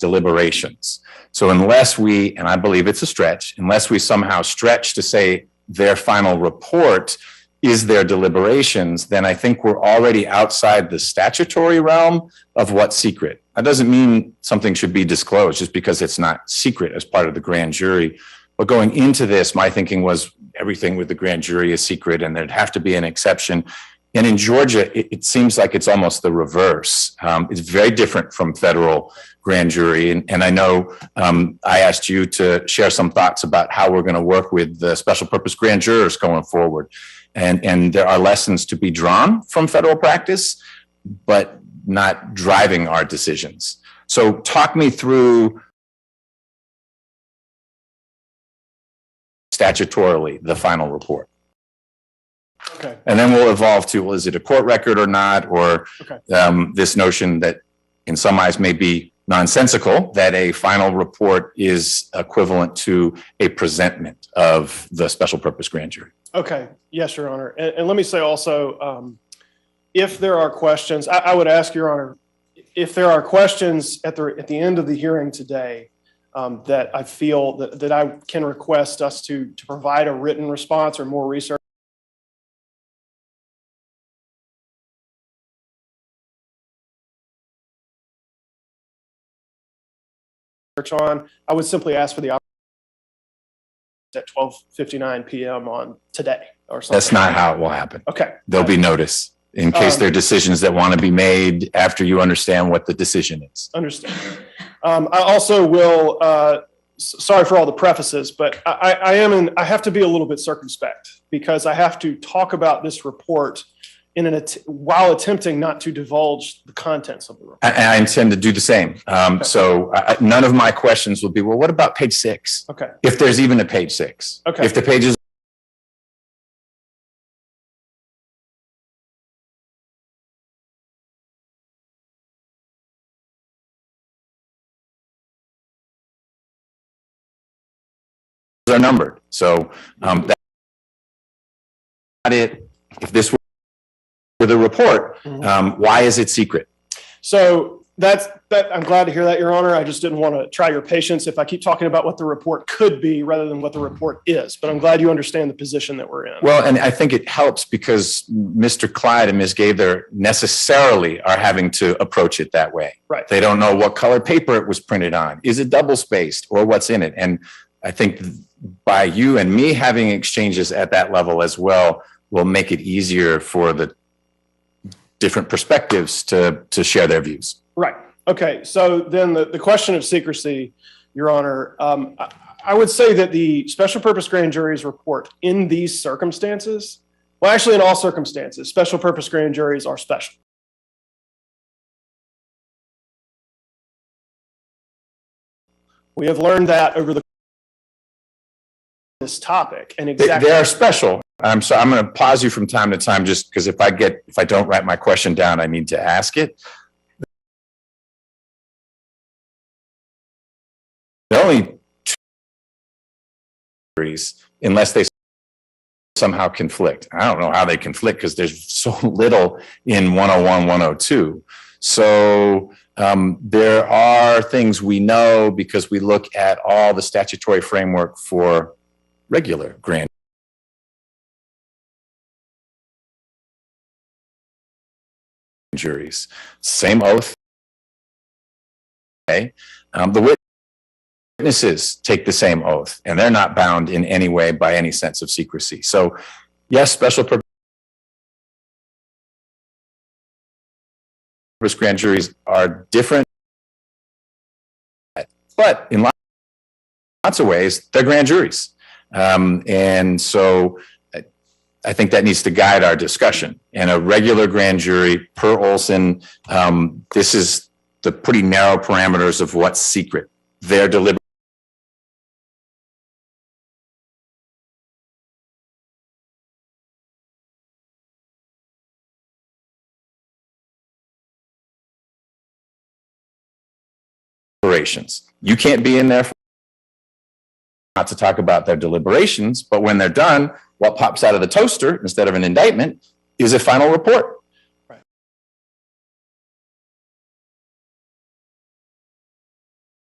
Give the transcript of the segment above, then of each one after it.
deliberations. So unless we, and I believe it's a stretch, unless we somehow stretch to say their final report is their deliberations, then I think we're already outside the statutory realm of what's secret. That doesn't mean something should be disclosed just because it's not secret as part of the grand jury. But going into this, my thinking was everything with the grand jury is secret and there'd have to be an exception. And in Georgia, it seems like it's almost the reverse. It's very different from federal grand jury. And I know I asked you to share some thoughts about how we're going to work with the special purpose grand jurors going forward. And there are lessons to be drawn from federal practice, but not driving our decisions. So talk me through statutorily the final report. Okay. And then we'll evolve to, well, is it a court record or not? Or this notion that in some eyes may be nonsensical, that a final report is equivalent to a presentment of the special purpose grand jury. Okay. Yes, Your Honor. And let me say also, if there are questions, I would ask Your Honor, if there are questions at the end of the hearing today, that I feel that I can request us to provide a written response or more research on, I would simply ask for the opportunity at 12:59 p.m. on today or something. That's not how it will happen. Okay. There'll be notice in case there are decisions that want to be made after you understand what the decision is. Understand. I also will, sorry for all the prefaces, but I have to be a little bit circumspect because I have to talk about this report while attempting not to divulge the contents of the report. I intend to do the same. Okay. So none of my questions will be, well, what about page 6? Okay. If there's even a page 6. Okay. If the pages are numbered. So that's not it. If this were the report, why is it secret? So I'm glad to hear that, Your Honor. I just didn't want to try your patience if I keep talking about what the report could be rather than what the report is. But I'm glad you understand the position that we're in. Well, and I think it helps because Mr. Clyde and Ms. Gaither necessarily are having to approach it that way. Right. They don't know what color paper it was printed on. Is it double spaced or what's in it? And I think by you and me having exchanges at that level as well will make it easier for the different perspectives to share their views. Right. Okay. So then the question of secrecy, Your Honor, I would say that the special purpose grand jury's report in these circumstances, well, actually in all circumstances, special purpose grand juries are special. We have learned that over this topic and exactly they are special. I'm going to pause you from time to time just because if I don't write my question down, I need to ask it. There are only two juries unless they somehow conflict. I don't know how they conflict because there's so little in 101, 102. So there are things we know because we look at all the statutory framework for regular grand juries. Same oath. Okay. The witnesses take the same oath and they're not bound in any way by any sense of secrecy. So yes, special purpose grand juries are different, but in lots of ways, they're grand juries. And so I think that needs to guide our discussion. And a regular grand jury per Olson, this is the pretty narrow parameters of what's secret. Their deliberations. You can't be in there not to talk about their deliberations, but when they're done, what pops out of the toaster instead of an indictment is a final report.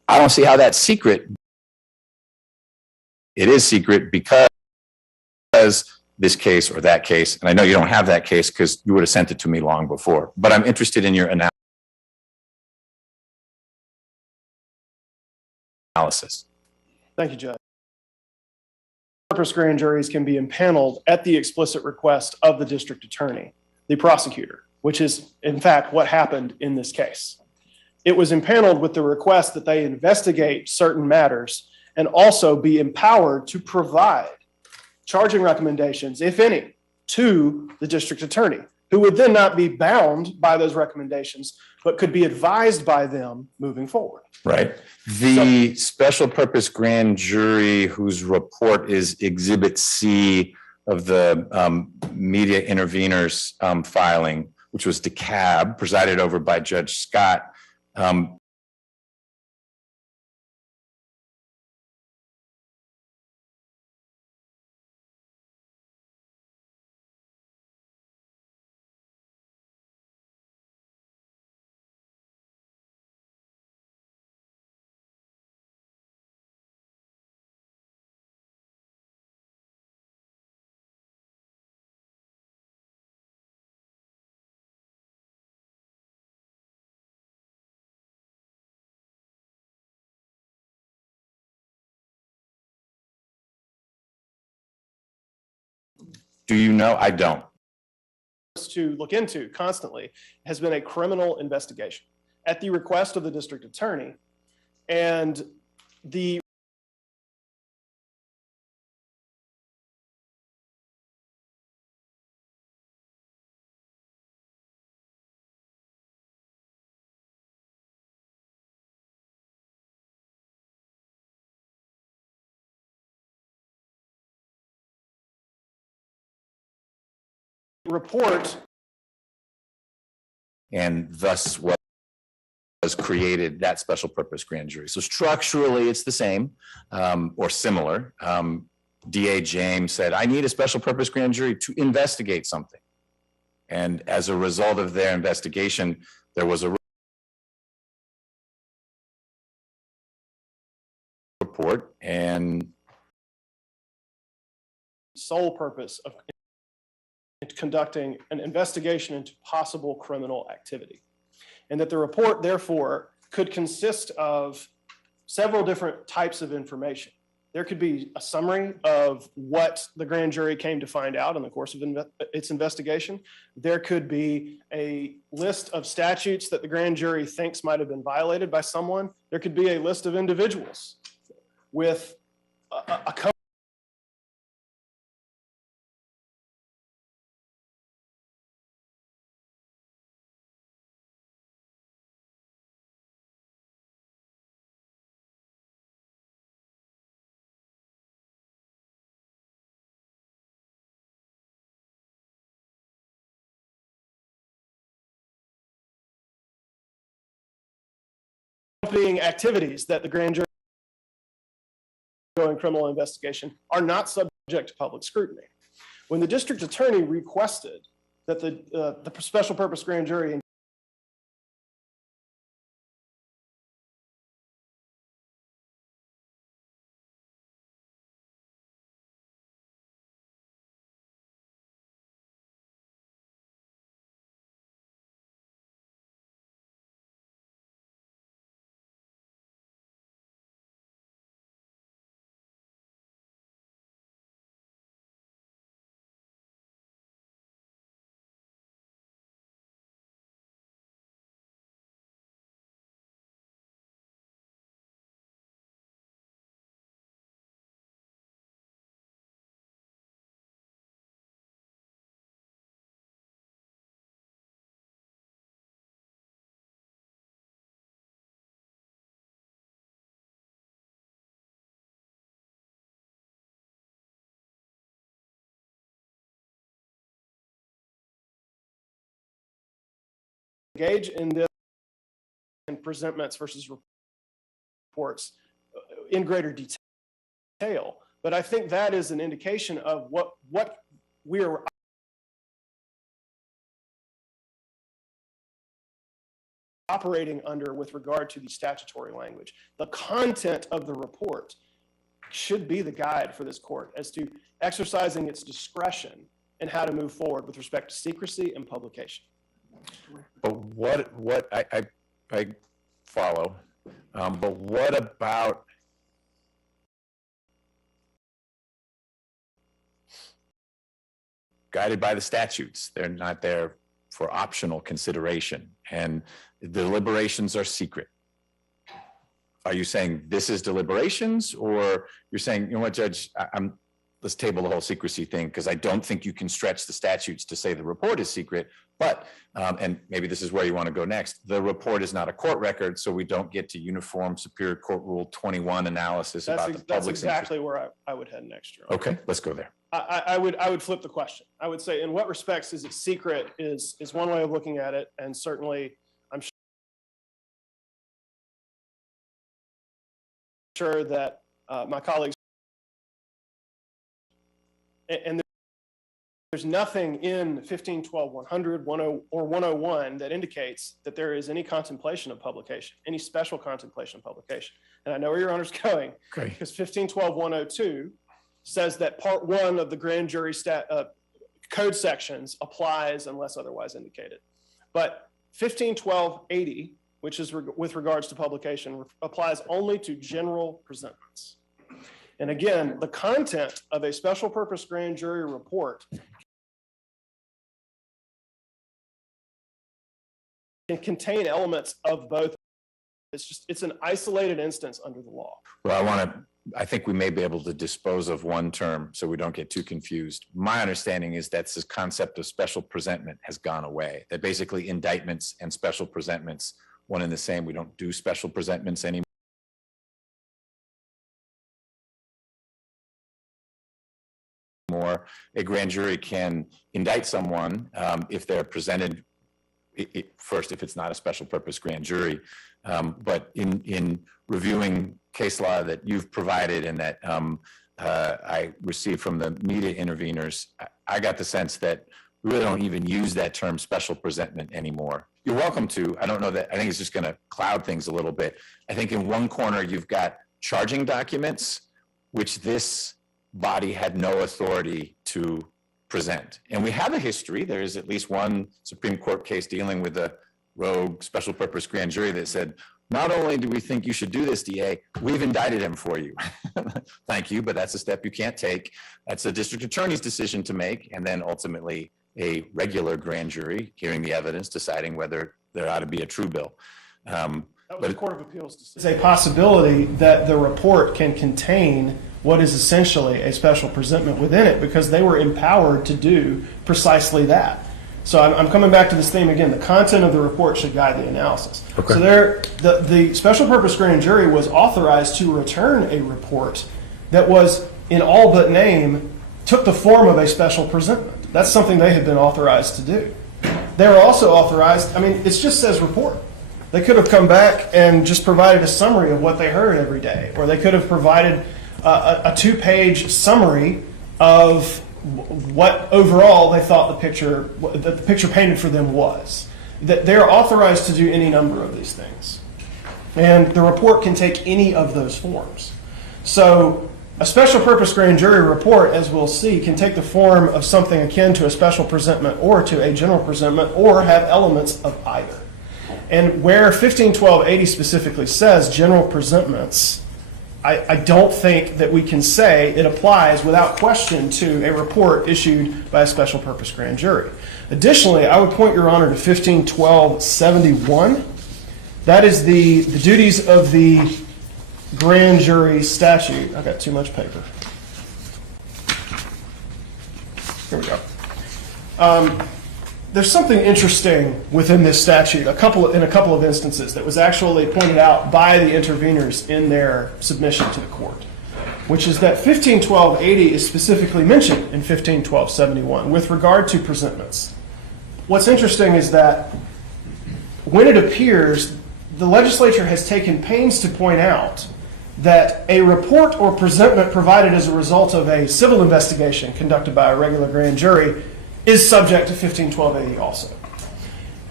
I don't see how that's secret. It is secret because this case or that case, and I know you don't have that case because you would have sent it to me long before, but I'm interested in your analysis. Thank you, Judge. Purpose grand juries can be impaneled at the explicit request of the district attorney, the prosecutor, which is in fact what happened in this case. It was impaneled with the request that they investigate certain matters and also be empowered to provide charging recommendations, if any, to the district attorney, who would then not be bound by those recommendations, but could be advised by them moving forward. Right. The special purpose grand jury whose report is Exhibit C of the media interveners filing, which was DeKalb, presided over by Judge Scott. Do you know? I don't. To look into constantly has been a criminal investigation at the request of the district attorney, and the report And thus was created that special purpose grand jury. So structurally, it's the same or similar. DA James said, I need a special purpose grand jury to investigate something. And as a result of their investigation, there was a report and sole purpose of conducting an investigation into possible criminal activity. And that the report, therefore, could consist of several different types of information. There could be a summary of what the grand jury came to find out in the course of its investigation. There could be a list of statutes that the grand jury thinks might have been violated by someone. There could be a list of individuals with a code. Activities that the grand jury in criminal investigation are not subject to public scrutiny. When the district attorney requested that the special purpose grand jury engage in this and presentments versus reports in greater detail. But I think that is an indication of what we are operating under with regard to the statutory language. The content of the report should be the guide for this court as to exercising its discretion and how to move forward with respect to secrecy and publication. But what I follow, but what about guided by the statutes? They're not there for optional consideration, and the deliberations are secret. Are you saying this is deliberations, or you're saying, you know what, Judge, let's table the whole secrecy thing, because I don't think you can stretch the statutes to say the report is secret, but, and maybe this is where you want to go next, the report is not a court record, so we don't get to uniform Superior Court Rule 21 analysis about the public's That's exactly where I would head next, Your Honor. Okay, let's go there. I would flip the question. I would say, in what respects is it secret is one way of looking at it, and certainly I'm sure that my colleagues, and there's nothing in 1512, 100, 10, or 101 that indicates that there is any contemplation of publication, any special contemplation of publication. And I know where Your Honor's going, because 1512, 102 says that Part 1 of the grand jury code sections applies unless otherwise indicated. But 1512-80, which is with regards to publication, applies only to general presentments. And again, the content of a special purpose grand jury report can contain elements of both. It's an isolated instance under the law. Well, I think we may be able to dispose of one term so we don't get too confused. My understanding is that this concept of special presentment has gone away, that basically indictments and special presentments, one and the same. We don't do special presentments anymore. A grand jury can indict someone if they're presented first, if it's not a special purpose grand jury. But in reviewing case law that you've provided and that I received from the media interveners, I got the sense that we really don't even use that term special presentment anymore. You're welcome to. I don't know that. I think it's just going to cloud things a little bit. I think in one corner you've got charging documents, which this body had no authority to present. And we have a history. There is at least one Supreme Court case dealing with a rogue special purpose grand jury that said, not only do we think you should do this, DA, we've indicted him for you. Thank you, but that's a step you can't take. That's a district attorney's decision to make, and then ultimately a regular grand jury hearing the evidence, deciding whether there ought to be a true bill. That was a Court of Appeals decision. It's a possibility that the report can contain what is essentially a special presentment within it, because they were empowered to do precisely that. So I'm coming back to this theme again. The content of the report should guide the analysis. Okay. So the special purpose grand jury was authorized to return a report that was, in all but name, took the form of a special presentment. That's something they had been authorized to do. They were also authorized, it just says report. They could have come back and just provided a summary of what they heard every day, or they could have provided a 2-page summary of what overall they thought the picture painted for them was. That they're authorized to do any number of these things. And the report can take any of those forms. So a special purpose grand jury report, as we'll see, can take the form of something akin to a special presentment or to a general presentment, or have elements of either. And where 1512-80 specifically says general presentments, I don't think that we can say it applies without question to a report issued by a special purpose grand jury. Additionally, I would point Your Honor to 1512-71. That is the duties of the grand jury statute. I've got too much paper. Here we go. There's something interesting within this statute, in a couple of instances, that was actually pointed out by the interveners in their submission to the court, which is that 1512-80 is specifically mentioned in 1512-71 with regard to presentments. What's interesting is that when it appears, the legislature has taken pains to point out that a report or presentment provided as a result of a civil investigation conducted by a regular grand jury is subject to 1512-80 also.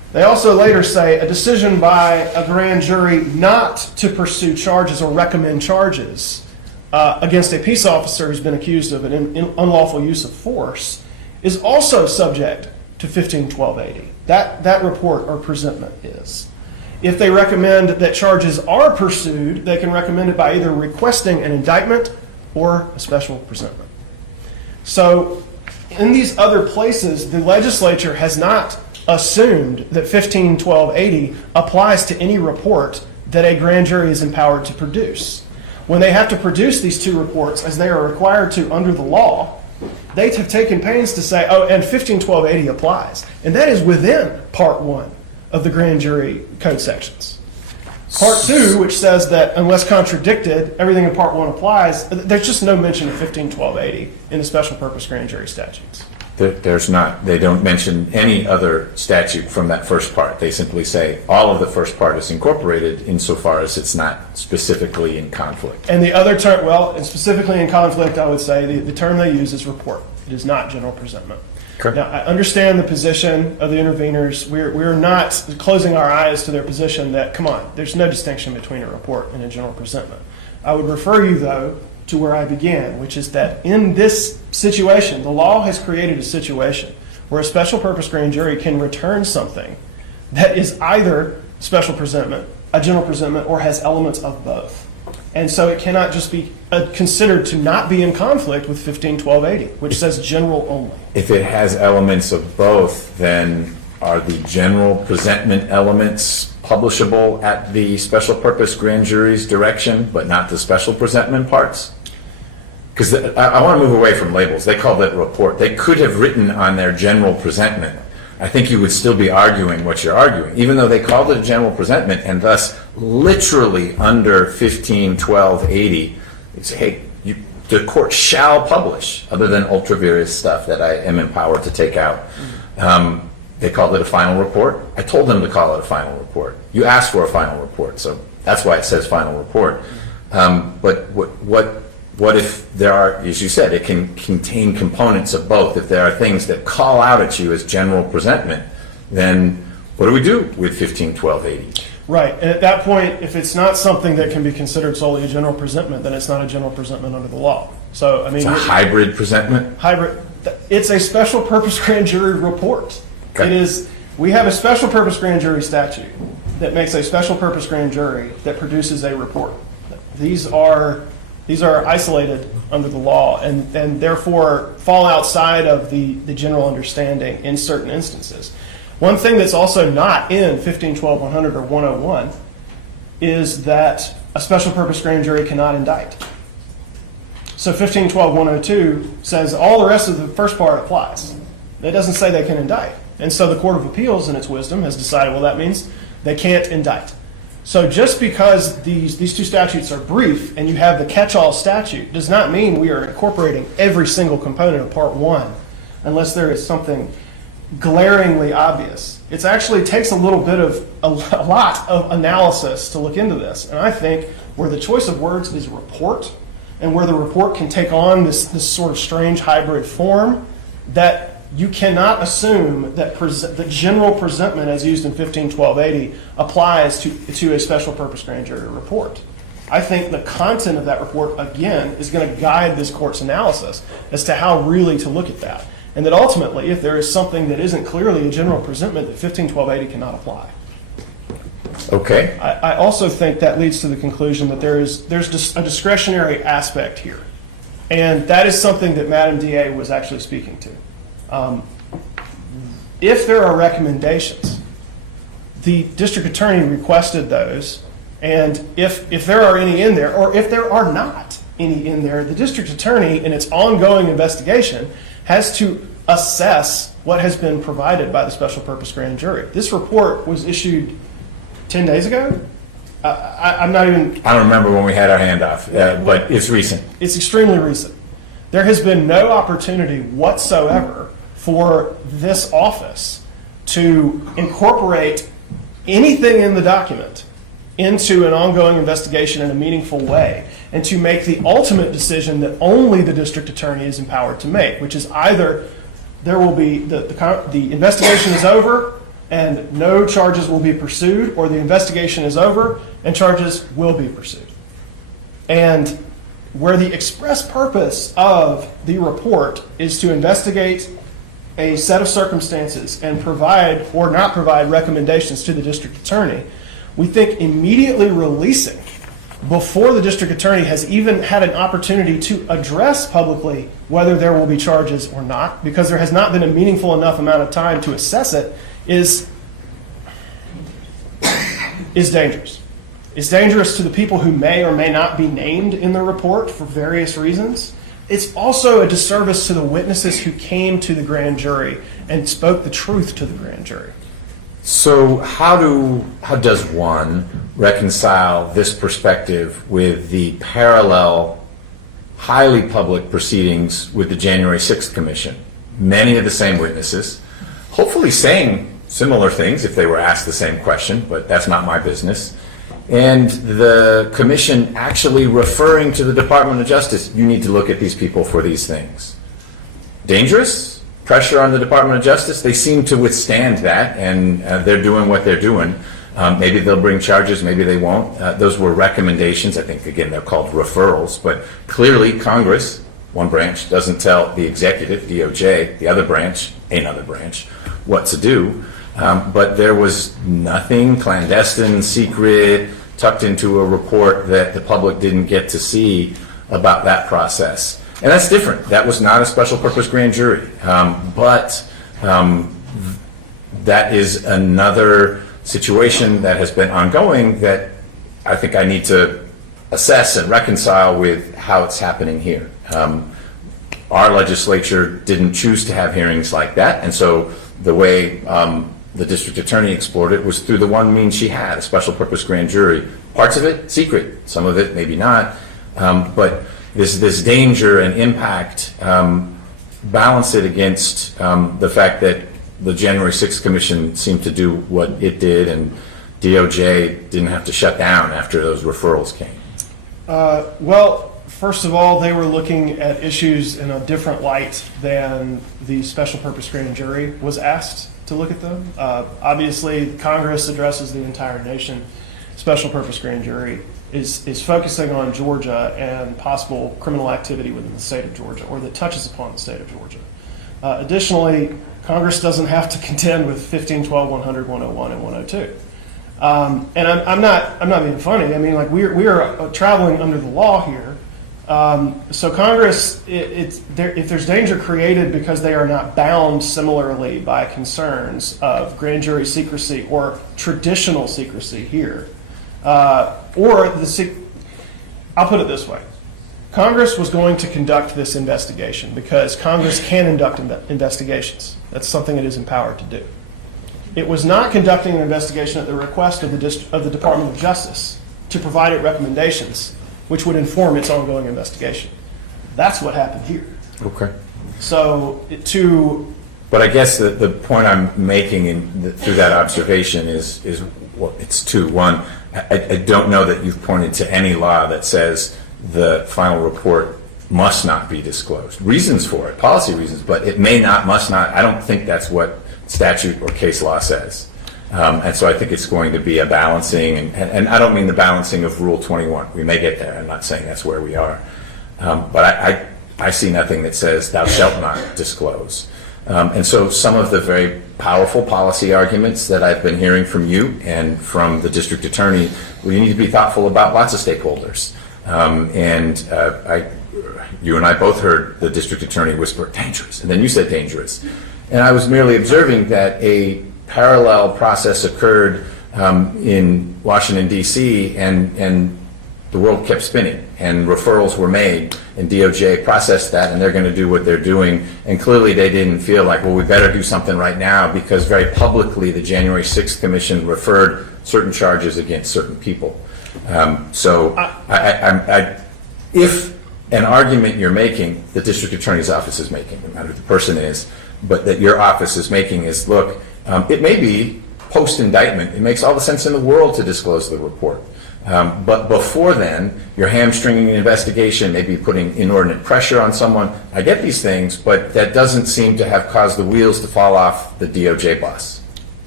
They also later say a decision by a grand jury not to pursue charges or recommend charges against a peace officer who's been accused of an unlawful use of force is also subject to 151280. That report or presentment is. If they recommend that charges are pursued, they can recommend it by either requesting an indictment or a special presentment. So in these other places, the legislature has not assumed that 151280 applies to any report that a grand jury is empowered to produce. When they have to produce these two reports, as they are required to under the law, they have taken pains to say, oh, and 151280 applies. And that is within Part 1 of the grand jury code sections. Part 2, which says that unless contradicted, everything in Part 1 applies, there's just no mention of 151280 in the special purpose grand jury statutes. There's not. They don't mention any other statute from that first part. They simply say all of the first part is incorporated insofar as it's not specifically in conflict. And the other term, well, and specifically in conflict, I would say the term they use is report. It is not general presentment. Okay. Now, I understand the position of the interveners. We're not closing our eyes to their position that, come on, there's no distinction between a report and a general presentment. I would refer you, though, to where I began, which is that in this situation, the law has created a situation where a special purpose grand jury can return something that is either special presentment, a general presentment, or has elements of both. And so it cannot just be considered to not be in conflict with 151280, which says general only. If it has elements of both, then are the general presentment elements publishable at the special purpose grand jury's direction, but not the special presentment parts? Because I want to move away from labels. They call that report. They could have written on their general presentment. I think you would still be arguing what you're arguing, even though they called it a general presentment, and thus literally under 151280, it's, hey, the court shall publish, other than ultra vires stuff that I am empowered to take out. They called it a final report. I told them to call it a final report. You asked for a final report, so that's why it says final report. But what if there are, as you said, it can contain components of both. If there are things that call out at you as general presentment, then what do we do with 151280? Right, and at that point, if it's not something that can be considered solely a general presentment, then it's not a general presentment under the law. So, I mean, it's a hybrid presentment? Hybrid. It's a special purpose grand jury report. Okay. It is. We have a special purpose grand jury statute that makes a special purpose grand jury that produces a report. These are isolated under the law and therefore fall outside of the general understanding in certain instances. One thing that's also not in 1512-100 or 101 is that a special purpose grand jury cannot indict. So 1512-102 says all the rest of the first part applies. It doesn't say they can indict. And so the Court of Appeals, in its wisdom, has decided, well, that means they can't indict. So just because these two statutes are brief and you have the catch-all statute does not mean we are incorporating every single component of Part 1 unless there is something glaringly obvious. It actually takes a little bit of a lot of analysis to look into this. And I think where the choice of words is report and where the report can take on this sort of strange hybrid form, that you cannot assume that the general presentment as used in 151280 applies to a special purpose grand jury report. I think the content of that report, again, is going to guide this court's analysis as to how really to look at that. And that ultimately, if there is something that isn't clearly a general presentment, that 151280 cannot apply. Okay. I also think that leads to the conclusion that there's just a discretionary aspect here. And that is something that Madam DA was actually speaking to. If there are recommendations, the district attorney requested those, and if there are any in there, or if there are not any in there, the district attorney, in its ongoing investigation, has to assess what has been provided by the special purpose grand jury. This report was issued 10 days ago. I'm not even... I don't remember when we had our handoff, but it's recent. It's extremely recent. There has been no opportunity whatsoever for this office to incorporate anything in the document into an ongoing investigation in a meaningful way and to make the ultimate decision that only the district attorney is empowered to make, which is either there will be the investigation is over and no charges will be pursued, or the investigation is over and charges will be pursued. And where the express purpose of the report is to investigate a set of circumstances and provide or not provide recommendations to the district attorney, we think immediately releasing before the district attorney has even had an opportunity to address publicly whether there will be charges or not, because there has not been a meaningful enough amount of time to assess it, is dangerous. It's dangerous to the people who may or may not be named in the report for various reasons. It's also a disservice to the witnesses who came to the grand jury and spoke the truth to the grand jury. So how does one reconcile this perspective with the parallel, highly public proceedings with the January 6th Commission? Many of the same witnesses, hopefully saying similar things if they were asked the same question, but that's not my business. And the commission actually referring to the Department of Justice, you need to look at these people for these things. Dangerous? Pressure on the Department of Justice? They seem to withstand that, and they're doing what they're doing. Maybe they'll bring charges, maybe they won't. Those were recommendations. I think, again, they're called referrals. But clearly, Congress, one branch, doesn't tell the executive, DOJ, the other branch, another branch, what to do. But there was nothing clandestine, secret, tucked into a report that the public didn't get to see about that process. And that's different. That was not a special purpose grand jury. But that is another situation that has been ongoing that I think I need to assess and reconcile with how it's happening here. Our legislature didn't choose to have hearings like that, and so the way the district attorney explored it was through the one means she had, a special purpose grand jury. Parts of it, secret. Some of it, maybe not. But this danger and impact, balance it against the fact that the January 6th Commission seemed to do what it did, and DOJ didn't have to shut down after those referrals came. Well, first of all, they were looking at issues in a different light than the special purpose grand jury was asked to look at them. Obviously, Congress addresses the entire nation. Special purpose grand jury is focusing on Georgia and possible criminal activity within the state of Georgia, or that touches upon the state of Georgia. Additionally, Congress doesn't have to contend with 15, 12, 100, 101, and 102. And I'm not being funny. I mean, like we are traveling under the law here. So Congress, if there's danger created because they are not bound similarly by concerns of grand jury secrecy or traditional secrecy here, I'll put it this way. Congress was going to conduct this investigation because Congress can conduct investigations. That's something it is empowered to do. It was not conducting an investigation at the request of the Department of Justice to provide it recommendations which would inform its ongoing investigation. That's what happened here. Okay. So But I guess the point I'm making through that observation is well, it's two. One, I don't know that you've pointed to any law that says the final report must not be disclosed. Reasons for it, policy reasons, but it may not, must not. I don't think that's what statute or case law says. And so I think it's going to be a balancing, and I don't mean the balancing of Rule 21. We may get there. I'm not saying that's where we are. But I see nothing that says thou shalt not disclose. And so some of the very powerful policy arguments that I've been hearing from you and from the district attorney, well, you need to be thoughtful about lots of stakeholders. You and I both heard the district attorney whisper, dangerous, and then you said dangerous. And I was merely observing that a parallel process occurred in Washington, D.C., and the world kept spinning, and referrals were made, and DOJ processed that, and they're going to do what they're doing. And clearly they didn't feel like, well, we better do something right now, because very publicly the January 6th Commission referred certain charges against certain people. If an argument you're making, the district attorney's office is making, no matter who the person is, but that your office is making is, look, it may be post-indictment. It makes all the sense in the world to disclose the report. But before then, you're hamstringing an investigation, maybe putting inordinate pressure on someone. I get these things, but that doesn't seem to have caused the wheels to fall off the DOJ bus.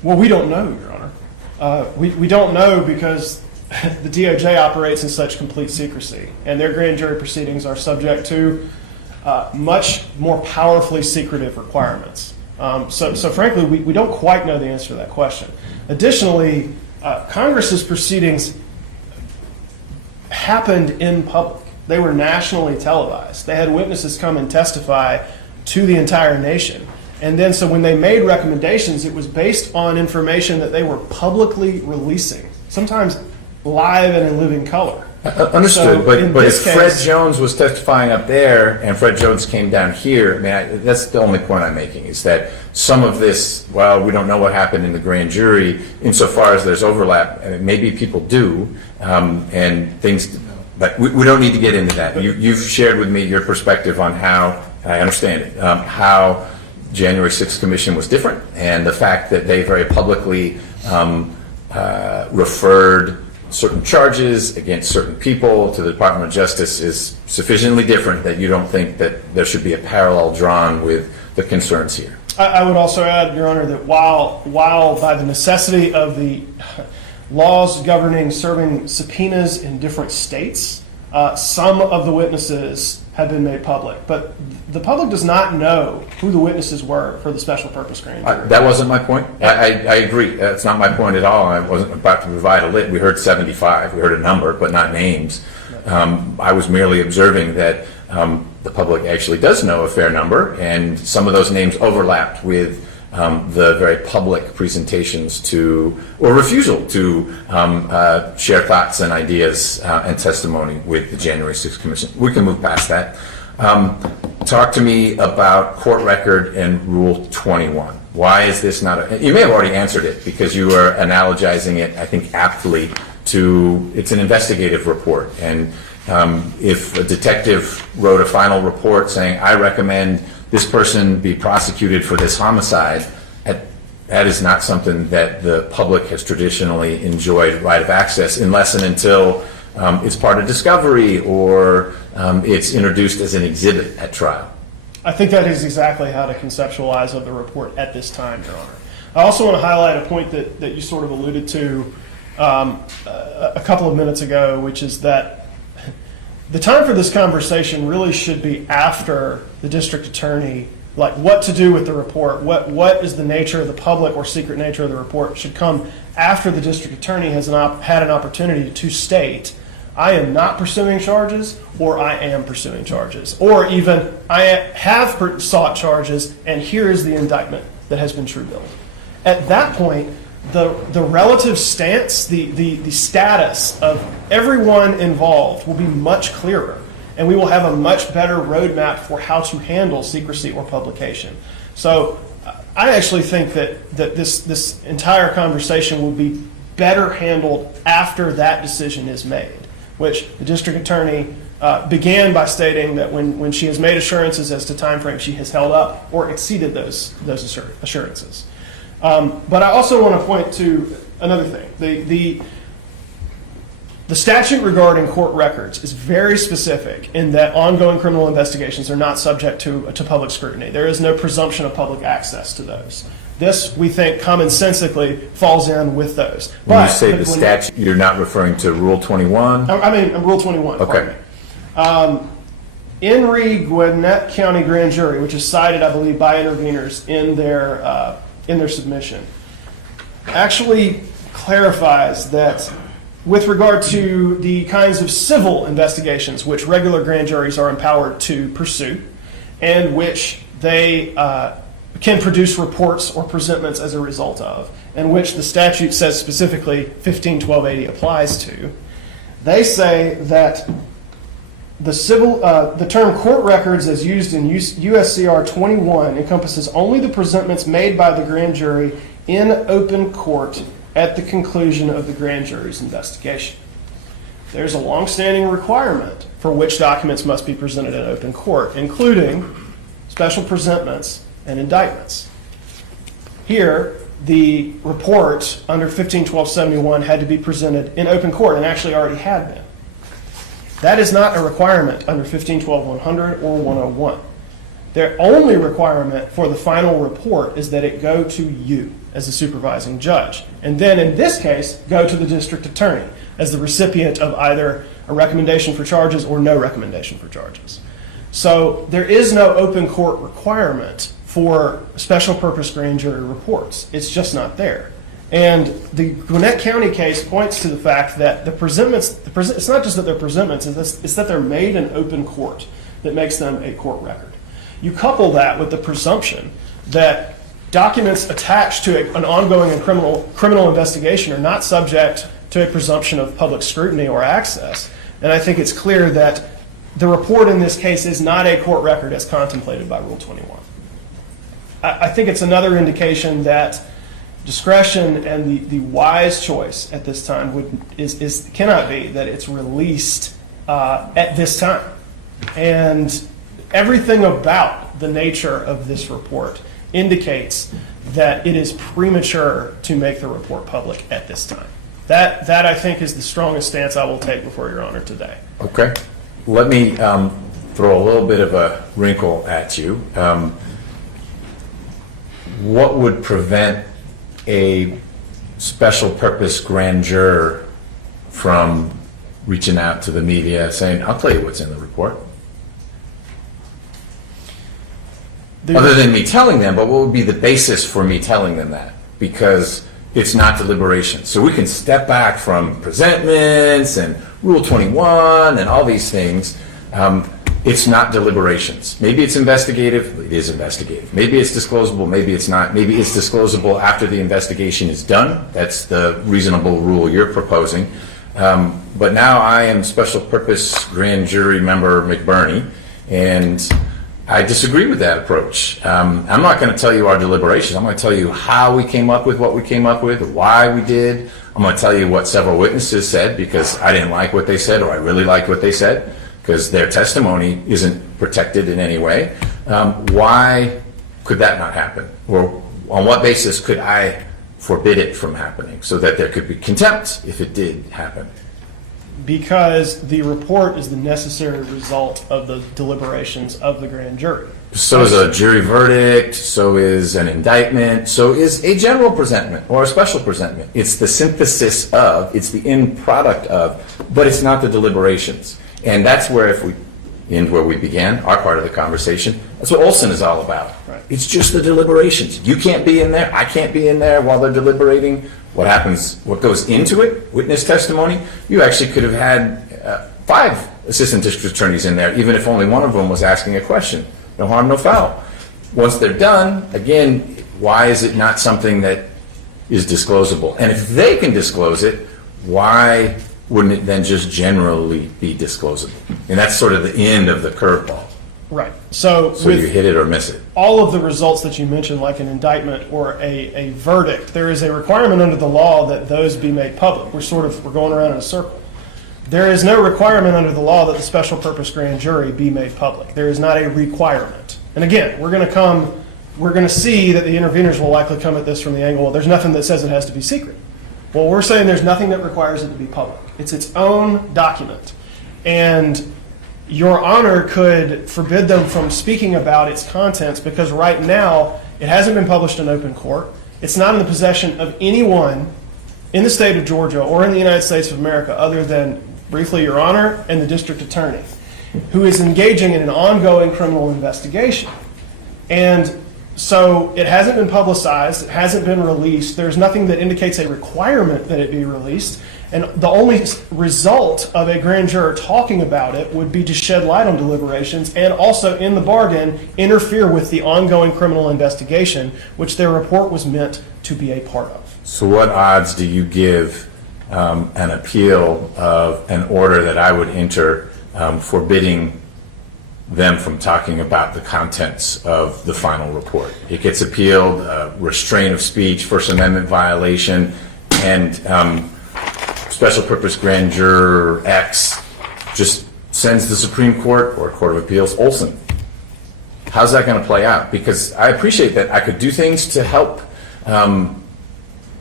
Well, we don't know, Your Honor. We don't know because the DOJ operates in such complete secrecy, and their grand jury proceedings are subject to much more powerfully secretive requirements. So frankly, we don't quite know the answer to that question. Additionally, Congress's proceedings happened in public. They were nationally televised. They had witnesses come and testify to the entire nation. And then so when they made recommendations, it was based on information that they were publicly releasing, sometimes live and in living color. Understood, So but in if this Fred case- Jones was testifying up there and Fred Jones came down here, I mean, that's the only point I'm making, is that some of this, well, we don't know what happened in the grand jury, insofar as there's overlap, I mean, maybe people do, and things, but we don't need to get into that. You've shared with me your perspective on how, and I understand it, how January 6th Commission was different, and the fact that they very publicly referred certain charges against certain people to the Department of Justice is sufficiently different that you don't think that there should be a parallel drawn with the concerns here. I would also add, Your Honor, that while by the necessity of the laws governing serving subpoenas in different states, some of the witnesses have been made public, but the public does not know who the witnesses were for the special purpose grand jury. That wasn't my point. I agree. That's not my point at all. I wasn't about to provide a list. We heard 75. We heard a number, but not names. I was merely observing that the public actually does know a fair number, and some of those names overlapped with the very public presentations to, or refusal to share thoughts and ideas and testimony with the January 6th Commission. We can move past that. Talk to me about court record and Rule 21. Why is this not you may have already answered it because you are analogizing it, I think, aptly to, it's an investigative report. And if a detective wrote a final report saying, I recommend this person be prosecuted for this homicide, that is not something that the public has traditionally enjoyed right of access unless and until it's part of discovery or it's introduced as an exhibit at trial. I think that is exactly how to conceptualize of the report at this time, Your Honor. I also want to highlight a point that you sort of alluded to a couple of minutes ago, which is that the time for this conversation really should be after the district attorney, like what to do with the report, what is the nature of the public or secret nature of the report should come after the district attorney has had an opportunity to state, I am not pursuing charges, or I am pursuing charges, or even I have sought charges, and here is the indictment that has been true billed. At that point, the relative stance, the status of everyone involved will be much clearer, and we will have a much better roadmap for how to handle secrecy or publication. So I actually think that this entire conversation will be better handled after that decision is made, which the district attorney began by stating that when she has made assurances as to time frame, she has held up or exceeded those assurances. But I also want to point to another thing. The statute regarding court records is very specific in that ongoing criminal investigations are not subject to public scrutiny. There is no presumption of public access to those. This, we think, commonsensically falls in with those. When you say the statute, you're not referring to Rule 21? I mean, Rule 21. Okay. In Gwinnett County Grand Jury, which is cited, I believe, by interveners in their submission, actually clarifies that with regard to the kinds of civil investigations which regular grand juries are empowered to pursue and which they can produce reports or presentments as a result of, and which the statute says specifically 15-1280 applies to, they say that the term court records as used in USCR 21 encompasses only the presentments made by the grand jury in open court at the conclusion of the grand jury's investigation. There's a longstanding requirement for which documents must be presented in open court, including special presentments and indictments. Here, the report under 15-1271 had to be presented in open court and actually already had been. That is not a requirement under 15-12-100 or 101. Their only requirement for the final report is that it go to you as the supervising judge. And then in this case, go to the district attorney as the recipient of either a recommendation for charges or no recommendation for charges. So there is no open court requirement for special purpose grand jury reports. It's just not there. And the Gwinnett County case points to the fact that the presentments, it's not just that they're presentments, it's that they're made in open court that makes them a court record. You couple that with the presumption that documents attached to an ongoing and criminal investigation are not subject to a presumption of public scrutiny or access. And I think it's clear that the report in this case is not a court record as contemplated by Rule 21. I think it's another indication that discretion and the wise choice at this time cannot be that it's released at this time. And everything about the nature of this report indicates that it is premature to make the report public at this time. That I think is the strongest stance I will take before Your Honor today. Okay. Let me throw a little bit of a wrinkle at you. What would prevent a special purpose grand juror from reaching out to the media saying, I'll tell you what's in the report? Other than me telling them, but what would be the basis for me telling them that? Because it's not deliberation. So we can step back from presentments and Rule 21 and all these things. It's not deliberations. Maybe it's investigative. It is investigative. Maybe it's disclosable. Maybe it's not. Maybe it's disclosable after the investigation is done. That's the reasonable rule you're proposing. But now I am special purpose grand jury member McBurney, and I disagree with that approach. I'm not going to tell you our deliberations. I'm going to tell you how we came up with what we came up with, why we did. I'm going to tell you what several witnesses said because I didn't like what they said or I really liked what they said because their testimony isn't protected in any way. Why could that not happen? Or on what basis could I forbid it from happening so that there could be contempt if it did happen? Because the report is the necessary result of the deliberations of the grand jury. So is a jury verdict, so is an indictment, so is a general presentment or a special presentment. It's the synthesis of, it's the end product of, but it's not the deliberations. And that's where, if we end where we began, our part of the conversation, that's what Olson is all about. Right. It's just the deliberations. You can't be in there, I can't be in there while they're deliberating. What happens, what goes into it, witness testimony, you actually could have had 5 assistant district attorneys in there, even if only one of them was asking a question. No harm, no foul. Once they're done, again, why is it not something that is disclosable? And if they can disclose it, why wouldn't it then just generally be disclosable? And that's sort of the end of the curveball. Right. So you hit it or miss it. All of the results that you mentioned, like an indictment or a verdict, there is a requirement under the law that those be made public. We're going around in a circle. There is no requirement under the law that the special purpose grand jury be made public. There is not a requirement. And again, we're going to see that the interveners will likely come at this from the angle, well, there's nothing that says it has to be secret. Well, we're saying there's nothing that requires it to be public. It's its own document. And Your Honor could forbid them from speaking about its contents because right now it hasn't been published in open court. It's not in the possession of anyone in the state of Georgia or in the United States of America other than, briefly, Your Honor and the district attorney, who is engaging in an ongoing criminal investigation. And so it hasn't been publicized. It hasn't been released. There's nothing that indicates a requirement that it be released. And the only result of a grand juror talking about it would be to shed light on deliberations and also, in the bargain, interfere with the ongoing criminal investigation, which their report was meant to be a part of. So what odds do you give an appeal of an order that I would enter forbidding them from talking about the contents of the final report? It gets appealed, restraint of speech, First Amendment violation, and special purpose grand juror X just sends the Supreme Court or Court of Appeals Olson. How's that going to play out? Because I appreciate that I could do things to help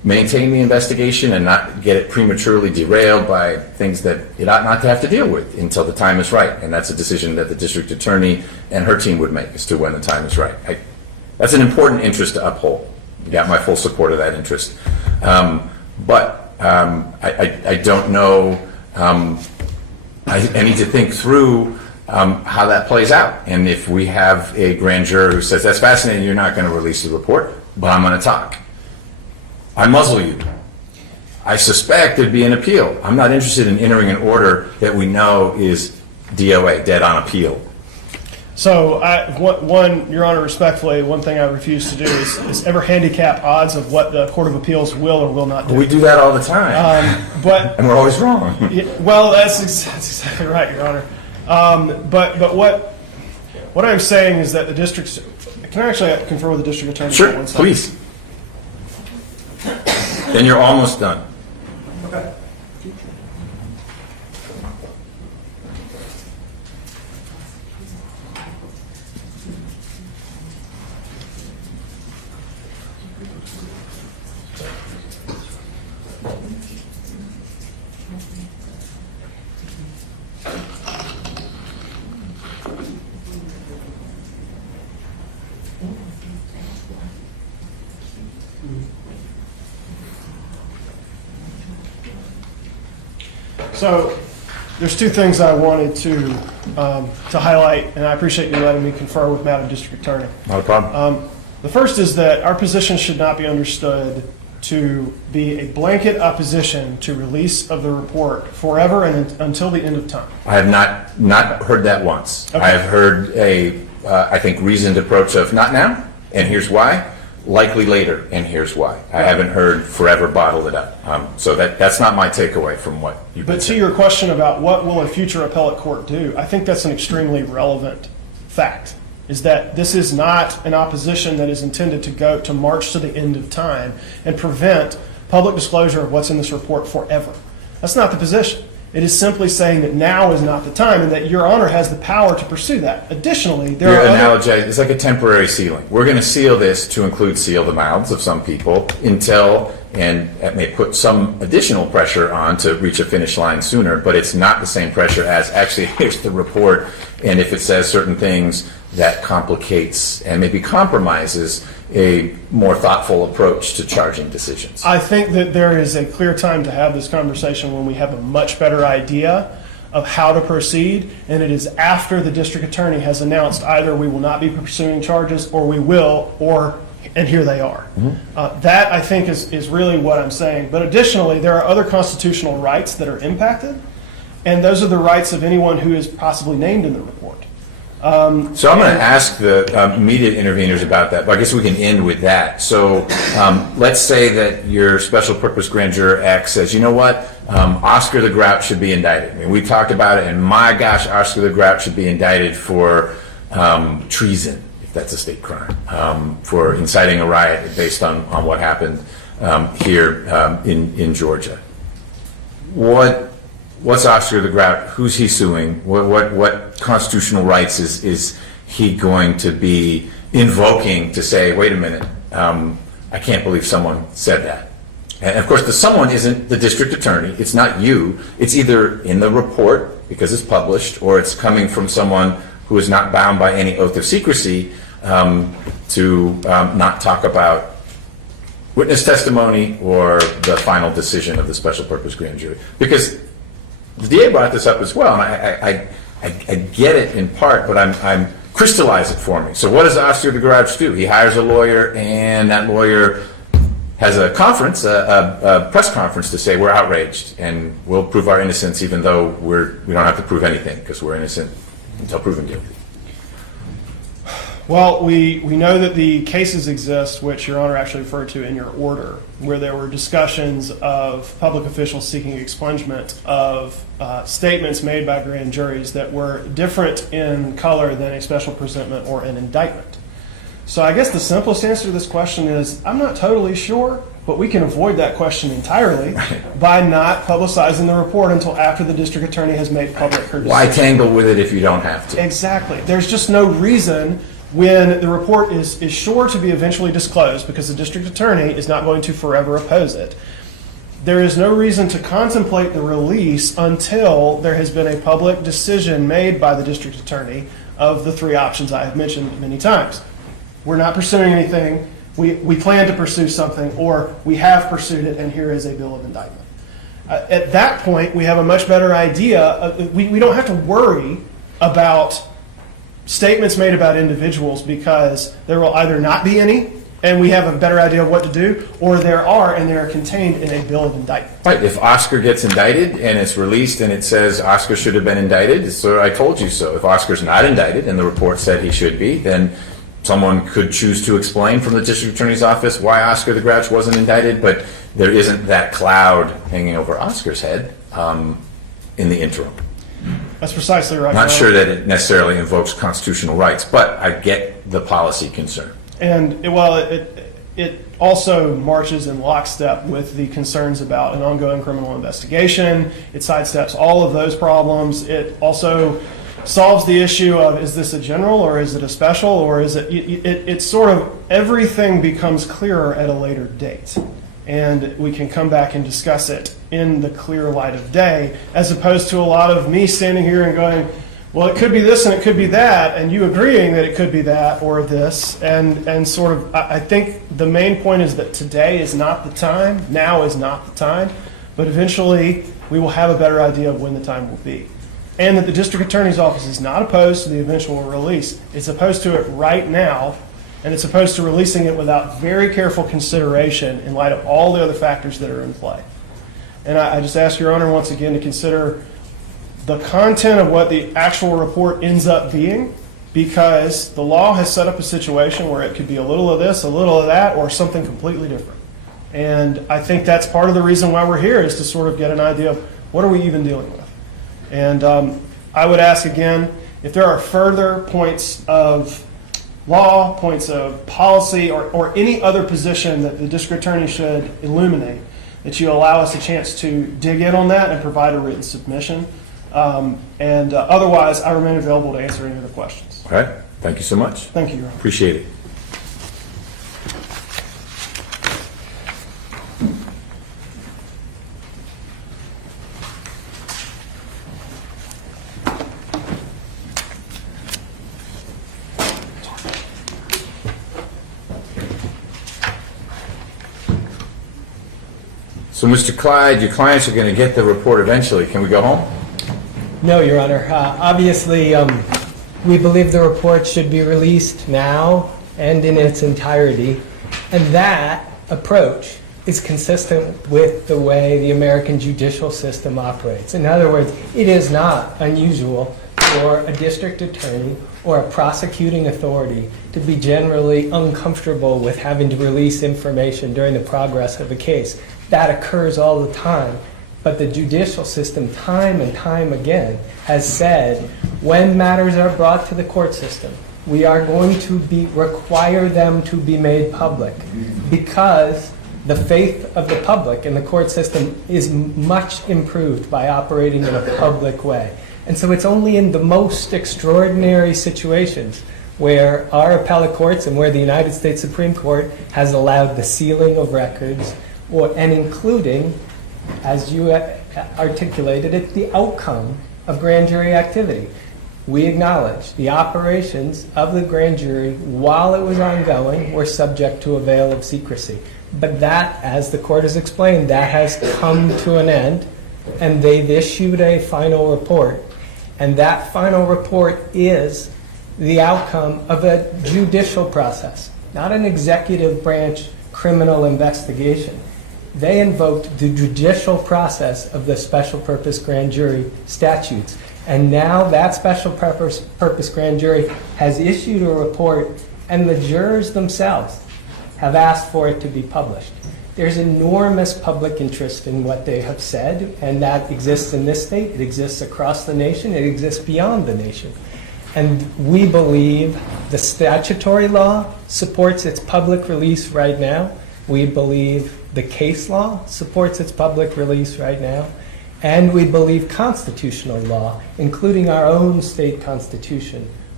maintain the investigation and not get it prematurely derailed by things that it ought not to have to deal with until the time is right. And that's a decision that the district attorney and her team would make as to when the time is right. That's an important interest to uphold. You got my full support of that interest. But I don't know. I need to think through how that plays out. And if we have a grand juror who says, that's fascinating, you're not going to release the report, but I'm going to talk. I muzzle you. I suspect there'd be an appeal. I'm not interested in entering an order that we know is DOA, dead on appeal. So, Your Honor, respectfully, one thing I refuse to do is ever handicap odds of what the Court of Appeals will or will not do. We do that all the time, and we're always wrong. Well, that's exactly right, Your Honor. But what I'm saying is that the district's. Can I actually confer with the district attorney? Sure, please. Then you're almost done. Okay. So there's two things I wanted to highlight, and I appreciate you letting me confer with Madam District Attorney. Not a problem. The first is that our position should not be understood to be a blanket opposition to release of the report forever and until the end of time. I have not heard that once. Okay. I have heard I think, reasoned approach of not now, and here's why. Likely later, and here's why. I haven't heard forever bottle it up. So that's not my takeaway from what you've been But to saying. your question about what will a future appellate court do, I think that's an extremely relevant fact, is that this is not an opposition that is intended to march to the end of time and prevent public disclosure of what's in this report forever. That's not the position. It is simply saying that now is not the time and that Your Honor has the power to pursue that. Additionally, there are other... It's like a temporary sealing. We're going to seal this to include seal the mouths of some people until, and that may put some additional pressure on to reach a finish line sooner, but it's not the same pressure as actually here's the report, and if it says certain things, that complicates and maybe compromises a more thoughtful approach to charging decisions. I think that there is a clear time to have this conversation when we have a much better idea of how to proceed, and it is after the district attorney has announced either we will not be pursuing charges or we will, and here they are. Mm-hmm. That, I think, is really what I'm saying. But additionally, there are other constitutional rights that are impacted, and those are the rights of anyone who is possibly named in the report. So I'm going to ask the immediate interveners about that, but I guess we can end with that. So let's say that your special purpose grand juror X says, you know what, Oscar the Grouch should be indicted. I mean, we talked about it, and my gosh, Oscar the Grouch should be indicted for treason, if that's a state crime, for inciting a riot based on what happened here in Georgia. What's Oscar the Grouch? Who's he suing? What constitutional rights is he going to be invoking to say, wait a minute, I can't believe someone said that? And of course, the someone isn't the district attorney. It's not you. It's either in the report because it's published, or it's coming from someone who is not bound by any oath of secrecy to not talk about witness testimony or the final decision of the special purpose grand jury. Because the DA brought this up as well, and I get it in part, but I'm crystallize it for me. So what does Oscar the Grouch do? He hires a lawyer, and that lawyer has a conference, a press conference, to say we're outraged and we'll prove our innocence, even though we don't have to prove anything because we're innocent until proven guilty. Well, we know that the cases exist, which Your Honor actually referred to in your order, where there were discussions of public officials seeking expungement of statements made by grand juries that were different in color than a special presentment or an indictment. So I guess the simplest answer to this question is I'm not totally sure, but we can avoid that question entirely by not publicizing the report until after the district attorney has made public her decision. Why tangle with it if you don't have to? Exactly. There's just no reason when the report is sure to be eventually disclosed because the district attorney is not going to forever oppose it, there is no reason to contemplate the release until there has been a public decision made by the district attorney of the three options I have mentioned many times. We're not pursuing anything, we plan to pursue something, or we have pursued it and here is a bill of indictment. At that point, we have a much better idea. We don't have to worry about statements made about individuals because there will either not be any and we have a better idea of what to do, or there are and they are contained in a bill of indictment. Right, if Oscar gets indicted and it's released and it says Oscar should have been indicted, so I told you so. If Oscar's not indicted and the report said he should be, then someone could choose to explain from the district attorney's office why Oscar the Grouch wasn't indicted, but there isn't that cloud hanging over Oscar's head in the interim. That's precisely right. Not sure that it necessarily invokes constitutional rights, but I get the policy concern. And it also marches in lockstep with the concerns about an ongoing criminal investigation. It sidesteps all of those problems. It also solves the issue of, is this a general or is it a special, or is it's sort of, everything becomes clearer at a later date. And we can come back and discuss it in the clear light of day, as opposed to a lot of me standing here and going, well, it could be this and it could be that, and you agreeing that it could be that or this, and sort of, I think the main point is that today is not the time, now is not the time, but eventually we will have a better idea of when the time will be. And that the district attorney's office is not opposed to the eventual release. It's opposed to it right now, and it's opposed to releasing it without very careful consideration in light of all the other factors that are in play. And I just ask Your Honor once again to consider the content of what the actual report ends up being, because the law has set up a situation where it could be a little of this, a little of that, or something completely different. And I think that's part of the reason why we're here, is to sort of get an idea of what are we even dealing with. And I would ask again, if there are further points of law, points of policy, or any other position that the district attorney should illuminate, that you allow us a chance to dig in on that and provide a written submission. Otherwise, I remain available to answer any other questions. All right, thank you so much. Thank you, Your Honor. Appreciate it. So, Mr. Clyde, your clients are going to get the report eventually. Can we go home? No, Your Honor. Obviously, we believe the report should be released now and in its entirety. And that approach is consistent with the way the American judicial system operates. In other words, it is not unusual for a district attorney or a prosecuting authority to be generally uncomfortable with having to release information during the progress of a case. That occurs all the time. But the judicial system, time and time again, has said when matters are brought to the court system, we are going to require them to be made public, because the faith of the public in the court system is much improved by operating in a public way. And so it's only in the most extraordinary situations where our appellate courts and where the United States Supreme Court has allowed the sealing of records, and including, as you articulated it, the outcome of grand jury activity. We acknowledge the operations of the grand jury while it was ongoing were subject to a veil of secrecy. But that, as the court has explained, that has come to an end, and they've issued a final report. And that final report is the outcome of a judicial process, not an executive branch criminal investigation. They invoked the judicial process of the special purpose grand jury statutes. And now that special purpose grand jury has issued a report, and the jurors themselves have asked for it to be published. There's enormous public interest in what they have said, and that exists in this state, it exists across the nation, it exists beyond the nation. And we believe the statutory law supports its public release right now. We believe the case law supports its public release right now. And we believe constitutional law, including our own state constitution,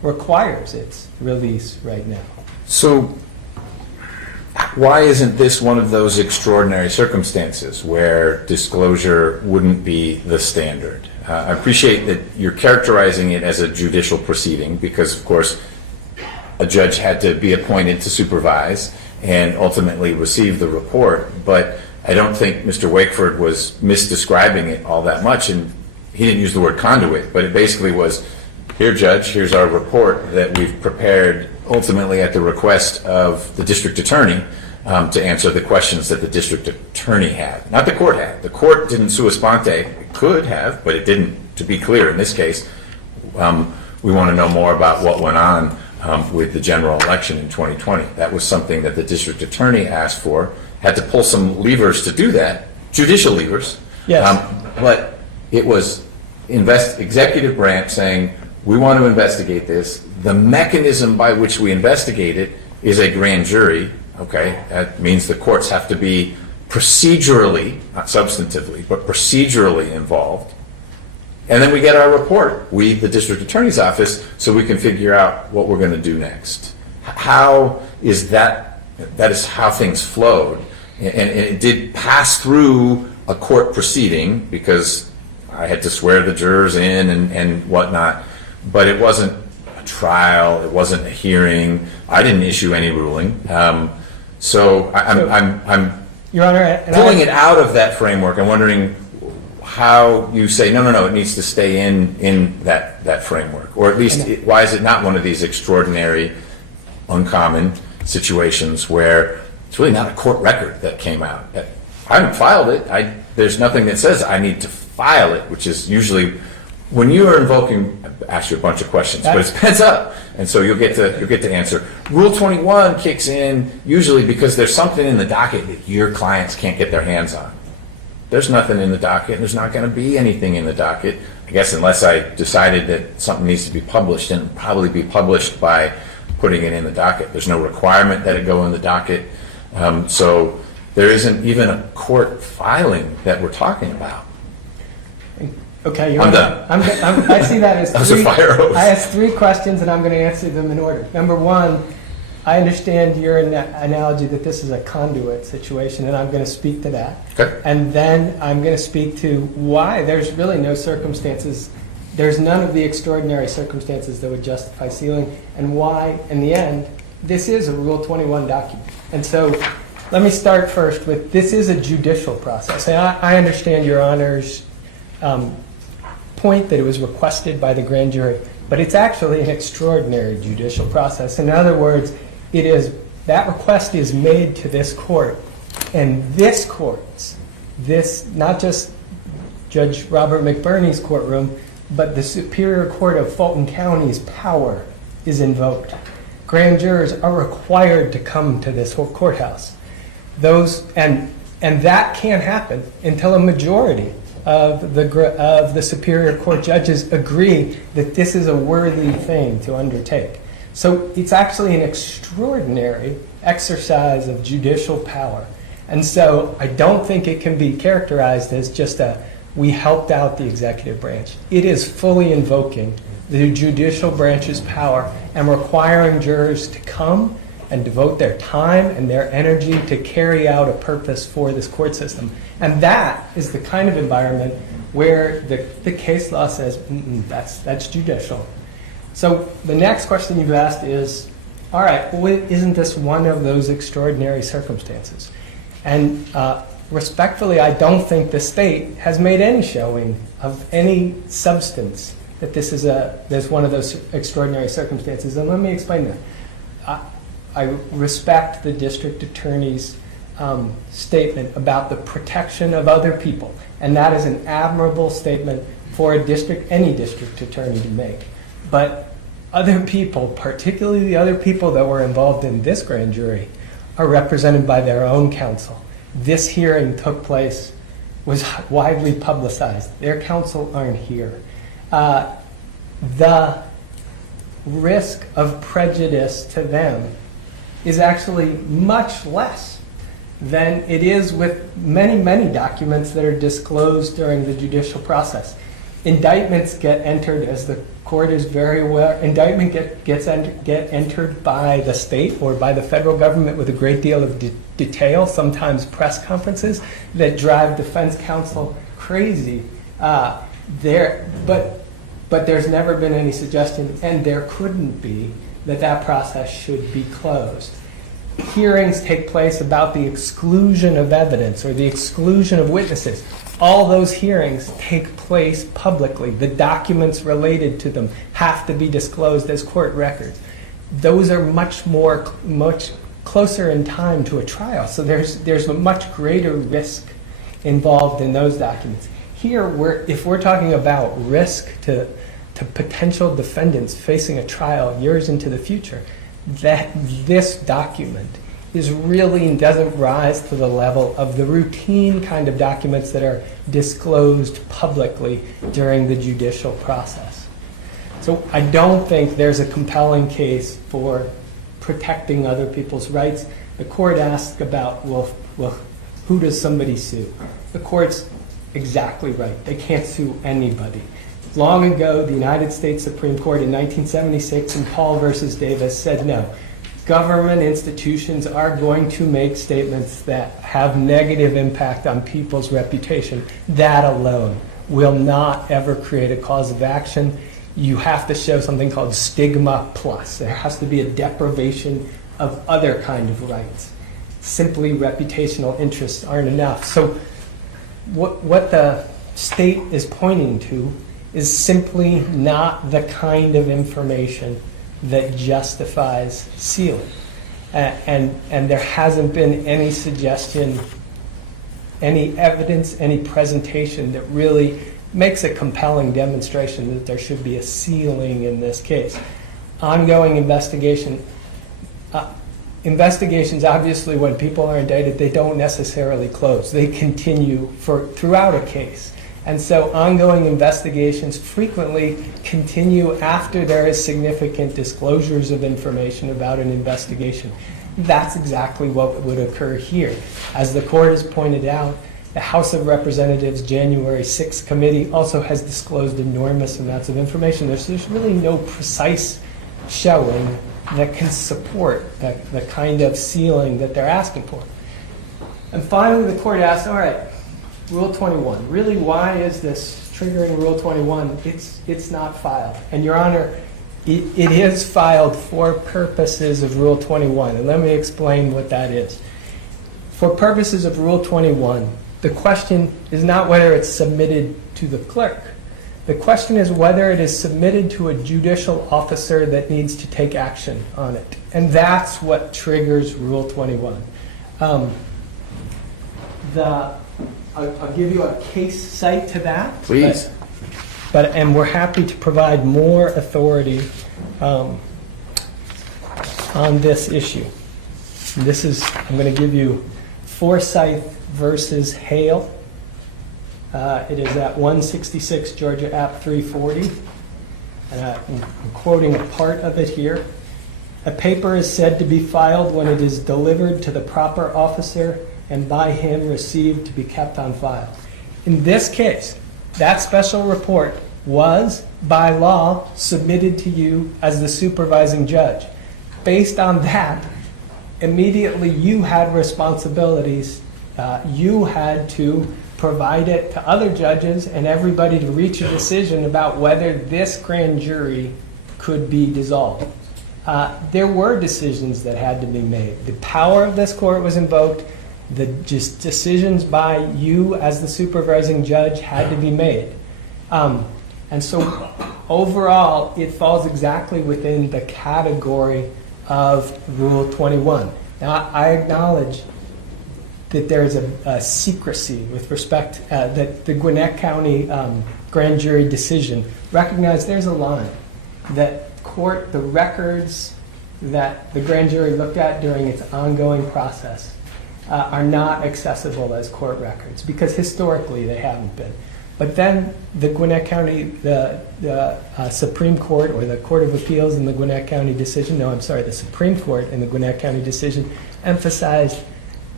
requires its release right now. So why isn't this one of those extraordinary circumstances where disclosure wouldn't be the standard? I appreciate that you're characterizing it as a judicial proceeding because, of course, a judge had to be appointed to supervise and ultimately receive the report, but I don't think Mr. Wakeford was misdescribing it all that much, and he didn't use the word conduit, but it basically was, here, Judge, here's our report that we've prepared ultimately at the request of the district attorney to answer the questions that the district attorney had, not the court had. The court didn't sua sponte. It could have, but it didn't. To be clear, in this case, we want to know more about what went on with the general election in 2020. That was something that the district attorney asked for, had to pull some levers to do that, judicial levers. Yes. But it was executive branch saying, we want to investigate this. The mechanism by which we investigate it is a grand jury. Okay, that means the courts have to be procedurally, not substantively, but procedurally involved. And then we get our report, we, the district attorney's office, so we can figure out what we're going to do next. How is that? That is how things flowed. And it did pass through a court proceeding because I had to swear the jurors in and whatnot, but it wasn't a trial, it wasn't a hearing. I didn't issue any ruling. So I'm Your Honor, and pulling it out of that framework. I'm wondering how you say, no, it needs to stay in that framework. Or at least, why is it not one of these extraordinary, uncommon situations where it's really not a court record that came out? I haven't filed it. There's nothing that says I need to file it, which is usually, when you are invoking, I ask you a bunch of questions, but it's pens up, and so you'll get to answer. Rule 21 kicks in usually because there's something in the docket that your clients can't get their hands on. There's nothing in the docket. There's not going to be anything in the docket, I guess, unless I decided that something needs to be published, and it'll probably be published by putting it in the docket. There's no requirement that it go in the docket, so there isn't even a court filing that we're talking about. Okay, I'm done. I see that as That was a fire hose. I asked three questions, and I'm going to answer them in order. Number one, I understand your analogy that this is a conduit situation, and I'm going to speak to that. Okay. And then I'm going to speak to why there's really no circumstances, there's none of the extraordinary circumstances that would justify sealing, and why, in the end, this is a Rule 21 document. And so let me start first with, this is a judicial process. And I understand Your Honor's point that it was requested by the grand jury, but it's actually an extraordinary judicial process. In other words, that request is made to this court, and this court's, not just Judge Robert McBurney's courtroom, but the Superior Court of Fulton County's power is invoked. Grand jurors are required to come to this whole courthouse. And that can't happen until a majority of the Superior Court judges agree that this is a worthy thing to undertake. So it's actually an extraordinary exercise of judicial power. And so I don't think it can be characterized as just we helped out the executive branch. It is fully invoking the judicial branch's power and requiring jurors to come and devote their time and their energy to carry out a purpose for this court system. And that is the kind of environment where the case law says, that's judicial. So the next question you've asked is, all right, well, isn't this one of those extraordinary circumstances? And respectfully, I don't think the state has made any showing of any substance that this is one of those extraordinary circumstances. And let me explain that. I respect the district attorney's statement about the protection of other people, and that is an admirable statement for any district attorney to make. But other people, particularly the other people that were involved in this grand jury, are represented by their own counsel. This hearing took place, was widely publicized. Their counsel aren't here. The risk of prejudice to them is actually much less than it is with many, many documents that are disclosed during the judicial process. indictments get entered, as the court is very aware, indictment get entered by the state or by the federal government with a great deal of detail, sometimes press conferences that drive defense counsel crazy. But there's never been any suggestion, and there couldn't be, that process should be closed. Hearings take place about the exclusion of evidence or the exclusion of witnesses. All those hearings take place publicly. The documents related to them have to be disclosed as court records. Those are much closer in time to a trial, so there's a much greater risk involved in those documents. Here, if we're talking about risk to potential defendants facing a trial years into the future, that this document doesn't rise to the level of the routine kind of documents that are disclosed publicly during the judicial process. So I don't think there's a compelling case for protecting other people's rights. The court asked about, well, who does somebody sue? The court's exactly right. They can't sue anybody. Long ago, the United States Supreme Court in 1976 in Paul versus Davis said no. Government institutions are going to make statements that have negative impact on people's reputation. That alone will not ever create a cause of action. You have to show something called stigma plus. There has to be a deprivation of other kind of rights. Simply reputational interests aren't enough. So what the state is pointing to is simply not the kind of information that justifies sealing. And there hasn't been any suggestion, any evidence, any presentation that really makes a compelling demonstration that there should be a sealing in this case. Ongoing investigations, obviously, when people are indicted, they don't necessarily close. They continue throughout a case. And so ongoing investigations frequently continue after there is significant disclosures of information about an investigation. That's exactly what would occur here. As the court has pointed out, the House of Representatives January 6th committee also has disclosed enormous amounts of information. There's really no precise showing that can support the kind of sealing that they're asking for. And finally, the court asks, all right, Rule 21. Really, why is this triggering Rule 21? It's not filed. And Your Honor, it is filed for purposes of Rule 21. And let me explain what that is. For purposes of Rule 21, the question is not whether it's submitted to the clerk. The question is whether it is submitted to a judicial officer that needs to take action on it. And that's what triggers Rule 21. I'll give you a case cite to that. Please. And we're happy to provide more authority on this issue. I'm going to give you Forsyth versus Hale. It is at 166 Georgia App 340. And I'm quoting a part of it here. A paper is said to be filed when it is delivered to the proper officer and by him received to be kept on file. In this case, that special report was, by law, submitted to you as the supervising judge. Based on that, immediately you had responsibilities. You had to provide it to other judges and everybody to reach a decision about whether this grand jury could be dissolved. There were decisions that had to be made. The power of this court was invoked. The decisions by you as the supervising judge had to be made. And so overall, it falls exactly within the category of Rule 21. Now, I acknowledge that there's a secrecy with respect that the Gwinnett County grand jury decision recognized there's a line that the records that the grand jury looked at during its ongoing process are not accessible as court records because historically they haven't been. But then the Gwinnett County, the Supreme Court or the Court of Appeals in the Gwinnett County decision, the Supreme Court in the Gwinnett County decision emphasized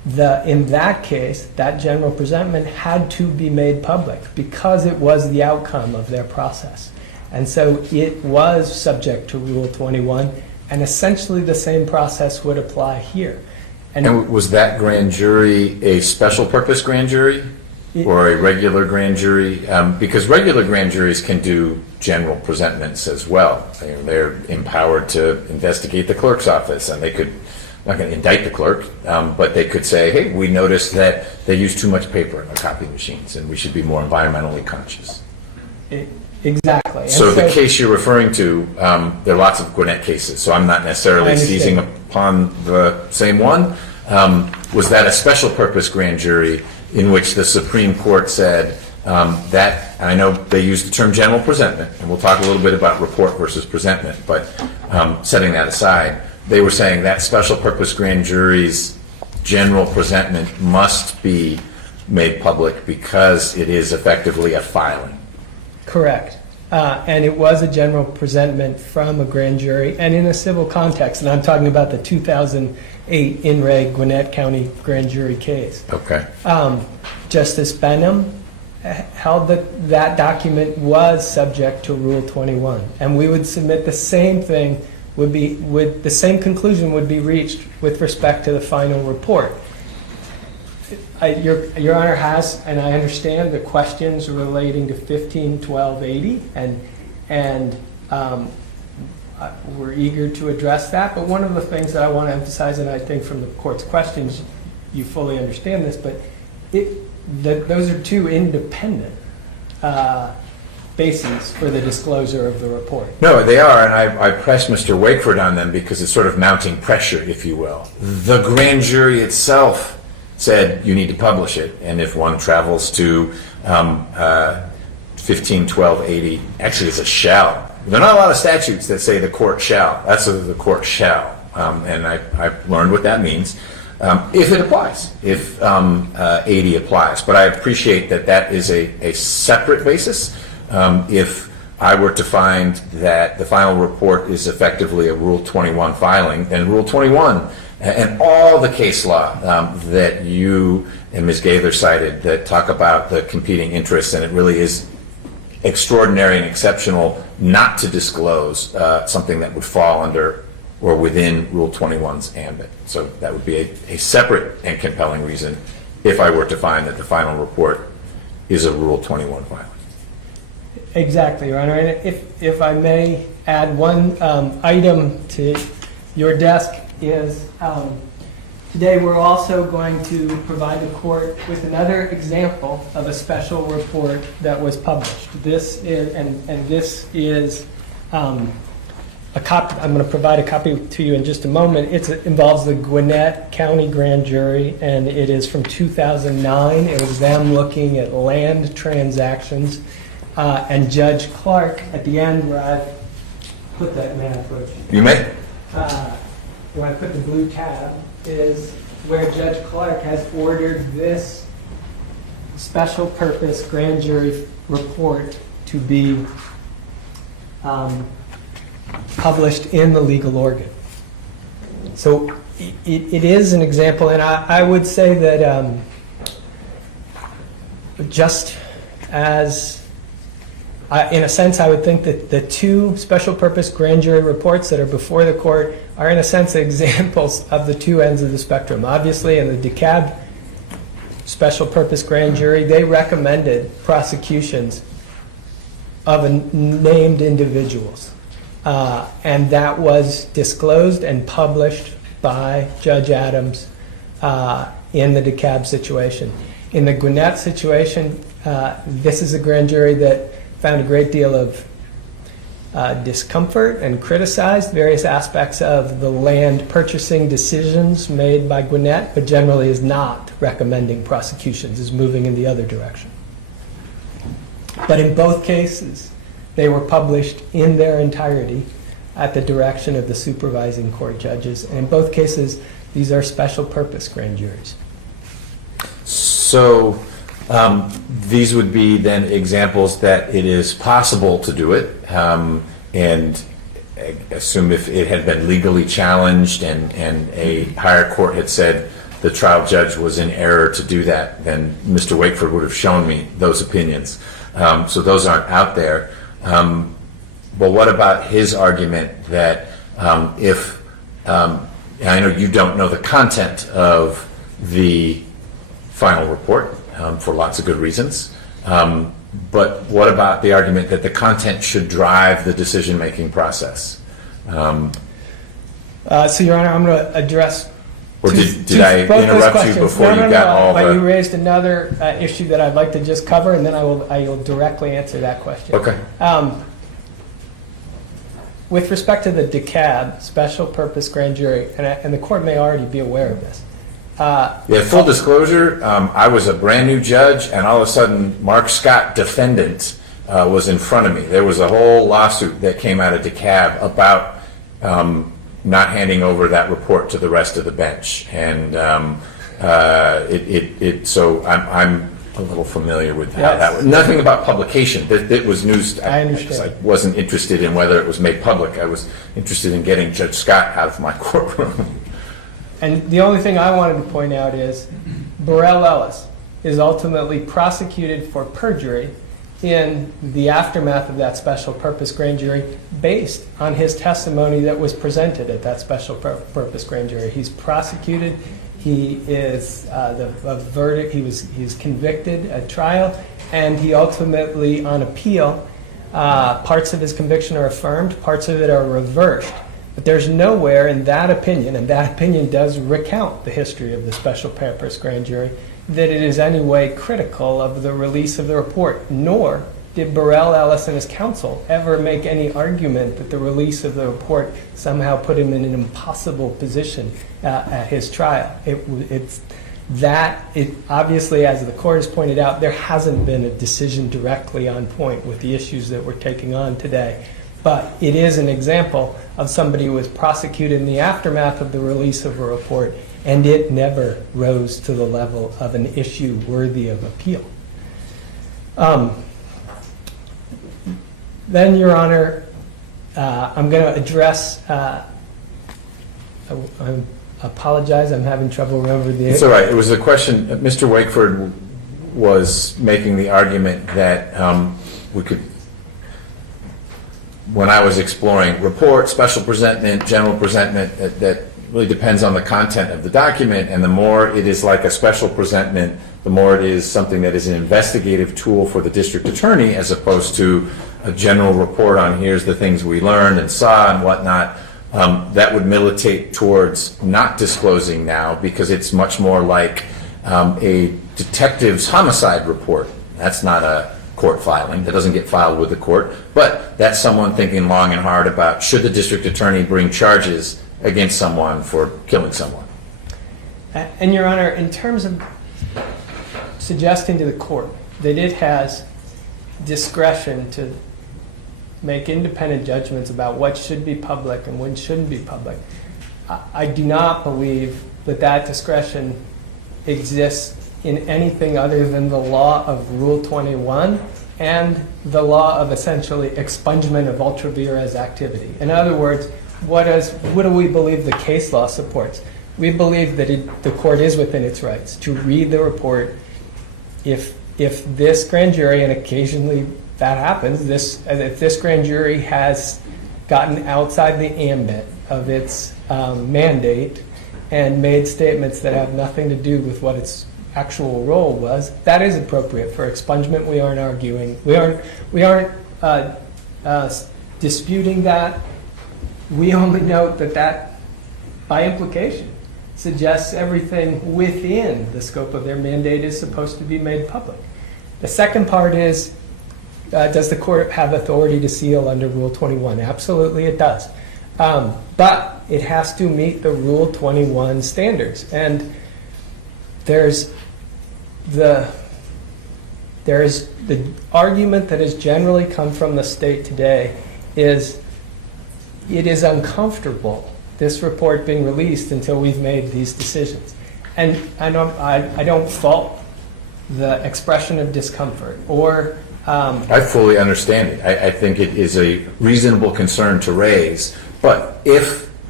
In that case, that general presentment had to be made public because it was the outcome of their process. And so it was subject to Rule 21, and essentially the same process would apply here. And was that grand jury a special purpose grand jury or a regular grand jury? Because regular grand juries can do general presentments as well. They're empowered to investigate the clerk's office, and they could, not going to indict the clerk, but they could say, hey, we noticed that they use too much paper in the copy machines, and we should be more environmentally conscious. Exactly. So the case you're referring to, there are lots of Gwinnett cases, so I'm not necessarily seizing upon the same one. Was that a special purpose grand jury in which the Supreme Court said that, and I know they used the term general presentment, and we'll talk a little bit about report versus presentment, but setting that aside, they were saying that special purpose grand jury's general presentment must be made public because it is effectively a filing. Correct. And it was a general presentment from a grand jury and in a civil context. And I'm talking about the 2008 In Re Gwinnett County grand jury case. Okay. Justice Benham held that that document was subject to Rule 21. And we would submit the same thing the same conclusion would be reached with respect to the final report. Your Honor has, and I understand the questions relating to 151280, and we're eager to address that. But one of the things that I want to emphasize, and I think from the court's questions you fully understand this, but those are two independent bases for the disclosure of the report. No, they are, and I pressed Mr. Wakeford on them because it's sort of mounting pressure, if you will. The grand jury itself said you need to publish it, and if one travels to 151280, actually it's a shall. There are not a lot of statutes that say the court shall. That's the court shall, and I've learned what that means. If it applies, if 80 applies. But I appreciate that that is a separate basis. If I were to find that the final report is effectively a Rule 21 filing, then Rule 21 and all the case law that you and Ms. Gaither cited that talk about the competing interests, and it really is extraordinary and exceptional not to disclose something that would fall under or within Rule 21's ambit. So that would be a separate and compelling reason if I were to find that the final report is a Rule 21 filing. Exactly, Your Honor. And if I may add one item to your desk is today we're also going to provide the court with another example of a special report that was published. This is, and this is a copy. I'm going to provide a copy to you in just a moment. It involves the Gwinnett County Grand Jury, and it is from 2009. It was them looking at land transactions. And Judge Clark, at the end where I put that, may I approach? You may. Where I put the blue tab is where Judge Clark has ordered this special purpose grand jury report to be published in the legal organ. So it is an example, and I would say that just as in a sense, I would think that the two special purpose grand jury reports that are before the court are, in a sense, examples of the two ends of the spectrum. Obviously, in the DeKalb special purpose grand jury, they recommended prosecutions of named individuals. And that was disclosed and published by Judge Adams in the DeKalb situation. In the Gwinnett situation, this is a grand jury that found a great deal of discomfort and criticized various aspects of the land purchasing decisions made by Gwinnett, but generally is not recommending prosecutions, is moving in the other direction. But in both cases, they were published in their entirety at the direction of the supervising court judges. And in both cases, these are special purpose grand juries. So these would be then examples that it is possible to do it, and I assume if it had been legally challenged and a higher court had said the trial judge was in error to do that, then Mr. Wakeford would have shown me those opinions. So those aren't out there. But what about his argument that I know you don't know the content of the final report for lots of good reasons, but what about the argument that the content should drive the decision-making process? So, Your Honor, I'm going to address. Or did I interrupt you before you got all the? But you raised another issue that I'd like to just cover, and then I will directly answer that question. Okay. With respect to the DeKalb special purpose grand jury, and the court may already be aware of this. Yeah, full disclosure, I was a brand new judge, and all of a sudden, Mark Scott, defendant, was in front of me. There was a whole lawsuit that came out of DeKalb about not handing over that report to the rest of the bench, and so I'm a little familiar with how that was. Nothing about publication. That was news. I understand. I wasn't interested in whether it was made public. I was interested in getting Judge Scott out of my courtroom. And the only thing I wanted to point out is Burrell Ellis is ultimately prosecuted for perjury in the aftermath of that special purpose grand jury based on his testimony that was presented at that special purpose grand jury. He's prosecuted. He is a verdict. He's convicted at trial, and he ultimately, on appeal, parts of his conviction are affirmed, parts of it are reversed. But there's nowhere in that opinion, and that opinion does recount the history of the special purpose grand jury, that it is any way critical of the release of the report, nor did Burrell Ellis and his counsel ever make any argument that the release of the report somehow put him in an impossible position at his trial. Obviously, as the court has pointed out, there hasn't been a decision directly on point with the issues that we're taking on today. But it is an example of somebody who was prosecuted in the aftermath of the release of a report, and it never rose to the level of an issue worthy of appeal. Then, Your Honor, I'm going to address, I apologize, I'm having trouble remembering the... It's all right. It was a question, Mr. Wakeford was making the argument that we could, when I was exploring report, special presentment, general presentment, that really depends on the content of the document, and the more it is like a special presentment, the more it is something that is an investigative tool for the district attorney as opposed to a general report on here's the things we learned and saw and whatnot. That would militate towards not disclosing now because it's much more like a detective's homicide report. That's not a court filing. That doesn't get filed with the court. But that's someone thinking long and hard about should the district attorney bring charges against someone for killing someone. And Your Honor, in terms of suggesting to the court that it has discretion to make independent judgments about what should be public and what shouldn't be public, I do not believe that that discretion exists in anything other than the law of Rule 21 and the law of essentially expungement of ultra vires activity. In other words, what do we believe the case law supports? We believe that the court is within its rights to read the report if this grand jury, and occasionally that happens, if this grand jury has gotten outside the ambit of its mandate and made statements that have nothing to do with what its actual role was, that is appropriate for expungement. We aren't arguing. We aren't disputing that. We only note that by implication suggests everything within the scope of their mandate is supposed to be made public. The second part is, does the court have authority to seal under Rule 21? Absolutely it does. But it has to meet the Rule 21 standards. And there's the argument that has generally come from the state today is it is uncomfortable, this report being released until we've made these decisions. And I don't fault the expression of discomfort or... I fully understand it. I think it is a reasonable concern to raise. But if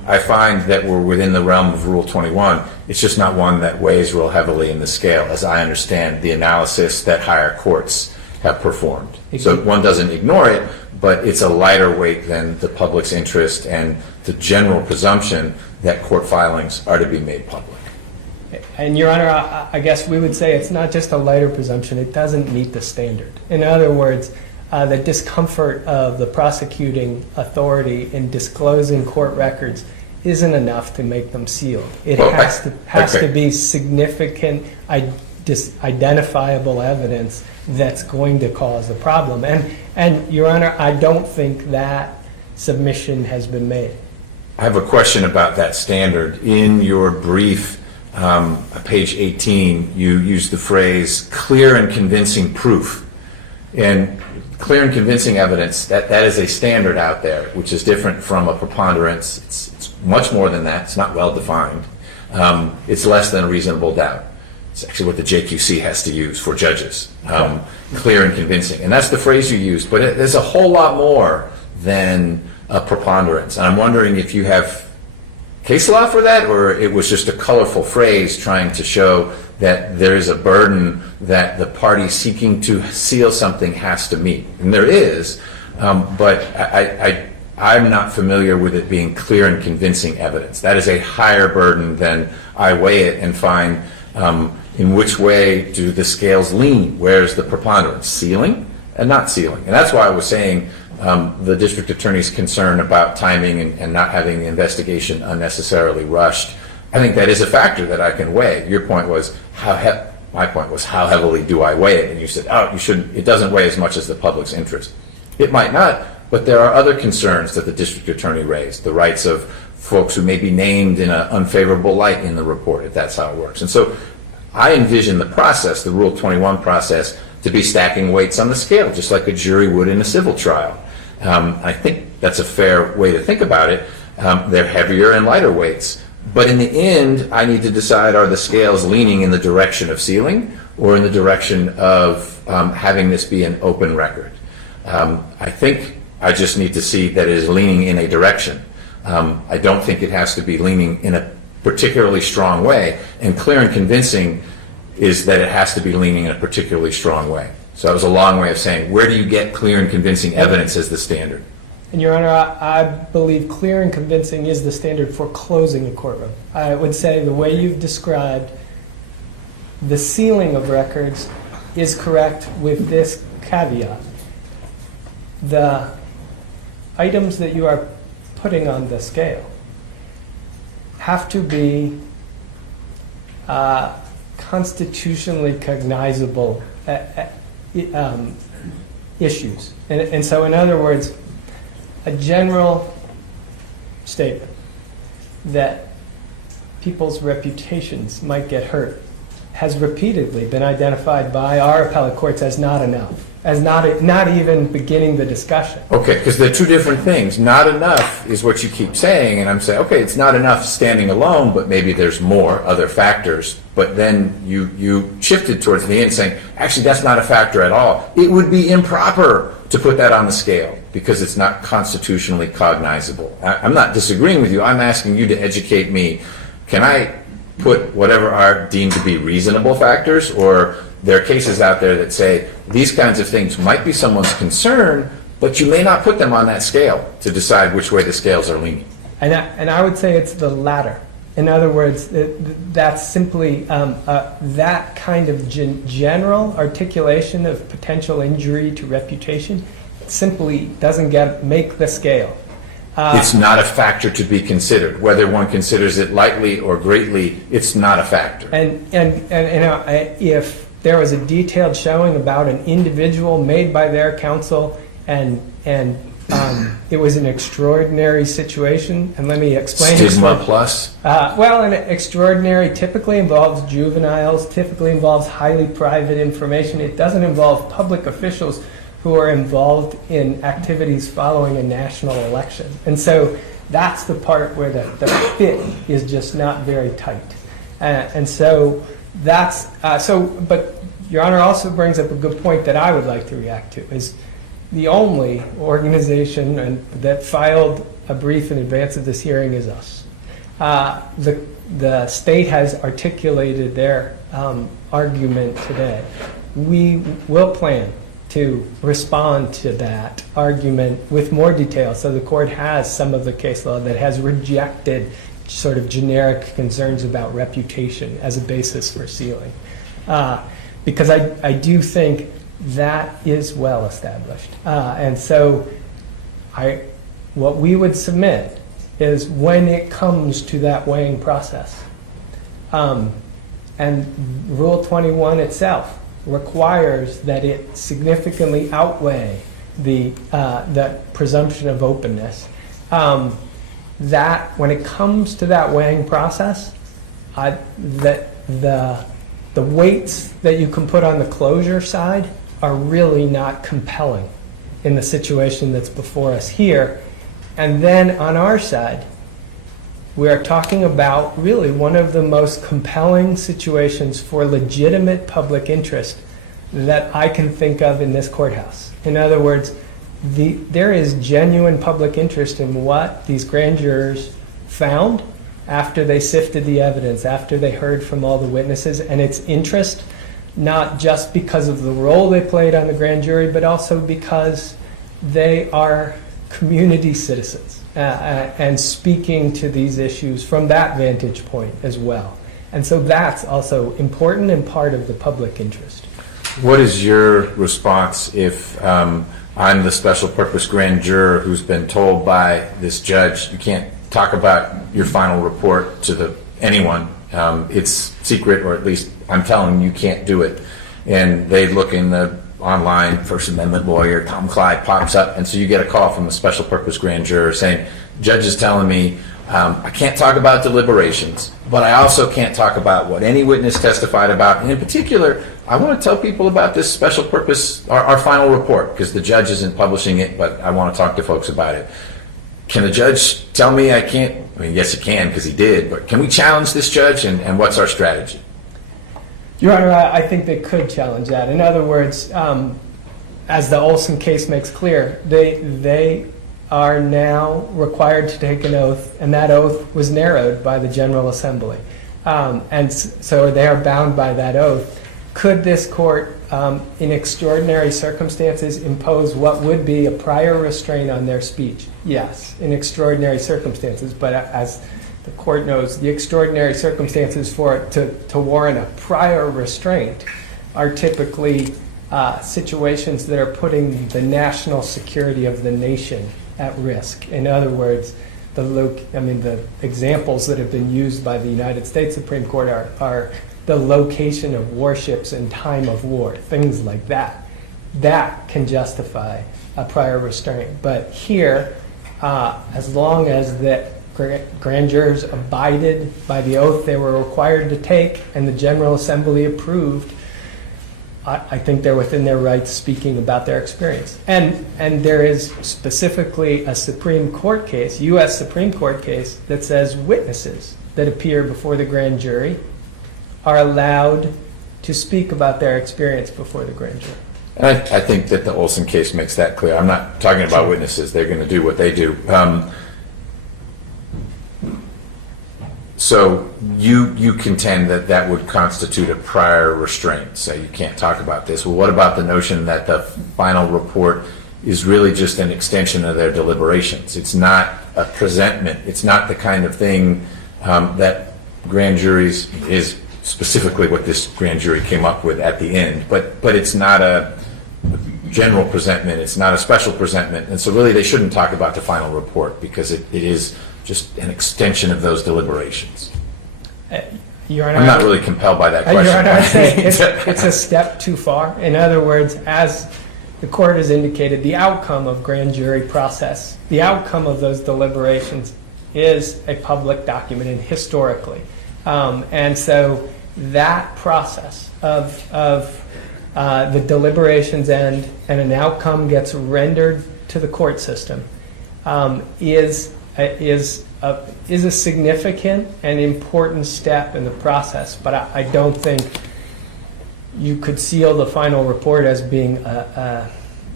I find that we're within the realm of Rule 21. It's just not one that weighs real heavily in the scale, as I understand the analysis that higher courts have performed. So one doesn't ignore it, but it's a lighter weight than the public's interest and the general presumption that court filings are to be made public. And Your Honor, I guess we would say it's not just a lighter presumption, it doesn't meet the standard. In other words, the discomfort of the prosecuting authority in disclosing court records isn't enough to make them sealed. It has to be significant, identifiable evidence that's going to cause a problem. And Your Honor, I don't think that submission has been made. I have a question about that standard. In your brief, page 18, you use the phrase clear and convincing proof. And clear and convincing evidence, that is a standard out there, which is different from a preponderance. It's much more than that. It's not well defined. It's less than a reasonable doubt. It's actually what the JQC has to use for judges. Clear and convincing. And that's the phrase you use. But there's a whole lot more than a preponderance. And I'm wondering if you have case law for that, or it was just a colorful phrase trying to show that there is a burden that the party seeking to seal something has to meet. And there is, but I'm not familiar with it being clear and convincing evidence. That is a higher burden than I weigh it and find in which way do the scales lean. Where's the preponderance? Sealing and not sealing. And that's why I was saying the district attorney's concern about timing and not having the investigation unnecessarily rushed. I think that is a factor that I can weigh. Your point was my point was how heavily do I weigh it? And you said, oh, you shouldn't. It doesn't weigh as much as the public's interest. It might not, but there are other concerns that the district attorney raised. The rights of folks who may be named in an unfavorable light in the report, if that's how it works. And so I envision the process, the Rule 21 process, to be stacking weights on the scale, just like a jury would in a civil trial. I think that's a fair way to think about it. They're heavier and lighter weights. But in the end, I need to decide, are the scales leaning in the direction of sealing or in the direction of having this be an open record? I think I just need to see that it is leaning in a direction. I don't think it has to be leaning in a particularly strong way. And clear and convincing is that it has to be leaning in a particularly strong way. So that was a long way of saying, where do you get clear and convincing evidence as the standard? And Your Honor, I believe clear and convincing is the standard for closing a courtroom. I would say the way you've described the sealing of records is correct with this caveat. The items that you are putting on the scale have to be constitutionally cognizable issues. And so, in other words, a general statement that people's reputations might get hurt has repeatedly been identified by our appellate courts as not enough, as not even beginning the discussion. Okay, because they're two different things. Not enough is what you keep saying, and I'm saying, okay, it's not enough standing alone, but maybe there's more other factors. But then you shifted towards the end saying, actually, that's not a factor at all. It would be improper to put that on the scale because it's not constitutionally cognizable. I'm not disagreeing with you. I'm asking you to educate me. Can I put whatever are deemed to be reasonable factors, or there are cases out there that say these kinds of things might be someone's concern, but you may not put them on that scale to decide which way the scales are leaning? And I would say it's the latter. In other words, that's simply that kind of general articulation of potential injury to reputation simply doesn't make the scale. It's not a factor to be considered. Whether one considers it lightly or greatly, it's not a factor. And you know, if there was a detailed showing about an individual made by their counsel and it was an extraordinary situation, and let me explain. Stigma plus? Well, an extraordinary typically involves juveniles, typically involves highly private information. It doesn't involve public officials who are involved in activities following a national election. And so that's the part where the fit is just not very tight. And so that's, but Your Honor also brings up a good point that I would like to react to, is The only organization that filed a brief in advance of this hearing is us. The state has articulated their argument today. We will plan to respond to that argument with more detail, so the court has some of the case law that has rejected sort of generic concerns about reputation as a basis for sealing. Because I do think that is well established. And so what we would submit is when it comes to that weighing process, and Rule 21 itself requires that it significantly outweigh the presumption of openness, that when it comes to that weighing process, that the weights that you can put on the closure side are really not compelling in the situation that's before us here. And then on our side, we are talking about really one of the most compelling situations for legitimate public interest that I can think of in this courthouse. In other words, there is genuine public interest in what these grand jurors found after they sifted the evidence, after they heard from all the witnesses, and its interest not just because of the role they played on the grand jury, but also because they are community citizens and speaking to these issues from that vantage point as well. And so that's also important and part of the public interest. What is your response if I'm the special purpose grand juror who's been told by this judge, you can't talk about your final report to anyone, it's secret, or at least I'm telling you can't do it. And they look in the online, First Amendment lawyer, Tom Clyde pops up, and so you get a call from a special purpose grand juror saying, judge is telling me I can't talk about deliberations, but I also can't talk about what any witness testified about. And in particular, I want to tell people about this special purpose, our final report, because the judge isn't publishing it, but I want to talk to folks about it. Can the judge tell me I can't? I mean, yes, he can, because he did, but can we challenge this judge, and what's our strategy? Your Honor, I think they could challenge that. In other words, as the Olson case makes clear, they are now required to take an oath, and that oath was narrowed by the General Assembly. And so they are bound by that oath. Could this court, in extraordinary circumstances, impose what would be a prior restraint on their speech? Yes, in extraordinary circumstances, but as the court knows, the extraordinary circumstances for it to warrant a prior restraint are typically situations that are putting the national security of the nation at risk. In other words, the examples that have been used by the United States Supreme Court are the location of warships in time of war, things like that. That can justify a prior restraint. But here, as long as the grand jurors abided by the oath they were required to take and the General Assembly approved, I think they're within their rights speaking about their experience. And there is specifically a Supreme Court case, U.S. Supreme Court case, that says witnesses that appear before the grand jury are allowed to speak about their experience before the grand jury. And I think that the Olson case makes that clear. I'm not talking about witnesses. They're going to do what they do. So you contend that that would constitute a prior restraint, so you can't talk about this. Well, what about the notion that the final report is really just an extension of their deliberations? It's not a presentment. It's not the kind of thing that grand juries is specifically what this grand jury came up with at the end. But it's not a general presentment. It's not a special presentment. And so really they shouldn't talk about the final report because it is just an extension of those deliberations. Your Honor, I'm not really compelled by that question. Your Honor, I'd say it's a step too far. In other words, as the court has indicated, the outcome of grand jury process, the outcome of those deliberations is a public document, and historically. And so that process of the deliberations end and an outcome gets rendered to the court system is a significant and important step in the process, but I don't think you could seal the final report as being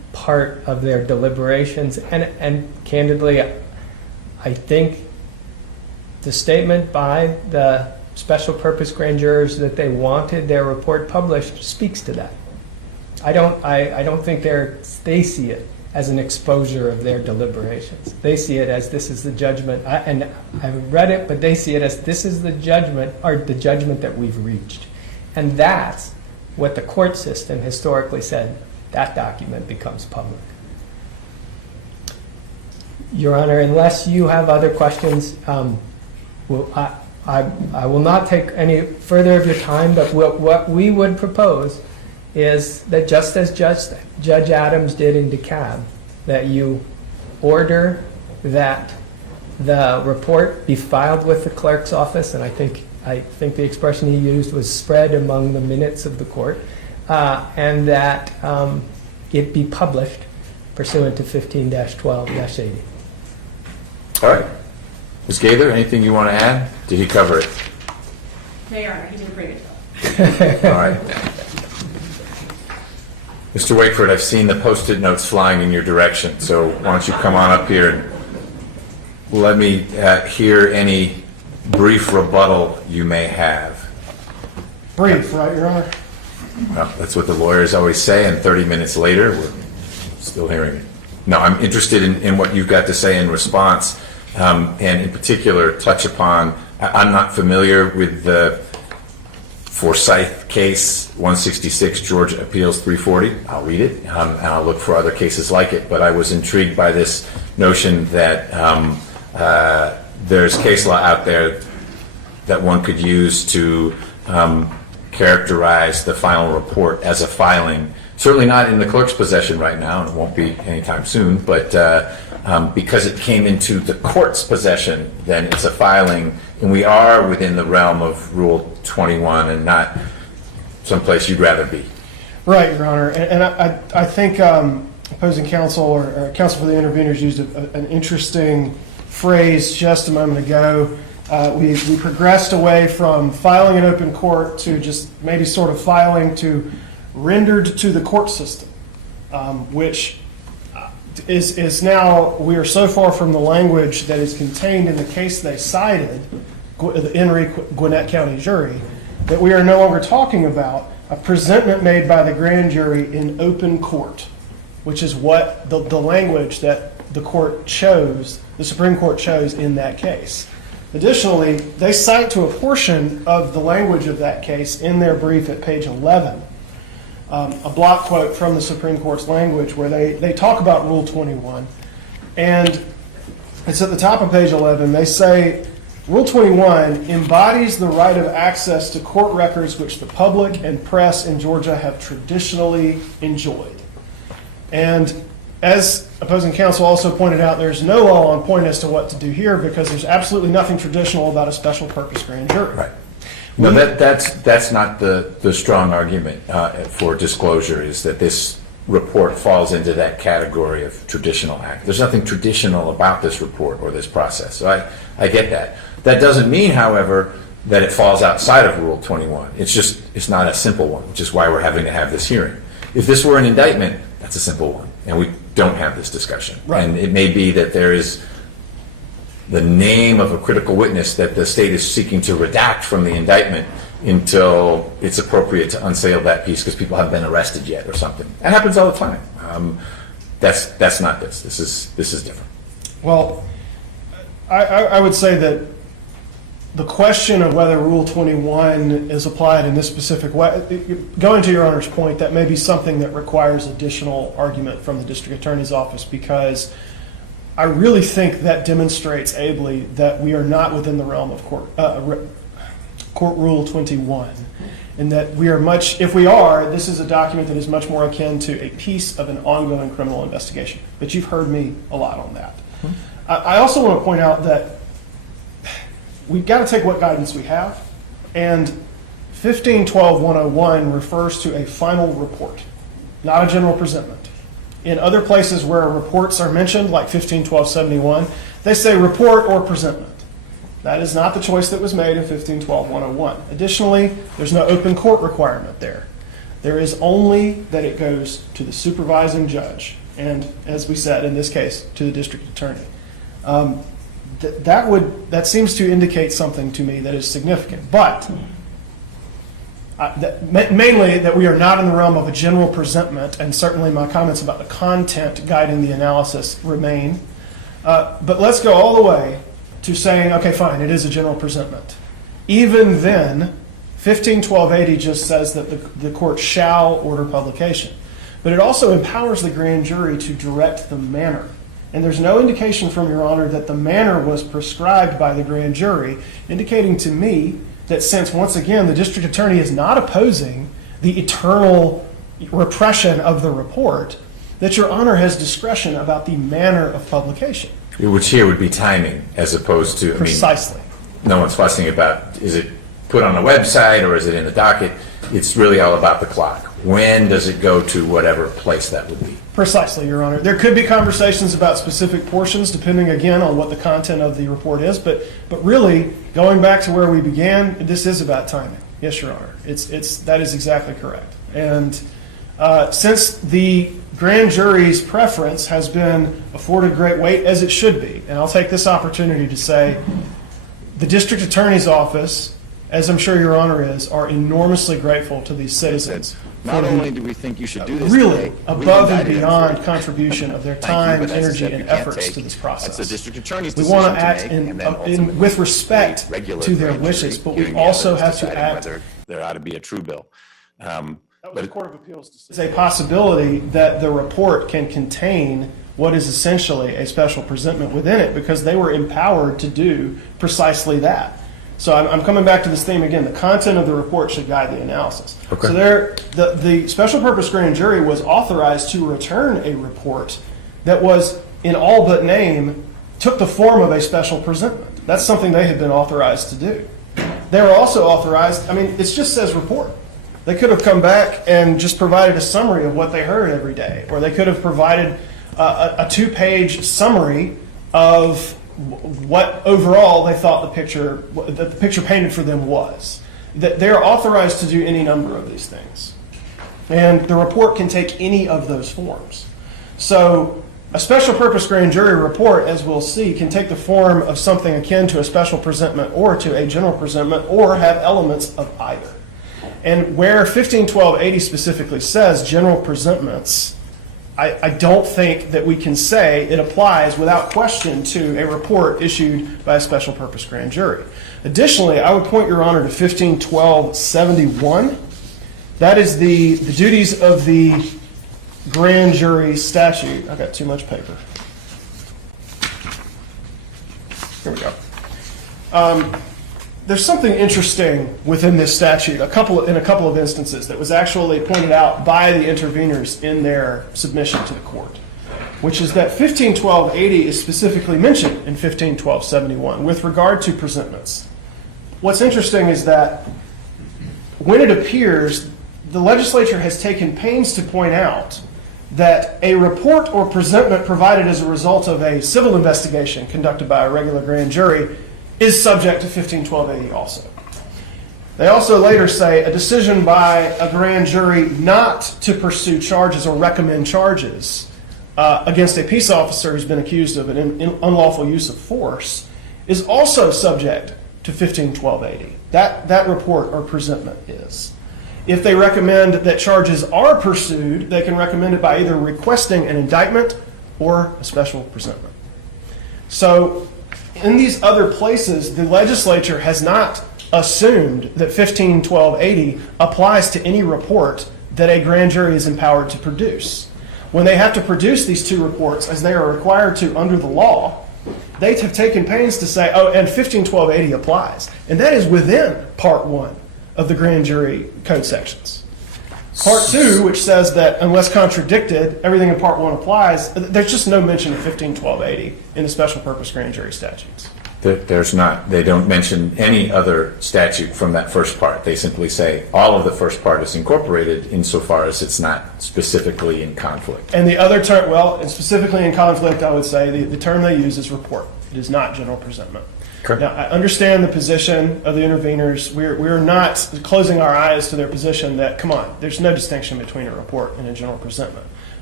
part of their deliberations. And candidly, I think the statement by the special purpose grand jurors that they wanted their report published speaks to that. I don't think they see it as an exposure of their deliberations. They see it as this is the judgment, and I haven't read it, but they see it as this is the judgment, or the judgment that we've reached. And that's what the court system historically said, that document becomes public. Your Honor, unless you have other questions, I will not take any further of your time, but what we would propose is that just as Judge Adams did in DeKalb, that you order that the report be filed with the clerk's office, and I think the expression he used was spread among the minutes of the court, and that it be published pursuant to 15-12-80. All right. Ms. Gaither, anything you want to add? Did he cover it? No, Your Honor, he did a pretty good job. All right. Mr. Wakeford, I've seen the Post-it notes flying in your direction, so why don't you come on up here and let me hear any brief rebuttal you may have. Brief, right, Your Honor? Well, that's what the lawyers always say, and 30 minutes later, we're still hearing it. No, I'm interested in what you've got to say in response, and in particular, touch upon, I'm not familiar with the Forsyth case, 166 Georgia Appeals 340. I'll read it, and I'll look for other cases like it, but I was intrigued by this notion that there's case law out there that one could use to characterize the final report as a filing. Certainly not in the clerk's possession right now, and it won't be anytime soon, but because it came into the court's possession, then it's a filing, and we are within the realm of Rule 21 and not someplace you'd rather be. Right, Your Honor. And I think opposing counsel or counsel for the interveners used an interesting phrase just a moment ago. We progressed away from filing in open court to just maybe sort of filing to rendered to the court system, which is now, we are so far from the language that is contained in the case they cited, the Henry Gwinnett County jury, that we are no longer talking about a presentment made by the grand jury in open court, which is what the language that the court chose, the Supreme Court chose in that case. Additionally, they cite to a portion of the language of that case in their brief at page 11, a block quote from the Supreme Court's language where they talk about Rule 21. And it's at the top of page 11. They say, Rule 21 embodies the right of access to court records which the public and press in Georgia have traditionally enjoyed. And as opposing counsel also pointed out, there's no law on point as to what to do here because there's absolutely nothing traditional about a special purpose grand jury. Right. No, that's not the strong argument for disclosure, is that this report falls into that category of traditional act. There's nothing traditional about this report or this process. So I get that. That doesn't mean, however, that it falls outside of Rule 21. It's not a simple one, which is why we're having to have this hearing. If this were an indictment, that's a simple one, and we don't have this discussion. Right. And it may be that there is the name of a critical witness that the state is seeking to redact from the indictment until it's appropriate to unseal that piece because people haven't been arrested yet or something. That happens all the time. That's not this. This is different. Well, I would say that the question of whether Rule 21 is applied in this specific way, going to Your Honor's point, that may be something that requires additional argument from the district attorney's office, because I really think that demonstrates ably that we are not within the realm of Court Rule 21, and that we are much, if we are, this is a document that is much more akin to a piece of an ongoing criminal investigation. But you've heard me a lot on that. I also want to point out that we've got to take what guidance we have, and 15-12-101 refers to a final report, not a general presentment. In other places where reports are mentioned, like 15-12-71, they say report or presentment. That is not the choice that was made in 15-12-101. Additionally, there's no open court requirement there. There is only that it goes to the supervising judge. and as we said, in this case, to the district attorney. That seems to indicate something to me that is significant, but mainly that we are not in the realm of a general presentment, and certainly my comments about the content guiding the analysis remain. But let's go all the way to saying, okay, fine, it is a general presentment. Even then, 151280 just says that the court shall order publication. But it also empowers the grand jury to direct the manner. And there's no indication from Your Honor that the manner was prescribed by the grand jury, indicating to me that since, once again, the district attorney is not opposing the eternal repression of the report, that Your Honor has discretion about the manner of publication. Which here would be timing as opposed to, Precisely. No one's fussing about, is it put on a website or is it in the docket? It's really all about the clock. When does it go to whatever place that would be? Precisely, Your Honor. There could be conversations about specific portions, depending again on what the content of the report is. But really, going back to where we began, this is about timing. Yes, Your Honor. That is exactly correct. And since the grand jury's preference has been afforded great weight, as it should be, and I'll take this opportunity to say, the district attorney's office, as I'm sure Your Honor is, are enormously grateful to these citizens. Not only do we think you should do this Really today, above and beyond contribution of their time, energy, and efforts to this process. That's the district attorney's We decision want to act make, and then ultimately with respect regular to their grand wishes, jury but we hearing also the evidence have to deciding act. whether there ought to be a true bill. That was the Court of Appeals decision. It's a possibility that the report can contain what is essentially a special presentment within it, because they were empowered to do precisely that. So I'm coming back to this theme again. The content of the report should guide the analysis. Okay. So the special purpose grand jury was authorized to return a report that was, in all but name, took the form of a special presentment. That's something they had been authorized to do. They were also authorized, it just says report. They could have come back and just provided a summary of what they heard every day, or they could have provided a 2-page summary of what overall they thought the picture painted for them was. That they're authorized to do any number of these things. And the report can take any of those forms. So a special purpose grand jury report, as we'll see, can take the form of something akin to a special presentment or to a general presentment, or have elements of either. And where 151280 specifically says general presentments, I don't think that we can say it applies without question to a report issued by a special purpose grand jury. Additionally, I would point Your Honor to 151271. That is the duties of the grand jury statute. I've got too much paper. Here we go. There's something interesting within this statute, in a couple of instances, that was actually pointed out by the interveners in their submission to the court, which is that 151280 is specifically mentioned in 151271 with regard to presentments. What's interesting is that when it appears, the legislature has taken pains to point out that a report or presentment provided as a result of a civil investigation conducted by a regular grand jury is subject to 151280 also. They also later say a decision by a grand jury not to pursue charges or recommend charges against a peace officer who's been accused of an unlawful use of force is also subject to 151280. That report or presentment is. If they recommend that charges are pursued, they can recommend it by either requesting an indictment or a special presentment. So in these other places, the legislature has not assumed that 151280 applies to any report that a grand jury is empowered to produce. When they have to produce these two reports, as they are required to under the law, they have taken pains to say, oh, and 151280 applies. And that is within Part 1 of the grand jury code sections. Part 2, which says that unless contradicted, everything in Part 1 applies, there's just no mention of 151280 in the special purpose grand jury statutes. There's not. They don't mention any other statute from that first part. They simply say all of the first part is incorporated insofar as it's not specifically in conflict. And the other term, and specifically in conflict, I would say the term they use is report. It is not general presentment. Correct. Now, I understand the position of the interveners. We're not closing our eyes to their position that, come on, there's no distinction between a report and a general presentment.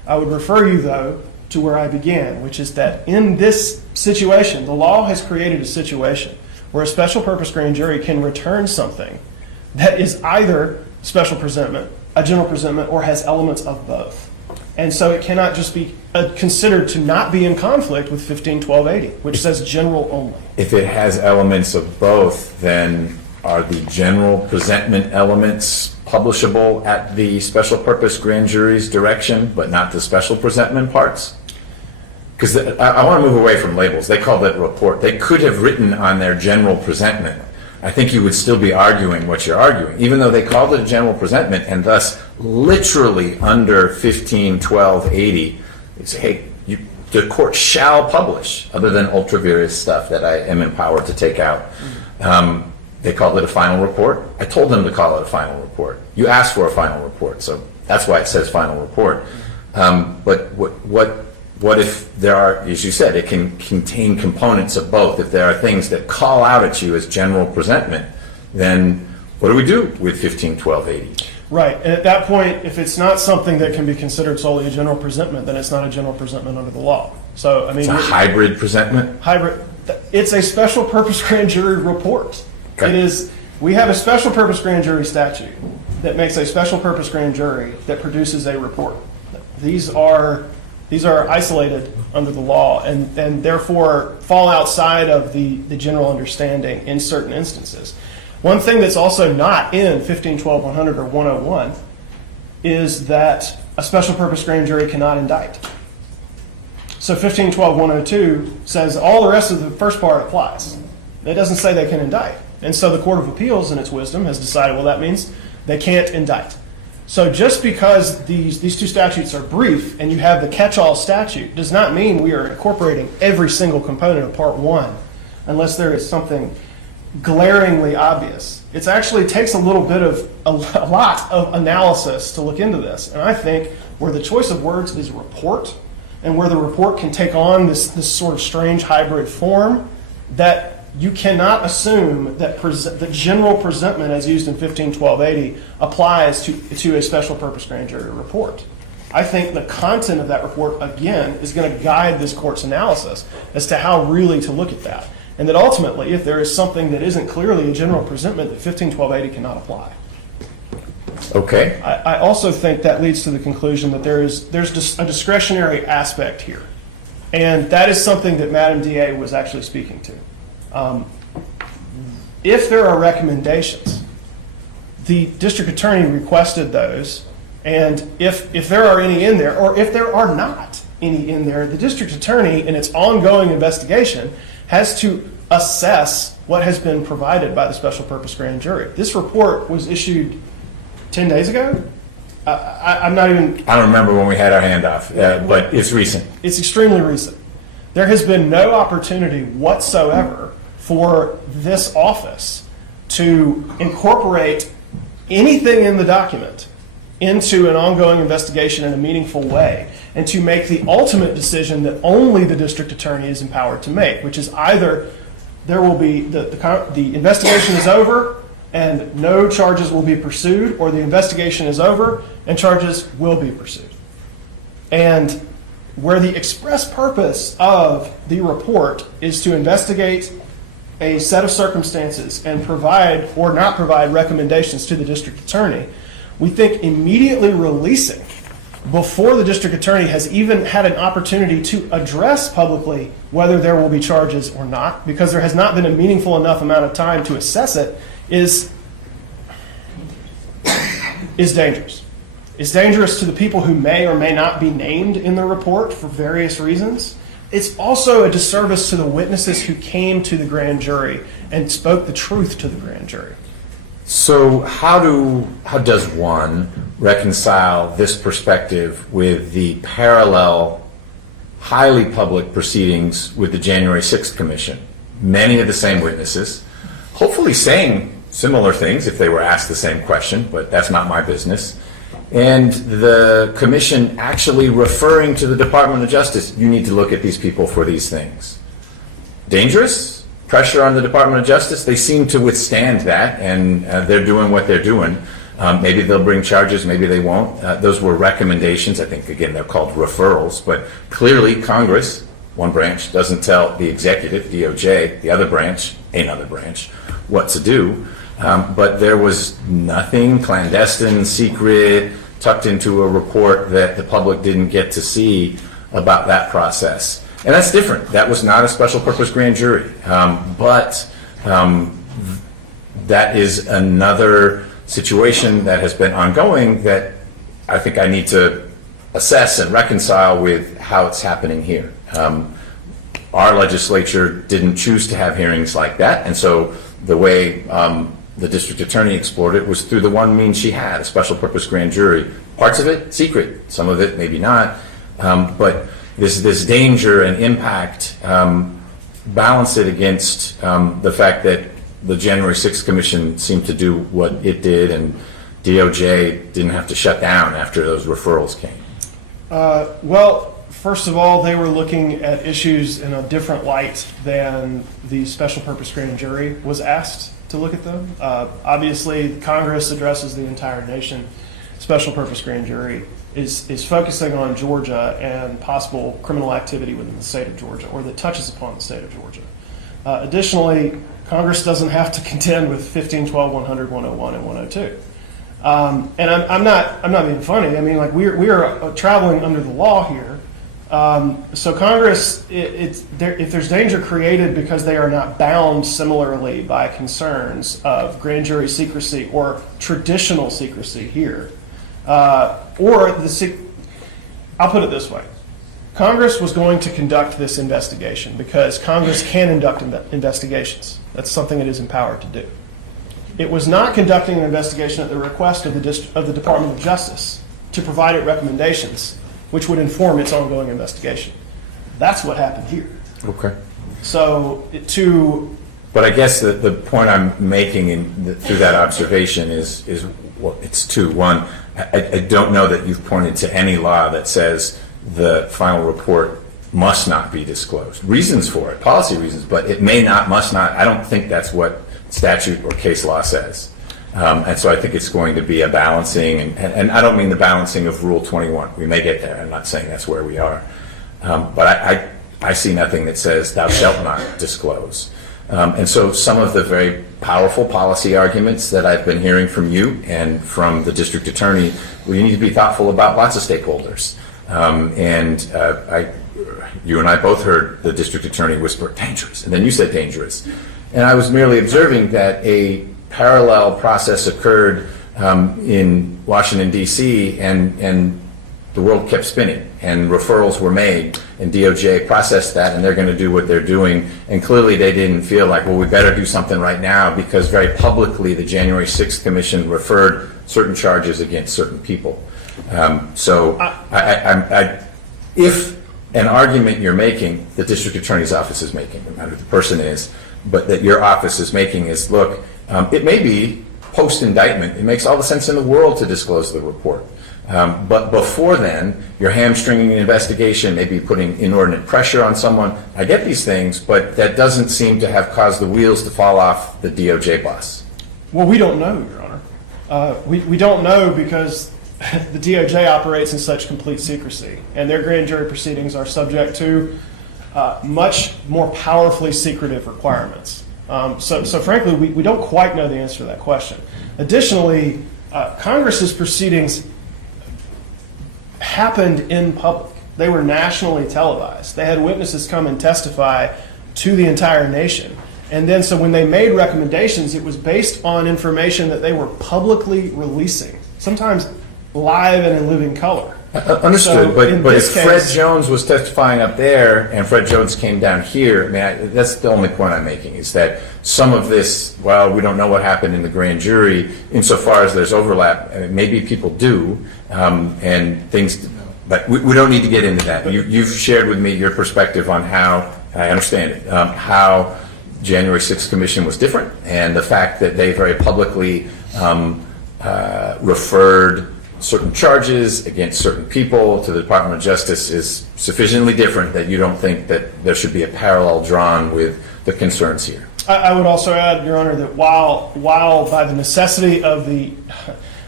I would refer you, though, to where I began, which is that in this situation, the law has created a situation where a special purpose grand jury can return something that is either special presentment, a general presentment, or has elements of both. And so it cannot just be considered to not be in conflict with 151280, which says general only. If it has elements of both, then are the general presentment elements publishable at the special purpose grand jury's direction, but not the special presentment parts? Because I want to move away from labels. They call it report. They could have written on their general presentment. I think you would still be arguing what you're arguing, even though they called it a general presentment, and thus literally under 151280, they say, hey, the court shall publish, other than ultra vires stuff that I am empowered to take out. They called it a final report. I told them to call it a final report. You asked for a final report, so that's why it says final report. But what if there are, as you said, it can contain components of both. If there are things that call out at you as general presentment, then what do we do with 151280? Right, and at that point, if it's not something that can be considered solely a general presentment, then it's not a general presentment under the law. So, I mean, It's a hybrid presentment? hybrid, it's a special purpose grand jury report. Okay. It is, we have a special purpose grand jury statute that makes a special purpose grand jury that produces a report. These are isolated under the law and therefore fall outside of the general understanding in certain instances. One thing that's also not in 1512-100 or 101 is that a special purpose grand jury cannot indict. So 1512-102 says all the rest of the first part applies. It doesn't say they can indict. And so the Court of Appeals, in its wisdom, has decided, well, that means they can't indict. So just because these two statutes are brief and you have the catch-all statute does not mean we are incorporating every single component of Part 1 unless there is something glaringly obvious. It actually takes a little bit of a lot of analysis to look into this. And I think where the choice of words is report and where the report can take on this sort of strange hybrid form, that you cannot assume that the general presentment as used in 151280 applies to a special purpose grand jury report. I think the content of that report, again, is going to guide this court's analysis as to how really to look at that. And that ultimately, if there is something that isn't clearly a general presentment, that 151280 cannot apply. Okay. I also think that leads to the conclusion that there's a discretionary aspect here. And that is something that Madam DA was actually speaking to. If there are recommendations, the district attorney requested those, and if there are any in there, or if there are not any in there, the district attorney in its ongoing investigation has to assess what has been provided by the special purpose grand jury. This report was issued 10 days ago. I'm not even... I don't remember when we had our handoff, but it's recent. It's extremely recent. There has been no opportunity whatsoever for this office to incorporate anything in the document into an ongoing investigation in a meaningful way and to make the ultimate decision that only the district attorney is empowered to make, which is either there will be the investigation is over and no charges will be pursued, or the investigation is over and charges will be pursued. And where the express purpose of the report is to investigate a set of circumstances and provide or not provide recommendations to the district attorney, we think immediately releasing before the district attorney has even had an opportunity to address publicly whether there will be charges or not, because there has not been a meaningful enough amount of time to assess it, is dangerous. It's dangerous to the people who may or may not be named in the report for various reasons. It's also a disservice to the witnesses who came to the grand jury and spoke the truth to the grand jury. So how does one reconcile this perspective with the parallel, highly public proceedings with the January 6th Commission? Many of the same witnesses, hopefully saying similar things if they were asked the same question, but that's not my business. And the commission actually referring to the Department of Justice, you need to look at these people for these things. Dangerous? Pressure on the Department of Justice? They seem to withstand that, and they're doing what they're doing. Maybe they'll bring charges, maybe they won't. Those were recommendations. I think, again, they're called referrals, but clearly Congress, one branch, doesn't tell the executive, DOJ, the other branch, another branch, what to do. But there was nothing clandestine, secret, tucked into a report that the public didn't get to see about that process. And that's different. That was not a special purpose grand jury. But that is another situation that has been ongoing that I think I need to assess and reconcile with how it's happening here. Our legislature didn't choose to have hearings like that, and so the way the district attorney explored it was through the one means she had, a special purpose grand jury. Parts of it secret, some of it maybe not, but this danger and impact, balance it against the fact that the January 6th Commission seemed to do what it did, and DOJ didn't have to shut down after those referrals came. Well, first of all, they were looking at issues in a different light than the special purpose grand jury was asked to look at them. Obviously, Congress addresses the entire nation. Special purpose grand jury is focusing on Georgia and possible criminal activity within the state of Georgia, or that touches upon the state of Georgia. Additionally, Congress doesn't have to contend with 15, 12, 100, 101, and 102. And I'm not being funny. I mean, like we are traveling under the law here. So Congress, if there's danger created because they are not bound similarly by concerns of grand jury secrecy or traditional secrecy here, I'll put it this way. Congress was going to conduct this investigation because Congress can conduct investigations. That's something it is empowered to do. It was not conducting an investigation at the request of the Department of Justice to provide it recommendations, which would inform its ongoing investigation. That's what happened here. Okay. So But I guess the point I'm making through that observation is well, it's two. One, I don't know that you've pointed to any law that says the final report must not be disclosed. Reasons for it, policy reasons, but it may not, must not. I don't think that's what statute or case law says. And so I think it's going to be a balancing, and I don't mean the balancing of Rule 21. We may get there. I'm not saying that's where we are. But I see nothing that says thou shalt not disclose. And so some of the very powerful policy arguments that I've been hearing from you and from the district attorney, we need to be thoughtful about lots of stakeholders. You and I both heard the district attorney whisper, dangerous, and then you said dangerous. And I was merely observing that a parallel process occurred in Washington, D.C., and the world kept spinning, and referrals were made, and DOJ processed that, and they're going to do what they're doing. And clearly they didn't feel like, well, we better do something right now, because very publicly the January 6th Commission referred certain charges against certain people. If an argument you're making, the district attorney's office is making, no matter who the person is, but that your office is making is, look, it may be post-indictment. It makes all the sense in the world to disclose the report. But before then, you're hamstringing an investigation, maybe putting inordinate pressure on someone. I get these things, but that doesn't seem to have caused the wheels to fall off the DOJ bus. Well, we don't know, Your Honor. We don't know because the DOJ operates in such complete secrecy, and their grand jury proceedings are subject to much more powerfully secretive requirements. So frankly, we don't quite know the answer to that question. Additionally, Congress's proceedings happened in public. They were nationally televised. They had witnesses come and testify to the entire nation. And then so when they made recommendations, it was based on information that they were publicly releasing, sometimes live and in living color. Understood, So but this if case, Fred Jones was testifying up there and Fred Jones came down here, I mean, that's the only point I'm making, is that some of this, well, we don't know what happened in the grand jury, insofar as there's overlap, maybe people do, and things, but we don't need to get into that. You've shared with me your perspective on how, I understand it, how January 6th Commission was different, and the fact that they very publicly referred certain charges against certain people to the Department of Justice is sufficiently different that you don't think that there should be a parallel drawn with the concerns here. I would also add, Your Honor, that while by the necessity of the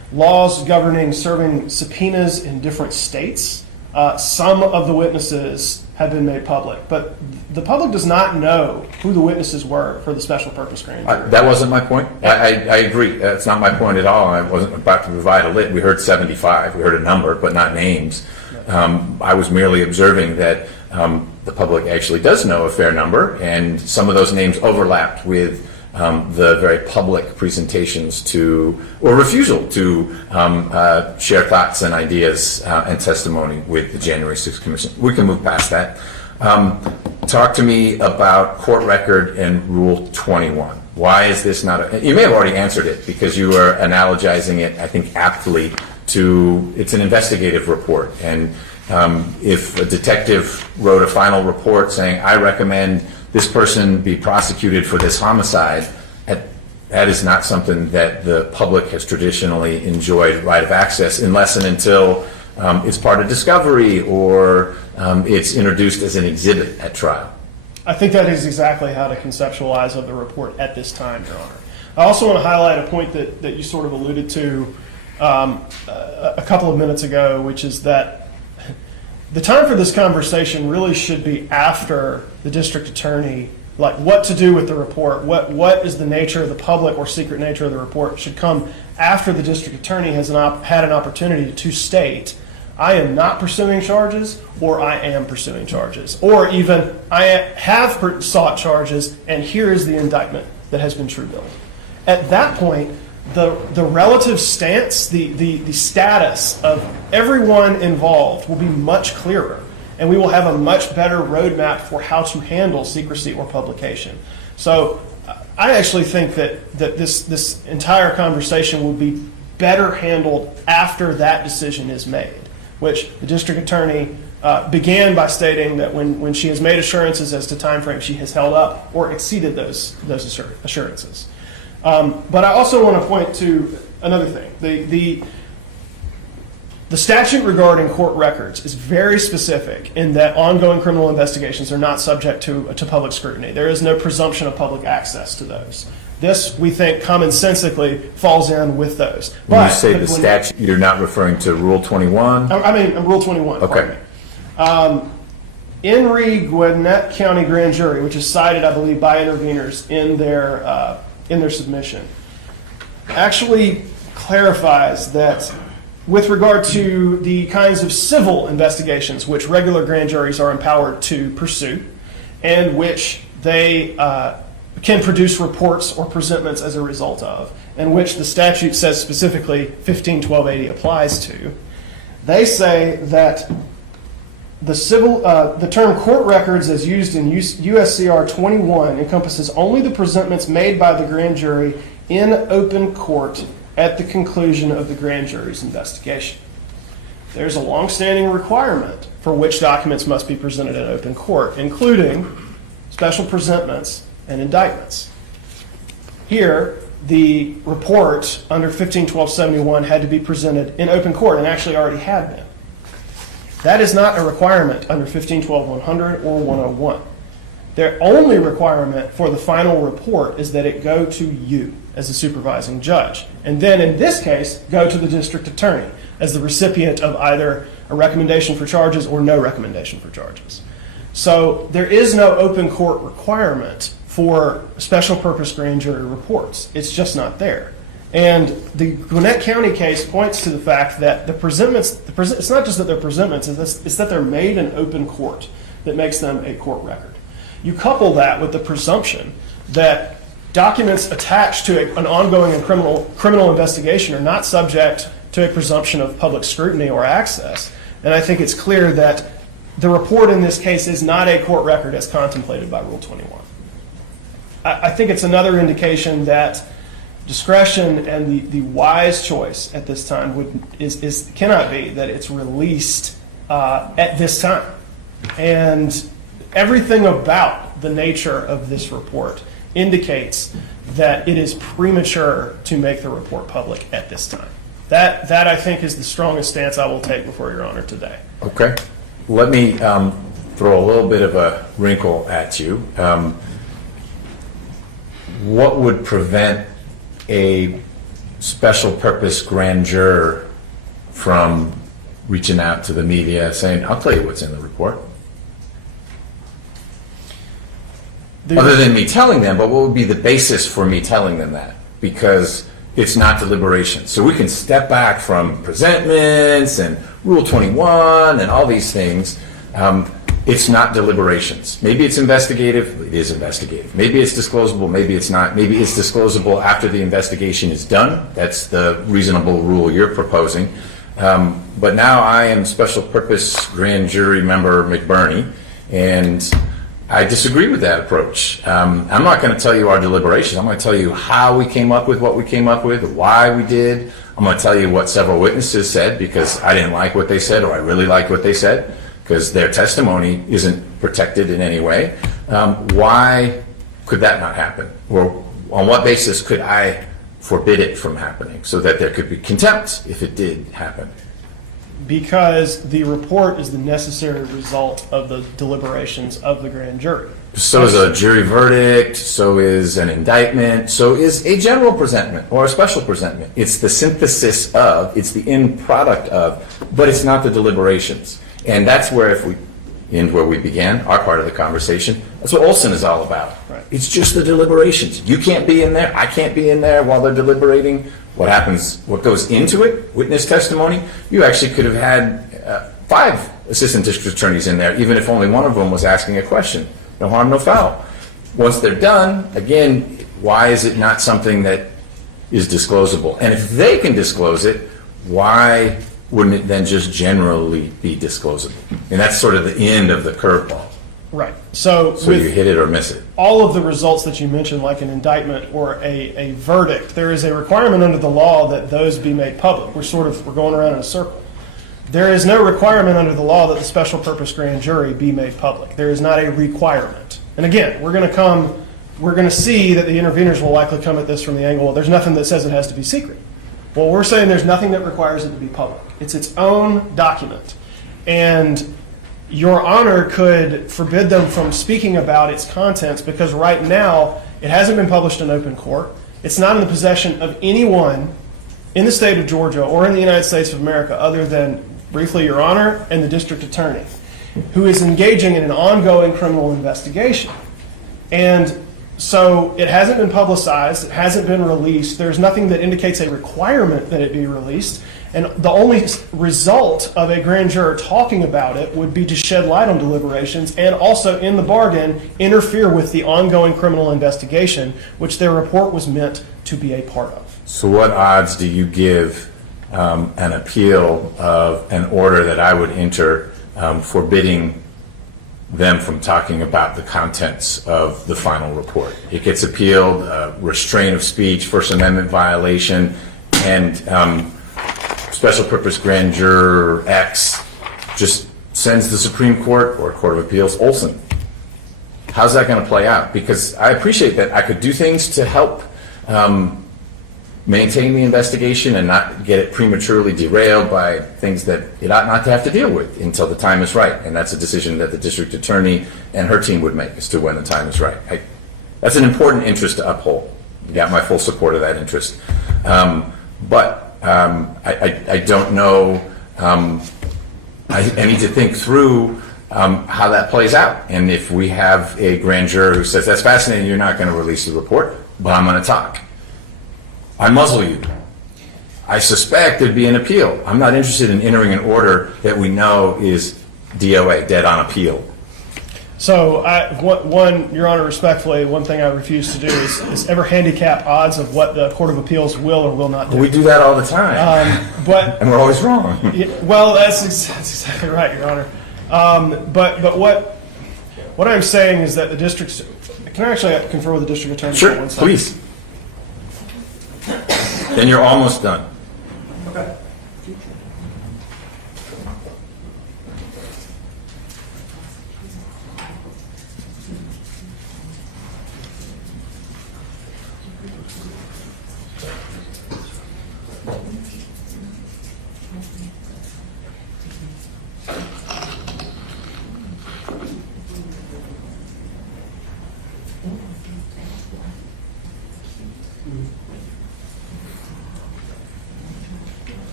laws governing serving subpoenas in different states. Some of the witnesses have been made public, but the public does not know who the witnesses were for the special purpose grand jury. That wasn't my point. I agree. That's not my point at all. I wasn't about to provide a list. We heard 75. We heard a number, but not names. I was merely observing that the public actually does know a fair number, and some of those names overlapped with the very public presentations to, or refusal to share thoughts and ideas and testimony with the January 6th Commission. We can move past that. Talk to me about court record and Rule 21. Why is this not you may have already answered it because you were analogizing it, I think, aptly to, it's an investigative report. And if a detective wrote a final report saying, I recommend this person be prosecuted for this homicide, that is not something that the public has traditionally enjoyed right of access unless and until it's part of discovery or it's introduced as an exhibit at trial. I think that is exactly how to conceptualize of the report at this time, Your Honor. I also want to highlight a point that you sort of alluded to a couple of minutes ago, which is that the time for this conversation really should be after the district attorney, like what to do with the report, what is the nature of the public or secret nature of the report should come after the district attorney has had an opportunity to state, I am not pursuing charges, or I am pursuing charges, or even I have sought charges, and here is the indictment that has been true-billed. At that point, the relative stance, the status of everyone involved will be much clearer, and we will have a much better roadmap for how to handle secrecy or publication. So I actually think that this entire conversation will be better handled after that decision is made, which the district attorney began by stating that when she has made assurances as to time frame, she has held up or exceeded those assurances. But I also want to point to another thing. The statute regarding court records is very specific in that ongoing criminal investigations are not subject to public scrutiny. There is no presumption of public access to those. This, we think, commonsensically falls in with those. When you say the statute, you're not referring to Rule 21? I mean, Rule 21. Okay. In re Gwinnett County Grand Jury, which is cited, I believe, by interveners in their submission, actually clarifies that with regard to the kinds of civil investigations which regular grand juries are empowered to pursue and which they can produce reports or presentments as a result of, and which the statute says specifically 151280 applies to, they say that the term court records as used in USCR 21 encompasses only the presentments made by the grand jury in open court at the conclusion of the grand jury's investigation. There's a longstanding requirement for which documents must be presented in open court, including special presentments and indictments. Here, the report under 151271 had to be presented in open court and actually already had been. That is not a requirement under 1512-100 or 101. Their only requirement for the final report is that it go to you as a supervising judge, and then in this case, go to the district attorney as the recipient of either a recommendation for charges or no recommendation for charges. So there is no open court requirement for special purpose grand jury reports. It's just not there. And the Gwinnett County case points to the fact that the presentments, it's not just that they're presentments, it's that they're made in open court that makes them a court record. You couple that with the presumption that documents attached to an ongoing and criminal investigation are not subject to a presumption of public scrutiny or access, and I think it's clear that the report in this case is not a court record as contemplated by Rule 21. I think it's another indication that discretion and the wise choice at this time cannot be that it's released at this time. And everything about the nature of this report indicates that it is premature to make the report public at this time. That I think is the strongest stance I will take before Your Honor today. Okay. Let me throw a little bit of a wrinkle at you. What would prevent a special purpose grand juror from reaching out to the media saying, I'll tell you what's in the report? Other than me telling them, but what would be the basis for me telling them that? Because it's not deliberation. So we can step back from presentments and Rule 21 and all these things. It's not deliberations. Maybe it's investigative. It is investigative. Maybe it's disclosable. Maybe it's not. Maybe it's disclosable after the investigation is done. That's the reasonable rule you're proposing. But now I am special purpose grand jury member McBurney, and I disagree with that approach. I'm not going to tell you our deliberations. I'm going to tell you how we came up with what we came up with, why we did. I'm going to tell you what several witnesses said because I didn't like what they said or I really liked what they said because their testimony isn't protected in any way. Why could that not happen? Or on what basis could I forbid it from happening so that there could be contempt if it did happen? Because the report is the necessary result of the deliberations of the grand jury. So is a jury verdict, so is an indictment, so is a general presentment or a special presentment. It's the synthesis of, it's the end product of, but it's not the deliberations. And that's where, if we end where we began, our part of the conversation, that's what Olson is all about. Right. It's just the deliberations. You can't be in there, I can't be in there while they're deliberating. What happens, what goes into it, witness testimony, you actually could have had 5 assistant district attorneys in there, even if only one of them was asking a question. No harm, no foul. Once they're done, again, why is it not something that is disclosable? And if they can disclose it, why wouldn't it then just generally be disclosable? And that's sort of the end of the curveball. Right. So you hit it or miss it. All of the results that you mentioned, like an indictment or a verdict, there is a requirement under the law that those be made public. We're going around in a circle. There is no requirement under the law that the special purpose grand jury be made public. There is not a requirement. And again, we're going to see that the interveners will likely come at this from the angle, well, there's nothing that says it has to be secret. Well, we're saying there's nothing that requires it to be public. It's its own document. And Your Honor could forbid them from speaking about its contents because right now it hasn't been published in open court. It's not in the possession of anyone in the state of Georgia or in the United States of America other than, briefly, Your Honor and the district attorney, who is engaging in an ongoing criminal investigation. And so it hasn't been publicized, it hasn't been released, there's nothing that indicates a requirement that it be released, and the only result of a grand juror talking about it would be to shed light on deliberations and also, in the bargain, interfere with the ongoing criminal investigation, which their report was meant to be a part of. So what odds do you give an appeal of an order that I would enter forbidding them from talking about the contents of the final report? It gets appealed, restraint of speech, First Amendment violation, and special purpose grand juror X just sends the Supreme Court or Court of Appeals Olson. How's that going to play out? Because I appreciate that I could do things to help maintain the investigation and not get it prematurely derailed by things that it ought not to have to deal with until the time is right. And that's a decision that the district attorney and her team would make as to when the time is right. That's an important interest to uphold. You got my full support of that interest. But I don't know. I need to think through how that plays out. And if we have a grand juror who says, that's fascinating, you're not going to release the report, but I'm going to talk. I muzzle you. I suspect there'd be an appeal. I'm not interested in entering an order that we know is DOA, dead on appeal. So, Your Honor, respectfully, one thing I refuse to do is ever handicap odds of what the Court of Appeals will or will not do. We do that all the time, and we're always wrong. Well, that's exactly right, Your Honor. But what I'm saying is that the district's... Can I actually confer with the district attorney? Sure, for 1 second? please. Then you're almost done. Okay.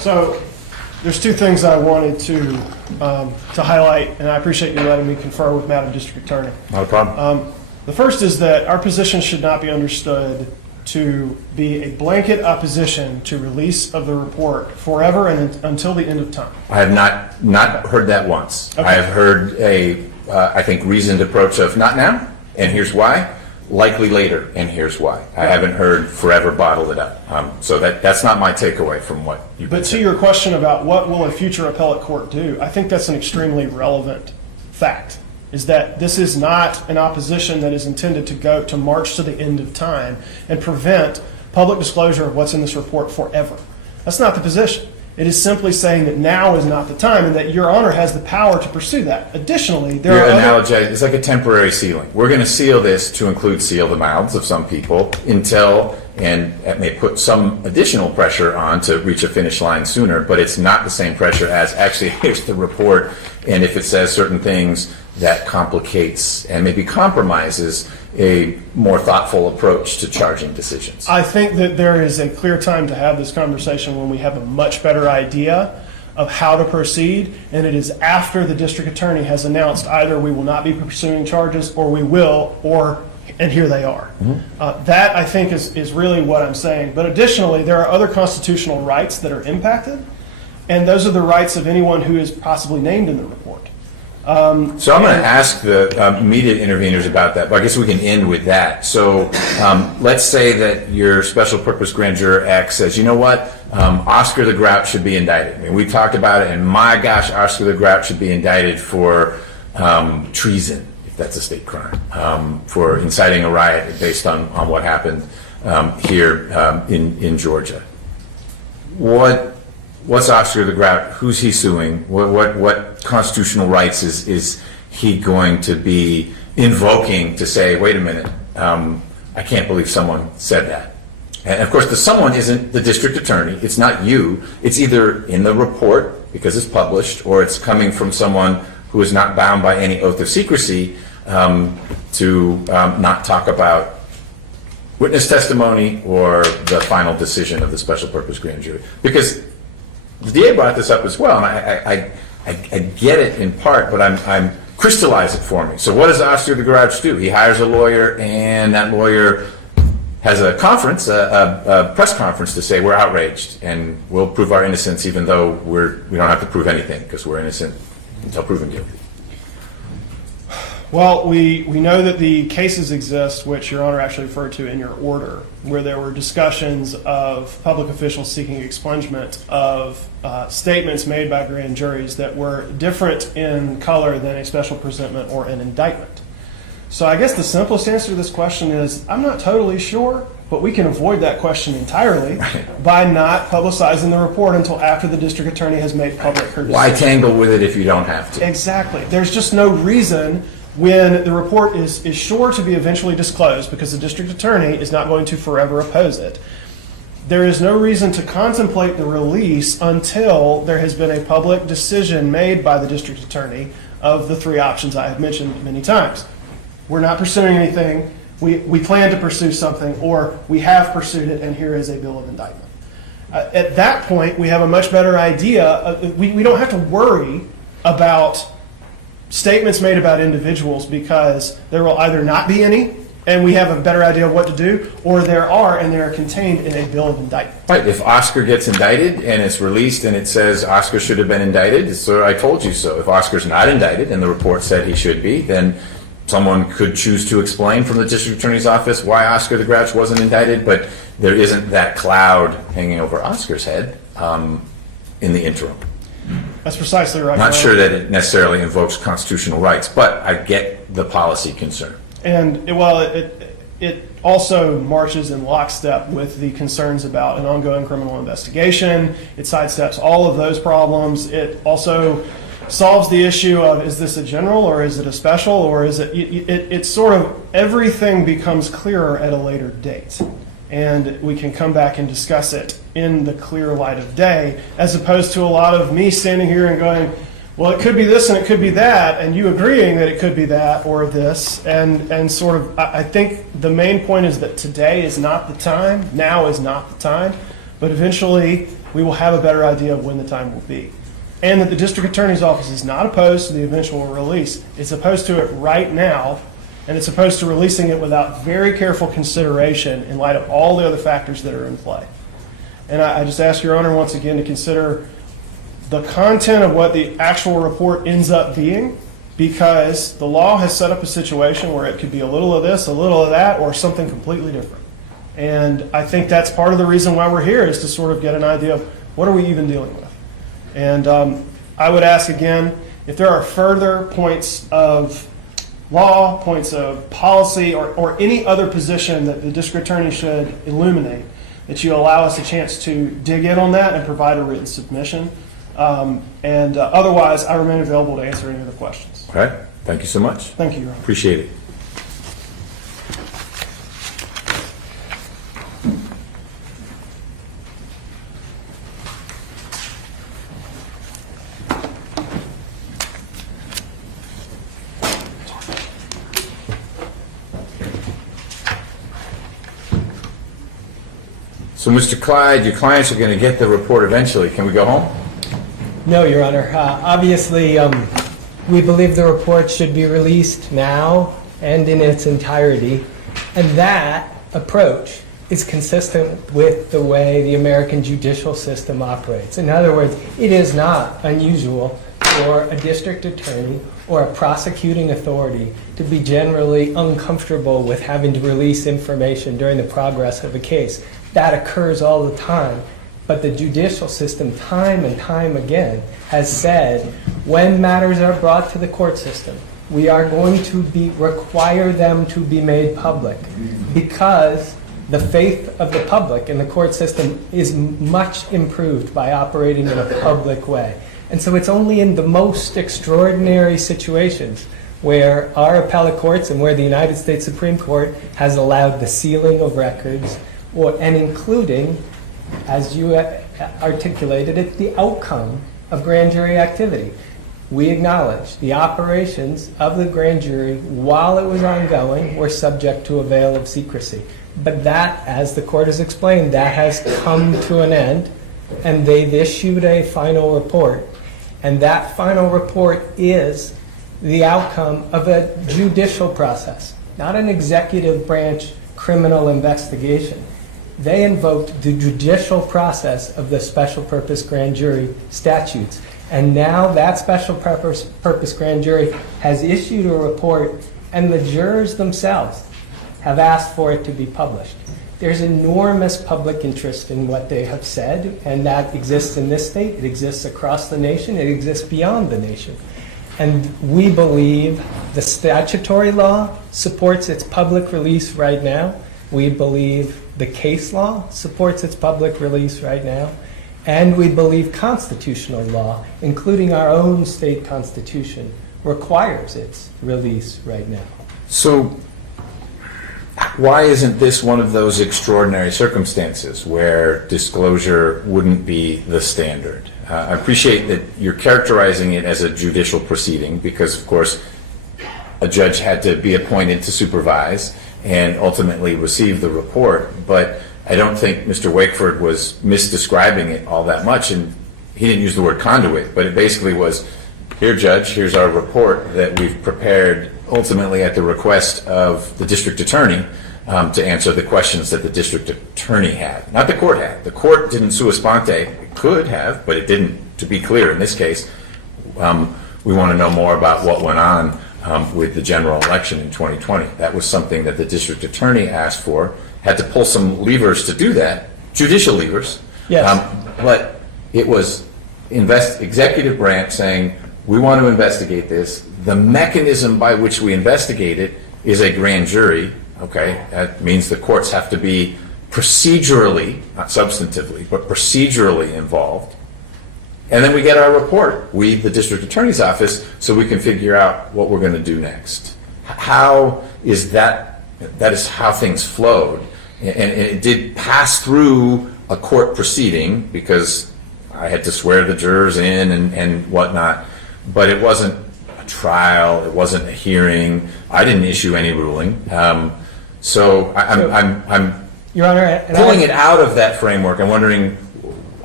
So there's two things I wanted to highlight, and I appreciate you letting me confer with Madam District Attorney. Not a problem. The first is that our position should not be understood to be a blanket opposition to release of the report forever and until the end of time. I have not heard that once. Okay. I have heard I think, reasoned approach of not now, and here's why, likely later, and here's why. I haven't heard forever bottle it up. So that's not my takeaway from what you've been But to saying. your question about what will a future appellate court do, I think that's an extremely relevant fact, is that this is not an opposition that is intended to march to the end of time and prevent public disclosure of what's in this report forever. That's not the position. It is simply saying that now is not the time and that Your Honor has the power to pursue that. Additionally, there Your are analogy is like a temporary sealing. We're going to seal this to include seal the mouths of some people until, and it may put some additional pressure on to reach a finish line sooner, but it's not the same pressure as actually here's the report, and if it says certain things, that complicates and maybe compromises a more thoughtful approach to charging decisions. I think that there is a clear time to have this conversation when we have a much better idea of how to proceed, and it is after the district attorney has announced either we will not be pursuing charges or we will, and here they are. That, I think, is really what I'm saying. But additionally, there are other constitutional rights that are impacted, and those are the rights of anyone who is possibly named in the report. So I'm going to ask the immediate interveners about that, but I guess we can end with that. So let's say that your special purpose grand juror X says, you know what, Oscar the Grouch should be indicted. I mean, we talked about it, and my gosh, Oscar the Grouch should be indicted for treason, if that's a state crime, for inciting a riot based on what happened here in Georgia. What's Oscar the Grouch? Who's he suing? What constitutional rights is he going to be invoking to say, wait a minute, I can't believe someone said that? And of course, the someone isn't the district attorney. It's not you. It's either in the report because it's published, or it's coming from someone who is not bound by any oath of secrecy to not talk about witness testimony or the final decision of the special purpose grand jury. Because the DA brought this up as well, and I get it in part, but I'm crystallize it for me. So what does Oscar the Grouch do? He hires a lawyer, and that lawyer has a conference, a press conference, to say we're outraged and we'll prove our innocence, even though we don't have to prove anything because we're innocent until proven guilty. Well, we know that the cases exist, which Your Honor actually referred to in your order, where there were discussions of public officials seeking expungement of statements made by grand juries that were different in color than a special presentment or an indictment. So I guess the simplest answer to this question is I'm not totally sure, but we can avoid that question entirely by not publicizing the report until after the district attorney has made public her decision. Why tangle with it if you don't have to? Exactly. There's just no reason when the report is sure to be eventually disclosed, because the district attorney is not going to forever oppose it. There is no reason to contemplate the release until there has been a public decision made by the district attorney of the three options I have mentioned many times. We're not pursuing anything, we plan to pursue something, or we have pursued it and here is a bill of indictment. At that point, we have a much better idea. We don't have to worry about statements made about individuals, because there will either not be any and we have a better idea of what to do, or there are and they are contained in a bill of indictment. Right. If Oscar gets indicted and it's released and it says Oscar should have been indicted, so I told you so. If Oscar's not indicted and the report said he should be, then someone could choose to explain from the district attorney's office why Oscar the Grouch wasn't indicted, but there isn't that cloud hanging over Oscar's head in the interim. That's precisely right. Not sure that it necessarily invokes constitutional rights, but I get the policy concern. And it also marches in lockstep with the concerns about an ongoing criminal investigation. It sidesteps all of those problems. It also solves the issue of, is this a general or is it a special, or is it's sort of, everything becomes clearer at a later date. And we can come back and discuss it in the clear light of day, as opposed to a lot of me standing here and going, well, it could be this and it could be that, and you agreeing that it could be that or this. And sort of, I think the main point is that today is not the time, now is not the time, but eventually we will have a better idea of when the time will be. And that the district attorney's office is not opposed to the eventual release. It's opposed to it right now, and it's opposed to releasing it without very careful consideration in light of all the other factors that are in play. And I just ask Your Honor once again to consider the content of what the actual report ends up being, because the law has set up a situation where it could be a little of this, a little of that, or something completely different. And I think that's part of the reason why we're here, is to sort of get an idea of what are we even dealing with. And I would ask again, if there are further points of law, points of policy, or any other position that the district attorney should illuminate, that you allow us a chance to dig in on that and provide a written submission. Otherwise, I remain available to answer any other questions. All right. Thank you so much. Thank you, Your Honor. Appreciate it. So, Mr. Clyde, your clients are going to get the report eventually. Can we go home? No, Your Honor. Obviously, we believe the report should be released now and in its entirety. And that approach is consistent with the way the American judicial system operates. In other words, it is not unusual for a district attorney or a prosecuting authority to be generally uncomfortable with having to release information during the progress of a case. That occurs all the time. But the judicial system, time and time again, has said when matters are brought to the court system, we are going to require them to be made public, because the faith of the public in the court system is much improved by operating in a public way. And so it's only in the most extraordinary situations where our appellate courts and where the United States Supreme Court has allowed the sealing of records, and including, as you articulated it, the outcome of grand jury activity. We acknowledge the operations of the grand jury while it was ongoing were subject to a veil of secrecy. But that, as the court has explained, that has come to an end, and they've issued a final report. And that final report is the outcome of a judicial process, not an executive branch criminal investigation. They invoked the judicial process of the special purpose grand jury statutes. And now that special purpose grand jury has issued a report, and the jurors themselves have asked for it to be published. There's enormous public interest in what they have said, and that exists in this state, it exists across the nation, it exists beyond the nation. And we believe the statutory law supports its public release right now. We believe the case law supports its public release right now. And we believe constitutional law, including our own state constitution, requires its release right now. So why isn't this one of those extraordinary circumstances where disclosure wouldn't be the standard? I appreciate that you're characterizing it as a judicial proceeding because, of course, a judge had to be appointed to supervise and ultimately receive the report. But I don't think Mr. Wakeford was misdescribing it all that much. And he didn't use the word conduit, but it basically was, here, Judge, here's our report that we've prepared ultimately at the request of the district attorney to answer the questions that the district attorney had. Not the court had. The court didn't sua sponte. It could have, but it didn't. To be clear, in this case, we want to know more about what went on with the general election in 2020. That was something that the district attorney asked for, had to pull some levers to do that, judicial levers. Yes. But it was executive branch saying, we want to investigate this. The mechanism by which we investigate it is a grand jury. Okay, that means the courts have to be procedurally, not substantively, but procedurally involved. And then we get our report, we, the district attorney's office, so we can figure out what we're going to do next. How is that? That is how things flowed. And it did pass through a court proceeding because I had to swear the jurors in and whatnot, but it wasn't a trial, it wasn't a hearing. I didn't issue any ruling. So I'm Your Honor, pulling it out of that framework. I'm wondering,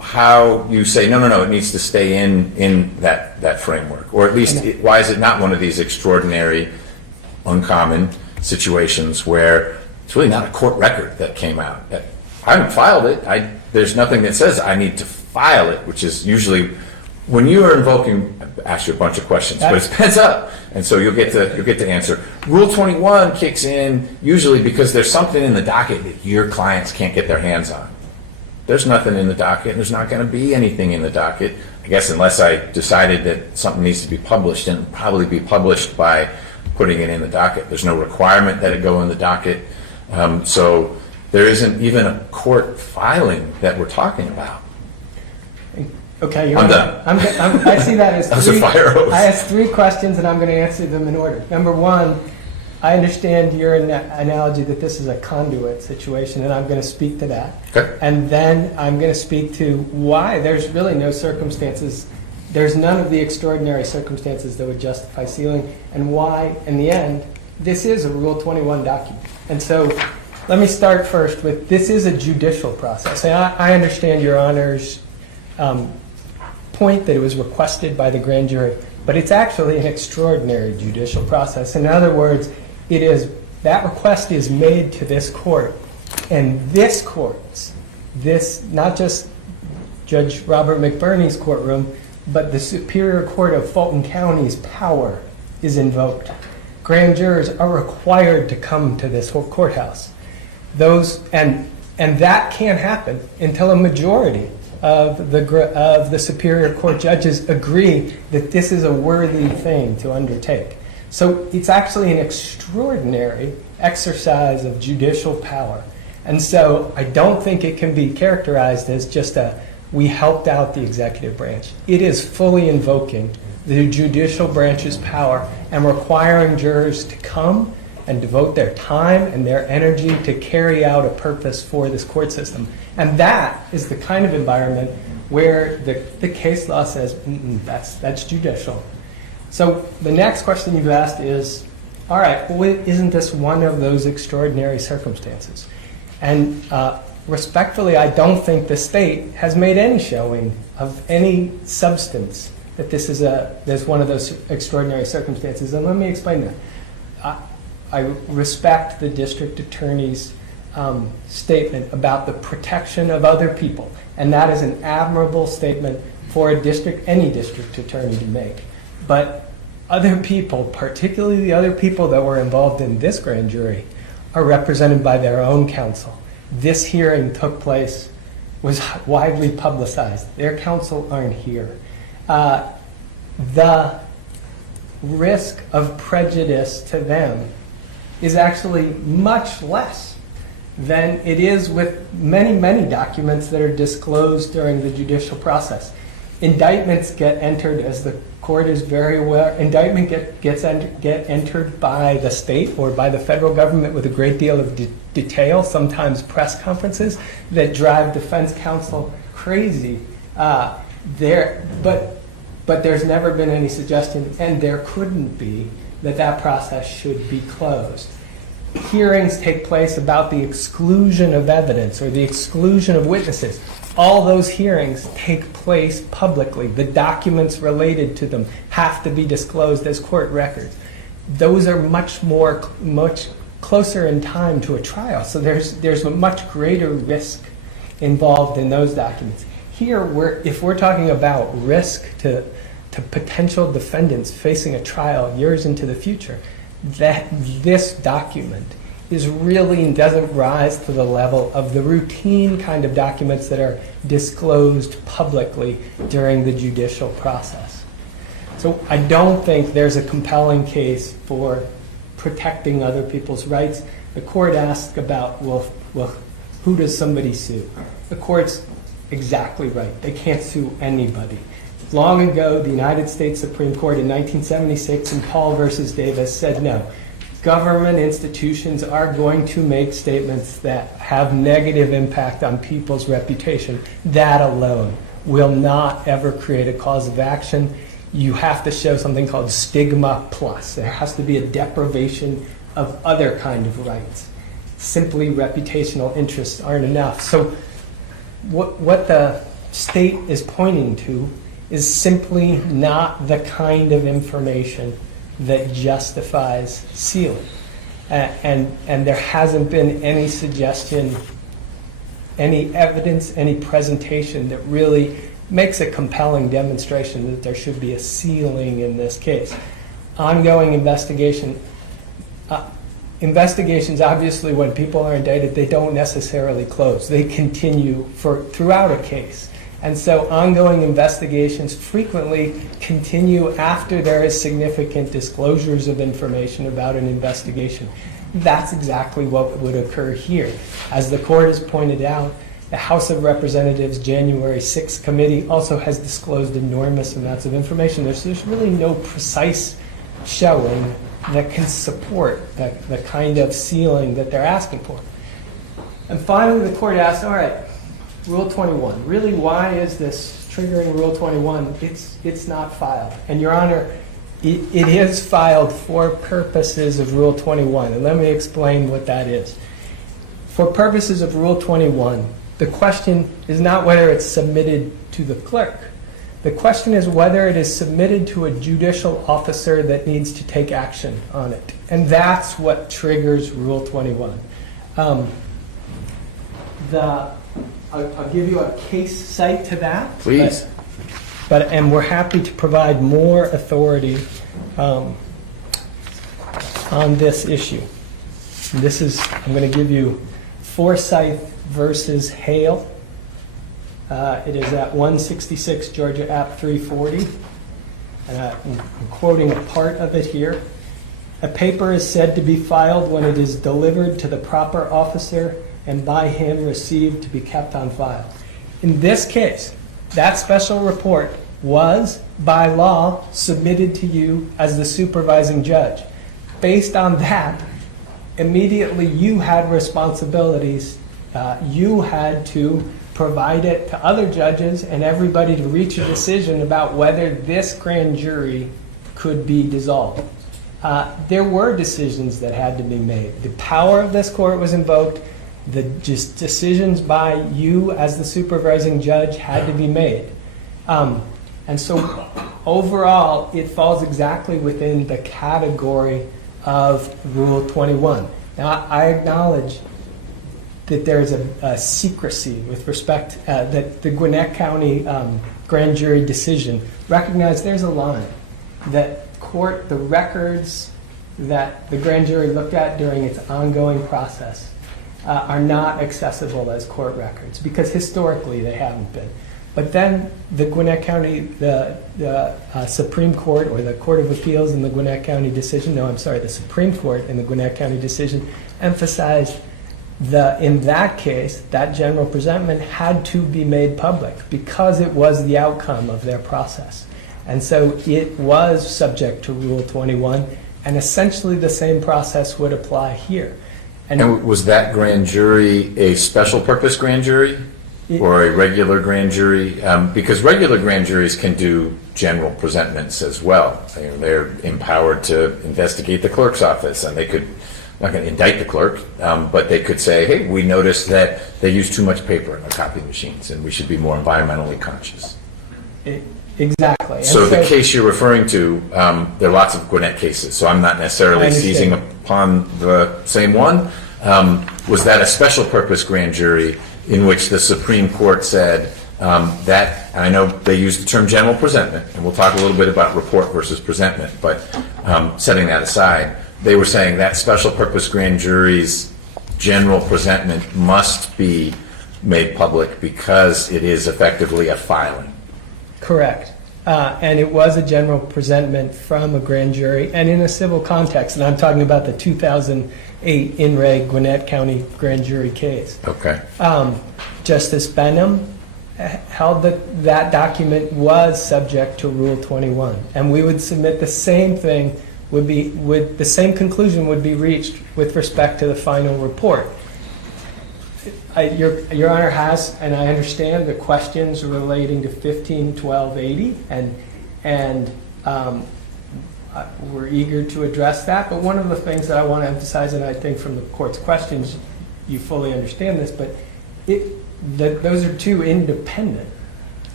how you say, no, it needs to stay in that framework, or at least why is it not one of these extraordinary, uncommon situations where it's really not a court record that came out. I haven't filed it. There's nothing that says I need to file it, which is usually when you are invoking. I ask you a bunch of questions, but it's heads up, and so you'll get to answer. Rule 21 kicks in usually because there's something in the docket that your clients can't get their hands on. There's nothing in the docket, and there's not going to be anything in the docket, I guess, unless I decided that something needs to be published, and it'll probably be published by putting it in the docket. There's no requirement that it go in the docket. So there isn't even a court filing that we're talking about. Okay, I'm done. I see that as That was a three. fire hose. I asked 3 questions, and I'm going to answer them in order. Number 1, I understand your analogy that this is a conduit situation, and I'm going to speak to that. Okay. And then I'm going to speak to why there's really no circumstances. There's none of the extraordinary circumstances that would justify sealing, and why, in the end, this is a Rule 21 document. And so let me start first with this is a judicial process. And I understand Your Honor's point that it was requested by the grand jury, but it's actually an extraordinary judicial process. In other words, that request is made to this court, and this court's, not just Judge Robert McBurney's courtroom, but the Superior Court of Fulton County's power is invoked. Grand jurors are required to come to this whole courthouse. And that can't happen until a majority of the Superior Court judges agree that this is a worthy thing to undertake. So it's actually an extraordinary exercise of judicial power. And so I don't think it can be characterized as just we helped out the executive branch. It is fully invoking the judicial branch's power and requiring jurors to come and devote their time and their energy to carry out a purpose for this court system. And that is the kind of environment where the case law says, that's judicial. So the next question you've asked is, all right, well, isn't this one of those extraordinary circumstances? And respectfully, I don't think the state has made any showing of any substance that there's one of those extraordinary circumstances. And let me explain that. I respect the district attorney's statement about the protection of other people, and that is an admirable statement for any district attorney to make. But other people, particularly the other people that were involved in this grand jury, are represented by their own counsel. This hearing took place, was widely publicized. Their counsel aren't here. The risk of prejudice to them is actually much less than it is with many, many documents that are disclosed during the judicial process. Indictments get entered, as the court is very aware, get entered by the state or by the federal government with a great deal of detail, sometimes press conferences that drive defense counsel crazy. But there's never been any suggestion, and there couldn't be, that process should be closed. Hearings take place about the exclusion of evidence or the exclusion of witnesses. All those hearings take place publicly. The documents related to them have to be disclosed as court records. Those are much closer in time to a trial, so there's a much greater risk involved in those documents. Here, if we're talking about risk to potential defendants facing a trial years into the future, that this document doesn't rise to the level of the routine kind of documents that are disclosed publicly during the judicial process. So I don't think there's a compelling case for protecting other people's rights. The court asked about, well, who does somebody sue? The court's exactly right. They can't sue anybody. Long ago, the United States Supreme Court in 1976 in Paul versus Davis said no. Government institutions are going to make statements that have negative impact on people's reputation. That alone will not ever create a cause of action. You have to show something called stigma plus. There has to be a deprivation of other kind of rights. Simply reputational interests aren't enough. So what the state is pointing to is simply not the kind of information that justifies sealing. And there hasn't been any suggestion, any evidence, any presentation that really makes a compelling demonstration that there should be a sealing in this case. Ongoing investigations, obviously, when people are indicted, they don't necessarily close. They continue throughout a case. And so ongoing investigations frequently continue after there is significant disclosures of information about an investigation. That's exactly what would occur here. As the court has pointed out, the House of Representatives January 6th committee also has disclosed enormous amounts of information. There's really no precise showing that can support the kind of sealing that they're asking for. And finally, the court asked, all right, Rule 21, really why is this triggering Rule 21? It's not filed. And Your Honor, it is filed for purposes of Rule 21. And let me explain what that is. For purposes of Rule 21, the question is not whether it's submitted to the clerk. The question is whether it is submitted to a judicial officer that needs to take action on it. And that's what triggers Rule 21. I'll give you a case cite to that. Please. And we're happy to provide more authority on this issue. And this is, I'm going to give you Forsyth versus Hale. It is at 166 Georgia App 340. I'm quoting a part of it here. A paper is said to be filed when it is delivered to the proper officer and by him received to be kept on file. In this case, that special report was, by law, submitted to you as the supervising judge. Based on that, immediately you had responsibilities. You had to provide it to other judges and everybody to reach a decision about whether this grand jury could be dissolved. There were decisions that had to be made. The power of this court was invoked. The decisions by you as the supervising judge had to be made. And so overall, it falls exactly within the category of Rule 21. Now, I acknowledge that there's a secrecy with respect that the Gwinnett County grand jury decision recognized there's a line that the records that the grand jury looked at during its ongoing process are not accessible as court records because historically they haven't been. But then the Gwinnett County, the Supreme Court or the Court of Appeals in the Gwinnett County decision, the Supreme Court in the Gwinnett County decision emphasized in that case, that general presentment had to be made public because it was the outcome of their process. And so it was subject to Rule 21, and essentially the same process would apply here. And was that grand jury a special purpose grand jury or a regular grand jury? Because regular grand juries can do general presentments as well. They're empowered to investigate the clerk's office, and they could, not going to indict the clerk, but they could say, hey, we noticed that they use too much paper in their copy machines, and we should be more environmentally conscious. Exactly. So the case you're referring to, there are lots of Gwinnett cases, so I'm not necessarily seizing upon the same one. Was that a special purpose grand jury in which the Supreme Court said that, and I know they use the term general presentment, and we'll talk a little bit about report versus presentment, but setting that aside, they were saying that special purpose grand jury's general presentment must be made public because it is effectively a filing. Correct. And it was a general presentment from a grand jury and in a civil context. And I'm talking about the 2008 In Re Gwinnett County grand jury case. Okay. Justice Benham held that that document was subject to Rule 21. And we would submit the same thing the same conclusion would be reached with respect to the final report. Your Honor has, and I understand the questions relating to 15-1280, and we're eager to address that. But one of the things that I want to emphasize, and I think from the court's questions you fully understand this, but those are two independent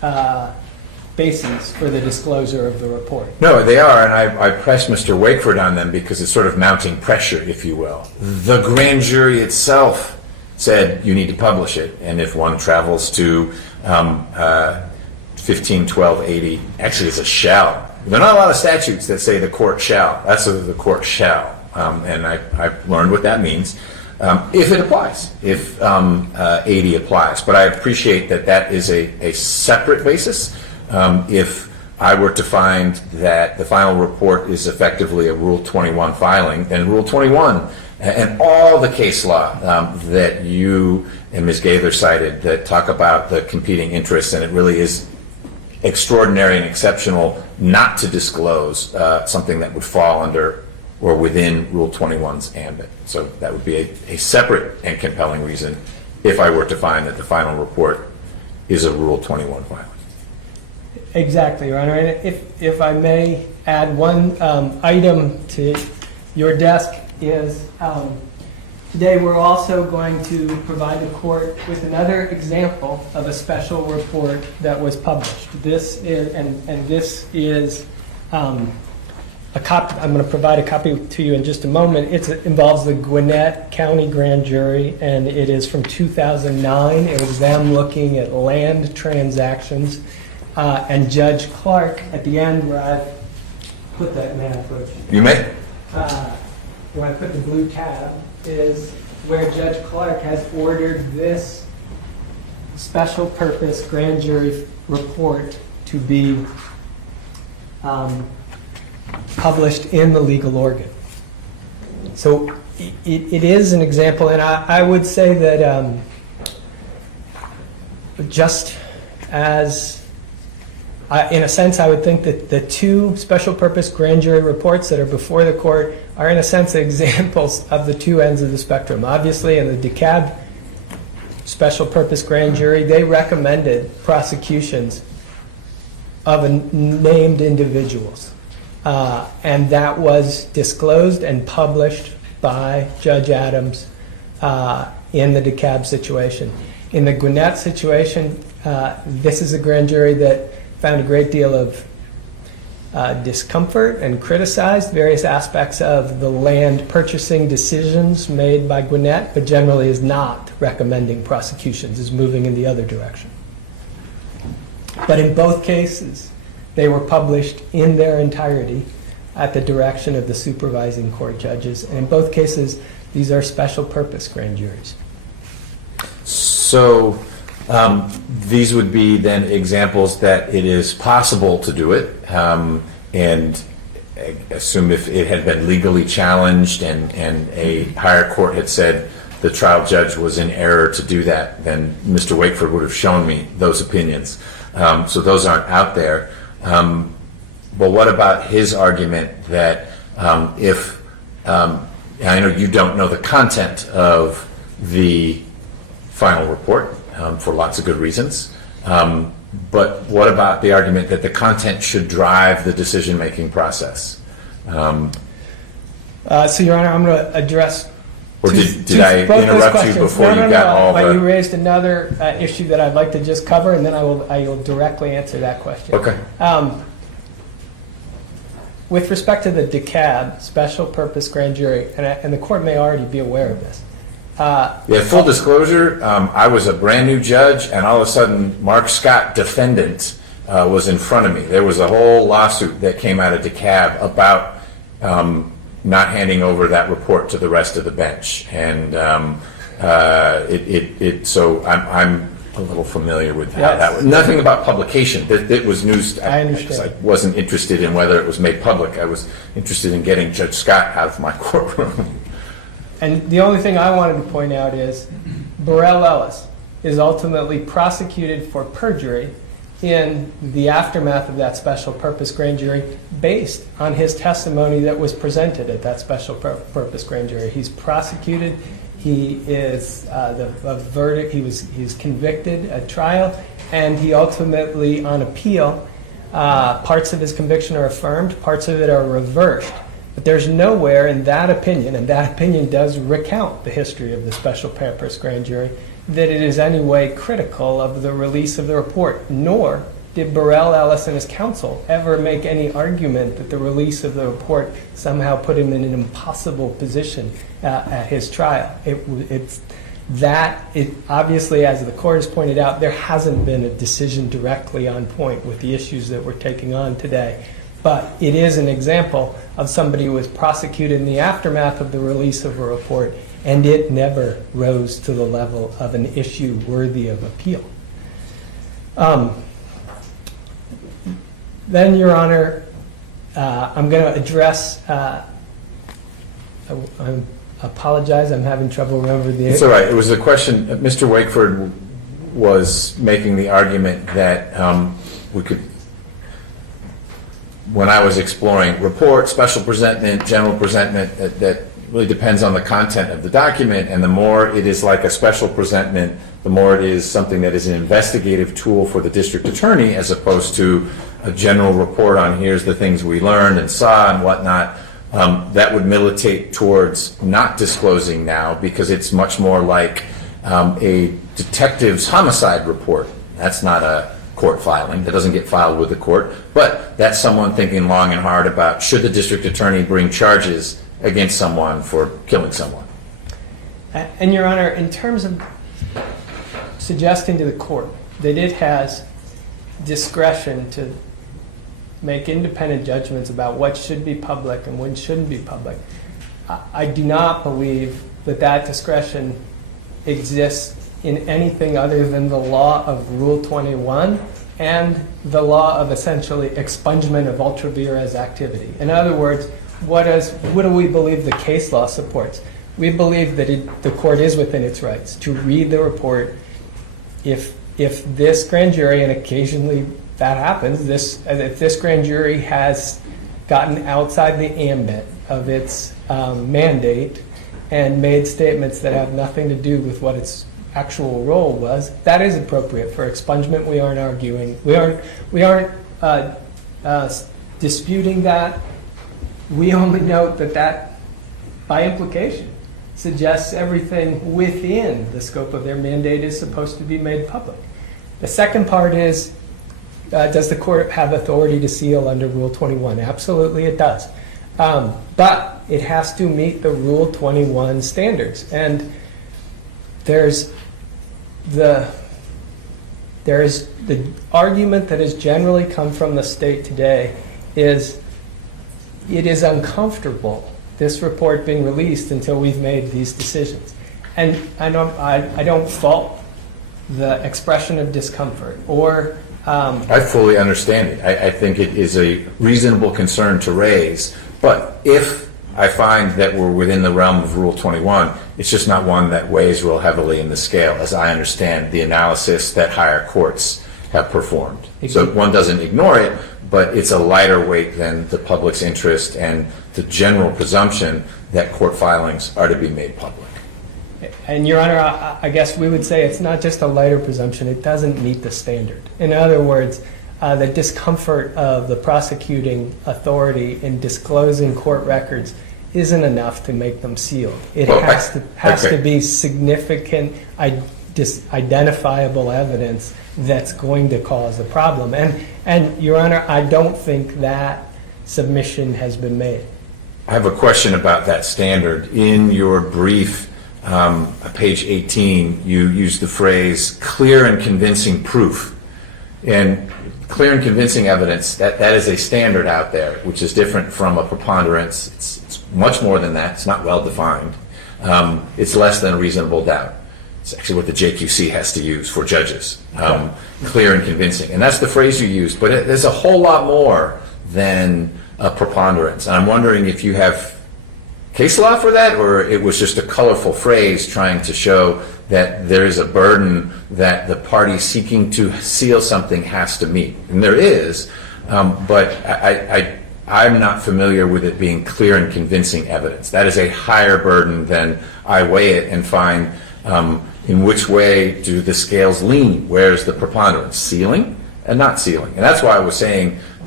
bases for the disclosure of the report. No, they are, and I pressed Mr. Wakeford on them because it's sort of mounting pressure, if you will. The grand jury itself said you need to publish it, and if one travels to 151280, actually it's a shall. There are not a lot of statutes that say the court shall. That's the court shall, and I've learned what that means. If it applies, if 80 applies. But I appreciate that that is a separate basis. If I were to find that the final report is effectively a Rule 21 filing, then Rule 21 and all the case law that you and Ms. Gaither cited that talk about the competing interests, and it really is extraordinary and exceptional not to disclose something that would fall under or within Rule 21's ambit. So that would be a separate and compelling reason if I were to find that the final report is a Rule 21 filing. Exactly, Your Honor. And if I may add one item to your desk is today we're also going to provide the court with another example of a special report that was published. This is, and this is a copy. I'm going to provide a copy to you in just a moment. It involves the Gwinnett County Grand Jury, and it is from 2009. It was them looking at land transactions. And Judge Clark, at the end where I put that man approach, You may. where I put the blue tab, is where Judge Clark has ordered this special purpose grand jury report to be published in the legal organ. So it is an example, and I would say that just as in a sense, I would think that the two special purpose grand jury reports that are before the court are, in a sense, examples of the two ends of the spectrum. Obviously, in the DeKalb special purpose grand jury, they recommended prosecutions of named individuals. And that was disclosed and published by Judge Adams in the DeKalb situation. In the Gwinnett situation, this is a grand jury that found a great deal of discomfort and criticized various aspects of the land purchasing decisions made by Gwinnett, but generally is not recommending prosecutions, is moving in the other direction. But in both cases, they were published in their entirety at the direction of the supervising court judges. And in both cases, these are special purpose grand juries. So these would be then examples that it is possible to do it, and I assume if it had been legally challenged and a higher court had said the trial judge was in error to do that, then Mr. Wakeford would have shown me those opinions. So those aren't out there. But what about his argument that if, I know you don't know the content of the final report, for lots of good reasons. But what about the argument that the content should drive the decision-making process? So, Your Honor, I'm going to address. Or did I interrupt you before you got all the... You raised another issue that I'd like to just cover, and then I will directly answer that question. Okay. With respect to the DeKalb special purpose grand jury, and the court may already be aware of this. Yeah, full disclosure, I was a brand new judge, and all of a sudden, Mark Scott, defendant, was in front of me. There was a whole lawsuit that came out of DeKalb about not handing over that report to the rest of the bench, and so I'm a little familiar with how that was. Nothing about publication. It was news. I understand. I wasn't interested in whether it was made public. I was interested in getting Judge Scott out of my courtroom. And the only thing I wanted to point out is Burrell Ellis is ultimately prosecuted for perjury in the aftermath of that special purpose grand jury based on his testimony that was presented at that special purpose grand jury. He's prosecuted. He is a verdict. He's convicted at trial, and he ultimately, on appeal, parts of his conviction are affirmed, parts of it are reversed But there's nowhere in that opinion, and that opinion does recount the history of the special purpose grand jury, that it is any way critical of the release of the report, nor did Burrell Ellis and his counsel ever make any argument that the release of the report somehow put him in an impossible position at his trial. Obviously, as the court has pointed out, there hasn't been a decision directly on point with the issues that we're taking on today. But it is an example of somebody who was prosecuted in the aftermath of the release of a report, and it never rose to the level of an issue worthy of appeal. Then, Your Honor, I'm going to address, I apologize, I'm having trouble remembering the... It's all right. It was a question, Mr. Wakeford was making the argument that we could, when I was exploring report, special presentment, general presentment, that really depends on the content of the document, and the more it is like a special presentment, the more it is something that is an investigative tool for the district attorney, as opposed to a general report on here's the things we learned and saw and whatnot. That would militate towards not disclosing now, because it's much more like a detective's homicide report. That's not a court filing. That doesn't get filed with the court. But that's someone thinking long and hard about, should the district attorney bring charges against someone for killing someone? And, Your Honor, in terms of suggesting to the court that it has discretion to make independent judgments about what should be public and what shouldn't be public, I do not believe that that discretion exists in anything other than the law of Rule 21 and the law of essentially expungement of ultra vires activity. In other words, what do we believe the case law supports? We believe that the court is within its rights to read the report if this grand jury, and occasionally that happens, if this grand jury has gotten outside the ambit of its mandate and made statements that have nothing to do with what its actual role was, that is appropriate for expungement. We aren't arguing. We aren't disputing that. We only note that by implication suggests everything within the scope of their mandate is supposed to be made public. The second part is, does the court have authority to seal under Rule 21? Absolutely it does. But it has to meet the Rule 21 standards. And there's the argument that has generally come from the state today is it is uncomfortable, this report being released, until we've made these decisions. And I don't fault the expression of discomfort or I fully understand it. I think it is a reasonable concern to raise, but if I find that we're within the realm of Rule 21, it's just not one that weighs real heavily in the scale, as I understand the analysis that higher courts have performed. So one doesn't ignore it, but it's a lighter weight than the public's interest and the general presumption that court filings are to be made public. And, Your Honor, I guess we would say it's not just a lighter presumption, it doesn't meet the standard. In other words, the discomfort of the prosecuting authority in disclosing court records isn't enough to make them sealed. It has to be significant, identifiable evidence that's going to cause a problem. And Your Honor, I don't think that submission has been made. I have a question about that standard. In your brief, page 18, you use the phrase clear and convincing proof. And clear and convincing evidence, that is a standard out there, which is different from a preponderance. It's much more than that. It's not well defined. It's less than a reasonable doubt. It's actually what the JQC has to use for judges. Clear and convincing. And that's the phrase you use. But there's a whole lot more than a preponderance. And I'm wondering if you have case law for that, or it was just a colorful phrase trying to show that there is a burden that the party seeking to seal something has to meet. And there is, but I'm not familiar with it being clear and convincing evidence. That is a higher burden than I weigh it and find in which way do the scales lean. Where's the preponderance? Sealing and not sealing. And that's why I was saying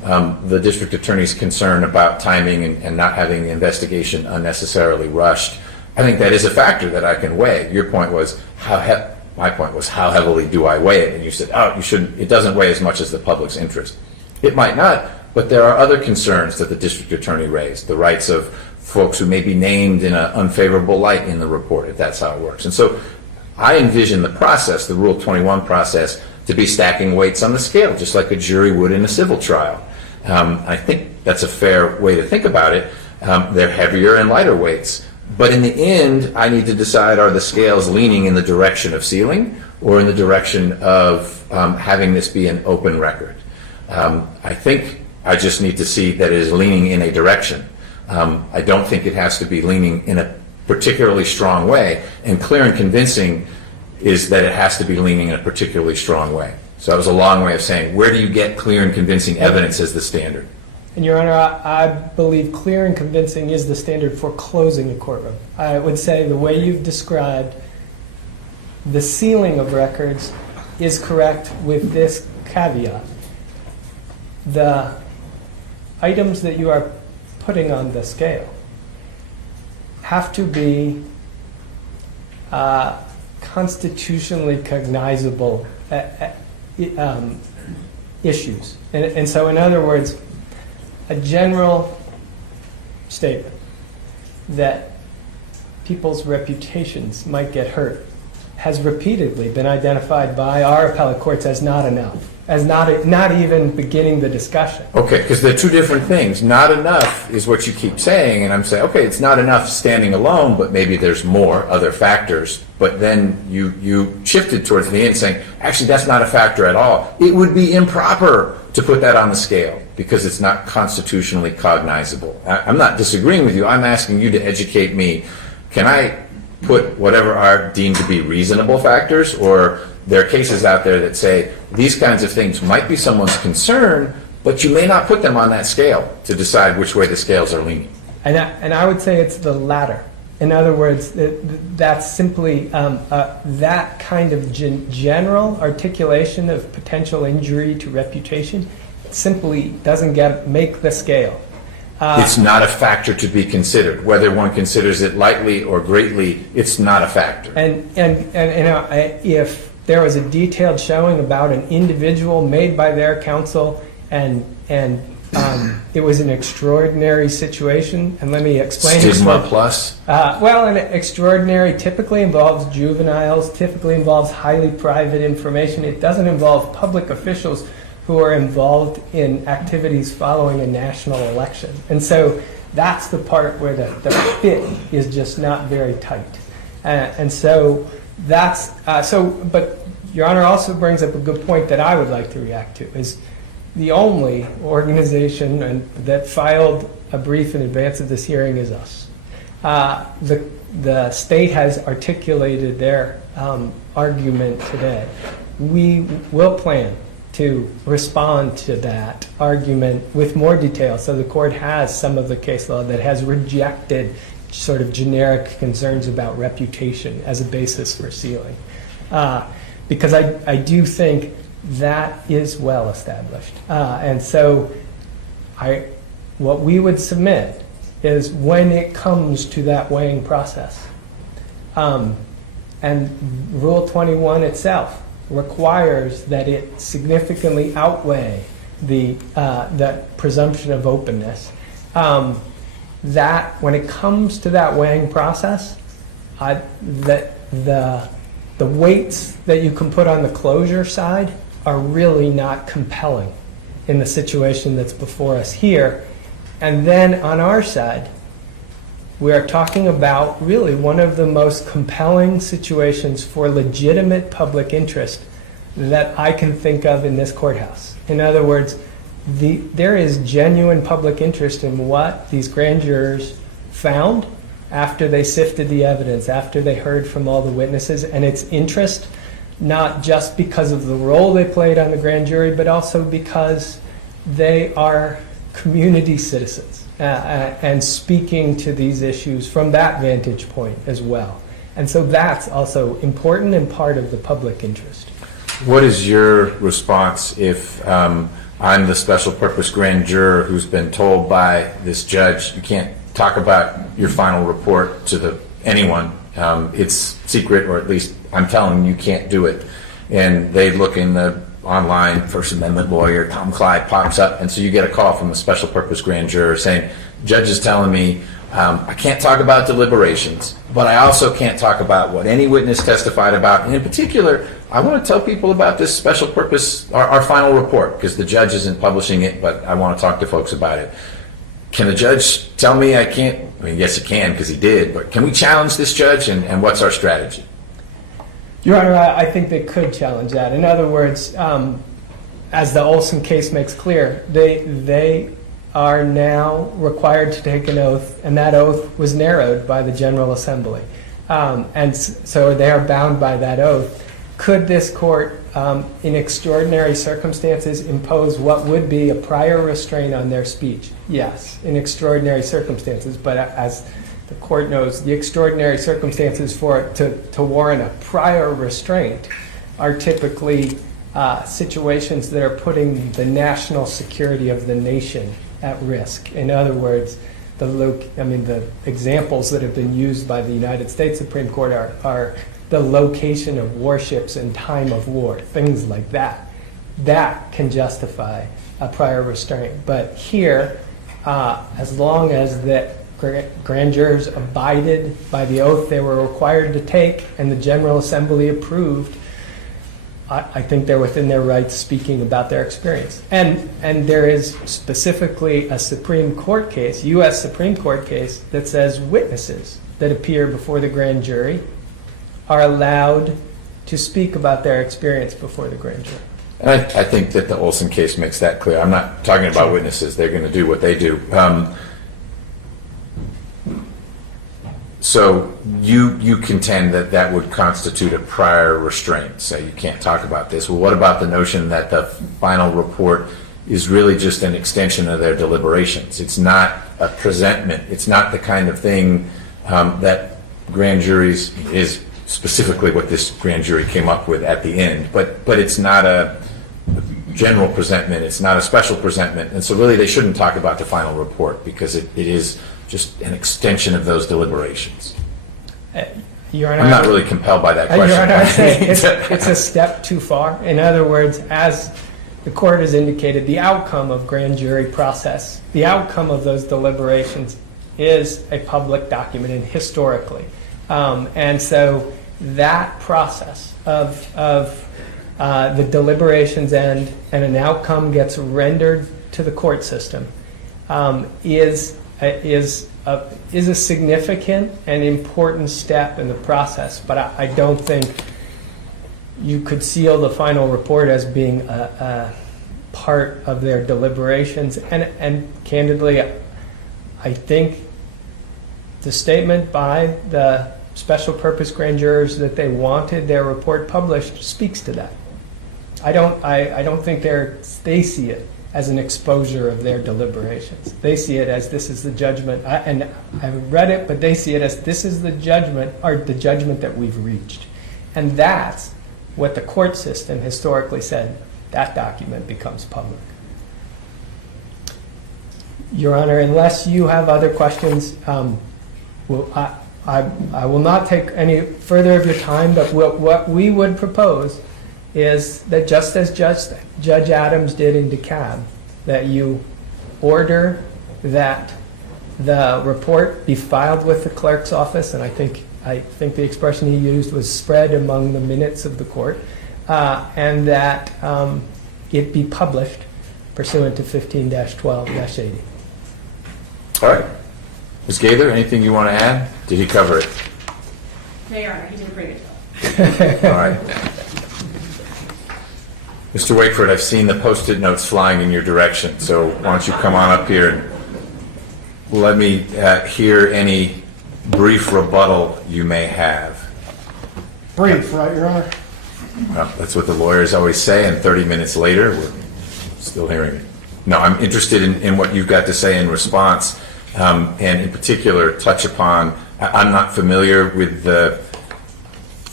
the district attorney's concern about timing and not having the investigation unnecessarily rushed. I think that is a factor that I can weigh. Your point was my point was how heavily do I weigh it? And you said, oh, you shouldn't. It doesn't weigh as much as the public's interest. It might not, but there are other concerns that the district attorney raised. The rights of folks who may be named in an unfavorable light in the report, if that's how it works. And so I envision the process, the Rule 21 process, to be stacking weights on the scale, just like a jury would in a civil trial. I think that's a fair way to think about it. They're heavier and lighter weights. But in the end, I need to decide, are the scales leaning in the direction of sealing or in the direction of having this be an open record? I think I just need to see that it is leaning in a direction. I don't think it has to be leaning in a particularly strong way, and clear and convincing is that it has to be leaning in a particularly strong way. So that was a long way of saying, where do you get clear and convincing evidence as the standard? And Your Honor, I believe clear and convincing is the standard for closing a courtroom. I would say the way you've described the sealing of records is correct with this caveat. The items that you are putting on the scale have to be constitutionally cognizable issues. And so, in other words, a general statement that people's reputations might get hurt has repeatedly been identified by our appellate courts as not enough, as not even beginning the discussion. Okay, because they're two different things. Not enough is what you keep saying, and I'm saying, okay, it's not enough standing alone, but maybe there's more other factors. But then you shifted towards the end saying, actually, that's not a factor at all. It would be improper to put that on the scale because it's not constitutionally cognizable. I'm not disagreeing with you. I'm asking you to educate me. Can I put whatever are deemed to be reasonable factors, or there are cases out there that say these kinds of things might be someone's concern, but you may not put them on that scale to decide which way the scales are leaning? And I would say it's the latter. In other words, that's simply that kind of general articulation of potential injury to reputation simply doesn't make the scale. It's not a factor to be considered. Whether one considers it lightly or greatly, it's not a factor. And you know, if there was a detailed showing about an individual made by their counsel and it was an extraordinary situation, and let me explain. Stigma plus? Well, an extraordinary typically involves juveniles, typically involves highly private information. It doesn't involve public officials who are involved in activities following a national election. And so that's the part where the fit is just not very tight. And so that's, but Your Honor also brings up a good point that I would like to react to, is the only organization that filed a brief in advance of this hearing is us. The state has articulated their argument today. We will plan to respond to that argument with more detail, so the court has some of the case law that has rejected sort of generic concerns about reputation as a basis for sealing. Because I do think that is well established. And so what we would submit is when it comes to that weighing process, and Rule 21 itself requires that it significantly outweigh the presumption of openness, that when it comes to that weighing process, that the weights that you can put on the closure side are really not compelling in the situation that's before us here. And then on our side, we are talking about really one of the most compelling situations for legitimate public interest that I can think of in this courthouse. In other words, there is genuine public interest in what these grand jurors found after they sifted the evidence, after they heard from all the witnesses, and its interest not just because of the role they played on the grand jury, but also because they are community citizens and speaking to these issues from that vantage point as well. And so that's also important and part of the public interest. What is your response if I'm the special purpose grand juror who's been told by this judge, you can't talk about your final report to anyone. It's secret, or at least I'm telling you can't do it. And they look in the online, First Amendment lawyer, Tom Clyde pops up, and so you get a call from a special purpose grand juror saying, judge is telling me I can't talk about deliberations, but I also can't talk about what any witness testified about. And in particular, I want to tell people about this special purpose, our final report, because the judge isn't publishing it, but I want to talk to folks about it. Can the judge tell me I can't? I mean, yes, he can, because he did, but can we challenge this judge, and what's our strategy? Your Honor, I think they could challenge that. In other words, as the Olson case makes clear, they are now required to take an oath, and that oath was narrowed by the General Assembly. And so they are bound by that oath. Could this court, in extraordinary circumstances, impose what would be a prior restraint on their speech? Yes, in extraordinary circumstances. But as the court knows, the extraordinary circumstances for it to warrant a prior restraint are typically situations that are putting the national security of the nation at risk. In other words, the examples that have been used by the United States Supreme Court are the location of warships in time of war, things like that. That can justify a prior restraint. But here, as long as the grand jurors abided by the oath they were required to take and the General Assembly approved, I think they're within their rights speaking about their experience. And there is specifically a Supreme Court case, U.S. Supreme Court case, that says witnesses that appear before the grand jury are allowed to speak about their experience before the grand jury. And I think that the Olson case makes that clear. I'm not talking about witnesses. They're going to do what they do. So you contend that that would constitute a prior restraint, so you can't talk about this. Well, what about the notion that the final report is really just an extension of their deliberations? It's not a presentment. It's not the kind of thing that grand juries is specifically what this grand jury came up with at the end. But it's not a general presentment. It's not a special presentment. And so really they shouldn't talk about the final report because it is just an extension of those deliberations. Your Honor, I'm not really compelled by that question. Your Honor, I'd say it's a step too far. In other words, as the court has indicated, the outcome of grand jury process, the outcome of those deliberations is a public document, and historically. And so that process of the deliberations end and an outcome gets rendered to the court system is a significant and important step in the process. But I don't think you could seal the final report as being a part of their deliberations. And candidly, I think the statement by the special purpose grand jurors that they wanted their report published speaks to that. I don't think they see it as an exposure of their deliberations. They see it as this is the judgment, and I haven't read it, but they see it as this is the judgment, or the judgment that we've reached. And that's what the court system historically said, that document becomes public. Your Honor, unless you have other questions, I will not take any further of your time, but what we would propose is that just as Judge Adams did in DeKalb, that you order that the report be filed with the clerk's office, and I think the expression he used was spread among the minutes of the court, and that it be published pursuant to 15-12-80. All right. Ms. Gaither, anything you want to add? Did he cover it? No, Your Honor, he didn't bring it to us. All right. Mr. Wakeford, I've seen the Post-it notes flying in your direction, so why don't you come on up here and let me hear any brief rebuttal you may have. Brief, right, Your Honor? Well, that's what the lawyers always say, and 30 minutes later, we're still hearing it. No, I'm interested in what you've got to say in response, and in particular, touch upon, I'm not familiar with the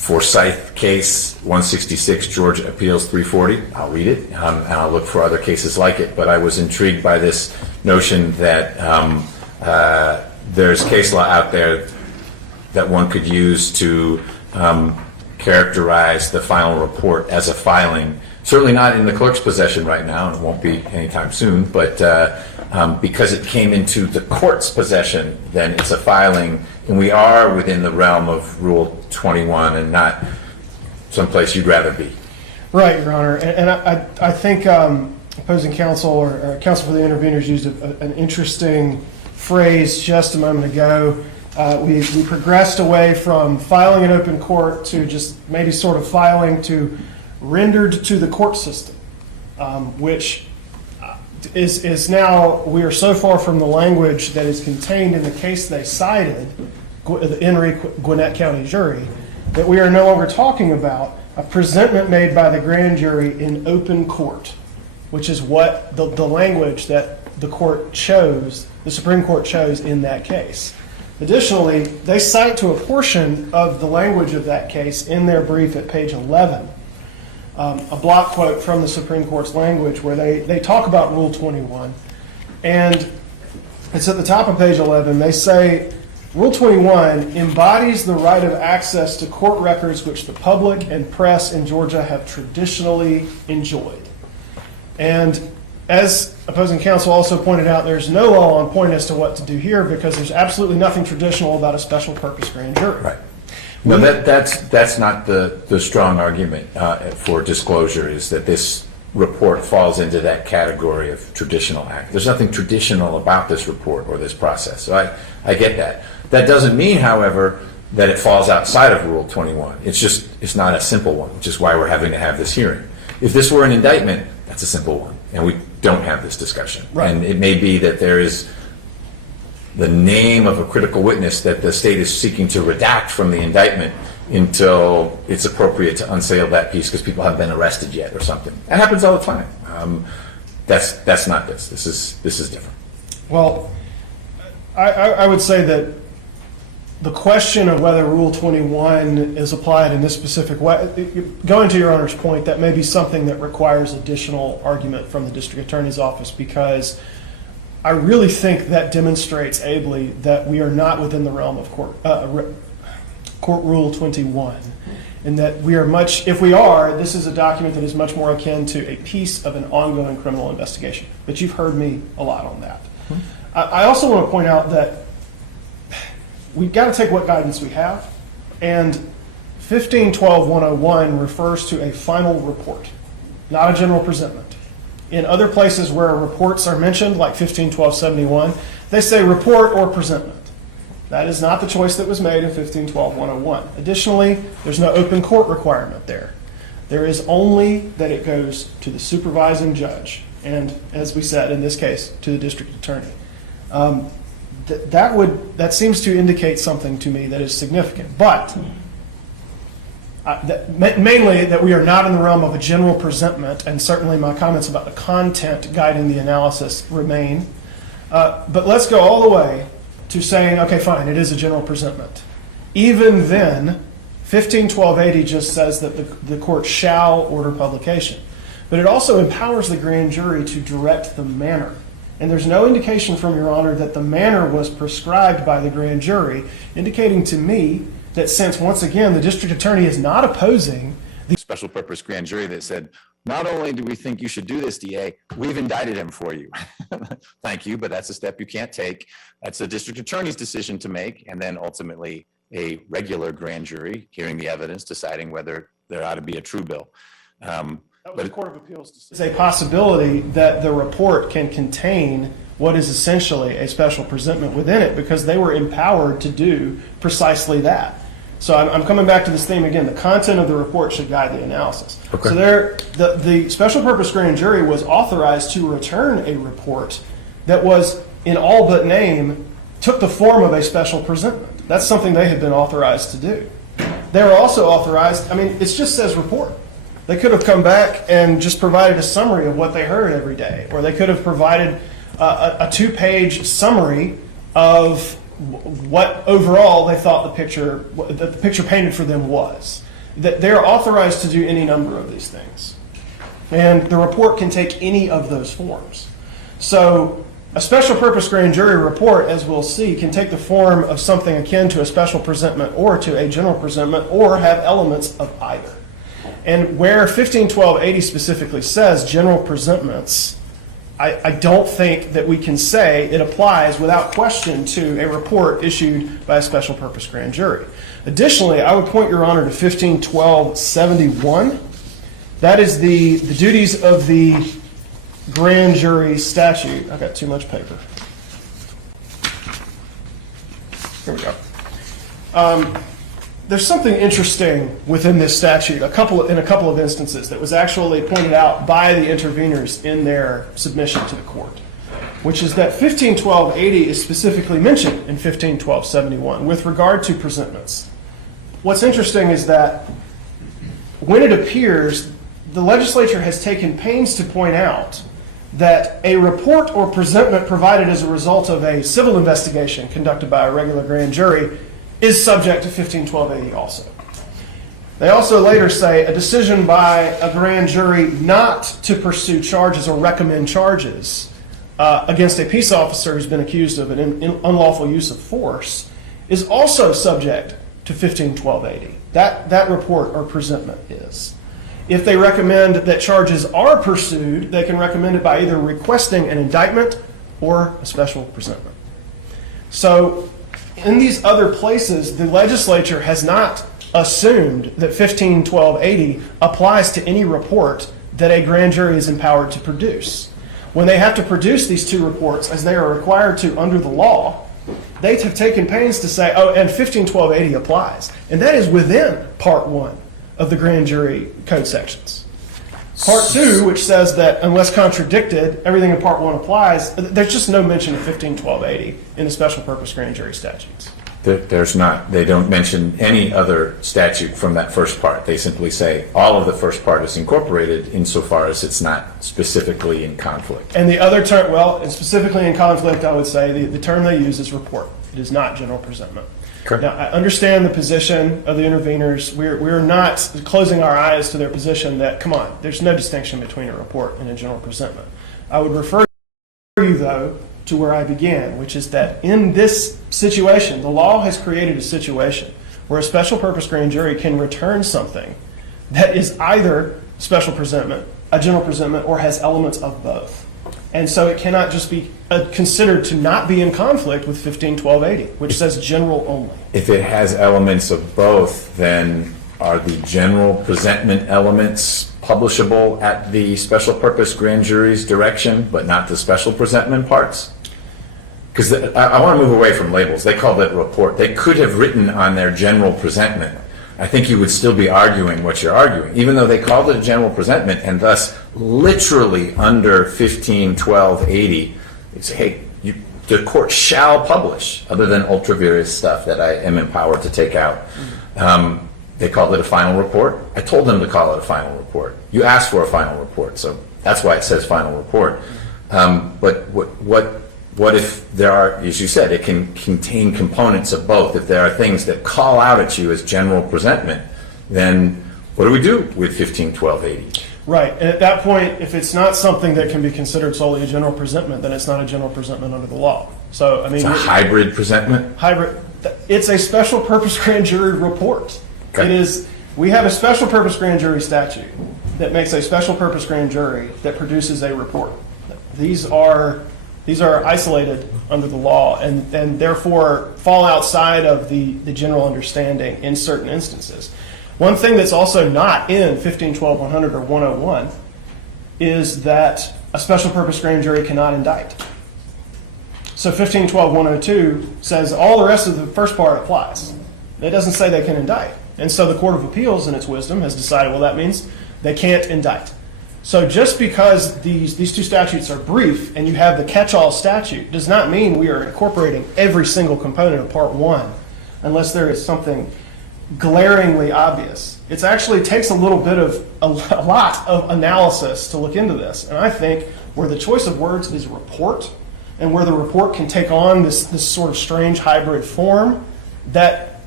Forsyth case, 166 Georgia Appeals 340. I'll read it, and I'll look for other cases like it. But I was intrigued by this notion that there's case law out there that one could use to characterize the final report as a filing. Certainly not in the clerk's possession right now, and it won't be anytime soon, but because it came into the court's possession, then it's a filing, and we are within the realm of Rule 21 and not someplace you'd rather be. Right, Your Honor. And I think opposing counsel or counsel for the interveners used an interesting phrase just a moment ago. We progressed away from filing in open court to just maybe sort of filing to rendered to the court system, which is now, we are so far from the language that is contained in the case they cited, the Henry Gwinnett County jury, that we are no longer talking about a presentment made by the grand jury in open court, which is what the language that the court chose, the Supreme Court chose in that case. Additionally, they cite to a portion of the language of that case in their brief at page 11, a block quote from the Supreme Court's language where they talk about Rule 21. And it's at the top of page 11. They say, Rule 21 embodies the right of access to court records which the public and press in Georgia have traditionally enjoyed. And as opposing counsel also pointed out, there's no law on point as to what to do here because there's absolutely nothing traditional about a special purpose grand jury. Right. No, that's not the strong argument for disclosure, is that this report falls into that category of traditional act. There's nothing traditional about this report or this process. So I get that. That doesn't mean, however, that it falls outside of Rule 21. It's not a simple one, which is why we're having to have this hearing. If this were an indictment, that's a simple one, and we don't have this discussion. Right. And it may be that there is the name of a critical witness that the state is seeking to redact from the indictment until it's appropriate to unseal that piece because people haven't been arrested yet or something. That happens all the time. That's not this. This is different. Well, I would say that the question of whether Rule 21 is applied in this specific way, going to Your Honor's point, that may be something that requires additional argument from the district attorney's office, because I really think that demonstrates ably that we are not within the realm of Court Rule 21, and that we are much, if we are, this is a document that is much more akin to a piece of an ongoing criminal investigation. But you've heard me a lot on that. I also want to point out that we've got to take what guidance we have, and 1512-101 refers to a final report, not a general presentment. In other places where reports are mentioned, like 1512-71, they say report or presentment. That is not the choice that was made in 1512-101. Additionally, there's no open court requirement there. There is only that it goes to the supervising judge, and as we said, in this case, to the district attorney. That seems to indicate something to me that is significant, but mainly that we are not in the realm of a general presentment, and certainly my comments about the content guiding the analysis remain. But let's go all the way to saying, okay, fine, it is a general presentment. Even then, 1512-80 just says that the court shall order publication. But it also empowers the grand jury to direct the manner. And there's no indication from Your Honor that the manner was prescribed by the grand jury, indicating to me that since, once again, the district attorney is not opposing the Special purpose grand jury that said, not only do we think you should do this, DA, we've indicted him for you. Thank you, but that's a step you can't take. That's the district attorney's decision to make, and then ultimately a regular grand jury hearing the evidence, deciding whether there ought to be a true bill. That was the Court of Appeals decision. It's a possibility that the report can contain what is essentially a special presentment within it, because they were empowered to do precisely that. So I'm coming back to this theme again. The content of the report should guide the analysis. Okay. So the special purpose grand jury was authorized to return a report that was, in all but name, took the form of a special presentment. That's something they had been authorized to do. They were also authorized, it just says report. They could have come back and just provided a summary of what they heard every day, or they could have provided a 2-page summary of what overall they thought the picture painted for them was. that they are authorized to do any number of these things. And the report can take any of those forms. So a special purpose grand jury report, as we'll see, can take the form of something akin to a special presentment or to a general presentment or have elements of either. And where 151280 specifically says general presentments, I don't think that we can say it applies without question to a report issued by a special purpose grand jury. Additionally, I would point your honor to 151271. That is the duties of the grand jury statute. I've got too much paper. Here we go. There's something interesting within this statute, in a couple of instances, that was actually pointed out by the interveners in their submission to the court, which is that 151280 is specifically mentioned in 151271 with regard to presentments. What's interesting is that when it appears, the legislature has taken pains to point out that a report or presentment provided as a result of a civil investigation conducted by a regular grand jury is subject to 151280 also. They also later say a decision by a grand jury not to pursue charges or recommend charges against a peace officer who's been accused of an unlawful use of force is also subject to 151280. That report or presentment is. If they recommend that charges are pursued, they can recommend it by either requesting an indictment or a special presentment. So in these other places, the legislature has not assumed that 151280 applies to any report that a grand jury is empowered to produce. When they have to produce these two reports, as they are required to under the law, they have taken pains to say, oh, and 151280 applies. And that is within Part 1 of the grand jury code sections. Part 2, which says that unless contradicted, everything in Part 1 applies, there's just no mention of 151280 in the special purpose grand jury statutes. There's not. They don't mention any other statute from that first part. They simply say all of the first part is incorporated insofar as it's not specifically in conflict. And the other term, well, and specifically in conflict, I would say the term they use is report. It is not general presentment. Correct. Now, I understand the position of the interveners. We're not closing our eyes to their position that, come on, there's no distinction between a report and a general presentment. I would refer you, though, to where I began, which is that in this situation, the law has created a situation where a special purpose grand jury can return something that is either special presentment, a general presentment, or has elements of both. And so it cannot just be considered to not be in conflict with 151280, which says general only. If it has elements of both, then are the general presentment elements publishable at the special purpose grand jury's direction, but not the special presentment parts? Because I want to move away from labels. They call it report. They could have written on their general presentment. I think you would still be arguing what you're arguing, even though they called it a general presentment, and thus literally under 151280, they say, hey, the court shall publish, other than ultra vires stuff that I am empowered to take out. They called it a final report. I told them to call it a final report. You asked for a final report, so that's why it says final report. But what if there are, as you said, it can contain components of both. If there are things that call out at you as general presentment, then what do we do with 151280? Right. And at that point, if it's not something that can be considered solely a general presentment, then it's not a general presentment under the law. So, I mean, It's a hybrid presentment? Hybrid. It's a special purpose grand jury report. Okay. It is. We have a special purpose grand jury statute that makes a special purpose grand jury that produces a report. These are isolated under the law and therefore fall outside of the general understanding in certain instances. One thing that's also not in 1512-100 or 101 is that a special purpose grand jury cannot indict. So 1512-102 says all the rest of the first part applies. It doesn't say they can indict. And so the Court of Appeals, in its wisdom, has decided, well, that means they can't indict. So just because these two statutes are brief and you have the catch-all statute does not mean we are incorporating every single component of Part 1 unless there is something glaringly obvious. It actually takes a little bit of a lot of analysis to look into this. And I think where the choice of words is report and where the report can take on this sort of strange hybrid form, that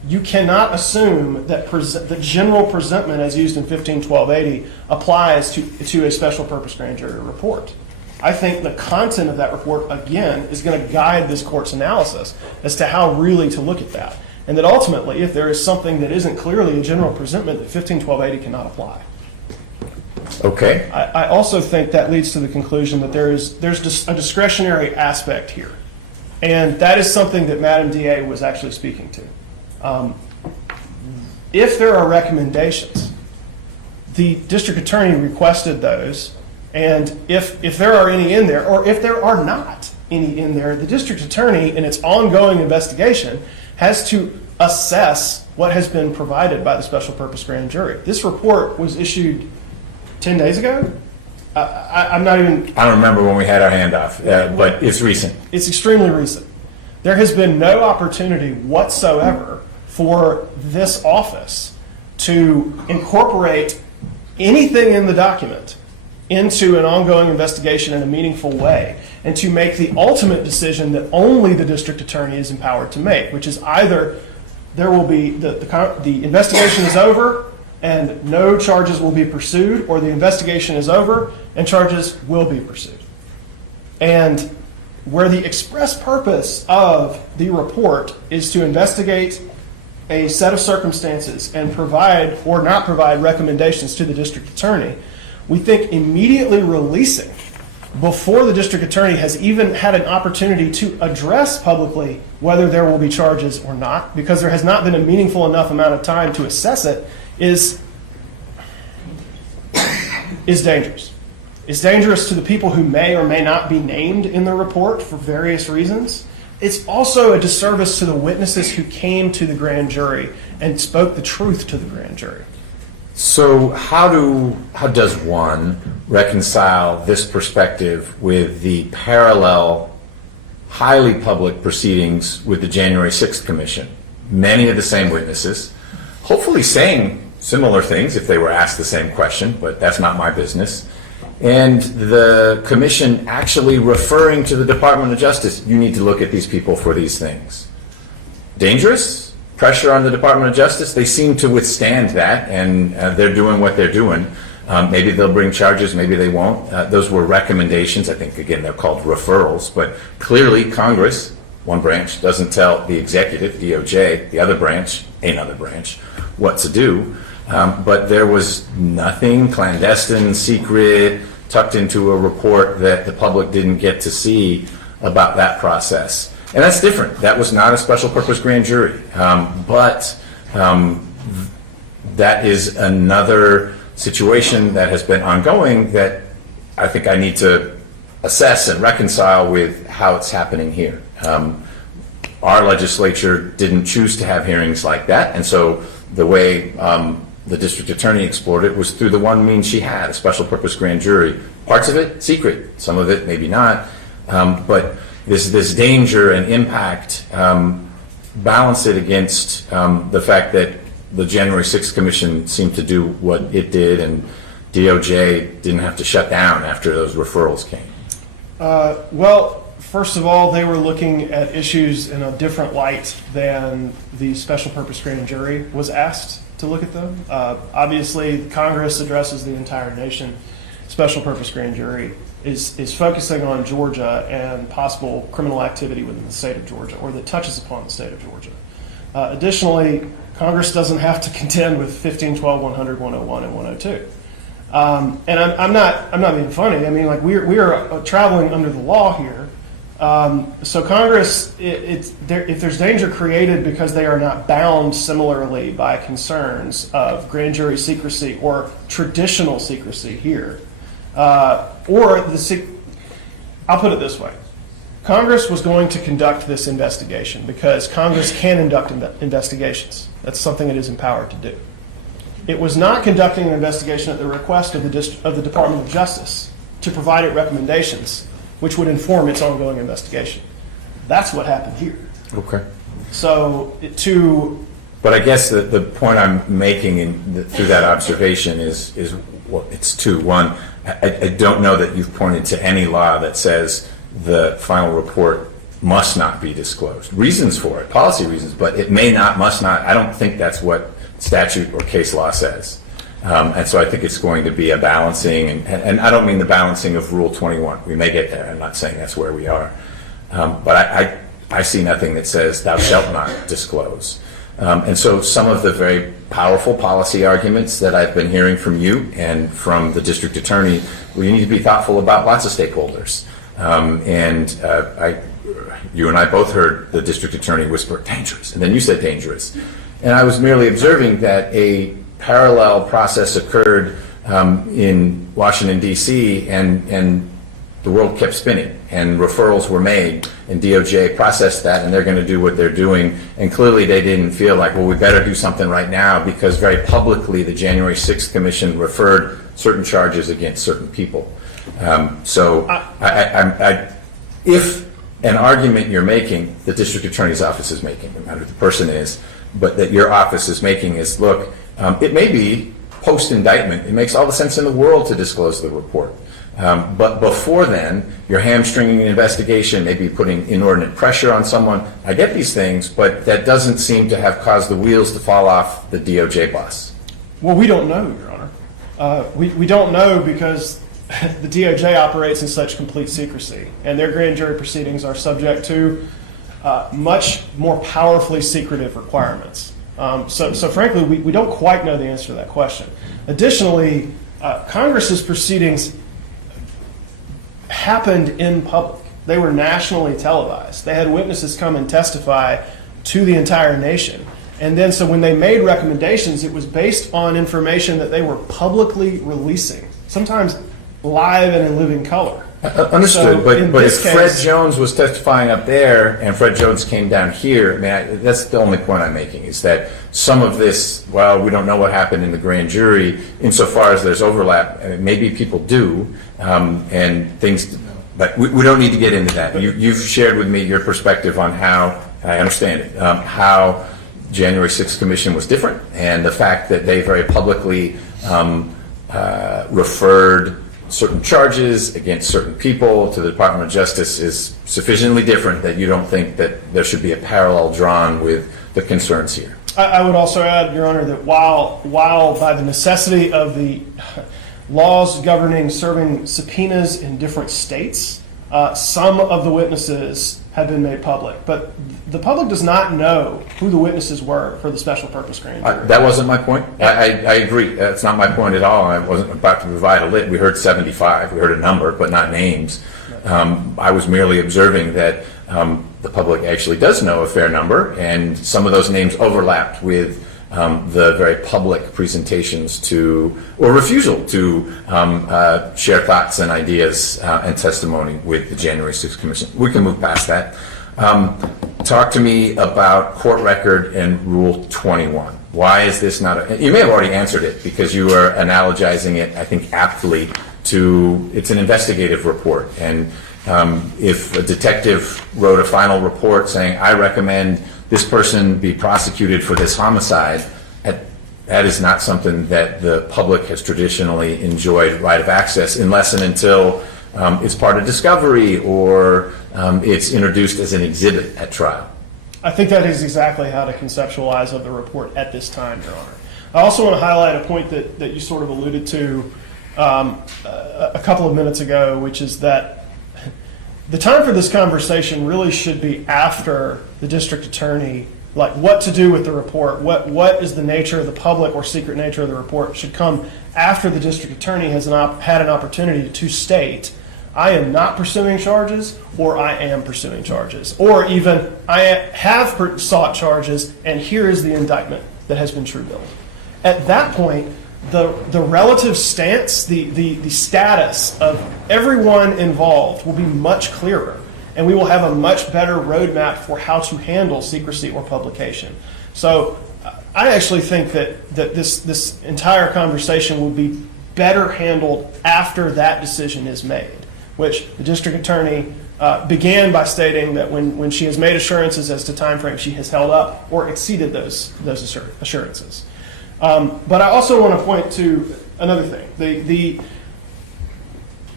you cannot assume that the general presentment as used in 151280 applies to a special purpose grand jury report. I think the content of that report, again, is going to guide this court's analysis as to how really to look at that. And that ultimately, if there is something that isn't clearly a general presentment, that 151280 cannot apply. Okay. I also think that leads to the conclusion that there's just a discretionary aspect here. And that is something that Madam DA was actually speaking to. If there are recommendations, the district attorney requested those, and if there are any in there, or if there are not any in there, the district attorney in its ongoing investigation has to assess what has been provided by the special purpose grand jury. This report was issued 10 days ago. I'm not even... I don't remember when we had our handoff, but it's recent. It's extremely recent. There has been no opportunity whatsoever for this office to incorporate anything in the document into an ongoing investigation in a meaningful way, and to make the ultimate decision that only the district attorney is empowered to make, which is either there will be the investigation is over and no charges will be pursued, or the investigation is over and charges will be pursued. And where the express purpose of the report is to investigate a set of circumstances and provide or not provide recommendations to the district attorney, we think immediately releasing before the district attorney has even had an opportunity to address publicly whether there will be charges or not, because there has not been a meaningful enough amount of time to assess it, is dangerous. It's dangerous to the people who may or may not be named in the report for various reasons. It's also a disservice to the witnesses who came to the grand jury and spoke the truth to the grand jury. So how does one reconcile this perspective with the parallel, highly public proceedings with the January 6th Commission? Many of the same witnesses, hopefully saying similar things if they were asked the same question, but that's not my business. And the commission actually referring to the Department of Justice, you need to look at these people for these things. Dangerous? Pressure on the Department of Justice? They seem to withstand that, and they're doing what they're doing. Maybe they'll bring charges, maybe they won't. Those were recommendations. I think, again, they're called referrals, but clearly Congress, one branch, doesn't tell the executive, DOJ, the other branch, another branch, what to do. But there was nothing clandestine, secret, tucked into a report that the public didn't get to see about that process. And that's different. That was not a special purpose grand jury. But that is another situation that has been ongoing that I think I need to assess and reconcile with how it's happening here. Our legislature didn't choose to have hearings like that, and so the way the district attorney explored it was through the one means she had, a special purpose grand jury. Parts of it, secret. Some of it, maybe not. But this danger and impact, balance it against the fact that the January 6th Commission seemed to do what it did, and DOJ didn't have to shut down after those referrals came. Well, first of all, they were looking at issues in a different light than the special purpose grand jury was asked to look at them. Obviously, Congress addresses the entire nation. Special purpose grand jury is focusing on Georgia and possible criminal activity within the state of Georgia, or that touches upon the state of Georgia. Additionally, Congress doesn't have to contend with 1512, 100, 101, and 102. And I'm not being funny. I mean, like we are traveling under the law here. So Congress, if there's danger created because they are not bound similarly by concerns of grand jury secrecy or traditional secrecy here, I'll put it this way. Congress was going to conduct this investigation because Congress can conduct investigations. That's something it is empowered to do. It was not conducting an investigation at the request of the Department of Justice to provide it recommendations which would inform its ongoing investigation. That's what happened here. Okay. So But I guess the point I'm making through that observation is well, it's two. One, I don't know that you've pointed to any law that says the final report must not be disclosed. Reasons for it, policy reasons, but it may not, must not. I don't think that's what statute or case law says. And so I think it's going to be a balancing, and I don't mean the balancing of Rule 21. We may get there. I'm not saying that's where we are. But I see nothing that says thou shalt not disclose. And so some of the very powerful policy arguments that I've been hearing from you and from the district attorney, we need to be thoughtful about lots of stakeholders. You and I both heard the district attorney whisper dangerous, and then you said dangerous. And I was merely observing that a parallel process occurred in Washington, D.C., and the world kept spinning, and referrals were made, and DOJ processed that, and they're going to do what they're doing. And clearly they didn't feel like, well, we better do something right now, because very publicly the January 6th Commission referred certain charges against certain people. If an argument you're making, the district attorney's office is making, no matter who the person is, but that your office is making is, look, it may be post-indictment. It makes all the sense in the world to disclose the report. But before then, you're hamstringing an investigation, maybe putting inordinate pressure on someone. I get these things, but that doesn't seem to have caused the wheels to fall off the DOJ bus. Well, we don't know, Your Honor. We don't know because the DOJ operates in such complete secrecy, and their grand jury proceedings are subject to much more powerfully secretive requirements. So frankly, we don't quite know the answer to that question. Additionally, Congress's proceedings happened in public. They were nationally televised. They had witnesses come and testify to the entire nation. And then so when they made recommendations, it was based on information that they were publicly releasing, sometimes live and in living color. Understood, So but if this Fred case- Jones was testifying up there and Fred Jones came down here, I mean, that's the only point I'm making, is that some of this, well, we don't know what happened in the grand jury, insofar as there's overlap, maybe people do, and things, but we don't need to get into that. You've shared with me your perspective on how, I understand it, how January 6th Commission was different, and the fact that they very publicly referred certain charges against certain people to the Department of Justice is sufficiently different that you don't think that there should be a parallel drawn with the concerns here. I would also add, Your Honor, that while by the necessity of the laws governing serving subpoenas in different states, some of the witnesses have been made public, but the public does not know who the witnesses were for the special purpose grand jury. That wasn't my point. I agree. That's not my point at all. I wasn't about to provide a list. We heard 75. We heard a number, but not names. I was merely observing that the public actually does know a fair number, and some of those names overlapped with the very public presentations to, or refusal to share thoughts and ideas and testimony with the January 6th Commission. We can move past that. Talk to me about court record and Rule 21. Why is this not you may have already answered it because you were analogizing it, I think, aptly to, it's an investigative report. And if a detective wrote a final report saying, I recommend this person be prosecuted for this homicide, that is not something that the public has traditionally enjoyed right of access unless and until it's part of discovery or it's introduced as an exhibit at trial. I think that is exactly how to conceptualize of the report at this time, Your Honor. I also want to highlight a point that you sort of alluded to a couple of minutes ago, which is that the time for this conversation really should be after the district attorney, like what to do with the report, what is the nature of the public or secret nature of the report should come after the district attorney has had an opportunity to state, I am not pursuing charges, or I am pursuing charges, or even I have sought charges, and here is the indictment that has been true-billed. At that point, the relative stance, the status of everyone involved will be much clearer, and we will have a much better roadmap for how to handle secrecy or publication. So I actually think that this entire conversation will be better handled after that decision is made, which the district attorney began by stating that when she has made assurances as to time frame, she has held up or exceeded those assurances. But I also want to point to another thing.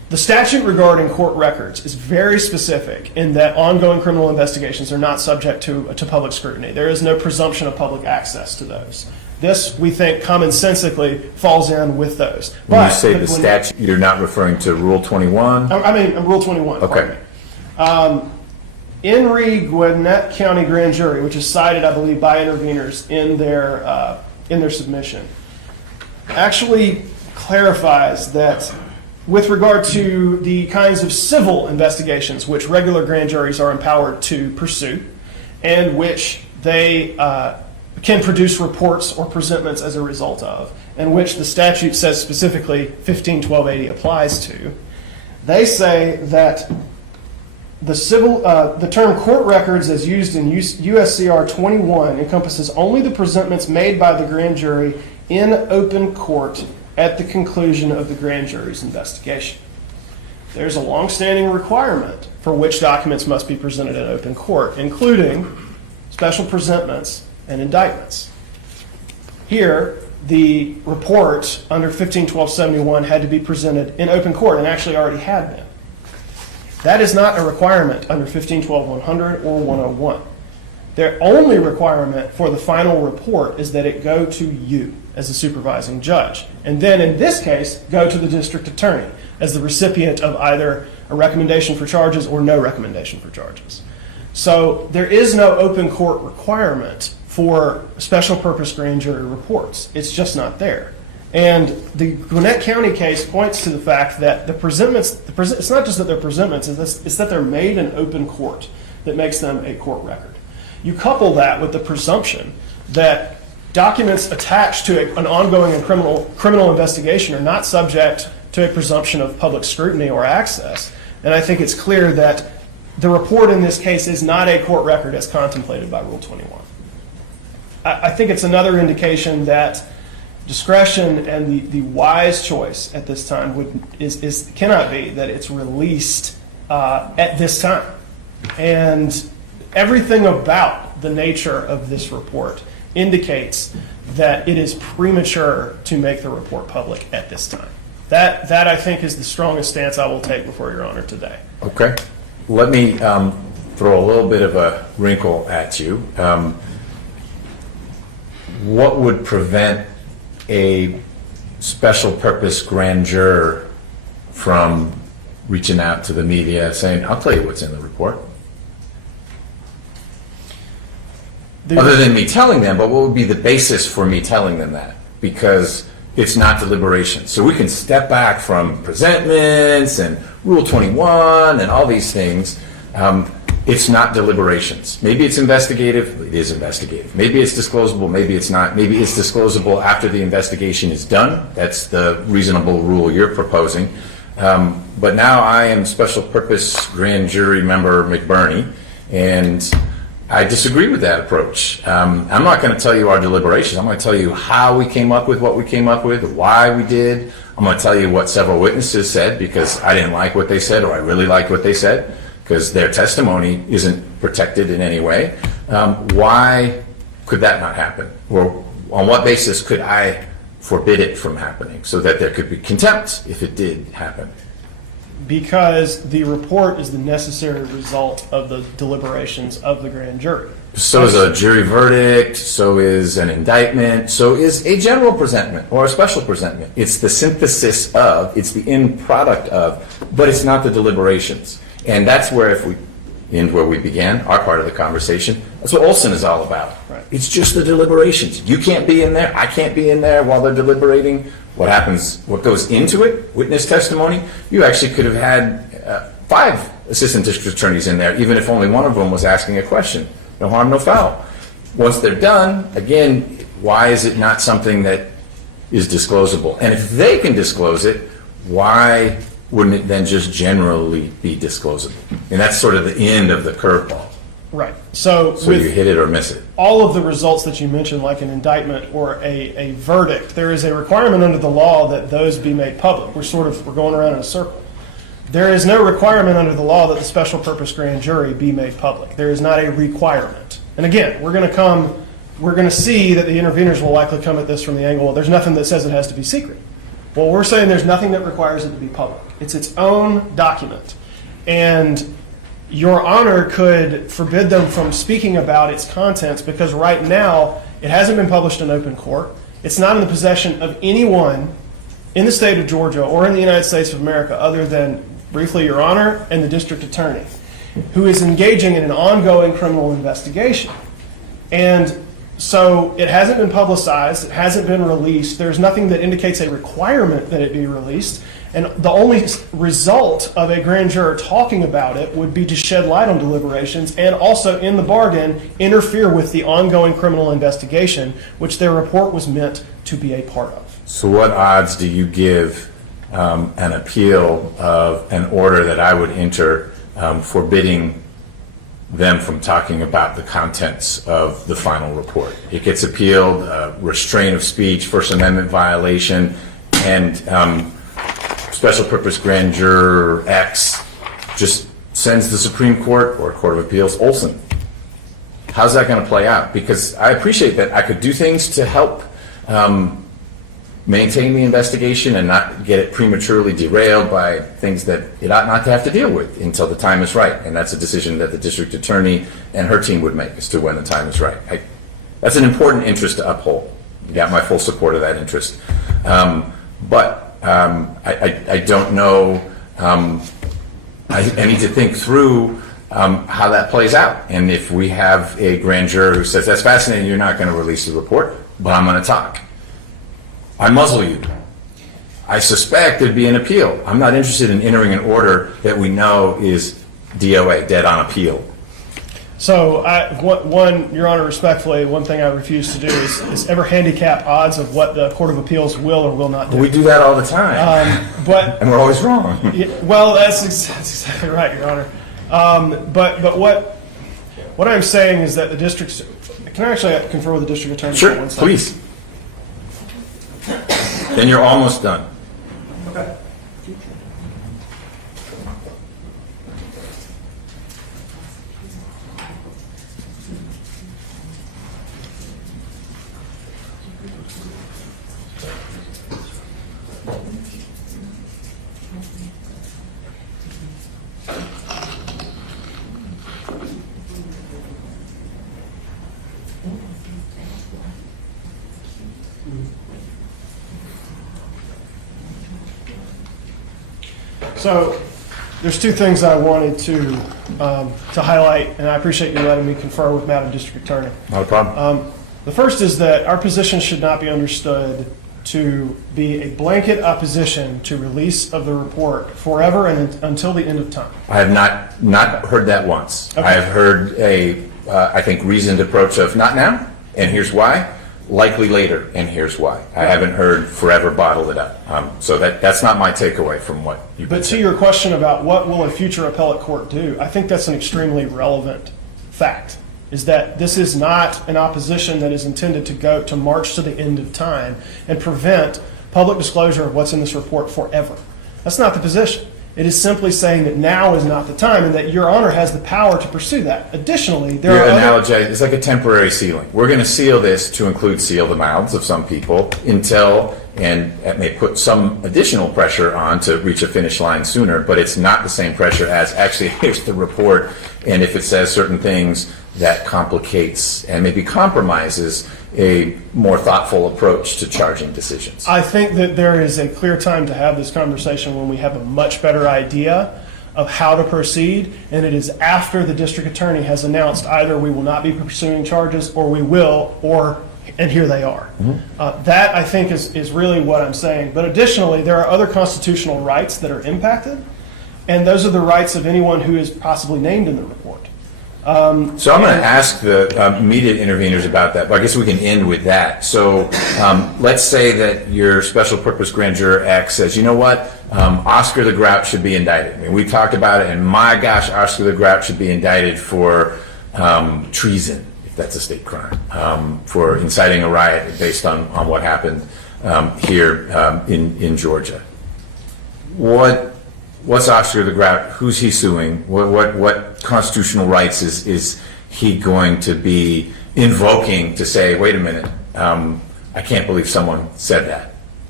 The statute regarding court records is very specific in that ongoing criminal investigations are not subject to public scrutiny. There is no presumption of public access to those. This, we think, commonsensically falls in with those. When you say the statute, you're not referring to Rule 21? I mean, Rule 21. Okay. In re Gwinnett County Grand Jury, which is cited, I believe, by interveners in their submission, actually clarifies that with regard to the kinds of civil investigations which regular grand juries are empowered to pursue, and which they can produce reports or presentments as a result of, and which the statute says specifically 151280 applies to, they say that the term court records as used in USCR 21 encompasses only the presentments made by the grand jury in open court at the conclusion of the grand jury's investigation. There's a longstanding requirement for which documents must be presented in open court, including special presentments and indictments. Here, the report under 151271 had to be presented in open court and actually already had been. That is not a requirement under 1512-100 or 101. Their only requirement for the final report is that it go to you as a supervising judge, and then in this case, go to the district attorney as the recipient of either a recommendation for charges or no recommendation for charges. So there is no open court requirement for special purpose grand jury reports. It's just not there. And the Gwinnett County case points to the fact that the presentments, it's not just that they're presentments, it's that they're made in open court that makes them a court record. You couple that with the presumption that documents attached to an ongoing and criminal investigation are not subject to a presumption of public scrutiny or access, and I think it's clear that the report in this case is not a court record as contemplated by Rule 21. I think it's another indication that discretion and the wise choice at this time cannot be that it's released at this time. And everything about the nature of this report indicates that it is premature to make the report public at this time. That I think is the strongest stance I will take before Your Honor today. Okay. Let me throw a little bit of a wrinkle at you. What would prevent a special purpose grand juror from reaching out to the media saying, I'll tell you what's in the report? Other than me telling them, but what would be the basis for me telling them that? Because it's not deliberation. So we can step back from presentments and Rule 21 and all these things. It's not deliberations. Maybe it's investigative. It is investigative. Maybe it's disclosable. Maybe it's not. Maybe it's disclosable after the investigation is done. That's the reasonable rule you're proposing. But now I am special purpose grand jury member McBurney, and I disagree with that approach. I'm not going to tell you our deliberations. I'm going to tell you how we came up with what we came up with, why we did. I'm going to tell you what several witnesses said because I didn't like what they said or I really liked what they said because their testimony isn't protected in any way. Why could that not happen? Or on what basis could I forbid it from happening so that there could be contempt if it did happen? Because the report is the necessary result of the deliberations of the grand jury. So is a jury verdict, so is an indictment, so is a general presentment or a special presentment. It's the synthesis of, it's the end product of, but it's not the deliberations. And that's where where we began, our part of the conversation, that's what Olson is all about. Right. It's just the deliberations. You can't be in there, I can't be in there while they're deliberating. What happens, what goes into it, witness testimony, you actually could have had 5 assistant district attorneys in there, even if only one of them was asking a question. No harm, no foul. Once they're done, again, why is it not something that is disclosable? And if they can disclose it, why wouldn't it then just generally be disclosable? And that's sort of the end of the curveball. Right. So you hit it or miss it. All of the results that you mentioned, like an indictment or a verdict, there is a requirement under the law that those be made public. We're going around in a circle. There is no requirement under the law that the special purpose grand jury be made public. There is not a requirement. And again, we're going to see that the interveners will likely come at this from the angle, well, there's nothing that says it has to be secret. Well, we're saying there's nothing that requires it to be public. It's its own document. And Your Honor could forbid them from speaking about its contents because right now it hasn't been published in open court. It's not in the possession of anyone in the state of Georgia or in the United States of America other than, briefly, Your Honor and the district attorney, who is engaging in an ongoing criminal investigation. And so it hasn't been publicized, it hasn't been released, there's nothing that indicates a requirement that it be released, and the only result of a grand juror talking about it would be to shed light on deliberations and also, in the bargain, interfere with the ongoing criminal investigation, which their report was meant to be a part of. So what odds do you give an appeal of an order that I would enter forbidding them from talking about the contents of the final report? It gets appealed, restraint of speech, First Amendment violation, and special purpose grand juror X just sends the Supreme Court or Court of Appeals Olson. How's that going to play out? Because I appreciate that I could do things to help maintain the investigation and not get it prematurely derailed by things that it ought not to have to deal with until the time is right. And that's a decision that the district attorney and her team would make as to when the time is right. That's an important interest to uphold. You got my full support of that interest. But I don't know. I need to think through how that plays out. And if we have a grand juror who says, that's fascinating, you're not going to release the report, but I'm going to talk. I muzzle you. I suspect there'd be an appeal. I'm not interested in entering an order that we know is DOA, dead on appeal. So, Your Honor, respectfully, one thing I refuse to do is ever handicap odds of what the Court of Appeals will or will not do. We do that all the time, and we're always wrong. Well, that's exactly right, Your Honor. But what I'm saying is that the district's... Can I actually confer with the district attorney? Sure, for 1 second? please. Then you're almost done. Okay. So there's two things I wanted to highlight, and I appreciate you letting me confer with Madam District Attorney. Not a problem. The first is that our position should not be understood to be a blanket opposition to release of the report forever and until the end of time. I have not heard that once. Okay. I have heard I think, reasoned approach of not now, and here's why. Likely later, and here's why. I haven't heard forever bottle it up. So that's not my takeaway from what you've been But to saying. your question about what will a future appellate court do, I think that's an extremely relevant fact, is that this is not an opposition that is intended to march to the end of time and prevent public disclosure of what's in this report forever. That's not the position. It is simply saying that now is not the time and that Your Honor has the power to pursue that. Additionally, there Your are other... analogy is like a temporary sealing. We're going to seal this to include seal the mouths of some people until, and it may put some additional pressure on to reach a finish line sooner, but it's not the same pressure as actually here's the report, and if it says certain things, that complicates and maybe compromises a more thoughtful approach to charging decisions. I think that there is a clear time to have this conversation when we have a much better idea of how to proceed, and it is after the district attorney has announced either we will not be pursuing charges or we will, and here they are. That, I think, is really what I'm saying. But additionally, there are other constitutional rights that are impacted, and those are the rights of anyone who is possibly named in the report. So I'm going to ask the immediate interveners about that, but I guess we can end with that. So let's say that your special purpose grand juror X says, you know what, Oscar the Grouch should be indicted. I mean, we talked about it, and my gosh, Oscar the Grouch should be indicted for treason, if that's a state crime, for inciting a riot based on what happened here in Georgia. What's Oscar the Grouch? Who's he suing? What constitutional rights is he going to be invoking to say, wait a minute, I can't believe someone said that?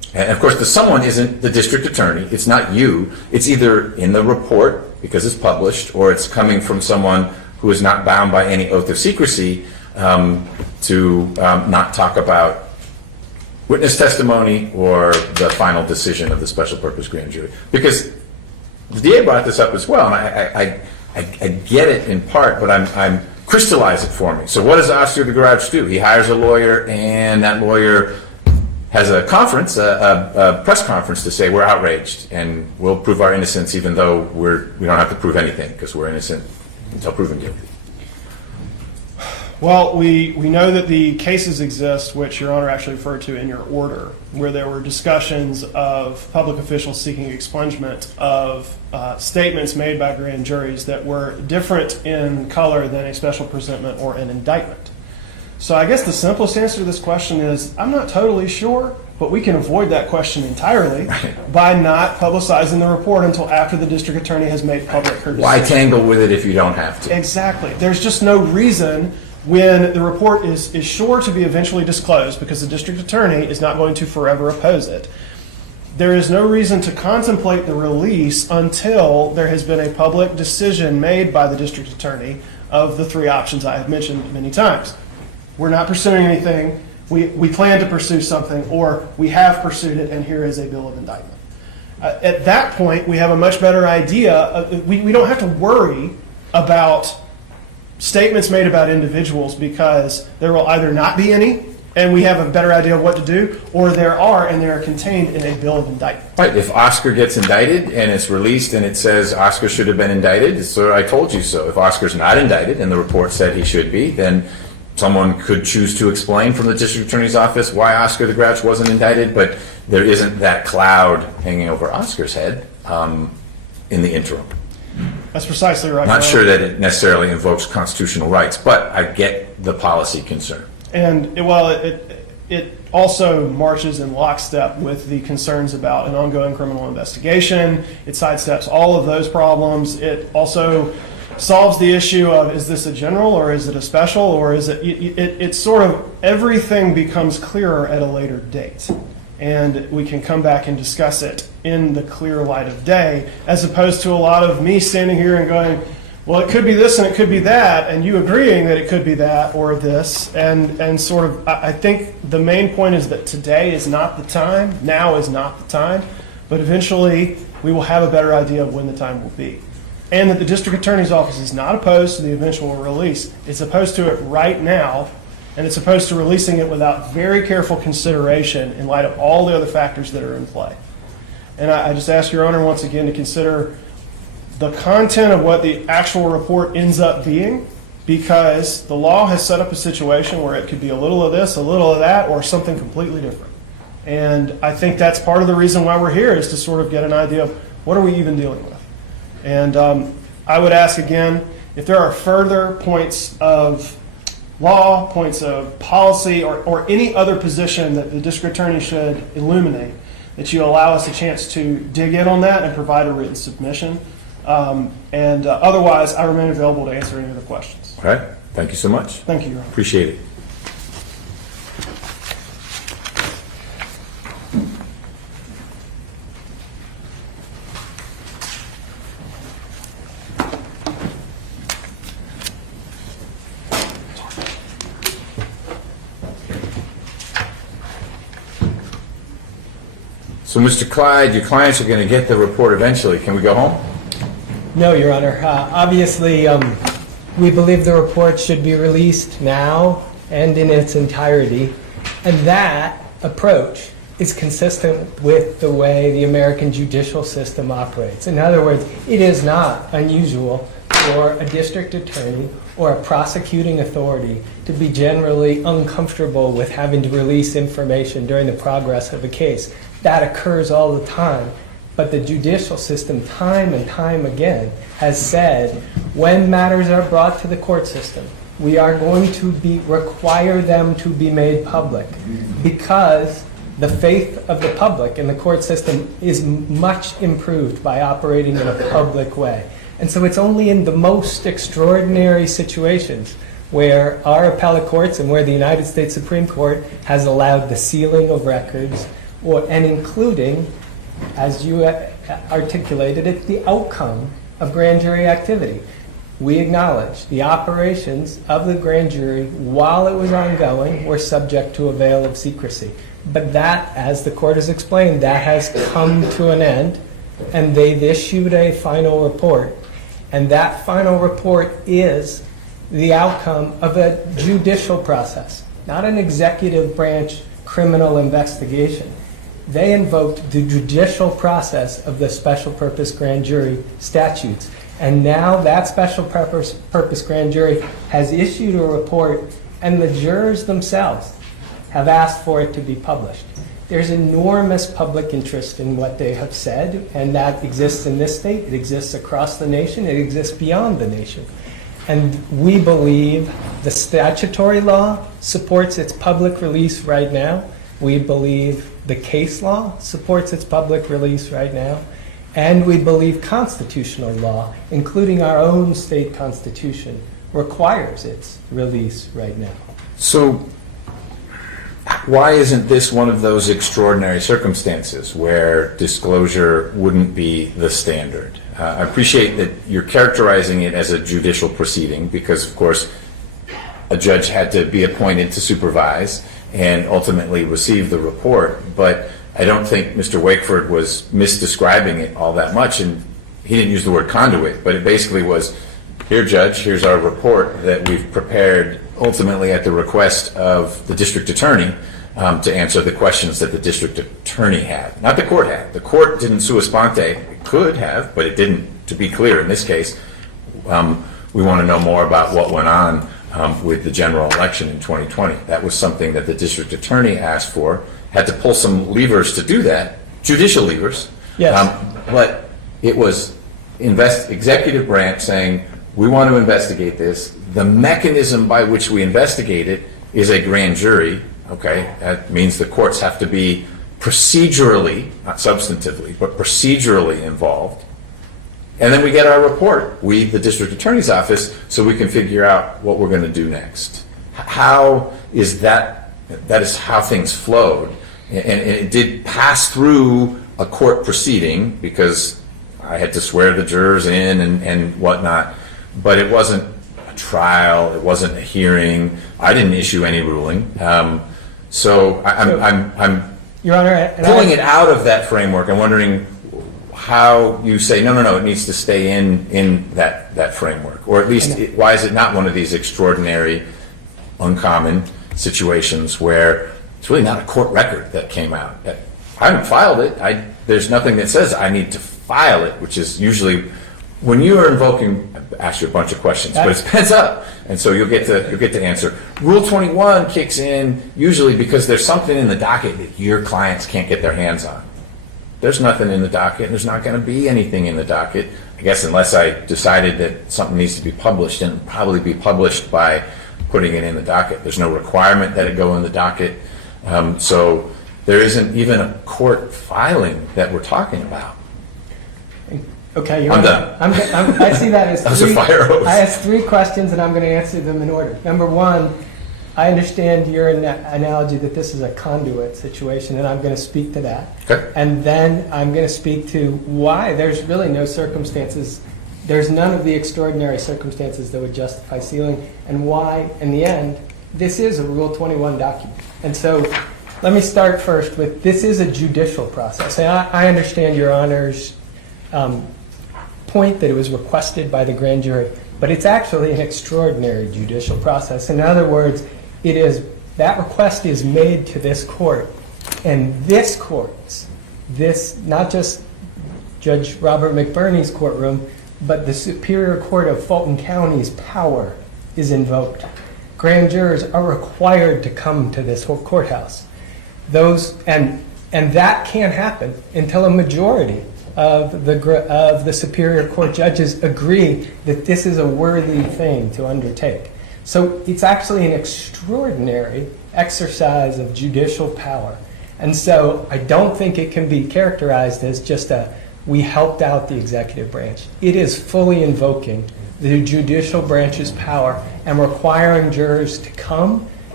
And of course, the someone isn't the district attorney. It's not you. It's either in the report because it's published, or it's coming from someone who is not bound by any oath of secrecy to not talk about witness testimony or the final decision of the special purpose grand jury. Because the DA brought this up as well, and I get it in part, but I'm crystallize it for me. So what does Oscar the Grouch do? He hires a lawyer, and that lawyer has a conference, a press conference, to say we're outraged and we'll prove our innocence, even though we don't have to prove anything because we're innocent until proven guilty. Well, we know that the cases exist, which Your Honor actually referred to in your order, where there were discussions of public officials seeking expungement of statements made by grand juries that were different in color than a special presentment or an indictment. So I guess the simplest answer to this question is I'm not totally sure, but we can avoid that question entirely by not publicizing the report until after the district attorney has made public her decision. Why tangle with it if you don't have to? Exactly. There's just no reason when the report is sure to be eventually disclosed, because the district attorney is not going to forever oppose it. There is no reason to contemplate the release until there has been a public decision made by the district attorney of the three options I have mentioned many times. We're not pursuing anything, we plan to pursue something, or we have pursued it and here is a bill of indictment. At that point, we have a much better idea. We don't have to worry about statements made about individuals, because there will either not be any and we have a better idea of what to do, or there are and they are contained in a bill of indictment. Right. If Oscar gets indicted and it's released and it says Oscar should have been indicted, so I told you so. If Oscar's not indicted and the report said he should be, then someone could choose to explain from the district attorney's office why Oscar the Grouch wasn't indicted, but there isn't that cloud hanging over Oscar's head in the interim. That's precisely right. Not sure that it necessarily invokes constitutional rights, but I get the policy concern. And it also marches in lockstep with the concerns about an ongoing criminal investigation. It sidesteps all of those problems. It also solves the issue of, is this a general or is it a special, or is it's sort of, everything becomes clearer at a later date. And we can come back and discuss it in the clear light of day, as opposed to a lot of me standing here and going, well, it could be this and it could be that, and you agreeing that it could be that or this. And sort of, I think the main point is that today is not the time, now is not the time, but eventually we will have a better idea of when the time will be. And that the district attorney's office is not opposed to the eventual release. It's opposed to it right now, and it's opposed to releasing it without very careful consideration in light of all the other factors that are in play. And I just ask Your Honor once again to consider the content of what the actual report ends up being, because the law has set up a situation where it could be a little of this, a little of that, or something completely different. And I think that's part of the reason why we're here, is to sort of get an idea of what are we even dealing with. And I would ask again, if there are further points of law, points of policy, or any other position that the district attorney should illuminate, that you allow us a chance to dig in on that and provide a written submission. Otherwise, I remain available to answer any other questions. All right. Thank you so much. Thank you, Your Honor. Appreciate it. So, Mr. Clyde, your clients are going to get the report eventually. Can we go home? No, Your Honor. Obviously, we believe the report should be released now and in its entirety. And that approach is consistent with the way the American judicial system operates. In other words, it is not unusual for a district attorney or a prosecuting authority to be generally uncomfortable with having to release information during the progress of a case. That occurs all the time. But the judicial system, time and time again, has said when matters are brought to the court system, we are going to require them to be made public, because the faith of the public in the court system is much improved by operating in a public way. And so it's only in the most extraordinary situations where our appellate courts and where the United States Supreme Court has allowed the sealing of records, and including, as you articulated it, the outcome of grand jury activity. We acknowledge the operations of the grand jury while it was ongoing were subject to a veil of secrecy. But that, as the court has explained, that has come to an end, and they've issued a final report. And that final report is the outcome of a judicial process, not an executive branch criminal investigation. They invoked the judicial process of the special purpose grand jury statutes. And now that special purpose grand jury has issued a report, and the jurors themselves have asked for it to be published. There's enormous public interest in what they have said, and that exists in this state, it exists across the nation, it exists beyond the nation. And we believe the statutory law supports its public release right now. We believe the case law supports its public release right now. And we believe constitutional law, including our own state constitution, requires its release right now. So why isn't this one of those extraordinary circumstances where disclosure wouldn't be the standard? I appreciate that you're characterizing it as a judicial proceeding because, of course, a judge had to be appointed to supervise and ultimately receive the report, but I don't think Mr. Wakeford was misdescribing it all that much, and he didn't use the word conduit, but it basically was, here, Judge, here's our report that we've prepared ultimately at the request of the district attorney to answer the questions that the district attorney had. Not the court had. The court didn't sua sponte. It could have, but it didn't. To be clear, in this case, we want to know more about what went on with the general election in 2020. That was something that the district attorney asked for, had to pull some levers to do that, judicial levers. Yes. But it was executive branch saying, we want to investigate this. The mechanism by which we investigate it is a grand jury. Okay, that means the courts have to be procedurally, not substantively, but procedurally involved. And then we get our report, we, the district attorney's office, so we can figure out what we're going to do next. How is that? That is how things flowed. And it did pass through a court proceeding because I had to swear the jurors in and whatnot, but it wasn't a trial, it wasn't a hearing. I didn't issue any ruling. So I'm Your Honor, pulling it out of that framework. I'm wondering how you say, no, it needs to stay in that framework. Or at least, why is it not one of these extraordinary, uncommon situations where it's really not a court record that came out? I haven't filed it. There's nothing that says I need to file it, which is usually, when you are invoking, I asked you a bunch of questions, but it's pens up, and so you'll get to answer. Rule 21 kicks in usually because there's something in the docket that your clients can't get their hands on. There's nothing in the docket, and there's not going to be anything in the docket, I guess, unless I decided that something needs to be published, and it'll probably be published by putting it in the docket. There's no requirement that it go in the docket, so there isn't even a court filing that we're talking about. Okay, Your I'm Honor. done. I see that as That was a fire hose. I asked three questions, and I'm going to answer them in order. Number one, I understand your analogy that this is a conduit situation, and I'm going to speak to that. Okay. And then I'm going to speak to why there's really no circumstances, there's none of the extraordinary circumstances that would justify sealing, and why, in the end, this is a Rule 21 document. And so let me start first with, this is a judicial process. And I understand Your Honor's point that it was requested by the grand jury, but it's actually an extraordinary judicial process. In other words, that request is made to this court, and this court's, not just Judge Robert McBurney's courtroom, but the Superior Court of Fulton County's power is invoked. Grand jurors are required to come to this whole courthouse. And that can't happen until a majority of the Superior Court judges agree that this is a worthy thing to undertake. So it's actually an extraordinary exercise of judicial power. And so I don't think it can be characterized as just we helped out the executive branch. It is fully invoking the judicial branch's power and requiring jurors to come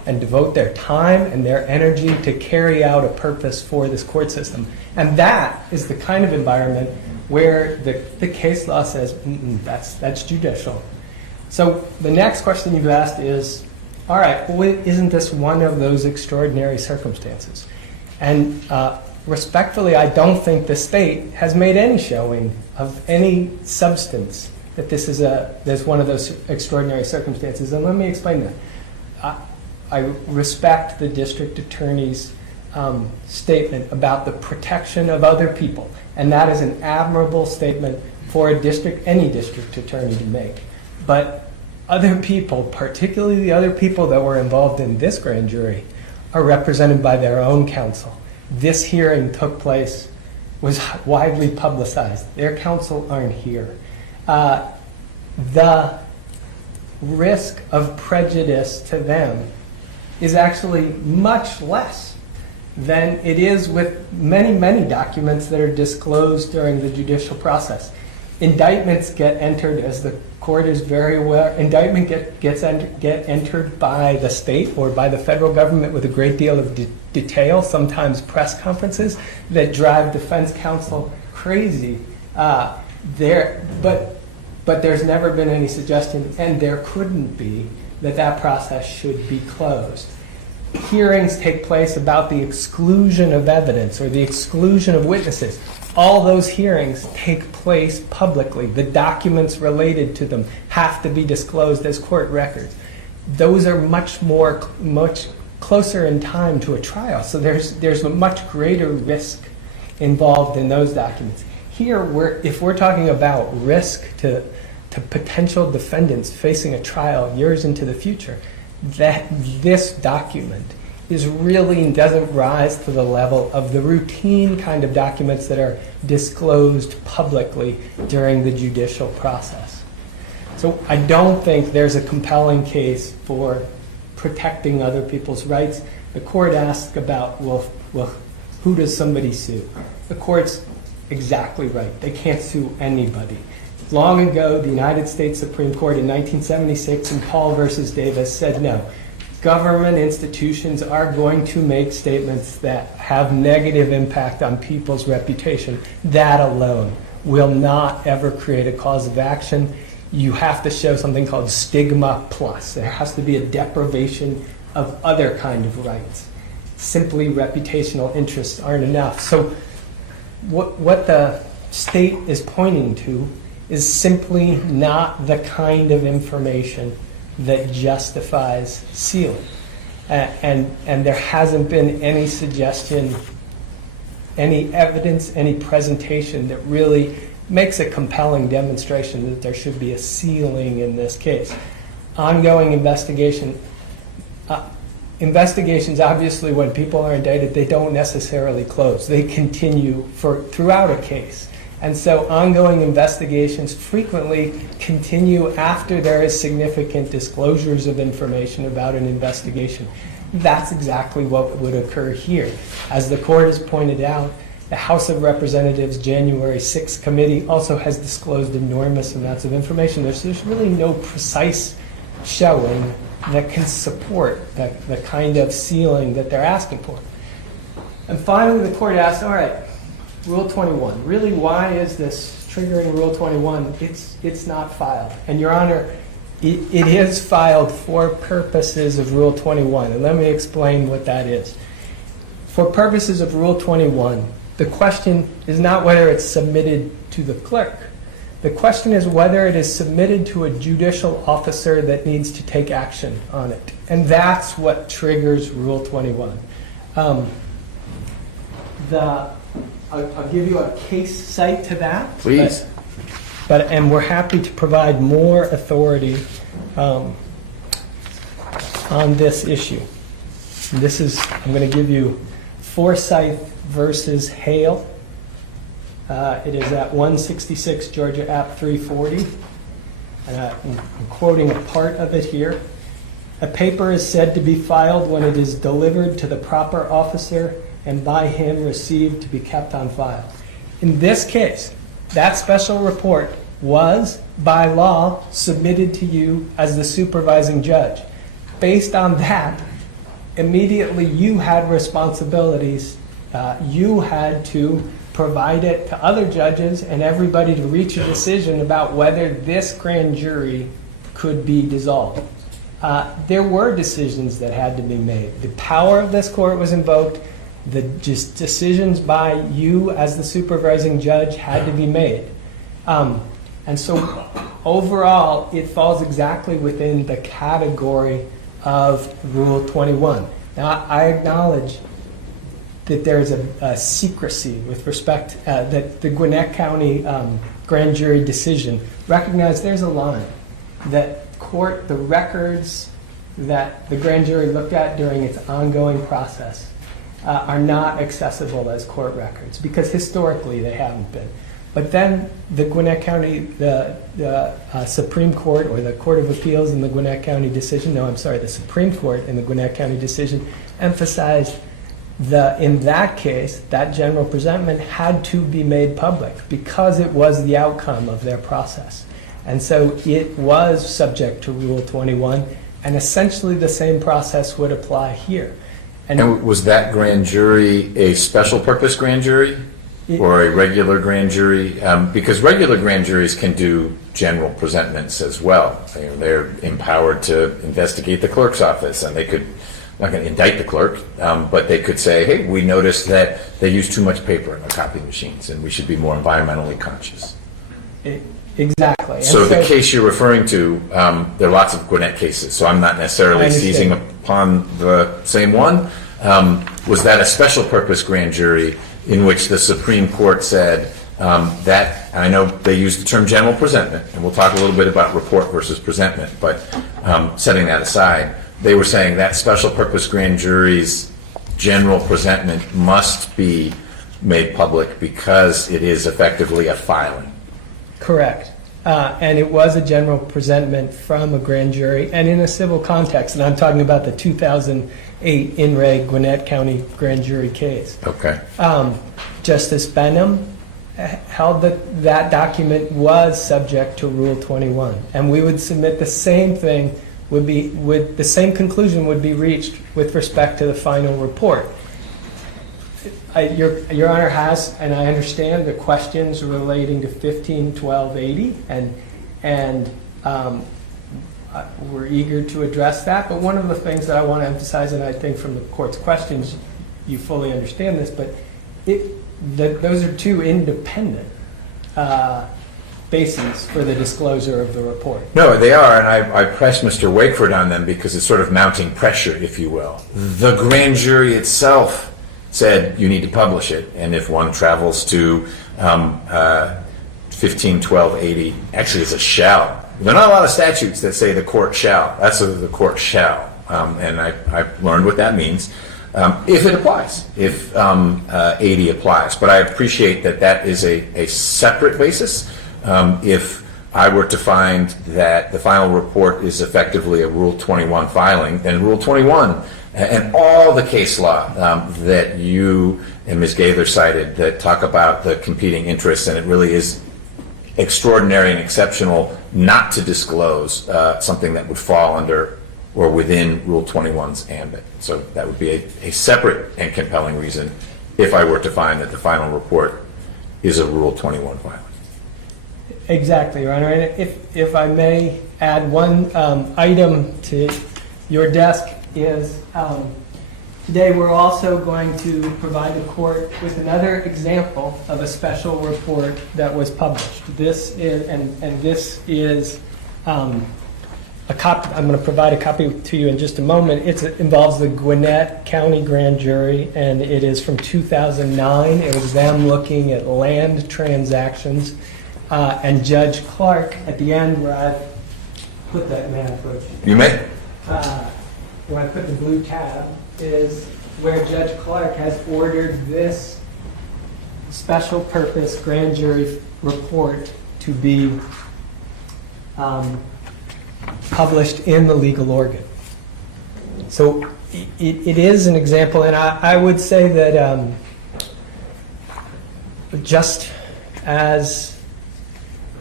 and devote their time and their energy to carry out a purpose for this court system. And that is the kind of environment where the case law says, that's judicial. So the next question you've asked is, all right, well, isn't this one of those extraordinary circumstances? And respectfully, I don't think the state has made any showing of any substance that this is there's one of those extraordinary circumstances. And let me explain that. I respect the district attorney's statement about the protection of other people. And that is an admirable statement for any district attorney to make. But other people, particularly the other people that were involved in this grand jury, are represented by their own counsel. This hearing took place, was widely publicized. Their counsel aren't here. The risk of prejudice to them is actually much less than it is with many, many documents that are disclosed during the judicial process. Indictments get entered, as the court is very aware, get entered by the state or by the federal government with a great deal of detail, sometimes press conferences that drive defense counsel crazy. But there's never been any suggestion, and there couldn't be, that process should be closed. Hearings take place about the exclusion of evidence or the exclusion of witnesses. All those hearings take place publicly. The documents related to them have to be disclosed as court records. Those are much closer in time to a trial, so there's a much greater risk involved in those documents. Here, if we're talking about risk to potential defendants facing a trial years into the future, that this document doesn't rise to the level of the routine kind of documents that are disclosed publicly during the judicial process. So I don't think there's a compelling case for protecting other people's rights. The court asked about, well, who does somebody sue? The court's exactly right. They can't sue anybody. Long ago, the United States Supreme Court in 1976 in Paul versus Davis said no. Government institutions are going to make statements that have negative impact on people's reputation. That alone will not ever create a cause of action. You have to show something called stigma plus. There has to be a deprivation of other kind of rights. Simply reputational interests aren't enough. So what the state is pointing to is simply not the kind of information that justifies sealing. And there hasn't been any suggestion, any evidence, any presentation that really makes a compelling demonstration that there should be a sealing in this case. Ongoing investigations, obviously, when people are indicted, they don't necessarily close. They continue throughout a case. And so ongoing investigations frequently continue after there is significant disclosures of information about an investigation. That's exactly what would occur here. As the court has pointed out, the House of Representatives January 6th committee also has disclosed enormous amounts of information. There's really no precise showing that can support the kind of sealing that they're asking for. And finally, the court asked, all right, Rule 21. Really, why is this triggering Rule 21? It's not filed. And Your Honor, it is filed for purposes of Rule 21. And let me explain what that is. For purposes of Rule 21, the question is not whether it's submitted to the clerk. The question is whether it is submitted to a judicial officer that needs to take action on it. And that's what triggers Rule 21. I'll give you a case cite to that. Please. And we're happy to provide more authority on this issue. I'm going to give you Forsyth versus Hale. It is at 166 Georgia App 340. I'm quoting a part of it here. A paper is said to be filed when it is delivered to the proper officer and by him received to be kept on file. In this case, that special report was, by law, submitted to you as the supervising judge. Based on that, immediately you had responsibilities. You had to provide it to other judges and everybody to reach a decision about whether this grand jury could be dissolved. There were decisions that had to be made. The power of this court was invoked. The just decisions by you as the supervising judge had to be made. And so overall, it falls exactly within the category of Rule 21. Now, I acknowledge that there's a secrecy with respect that the Gwinnett County grand jury decision recognized there's a line that the records that the grand jury looked at during its ongoing process are not accessible as court records because historically they haven't been. But then the Gwinnett County, the Supreme Court or the Court of Appeals in the Gwinnett County decision, the Supreme Court in the Gwinnett County decision emphasized in that case, that general presentment had to be made public because it was the outcome of their process. And so it was subject to Rule 21, and essentially the same process would apply here. And was that grand jury a special purpose grand jury or a regular grand jury? Because regular grand juries can do general presentments as well. They're empowered to investigate the clerk's office, and they could, not going to indict the clerk, but they could say, hey, we noticed that they use too much paper in their copy machines, and we should be more environmentally conscious. Exactly. So the case you're referring to, there are lots of Gwinnett cases, so I'm not necessarily seizing upon the same one. Was that a special purpose grand jury in which the Supreme Court said that, and I know they used the term general presentment, and we'll talk a little bit about report versus presentment, but setting that aside, they were saying that special purpose grand jury's general presentment must be made public because it is effectively a filing. Correct. And it was a general presentment from a grand jury and in a civil context. And I'm talking about the 2008 In Re Gwinnett County grand jury case. Okay. Justice Benham held that that document was subject to Rule 21. And we would submit the same thing the same conclusion would be reached with respect to the final report. Your Honor has, and I understand the questions relating to 151280, and we're eager to address that. But one of the things that I want to emphasize, and I think from the court's questions you fully understand this, but those are two independent bases for the disclosure of the report. No, they are, and I pressed Mr. Wakeford on them because it's sort of mounting pressure, if you will. The grand jury itself said you need to publish it, and if one travels to 151280, actually it's a shall. There are not a lot of statutes that say the court shall. That's the court shall, and I've learned what that means. If it applies, if 80 applies. But I appreciate that is a separate basis. If I were to find that the final report is effectively a Rule 21 filing, then Rule 21 and all the case law that you and Ms. Gaither cited that talk about the competing interests, and it really is extraordinary and exceptional not to disclose something that would fall under or within Rule 21's ambit. So that would be a separate and compelling reason if I were to find that the final report is a Rule 21 filing. Exactly, Your Honor. And if I may add one item to your desk is today we're also going to provide the court with another example of a special report that was published. This is, and this is a copy. I'm going to provide a copy to you in just a moment. It involves the Gwinnett County Grand Jury, and it is from 2009. It was them looking at land transactions. And Judge Clark, at the end where I put that, may I approach? You may. Where I put the blue tab is where Judge Clark has ordered this special purpose grand jury report to be published in the legal organ. So it is an example, and I would say that just as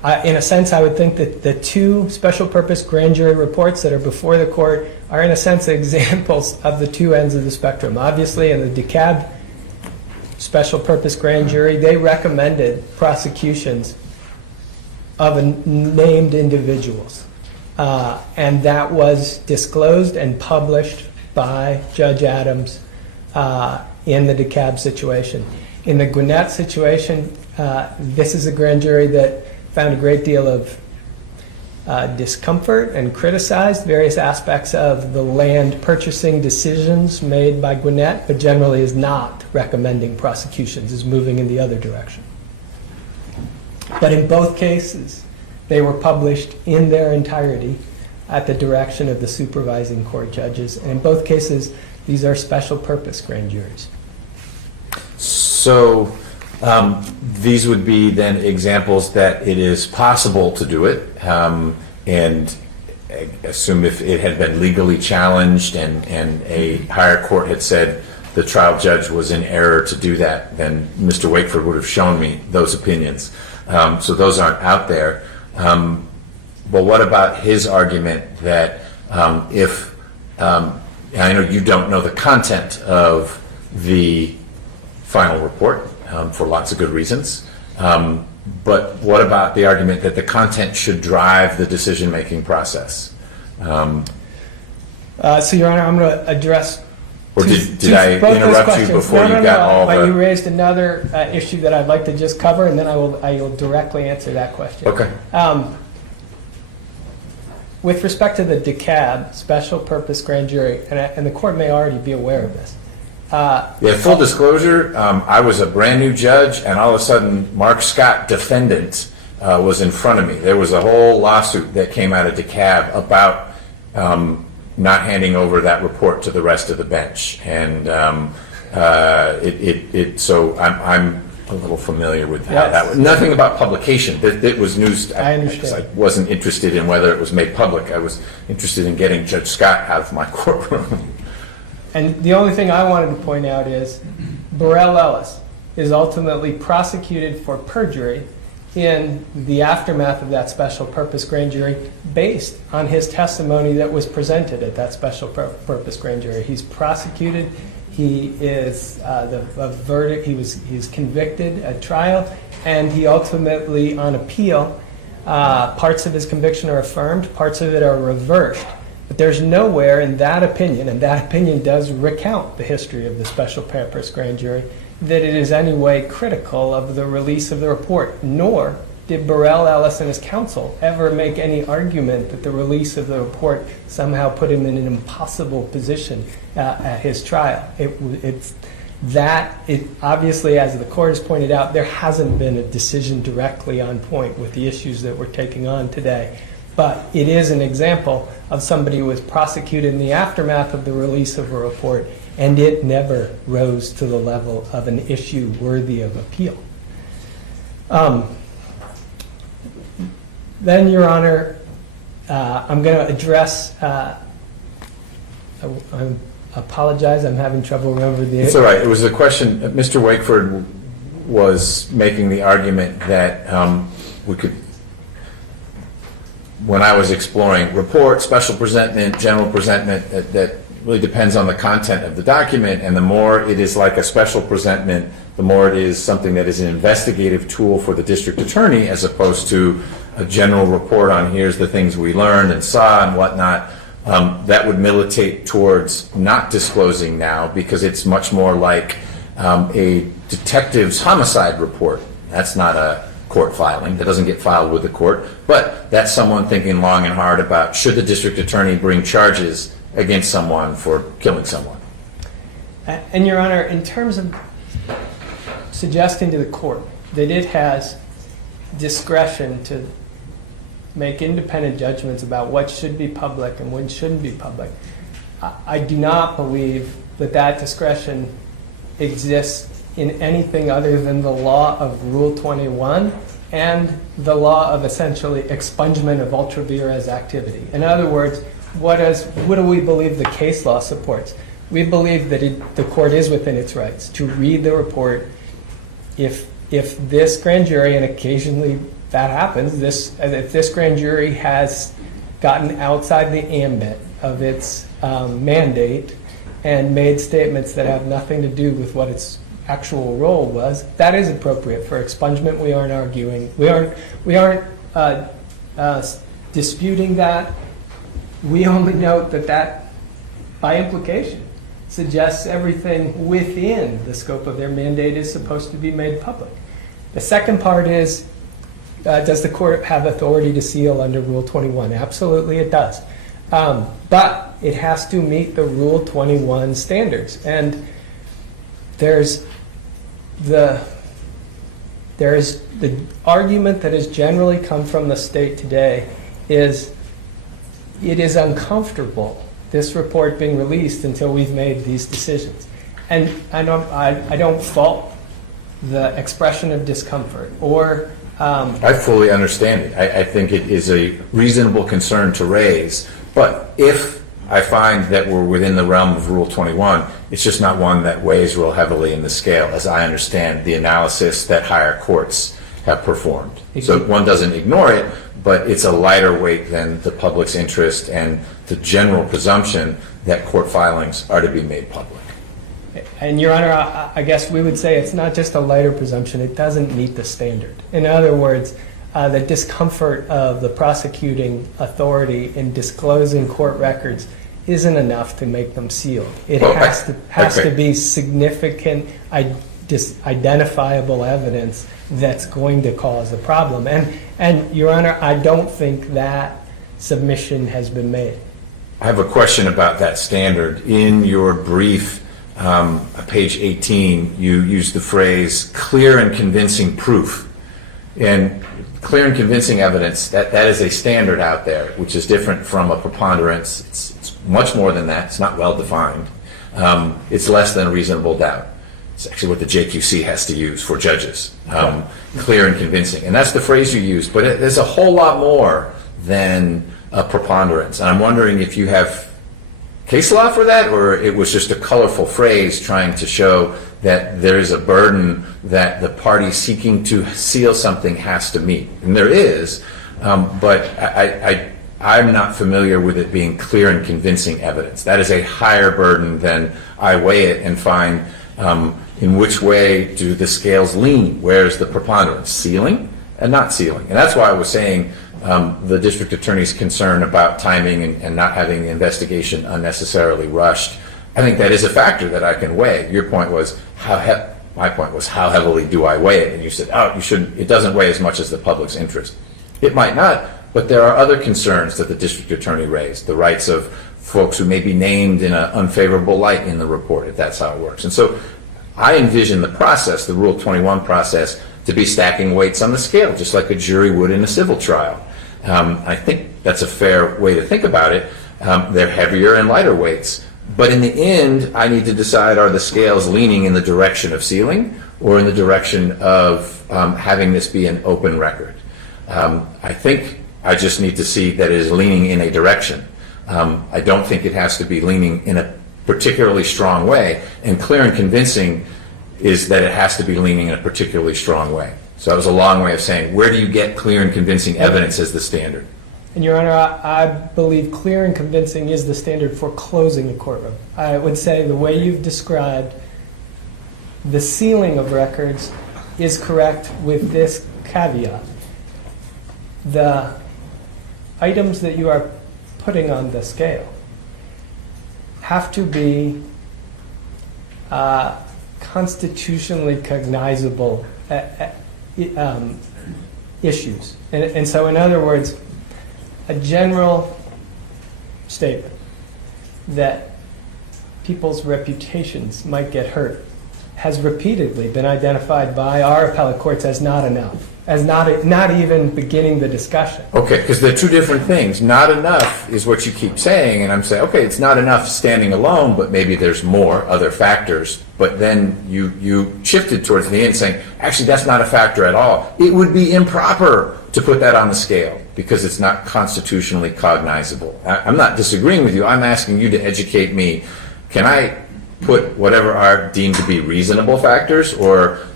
In a sense, I would think that the two special purpose grand jury reports that are before the court are, in a sense, examples of the two ends of the spectrum. Obviously, in the DeKalb special purpose grand jury, they recommended prosecutions of named individuals. And that was disclosed and published by Judge Adams in the DeKalb situation. In the Gwinnett situation, this is a grand jury that found a great deal of discomfort and criticized various aspects of the land purchasing decisions made by Gwinnett, but generally is not recommending prosecutions, is moving in the other direction. But in both cases, they were published in their entirety at the direction of the supervising court judges. And in both cases, these are special purpose grand juries. So these would be then examples that it is possible to do it, and I assume if it had been legally challenged and a higher court had said the trial judge was in error to do that, then Mr. Wakeford would have shown me those opinions. So those aren't out there. But what about his argument that if, I know you don't know the content of the final report for lots of good reasons, but what about the argument that the content should drive the decision-making process? So, Your Honor, I'm going to address. Or did I interrupt you before you got all the? But you raised another issue that I'd like to just cover, and then I will directly answer that question. Okay. With respect to the DeKalb special purpose grand jury, and the court may already be aware of this. Yeah, full disclosure, I was a brand new judge, and all of a sudden, Mark Scott, defendant, was in front of me. There was a whole lawsuit that came out of DeKalb about not handing over that report to the rest of the bench, and so I'm a little familiar with how that was. Nothing about publication. It was news. I understand. I wasn't interested in whether it was made public. I was interested in getting Judge Scott out of my courtroom. And the only thing I wanted to point out is Burrell Ellis is ultimately prosecuted for perjury in the aftermath of that special purpose grand jury based on his testimony that was presented at that special purpose grand jury. He's prosecuted. He is the verdict. He's convicted at trial, and he ultimately, on appeal, parts of his conviction are affirmed, parts of it are reversed. But there's nowhere in that opinion, and that opinion does recount the history of the special purpose grand jury, that it is any way critical of the release of the report, nor did Burrell Ellis and his counsel ever make any argument that the release of the report somehow put him in an impossible position at his trial. Obviously, as the court has pointed out, there hasn't been a decision directly on point with the issues that we're taking on today. But it is an example of somebody who was prosecuted in the aftermath of the release of a report, and it never rose to the level of an issue worthy of appeal. Then, Your Honor, I'm going to address, I apologize, I'm having trouble remembering the... It's all right. It was a question, Mr. Wakeford was making the argument that we could, when I was exploring report, special presentment, general presentment, that really depends on the content of the document, and the more it is like a special presentment, the more it is something that is an investigative tool for the district attorney as opposed to a general report on here's the things we learned and saw and whatnot. That would militate towards not disclosing now because it's much more like a detective's homicide report. That's not a court filing. That doesn't get filed with the court. But that's someone thinking long and hard about should the district attorney bring charges against someone for killing someone. And Your Honor, in terms of suggesting to the court that it has discretion to make independent judgments about what should be public and what shouldn't be public, I do not believe that that discretion exists in anything other than the law of Rule 21 and the law of essentially expungement of ultra vires activity. In other words, what do we believe the case law supports? We believe that the court is within its rights to read the report if if this grand jury, and occasionally that happens, if this grand jury has gotten outside the ambit of its mandate and made statements that have nothing to do with what its actual role was, that is appropriate for expungement. We aren't arguing. We aren't disputing that. We only note that by implication suggests everything within the scope of their mandate is supposed to be made public. The second part is, does the court have authority to seal under Rule 21? Absolutely it does. But it has to meet the Rule 21 standards. And there's the argument that has generally come from the state today is it is uncomfortable, this report being released until we've made these decisions. And I don't fault the expression of discomfort or I fully understand it. I think it is a reasonable concern to raise, but if I find that we're within the realm of Rule 21, it's just not one that weighs real heavily in the scale, as I understand the analysis that higher courts have performed. So one doesn't ignore it, but it's a lighter weight than the public's interest and the general presumption that court filings are to be made public. And Your Honor, I guess we would say it's not just a lighter presumption, it doesn't meet the standard. In other words, the discomfort of the prosecuting authority in disclosing court records isn't enough to make them sealed. It has to be significant, identifiable evidence that's going to cause a problem. And Your Honor, I don't think that submission has been made. I have a question about that standard. In your brief, page 18, you use the phrase clear and convincing proof. And clear and convincing evidence, that is a standard out there, which is different from a preponderance. It's much more than that. It's not well defined. It's less than a reasonable doubt. It's actually what the JQC has to use for judges. Clear and convincing. And that's the phrase you use. But there's a whole lot more than a preponderance. And I'm wondering if you have case law for that, or it was just a colorful phrase trying to show that there is a burden that the party seeking to seal something has to meet. And there is, but I'm not familiar with it being clear and convincing evidence. That is a higher burden than I weigh it and find in which way do the scales lean. Where's the preponderance? Sealing and not sealing. And that's why I was saying the district attorney's concern about timing and not having the investigation unnecessarily rushed. I think that is a factor that I can weigh. Your point was my point was how heavily do I weigh it? And you said, oh, you shouldn't. It doesn't weigh as much as the public's interest. It might not, but there are other concerns that the district attorney raised. The rights of folks who may be named in an unfavorable light in the report, if that's how it works. And so I envision the process, the Rule 21 process, to be stacking weights on the scale, just like a jury would in a civil trial. I think that's a fair way to think about it. They're heavier and lighter weights. But in the end, I need to decide, are the scales leaning in the direction of sealing or in the direction of having this be an open record? I think I just need to see that it is leaning in a direction. I don't think it has to be leaning in a particularly strong way. And clear and convincing is that it has to be leaning in a particularly strong way. So that was a long way of saying, where do you get clear and convincing evidence as the standard? And Your Honor, I believe clear and convincing is the standard for closing a courtroom. I would say the way you've described the sealing of records is correct with this caveat. The items that you are putting on the scale have to be constitutionally cognizable issues. And so, in other words, a general statement that people's reputations might get hurt has repeatedly been identified by our appellate courts as not enough, as not even beginning the discussion. Okay, because they're two different things. Not enough is what you keep saying, and I'm saying, okay, it's not enough standing alone, but maybe there's more other factors. But then you shifted towards the end saying, actually, that's not a factor at all. It would be improper to put that on the scale because it's not constitutionally cognizable. I'm not disagreeing with you. I'm asking you to educate me. Can I put whatever are deemed to be reasonable factors, or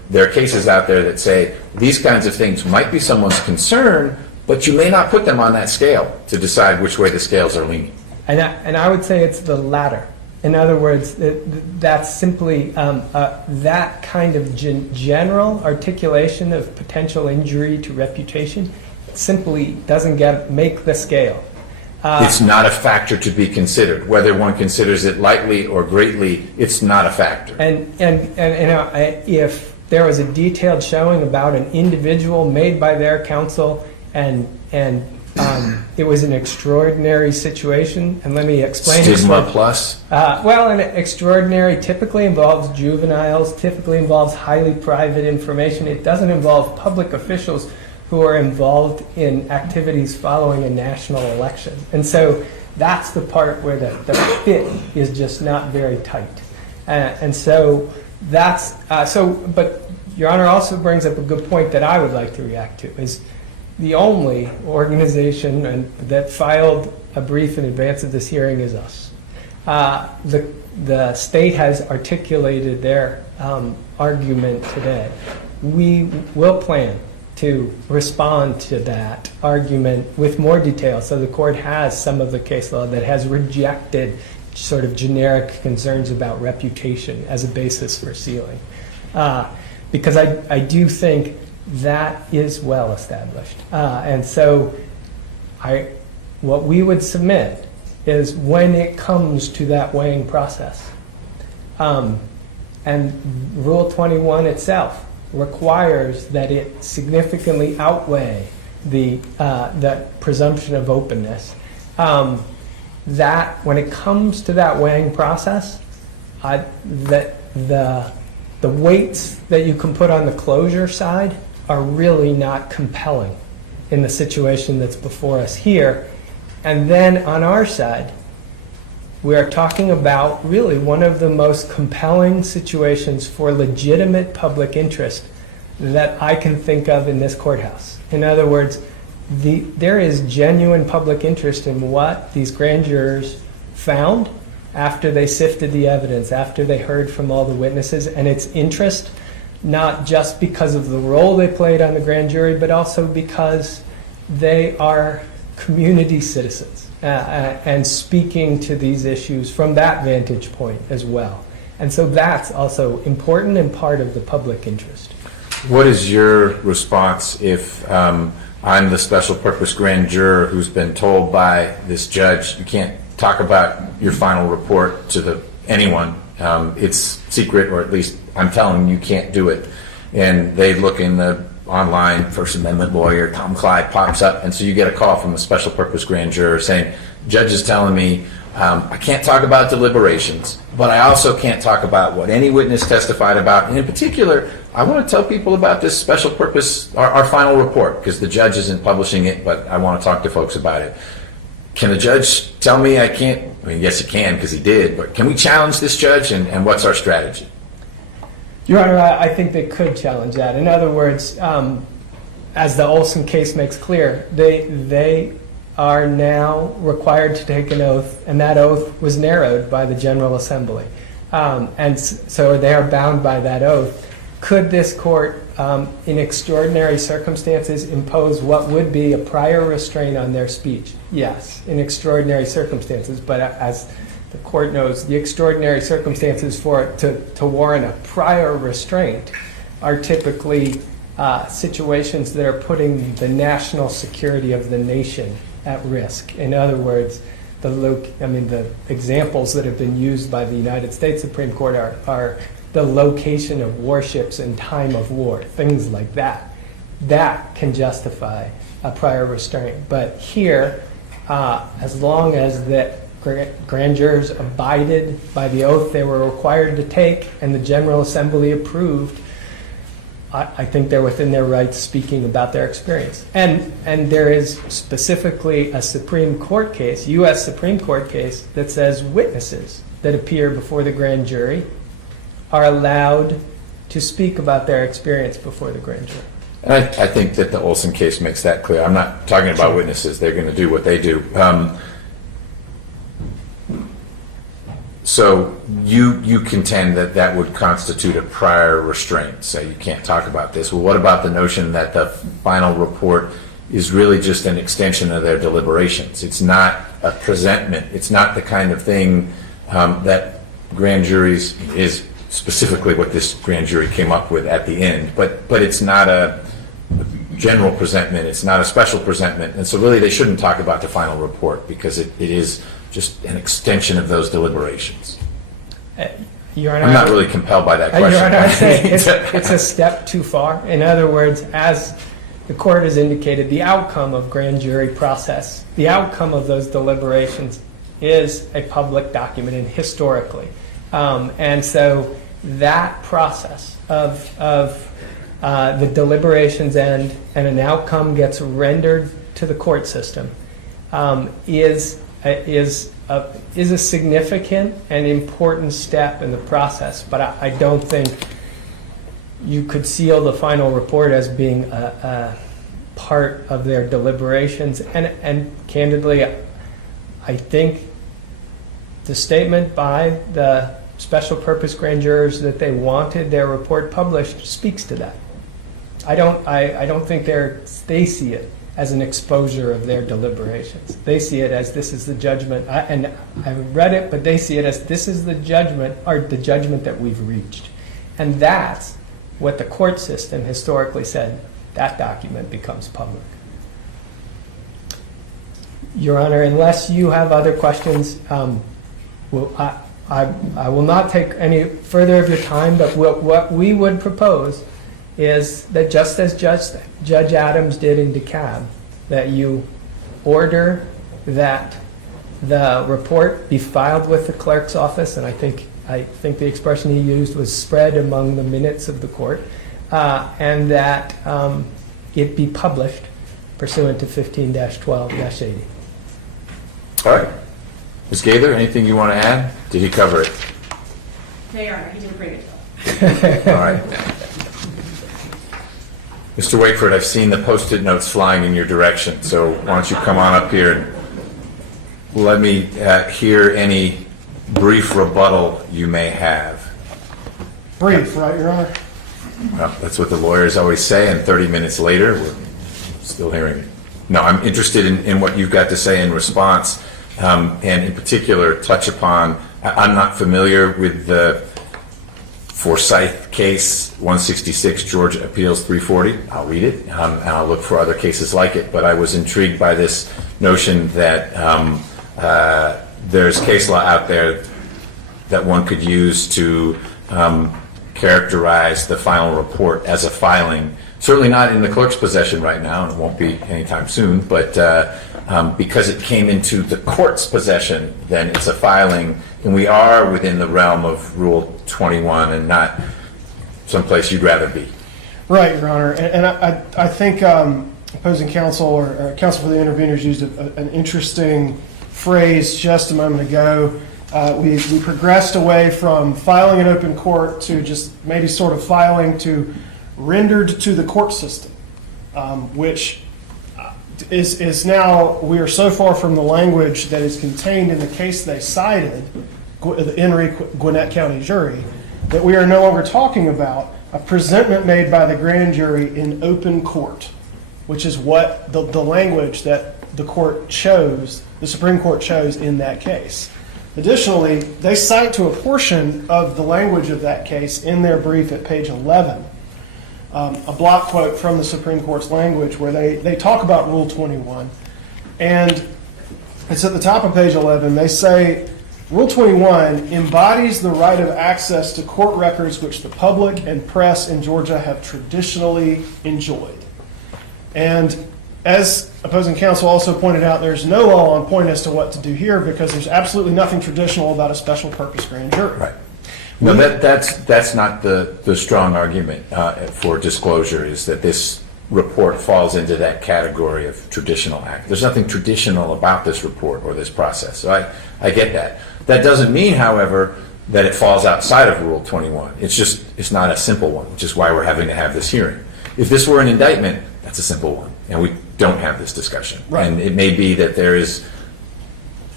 there are cases out there that say these kinds of things might be someone's concern, but you may not put them on that scale to decide which way the scales are leaning. And I would say it's the latter. In other words, that's simply that kind of general articulation of potential injury to reputation simply doesn't make the scale. It's not a factor to be considered. Whether one considers it lightly or greatly, it's not a factor. And if there was a detailed showing about an individual made by their counsel and it was an extraordinary situation, and let me explain. Stigma plus? Well, an extraordinary typically involves juveniles, typically involves highly private information. It doesn't involve public officials who are involved in activities following a national election. And so that's the part where the fit is just not very tight. And so that's, but Your Honor also brings up a good point that I would like to react to, is the only organization that filed a brief in advance of this hearing is us. The state has articulated their argument today. We will plan to respond to that argument with more detail, so the court has some of the case law that has rejected sort of generic concerns about reputation as a basis for sealing. Because I do think that is well established. And so what we would submit is when it comes to that weighing process, and Rule 21 itself requires that it significantly outweigh the presumption of openness, that when it comes to that weighing process, that the weights that you can put on the closure side are really not compelling in the situation that's before us here. And then on our side, we are talking about really one of the most compelling situations for legitimate public interest that I can think of in this courthouse. In other words, there is genuine public interest in what these grand jurors found after they sifted the evidence, after they heard from all the witnesses, and its interest not just because of the role they played on the grand jury, but also because they are community citizens and speaking to these issues from that vantage point as well. And so that's also important and part of the public interest. What is your response if I'm the special purpose grand juror who's been told by this judge, you can't talk about your final report to anyone, it's secret, or at least I'm telling you can't do it. And they look in the online, First Amendment lawyer, Tom Clyde pops up, and so you get a call from a special purpose grand juror saying, judge is telling me I can't talk about deliberations, but I also can't talk about what any witness testified about. And in particular, I want to tell people about this special purpose, our final report, because the judge isn't publishing it, but I want to talk to folks about it. Can the judge tell me I can't? I mean, yes, he can, because he did, but can we challenge this judge, and what's our strategy? Your Honor, I think they could challenge that. In other words, as the Olson case makes clear, they are now required to take an oath, and that oath was narrowed by the General Assembly. And so they are bound by that oath. Could this court, in extraordinary circumstances, impose what would be a prior restraint on their speech? Yes, in extraordinary circumstances. But as the court knows, the extraordinary circumstances for it to warrant a prior restraint are typically situations that are putting the national security of the nation at risk. In other words, the examples that have been used by the United States Supreme Court are the location of warships in time of war, things like that. That can justify a prior restraint. But here, as long as the grand jurors abided by the oath they were required to take and the General Assembly approved, I think they're within their rights speaking about their experience. And there is specifically a Supreme Court case, U.S. Supreme Court case, that says witnesses that appear before the grand jury are allowed to speak about their experience before the grand jury. And I think that the Olson case makes that clear. I'm not talking about witnesses. They're going to do what they do. So you contend that that would constitute a prior restraint, say you can't talk about this. Well, what about the notion that the final report is really just an extension of their deliberations? It's not a presentment. It's not the kind of thing that grand juries is specifically what this grand jury came up with at the end. But it's not a general presentment. It's not a special presentment. And so really they shouldn't talk about the final report because it is just an extension of those deliberations. Your Honor, I'm not really compelled by that Your question. Honor, I'd say it's a step too far. In other words, as the court has indicated, the outcome of grand jury process, the outcome of those deliberations is a public document and historically. And so that process of the deliberations end and an outcome gets rendered to the court system is a significant and important step in the process. But I don't think you could seal the final report as being a part of their deliberations. And candidly, I think the statement by the special purpose grand jurors that they wanted their report published speaks to that. I don't think they see it as an exposure of their deliberations. They see it as this is the judgment, and I haven't read it, but they see it as this is the judgment, or the judgment that we've reached. And that's what the court system historically said, that document becomes public. Your Honor, unless you have other questions, I will not take any further of your time, but what we would propose is that just as Judge Adams did in DeKalb, that you order that the report be filed with the clerk's office, and I think the expression he used was spread among the minutes of the court, and that it be published pursuant to 15-12-80. All right. Ms. Gaither, anything you want to add? Did he cover it? No, Your Honor, he did a pretty good job. All right. Mr. Wakeford, I've seen the Post-it notes flying in your direction, so why don't you come on up here and let me hear any brief rebuttal you may have. Brief, right, Your Honor? Well, that's what the lawyers always say, and 30 minutes later, we're still hearing it. No, I'm interested in what you've got to say in response, and in particular, touch upon, I'm not familiar with the Forsyth case, 166 Georgia Appeals 340. I'll read it, and I'll look for other cases like it, but I was intrigued by this notion that there's case law out there that one could use to characterize the final report as a filing. Certainly not in the clerk's possession right now, and it won't be anytime soon, but because it came into the court's possession, then it's a filing, and we are within the realm of Rule 21 and not someplace you'd rather be. Right, Your Honor. And I think opposing counsel or counsel for the interveners used an interesting phrase just a moment ago. We progressed away from filing in open court to just maybe sort of filing to rendered to the court system, which is now, we are so far from the language that is contained in the case they cited, the Henry Gwinnett County jury, that we are no longer talking about a presentment made by the grand jury in open court, which is what the language that the court chose, the Supreme Court chose in that case. Additionally, they cite to a portion of the language of that case in their brief at page 11, a block quote from the Supreme Court's language where they talk about Rule 21. And it's at the top of page 11. They say, Rule 21 embodies the right of access to court records which the public and press in Georgia have traditionally enjoyed. And as opposing counsel also pointed out, there's no law on point as to what to do here because there's absolutely nothing traditional about a special purpose grand jury. Right. No, that's not the strong argument for disclosure, is that this report falls into that category of traditional act. There's nothing traditional about this report or this process. So I get that. That doesn't mean, however, that it falls outside of Rule 21. It's not a simple one, which is why we're having to have this hearing. If this were an indictment, that's a simple one, and we don't have this discussion. Right. And it may be that there is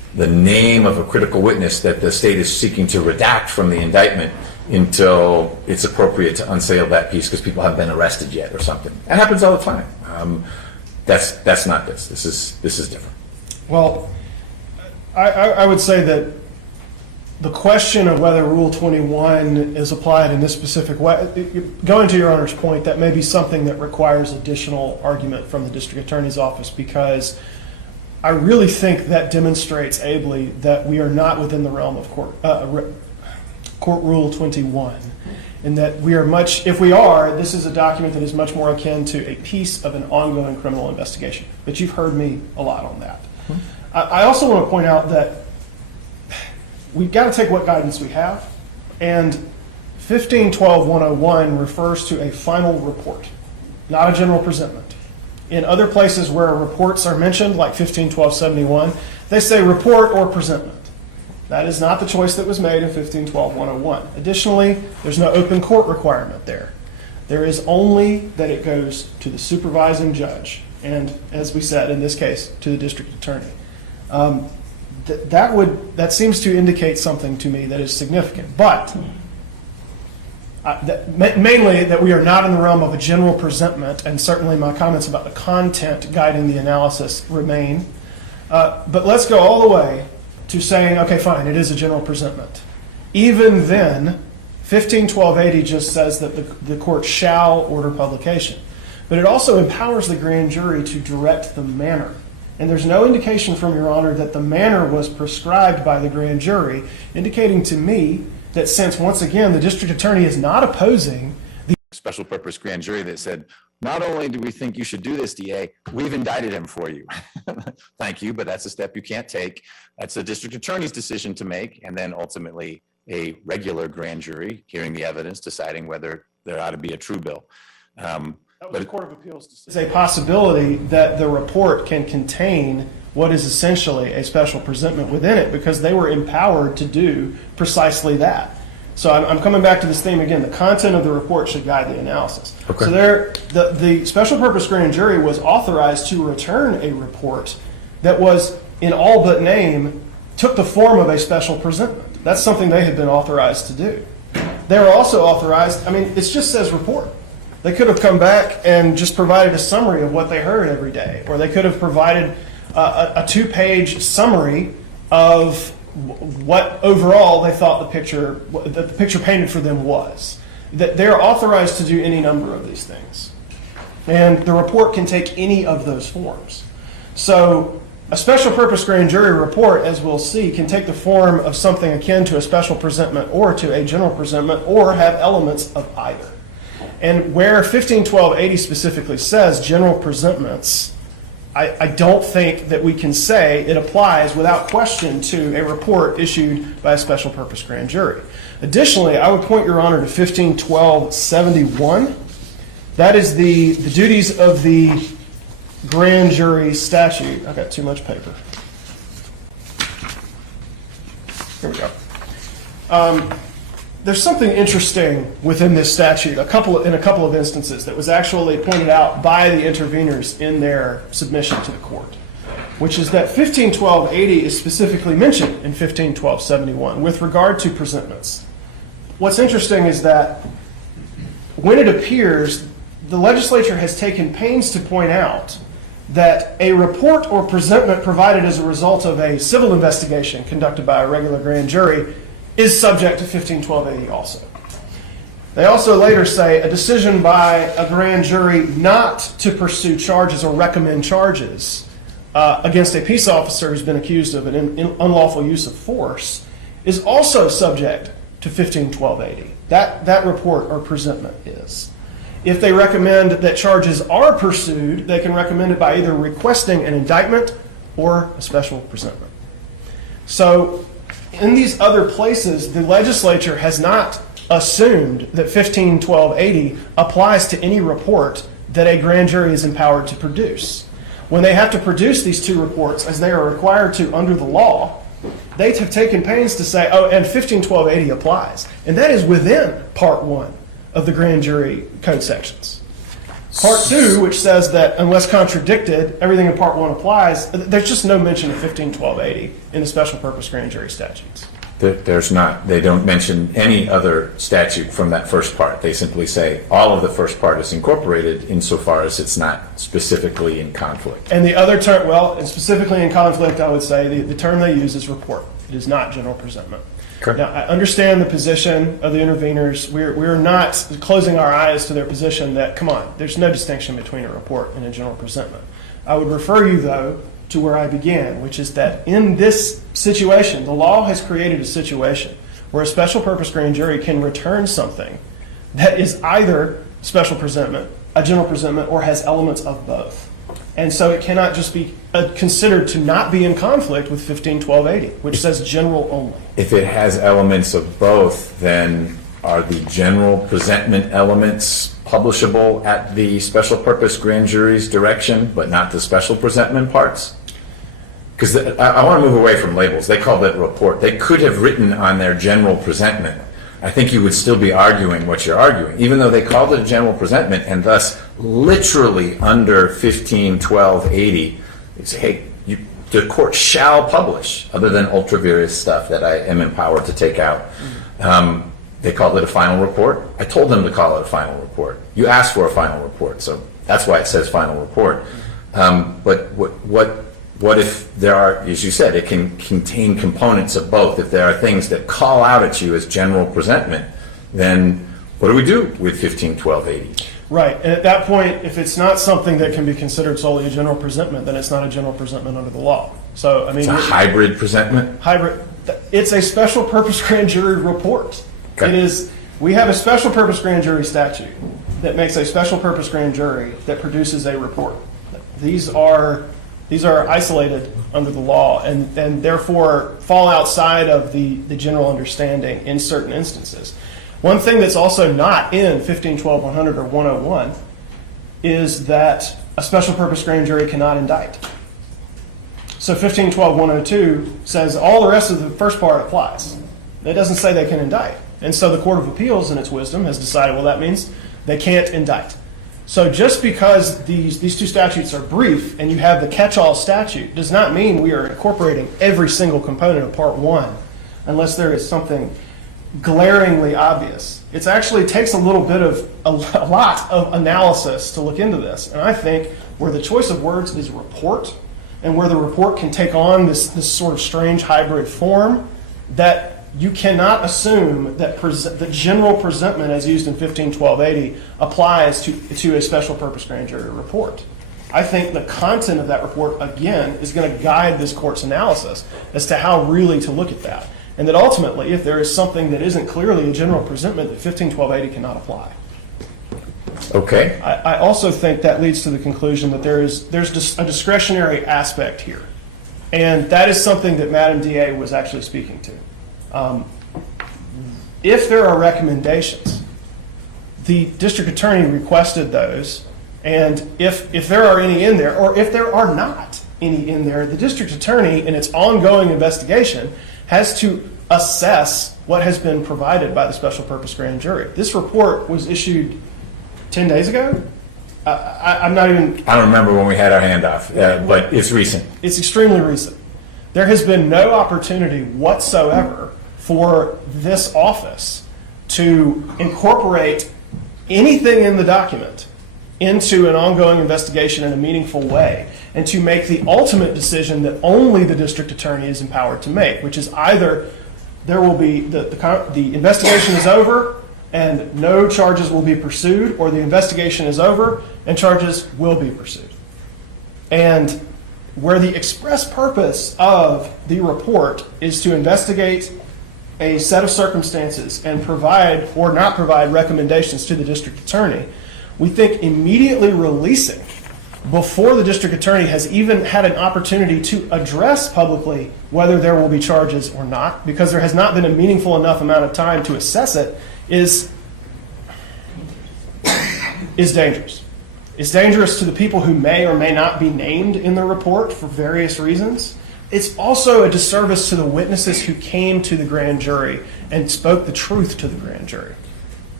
the name of a critical witness that the state is seeking to redact from the indictment until it's appropriate to unseal that piece because people haven't been arrested yet or something. That happens all the time. That's not this. This is different. Well, I would say that the question of whether Rule 21 is applied in this specific way, going to Your Honor's point, that may be something that requires additional argument from the District Attorney's Office, because I really think that demonstrates ably that we are not within the realm of Court Rule 21, and that we are much, if we are, this is a document that is much more akin to a piece of an ongoing criminal investigation. But you've heard me a lot on that. I also want to point out that we've got to take what guidance we have, and 1512-101 refers to a final report, not a general presentment. In other places where reports are mentioned, like 1512-71, they say report or presentment. That is not the choice that was made in 1512-101. Additionally, there's no open court requirement there. There is only that it goes to the supervising judge, and as we said, in this case, to the district attorney. That seems to indicate something to me that is significant, but mainly that we are not in the realm of a general presentment, and certainly my comments about the content guiding the analysis remain. But let's go all the way to saying, okay, fine, it is a general presentment. Even then, 1512-80 just says that the court shall order publication. But it also empowers the grand jury to direct the manner. And there's no indication from Your Honor that the manner was prescribed by the grand jury, indicating to me that since, once again, the district attorney is not opposing the Special purpose grand jury that said, not only do we think you should do this, DA, we've indicted him for you. Thank you, but that's a step you can't take. That's a district attorney's decision to make, and then ultimately a regular grand jury hearing the evidence, deciding whether there ought to be a true bill. That was the Court of Appeals decision. It's a possibility that the report can contain what is essentially a special presentment within it, because they were empowered to do precisely that. So I'm coming back to this theme again. The content of the report should guide the analysis. Okay. So the special purpose grand jury was authorized to return a report that was, in all but name, took the form of a special presentment. That's something they had been authorized to do. They were also authorized, it just says report. They could have come back and just provided a summary of what they heard every day, or they could have provided a 2-page summary of what overall they thought the picture painted for them was. That they're authorized to do any number of these things. And the report can take any of those forms. So a special purpose grand jury report, as we'll see, can take the form of something akin to a special presentment or to a general presentment, or have elements of either. And where 1512-80 specifically says general presentments, I don't think that we can say it applies without question to a report issued by a special purpose grand jury. Additionally, I would point Your Honor to 1512-71. That is the duties of the grand jury statute. I've got too much paper. Here we go. There's something interesting within this statute, in a couple of instances, that was actually pointed out by the interveners in their submission to the court, which is that 1512-80 is specifically mentioned in 1512-71 with regard to presentments. What's interesting is that when it appears, the legislature has taken pains to point out that a report or presentment provided as a result of a civil investigation conducted by a regular grand jury is subject to 1512-80 also. They also later say a decision by a grand jury not to pursue charges or recommend charges against a peace officer who's been accused of an unlawful use of force is also subject to 1512-80. That report or presentment is. If they recommend that charges are pursued, they can recommend it by either requesting an indictment or a special presentment. So in these other places, the legislature has not assumed that 1512-80 applies to any report that a grand jury is empowered to produce. When they have to produce these two reports, as they are required to under the law, they have taken pains to say, oh, and 1512-80 applies. And that is within Part 1 of the grand jury code sections. Part 2, which says that unless contradicted, everything in Part 1 applies, there's just no mention of 151280 in the special purpose grand jury statutes. There's not. They don't mention any other statute from that first part. They simply say all of the first part is incorporated insofar as it's not specifically in conflict. And the other term, well, and specifically in conflict, I would say the term they use is report. It is not general presentment. Okay. Now, I understand the position of the interveners. We're not closing our eyes to their position that, come on, there's no distinction between a report and a general presentment. I would refer you, though, to where I began, which is that in this situation, the law has created a situation where a special purpose grand jury can return something that is either special presentment, a general presentment, or has elements of both. And so it cannot just be considered to not be in conflict with 151280, which says general only. If it has elements of both, then are the general presentment elements publishable at the special purpose grand jury's direction, but not the special presentment parts? Because I want to move away from labels. They called it report. They could have written on their general presentment. I think you would still be arguing what you're arguing, even though they called it a general presentment, and thus literally under 151280, they say, hey, the court shall publish, other than ultra vires stuff that I am empowered to take out. They called it a final report. I told them to call it a final report. You asked for a final report, so that's why it says final report. But what if there are, as you said, it can contain components of both. If there are things that call out at you as general presentment, then what do we do with 151280? Right, and at that point, if it's not something that can be considered solely a general presentment, then it's not a general presentment under the law. So, I mean, It's a hybrid presentment? hybrid. It's a special purpose grand jury report. Okay. It is. We have a special purpose grand jury statute that makes a special purpose grand jury that produces a report. These are isolated under the law and therefore fall outside of the general understanding in certain instances. One thing that's also not in 1512-100 or 101 is that a special purpose grand jury cannot indict. So 1512-102 says all the rest of the first part applies. It doesn't say they can indict. And so the Court of Appeals, in its wisdom, has decided, well, that means they can't indict. So just because these two statutes are brief and you have the catch-all statute does not mean we are incorporating every single component of Part 1 unless there is something glaringly obvious. It actually takes a lot of analysis to look into this. And I think where the choice of words is report and where the report can take on this sort of strange hybrid form, that you cannot assume that the general presentment as used in 151280 applies to a special purpose grand jury report. I think the content of that report, again, is going to guide this court's analysis as to how really to look at that. And that ultimately, if there is something that isn't clearly a general presentment, that 151280 cannot apply. Okay. I also think that leads to the conclusion that there's just a discretionary aspect here. And that is something that Madam DA was actually speaking to. If there are recommendations, the district attorney requested those, and if there are any in there, or if there are not any in there, the district attorney in its ongoing investigation has to assess what has been provided by the special purpose grand jury. This report was issued 10 days ago. I'm not even... I don't remember when we had our handoff, but it's recent. It's extremely recent. There has been no opportunity whatsoever for this office to incorporate anything in the document into an ongoing investigation in a meaningful way and to make the ultimate decision that only the district attorney is empowered to make, which is either there will be the investigation is over and no charges will be pursued, or the investigation is over and charges will be pursued. And where the express purpose of the report is to investigate a set of circumstances and provide or not provide recommendations to the district attorney, we think immediately releasing before the district attorney has even had an opportunity to address publicly whether there will be charges or not, because there has not been a meaningful enough amount of time to assess it, is dangerous. It's dangerous to the people who may or may not be named in the report for various reasons. It's also a disservice to the witnesses who came to the grand jury and spoke the truth to the grand jury.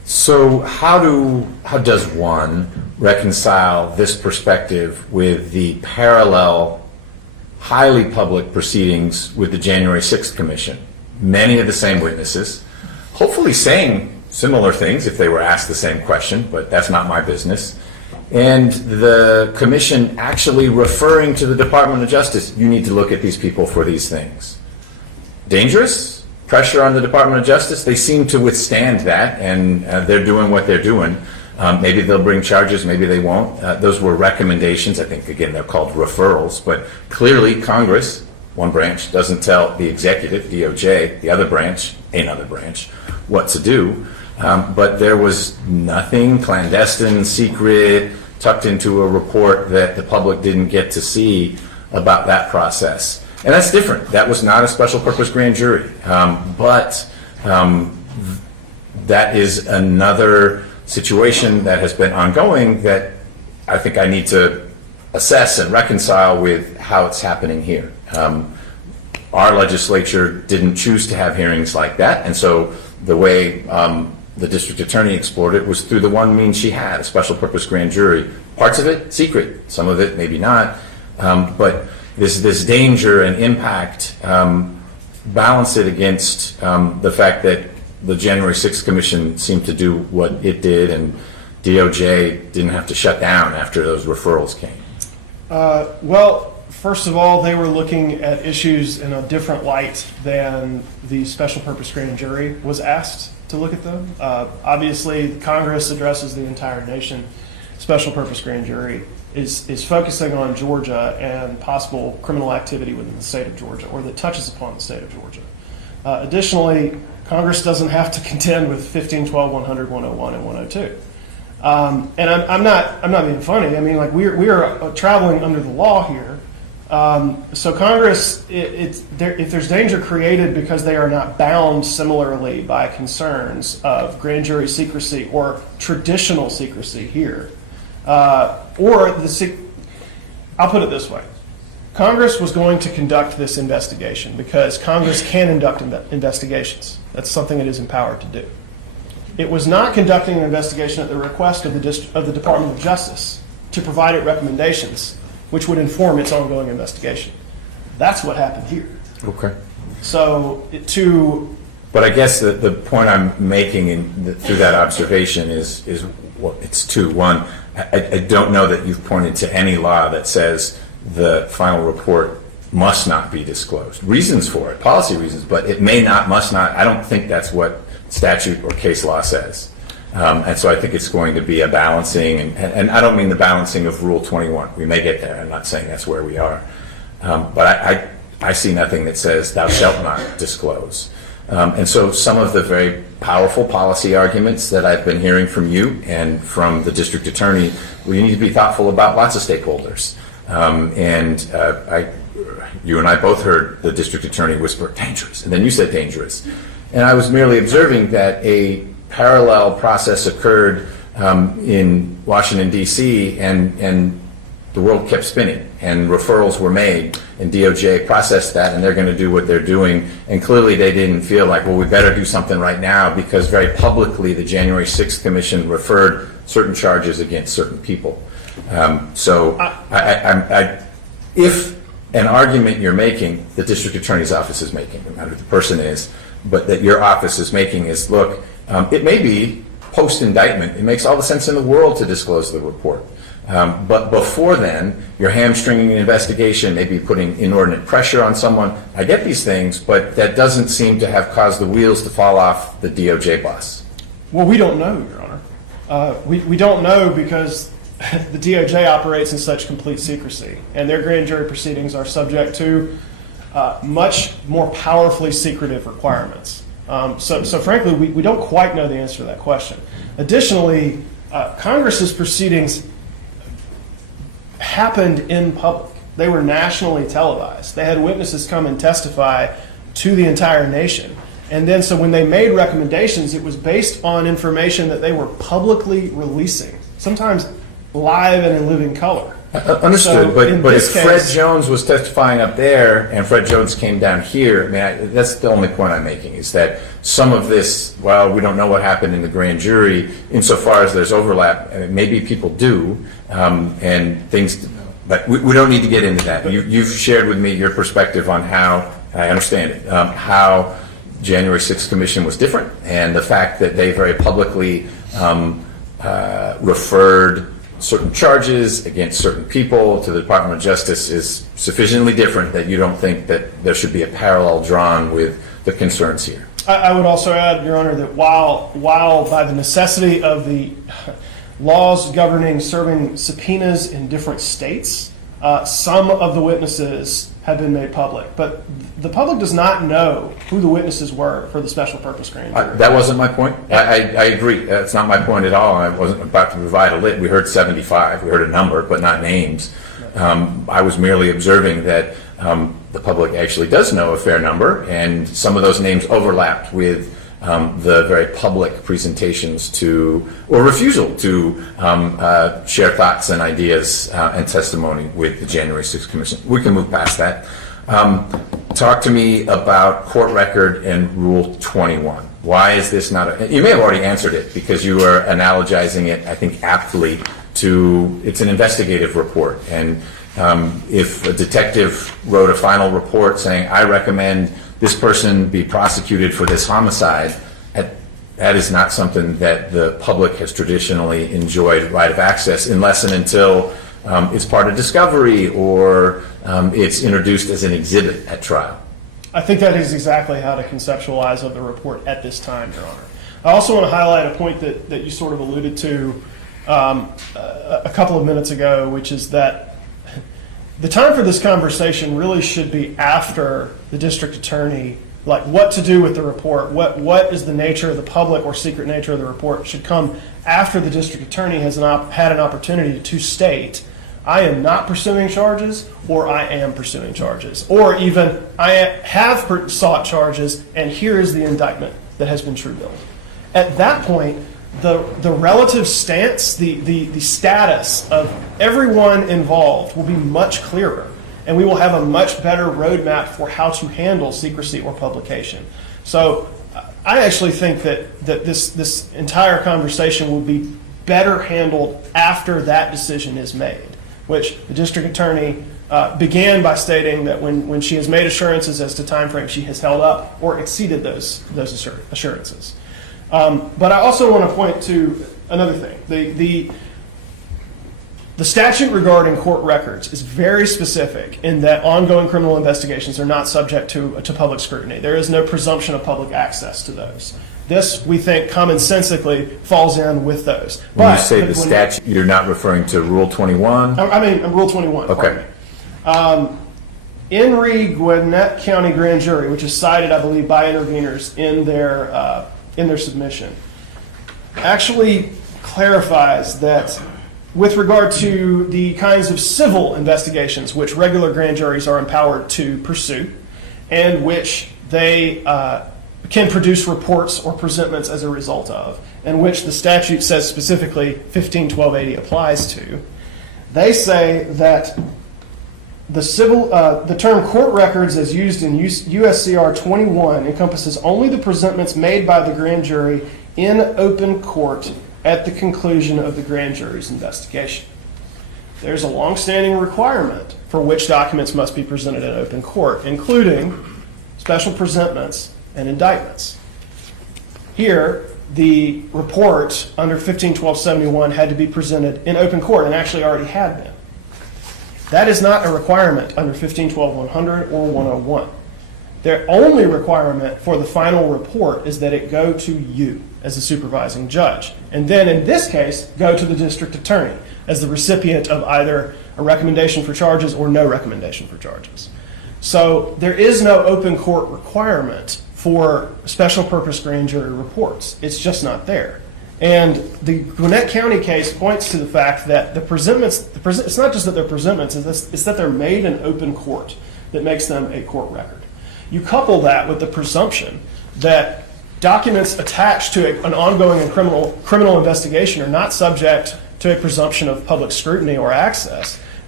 So how does one reconcile this perspective with the parallel, highly public proceedings with the January 6th Commission? Many of the same witnesses, hopefully saying similar things if they were asked the same question, but that's not my business. And the commission actually referring to the Department of Justice, you need to look at these people for these things. Dangerous? Pressure on the Department of Justice? They seem to withstand that, and they're doing what they're doing. Maybe they'll bring charges, maybe they won't. Those were recommendations. I think, again, they're called referrals, but clearly Congress, one branch, doesn't tell the executive, DOJ, the other branch, another branch, what to do. But there was nothing clandestine, secret, tucked into a report that the public didn't get to see about that process. And that's different. That was not a special purpose grand jury. But that is another situation that has been ongoing that I think I need to assess and reconcile with how it's happening here. Our legislature didn't choose to have hearings like that, and so the way the district attorney explored it was through the one means she had, a special purpose grand jury. Parts of it, secret. Some of it, maybe not. But this danger and impact, balance it against the fact that the January 6th Commission seemed to do what it did, and DOJ didn't have to shut down after those referrals came. Well, first of all, they were looking at issues in a different light than the special purpose grand jury was asked to look at them. Obviously, Congress addresses the entire nation. Special purpose grand jury is focusing on Georgia and possible criminal activity within the state of Georgia, or that touches upon the state of Georgia. Additionally, Congress doesn't have to contend with 15, 12, 100, 101, and 102. And I'm not being funny. I mean, like we are traveling under the law here. So Congress, if there's danger created because they are not bound similarly by concerns of grand jury secrecy or traditional secrecy here, I'll put it this way. Congress was going to conduct this investigation because Congress can conduct investigations. That's something it is empowered to do. It was not conducting an investigation at the request of the Department of Justice to provide it recommendations which would inform its ongoing investigation. That's what happened here. Okay. So But I guess the point I'm making through that observation is well, it's two. One, I don't know that you've pointed to any law that says the final report must not be disclosed. Reasons for it, policy reasons, but it may not, must not. I don't think that's what statute or case law says. And so I think it's going to be a balancing, and I don't mean the balancing of Rule 21. We may get there. I'm not saying that's where we are. But I see nothing that says thou shalt not disclose. And so some of the very powerful policy arguments that I've been hearing from you and from the district attorney, we need to be thoughtful about lots of stakeholders. You and I both heard the district attorney whisper, dangerous, and then you said dangerous. And I was merely observing that a parallel process occurred in Washington, D.C., and the world kept spinning, and referrals were made, and DOJ processed that, and they're going to do what they're doing. And clearly they didn't feel like, well, we better do something right now, because very publicly the January 6th Commission referred certain charges against certain people. If an argument you're making, the district attorney's office is making, no matter who the person is, but that your office is making is, look, it may be post-indictment. It makes all the sense in the world to disclose the report. But before then, you're hamstringing an investigation, maybe putting inordinate pressure on someone. I get these things, but that doesn't seem to have caused the wheels to fall off the DOJ bus. Well, we don't know, Your Honor. We don't know because the DOJ operates in such complete secrecy, and their grand jury proceedings are subject to much more powerfully secretive requirements. So frankly, we don't quite know the answer to that question. Additionally, Congress's proceedings happened in public. They were nationally televised. They had witnesses come and testify to the entire nation. And then so when they made recommendations, it was based on information that they were publicly releasing, sometimes live and in living color. Understood, So, but in if this Fred case- Jones was testifying up there and Fred Jones came down here, that's the only point I'm making, is that some of this, well, we don't know what happened in the grand jury, insofar as there's overlap, maybe people do, and things, but we don't need to get into that. You've shared with me your perspective on how, I understand it, how January 6th Commission was different, and the fact that they very publicly referred certain charges against certain people to the Department of Justice is sufficiently different that you don't think that there should be a parallel drawn with the concerns here. I would also add, Your Honor, that while by the necessity of the laws governing serving subpoenas in different states, some of the witnesses have been made public, but the public does not know who the witnesses were for the special purpose grand jury. That wasn't my point. I agree. That's not my point at all. I wasn't about to provide a list. We heard 75. We heard a number, but not names. I was merely observing that the public actually does know a fair number, and some of those names overlapped with the very public presentations to, or refusal to share thoughts and ideas and testimony with the January 6th Commission. We can move past that. Talk to me about court record and Rule 21. Why is this not, you may have already answered it because you were analogizing it, I think, aptly to, it's an investigative report. And if a detective wrote a final report saying, I recommend this person be prosecuted for this homicide, that is not something that the public has traditionally enjoyed right of access unless and until it's part of discovery or it's introduced as an exhibit at trial. I think that is exactly how to conceptualize of the report at this time, Your Honor. I also want to highlight a point that you sort of alluded to a couple of minutes ago, which is that the time for this conversation really should be after the district attorney, like what to do with the report, what is the nature of the public or secret nature of the report should come after the district attorney has had an opportunity to state, I am not pursuing charges, or I am pursuing charges, or even I have sought charges, and here is the indictment that has been true-billed. At that point, the relative stance, the status of everyone involved will be much clearer, and we will have a much better roadmap for how to handle secrecy or publication. So I actually think that this entire conversation will be better handled after that decision is made, which the district attorney began by stating that when she has made assurances as to time frame, she has held up or exceeded those assurances. But I also want to point to another thing. The statute regarding court records is very specific in that ongoing criminal investigations are not subject to public scrutiny. There is no presumption of public access to those. This, we think, commonsensically falls in with those. When you say the statute, you're not referring to Rule 21? I mean, Rule 21. Okay. In Gwinnett County Grand Jury, which is cited, I believe, by interveners in their submission, actually clarifies that with regard to the kinds of civil investigations which regular grand juries are empowered to pursue and which they can produce reports or presentments as a result of, and which the statute says specifically 151280 applies to, they say that the term court records as used in USCR 21 encompasses only the presentments made by the grand jury in open court at the conclusion of the grand jury's investigation. There's a longstanding requirement for which documents must be presented in open court, including special presentments and indictments. Here, the report under 151271 had to be presented in open court and actually already had been. That is not a requirement under 1512-100 or 101. The only requirement for the final report is that it go to you as a supervising judge. And then in this case, go to the district attorney as the recipient of either a recommendation for charges or no recommendation for charges. So there is no open court requirement for special purpose grand jury reports. It's just not there. And the Gwinnett County case points to the fact that the presentments, it's not just that they're presentments, it's that they're made in open court that makes them a court record. You couple that with the presumption that documents attached to an ongoing and criminal investigation are not subject to a presumption of public scrutiny or access,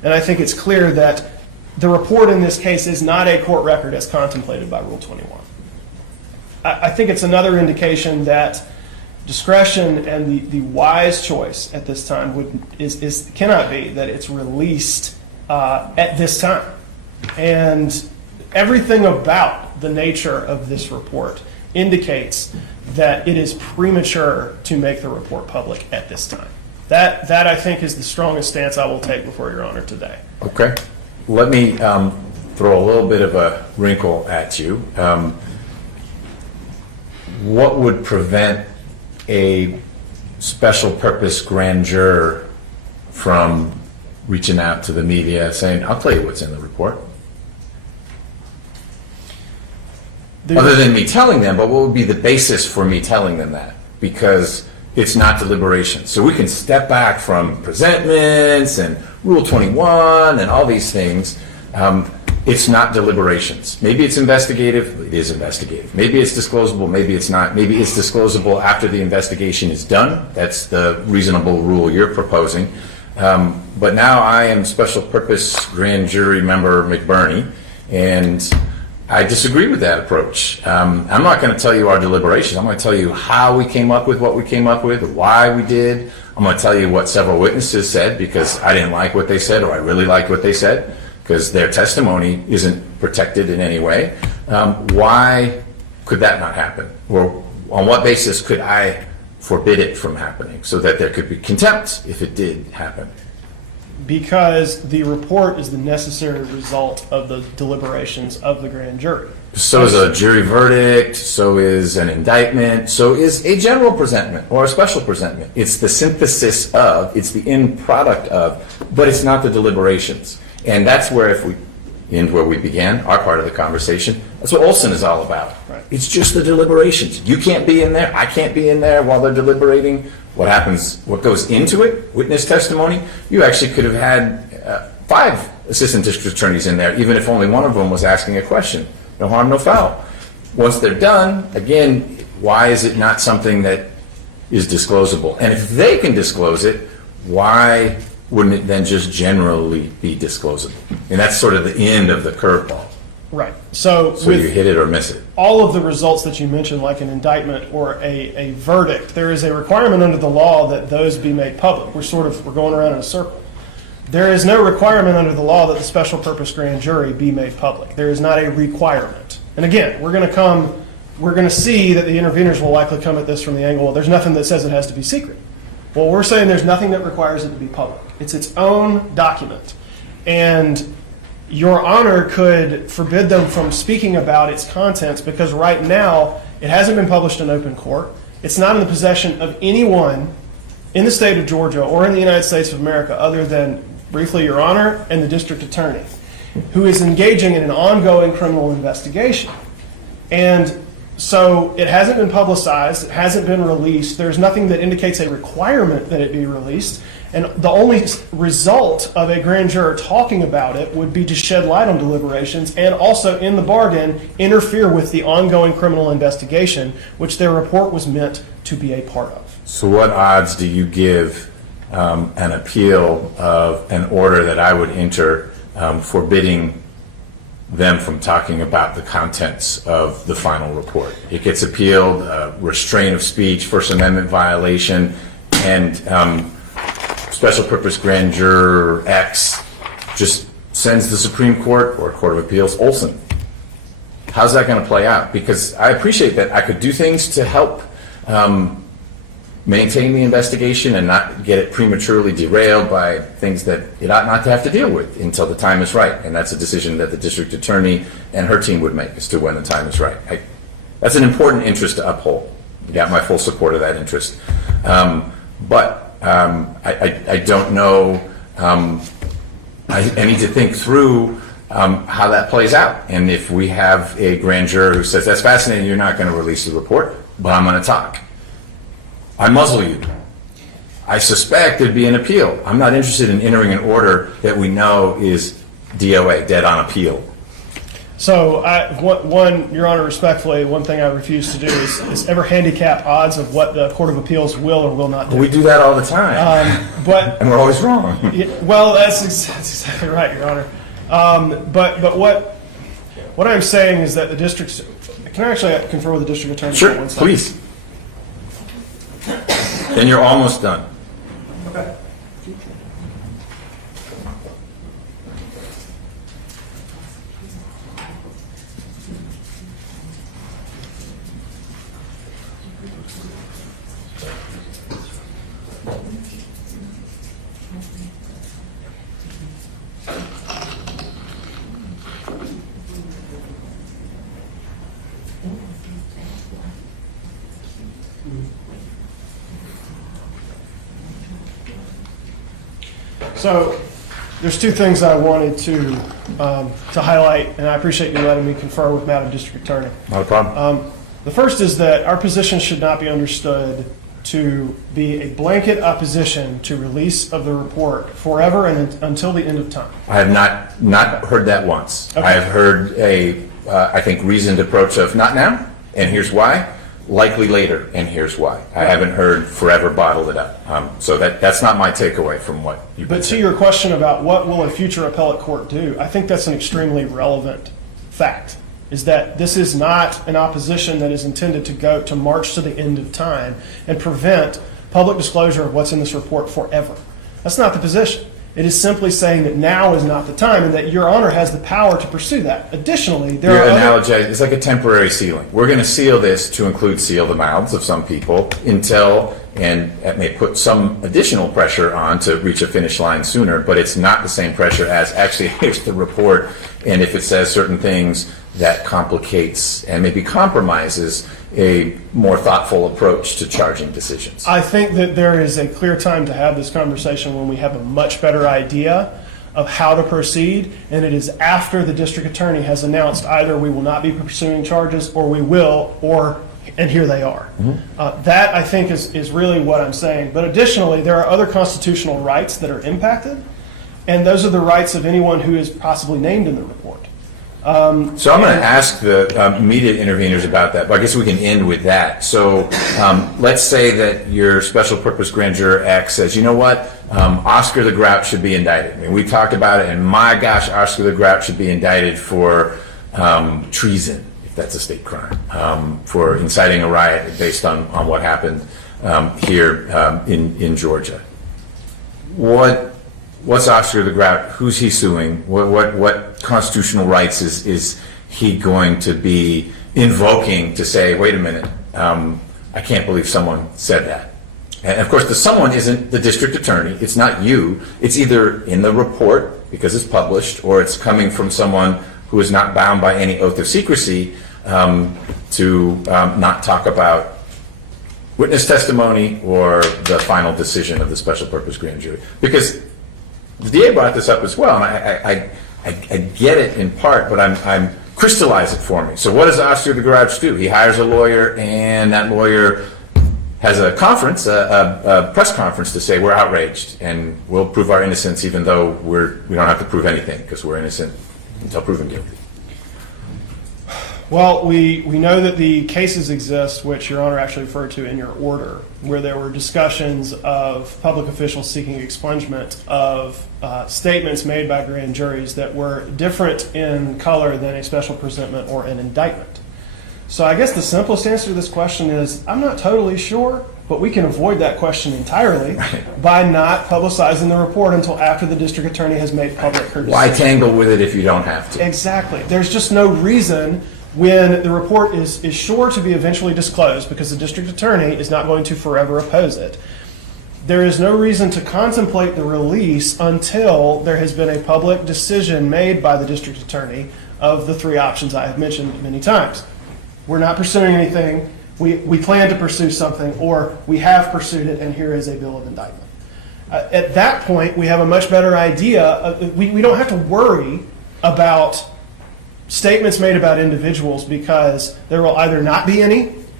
And I think it's clear that the report in this case is not a court record as contemplated by Rule 21. I think it's another indication that discretion and the wise choice at this time cannot be that it's released at this time. And everything about the nature of this report indicates that it is premature to make the report public at this time. That I think is the strongest stance I will take before Your Honor today. Okay. Let me throw a little bit of a wrinkle at you. What would prevent a special purpose grand juror from reaching out to the media saying, I'll tell you what's in the report? Other than me telling them, but what would be the basis for me telling them that? Because it's not deliberation. So we can step back from presentments and Rule 21 and all these things. It's not deliberations. Maybe it's investigative. It is investigative. Maybe it's disclosable. Maybe it's not. Maybe it's disclosable after the investigation is done. That's the reasonable rule you're proposing. But now I am special purpose grand jury member McBurney, and I disagree with that approach. I'm not going to tell you our deliberations. I'm going to tell you how we came up with what we came up with, why we did. I'm going to tell you what several witnesses said because I didn't like what they said or I really liked what they said because their testimony isn't protected in any way. Why could that not happen? Or on what basis could I forbid it from happening so that there could be contempt if it did happen? Because the report is the necessary result of the deliberations of the grand jury. So is a jury verdict, so is an indictment, so is a general presentment or a special presentment. It's the synthesis of, it's the end product of, but it's not the deliberations. And that's where, if we end where we began, our part of the conversation, that's what Olson is all about. Right. It's just the deliberations. You can't be in there, I can't be in there while they're deliberating. What happens, what goes into it, witness testimony, you actually could have had 5 assistant district attorneys in there, even if only one of them was asking a question. No harm, no foul. Once they're done, again, why is it not something that is disclosable? And if they can disclose it, why wouldn't it then just generally be disclosable? And that's sort of the end of the curveball. Right. So you hit it or miss it. All of the results that you mentioned, like an indictment or a verdict, there is a requirement under the law that those be made public. We're going around in a circle. There is no requirement under the law that the special purpose grand jury be made public. There is not a requirement. And again, we're going to see that the interveners will likely come at this from the angle, well, there's nothing that says it has to be secret. Well, we're saying there's nothing that requires it to be public. It's its own document. And Your Honor could forbid them from speaking about its contents because right now it hasn't been published in open court. It's not in the possession of anyone in the state of Georgia or in the United States of America other than, briefly, Your Honor and the district attorney, who is engaging in an ongoing criminal investigation. And so it hasn't been publicized. It hasn't been released. There's nothing that indicates a requirement that it be released. And the only result of a grand juror talking about it would be to shed light on deliberations and also, in the bargain, interfere with the ongoing criminal investigation, which their report was meant to be a part of. So what odds do you give an appeal of an order that I would enter forbidding them from talking about the contents of the final report? It gets appealed, restraint of speech, First Amendment violation, and special purpose grand juror X just sends the Supreme Court or Court of Appeals Olson. How's that going to play out? Because I appreciate that I could do things to help maintain the investigation and not get it prematurely derailed by things that it ought not to have to deal with until the time is right. And that's a decision that the district attorney and her team would make as to when the time is right. That's an important interest to uphold. You got my full support of that interest. But I don't know. I need to think through how that plays out. And if we have a grand juror who says, that's fascinating, you're not going to release the report, but I'm going to talk. I muzzle you. I suspect there'd be an appeal. I'm not interested in entering an order that we know is DOA, dead on appeal. So one, Your Honor, respectfully, one thing I refuse to do is ever handicap odds of what the Court of Appeals will or will not do. We do that all the time, But and we're always wrong. well, that's exactly right, Your Honor. But what I'm saying is that the district's. Can I actually confer with the district attorney? for Sure, 1 second? please. Then you're almost done. Okay. So there's two things I wanted to highlight, and I appreciate you letting me confer with Madam District Attorney. Not a problem. The first is that our position should not be understood to be a blanket opposition to release of the report forever and until the end of time. I have not heard that once. Okay. I have heard I think, reasoned approach of not now, and here's why. Likely later, and here's why. I haven't heard forever bottled it up. So that's not my takeaway from what you've been But to saying. your question about what will a future appellate court do, I think that's an extremely relevant fact, is that this is not an opposition that is intended to march to the end of time and prevent public disclosure of what's in this report forever. That's not the position. It is simply saying that now is not the time and that Your Honor has the power to pursue that. Additionally, there You're are other... analogizing, it's like a temporary sealing. We're going to seal this to include seal the mouths of some people until, and that may put some additional pressure on to reach a finish line sooner, but it's not the same pressure as actually here's the report, and if it says certain things, that complicates and maybe compromises a more thoughtful approach to charging decisions. I think that there is a clear time to have this conversation when we have a much better idea of how to proceed, and it is after the district attorney has announced either we will not be pursuing charges or we will, and here they are. That, I think, is really what I'm saying. But additionally, there are other constitutional rights that are impacted, and those are the rights of anyone who is possibly named in the report. So I'm going to ask the immediate interveners about that, but I guess we can end with that. So let's say that your special purpose grand juror X says, you know what, Oscar the Grouch should be indicted. I mean, we talked about it, and my gosh, Oscar the Grouch should be indicted for treason, if that's a state crime, for inciting a riot based on what happened here in Georgia. What's Oscar the Grouch? Who's he suing? What constitutional rights is he going to be invoking to say, wait a minute, I can't believe someone said that? And of course, the someone isn't the district attorney. It's not you. It's either in the report because it's published, or it's coming from someone who is not bound by any oath of secrecy to not talk about witness testimony or the final decision of the special purpose grand jury. Because the DA brought this up as well, and I get it in part, but I'm crystallize it for me. So what does Oscar the Grouch do? He hires a lawyer, and that lawyer has a conference, a press conference, to say we're outraged and we'll prove our innocence, even though we don't have to prove anything because we're innocent until proven guilty. Well, we know that the cases exist, which Your Honor actually referred to in your order, where there were discussions of public officials seeking expungement of statements made by grand juries that were different in color than a special presentment or an indictment. So I guess the simplest answer to this question is I'm not totally sure, but we can avoid that question entirely by not publicizing the report until after the district attorney has made public her decision. Why tangle with it if you don't have to? Exactly. There's just no reason when the report is sure to be eventually disclosed, because the district attorney is not going to forever oppose it. There is no reason to contemplate the release until there has been a public decision made by the district attorney of the three options I have mentioned many times. We're not pursuing anything, we plan to pursue something, or we have pursued it and here is a bill of indictment. At that point, we have a much better idea. We don't have to worry about statements made about individuals, because there will either not be any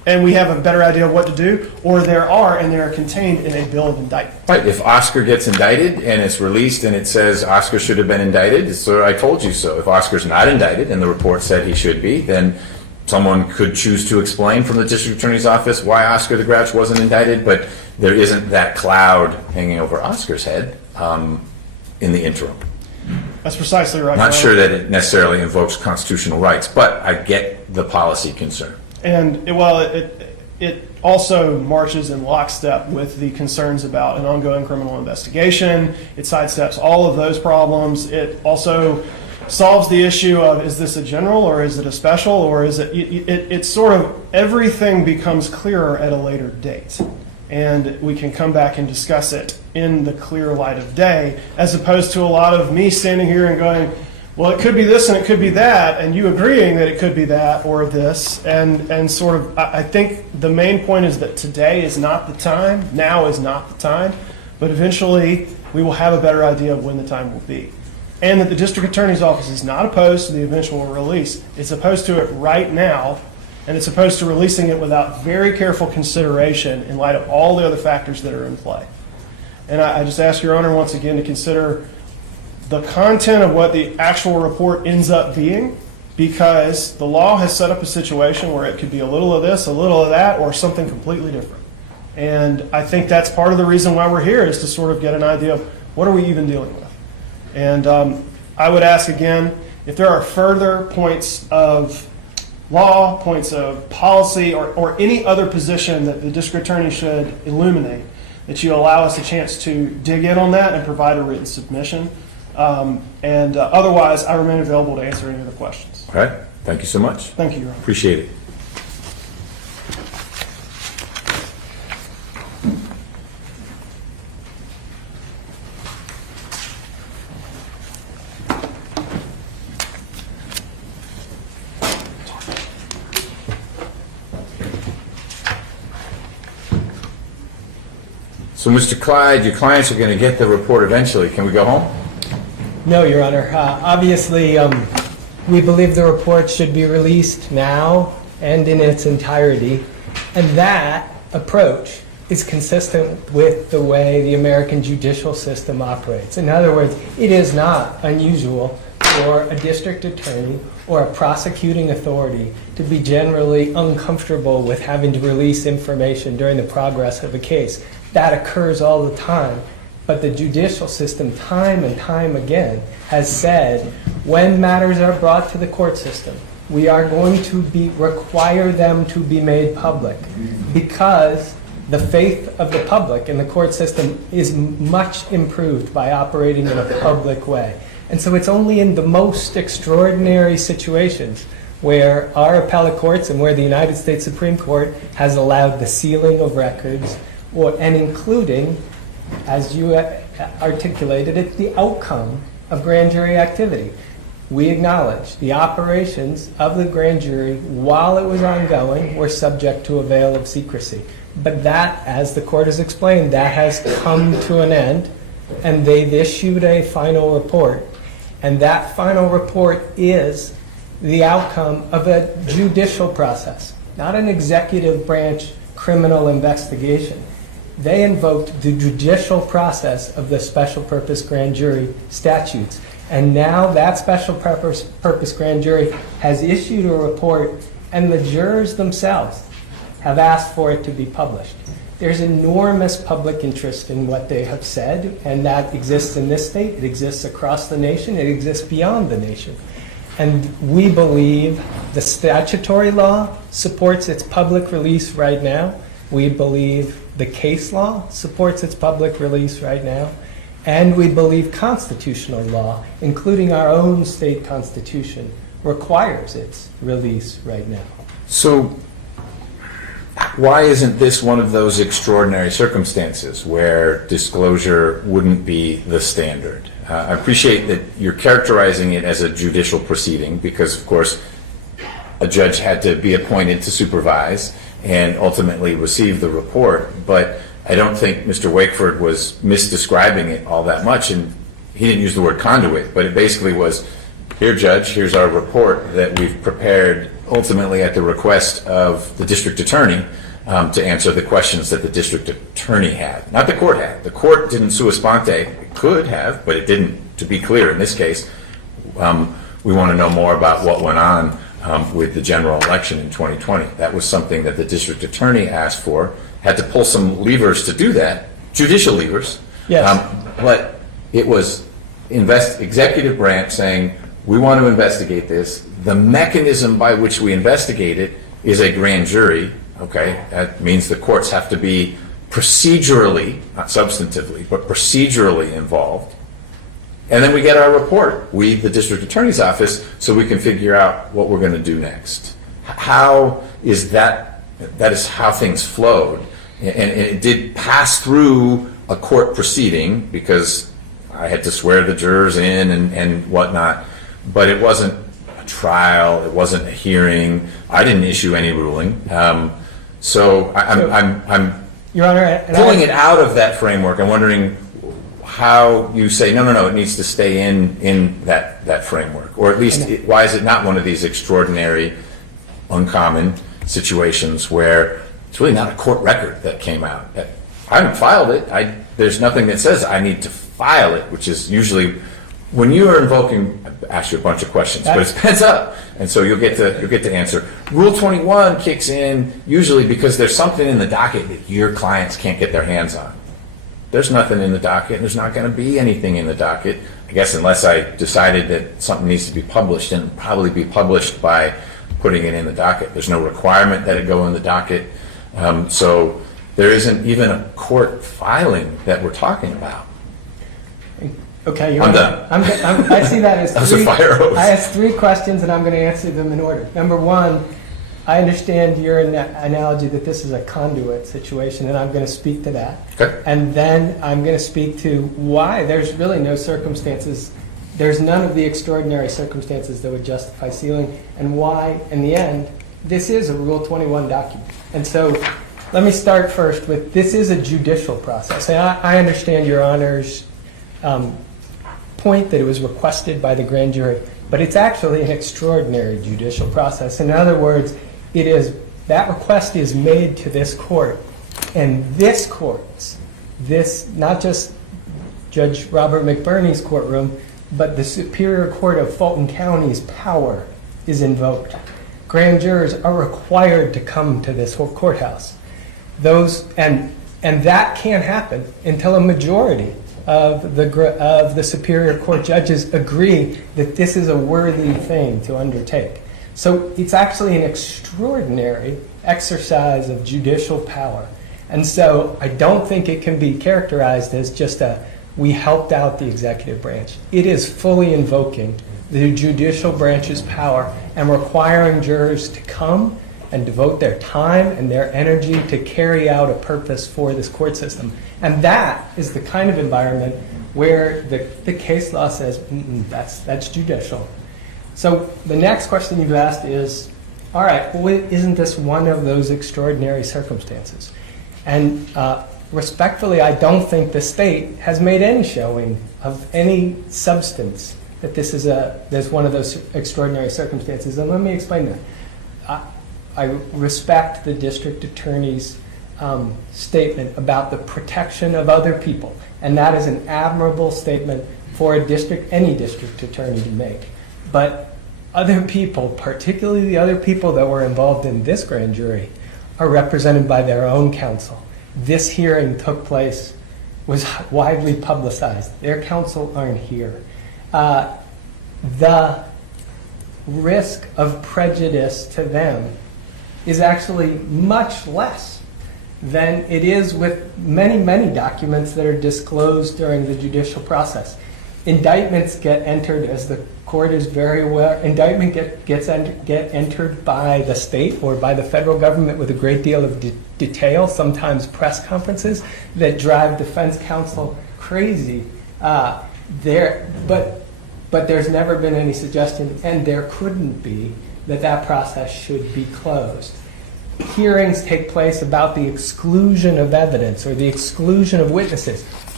and we have a better idea of what to do, or there are, and they are contained in a bill of indictment. Right, if Oscar gets indicted and it's released and it says Oscar should have been indicted, so I told you so. If Oscar's not indicted and the report said he should be, then someone could choose to explain from the district attorney's office why Oscar the Grouch wasn't indicted, but there isn't that cloud hanging over Oscar's head in the interim. That's precisely right. Not sure that it necessarily invokes constitutional rights, but I get the policy concern. And it also marches in lockstep with the concerns about an ongoing criminal investigation. It sidesteps all of those problems. It also solves the issue of, is this a general or is it a special, or is it's sort of, everything becomes clearer at a later date. And we can come back and discuss it in the clear light of day, as opposed to a lot of me standing here and going, well, it could be this and it could be that, and you agreeing that it could be that or this, and sort of, I think the main point is that today is not the time, now is not the time, but eventually we will have a better idea of when the time will be. And that the district attorney's office is not opposed to the eventual release. It's opposed to it right now, and it's opposed to releasing it without very careful consideration in light of all the other factors that are in play. And I just ask Your Honor once again to consider the content of what the actual report ends up being, because the law has set up a situation where it could be a little of this, a little of that, or something completely different. And I think that's part of the reason why we're here, is to sort of get an idea of what are we even dealing with. And I would ask again, if there are further points of law, points of policy, or any other position that the district attorney should illuminate, that you allow us a chance to dig in on that and provide a written submission. Otherwise, I remain available to answer any other questions. All right, thank you so much. Thank you, Your Honor. Appreciate it. So, Mr. Clyde, your clients are going to get the report eventually. Can we go home? No, Your Honor. Obviously, we believe the report should be released now and in its entirety, and that approach is consistent with the way the American judicial system operates. In other words, it is not unusual for a district attorney or a prosecuting authority to be generally uncomfortable with having to release information during the progress of a case. That occurs all the time. But the judicial system, time and time again, has said when matters are brought to the court system, we are going to require them to be made public, because the faith of the public in the court system is much improved by operating in a public way. And so it's only in the most extraordinary situations where our appellate courts and where the United States Supreme Court has allowed the sealing of records, and including, as you articulated it, the outcome of grand jury activity. We acknowledge the operations of the grand jury while it was ongoing were subject to a veil of secrecy. But that, as the court has explained, that has come to an end, and they've issued a final report. And that final report is the outcome of a judicial process, not an executive branch criminal investigation. They invoked the judicial process of the special purpose grand jury statutes. And now that special purpose grand jury has issued a report, and the jurors themselves have asked for it to be published. There's enormous public interest in what they have said, and that exists in this state, it exists across the nation, it exists beyond the nation. And we believe the statutory law supports its public release right now. We believe the case law supports its public release right now. And we believe constitutional law, including our own state constitution, requires its release right now. So, why isn't this one of those extraordinary circumstances where disclosure wouldn't be the standard? I appreciate that you're characterizing it as a judicial proceeding because, of course, a judge had to be appointed to supervise and ultimately receive the report, but I don't think Mr. Wakeford was misdescribing it all that much, and he didn't use the word conduit, but it basically was here, Judge, here's our report that we've prepared ultimately at the request of the district attorney to answer the questions that the district attorney had, not the court had. The court didn't sua sponte. It could have, but it didn't. To be clear, in this case, we want to know more about what went on with the general election in 2020. That was something that the district attorney asked for, had to pull some levers to do that, judicial levers. Yes. But it was executive branch saying, we want to investigate this. The mechanism by which we investigate it is a grand jury. Okay, that means the courts have to be procedurally, not substantively, but procedurally involved. And then we get our report, we, the district attorney's office, so we can figure out what we're going to do next. How is that is how things flowed. And it did pass through a court proceeding because I had to swear the jurors in and whatnot, but it wasn't a trial, it wasn't a hearing. I didn't issue any ruling. So I'm Your Honor, pulling it out of that framework. I'm wondering how you say, no, it needs to stay in that framework, or at least why is it not one of these extraordinary, uncommon situations where it's really not a court record that came out. I haven't filed it. There's nothing that says I need to file it, which is usually when you are invoking. I ask you a bunch of questions, but it's pens up, and so you'll get to answer. Rule 21 kicks in usually because there's something in the docket that your clients can't get their hands on. There's nothing in the docket, and there's not going to be anything in the docket, I guess, unless I decided that something needs to be published, and it'll probably be published by putting it in the docket. There's no requirement that it go in the docket. So there isn't even a court filing that we're talking about. Okay, I'm done. I see that as That was a three. fire hose. I asked three questions, and I'm going to answer them in order. Number one, I understand your analogy that this is a conduit situation, and I'm going to speak to that. Okay. And then I'm going to speak to why there's really no circumstances, there's none of the extraordinary circumstances that would justify sealing, and why, in the end, this is a Rule 21 document. And so let me start first with this is a judicial process. And I understand Your Honor's point that it was requested by the grand jury, but it's actually an extraordinary judicial process. In other words, that request is made to this court, and this court's, not just Judge Robert McBurney's courtroom, but the Superior Court of Fulton County's power is invoked. Grand jurors are required to come to this whole courthouse. And that can't happen until a majority of the Superior Court judges agree that this is a worthy thing to undertake. So it's actually an extraordinary exercise of judicial power. And so I don't think it can be characterized as just we helped out the executive branch. It is fully invoking the judicial branch's power and requiring jurors to come and devote their time and their energy to carry out a purpose for this court system. And that is the kind of environment where the case law says, that's judicial. So the next question you've asked is, all right, well, isn't this one of those extraordinary circumstances? And respectfully, I don't think the state has made any showing of any substance that there's one of those extraordinary circumstances. And let me explain that. I respect the district attorney's statement about the protection of other people, and that is an admirable statement for any district attorney to make. But other people, particularly the other people that were involved in this grand jury, are represented by their own counsel. This hearing took place, was widely publicized. Their counsel aren't here. The risk of prejudice to them is actually much less than it is with many, many documents that are disclosed during the judicial process. Indictments get entered, as the court is very aware, get entered by the state or by the federal government with a great deal of detail, sometimes press conferences that drive defense counsel crazy. But there's never been any suggestion, and there couldn't be, that process should be closed. Hearings take place about the exclusion of evidence or the exclusion of witnesses.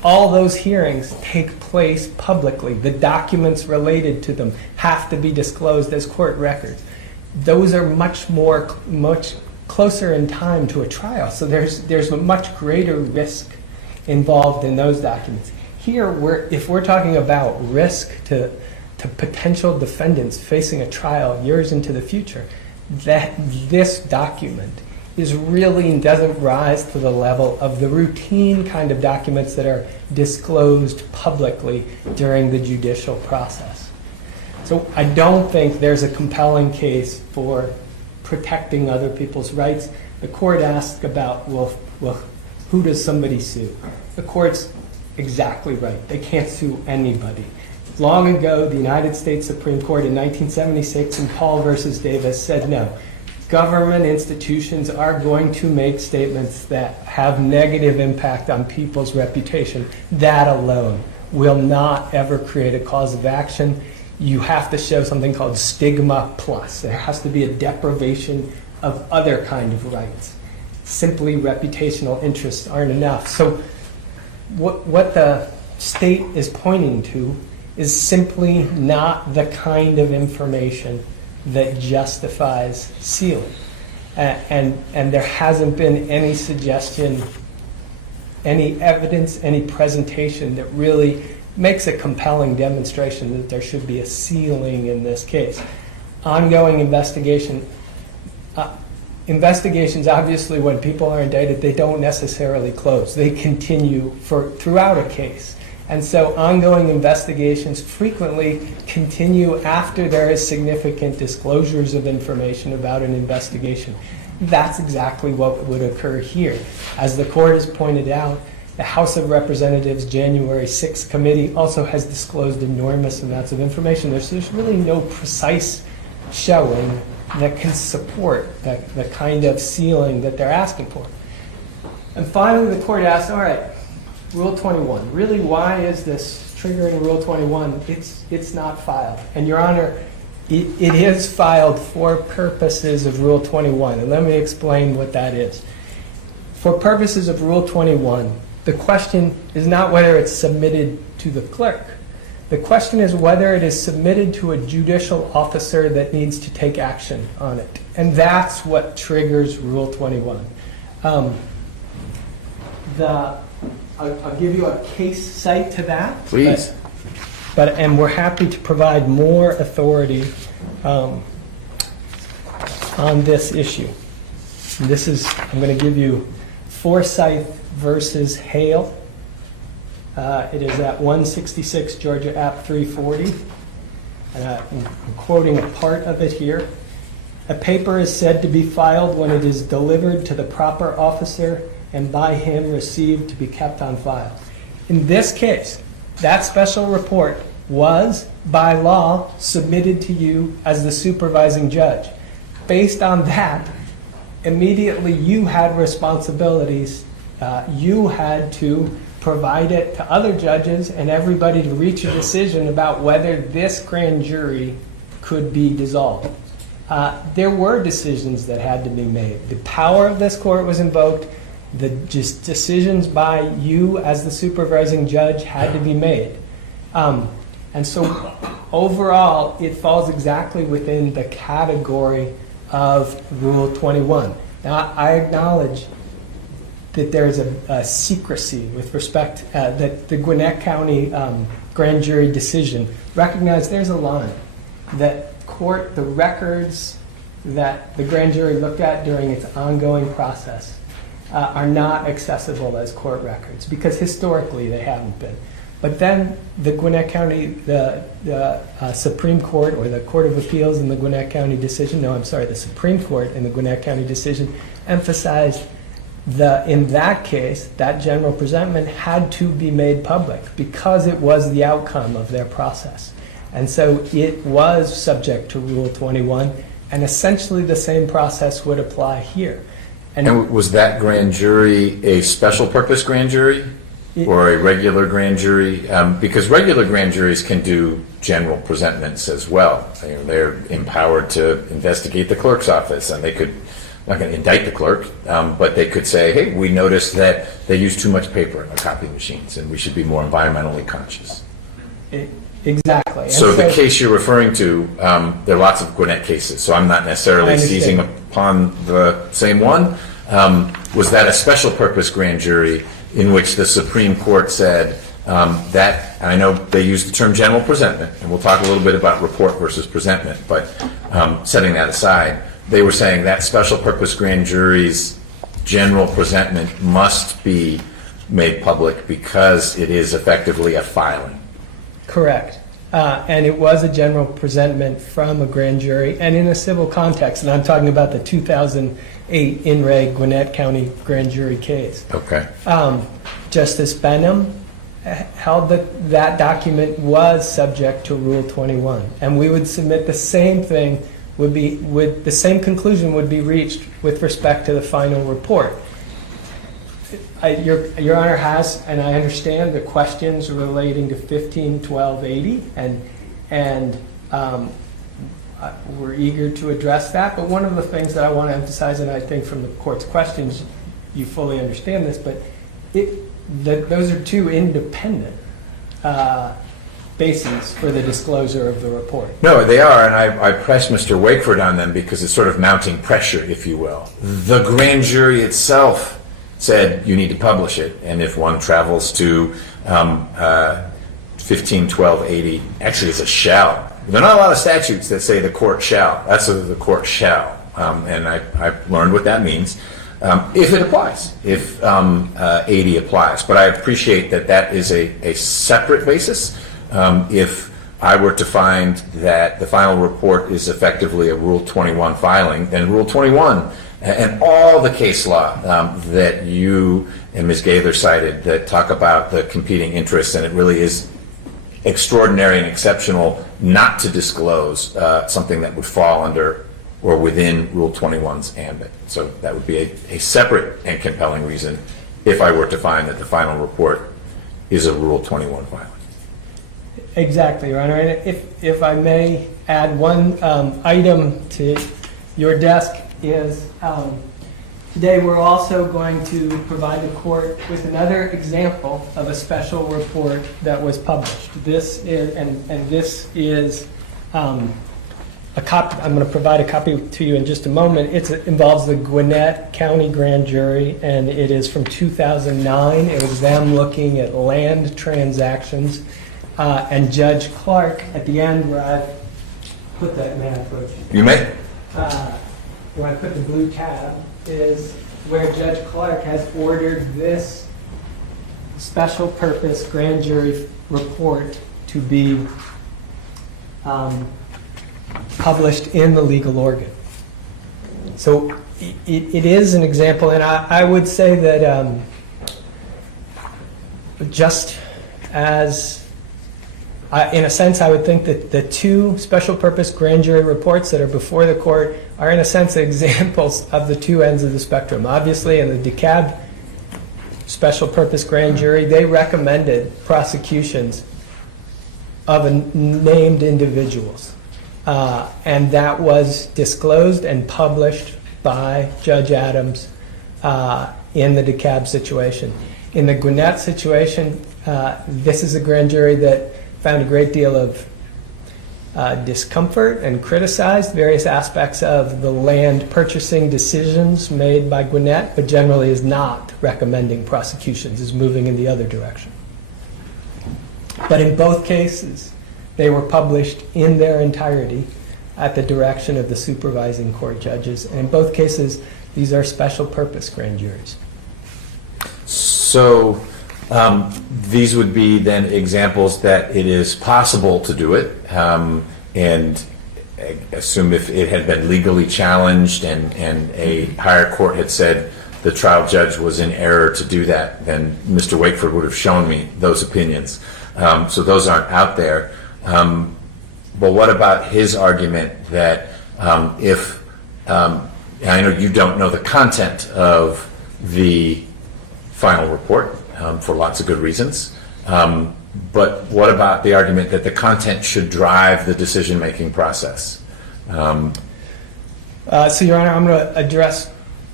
all those hearings take place publicly. The documents related to them have to be disclosed as court records. Those are much closer in time to a trial, so there's a much greater risk involved in those documents. Here, if we're talking about risk to potential defendants facing a trial years into the future, that this document doesn't rise to the level of the routine kind of documents that are disclosed publicly during the judicial process. So I don't think there's a compelling case for protecting other people's rights. The court asked about, well, who does somebody sue? The court's exactly right. They can't sue anybody. Long ago, the United States Supreme Court in 1976 in Paul versus Davis said no. Government institutions are going to make statements that have negative impact on people's reputation. That alone will not ever create a cause of action. You have to show something called stigma plus. There has to be a deprivation of other kind of rights. Simply reputational interests aren't enough. So what the state is pointing to is simply not the kind of information that justifies sealing. And there hasn't been any suggestion, any evidence, any presentation that really makes a compelling demonstration that there should be a sealing in this case. Ongoing investigations, obviously, when people are indicted, they don't necessarily close. They continue throughout a case. And so ongoing investigations frequently continue after there is significant disclosures of information about an investigation. That's exactly what would occur here. As the court has pointed out, the House of Representatives January 6th committee also has disclosed enormous amounts of information. There's really no precise showing that can support the kind of sealing that they're asking for. And finally, the court asked, all right, Rule 21. Really, why is this triggering Rule 21? It's not filed. And Your Honor, it is filed for purposes of Rule 21. And let me explain what that is. For purposes of Rule 21, the question is not whether it's submitted to the clerk. The question is whether it is submitted to a judicial officer that needs to take action on it. And that's what triggers Rule 21. I'll give you a case cite to that. Please. And we're happy to provide more authority on this issue. And I'm going to give you Forsyth versus Hale. It is at 166 Georgia App 340. I'm quoting a part of it here. A paper is said to be filed when it is delivered to the proper officer and by him received to be kept on file. In this case, that special report was, by law, submitted to you as the supervising judge. Based on that, immediately you had responsibilities. You had to provide it to other judges and everybody to reach a decision about whether this grand jury could be dissolved. There were decisions that had to be made. The power of this court was invoked. The decisions by you as the supervising judge had to be made. And so overall, it falls exactly within the category of Rule 21. Now, I acknowledge that there's a secrecy with respect that the Gwinnett County grand jury decision recognized there's a line that the records that the grand jury looked at during its ongoing process are not accessible as court records because historically they haven't been. But then the Gwinnett County, the Supreme Court or the Court of Appeals in the Gwinnett County decision, the Supreme Court in the Gwinnett County decision emphasized in that case, that general presentment had to be made public because it was the outcome of their process. And so it was subject to Rule 21, and essentially the same process would apply here. And was that grand jury a special purpose grand jury or a regular grand jury? Because regular grand juries can do general presentments as well. They're empowered to investigate the clerk's office, and they could not going to indict the clerk, but they could say, hey, we noticed that they use too much paper in the copy machines and we should be more environmentally conscious. Exactly. So And the case you're referring to, there are lots of Gwinnett cases, so I'm not necessarily seizing upon the same one. Was that a special purpose grand jury in which the Supreme Court said that, and I know they use the term general presentment, and we'll talk a little bit about report versus presentment, but setting that aside, they were saying that special purpose grand jury's general presentment must be made public because it is effectively a filing. Correct. And it was a general presentment from a grand jury and in a civil context. And I'm talking about the 2008 In Re Gwinnett County grand jury case. Okay. Justice Benham held that that document was subject to Rule 21. And we would submit the same thing the same conclusion would be reached with respect to the final report. Your Honor has, and I understand the questions relating to 151280, and we're eager to address that. But one of the things that I want to emphasize, and I think from the court's questions you fully understand this, but those are two independent bases for the disclosure of the report. No, they are, and I pressed Mr. Wakeford on them because it's sort of mounting pressure, if you will. The grand jury itself said you need to publish it, and if one travels to 151280, actually it's a shall. There are not a lot of statutes that say the court shall. That's the court shall, and I've learned what that means. If it applies, if 80 applies. But I appreciate that that is a separate basis. If I were to find that the final report is effectively a Rule 21 filing, then Rule 21 and all the case law that you and Ms. Gaither cited that talk about the competing interests, and it really is extraordinary and exceptional not to disclose something that would fall under or within Rule 21's ambit. So that would be a separate and compelling reason if I were to find that the final report is a Rule 21 filing. Exactly, Your Honor. And if I may add one item to your desk is today we're also going to provide the court with another example of a special report that was published. This is, and this is a copy. I'm going to provide a copy to you in just a moment. It involves the Gwinnett County Grand Jury, and it is from 2009. It was them looking at land transactions. And Judge Clark, at the end where I put that, may I approach? You may. Where I put the blue tab is where Judge Clark has ordered this special purpose grand jury report to be published in the legal organ. So it is an example, and I would say that just as in a sense, I would think that the two special purpose grand jury reports that are before the court are, in a sense, examples of the two ends of the spectrum. Obviously, in the DeKalb special purpose grand jury, they recommended prosecutions of named individuals. And that was disclosed and published by Judge Adams in the DeKalb situation. In the Gwinnett situation, this is a grand jury that found a great deal of discomfort and criticized various aspects of the land purchasing decisions made by Gwinnett, but generally is not recommending prosecutions, is moving in the other direction. But in both cases, they were published in their entirety at the direction of the supervising court judges. And in both cases, these are special purpose grand juries. So these would be then examples that it is possible to do it, and I assume if it had been legally challenged and a higher court had said the trial judge was in error to do that, then Mr. Wakeford would have shown me those opinions. So those aren't out there. But what about his argument that if, and I know you don't know the content of the final report, for lots of good reasons. But what about the argument that the content should drive the decision-making process? So, Your Honor, I'm going to address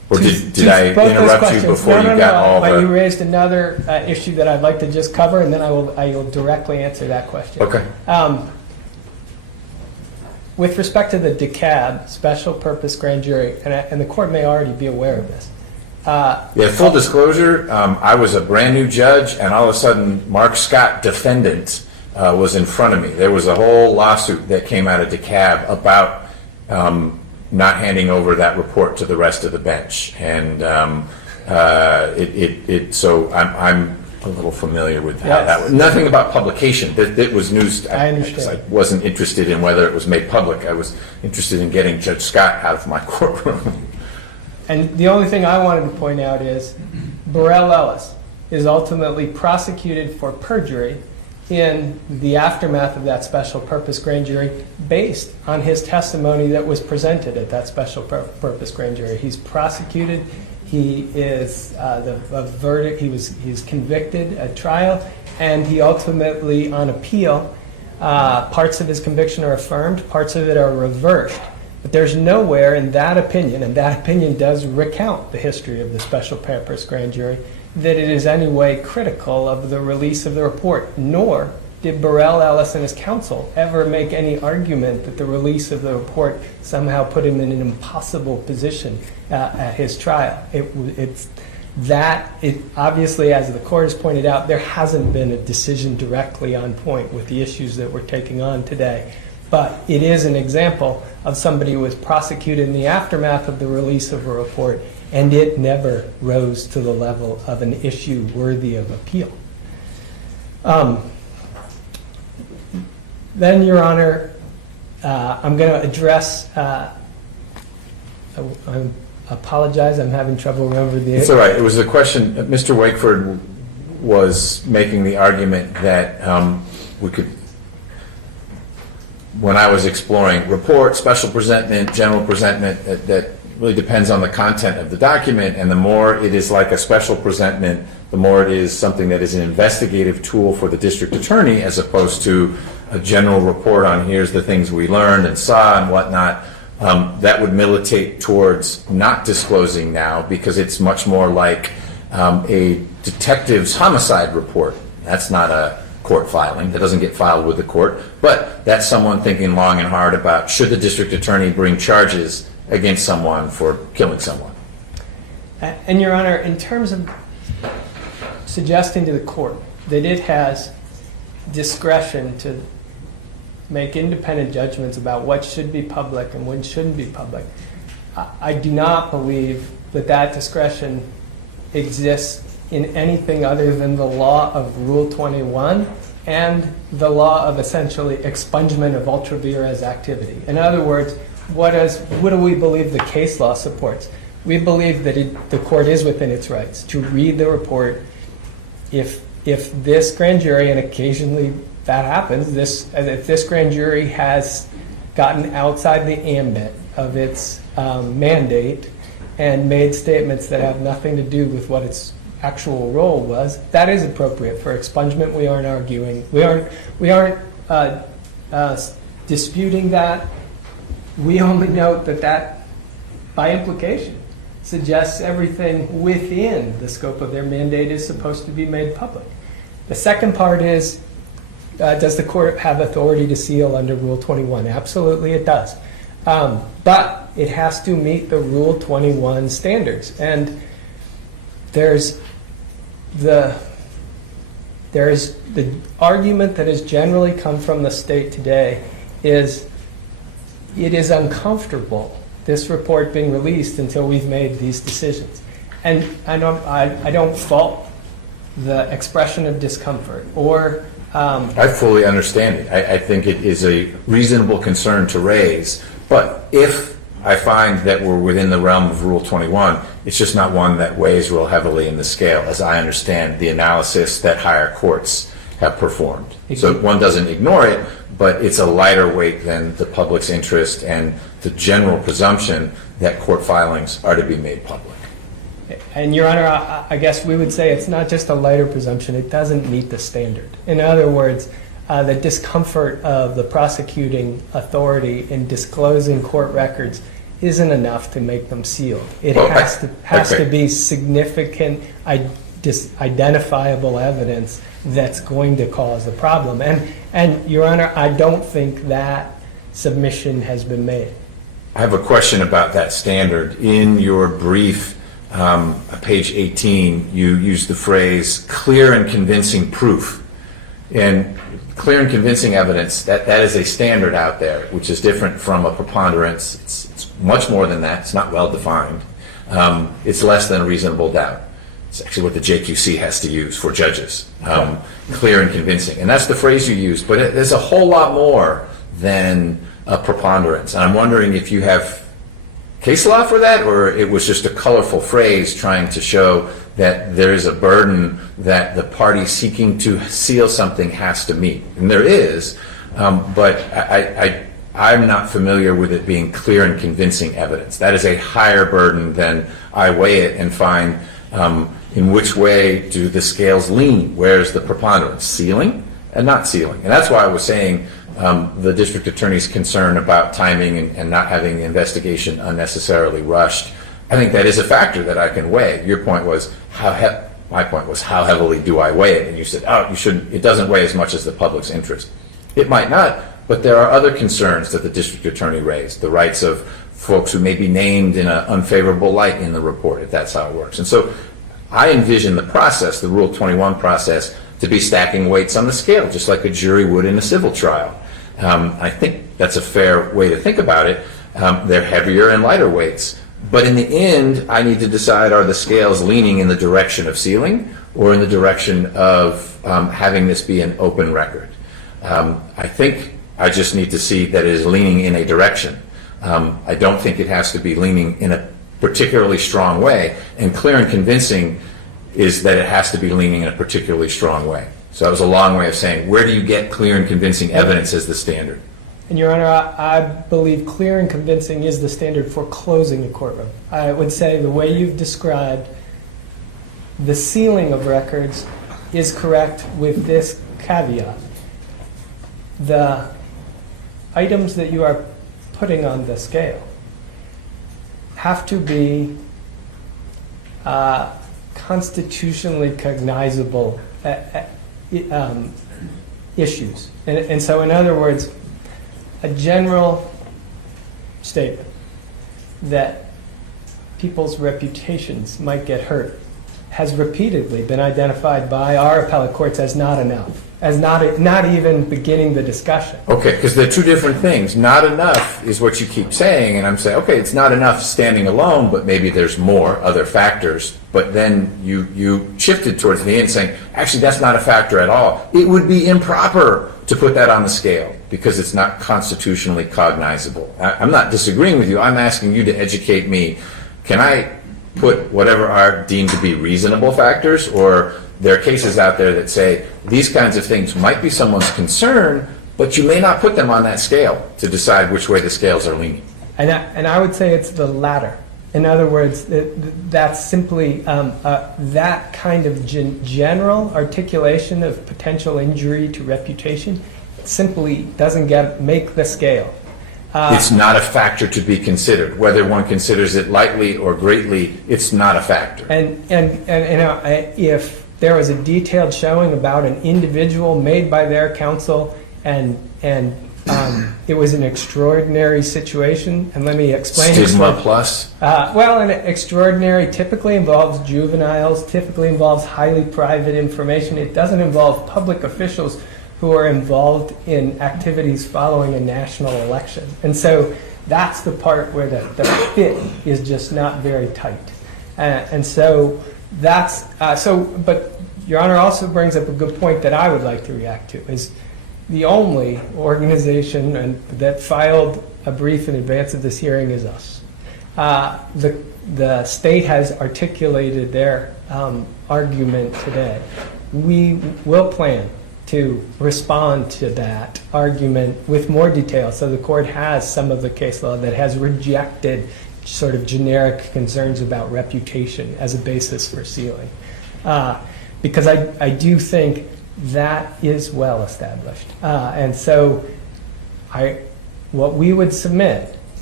Or did I both those interrupt you questions. before No, you got all You the? raised another issue that I'd like to just cover, and then I will directly answer that question. Okay. With respect to the DeKalb special purpose grand jury, and the court may already be aware of this. Yeah, full disclosure, I was a brand new judge, and all of a sudden, Mark Scott, defendant, was in front of me. There was a whole lawsuit that came out of DeKalb about not handing over that report to the rest of the bench, and so I'm a little familiar with how that was. Nothing about publication. That was news. I understand. I wasn't interested in whether it was made public. I was interested in getting Judge Scott out of my courtroom. And the only thing I wanted to point out is Burrell Ellis is ultimately prosecuted for perjury in the aftermath of that special purpose grand jury based on his testimony that was presented at that special purpose grand jury. He's prosecuted. He is he's convicted at trial, and he ultimately, on appeal, parts of his conviction are affirmed, parts of it are reversed. But there's nowhere in that opinion, and that opinion does recount the history of the special purpose grand jury, that it is any way critical of the release of the report, nor did Burrell Ellis and his counsel ever make any argument that the release of the report somehow put him in an impossible position at his trial. Obviously, as the court has pointed out, there hasn't been a decision directly on point with the issues that we're taking on today. But it is an example of somebody who was prosecuted in the aftermath of the release of a report, and it never rose to the level of an issue worthy of appeal. Then, Your Honor, I'm going to address, I apologize, I'm having trouble remembering the... It's all right. It was a question, Mr. Wakeford was making the argument that we could, when I was exploring report, special presentment, general presentment, that really depends on the content of the document, and the more it is like a special presentment, the more it is something that is an investigative tool for the district attorney, as opposed to a general report on here's the things we learned and saw and whatnot. That would militate towards not disclosing now, because it's much more like a detective's homicide report. That's not a court filing. That doesn't get filed with the court. But that's someone thinking long and hard about, should the district attorney bring charges against someone for killing someone? And, Your Honor, in terms of suggesting to the court that it has discretion to make independent judgments about what should be public and what shouldn't be public, I do not believe that that discretion exists in anything other than the law of Rule 21 and the law of essentially expungement of ultra vires activity. In other words, what do we believe the case law supports? We believe that the court is within its rights to read the report if this grand jury, and occasionally that happens, if this grand jury has gotten outside the ambit of its mandate and made statements that have nothing to do with what its actual role was, that is appropriate for expungement. We aren't arguing. We aren't disputing that. We only note that by implication suggests everything within the scope of their mandate is supposed to be made public. The second part is, does the court have authority to seal under Rule 21? Absolutely it does. But it has to meet the Rule 21 standards. And there's the argument that has generally come from the state today is it is uncomfortable, this report being released until we've made these decisions. And I don't fault the expression of discomfort or I fully understand it. I think it is a reasonable concern to raise, but if I find that we're within the realm of Rule 21, it's just not one that weighs real heavily in the scale, as I understand the analysis that higher courts have performed. So one doesn't ignore it, but it's a lighter weight than the public's interest and the general presumption that court filings are to be made public. And, Your Honor, I guess we would say it's not just a lighter presumption, it doesn't meet the standard. In other words, the discomfort of the prosecuting authority in disclosing court records isn't enough to make them sealed. It Well, has okay. to be significant, identifiable evidence that's going to cause a problem. And Your Honor, I don't think that submission has been made. I have a question about that standard. In your brief, page 18, you use the phrase clear and convincing proof. And clear and convincing evidence, that is a standard out there, which is different from a preponderance. It's much more than that. It's not well defined. It's less than a reasonable doubt. It's actually what the JQC has to use for judges. Clear and convincing. And that's the phrase you use. But there's a whole lot more than a preponderance. And I'm wondering if you have case law for that, or it was just a colorful phrase trying to show that there is a burden that the party seeking to seal something has to meet. And there is, but I'm not familiar with it being clear and convincing evidence. That is a higher burden than I weigh it and find in which way do the scales lean. Where's the preponderance? Sealing and not sealing. And that's why I was saying the district attorney's concern about timing and not having the investigation unnecessarily rushed. I think that is a factor that I can weigh. Your point was my point was how heavily do I weigh it? And you said, oh, you shouldn't. It doesn't weigh as much as the public's interest. It might not, but there are other concerns that the district attorney raised. The rights of folks who may be named in an unfavorable light in the report, if that's how it works. And so I envision the process, the Rule 21 process, to be stacking weights on the scale, just like a jury would in a civil trial. I think that's a fair way to think about it. They're heavier and lighter weights. But in the end, I need to decide, are the scales leaning in the direction of sealing or in the direction of having this be an open record? I think I just need to see that it is leaning in a direction. I don't think it has to be leaning in a particularly strong way. And clear and convincing is that it has to be leaning in a particularly strong way. So that was a long way of saying, where do you get clear and convincing evidence as the standard? And Your Honor, I believe clear and convincing is the standard for closing a courtroom. I would say the way you've described the sealing of records is correct with this caveat. The items that you are putting on the scale have to be constitutionally cognizable issues. And so, in other words, a general statement that people's reputations might get hurt has repeatedly been identified by our appellate courts as not enough, as not even beginning the discussion. Okay, because they're two different things. Not enough is what you keep saying, and I'm saying, okay, it's not enough standing alone, but maybe there's more other factors. But then you shifted towards the end saying, actually, that's not a factor at all. It would be improper to put that on the scale because it's not constitutionally cognizable. I'm not disagreeing with you. I'm asking you to educate me. Can I put whatever are deemed to be reasonable factors, or there are cases out there that say these kinds of things might be someone's concern, but you may not put them on that scale to decide which way the scales are leaning? And I would say it's the latter. In other words, that's simply that kind of general articulation of potential injury to reputation simply doesn't make the scale. It's not a factor to be considered. Whether one considers it lightly or greatly, it's not a factor. And you know, if there was a detailed showing about an individual made by their counsel and it was an extraordinary situation, and let me explain. Stigma plus? Well, an extraordinary typically involves juveniles, typically involves highly private information. It doesn't involve public officials who are involved in activities following a national election. And so that's the part where the fit is just not very tight. And so that's, but Your Honor also brings up a good point that I would like to react to, is the only organization that filed a brief in advance of this hearing is us. The state has articulated their argument today. We will plan to respond to that argument with more detail. So the court has some of the case law that has rejected sort of generic concerns about reputation as a basis for sealing. Because I do think that is well established. And so what we would submit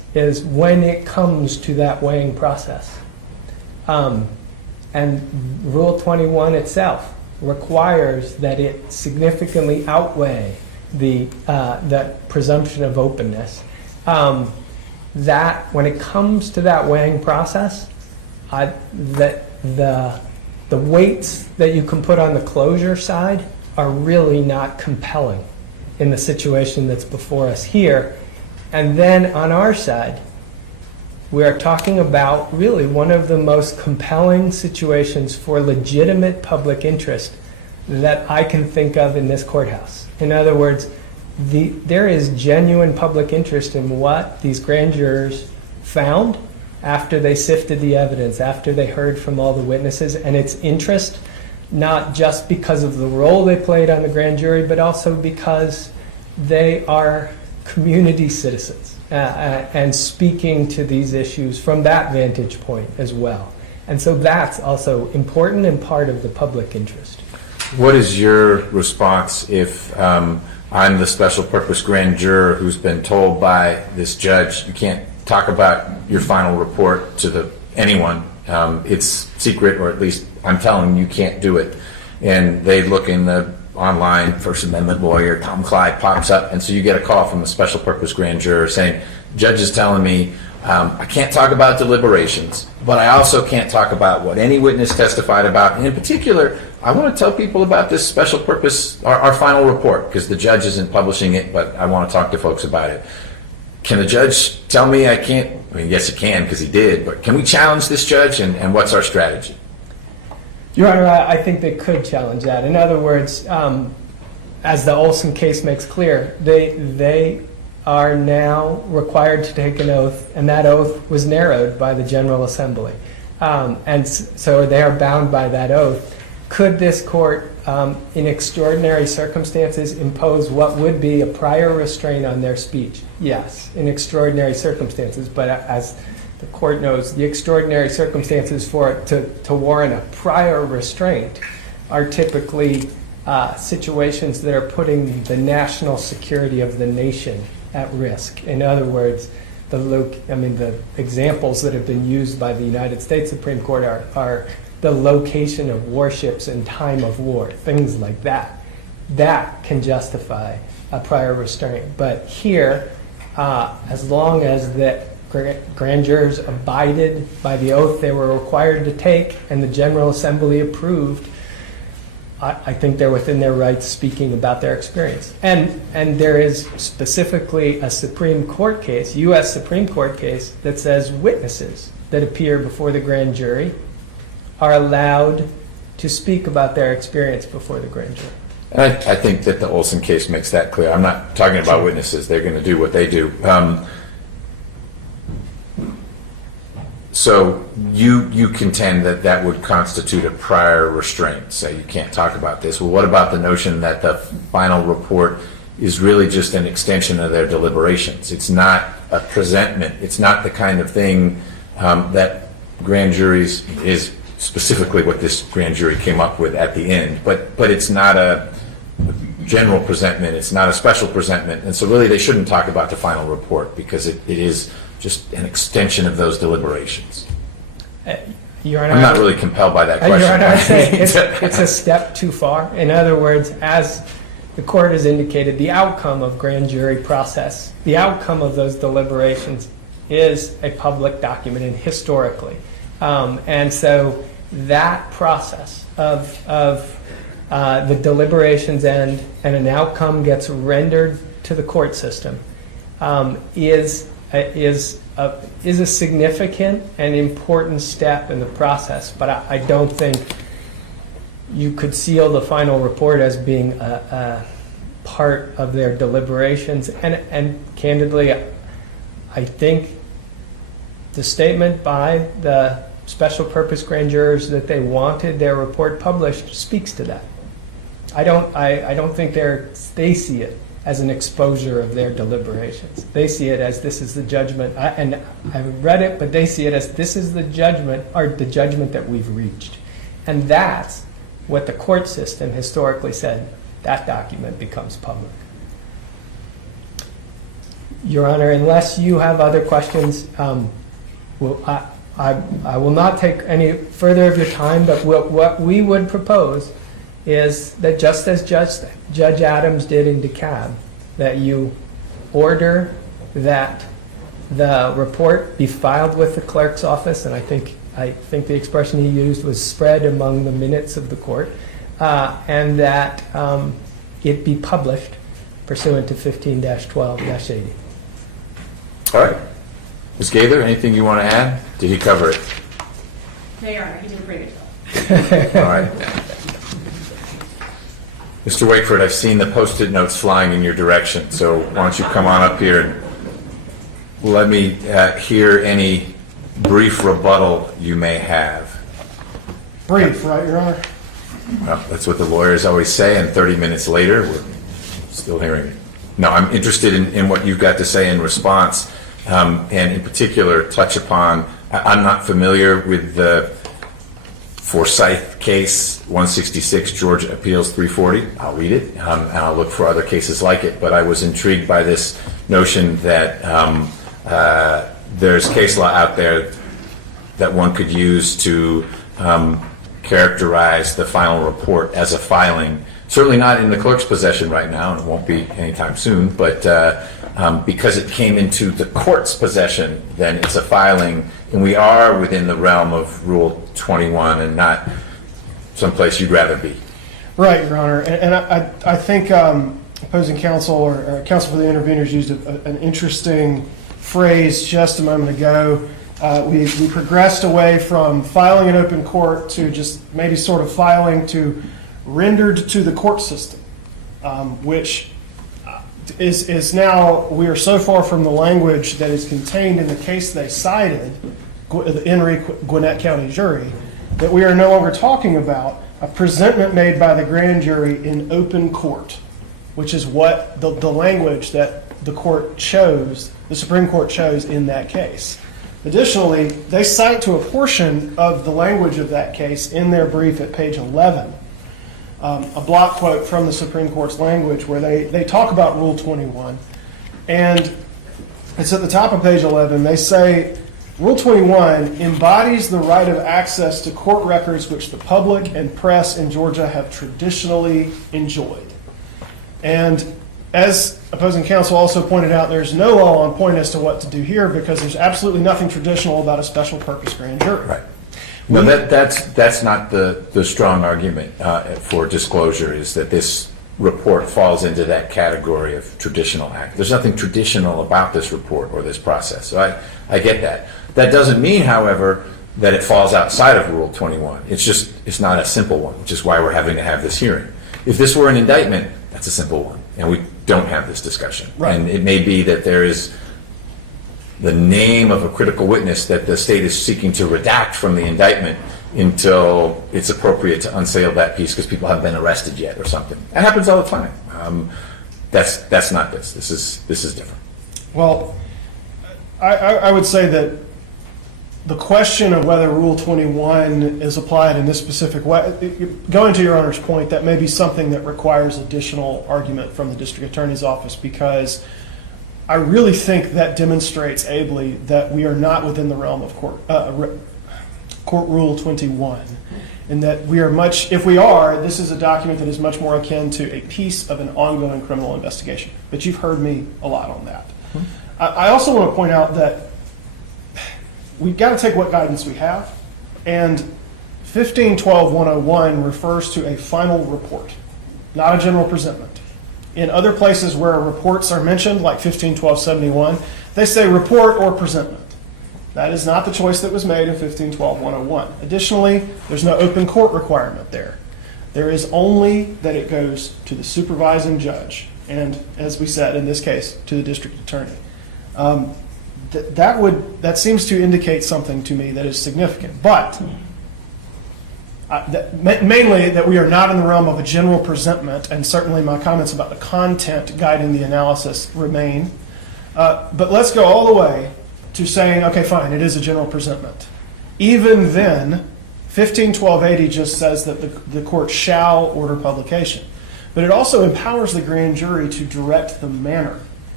is when it comes to that weighing process. And Rule 21 itself requires that it significantly outweigh the presumption of openness. That when it comes to that weighing process, that the weights that you can put on the closure side are really not compelling in the situation that's before us here. And then on our side, we are talking about really one of the most compelling situations for legitimate public interest that I can think of in this courthouse. In other words, there is genuine public interest in what these grand jurors found after they sifted the evidence, after they heard from all the witnesses, and its interest not just because of the role they played on the grand jury, but also because they are community citizens and speaking to these issues from that vantage point as well. And so that's also important and part of the public interest. What is your response if I'm the special purpose grand juror who's been told by this judge, you can't talk about your final report to anyone, it's secret, or at least I'm telling you can't do it. And they look in the online, First Amendment lawyer, Tom Clyde pops up, and so you get a call from a special purpose grand juror saying, judge is telling me I can't talk about deliberations, but I also can't talk about what any witness testified about. And in particular, I want to tell people about this special purpose, our final report, because the judge isn't publishing it, but I want to talk to folks about it. Can the judge tell me I can't? I mean, yes, he can, because he did, but can we challenge this judge, and what's our strategy? Your Honor, I think they could challenge that. In other words, as the Olson case makes clear, they are now required to take an oath, and that oath was narrowed by the General Assembly. And so they are bound by that oath. Could this court, in extraordinary circumstances, impose what would be a prior restraint on their speech? Yes, in extraordinary circumstances. But as the court knows, the extraordinary circumstances for it to warrant a prior restraint are typically situations that are putting the national security of the nation at risk. In other words, the examples that have been used by the United States Supreme Court are the location of warships in time of war, things like that. That can justify a prior restraint. But here, as long as the grand jurors abided by the oath they were required to take and the General Assembly approved, I think they're within their rights speaking about their experience. And there is specifically a Supreme Court case, U.S. Supreme Court case, that says witnesses that appear before the grand jury are allowed to speak about their experience before the grand jury. And I think that the Olson case makes that clear. I'm not talking about witnesses. They're going to do what they do. So you contend that that would constitute a prior restraint, say you can't talk about this. Well, what about the notion that the final report is really just an extension of their deliberations? It's not a presentment. It's not the kind of thing that grand juries is specifically what this grand jury came up with at the end. But it's not a general presentment. It's not a special presentment. And so really they shouldn't talk about the final report because it is just an extension of those deliberations. Your Honor, I'm not really compelled by that question. Your Honor, I'd say it's a step too far. In other words, as the court has indicated, the outcome of grand jury process, the outcome of those deliberations is a public document, and historically. And so that process of the deliberations end and an outcome gets rendered to the court system is a significant and important step in the process. But I don't think you could seal the final report as being a part of their deliberations. And candidly, I think the statement by the special purpose grand jurors that they wanted their report published speaks to that. I don't think they see it as an exposure of their deliberations. They see it as this is the judgment, and I haven't read it, but they see it as this is the judgment, or the judgment that we've reached. And that's what the court system historically said, that document becomes public. Your Honor, unless you have other questions, I will not take any further of your time, but what we would propose is that just as Judge Adams did in DeKalb, that you order that the report be filed with the clerk's office, and I think the expression he used was spread among the minutes of the court, and that it be published pursuant to 15-12-80. All right. Ms. Gaither, anything you want to add? Did he cover it? No, Your Honor, he did a pretty good job. All right. Mr. Wakeford, I've seen the Post-it notes flying in your direction, so why don't you come on up here and let me hear any brief rebuttal you may have. Brief, right, Your Honor? Well, that's what the lawyers always say, and 30 minutes later, we're still hearing it. No, I'm interested in what you've got to say in response, and in particular, touch upon, I'm not familiar with the Forsyth case, 166 Georgia Appeals 340. I'll read it, and I'll look for other cases like it, but I was intrigued by this notion that there's case law out there that one could use to characterize the final report as a filing. Certainly not in the clerk's possession right now, and it won't be anytime soon, but because it came into the court's possession, then it's a filing, and we are within the realm of Rule 21 and not someplace you'd rather be. Right, Your Honor. And I think opposing counsel or counsel for the interveners used an interesting phrase just a moment ago. We progressed away from filing in open court to just maybe sort of filing to rendered to the court system, which is now, we are so far from the language that is contained in the case they cited, the Henry Gwinnett County jury, that we are no longer talking about a presentment made by the grand jury in open court, which is what the language that the court chose, the Supreme Court chose in that case. Additionally, they cite to a portion of the language of that case in their brief at page 11, a block quote from the Supreme Court's language where they talk about Rule 21. And it's at the top of page 11. They say, Rule 21 embodies the right of access to court records which the public and press in Georgia have traditionally enjoyed. And as opposing counsel also pointed out, there's no law on point as to what to do here because there's absolutely nothing traditional about a special purpose grand jury. Right. No, that's not the strong argument for disclosure, is that this report falls into that category of traditional act. There's nothing traditional about this report or this process. So I get that. That doesn't mean, however, that it falls outside of Rule 21. It's not a simple one, which is why we're having to have this hearing. If this were an indictment, that's a simple one, and we don't have this discussion. Right. And it may be that there is the name of a critical witness that the state is seeking to redact from the indictment until it's appropriate to unseal that piece because people haven't been arrested yet or something. That happens all the time. That's not this. This is different. Well, I would say that the question of whether Rule 21 is applied in this specific way, going to Your Honor's point, that may be something that requires additional argument from the district attorney's office, because I really think that demonstrates ably that we are not within the realm of Court Rule 21, and that we are much, if we are, this is a document that is much more akin to a piece of an ongoing criminal investigation. But you've heard me a lot on that. I also want to point out that we've got to take what guidance we have, and 1512-101 refers to a final report, not a general presentment. In other places where reports are mentioned, like 1512-71, they say report or presentment. That is not the choice that was made in 1512-101. Additionally, there's no open court requirement there. There is only that it goes to the supervising judge, and as we said, in this case, to the district attorney. That seems to indicate something to me that is significant, but mainly that we are not in the realm of a general presentment, and certainly my comments about the content guiding the analysis remain. But let's go all the way to saying, okay, fine, it is a general presentment. Even then, 1512-80 just says that the court shall order publication. But it also empowers the grand jury to direct the manner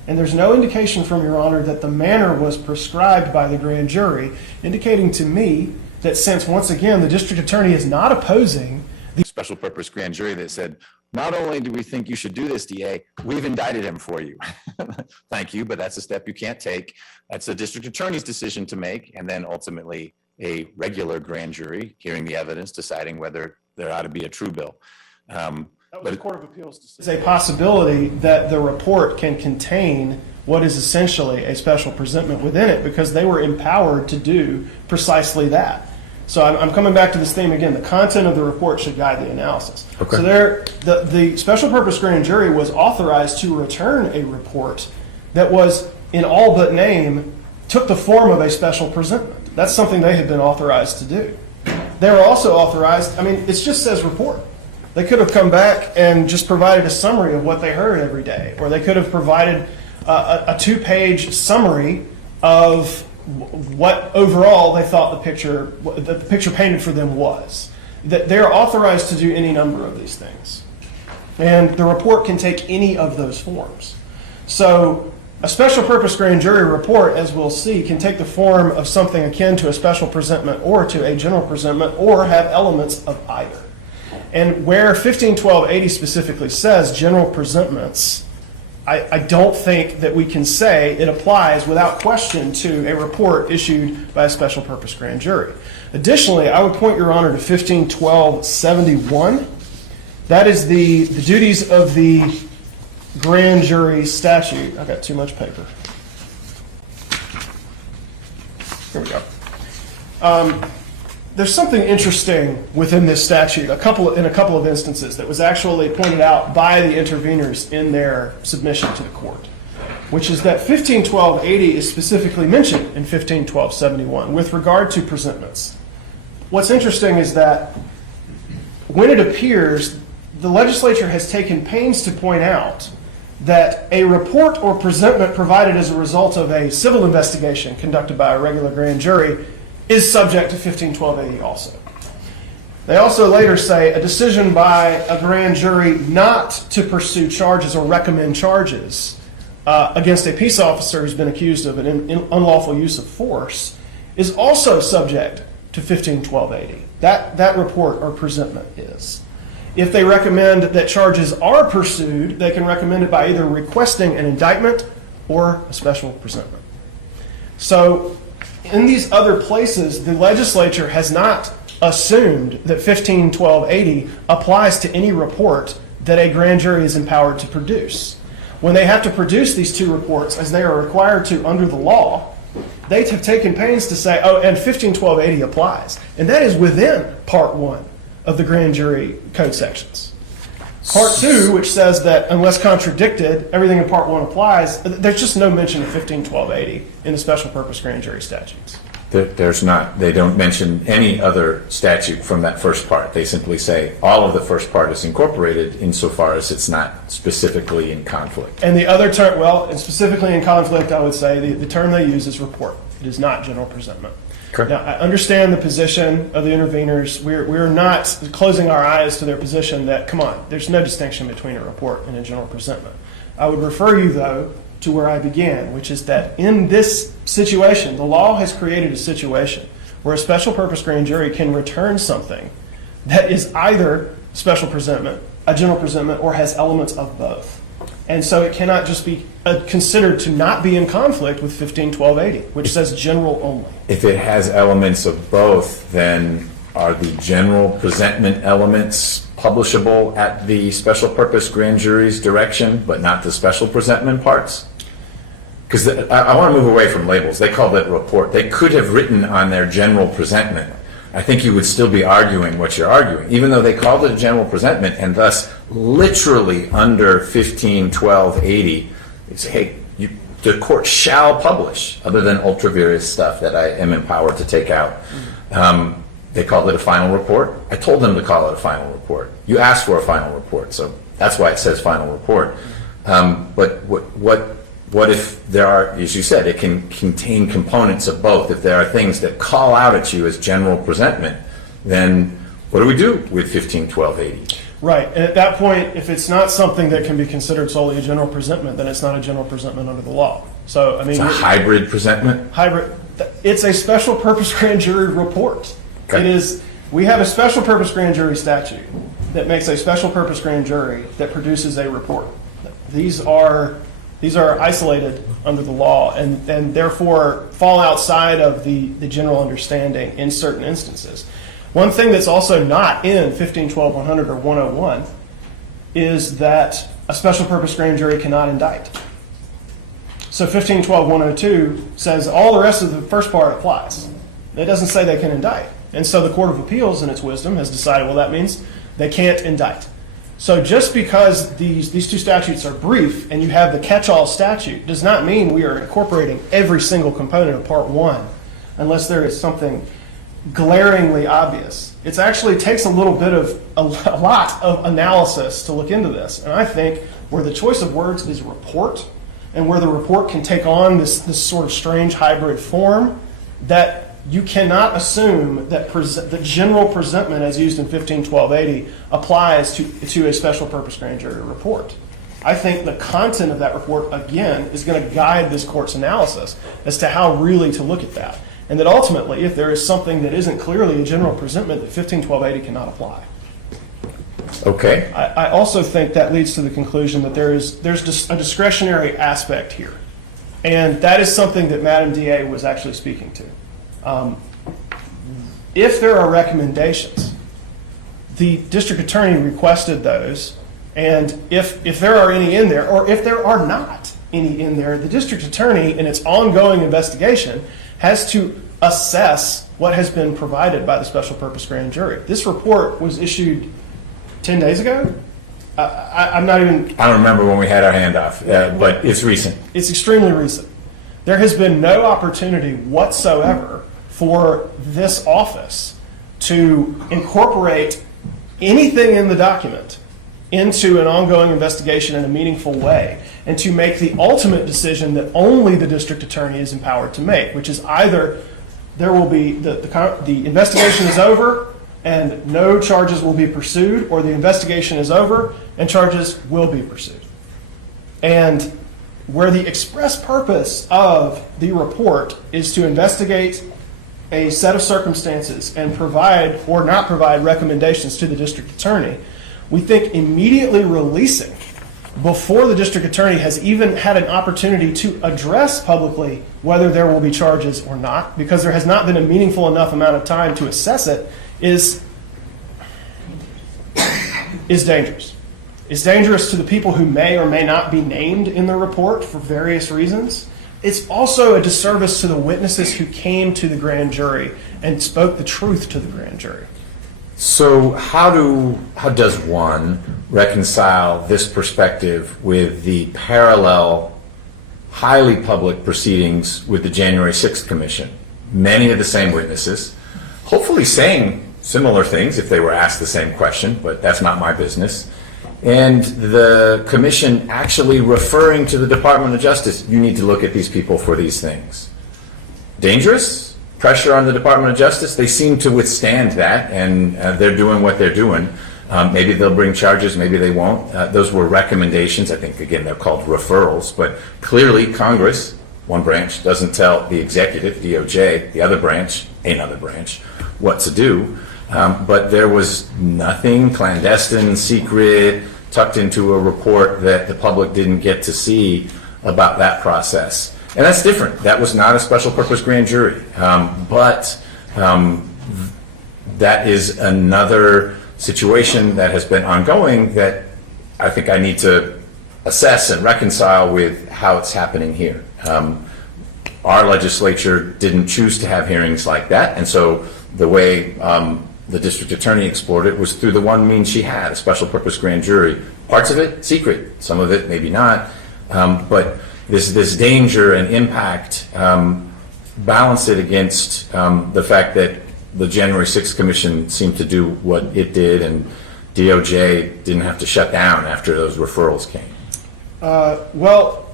And there's no indication from Your Honor that the manner was prescribed by the grand jury, indicating to me that since, once again, the district attorney is not opposing the Special purpose grand jury that said, not only do we think you should do this, DA, we've indicted him for you. Thank you, but that's a step you can't take. That's a district attorney's decision to make, and then ultimately a regular grand jury hearing the evidence, deciding whether there ought to be a true bill. That was the Court of Appeals decision. There's a possibility that the report can contain what is essentially a special presentment within it because they were empowered to do precisely that. So I'm coming back to this theme again. The content of the report should guide the analysis. Okay. So the special purpose grand jury was authorized to return a report that was, in all but name, took the form of a special presentment. That's something they had been authorized to do. They were also authorized, it just says report. They could have come back and just provided a summary of what they heard every day, or they could have provided a 2-page summary of what overall they thought the picture painted for them was. That they're authorized to do any number of these things. And the report can take any of those forms. So a special purpose grand jury report, as we'll see, can take the form of something akin to a special presentment or to a general presentment or have elements of either. And where 151280 specifically says general presentments, I don't think that we can say it applies without question to a report issued by a special purpose grand jury. Additionally, I would point Your Honor to 151271. That is the duties of the grand jury statute. I've got too much paper. Here we go. There's something interesting within this statute, in a couple of instances, that was actually pointed out by the interveners in their submission to the court, which is that 151280 is specifically mentioned in 151271 with regard to presentments. What's interesting is that when it appears, the legislature has taken pains to point out that a report or presentment provided as a result of a civil investigation conducted by a regular grand jury is subject to 151280 also. They also later say a decision by a grand jury not to pursue charges or recommend charges against a peace officer who's been accused of an unlawful use of force is also subject to 151280. That report or presentment is. If they recommend that charges are pursued, they can recommend it by either requesting an indictment or a special presentment. So in these other places, the legislature has not assumed that 151280 applies to any report that a grand jury is empowered to produce. When they have to produce these two reports, as they are required to under the law, they have taken pains to say, oh, and 151280 applies. And that is within Part 1 of the grand jury code sections. Part 2, which says that unless contradicted, everything in Part 1 applies, there's just no mention of 151280 in the special purpose grand jury statutes. There's not. They don't mention any other statute from that first part. They simply say all of the first part is incorporated insofar as it's not specifically in conflict. And the other term, well, and specifically in conflict, I would say the term they use is report. It is not general presentment. Okay. Now, I understand the position of the interveners. We're not closing our eyes to their position that, come on, there's no distinction between a report and a general presentment. I would refer you, though, to where I began, which is that in this situation, the law has created a situation where a special purpose grand jury can return something that is either special presentment, a general presentment, or has elements of both. And so it cannot just be considered to not be in conflict with 151280, which says general only. If it has elements of both, then are the general presentment elements publishable at the special purpose grand jury's direction, but not the special presentment parts? Because I want to move away from labels. They call it report. They could have written on their general presentment. I think you would still be arguing what you're arguing, even though they called it a general presentment, and thus literally under 151280, they say, hey, the court shall publish, other than ultra vires stuff that I am empowered to take out. They called it a final report. I told them to call it a final report. You asked for a final report, so that's why it says final report. But what if there are, as you said, it can contain components of both. If there are things that call out at you as general presentment, then what do we do with 151280? Right, and at that point, if it's not something that can be considered solely a general presentment, then it's not a general presentment under the law. So, I mean. It's a hybrid presentment? Hybrid, it's a special purpose grand jury report. Okay. It is, we have a special purpose grand jury statute that makes a special purpose grand jury that produces a report. These are isolated under the law and therefore fall outside of the general understanding in certain instances. One thing that's also not in 1512-100 or 101 is that a special purpose grand jury cannot indict. So 1512-102 says all the rest of the first part applies. It doesn't say they can indict. And so the Court of Appeals, in its wisdom, has decided, well, that means they can't indict. So just because these two statutes are brief and you have the catch-all statute does not mean we are incorporating every single component of Part 1 unless there is something glaringly obvious. It actually takes a lot of analysis to look into this. And I think where the choice of words is report and where the report can take on this sort of strange hybrid form, that you cannot assume that the general presentment as used in 1512-80 applies to a special purpose grand jury report. I think the content of that report, again, is going to guide this court's analysis as to how really to look at that. And that ultimately, if there is something that isn't clearly a general presentment, that 1512-80 cannot apply. Okay. I also think that leads to the conclusion that there's just a discretionary aspect here. And that is something that Madam DA was actually speaking to. If there are recommendations, the district attorney requested those, and if there are any in there, or if there are not any in there, the district attorney in its ongoing investigation has to assess what has been provided by the special purpose grand jury. This report was issued 10 days ago. I'm not even... I don't remember when we had our handoff, but it's recent. It's extremely recent. There has been no opportunity whatsoever for this office to incorporate anything in the document into an ongoing investigation in a meaningful way and to make the ultimate decision that only the district attorney is empowered to make, which is either there will be the investigation is over and no charges will be pursued, or the investigation is over and charges will be pursued. And where the express purpose of the report is to investigate a set of circumstances and provide or not provide recommendations to the district attorney, we think immediately releasing before the district attorney has even had an opportunity to address publicly whether there will be charges or not, because there has not been a meaningful enough amount of time to assess it, is dangerous. It's dangerous to the people who may or may not be named in the report for various reasons. It's also a disservice to the witnesses who came to the grand jury and spoke the truth to the grand jury. So how does one reconcile this perspective with the parallel, highly public proceedings with the January 6th Commission? Many of the same witnesses, hopefully saying similar things if they were asked the same question, but that's not my business. And the commission actually referring to the Department of Justice, you need to look at these people for these things. Dangerous? Pressure on the Department of Justice? They seem to withstand that, and they're doing what they're doing. Maybe they'll bring charges, maybe they won't. Those were recommendations. I think, again, they're called referrals. But clearly, Congress, one branch, doesn't tell the executive, DOJ, the other branch, another branch, what to do. But there was nothing clandestine, secret, tucked into a report that the public didn't get to see about that process. And that's different. That was not a special purpose grand jury. But that is another situation that has been ongoing that I think I need to assess and reconcile with how it's happening here. Our legislature didn't choose to have hearings like that, and so the way the district attorney explored it was through the one means she had, a special purpose grand jury. Parts of it, secret. Some of it, maybe not. But this danger and impact, balance it against the fact that the January 6th Commission seemed to do what it did, and DOJ didn't have to shut down after those referrals came. Well,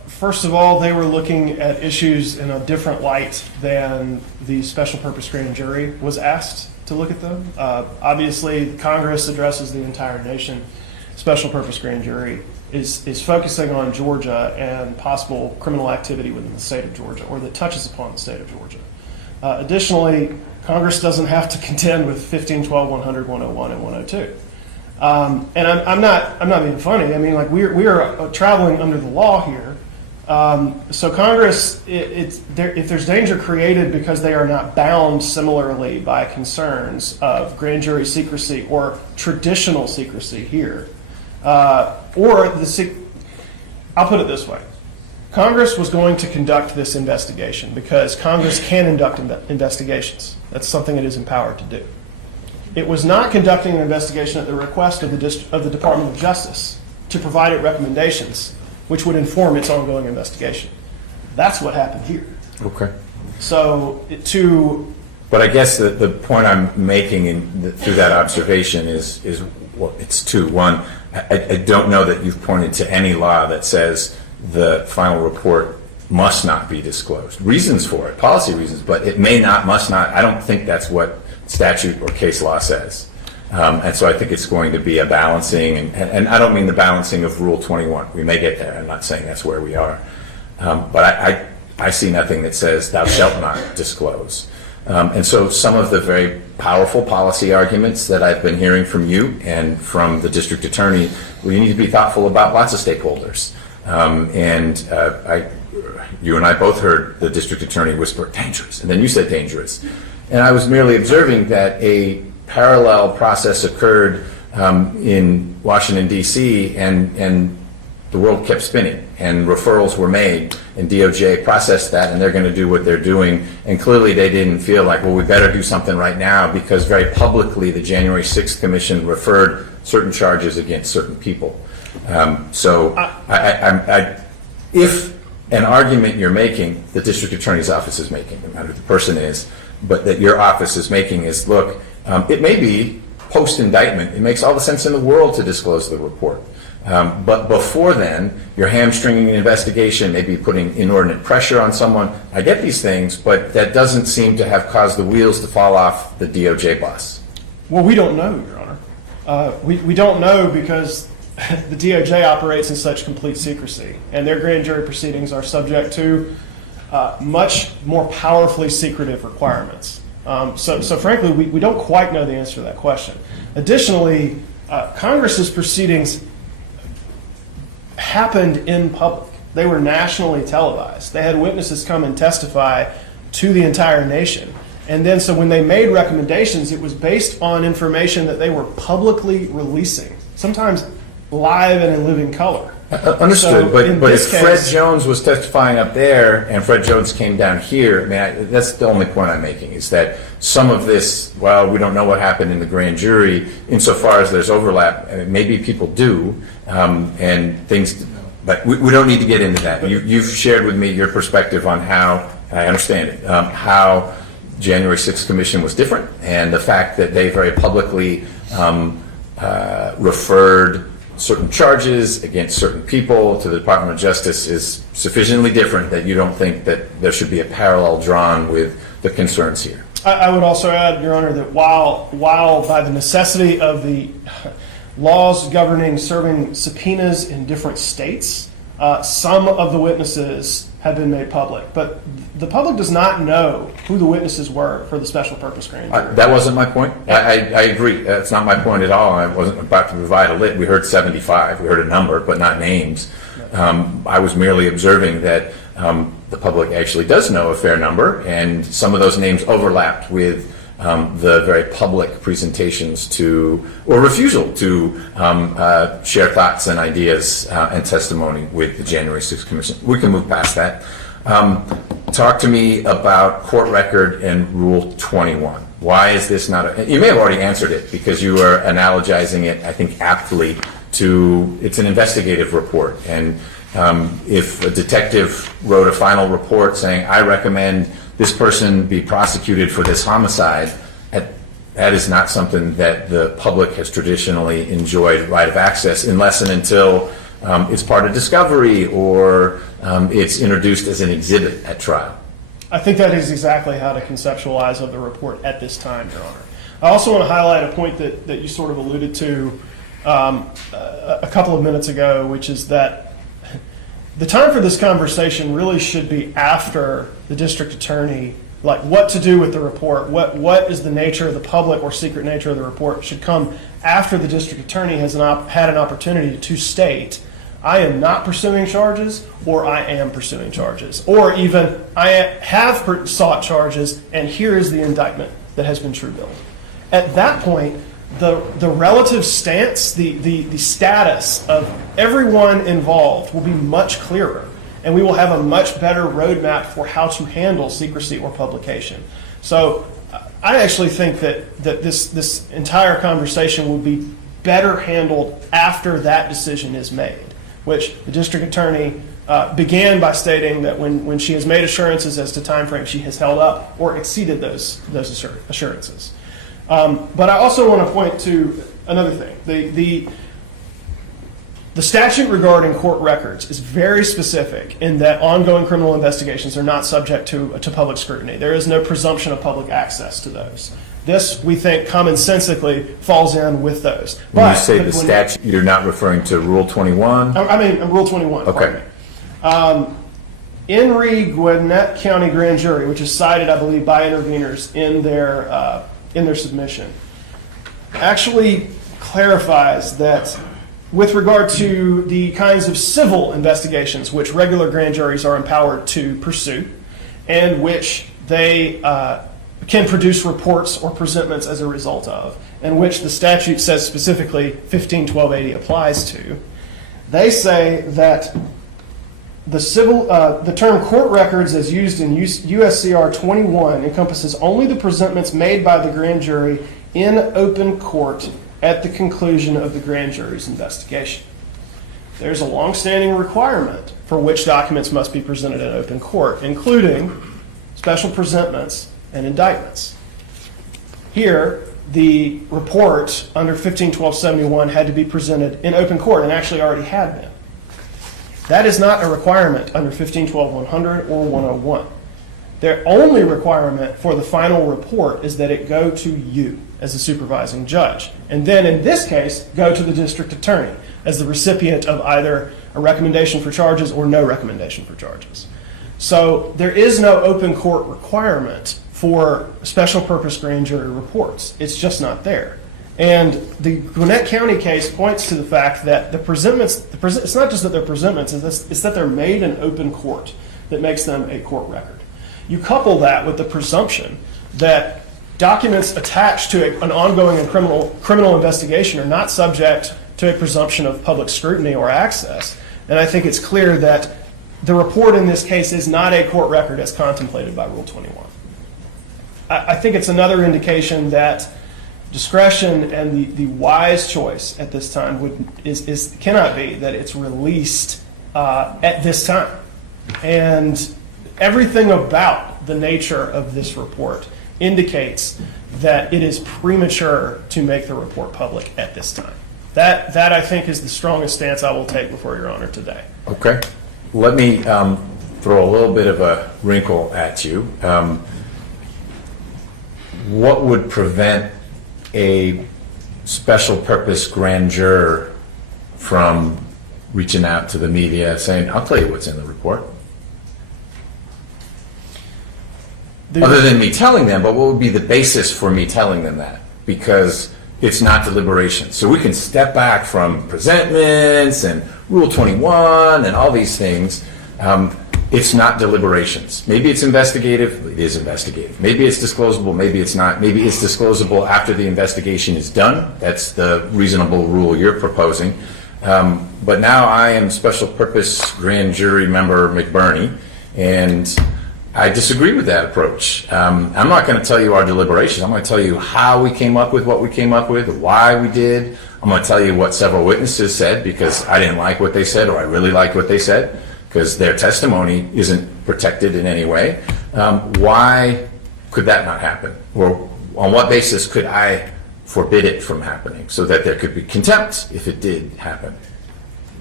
First of all, they were looking at issues in a different light than the special purpose grand jury was asked to look at them. Obviously, Congress addresses the entire nation. Special purpose grand jury is focusing on Georgia and possible criminal activity within the state of Georgia, or that touches upon the state of Georgia. Additionally, Congress doesn't have to contend with 15, 12, 100, 101, and 102. And I'm not being funny. I mean, like we are traveling under the law here. So Congress, if there's danger created because they are not bound similarly by concerns of grand jury secrecy or traditional secrecy here, I'll put it this way. Congress was going to conduct this investigation because Congress can conduct investigations. That's something it is empowered to do. It was not conducting an investigation at the request of the Department of Justice to provide it recommendations which would inform its ongoing investigation. That's what happened here. Okay. So But I guess the point I'm making through that observation is well, it's two. One, I don't know that you've pointed to any law that says the final report must not be disclosed. Reasons for it, policy reasons, but it may not, must not. I don't think that's what statute or case law says. And so I think it's going to be a balancing, and I don't mean the balancing of Rule 21. We may get there. I'm not saying that's where we are. But I see nothing that says thou shalt not disclose. And so some of the very powerful policy arguments that I've been hearing from you and from the district attorney, we need to be thoughtful about lots of stakeholders. You and I both heard the district attorney whisper, dangerous, and then you said dangerous. And I was merely observing that a parallel process occurred in Washington, D.C., and the world kept spinning, and referrals were made, and DOJ processed that, and they're going to do what they're doing. And clearly they didn't feel like, well, we better do something right now, because very publicly the January 6th Commission referred certain charges against certain people. If an argument you're making, the district attorney's office is making, no matter who the person is, but that your office is making is, look, it may be post-indictment. It makes all the sense in the world to disclose the report. But before then, you're hamstringing an investigation, maybe putting inordinate pressure on someone. I get these things, but that doesn't seem to have caused the wheels to fall off the DOJ bus. Well, we don't know, Your Honor. We don't know because the DOJ operates in such complete secrecy, and their grand jury proceedings are subject to much more powerfully secretive requirements. So frankly, we don't quite know the answer to that question. Additionally, Congress's proceedings happened in public. They were nationally televised. They had witnesses come and testify to the entire nation. And then so when they made recommendations, it was based on information that they were publicly releasing, sometimes live and in living color. Understood, So but if case, Fred Jones was testifying up there and Fred Jones came down here, I mean, that's the only point I'm making, is that some of this, well, we don't know what happened in the grand jury, insofar as there's overlap, maybe people do, and things, but we don't need to get into that. You've shared with me your perspective on how, I understand it, how January 6th Commission was different, and the fact that they very publicly referred certain charges against certain people to the Department of Justice is sufficiently different that you don't think that there should be a parallel drawn with the concerns here. I would also add, Your Honor, that while by the necessity of the laws governing serving subpoenas in different states, some of the witnesses have been made public, but the public does not know who the witnesses were for the special purpose grand jury. That wasn't my point. I agree. That's not my point at all. I wasn't about to provide a list. We heard 75. We heard a number, but not names. I was merely observing that the public actually does know a fair number, and some of those names overlapped with the very public presentations to, or refusal to share thoughts and ideas and testimony with the January 6th Commission. We can move past that. Talk to me about court record and Rule 21. Why is this not you may have already answered it because you were analogizing it, I think, aptly to, it's an investigative report. And if a detective wrote a final report saying, I recommend this person be prosecuted for this homicide, that is not something that the public has traditionally enjoyed right of access unless and until it's part of discovery, or it's introduced as an exhibit at trial? I think that is exactly how to conceptualize of the report at this time, Your Honor. I also want to highlight a point that you sort of alluded to a couple of minutes ago, which is that the time for this conversation really should be after the district attorney, like what to do with the report, what is the nature of the public or secret nature of the report should come after the district attorney has had an opportunity to state, I am not pursuing charges, or I am pursuing charges, or even I have sought charges and here is the indictment that has been true billed. At that point, the relative stance, the status of everyone involved will be much clearer, and we will have a much better roadmap for how to handle secrecy or publication. So I actually think that this entire conversation will be better handled after that decision is made, which the district attorney began by stating that when she has made assurances as to time frame, she has held up or exceeded those assurances. But I also want to point to another thing. The statute regarding court records is very specific in that ongoing criminal investigations are not subject to public scrutiny. There is no presumption of public access to those. This, we think, commonsensically falls in with those. When you say the statute, you're not referring to Rule 21? I mean, Rule 21. Okay. In Gwinnett County Grand Jury, which is cited, I believe, by interveners in their submission, actually clarifies that with regard to the kinds of civil investigations which regular grand juries are empowered to pursue, and which they can produce reports or presentments as a result of, and which the statute says specifically 151280 applies to, they say that the term court records as used in USCR 21 encompasses only the presentments made by the grand jury in open court at the conclusion of the grand jury's investigation. There's a longstanding requirement for which documents must be presented in open court, including special presentments and indictments. Here, the report under 151271 had to be presented in open court and actually already had been. That is not a requirement under 1512-100 or 101. Their only requirement for the final report is that it go to you as a supervising judge, and then in this case, go to the district attorney as the recipient of either a recommendation for charges or no recommendation for charges. So there is no open court requirement for special purpose grand jury reports. It's just not there. And the Gwinnett County case points to the fact that the presentments, it's not just that they're presentments, it's that they're made in open court that makes them a court record. You couple that with the presumption that documents attached to an ongoing and criminal investigation are not subject to a presumption of public scrutiny or access, and I think it's clear that the report in this case is not a court record as contemplated by Rule 21. I think it's another indication that discretion and the wise choice at this time cannot be that it's released at this time. And everything about the nature of this report indicates that it is premature to make the report public at this time. That I think is the strongest stance I will take before Your Honor today. Okay. Let me throw a little bit of a wrinkle at you. What would prevent a special purpose grand juror from reaching out to the media saying, I'll tell you what's in the report? Other than me telling them, but what would be the basis for me telling them that? Because it's not deliberation. So we can step back from presentments and Rule 21 and all these things. It's not deliberations. Maybe it's investigative. It is investigative. Maybe it's disclosable. Maybe it's not. Maybe it's disclosable after the investigation is done. That's the reasonable rule you're proposing. But now I am special purpose grand jury member McBurney, and I disagree with that approach. I'm not going to tell you our deliberations. I'm going to tell you how we came up with what we came up with, why we did. I'm going to tell you what several witnesses said because I didn't like what they said or I really liked what they said because their testimony isn't protected in any way. Why could that not happen? Or on what basis could I forbid it from happening so that there could be contempt if it did happen?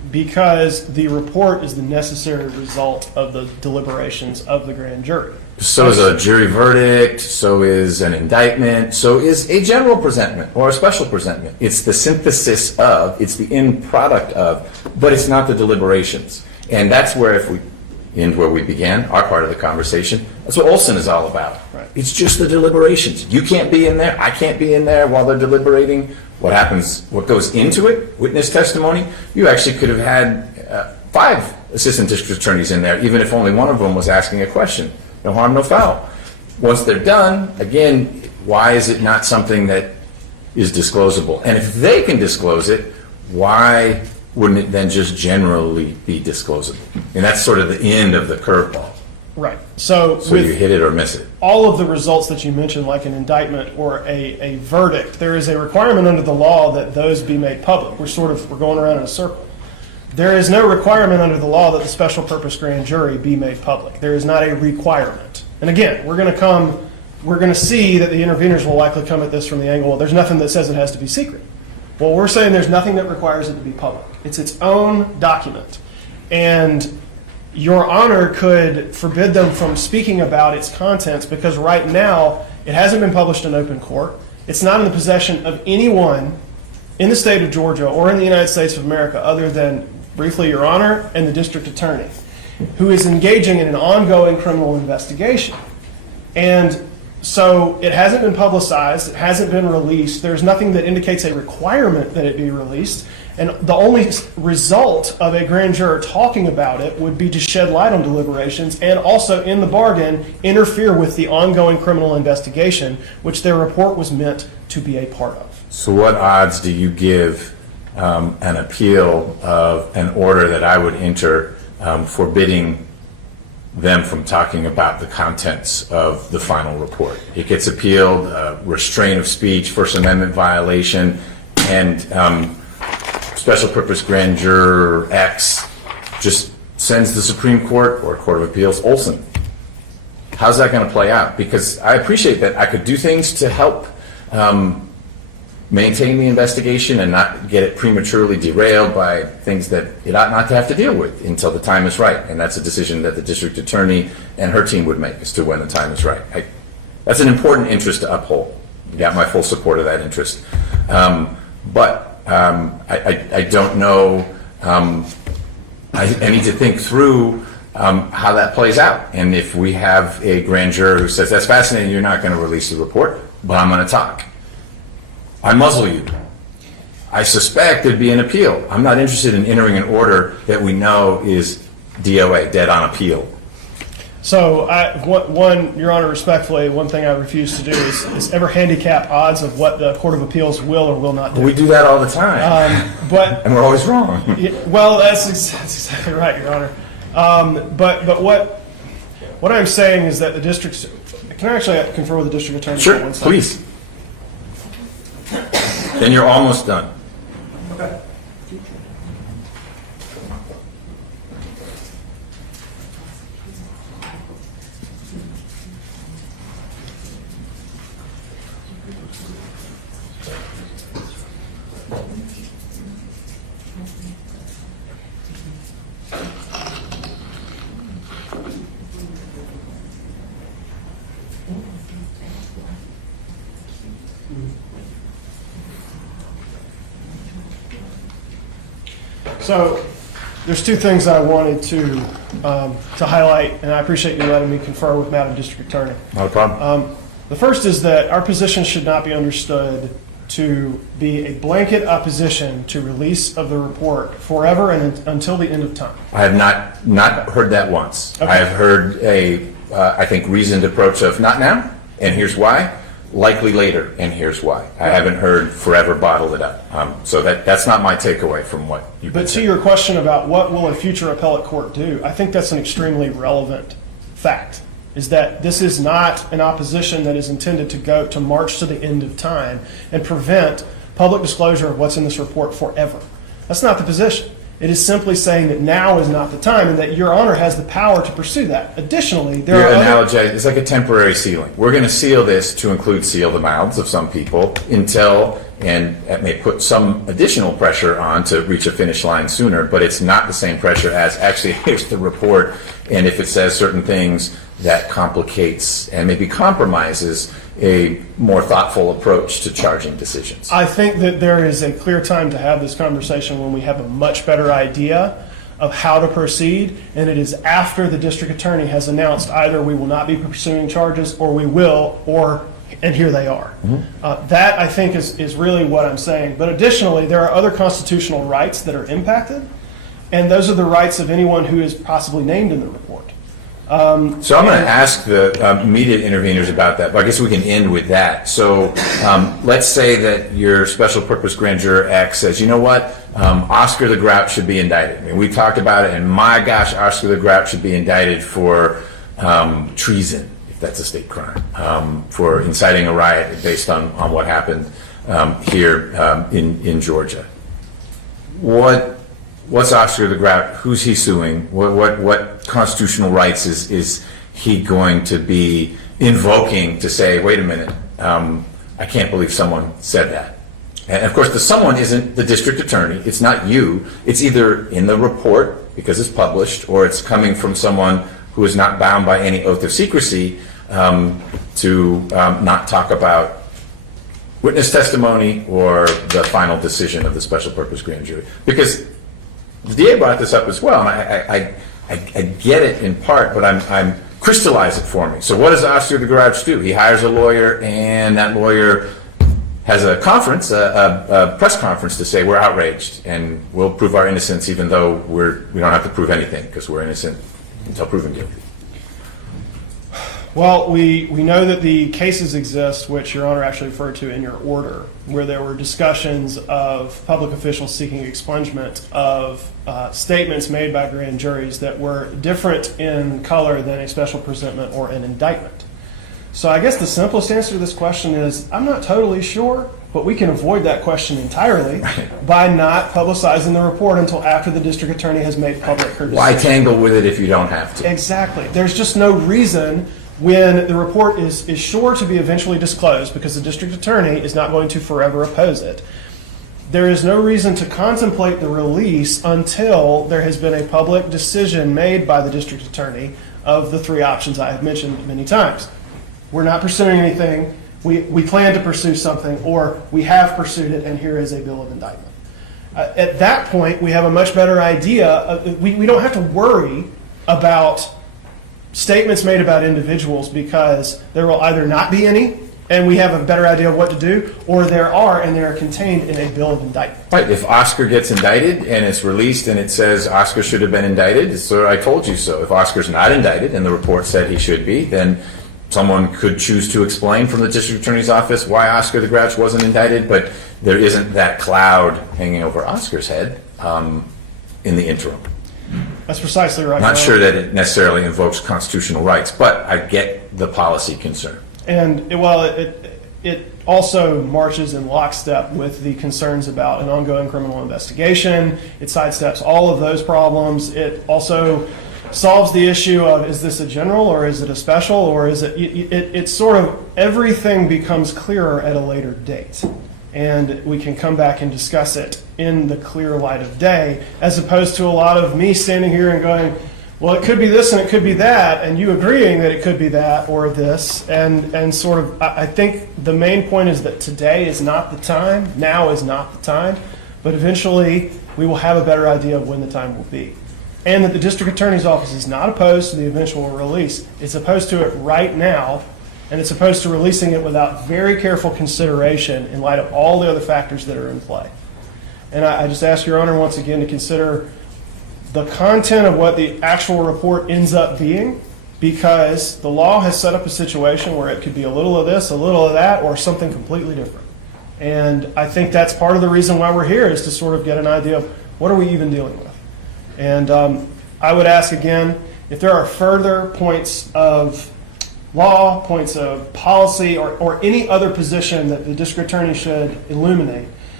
because the report is the necessary result of the deliberations of the grand jury. So is a jury verdict, so is an indictment, so is a general presentment or a special presentment. It's the synthesis of, it's the end product of, but it's not the deliberations. And that's where, if we end where we began, our part of the conversation, that's what Olson is all about. Right. It's just the deliberations. You can't be in there, I can't be in there while they're deliberating. What happens, what goes into it, witness testimony, you actually could have had 5 assistant district attorneys in there, even if only one of them was asking a question. No harm, no foul. Once they're done, again, why is it not something that is disclosable? And if they can disclose it, why wouldn't it then just generally be disclosable? And that's sort of the end of the curveball. Right. So you hit it or miss it. All of the results that you mentioned, like an indictment or a verdict, there is a requirement under the law that those be made public. We're going around in a circle. There is no requirement under the law that the special purpose grand jury be made public. There is not a requirement. And again, we're going to see that the interveners will likely come at this from the angle, well, there's nothing that says it has to be secret. Well, we're saying there's nothing that requires it to be public. It's its own document. And Your Honor could forbid them from speaking about its contents because right now it hasn't been published in open court. It's not in the possession of anyone in the state of Georgia or in the United States of America other than, briefly, Your Honor and the district attorney, who is engaging in an ongoing criminal investigation. And so it hasn't been publicized, it hasn't been released, there's nothing that indicates a requirement that it be released, and the only result of a grand juror talking about it would be to shed light on deliberations and also, in the bargain, interfere with the ongoing criminal investigation, which their report was meant to be a part of. So what odds do you give an appeal of an order that I would enter forbidding them from talking about the contents of the final report? It gets appealed, restraint of speech, First Amendment violation, and special purpose grand juror X just sends the Supreme Court or Court of Appeals Olson. How's that going to play out? Because I appreciate that I could do things to help maintain the investigation and not get it prematurely derailed by things that it ought not to have to deal with until the time is right. And that's a decision that the district attorney and her team would make as to when the time is right. That's an important interest to uphold. You got my full support of that interest. But I don't know. I need to think through how that plays out. And if we have a grand juror who says, that's fascinating, you're not going to release the report, but I'm going to talk. I muzzle you. I suspect there'd be an appeal. I'm not interested in entering an order that we know is DOA, dead on appeal. So, Your Honor, respectfully, one thing I refuse to do is ever handicap odds of what the Court of Appeals will or will not do. We do that all the time, and we're always wrong. Well, that's exactly right, Your Honor. But what I'm saying is that the district's... Can I actually confer with the district attorney? Sure, for 1 second? please. Then you're almost done. Okay. So there's 2 things I wanted to highlight, and I appreciate you letting me confer with Madam District Attorney. Not a problem. The first is that our position should not be understood to be a blanket opposition to release of the report forever and until the end of time. I have not heard that once. Okay. I have heard a, I think, reasoned approach of not now, and here's why. Likely later, and here's why. I haven't heard forever bottle it up. So that's not my takeaway from what you've been But to saying. your question about what will a future appellate court do, I think that's an extremely relevant fact, is that this is not an opposition that is intended to march to the end of time and prevent public disclosure of what's in this report forever. That's not the position. It is simply saying that now is not the time and that Your Honor has the power to pursue that. Additionally, there You're are other... it's like a temporary sealing. We're going to seal this to include seal the mouths of some people until, and that may put some additional pressure on to reach a finish line sooner, but it's not the same pressure as actually here's the report, and if it says certain things, that complicates and maybe compromises a more thoughtful approach to charging decisions. I think that there is a clear time to have this conversation when we have a much better idea of how to proceed, and it is after the district attorney has announced either we will not be pursuing charges or we will, and here they are. That, I think, is really what I'm saying. But additionally, there are other constitutional rights that are impacted, and those are the rights of anyone who is possibly named in the report. So I'm going to ask the immediate interveners about that, but I guess we can end with that. So let's say that your special purpose grand juror X says, you know what, Oscar the Grouch should be indicted. I mean, we talked about it, and my gosh, Oscar the Grouch should be indicted for treason, if that's a state crime, for inciting a riot based on what happened here in Georgia. What's Oscar the Grouch? Who's he suing? What constitutional rights is he going to be invoking to say, wait a minute, I can't believe someone said that? And of course, the someone isn't the district attorney. It's not you. It's either in the report because it's published, or it's coming from someone who is not bound by any oath of secrecy to not talk about witness testimony or the final decision of the special purpose grand jury. Because the DA brought this up as well, and I get it in part, but I'm crystallize it for me. So what does Oscar the Grouch do? He hires a lawyer, and that lawyer has a conference, a press conference, to say we're outraged and we'll prove our innocence, even though we don't have to prove anything because we're innocent until proven guilty. Well, we know that the cases exist, which Your Honor actually referred to in your order, where there were discussions of public officials seeking expungement of statements made by grand juries that were different in color than a special presentment or an indictment. So I guess the simplest answer to this question is I'm not totally sure, but we can avoid that question entirely by not publicizing the report until after the district attorney has made public her decision. Why tangle with it if you don't have to? Exactly. There's just no reason when the report is sure to be eventually disclosed, because the district attorney is not going to forever oppose it. There is no reason to contemplate the release until there has been a public decision made by the district attorney of the three options I have mentioned many times. We're not pursuing anything, we plan to pursue something, or we have pursued it and here is a bill of indictment. At that point, we have a much better idea. We don't have to worry about statements made about individuals, because there will either not be any and we have a better idea of what to do, or there are, and they are contained in a bill of indictment. Right. If Oscar gets indicted and it's released and it says Oscar should have been indicted, so I told you so. If Oscar's not indicted and the report said he should be, then someone could choose to explain from the district attorney's office why Oscar the Grouch wasn't indicted, but there isn't that cloud hanging over Oscar's head in the interim. That's precisely right. Not sure that it necessarily invokes constitutional rights, but I get the policy concern. And it also marches in lockstep with the concerns about an ongoing criminal investigation. It sidesteps all of those problems. It also solves the issue of, is this a general or is it a special, or is it's sort of, everything becomes clearer at a later date. And we can come back and discuss it in the clear light of day, as opposed to a lot of me standing here and going, well, it could be this and it could be that, and you agreeing that it could be that or this, and sort of, I think the main point is that today is not the time, now is not the time, but eventually we will have a better idea of when the time will be. And that the district attorney's office is not opposed to the eventual release. It's opposed to it right now, and it's opposed to releasing it without very careful consideration in light of all the other factors that are in play. And I just ask Your Honor once again to consider the content of what the actual report ends up being, because the law has set up a situation where it could be a little of this, a little of that, or something completely different. And I think that's part of the reason why we're here, is to sort of get an idea of what are we even dealing with. And I would ask again, if there are further points of law, points of policy, or any other position that the district attorney should illuminate,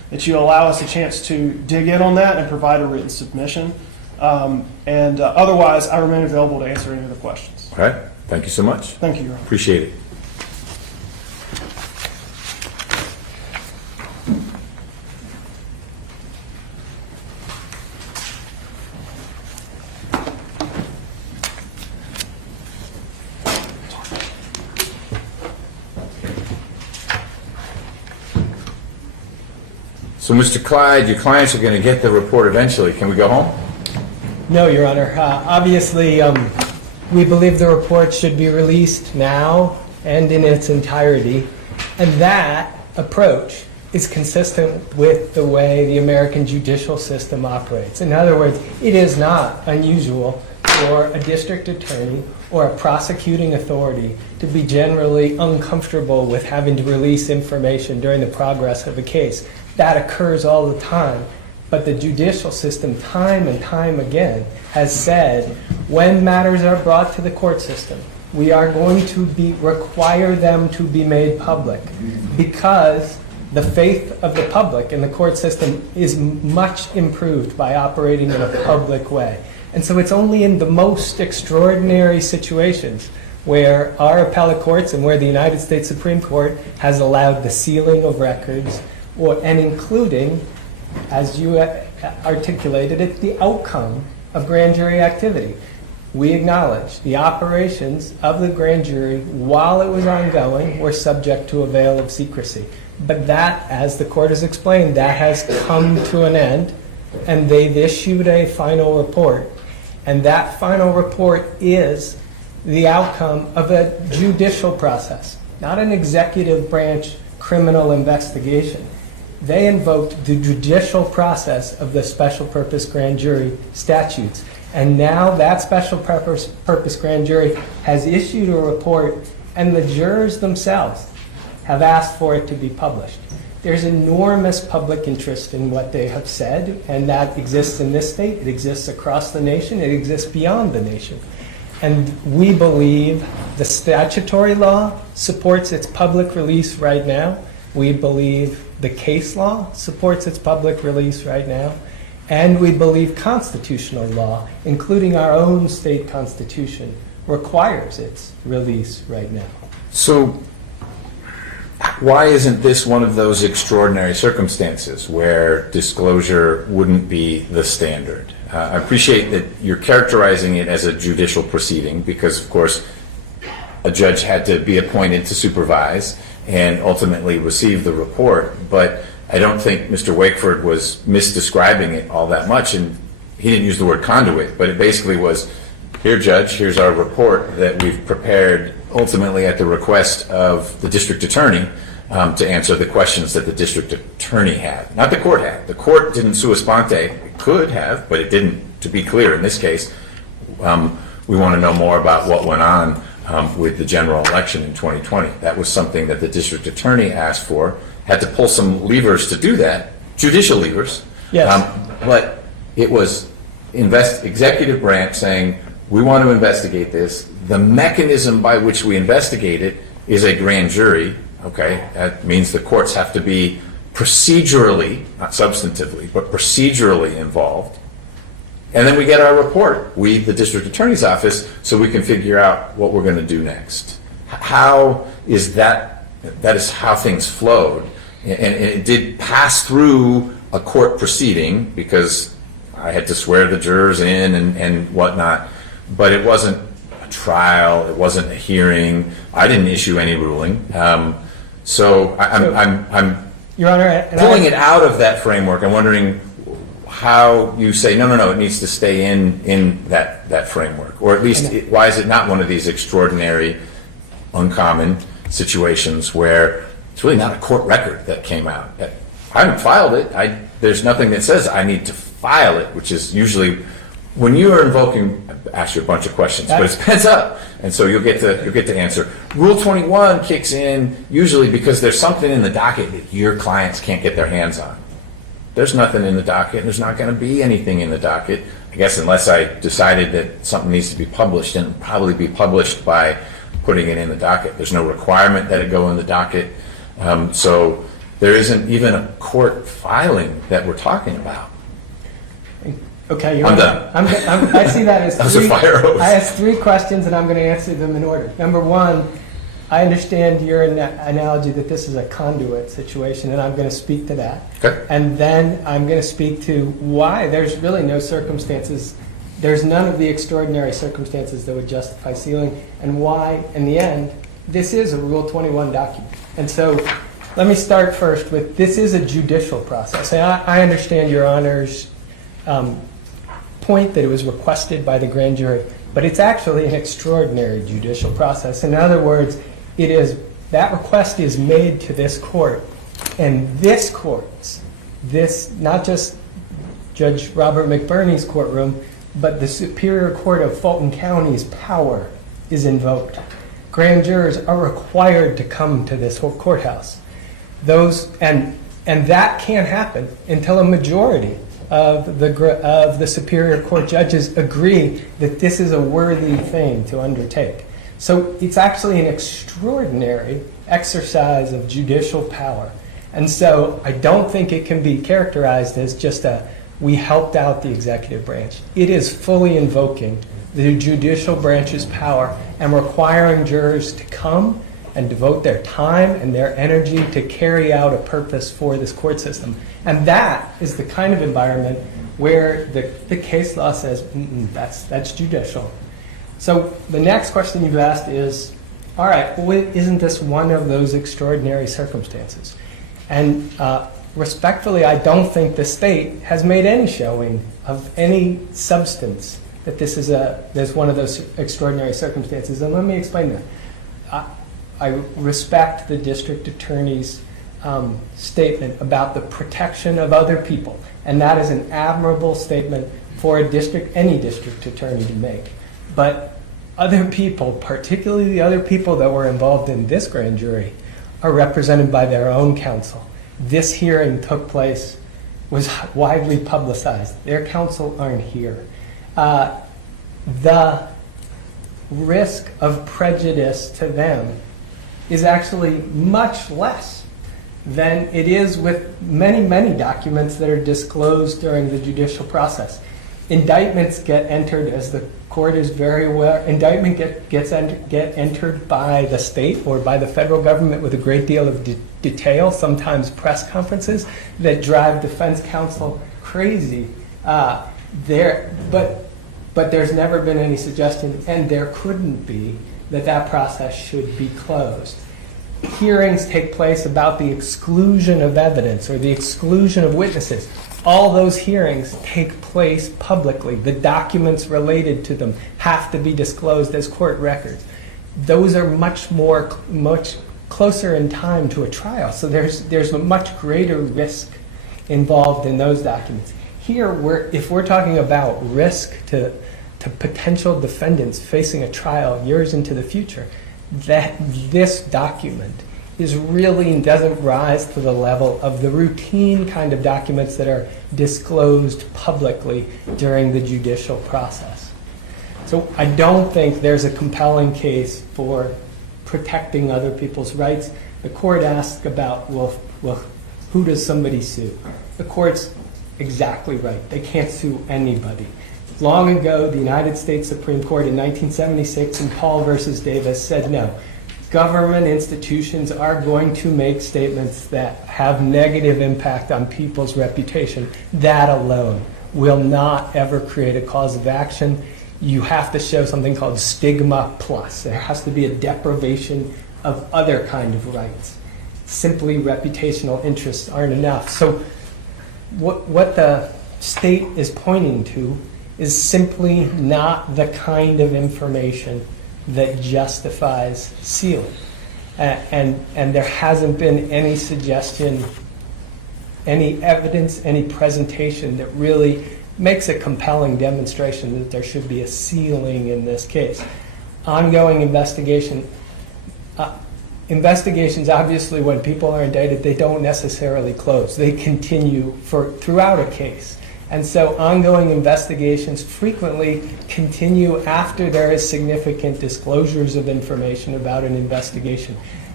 that you allow us a chance to dig in on that and provide a written submission. Otherwise, I remain available to answer any of the questions. All right, thank you so much. Thank you, Your Honor. Appreciate it. So, Mr. Clyde, your clients are going to get the report eventually. Can we go home? No, Your Honor. Obviously, we believe the report should be released now and in its entirety. And that approach is consistent with the way the American judicial system operates. In other words, it is not unusual for a district attorney or a prosecuting authority to be generally uncomfortable with having to release information during the progress of a case. That occurs all the time. But the judicial system, time and time again, has said when matters are brought to the court system, we are going to require them to be made public because the faith of the public in the court system is much improved by operating in a public way. And so it's only in the most extraordinary situations where our appellate courts and where the United States Supreme Court has allowed the sealing of records and including, as you articulated it, the outcome of grand jury activity. We acknowledge the operations of the grand jury while it was ongoing were subject to a veil of secrecy. But that, as the court has explained, that has come to an end, and they've issued a final report. And that final report is the outcome of a judicial process, not an executive branch criminal investigation. They invoked the judicial process of the special purpose grand jury statutes. And now that special purpose grand jury has issued a report, and the jurors themselves have asked for it to be published. There's enormous public interest in what they have said, and that exists in this state, it exists across the nation, it exists beyond the nation. And we believe the statutory law supports its public release right now. We believe the case law supports its public release right now. And we believe constitutional law, including our own state constitution, requires its release right now. So why isn't this one of those extraordinary circumstances where disclosure wouldn't be the standard? I appreciate that you're characterizing it as a judicial proceeding because, of course, a judge had to be appointed to supervise and ultimately receive the report. But I don't think Mr. Wakeford was misdescribing it all that much, and he didn't use the word conduit, but it basically was, here, Judge, here's our report that we've prepared ultimately at the request of the district attorney to answer the questions that the district attorney had. Not the court had. The court didn't sua sponte. It could have, but it didn't. To be clear, in this case, we want to know more about what went on with the general election in 2020. That was something that the district attorney asked for, had to pull some levers to do that, judicial levers. Yes. But it was executive branch saying, we want to investigate this. The mechanism by which we investigate it is a grand jury. Okay, that means the courts have to be procedurally, not substantively, but procedurally involved. And then we get our report, we, the district attorney's office, so we can figure out what we're going to do next. How is that? That is how things flowed. And it did pass through a court proceeding because I had to swear the jurors in and whatnot, but it wasn't a trial, it wasn't a hearing. I didn't issue any ruling. So I'm Your Honor, pulling it out of that framework. I'm wondering how you say, no, it needs to stay in that framework, or at least why is it not one of these extraordinary, uncommon situations where it's really not a court record that came out. I haven't filed it. There's nothing that says I need to file it, which is usually when you are invoking. I ask you a bunch of questions, but it's pens up, and so you'll get to answer. Rule 21 kicks in usually because there's something in the docket that your clients can't get their hands on. There's nothing in the docket, and there's not going to be anything in the docket, I guess, unless I decided that something needs to be published, and it'll probably be published by putting it in the docket. There's no requirement that it go in the docket. So there isn't even a court filing that we're talking about. Okay, I'm done. I see that as That was a three. fire hose. I asked three questions, and I'm going to answer them in order. Number one, I understand your analogy that this is a conduit situation, and I'm going to speak to that. Okay. And then I'm going to speak to why there's really no circumstances, there's none of the extraordinary circumstances that would justify sealing, and why, in the end, this is a Rule 21 document. And so let me start first with, this is a judicial process. And I understand Your Honor's point that it was requested by the grand jury, but it's actually an extraordinary judicial process. In other words, it is, that request is made to this court, and this court's, this, not just Judge Robert McBurney's courtroom, but the Superior Court of Fulton County's power is invoked. Grand jurors are required to come to this whole courthouse. And that can't happen until a majority of the Superior Court judges agree that this is a worthy thing to undertake. So it's actually an extraordinary exercise of judicial power. And so I don't think it can be characterized as just we helped out the executive branch. It is fully invoking the judicial branch's power and requiring jurors to come and devote their time and their energy to carry out a purpose for this court system. And that is the kind of environment where the case law says, that's judicial. So the next question you've asked is, all right, well, isn't this one of those extraordinary circumstances? And respectfully, I don't think the state has made any showing of any substance that this is one of those extraordinary circumstances. And let me explain that. I respect the district attorney's statement about the protection of other people, and that is an admirable statement for any district attorney to make. But other people, particularly the other people that were involved in this grand jury, are represented by their own counsel. This hearing took place, was widely publicized. Their counsel aren't here. The risk of prejudice to them is actually much less than it is with many, many documents that are disclosed during the judicial process. Indictments get entered, as the court is very aware, get entered by the state or by the federal government with a great deal of detail, sometimes press conferences that drive defense counsel crazy. But there's never been any suggestion, and there couldn't be, that process should be closed. Hearings take place about the exclusion of evidence or the exclusion of witnesses. All those hearings take place publicly. The documents related to them have to be disclosed as court records. Those are much closer in time to a trial, so there's a much greater risk involved in those documents. Here, if we're talking about risk to potential defendants facing a trial years into the future, that this document doesn't rise to the level of the routine kind of documents that are disclosed publicly during the judicial process. So I don't think there's a compelling case for protecting other people's rights. The court asked about, well, who does somebody sue? The court's exactly right. They can't sue anybody. Long ago, the United States Supreme Court in 1976 in Paul versus Davis said no. Government institutions are going to make statements that have negative impact on people's reputation. That alone will not ever create a cause of action. You have to show something called stigma plus. There has to be a deprivation of other kind of rights. Simply reputational interests aren't enough. So what the state is pointing to is simply not the kind of information that justifies sealing. And there hasn't been any suggestion, any evidence, any presentation that really makes a compelling demonstration that there should be a sealing in this case. Ongoing investigation. Investigations, obviously, when people are indicted, they don't necessarily close. They continue throughout a case. And so ongoing investigations frequently continue after there is significant disclosures of information about an investigation.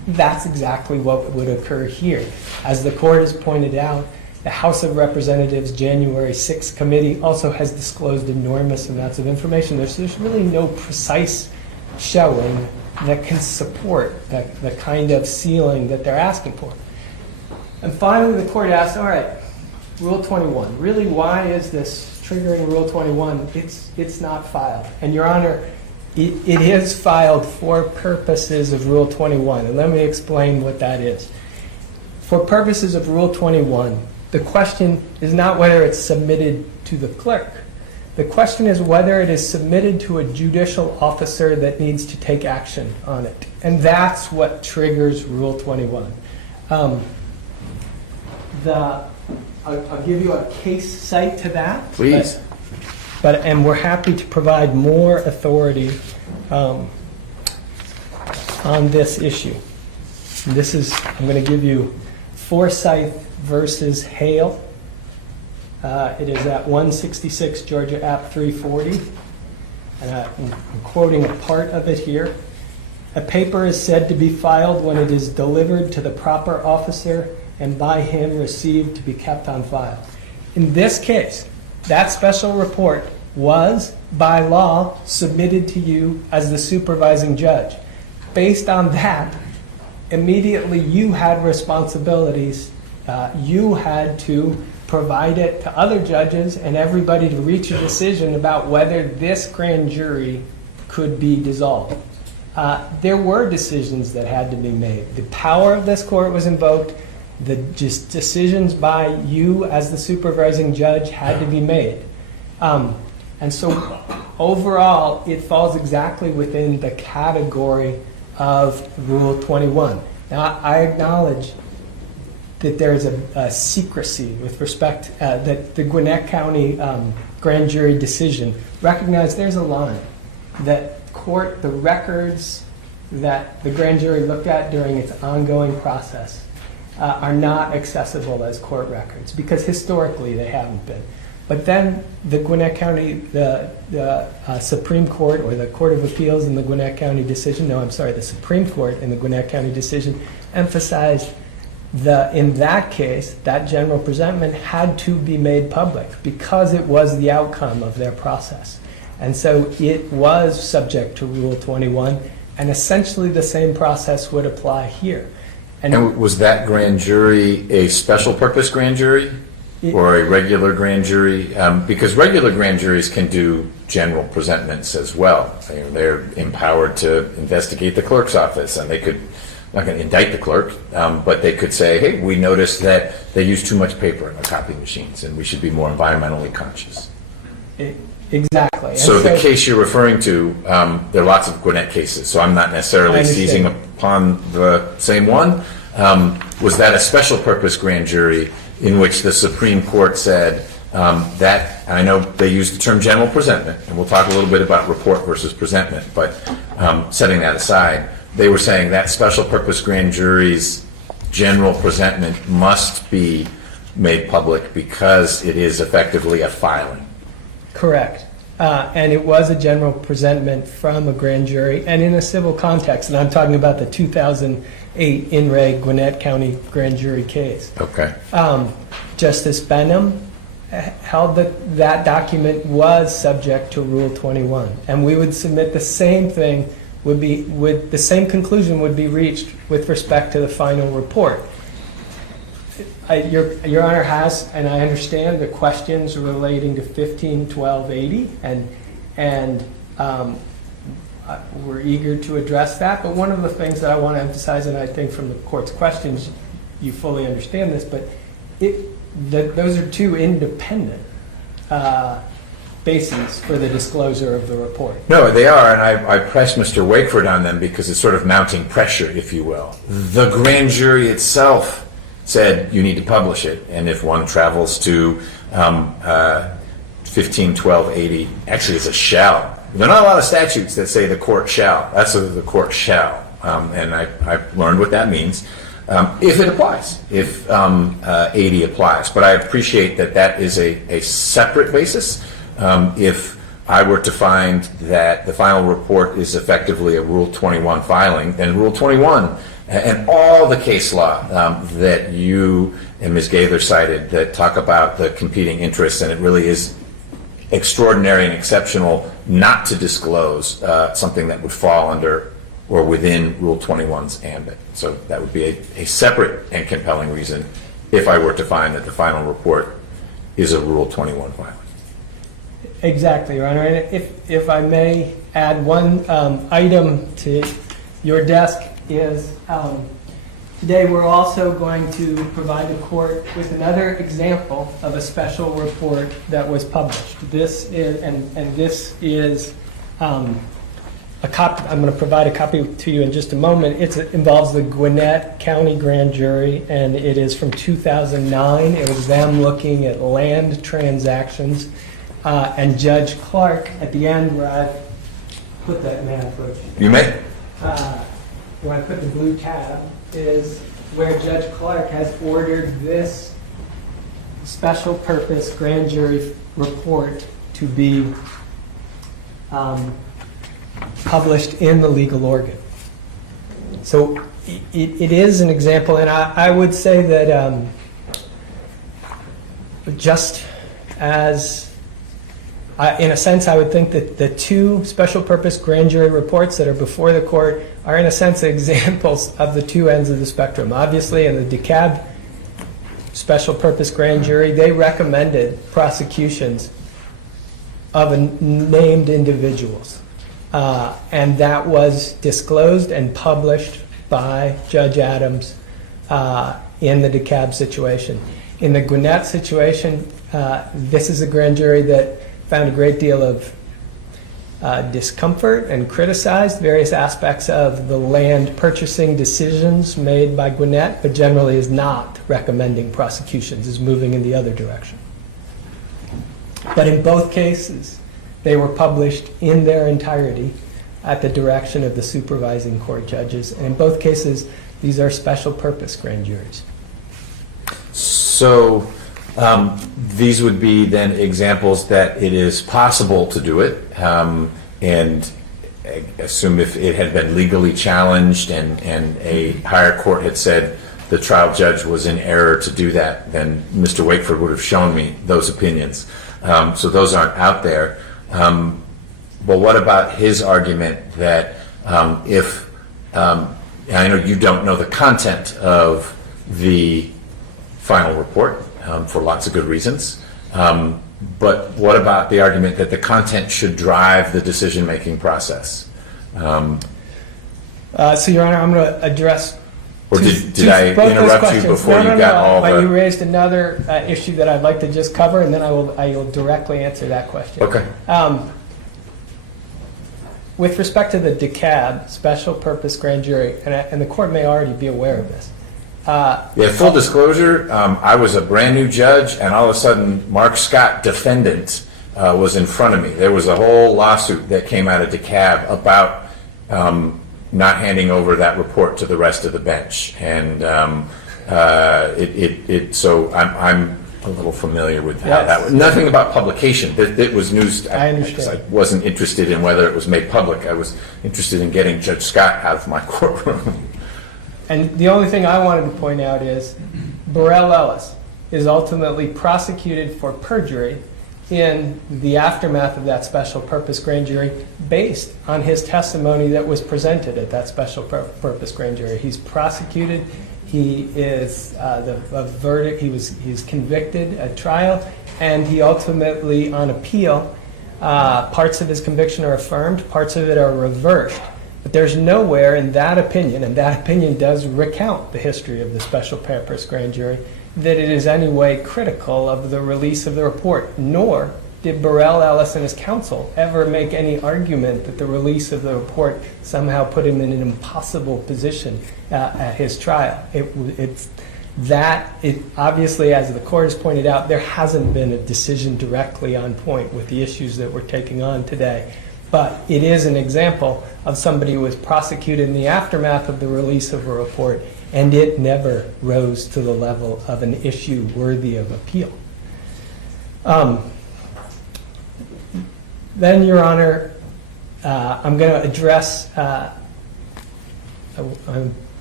That's exactly what would occur here. As the court has pointed out, the House of Representatives January 6th committee also has disclosed enormous amounts of information. There's really no precise showing that can support the kind of ceiling that they're asking for. And finally, the court asked, all right, Rule 21, really why is this triggering Rule 21? It's not filed. And Your Honor, it is filed for purposes of Rule 21. And let me explain what that is. For purposes of Rule 21, the question is not whether it's submitted to the clerk. The question is whether it is submitted to a judicial officer that needs to take action on it. And that's what triggers Rule 21. I'll give you a case cite to that. Please. And we're happy to provide more authority on this issue. And this is, I'm going to give you Forsyth versus Hale. It is at 166 Georgia App 340. And I'm quoting a part of it here. A paper is said to be filed when it is delivered to the proper officer and by him received to be kept on file. In this case, that special report was, by law, submitted to you as the supervising judge. Based on that, immediately you had responsibilities. You had to provide it to other judges and everybody to reach a decision about whether this grand jury could be dissolved. There were decisions that had to be made. The power of this court was invoked. The decisions by you as the supervising judge had to be made. And so overall, it falls exactly within the category of Rule 21. Now, I acknowledge that there's a secrecy with respect that the Gwinnett County grand jury decision recognized there's a line that the records that the grand jury looked at during its ongoing process are not accessible as court records because historically they haven't been. But then the Gwinnett County, the Supreme Court or the Court of Appeals in the Gwinnett County decision, the Supreme Court in the Gwinnett County decision emphasized in that case, that general presentment had to be made public because it was the outcome of their process. And so it was subject to Rule 21, and essentially the same process would apply here. And was that grand jury a special purpose grand jury or a regular grand jury? Because regular grand juries can do general presentments as well. They're empowered to investigate the clerk's office, and they could, not going to indict the clerk, but they could say, hey, we noticed that they use too much paper in the copy machines, and we should be more environmentally conscious. Exactly. So the case you're referring to, there are lots of Gwinnett cases, so I'm not necessarily seizing upon the same one. Was that a special purpose grand jury in which the Supreme Court said that, and I know they used the term general presentment, and we'll talk a little bit about report versus presentment, but setting that aside, they were saying that special purpose grand jury's general presentment must be made public because it is effectively a filing. Correct. And it was a general presentment from a grand jury and in a civil context. And I'm talking about the 2008 In Re Gwinnett County grand jury case. Okay. Justice Benham held that that document was subject to Rule 21. And we would submit the same thing the same conclusion would be reached with respect to the final report. Your Honor has, and I understand the questions relating to 151280, and we're eager to address that. But one of the things that I want to emphasize, and I think from the court's questions you fully understand this, but those are two independent bases for the disclosure of the report. No, they are, and I pressed Mr. Wakeford on them because it's sort of mounting pressure, if you will. The grand jury itself said you need to publish it, and if one travels to 151280, actually it's a shall. There are not a lot of statutes that say the court shall. That's the court shall, and I've learned what that means. If it applies, if 80 applies. But I appreciate that is a separate basis. If I were to find that the final report is effectively a Rule 21 filing, then Rule 21 And all the case law that you and Ms. Gaither cited that talk about the competing interests, and it really is extraordinary and exceptional not to disclose something that would fall under or within Rule 21's ambit. So that would be a separate and compelling reason if I were to find that the final report is a Rule 21 violation. Exactly, Your Honor. And if I may add one item to your desk is today we're also going to provide the court with another example of a special report that was published. This is, and this is a copy. I'm going to provide a copy to you in just a moment. It involves the Gwinnett County Grand Jury, and it is from 2009. It was them looking at land transactions. And Judge Clark, at the end where I put that man approach, You may. where I put the blue tab, is where Judge Clark has ordered this special purpose grand jury report to be published in the legal organ. So it is an example, and I would say that just as in a sense, I would think that the two special purpose grand jury reports that are before the court are, in a sense, examples of the two ends of the spectrum. Obviously, in the DeKalb special purpose grand jury, they recommended prosecutions of named individuals. And that was disclosed and published by Judge Adams in the DeKalb situation. In the Gwinnett situation, this is a grand jury that found a great deal of discomfort and criticized various aspects of the land purchasing decisions made by Gwinnett, but generally is not recommending prosecutions, is moving in the other direction. But in both cases, they were published in their entirety at the direction of the supervising court judges. And in both cases, these are special purpose grand juries. So these would be then examples that it is possible to do it, and I assume if it had been legally challenged and a higher court had said the trial judge was in error to do that, then Mr. Wakeford would have shown me those opinions. So those aren't out there. But what about his argument that if, I know you don't know the content of the final report, for lots of good reasons. But what about the argument that the content should drive the decision-making process? So, Your Honor, I'm going to address. Or did I interrupt you before you got all the... You raised another issue that I'd like to just cover, and then I will directly answer that question. Okay. With respect to the DeKalb special purpose grand jury, and the court may already be aware of this. Yeah, full disclosure, I was a brand new judge, and all of a sudden, Mark Scott, defendant, was in front of me. There was a whole lawsuit that came out of DeKalb about not handing over that report to the rest of the bench, and so I'm a little familiar with how that was. Nothing about publication. It was news. I understand. I wasn't interested in whether it was made public. I was interested in getting Judge Scott out of my courtroom. And the only thing I wanted to point out is Burrell Ellis is ultimately prosecuted for perjury in the aftermath of that special purpose grand jury based on his testimony that was presented at that special purpose grand jury. He's prosecuted. He is he's convicted at trial, and he ultimately, on appeal, parts of his conviction are affirmed, parts of it are reversed. But there's nowhere in that opinion, and that opinion does recount the history of the special purpose grand jury, that it is any way critical of the release of the report, nor did Burrell Ellis and his counsel ever make any argument that the release of the report somehow put him in an impossible position at his trial. Obviously, as the court has pointed out, there hasn't been a decision directly on point with the issues that we're taking on today. But it is an example of somebody who was prosecuted in the aftermath of the release of a report, and it never rose to the level of an issue worthy of appeal. Then, Your Honor, I'm going to address, I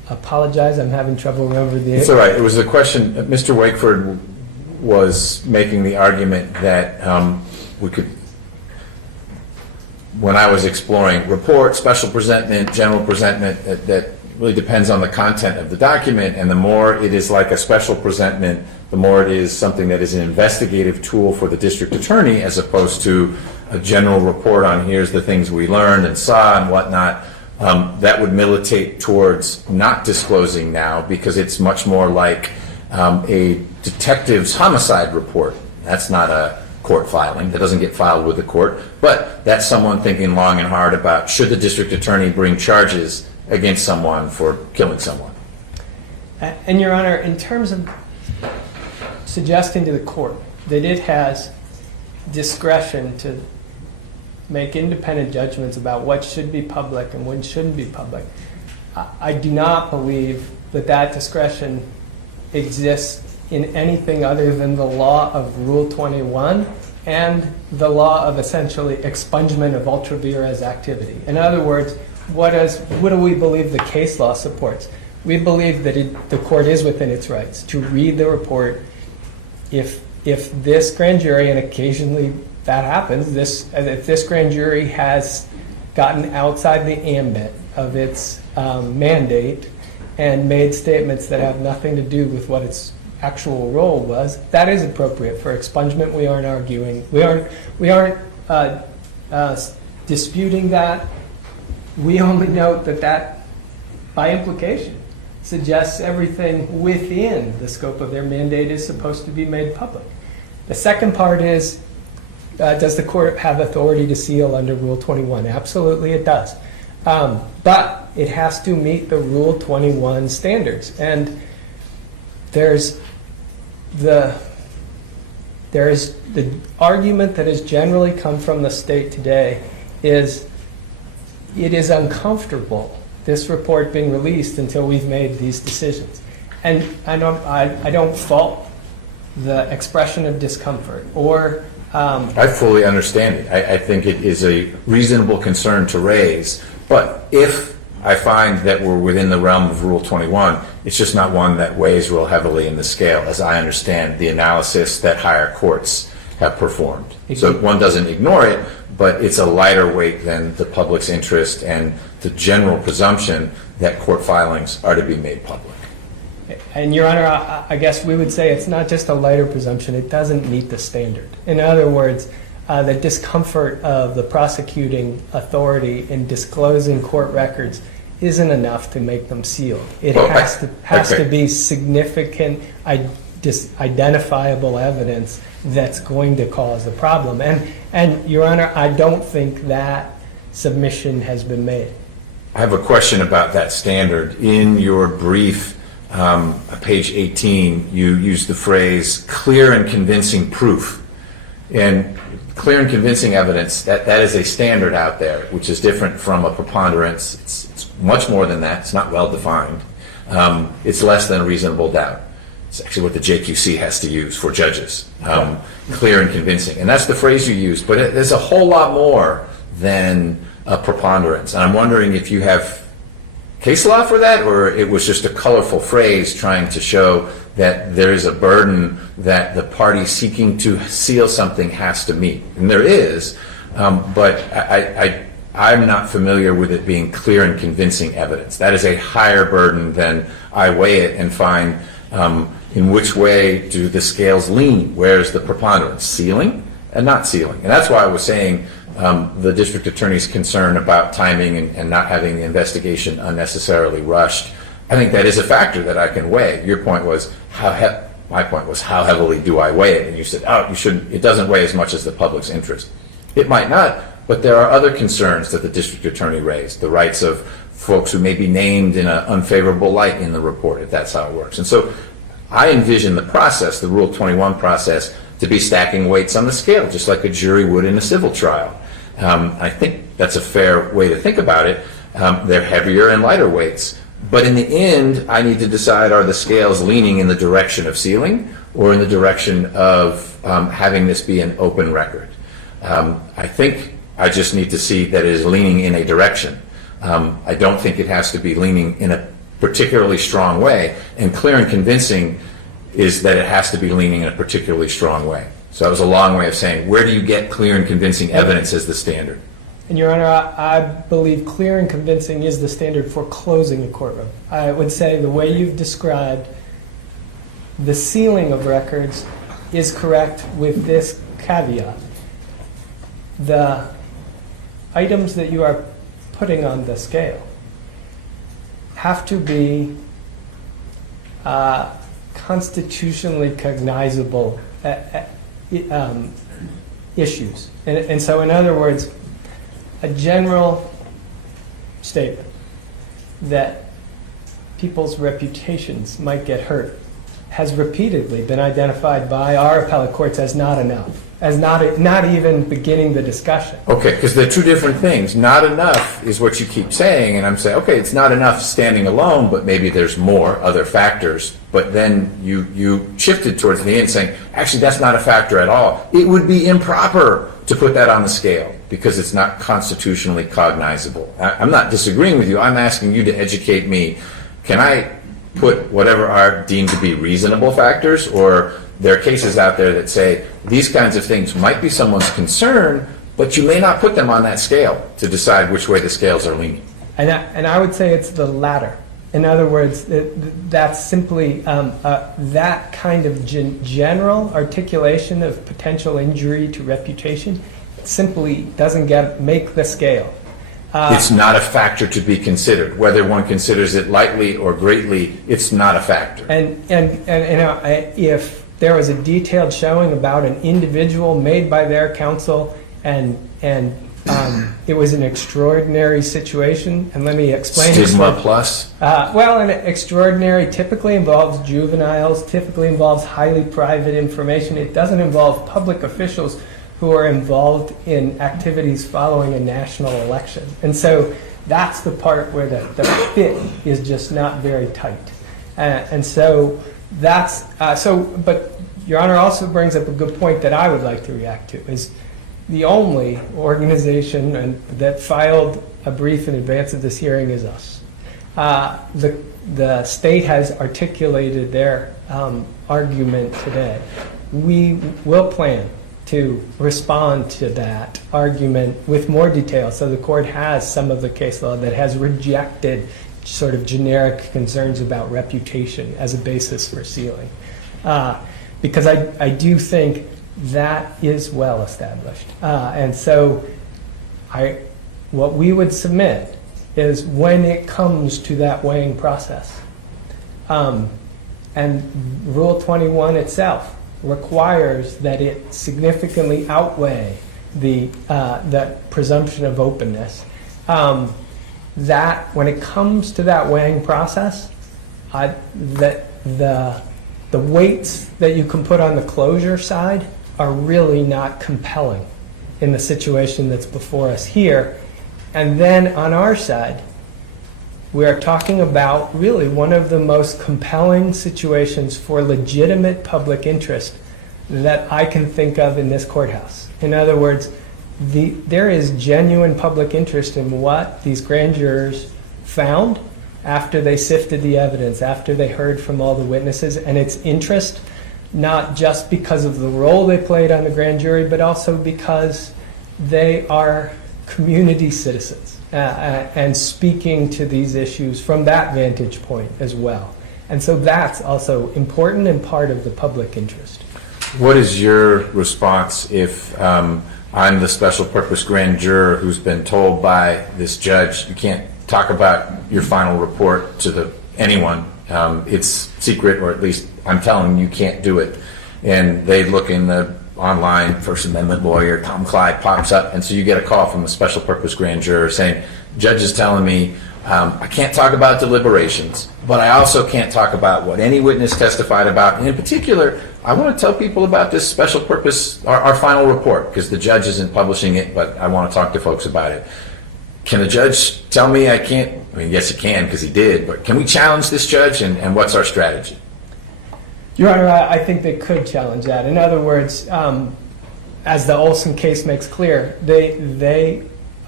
apologize, I'm having trouble remembering the... It's all right. It was a question, Mr. Wakeford was making the argument that we could, when I was exploring report, special presentment, general presentment, that really depends on the content of the document, and the more it is like a special presentment, the more it is something that is an investigative tool for the district attorney as opposed to a general report on here's the things we learned and saw and whatnot. That would militate towards not disclosing now because it's much more like a detective's homicide report. That's not a court filing. That doesn't get filed with the court. But that's someone thinking long and hard about should the district attorney bring charges against someone for killing someone. And Your Honor, in terms of suggesting to the court that it has discretion to make independent judgments about what should be public and what shouldn't be public, I do not believe that that discretion exists in anything other than the law of Rule 21 and the law of essentially expungement of ultra vires activity. In other words, what do we believe the case law supports? We believe that the court is within its rights to read the report if this grand jury, and occasionally that happens, if this grand jury has gotten outside the ambit of its mandate and made statements that have nothing to do with what its actual role was, that is appropriate for expungement. We aren't arguing. We aren't disputing that. We only note that by implication suggests everything within the scope of their mandate is supposed to be made public. The second part is, does the court have authority to seal under Rule 21? Absolutely it does. But it has to meet the Rule 21 standards. And there's the argument that has generally come from the state today is it is uncomfortable, this report being released until we've made these decisions. And I don't fault the expression of discomfort or I fully understand it. I think it is a reasonable concern to raise, but if I find that we're within the realm of Rule 21, it's just not one that weighs real heavily in the scale, as I understand the analysis that higher courts have performed. So one doesn't ignore it, but it's a lighter weight than the public's interest and the general presumption that court filings are to be made public. And Your Honor, I guess we would say it's not just a lighter presumption, it doesn't meet the standard. In other words, the discomfort of the prosecuting authority in disclosing court records isn't enough to make them sealed. It has to be significant, identifiable evidence that's going to cause a problem. And Your Honor, I don't think that submission has been made. I have a question about that standard. In your brief, page 18, you use the phrase clear and convincing proof. And clear and convincing evidence, that is a standard out there, which is different from a preponderance. It's much more than that. It's not well defined. It's less than a reasonable doubt. It's actually what the JQC has to use for judges. Clear and convincing. And that's the phrase you use. But there's a whole lot more than a preponderance. And I'm wondering if you have case law for that, or it was just a colorful phrase trying to show that there is a burden that the party seeking to seal something has to meet. And there is, but I'm not familiar with it being clear and convincing evidence. That is a higher burden than I weigh it and find in which way do the scales lean. Where's the preponderance? Sealing and not sealing. And that's why I was saying the district attorney's concern about timing and not having the investigation unnecessarily rushed. I think that is a factor that I can weigh. Your point was my point was how heavily do I weigh it? And you said, you shouldn't. It doesn't weigh as much as the public's interest. It might not, but there are other concerns that the district attorney raised. The rights of folks who may be named in an unfavorable light in the report, if that's how it works. And so I envision the process, the Rule 21 process, to be stacking weights on the scale, just like a jury would in a civil trial. I think that's a fair way to think about it. They're heavier and lighter weights. But in the end, I need to decide, are the scales leaning in the direction of sealing or in the direction of having this be an open record? I think I just need to see that it is leaning in a direction. I don't think it has to be leaning in a particularly strong way, and clear and convincing is that it has to be leaning in a particularly strong way. So that was a long way of saying, where do you get clear and convincing evidence as the standard? And Your Honor, I believe clear and convincing is the standard for closing a courtroom. I would say the way you've described the sealing of records is correct with this caveat. The items that you are putting on the scale have to be constitutionally cognizable issues. And so, in other words, a general statement that people's reputations might get hurt has repeatedly been identified by our appellate courts as not enough, as not even beginning the discussion. Okay, because they're two different things. Not enough is what you keep saying, and I'm saying, okay, it's not enough standing alone, but maybe there's more other factors. But then you shifted towards the end saying, actually, that's not a factor at all. It would be improper to put that on the scale because it's not constitutionally cognizable. I'm not disagreeing with you. I'm asking you to educate me. Can I put whatever are deemed to be reasonable factors, or there are cases out there that say these kinds of things might be someone's concern, but you may not put them on that scale to decide which way the scales are leaning? And I would say it's the latter. In other words, that's simply that kind of general articulation of potential injury to reputation simply doesn't make the scale. It's not a factor to be considered. Whether one considers it lightly or greatly, it's not a factor. And you know, if there was a detailed showing about an individual made by their counsel, and it was an extraordinary situation, and let me explain. Stigma plus? Well, an extraordinary typically involves juveniles, typically involves highly private information. It doesn't involve public officials who are involved in activities following a national election. And so that's the part where the fit is just not very tight. And so that's, but Your Honor also brings up a good point that I would like to react to, is the only organization that filed a brief in advance of this hearing is us. The state has articulated their argument today. We will plan to respond to that argument with more detail. So the court has some of the case law that has rejected sort of generic concerns about reputation as a basis for sealing. Because I do think that is well established. And so what we would submit is when it comes to that weighing process, and Rule 21 itself requires that it significantly outweigh the presumption of openness. That when it comes to that weighing process, that the weights that you can put on the closure side are really not compelling in the situation that's before us here. And then on our side, we are talking about really one of the most compelling situations for legitimate public interest that I can think of in this courthouse. In other words, there is genuine public interest in what these grand jurors found after they sifted the evidence, after they heard from all the witnesses, and its interest not just because of the role they played on the grand jury, but also because they are community citizens and speaking to these issues from that vantage point as well. And so that's also important and part of the public interest. What is your response if I'm the special purpose grand juror who's been told by this judge, you can't talk about your final report to anyone, it's secret, or at least I'm telling you can't do it. And they look in the online, First Amendment lawyer, Tom Clyde pops up, and so you get a call from a special purpose grand juror saying, judge is telling me I can't talk about deliberations, but I also can't talk about what any witness testified about. And in particular, I want to tell people about this special purpose, our final report, because the judge isn't publishing it, but I want to talk to folks about it. Can the judge tell me I can't? I mean, yes, he can, because he did, but can we challenge this judge, and what's our strategy? Your Honor, I think they could challenge that. In other words, as the Olson case makes clear, they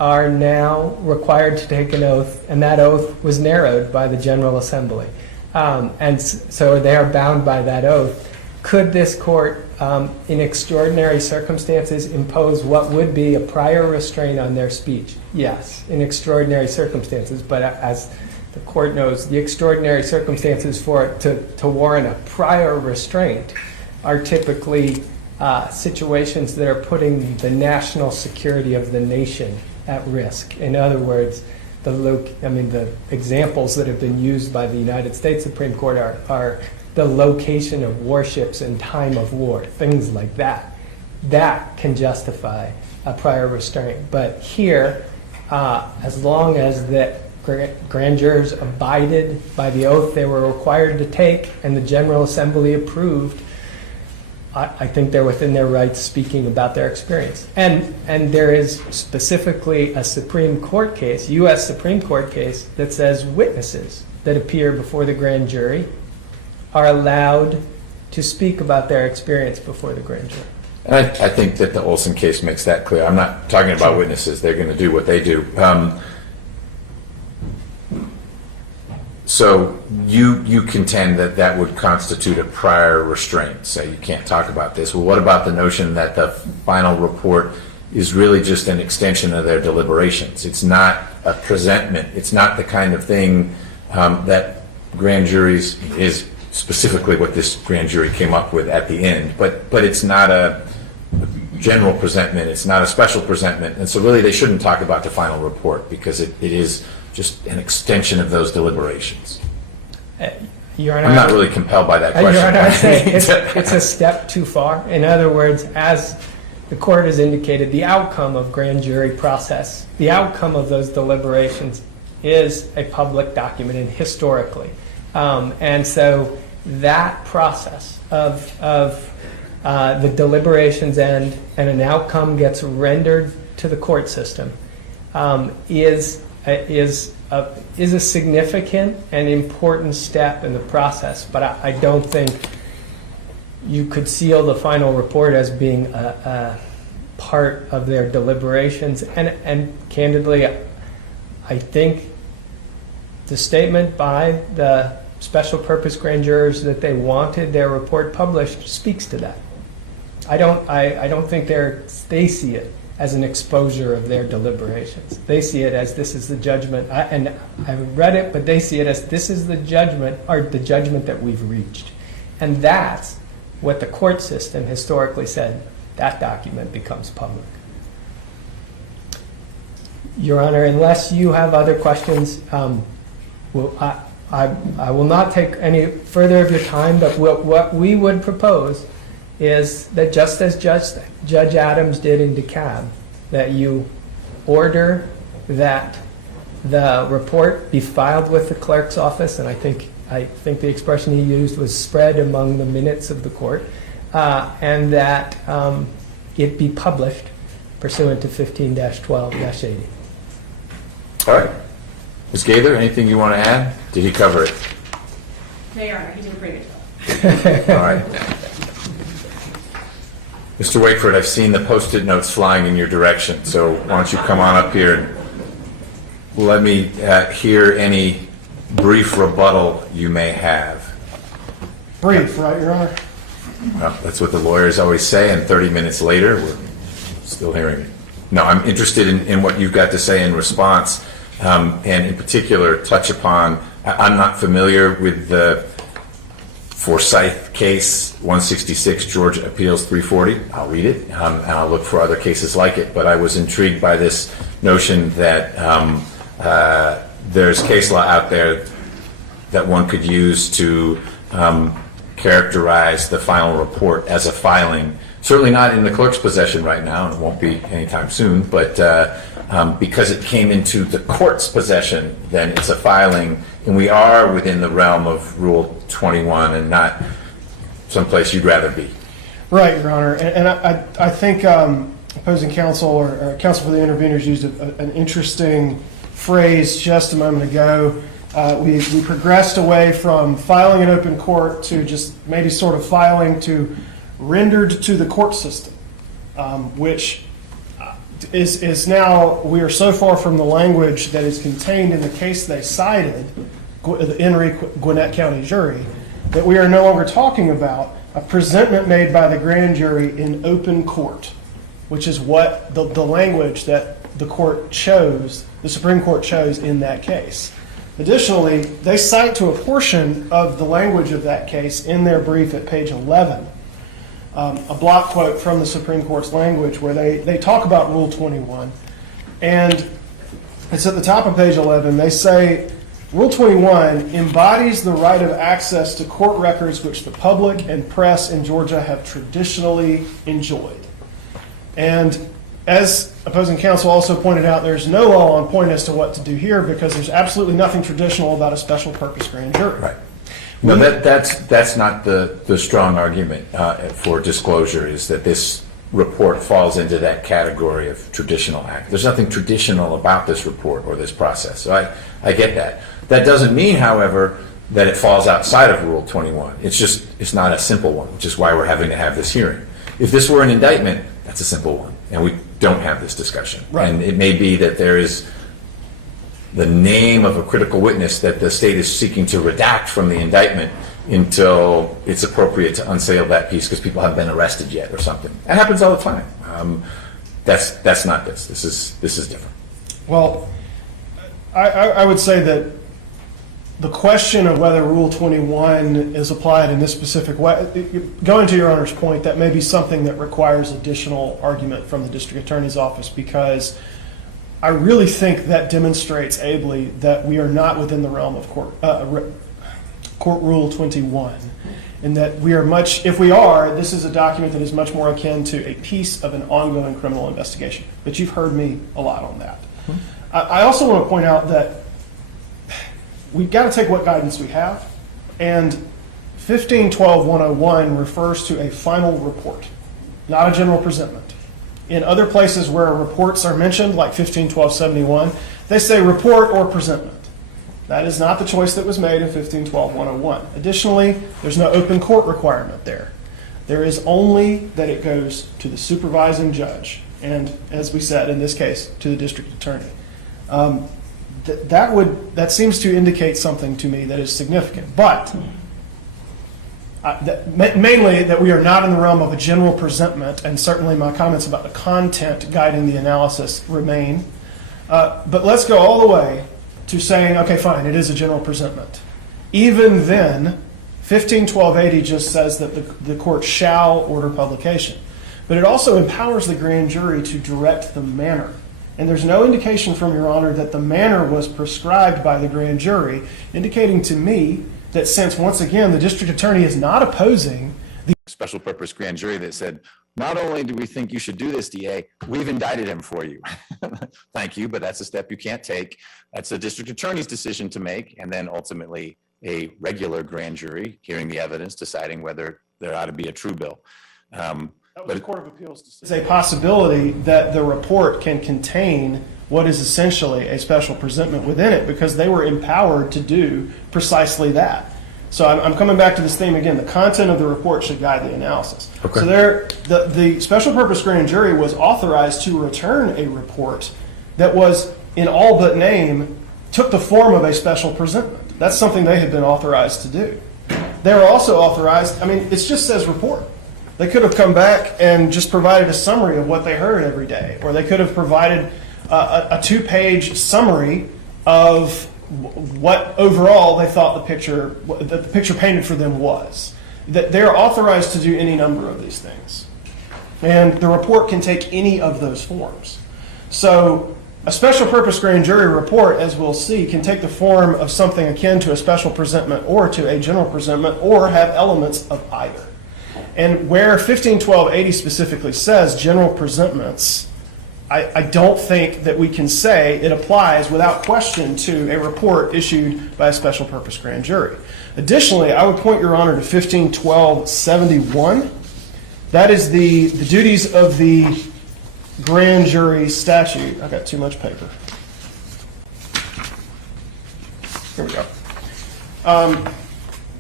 are now required to take an oath, and that oath was narrowed by the General Assembly. So they are bound by that oath. Could this court, in extraordinary circumstances, impose what would be a prior restraint on their speech? Yes, in extraordinary circumstances. But as the court knows, the extraordinary circumstances for it to warrant a prior restraint are typically situations that are putting the national security of the nation at risk. In other words, the examples that have been used by the United States Supreme Court are the location of warships in time of war, things like that. That can justify a prior restraint. But here, as long as the grand jurors abided by the oath they were required to take and the General Assembly approved, I think they're within their rights speaking about their experience. And there is specifically a Supreme Court case, U.S. Supreme Court case, that says witnesses that appear before the grand jury are allowed to speak about their experience before the grand jury. And I think that the Olson case makes that clear. I'm not talking about witnesses. They're going to do what they do. So you contend that that would constitute a prior restraint. Say you can't talk about this. Well, what about the notion that the final report is really just an extension of their deliberations? It's not a presentment. It's not the kind of thing that grand juries is specifically what this grand jury came up with at the end. But it's not a general presentment. It's not a special presentment. And so really they shouldn't talk about the final report because it is just an extension of those deliberations. Your Honor, I'm not really compelled by that question. Your Honor, I'd say it's a step too far. In other words, as the court has indicated, the outcome of grand jury process, the outcome of those deliberations is a public document, and historically. And so that process of the deliberations end and an outcome gets rendered to the court system is a significant and important step in the process. But I don't think you could seal the final report as being a part of their deliberations. And candidly, I think the statement by the special purpose grand jurors that they wanted their report published speaks to that. I don't think they see it as an exposure of their deliberations. They see it as this is the judgment, and I haven't read it, but they see it as this is the judgment, or the judgment that we've reached. And that's what the court system historically said, that document becomes public. Your Honor, unless you have other questions, I will not take any further of your time, but what we would propose is that just as Judge Adams did in DeKalb, that you order that the report be filed with the clerk's office, and I think the expression he used was spread among the minutes of the court, and that it be published pursuant to 15-12-80. All right. Ms. Gaither, anything you want to add? Did he cover it? No, Your Honor, he did a pretty good job. All right. Mr. Wakeford, I've seen the Post-it notes flying in your direction, so why don't you come on up here and let me hear any brief rebuttal you may have. Brief, right, Your Honor? Well, that's what the lawyers always say, and 30 minutes later, we're still hearing it. No, I'm interested in what you've got to say in response, and in particular, touch upon, I'm not familiar with the Forsyth case, 166 Georgia Appeals 340. I'll read it, and I'll look for other cases like it, but I was intrigued by this notion that there's case law out there that one could use to characterize the final report as a filing. Certainly not in the clerk's possession right now, and it won't be anytime soon, but because it came into the court's possession, then it's a filing, and we are within the realm of Rule 21 and not someplace you'd rather be. Right, Your Honor. And I think opposing counsel or counsel for the interveners used an interesting phrase just a moment ago. We progressed away from filing in open court to just maybe sort of filing to rendered to the court system, which is now we are so far from the language that is contained in the case they cited, the Henry Gwinnett County jury, that we are no longer talking about a presentment made by the grand jury in open court, which is what the language that the court chose, the Supreme Court chose in that case. Additionally, they cite to a portion of the language of that case in their brief at page 11, a block quote from the Supreme Court's language where they talk about Rule 21. And it's at the top of page 11. They say, Rule 21 embodies the right of access to court records which the public and press in Georgia have traditionally enjoyed. And as opposing counsel also pointed out, there's no law on point as to what to do here because there's absolutely nothing traditional about a special purpose grand jury. Right. No, that's not the strong argument for disclosure, is that this report falls into that category of traditional act. There's nothing traditional about this report or this process. So I get that. That doesn't mean, however, that it falls outside of Rule 21. It's not a simple one, which is why we're having to have this hearing. If this were an indictment, that's a simple one, and we don't have this discussion. Right. And it may be that there is the name of a critical witness that the state is seeking to redact from the indictment until it's appropriate to unseal that piece because people haven't been arrested yet or something. That happens all the time. That's not this. This is different. Well, I would say that the question of whether Rule 21 is applied in this specific way, going to Your Honor's point, that may be something that requires additional argument from the district attorney's office, because I really think that demonstrates ably that we are not within the realm of Court Rule 21, and that we are much, if we are, this is a document that is much more akin to a piece of an ongoing criminal investigation. But you've heard me a lot on that. I also want to point out that we've got to take what guidance we have, and 1512-101 refers to a final report, not a general presentment. In other places where reports are mentioned, like 1512-71, they say report or presentment. That is not the choice that was made in 1512-101. Additionally, there's no open court requirement there. There is only that it goes to the supervising judge, and as we said, in this case, to the district attorney. That seems to indicate something to me that is significant, but mainly that we are not in the realm of a general presentment, and certainly my comments about the content guiding the analysis remain. But let's go all the way to saying, okay, fine, it is a general presentment. Even then, 1512-80 just says that the court shall order publication, but it also empowers the grand jury to direct the manner. And there's no indication from Your Honor that the manner was prescribed by the grand jury, indicating to me that since, once again, the district attorney is not opposing the Special purpose grand jury that said, not only do we think you should do this, DA, we've indicted him for you. Thank you, but that's a step you can't take. That's a district attorney's decision to make, and then ultimately a regular grand jury hearing the evidence, deciding whether there ought to be a true bill. That was the Court of Appeals decision. It's a possibility that the report can contain what is essentially a special presentment within it, because they were empowered to do precisely that. So I'm coming back to this theme again. The content of the report should guide the analysis. Okay. So the special purpose grand jury was authorized to return a report that was, in all but name, took the form of a special presentment. That's something they had been authorized to do. They were also authorized, it just says report. They could have come back and just provided a summary of what they heard every day, or they could have provided a 2-page summary of what overall they thought the picture painted for them was. That they're authorized to do any number of these things. And the report can take any of those forms. So a special purpose grand jury report, as we'll see, can take the form of something akin to a special presentment or to a general presentment, or have elements of either. And where 1512-80 specifically says general presentments, I don't think that we can say it applies without question to a report issued by a special purpose grand jury. Additionally, I would point Your Honor to 1512-71. That is the duties of the grand jury statute. I've got too much paper. Here we go.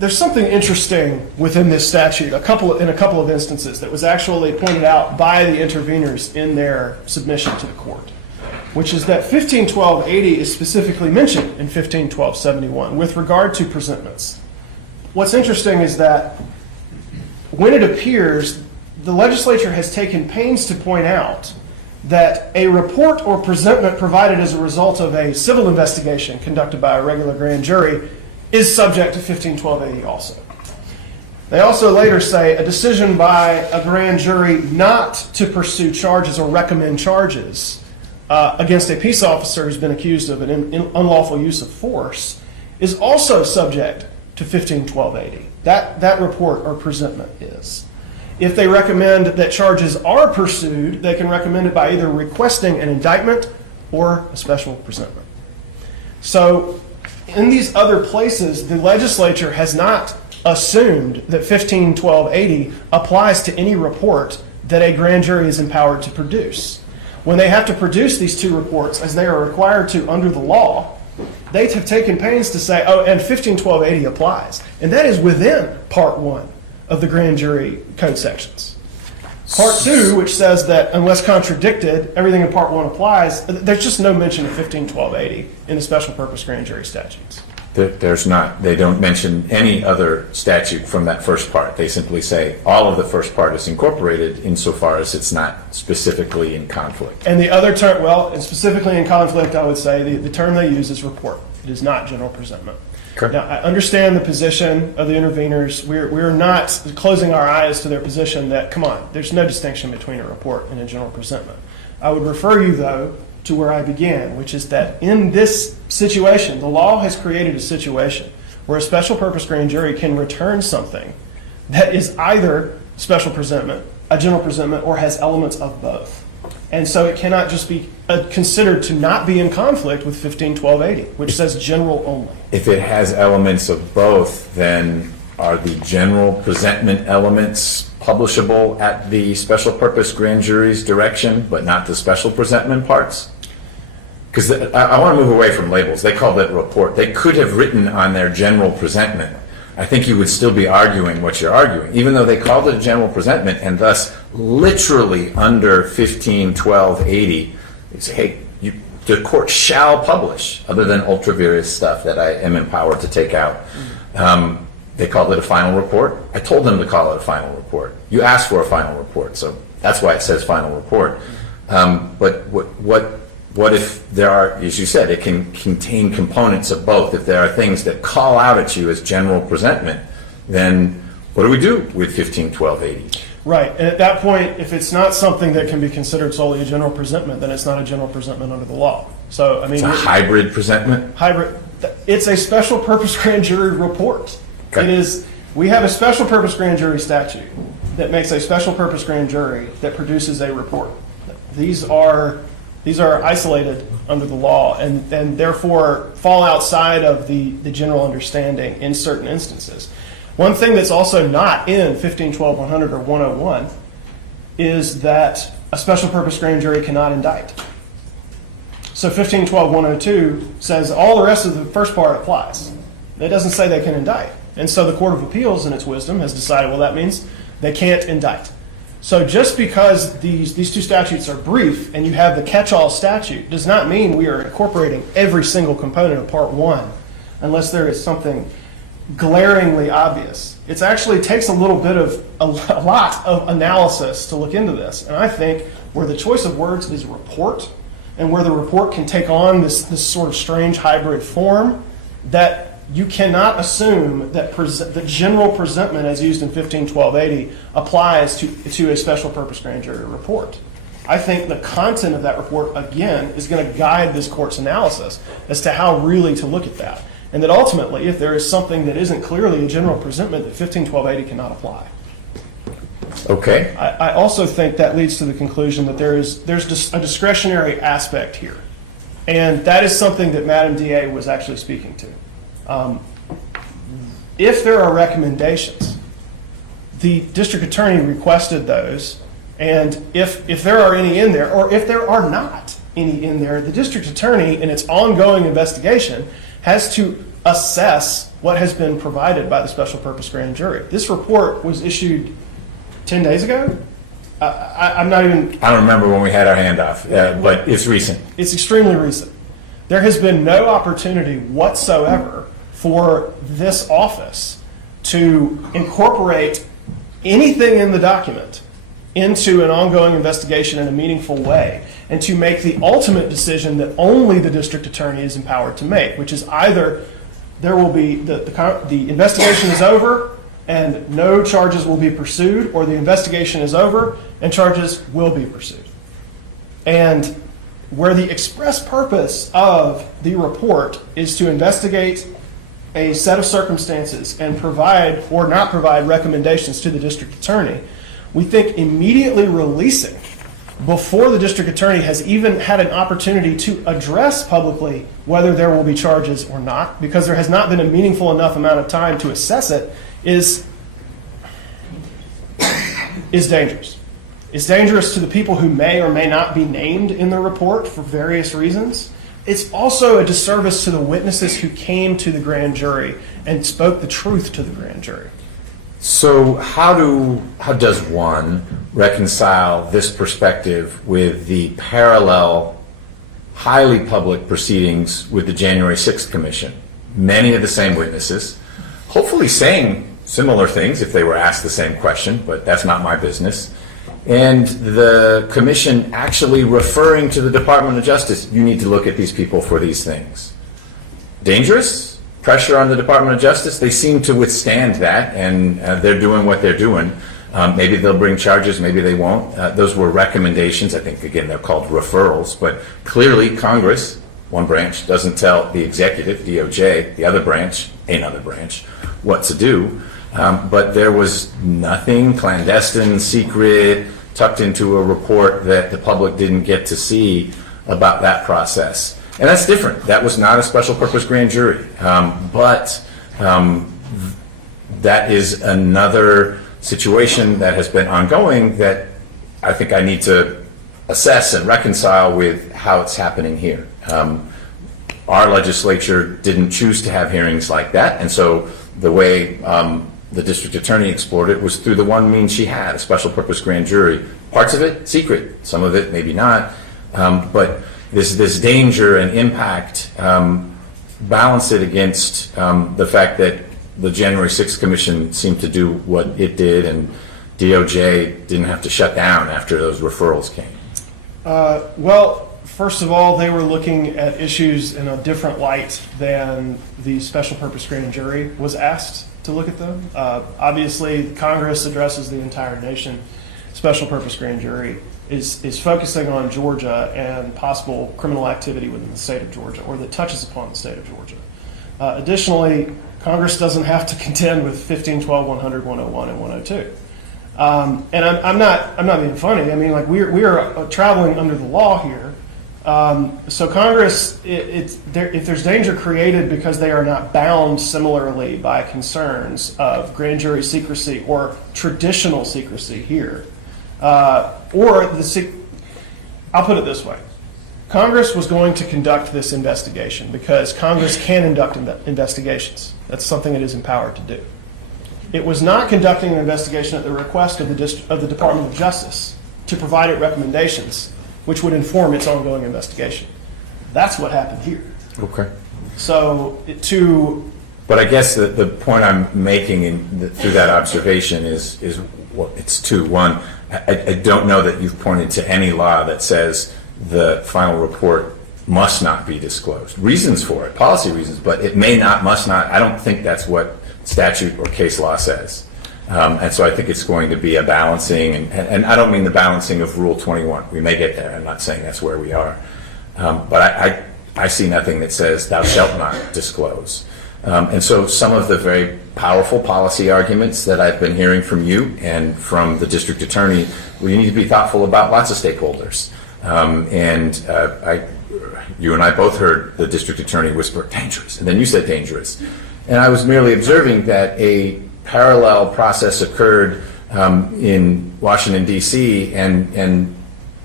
there's something interesting within this statute, in a couple of instances that was actually pointed out by the interveners in their submission to the court, which is that 151280 is specifically mentioned in 151271 with regard to presentments. What's interesting is that when it appears, the legislature has taken pains to point out that a report or presentment provided as a result of a civil investigation conducted by a regular grand jury is subject to 151280 also. They also later say a decision by a grand jury not to pursue charges or recommend charges against a peace officer who's been accused of an unlawful use of force is also subject to 151280. That report or presentment is. If they recommend that charges are pursued, they can recommend it by either requesting an indictment or a special presentment. So in these other places, the legislature has not assumed that 151280 applies to any report that a grand jury is empowered to produce. When they have to produce these two reports, as they are required to under the law, they have taken pains to say, oh, and 151280 applies. And that is within Part 1 of the grand jury code sections. Part 2, which says that unless contradicted, everything in Part 1 applies, there's just no mention of 151280 in the special purpose grand jury statutes. There's not. They don't mention any other statute from that first part. They simply say all of the first part is incorporated insofar as it's not specifically in conflict. And the other term, well, and specifically in conflict, I would say the term they use is report. It is not general presentment. Correct. Now, I understand the position of the interveners. We're not closing our eyes to their position that, come on, there's no distinction between a report and a general presentment. I would refer you, though, to where I began, which is that in this situation, the law has created a situation where a special purpose grand jury can return something that is either special presentment, a general presentment, or has elements of both. And so it cannot just be considered to not be in conflict with 151280, which says general only. If it has elements of both, then are the general presentment elements publishable at the special purpose grand jury's direction, but not the special presentment parts? Because I want to move away from labels. They call that report. They could have written on their general presentment. I think you would still be arguing what you're arguing, even though they called it a general presentment, and thus literally under 151280, they say, hey, the court shall publish, other than ultra various stuff that I am empowered to take out. They called it a final report. I told them to call it a final report. You asked for a final report, so that's why it says final report. But what if there are, as you said, it can contain components of both. If there are things that call out at you as general presentment, then what do we do with 151280? Right, and at that point, if it's not something that can be considered solely a general presentment, then it's not a general presentment under the law. So, I mean, it's a hybrid presentment? Hybrid. It's a special purpose grand jury report. Okay. It is. We have a special purpose grand jury statute that makes a special purpose grand jury that produces a report. These are isolated under the law and therefore fall outside of the general understanding in certain instances. One thing that's also not in 1512-100 or 101 is that a special purpose grand jury cannot indict. So 1512-102 says all the rest of the first part applies. It doesn't say they can indict. And so the Court of Appeals, in its wisdom, has decided, well, that means they can't indict. So just because these two statutes are brief and you have the catch-all statute does not mean we are incorporating every single component of Part 1 unless there is something glaringly obvious. It actually takes a little bit of a lot of analysis to look into this. And I think where the choice of words is report and where the report can take on this sort of strange hybrid form, that you cannot assume that the general presentment as used in 151280 applies to a special purpose grand jury report. I think the content of that report, again, is going to guide this court's analysis as to how really to look at that. And that ultimately, if there is something that isn't clearly a general presentment, that 151280 cannot apply. Okay. I also think that leads to the conclusion that there's a discretionary aspect here. And that is something that Madam DA was actually speaking to. If there are recommendations, the district attorney requested those, and if there are any in there, or if there are not any in there, the district attorney in its ongoing investigation has to assess what has been provided by the special purpose grand jury. This report was issued 10 days ago. I'm not even. I don't remember when we had our handoff, but it's recent. It's extremely recent. There has been no opportunity whatsoever for this office to incorporate anything in the document into an ongoing investigation in a meaningful way, and to make the ultimate decision that only the district attorney is empowered to make, which is either there will be the investigation is over and no charges will be pursued, or the investigation is over and charges will be pursued. And where the express purpose of the report is to investigate a set of circumstances and provide or not provide recommendations to the district attorney, we think immediately releasing before the district attorney has even had an opportunity to address publicly whether there will be charges or not, because there has not been a meaningful enough amount of time to assess it, is dangerous. It's dangerous to the people who may or may not be named in the report for various reasons. It's also a disservice to the witnesses who came to the grand jury and spoke the truth to the grand jury. So how does one reconcile this perspective with the parallel, highly public proceedings with the January 6th Commission? Many of the same witnesses, hopefully saying similar things if they were asked the same question, but that's not my business. And the commission actually referring to the Department of Justice, you need to look at these people for these things. Dangerous? Pressure on the Department of Justice? They seem to withstand that, and they're doing what they're doing. Maybe they'll bring charges, maybe they won't. Those were recommendations. I think, again, they're called referrals. But clearly, Congress, one branch, doesn't tell the executive, DOJ, the other branch, another branch, what to do. But there was nothing clandestine, secret, tucked into a report that the public didn't get to see about that process. And that's different. That was not a special purpose grand jury. But that is another situation that has been ongoing that I think I need to assess and reconcile with how it's happening here. Our legislature didn't choose to have hearings like that, and so the way the district attorney explored it was through the one means she had, a special purpose grand jury. Parts of it, secret. Some of it, maybe not. But this danger and impact, balance it against the fact that the January 6th Commission seemed to do what it did, and DOJ didn't have to shut down after those referrals came. Well, first of all, they were looking at issues in a different light than the special purpose grand jury was asked to look at them. Obviously, Congress addresses the entire nation. Special purpose grand jury is focusing on Georgia and possible criminal activity within the state of Georgia, or that touches upon the state of Georgia. Additionally, Congress doesn't have to contend with 15, 12, 100, 101, and 102. And I'm not being funny. I mean, like we are traveling under the law here. So Congress, if there's danger created because they are not bound similarly by concerns of grand jury secrecy or traditional secrecy here, I'll put it this way. Congress was going to conduct this investigation because Congress can conduct investigations. That's something it is empowered to do. It was not conducting an investigation at the request of the Department of Justice to provide it recommendations which would inform its ongoing investigation. That's what happened here. Okay. So But I guess the point I'm making through that observation is well, it's two. One, I don't know that you've pointed to any law that says the final report must not be disclosed. Reasons for it, policy reasons, but it may not, must not. I don't think that's what statute or case law says. And so I think it's going to be a balancing, and I don't mean the balancing of Rule 21. We may get there. I'm not saying that's where we are. But I see nothing that says thou shalt not disclose. And so some of the very powerful policy arguments that I've been hearing from you and from the district attorney, we need to be thoughtful about lots of stakeholders. You and I both heard the district attorney whisper, dangerous, and then you said dangerous. And I was merely observing that a parallel process occurred in Washington, D.C., and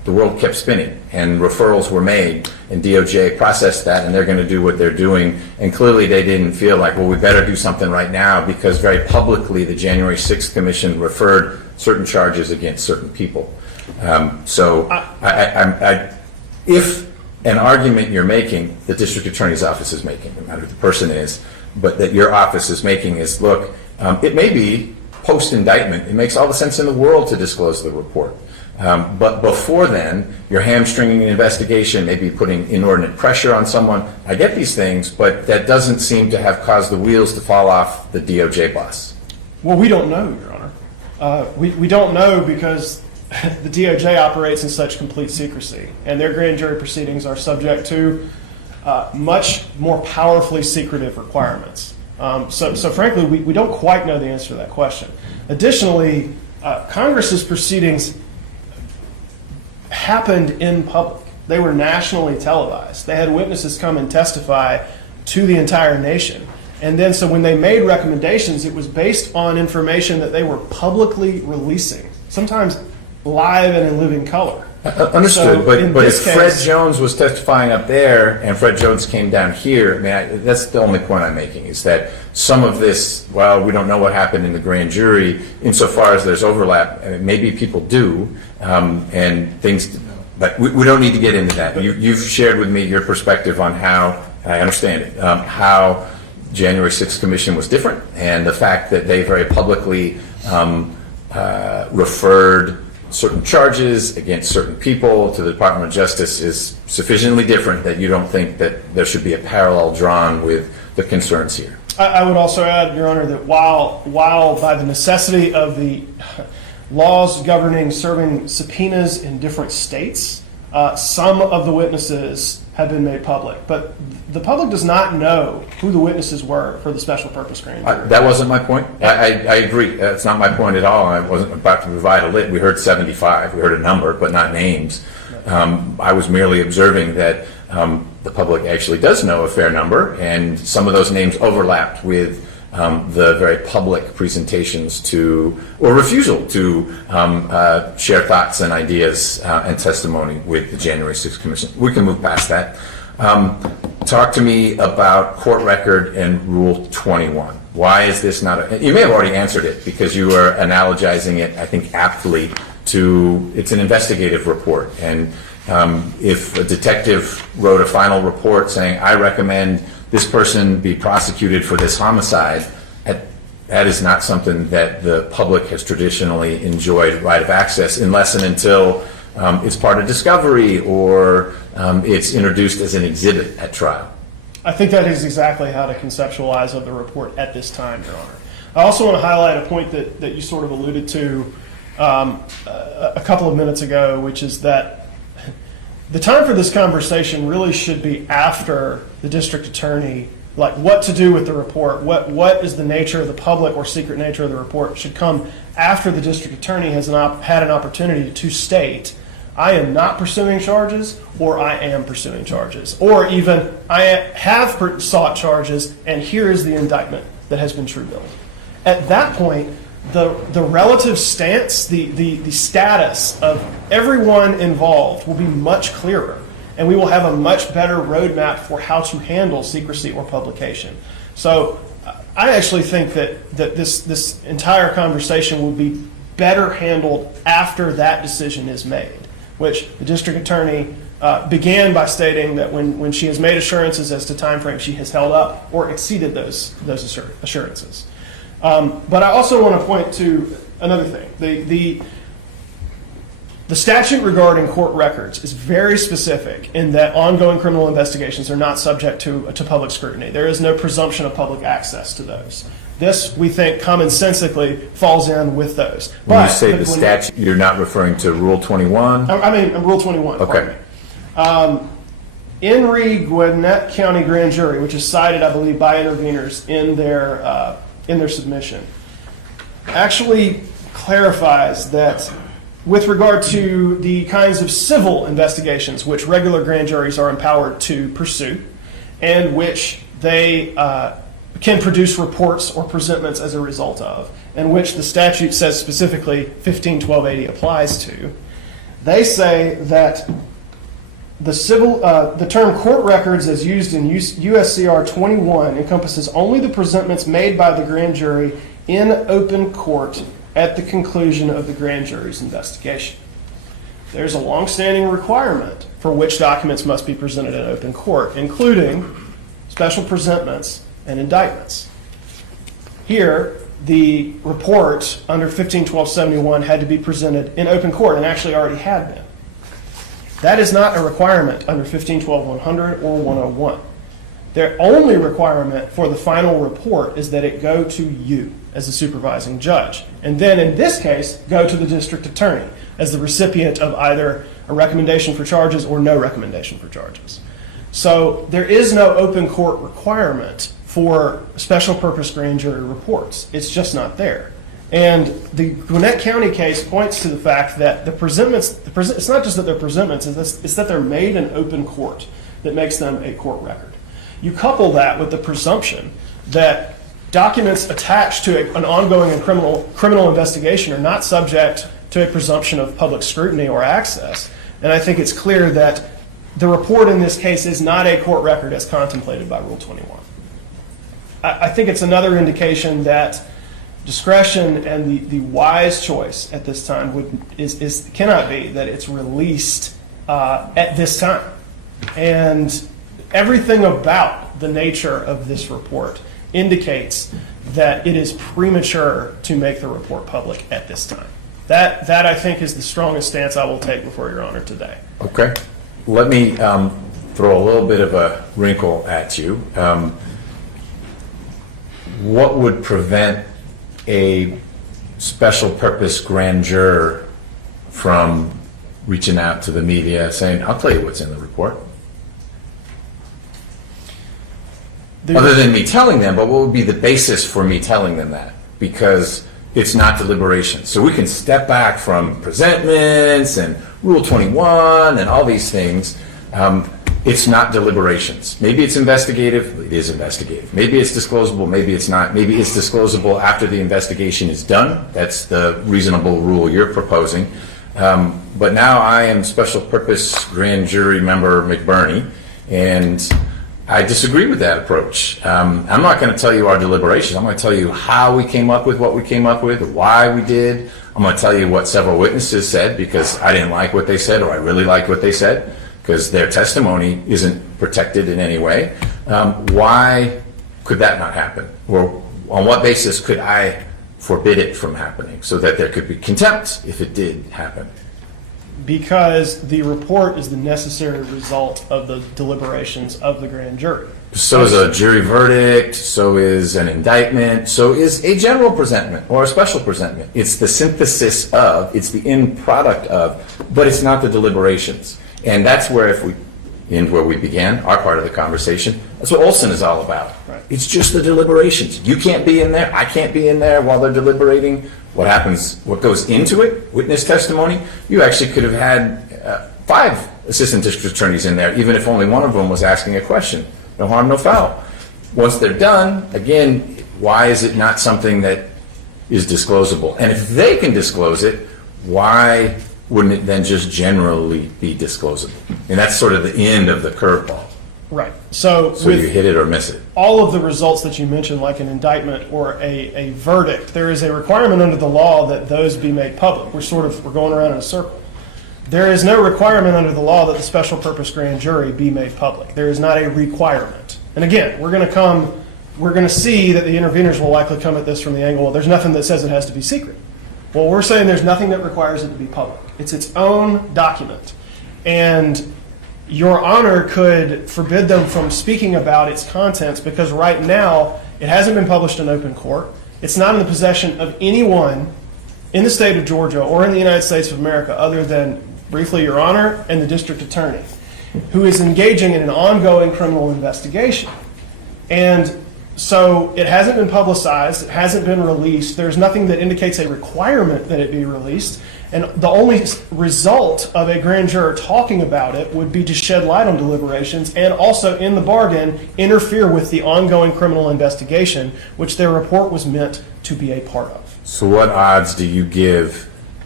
the world kept spinning and referrals were made and DOJ processed that and they're going to do what they're doing. And clearly they didn't feel like, well, we better do something right now because very publicly the January 6th Commission referred certain charges against certain people. If an argument you're making, the district attorney's office is making, no matter who the person is, but that your office is making is, look, it may be post-indictment. It makes all the sense in the world to disclose the report. But before then, you're hamstringing an investigation, maybe putting inordinate pressure on someone. I get these things, but that doesn't seem to have caused the wheels to fall off the DOJ bus. Well, we don't know, Your Honor. We don't know because the DOJ operates in such complete secrecy, and their grand jury proceedings are subject to much more powerfully secretive requirements. So frankly, we don't quite know the answer to that question. Additionally, Congress's proceedings happened in public. They were nationally televised. They had witnesses come and testify to the entire nation. And then so when they made recommendations, it was based on information that they were publicly releasing, sometimes live and in living color. Understood, So but if this Fred case- Jones was testifying up there and Fred Jones came down here, I mean, that's the only point I'm making, is that some of this, well, we don't know what happened in the grand jury, insofar as there's overlap, maybe people do, and things, but we don't need to get into that. You've shared with me your perspective on how, I understand it, how January 6th Commission was different, and the fact that they very publicly referred certain charges against certain people to the Department of Justice is sufficiently different that you don't think that there should be a parallel drawn with the concerns here. I would also add, Your Honor, that while by the necessity of the laws governing serving subpoenas in different states, some of the witnesses have been made public, but the public does not know who the witnesses were for the special purpose grand jury. That wasn't my point. I agree. That's not my point at all. I wasn't about to provide a list. We heard 75. We heard a number, but not names. I was merely observing that the public actually does know a fair number, and some of those names overlapped with the very public presentations to, or refusal to share thoughts and ideas and testimony with the January 6th Commission. We can move past that. Talk to me about court record and Rule 21. Why is this not you may have already answered it because you were analogizing it, I think, aptly to, it's an investigative report. And if a detective wrote a final report saying, I recommend this person be prosecuted for this homicide, that is not something that the public has traditionally enjoyed right of access unless and until it's part of discovery or it's introduced as an exhibit at trial. I think that is exactly how to conceptualize of the report at this time, Your Honor. I also want to highlight a point that you sort of alluded to a couple of minutes ago, which is that the time for this conversation really should be after the district attorney, like what to do with the report, what is the nature of the public or secret nature of the report should come after the district attorney has had an opportunity to state, I am not pursuing charges, or I am pursuing charges, or even I have sought charges and here is the indictment that has been true-billed. At that point, the relative stance, the status of everyone involved will be much clearer, and we will have a much better roadmap for how to handle secrecy or publication. So I actually think that this entire conversation will be better handled after that decision is made, which the district attorney began by stating that when she has made assurances as to time frame, she has held up or exceeded those assurances. But I also want to point to another thing. The statute regarding court records is very specific in that ongoing criminal investigations are not subject to public scrutiny. There is no presumption of public access to those. This, we think, commonsensically falls in with those. When you say the statute, you're not referring to Rule 21? I mean, Rule 21. Okay. In Gwinnett County Grand Jury, which is cited, I believe, by interveners in their submission, actually clarifies that with regard to the kinds of civil investigations which regular grand juries are empowered to pursue and which they can produce reports or presentments as a result of, and which the statute says specifically 151280 applies to, They say that the term court records as used in USCR 21 encompasses only the presentments made by the grand jury in open court at the conclusion of the grand jury's investigation. There's a longstanding requirement for which documents must be presented in open court, including special presentments and indictments. Here, the report under 151271 had to be presented in open court and actually already had been. That is not a requirement under 1512-100 or 101. Their only requirement for the final report is that it go to you as a supervising judge, and then in this case, go to the district attorney as the recipient of either a recommendation for charges or no recommendation for charges. So there is no open court requirement for special purpose grand jury reports. It's just not there. And the Gwinnett County case points to the fact that the presentments, it's not just that they're presentments, it's that they're made in open court that makes them a court record. You couple that with the presumption that documents attached to an ongoing and criminal investigation are not subject to a presumption of public scrutiny or access. And I think it's clear that the report in this case is not a court record as contemplated by Rule 21. I think it's another indication that discretion and the wise choice at this time cannot be that it's released at this time. And everything about the nature of this report indicates that it is premature to make the report public at this time. That I think is the strongest stance I will take before Your Honor today. Okay. Let me throw a little bit of a wrinkle at you. What would prevent a special purpose grand juror from reaching out to the media saying, I'll tell you what's in the report? Other than me telling them, but what would be the basis for me telling them that? Because it's not deliberation. So we can step back from presentments and Rule 21 and all these things. It's not deliberations. Maybe it's investigative. It is investigative. Maybe it's disclosable. Maybe it's not. Maybe it's disclosable after the investigation is done. That's the reasonable rule you're proposing. But now I am special purpose grand jury member McBurney, and I disagree with that approach. I'm not going to tell you our deliberations. I'm going to tell you how we came up with what we came up with, why we did. I'm going to tell you what several witnesses said because I didn't like what they said or I really liked what they said because their testimony isn't protected in any way. Why could that not happen? Or on what basis could I forbid it from happening so that there could be contempt if it did happen? Because the report is the necessary result of the deliberations of the grand jury. So is a jury verdict, so is an indictment, so is a general presentment or a special presentment. It's the synthesis of, it's the end product of, but it's not the deliberations. And that's where, if we end where we began, our part of the conversation, that's what Olson is all about. Right. It's just the deliberations. You can't be in there, I can't be in there while they're deliberating. What happens, what goes into it, witness testimony, you actually could have had 5 assistant district attorneys in there, even if only one of them was asking a question. No harm, no foul. Once they're done, again, why is it not something that is disclosable? And if they can disclose it, why wouldn't it then just generally be disclosable? And that's sort of the end of the curveball. Right. So you hit it or miss it. All of the results that you mentioned, like an indictment or a verdict, there is a requirement under the law that those be made public. We're going around in a circle. There is no requirement under the law that the special purpose grand jury be made public. There is not a requirement. And again, we're going to see that the interveners will likely come at this from the angle, well, there's nothing that says it has to be secret. Well, we're saying there's nothing that requires it to be public. It's its own document. And Your Honor could forbid them from speaking about its contents because right now it hasn't been published in open court. It's not in the possession of anyone in the state of Georgia or in the United States of America other than, briefly, Your Honor and the district attorney, who is engaging in an ongoing criminal investigation. And so it hasn't been publicized, it hasn't been released, there's nothing that indicates a requirement that it be released, and the only result of a grand juror talking about it would be to shed light on deliberations and also, in the bargain, interfere with the ongoing criminal investigation, which their report was meant to be a part of. So what odds do you give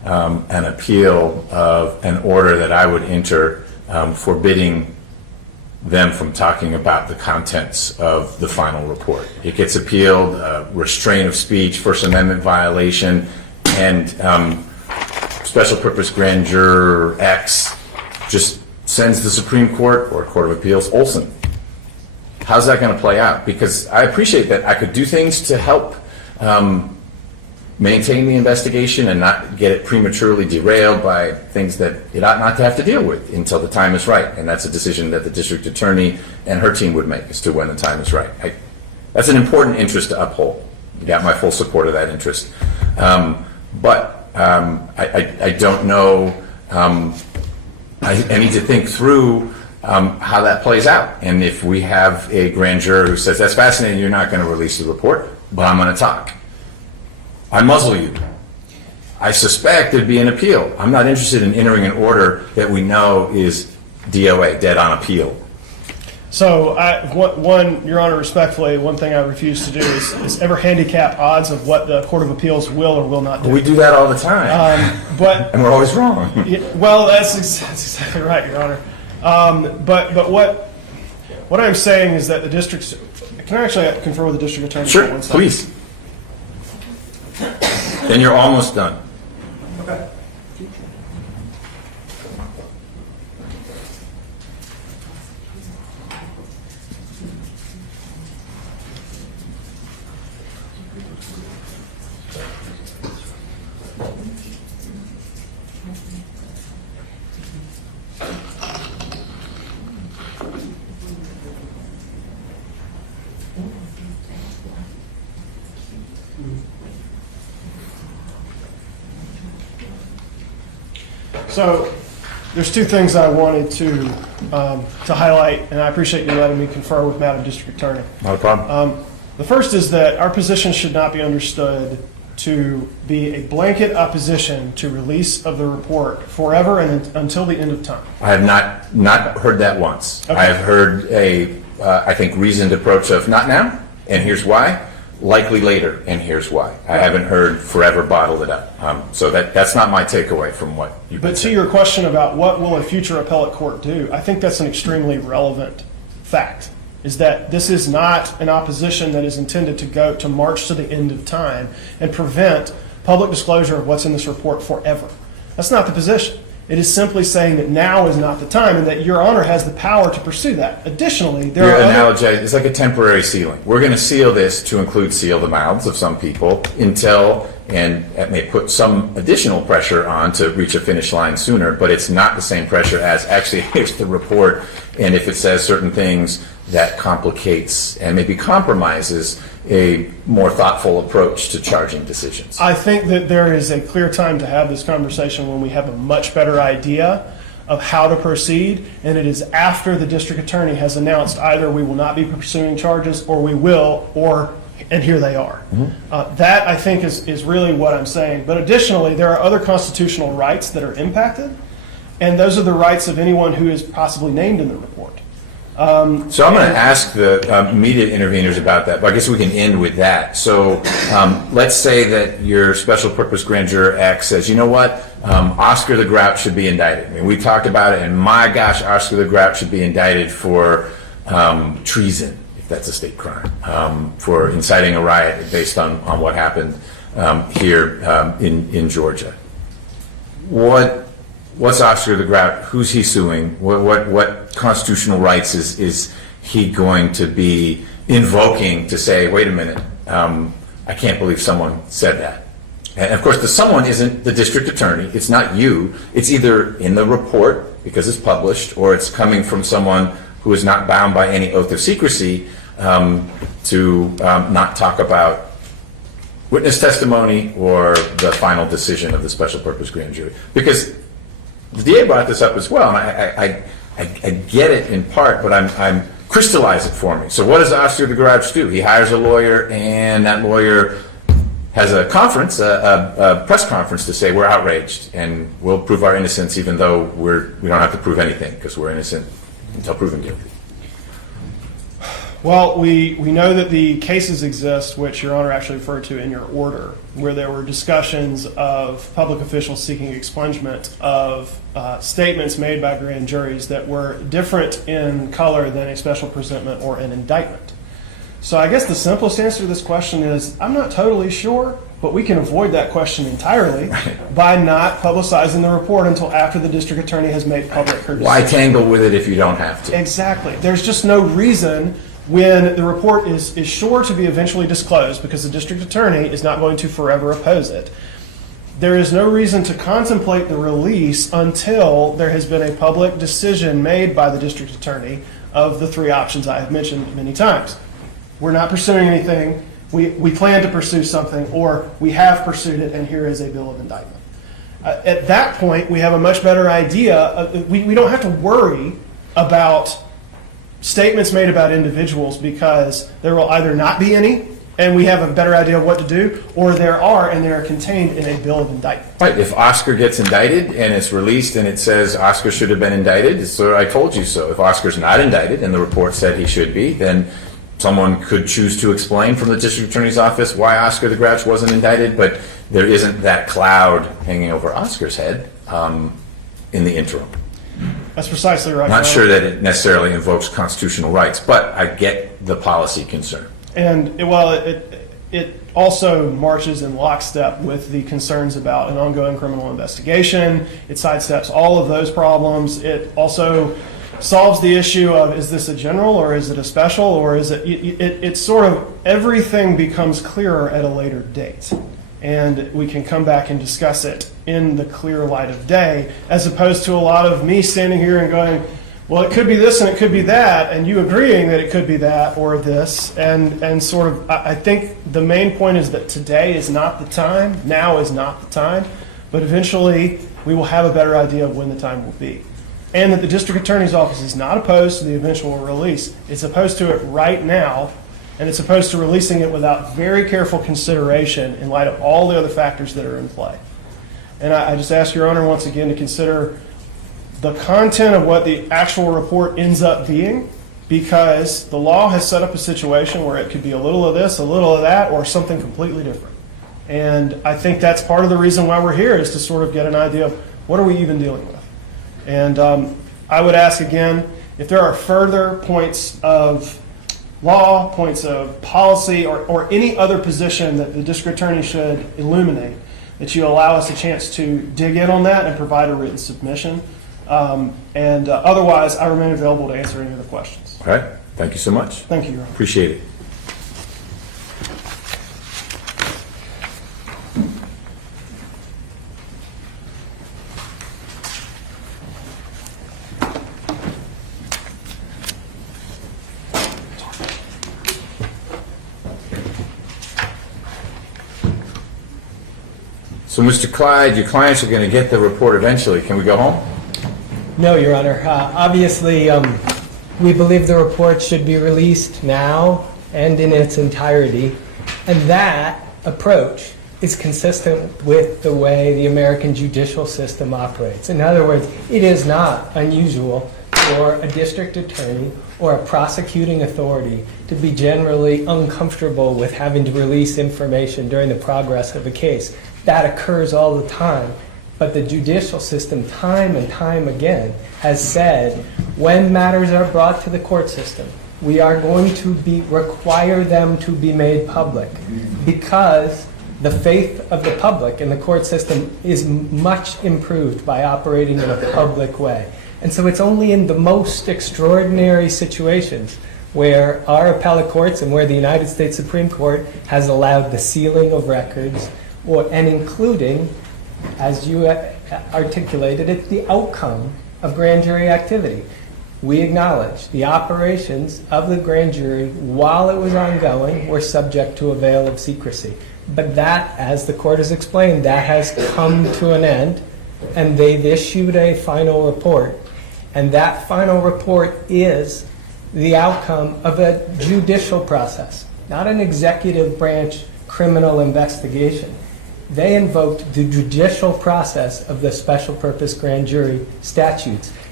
an appeal of an order that I would enter forbidding them from talking about the contents of the final report. It gets appealed, restraint of speech, First Amendment violation, and special purpose grand juror X just sends the Supreme Court or Court of Appeals Olson. How's that going to play out? Because I appreciate that I could do things to help maintain the investigation and not get it prematurely derailed by things that it ought not to have to deal with until the time is right. And that's a decision that the district attorney and her team would make as to when the time is right. That's an important interest to uphold. You got my full support of that interest. But I don't know. I need to think through how that plays out. And if we have a grand juror who says, that's fascinating, you're not going to release the report, but I'm going to talk. I muzzle you. I suspect there'd be an appeal. I'm not interested in entering an order that we know is DOA, dead on appeal. So, Your Honor, respectfully, one thing I refuse to do is ever handicap odds of what the Court of Appeals will or will not do. We do that all the time, and we're always wrong. Well, that's exactly right, Your Honor. But what I'm saying is that the district's. Can I actually confer with the district attorney? Sure, for 1 second? please. Then you're almost done. Okay. So there's two things I wanted to highlight, and I appreciate you letting me confer with Madam District Attorney. Not a problem. The first is that our position should not be understood to be a blanket opposition to release of the report forever and until the end of time. I have not heard that once. Okay. I have heard I think, reasoned approach of not now, and here's why. Likely later, and here's why. I haven't heard forever bottled it up. So that's not my takeaway from what you've been But to saying. your question about what will a future appellate court do, I think that's an extremely relevant fact, is that this is not an opposition that is intended to march to the end of time and prevent public disclosure of what's in this report forever. That's not the position. It is simply saying that now is not the time and that Your Honor has the power to pursue that. Additionally, there Your are analogy is like a temporary sealing. We're going to seal this to include seal the mouths of some people until, and it may put some additional pressure on to reach a finish line sooner, but it's not the same pressure as actually if the report, and if it says certain things that complicates and maybe compromises a more thoughtful approach to charging decisions. I think that there is a clear time to have this conversation when we have a much better idea of how to proceed, and it is after the district attorney has announced either we will not be pursuing charges or we will, and here they are. That, I think, is really what I'm saying. But additionally, there are other constitutional rights that are impacted, and those are the rights of anyone who is possibly named in the report. So I'm going to ask the immediate interveners about that, but I guess we can end with that. So let's say that your special purpose grand juror X says, you know what, Oscar the Grouch should be indicted. I mean, we talked about it, and my gosh, Oscar the Grouch should be indicted for treason, if that's a state crime, for inciting a riot based on what happened here in Georgia. What's Oscar the Grouch? Who's he suing? What constitutional rights is he going to be invoking to say, wait a minute, I can't believe someone said that? And of course, the someone isn't the district attorney. It's not you. It's either in the report because it's published, or it's coming from someone who is not bound by any oath of secrecy to not talk about witness testimony or the final decision of the special purpose grand jury. Because the DA brought this up as well, and I get it in part, but I'm crystallize it for me. So what does Oscar the Grouch do? He hires a lawyer, and that lawyer has a conference, a press conference, to say we're outraged and we'll prove our innocence, even though we don't have to prove anything because we're innocent until proven guilty. Well, we know that the cases exist, which Your Honor actually referred to in your order, where there were discussions of public officials seeking expungement of statements made by grand juries that were different in color than a special presentment or an indictment. So I guess the simplest answer to this question is, I'm not totally sure, but we can avoid that question entirely by not publicizing the report until after the district attorney has made public her decision. Why tangle with it if you don't have to? Exactly. There's just no reason when the report is sure to be eventually disclosed, because the district attorney is not going to forever oppose it. There is no reason to contemplate the release until there has been a public decision made by the district attorney of the three options I have mentioned many times. We're not pursuing anything, we plan to pursue something, or we have pursued it and here is a bill of indictment. At that point, we have a much better idea. We don't have to worry about statements made about individuals, because there will either not be any and we have a better idea of what to do, or there are and they are contained in a bill of indictment. Right, if Oscar gets indicted and it's released and it says Oscar should have been indicted, so I told you so. If Oscar's not indicted and the report said he should be, then someone could choose to explain from the district attorney's office why Oscar the Grouch wasn't indicted, but there isn't that cloud hanging over Oscar's head in the interim. That's precisely right. Not sure that it necessarily invokes constitutional rights, but I get the policy concern. And it also marches in lockstep with the concerns about an ongoing criminal investigation. It sidesteps all of those problems. It also solves the issue of, is this a general or is it a special, or is it's sort of, everything becomes clearer at a later date. And we can come back and discuss it in the clear light of day, as opposed to a lot of me standing here and going, well, it could be this and it could be that, and you agreeing that it could be that or this. And sort of, I think the main point is that today is not the time, now is not the time, but eventually we will have a better idea of when the time will be. And that the district attorney's office is not opposed to the eventual release. It's opposed to it right now, and it's opposed to releasing it without very careful consideration in light of all the other factors that are in play. And I just ask Your Honor once again to consider the content of what the actual report ends up being, because the law has set up a situation where it could be a little of this, a little of that, or something completely different. And I think that's part of the reason why we're here, is to sort of get an idea of what are we even dealing with. And I would ask again, if there are further points of law, points of policy, or any other position that the district attorney should illuminate, that you allow us a chance to dig in on that and provide a written submission. Otherwise, I remain available to answer any other questions. All right, thank you so much. Thank you, Your Honor. Appreciate it. So, Mr. Clyde, your clients are going to get the report eventually. Can we go home? No, Your Honor. Obviously, we believe the report should be released now and in its entirety. And that approach is consistent with the way the American judicial system operates. In other words, it is not unusual for a district attorney or a prosecuting authority to be generally uncomfortable with having to release information during the progress of a case. That occurs all the time. But the judicial system, time and time again, has said when matters are brought to the court system, we are going to require them to be made public, because the faith of the public in the court system is much improved by operating in a public way. And so it's only in the most extraordinary situations where our appellate courts and where the United States Supreme Court has allowed the sealing of records, and including, as you articulated it, the outcome of grand jury activity. We acknowledge the operations of the grand jury while it was ongoing were subject to a veil of secrecy. But that, as the court has explained, that has come to an end, and they've issued a final report. And that final report is the outcome of a judicial process, not an executive branch criminal investigation. They invoked the judicial process of the special purpose grand jury statutes.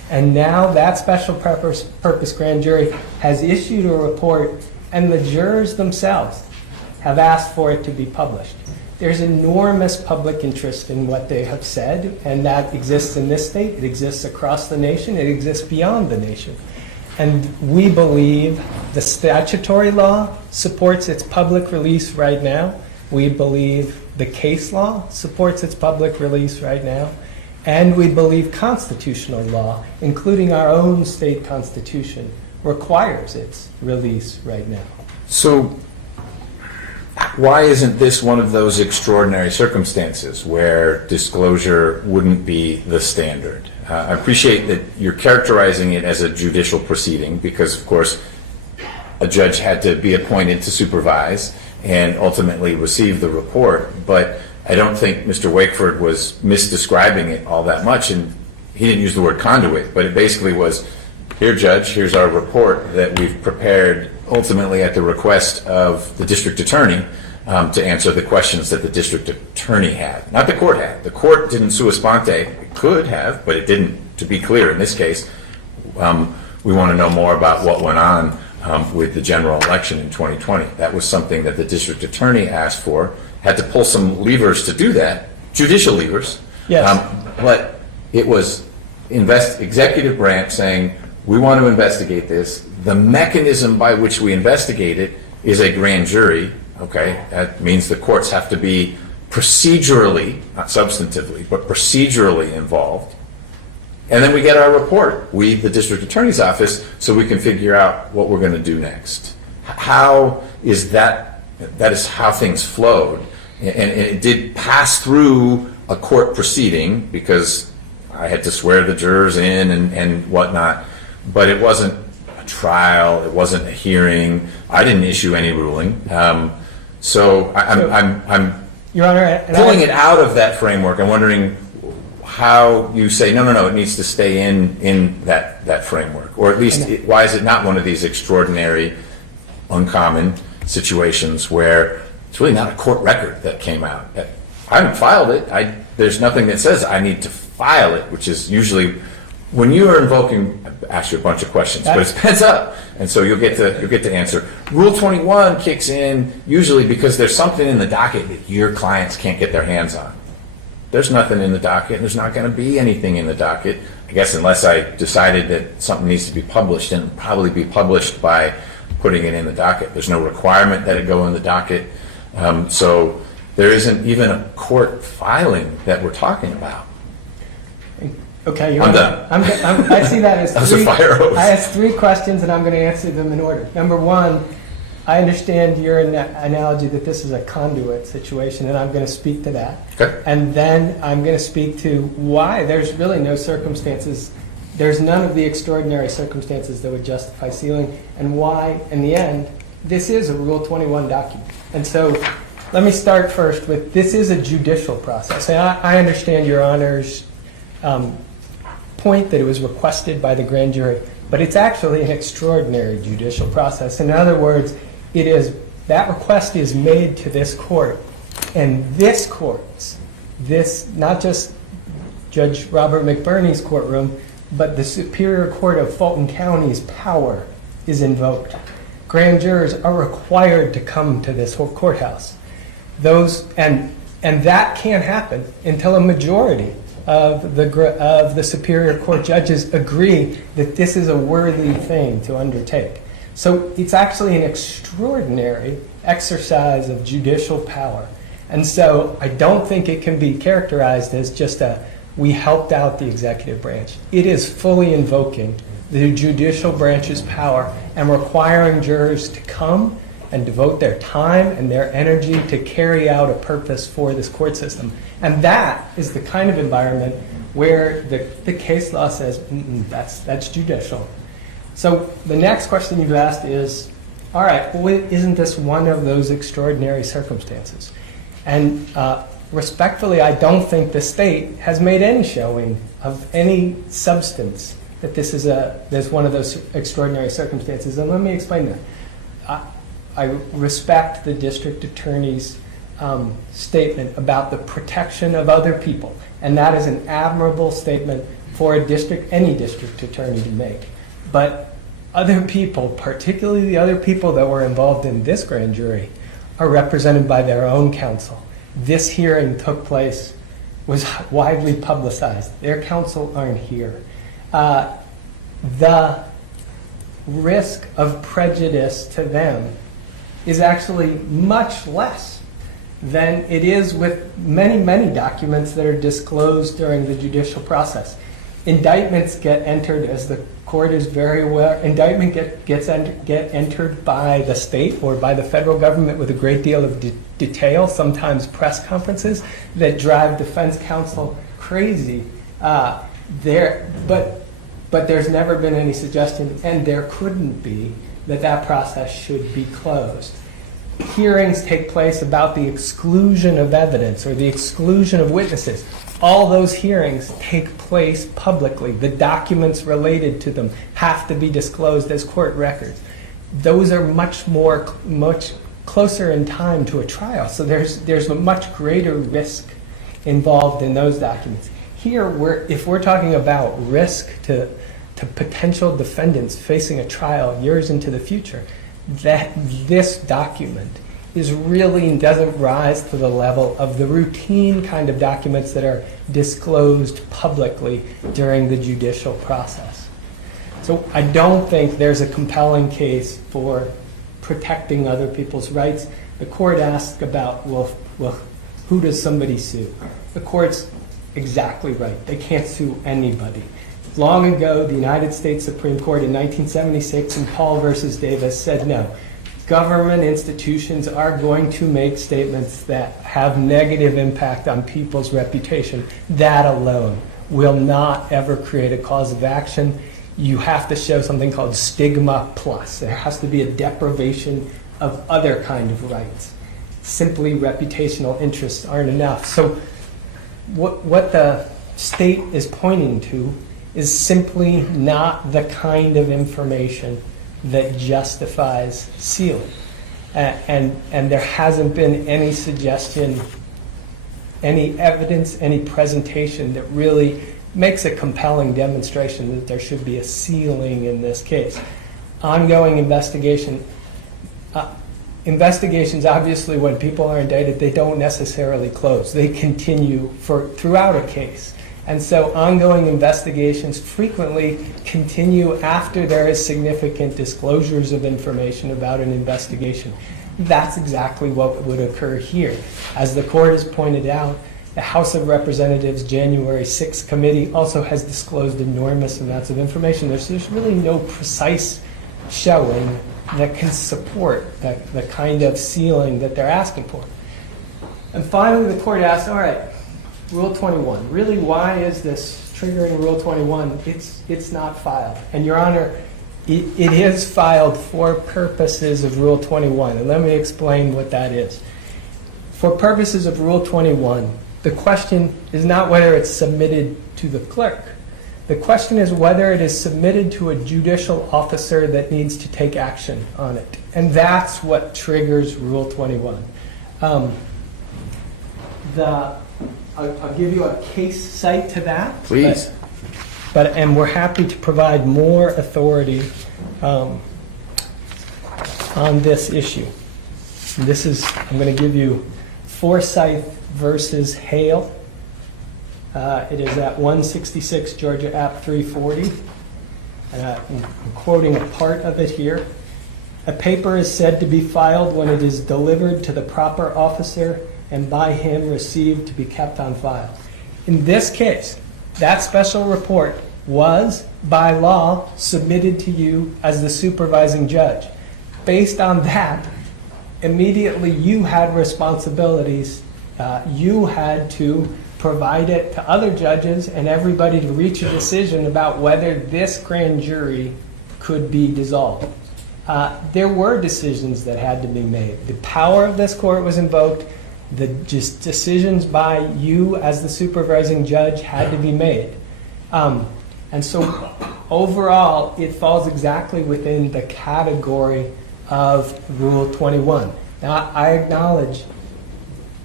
And now that special purpose grand jury has issued a report, and the jurors themselves have asked for it to be published. There's enormous public interest in what they have said, and that exists in this state, it exists across the nation, it exists beyond the nation. And we believe the statutory law supports its public release right now. We believe the case law supports its public release right now. And we believe constitutional law, including our own state constitution, requires its release right now. So why isn't this one of those extraordinary circumstances where disclosure wouldn't be the standard? I appreciate that you're characterizing it as a judicial proceeding because, of course, a judge had to be appointed to supervise and ultimately receive the report, but I don't think Mr. Wakeford was misdescribing it all that much, and he didn't use the word conduit, but it basically was, here, Judge, here's our report that we've prepared ultimately at the request of the district attorney to answer the questions that the district attorney had. Not the court had. The court didn't sua sponte. It could have, but it didn't. To be clear, in this case, we want to know more about what went on with the general election in 2020. That was something that the district attorney asked for, had to pull some levers to do that, judicial levers. Yes. But it was executive branch saying, we want to investigate this. The mechanism by which we investigate it is a grand jury. Okay, that means the courts have to be procedurally, not substantively, but procedurally involved. And then we get our report, we, the district attorney's office, so we can figure out what we're going to do next. How is that? That is how things flowed. And it did pass through a court proceeding because I had to swear the jurors in and whatnot, but it wasn't a trial, it wasn't a hearing. I didn't issue any ruling. So I'm Your Honor, pulling it out of that framework. I'm wondering how you say, no, it needs to stay in that framework. Or at least, why is it not one of these extraordinary, uncommon situations where it's really not a court record that came out? I haven't filed it. There's nothing that says I need to file it, which is usually, when you are invoking, I ask you a bunch of questions, but it's heads up, and so you'll get to answer. Rule 21 kicks in usually because there's something in the docket that your clients can't get their hands on. There's nothing in the docket, and there's not going to be anything in the docket, I guess, unless I decided that something needs to be published, and it'll probably be published by putting it in the docket. There's no requirement that it go in the docket, so there isn't even a court filing that we're talking about. Okay, I'm done. I see that as That was a fire hose. I asked three questions, and I'm going to answer them in order. Number one, I understand your analogy that this is a conduit situation, and I'm going to speak to that. Okay. And then I'm going to speak to why there's really no circumstances, there's none of the extraordinary circumstances that would justify sealing, and why, in the end, this is a Rule 21 document. And so let me start first with, this is a judicial process. And I understand Your Honor's point that it was requested by the grand jury, but it's actually an extraordinary judicial process. In other words, that request is made to this court, and this court's, not just Judge Robert McBurney's courtroom, but the Superior Court of Fulton County's power is invoked. Grand jurors are required to come to this whole courthouse. And that can't happen until a majority of the Superior Court judges agree that this is a worthy thing to undertake. So it's actually an extraordinary exercise of judicial power. And so I don't think it can be characterized as just we helped out the executive branch. It is fully invoking the judicial branch's power and requiring jurors to come and devote their time and their energy to carry out a purpose for this court system. And that is the kind of environment where the case law says, that's judicial. So the next question you've asked is, all right, well, isn't this one of those extraordinary circumstances? And respectfully, I don't think the state has made any showing of any substance that there's one of those extraordinary circumstances. And let me explain that. I respect the district attorney's statement about the protection of other people, and that is an admirable statement for any district attorney to make. But other people, particularly the other people that were involved in this grand jury, are represented by their own counsel. This hearing took place, was widely publicized. Their counsel aren't here. The risk of prejudice to them is actually much less than it is with many, many documents that are disclosed during the judicial process. Indictments get entered, as the court is very aware, get entered by the state or by the federal government with a great deal of detail, sometimes press conferences that drive defense counsel crazy. But there's never been any suggestion, and there couldn't be, that process should be closed. Hearings take place about the exclusion of evidence or the exclusion of witnesses. All those hearings take place publicly. The documents related to them have to be disclosed as court records. Those are much closer in time to a trial, so there's a much greater risk involved in those documents. Here, if we're talking about risk to potential defendants facing a trial years into the future, that this document doesn't rise to the level of the routine kind of documents that are disclosed publicly during the judicial process. So I don't think there's a compelling case for protecting other people's rights. The court asked about, well, who does somebody sue? The court's exactly right. They can't sue anybody. Long ago, the United States Supreme Court in 1976 in Paul versus Davis said no. Government institutions are going to make statements that have negative impact on people's reputation. That alone will not ever create a cause of action. You have to show something called stigma plus. There has to be a deprivation of other kind of rights. Simply reputational interests aren't enough. So what the state is pointing to is simply not the kind of information that justifies sealing. And there hasn't been any suggestion, any evidence, any presentation that really makes a compelling demonstration that there should be a sealing in this case. Ongoing investigations, obviously, when people are indicted, they don't necessarily close. They continue throughout a case. And so ongoing investigations frequently continue after there is significant disclosures of information about an investigation. That's exactly what would occur here. As the court has pointed out, the House of Representatives January 6th committee also has disclosed enormous amounts of information. There's really no precise showing that can support the kind of sealing that they're asking for. And finally, the court asks, all right, Rule 21. Really, why is this triggering Rule 21? It's not filed. And Your Honor, it is filed for purposes of Rule 21. And let me explain what that is. For purposes of Rule 21, the question is not whether it's submitted to the clerk. The question is whether it is submitted to a judicial officer that needs to take action on it. And that's what triggers Rule 21. I'll give you a case cite to that. Please. And we're happy to provide more authority on this issue. And I'm going to give you Forsyth versus Hale. It is at 166 Georgia App 340. I'm quoting a part of it here. A paper is said to be filed when it is delivered to the proper officer and by him received to be kept on file. In this case, that special report was, by law, submitted to you as the supervising judge. Based on that, immediately you had responsibilities. You had to provide it to other judges and everybody to reach a decision about whether this grand jury could be dissolved. There were decisions that had to be made. The power of this court was invoked. The decisions by you as the supervising judge had to be made. And so overall, it falls exactly within the category of Rule 21. Now, I acknowledge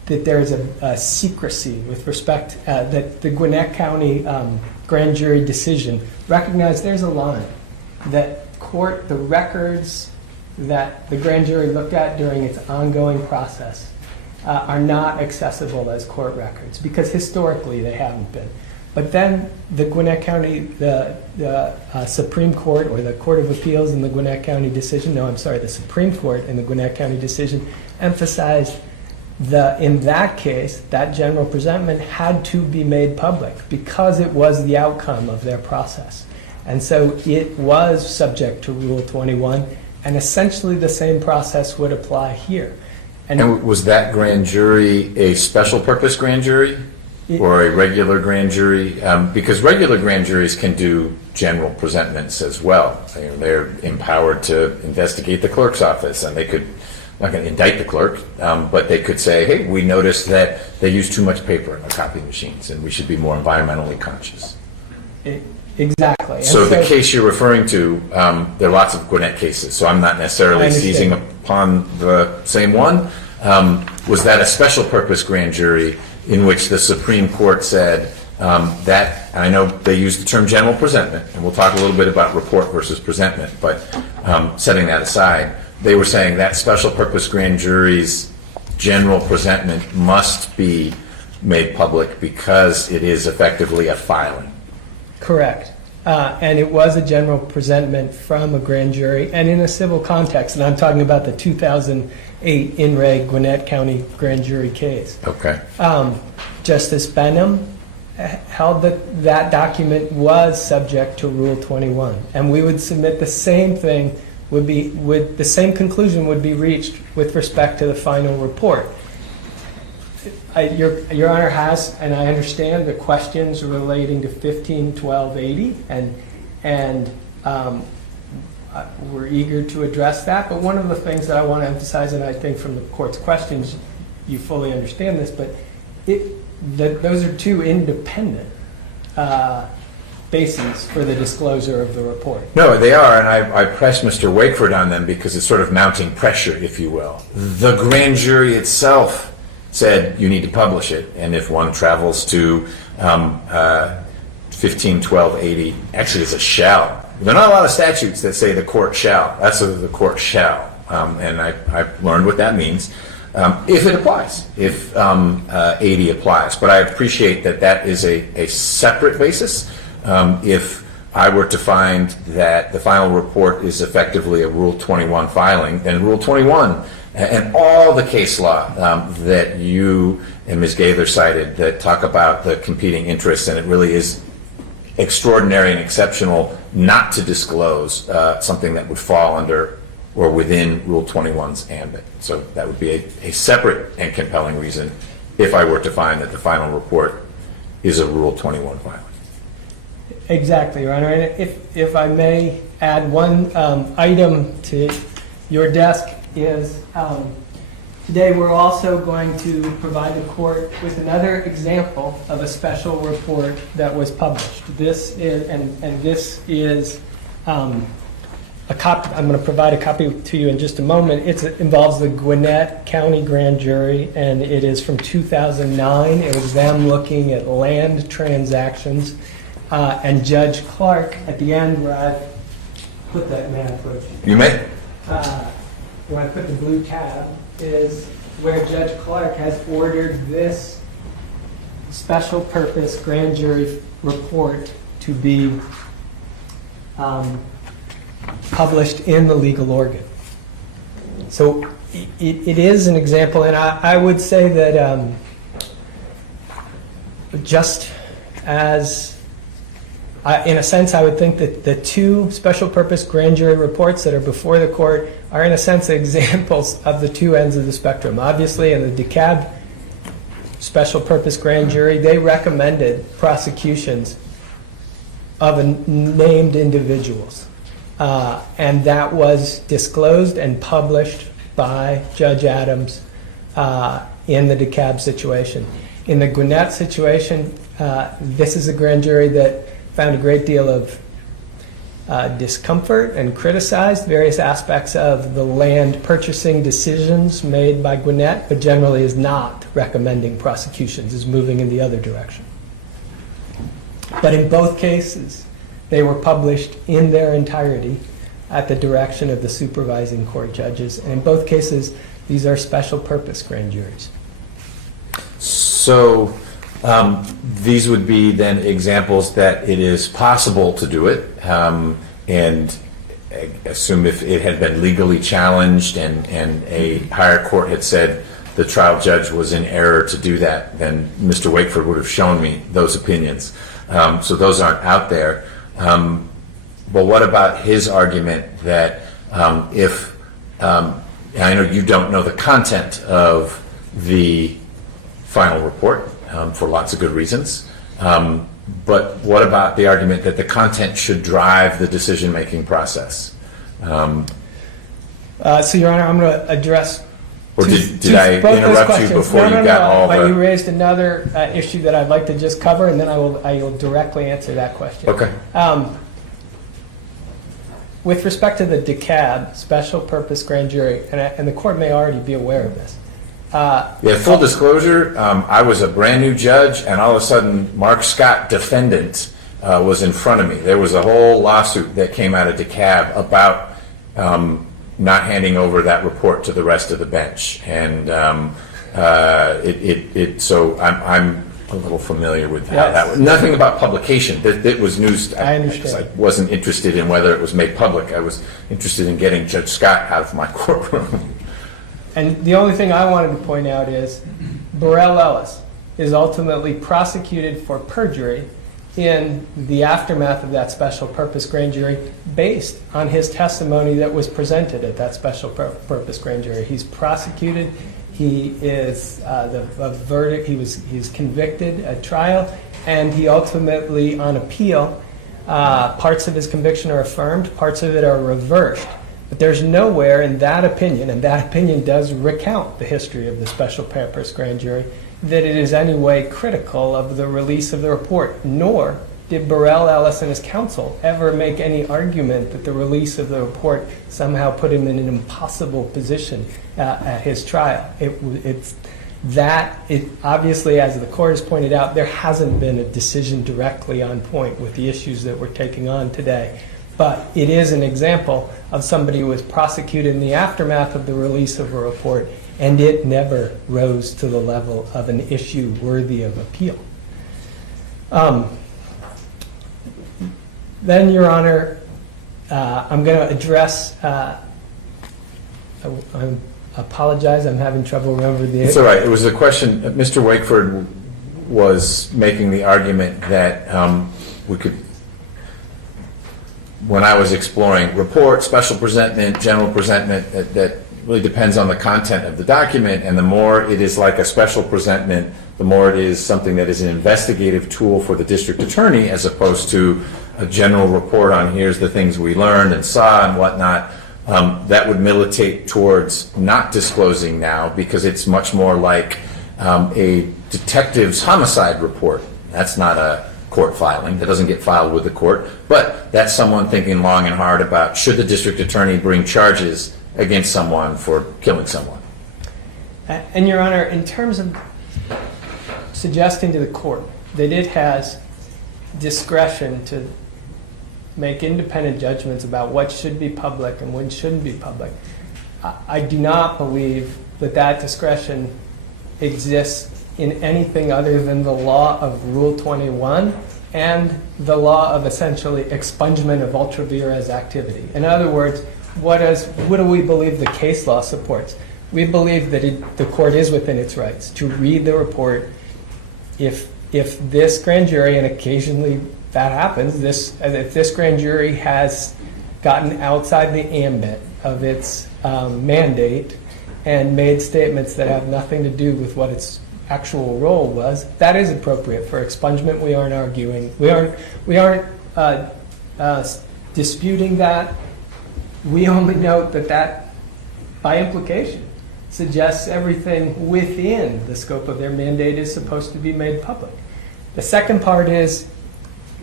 that there's a secrecy with respect, that the Gwinnett County grand jury decision recognized there's a line that the records that the grand jury looked at during its ongoing process are not accessible as court records, because historically they haven't been. But then the Gwinnett County, the Supreme Court, or the Court of Appeals in the Gwinnett County decision, the Supreme Court in the Gwinnett County decision emphasized in that case, that general presentment had to be made public because it was the outcome of their process. And so it was subject to Rule 21, and essentially the same process would apply here. And was that grand jury a special purpose grand jury or a regular grand jury? Because regular grand juries can do general presentments as well. They're empowered to investigate the clerk's office, and they could, I'm not going to indict the clerk, but they could say, hey, we noticed that they use too much paper in their copy machines, and we should be more environmentally conscious. Exactly. So the case you're referring to, there are lots of Gwinnett cases, so I'm not necessarily seizing upon the same one. Was that a special purpose grand jury in which the Supreme Court said that, and I know they use the term general presentment, and we'll talk a little bit about report versus presentment, but setting that aside, they were saying that special purpose grand jury's general presentment must be made public because it is effectively a filing. Correct. And it was a general presentment from a grand jury and in a civil context. And I'm talking about the 2008 In Re Gwinnett County grand jury case. Okay. Justice Benham held that that document was subject to Rule 21. And we would submit the same thing the same conclusion would be reached with respect to the final report. Your Honor has, and I understand the questions relating to 151280, and we're eager to address that. But one of the things that I want to emphasize, and I think from the court's questions you fully understand this, but those are two independent bases for the disclosure of the report. No, they are, and I pressed Mr. Wakeford on them because it's sort of mounting pressure, if you will. The grand jury itself said you need to publish it, and if one travels to 151280, actually it's a shall. There are not a lot of statutes that say the court shall. That's the court shall, and I've learned what that means. If it applies, if 80 applies. But I appreciate that is a separate basis. If I were to find that the final report is effectively a Rule 21 filing, then Rule 21 and all the case law that you and Ms. Gaither cited that talk about the competing interests, and it really is extraordinary and exceptional not to disclose something that would fall under or within Rule 21's ambit. So that would be a separate and compelling reason if I were to find that the final report is a Rule 21 filing. Exactly, Your Honor. And if I may add one item to your desk is today we're also going to provide the court with another example of a special report that was published. This is, and this is a copy. I'm going to provide a copy to you in just a moment. It involves the Gwinnett County Grand Jury, and it is from 2009. It was them looking at land transactions. And Judge Clark, at the end where I put that, may I approach? You may. Where I put the blue tab is where Judge Clark has ordered this special purpose grand jury report to be published in the legal organ. So it is an example, and I would say that just as in a sense, I would think that the two special purpose grand jury reports that are before the court are, in a sense, examples of the two ends of the spectrum. Obviously, in the DeKalb special purpose grand jury, they recommended prosecutions of named individuals. And that was disclosed and published by Judge Adams in the DeKalb situation. In the Gwinnett situation, this is a grand jury that found a great deal of discomfort and criticized various aspects of the land purchasing decisions made by Gwinnett, but generally is not recommending prosecutions, is moving in the other direction. But in both cases, they were published in their entirety at the direction of the supervising court judges. And in both cases, these are special purpose grand juries. So these would be then examples that it is possible to do it, and I assume if it had been legally challenged and a higher court had said the trial judge was in error to do that, then Mr. Wakeford would have shown me those opinions. So those aren't out there. But what about his argument that if, I know you don't know the content of the final report for lots of good reasons, but what about the argument that the content should drive the decision-making process? So, Your Honor, I'm going to address Or did I interrupt you before you got all but the... you raised another issue that I'd like to just cover, and then I will directly answer that question. Okay. With respect to the DeKalb special purpose grand jury, and the court may already be aware of this. Yeah, full disclosure, I was a brand new judge, and all of a sudden, Mark Scott, defendant, was in front of me. There was a whole lawsuit that came out of DeKalb about not handing over that report to the rest of the bench, and so I'm a little familiar with how that was. Nothing about publication. That was news. I understand. I wasn't interested in whether it was made public. I was interested in getting Judge Scott out of my courtroom. And the only thing I wanted to point out is Burrell Ellis is ultimately prosecuted for perjury in the aftermath of that special purpose grand jury based on his testimony that was presented at that special purpose grand jury. He's prosecuted. He is the verdict. He's convicted at trial, and he ultimately, on appeal, parts of his conviction are affirmed, parts of it are reversed. But there's nowhere in that opinion, and that opinion does recount the history of the special purpose grand jury, that it is any way critical of the release of the report, nor did Burrell Ellis and his counsel ever make any argument that the release of the report somehow put him in an impossible position at his trial. Obviously, as the court has pointed out, there hasn't been a decision directly on point with the issues that we're taking on today. But it is an example of somebody who was prosecuted in the aftermath of the release of a report, and it never rose to the level of an issue worthy of appeal. Then, Your Honor, I'm going to address, I apologize, I'm having trouble remembering the... It's all right. It was a question, Mr. Wakeford was making the argument that we could, when I was exploring report, special presentment, general presentment, that really depends on the content of the document, and the more it is like a special presentment, the more it is something that is an investigative tool for the district attorney, as opposed to a general report on here's the things we learned and saw and whatnot. That would militate towards not disclosing now, because it's much more like a detective's homicide report. That's not a court filing. That doesn't get filed with the court. But that's someone thinking long and hard about, should the district attorney bring charges against someone for killing someone? And, Your Honor, in terms of suggesting to the court that it has discretion to make independent judgments about what should be public and what shouldn't be public, I do not believe that that discretion exists in anything other than the law of Rule 21 and the law of essentially expungement of ultra vires activity. In other words, what do we believe the case law supports? We believe that the court is within its rights to read the report if this grand jury, and occasionally that happens, if this grand jury has gotten outside the ambit of its mandate and made statements that have nothing to do with what its actual role was, that is appropriate for expungement. We aren't arguing. We aren't disputing that. We only note that by implication suggests everything within the scope of their mandate is supposed to be made public. The second part is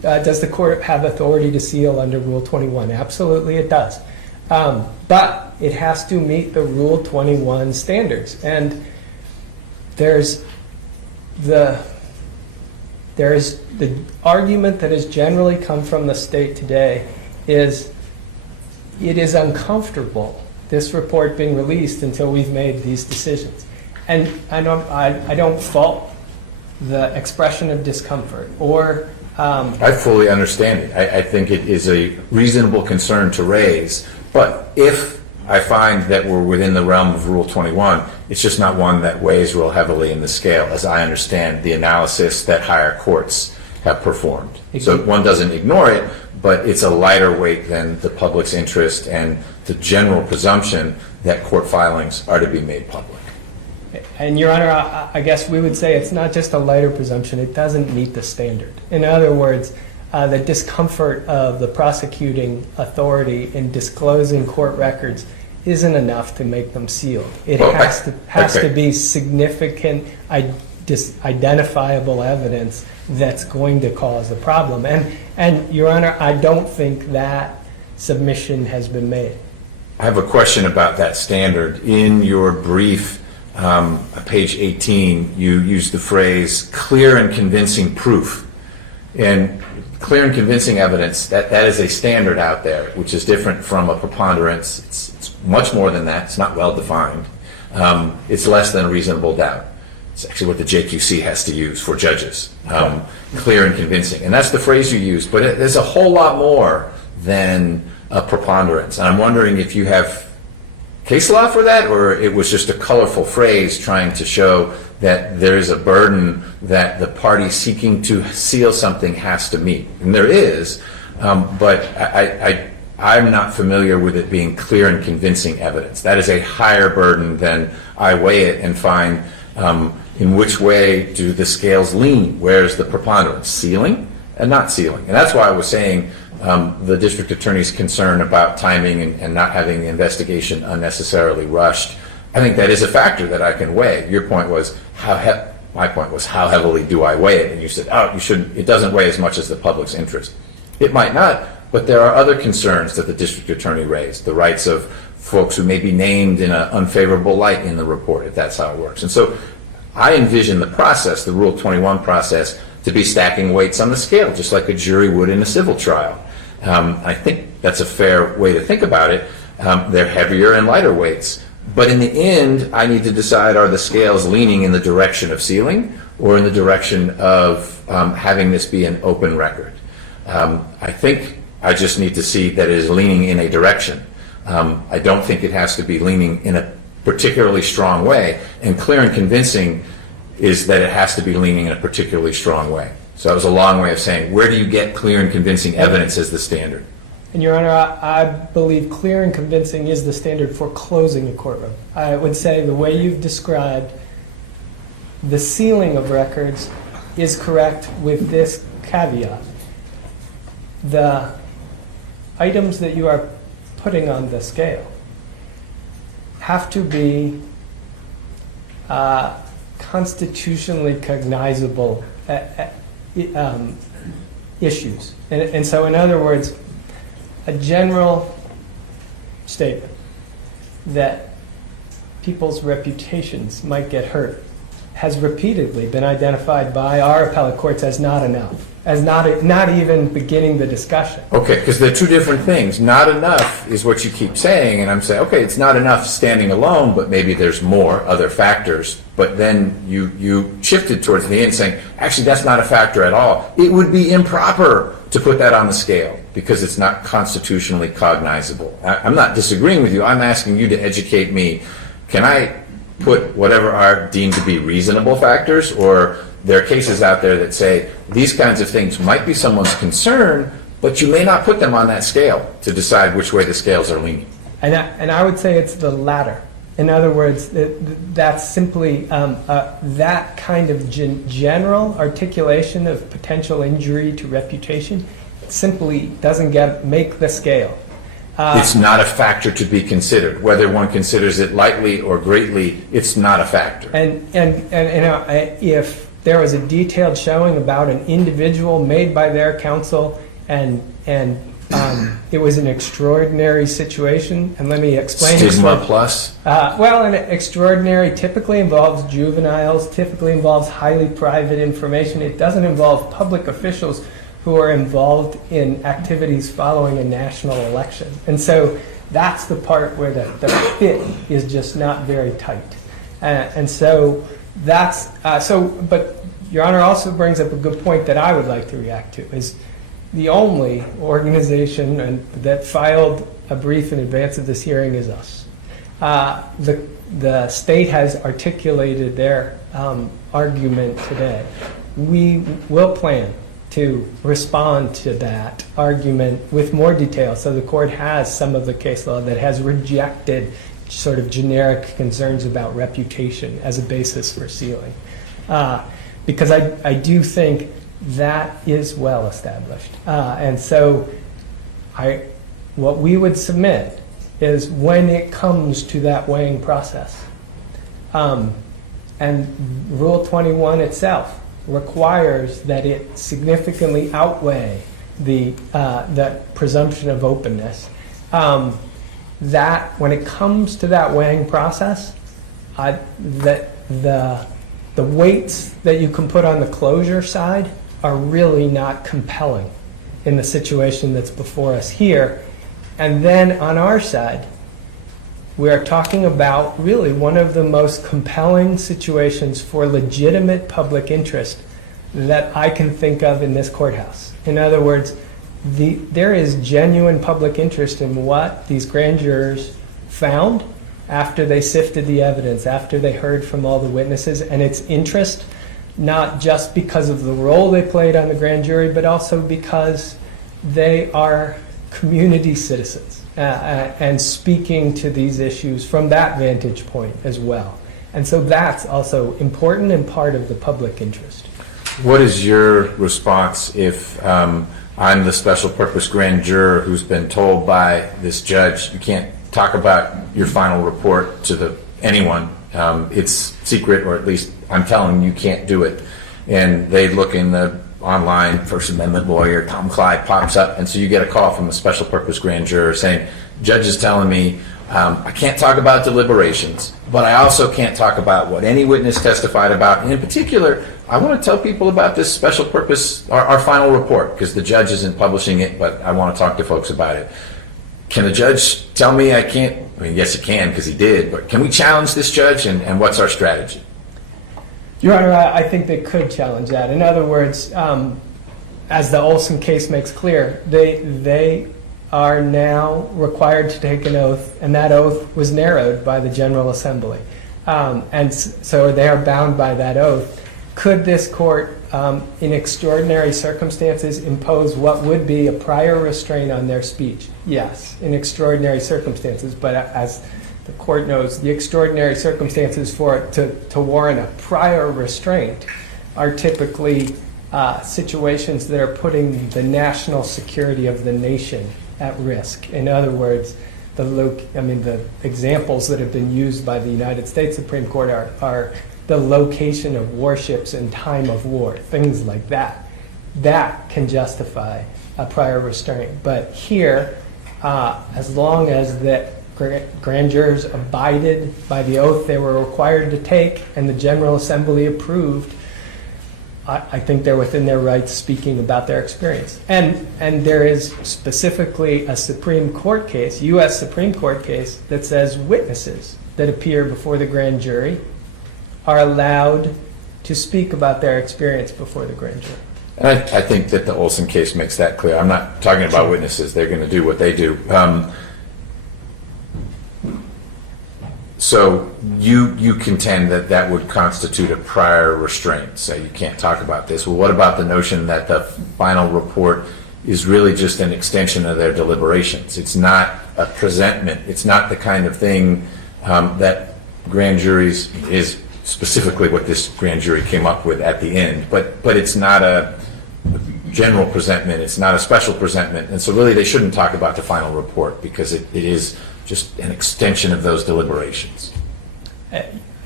Does the court have authority to seal under Rule 21? Absolutely, it does. But it has to meet the Rule 21 standards. And there's the argument that has generally come from the state today is it is uncomfortable, this report being released until we've made these decisions. And I don't fault the expression of discomfort or I fully understand it. I think it is a reasonable concern to raise, but if I find that we're within the realm of Rule 21, it's just not one that weighs real heavily in the scale, as I understand the analysis that higher courts have performed. So one doesn't ignore it, but it's a lighter weight than the public's interest and the general presumption that court filings are to be made public. And Your Honor, I guess we would say it's not just a lighter presumption, it doesn't meet the standard. In other words, the discomfort of the prosecuting authority in disclosing court records isn't enough to make them sealed. It has to be significant, identifiable evidence that's going to cause a problem. And Your Honor, I don't think that submission has been made. I have a question about that standard. In your brief, page 18, you use the phrase clear and convincing proof. And clear and convincing evidence, that is a standard out there, which is different from a preponderance. It's much more than that. It's not well defined. It's less than a reasonable doubt. It's actually what the JQC has to use for judges. Clear and convincing. And that's the phrase you use. But there's a whole lot more than a preponderance. And I'm wondering if you have case law for that, or it was just a colorful phrase trying to show that there is a burden that the party seeking to seal something has to meet. And there is, but I'm not familiar with it being clear and convincing evidence. That is a higher burden than I weigh it and find in which way do the scales lean. Where's the preponderance? Sealing and not sealing. And that's why I was saying the district attorney's concern about timing and not having the investigation unnecessarily rushed. I think that is a factor that I can weigh. Your point was my point was how heavily do I weigh it? And you said, oh, you shouldn't. It doesn't weigh as much as the public's interest. It might not, but there are other concerns that the district attorney raised. The rights of folks who may be named in an unfavorable light in the report, if that's how it works. And so I envision the process, the Rule 21 process, to be stacking weights on the scale, just like a jury would in a civil trial. I think that's a fair way to think about it. They're heavier and lighter weights. But in the end, I need to decide, are the scales leaning in the direction of sealing or in the direction of having this be an open record? I think I just need to see that it is leaning in a direction. I don't think it has to be leaning in a particularly strong way. And clear and convincing is that it has to be leaning in a particularly strong way. So that was a long way of saying, where do you get clear and convincing evidence as the standard? And Your Honor, I believe clear and convincing is the standard for closing a courtroom. I would say the way you've described the sealing of records is correct with this caveat. The items that you are putting on the scale have to be constitutionally cognizable issues. And so, in other words, a general statement that people's reputations might get hurt has repeatedly been identified by our appellate courts as not enough, as not even beginning the discussion. Okay, because they're two different things. Not enough is what you keep saying, and I'm saying, okay, it's not enough standing alone, but maybe there's more other factors. But then you shifted towards the end saying, actually, that's not a factor at all. It would be improper to put that on the scale because it's not constitutionally cognizable. I'm not disagreeing with you. I'm asking you to educate me. Can I put whatever are deemed to be reasonable factors, or there are cases out there that say these kinds of things might be someone's concern, but you may not put them on that scale to decide which way the scales are leaning? And I would say it's the latter. In other words, that's simply that kind of general articulation of potential injury to reputation simply doesn't make the scale. It's not a factor to be considered. Whether one considers it lightly or greatly, it's not a factor. And you know, if there was a detailed showing about an individual made by their counsel, and it was an extraordinary situation. And let me explain. Stigma plus? Well, an extraordinary typically involves juveniles, typically involves highly private information. It doesn't involve public officials who are involved in activities following a national election. And so that's the part where the fit is just not very tight. And so that's, but Your Honor also brings up a good point that I would like to react to, is the only organization that filed a brief in advance of this hearing is us. The state has articulated their argument today. We will plan to respond to that argument with more detail, so the court has some of the case law that has rejected sort of generic concerns about reputation as a basis for sealing. Because I do think that is well established. And so what we would submit is when it comes to that weighing process, and Rule 21 itself requires that it significantly outweigh the presumption of openness, that when it comes to that weighing process, that the weights that you can put on the closure side are really not compelling in the situation that's before us here. And then on our side, we are talking about really one of the most compelling situations for legitimate public interest that I can think of in this courthouse. In other words, there is genuine public interest in what these grand jurors found after they sifted the evidence, after they heard from all the witnesses, and its interest not just because of the role they played on the grand jury, but also because they are community citizens and speaking to these issues from that vantage point as well. And so that's also important and part of the public interest. What is your response if I'm the special purpose grand juror who's been told by this judge, you can't talk about your final report to anyone, it's secret, or at least I'm telling you can't do it. And they look in the online First Amendment lawyer, Tom Clyde pops up, and so you get a call from a special purpose grand juror saying, judge is telling me I can't talk about deliberations, but I also can't talk about what any witness testified about. And in particular, I want to tell people about this special purpose, our final report, because the judge isn't publishing it, but I want to talk to folks about it. Can the judge tell me I can't? I mean, yes, he can, because he did, but can we challenge this judge, and what's our strategy? Your Honor, I think they could challenge that. In other words, as the Olson case makes clear, they are now required to take an oath, and that oath was narrowed by the General Assembly. And so they are bound by that oath. Could this court, in extraordinary circumstances, impose what would be a prior restraint on their speech? Yes, in extraordinary circumstances, but as the court knows, the extraordinary circumstances for it to warrant a prior restraint are typically situations that are putting the national security of the nation at risk. In other words, the examples that have been used by the United States Supreme Court are the location of warships in time of war, things like that. That can justify a prior restraint. But here, as long as the grand jurors abided by the oath they were required to take and the General Assembly approved, I think they're within their rights speaking about their experience. And there is specifically a Supreme Court case, U.S. Supreme Court case, that says witnesses that appear before the grand jury are allowed to speak about their experience before the grand jury. And I think that the Olson case makes that clear. I'm not talking about witnesses. They're going to do what they do. So you contend that that would constitute a prior restraint, so you can't talk about this. Well, what about the notion that the final report is really just an extension of their deliberations? It's not a presentment. It's not the kind of thing that grand juries is specifically what this grand jury came up with at the end. But it's not a general presentment. It's not a special presentment. And so really they shouldn't talk about the final report because it is just an extension of those deliberations.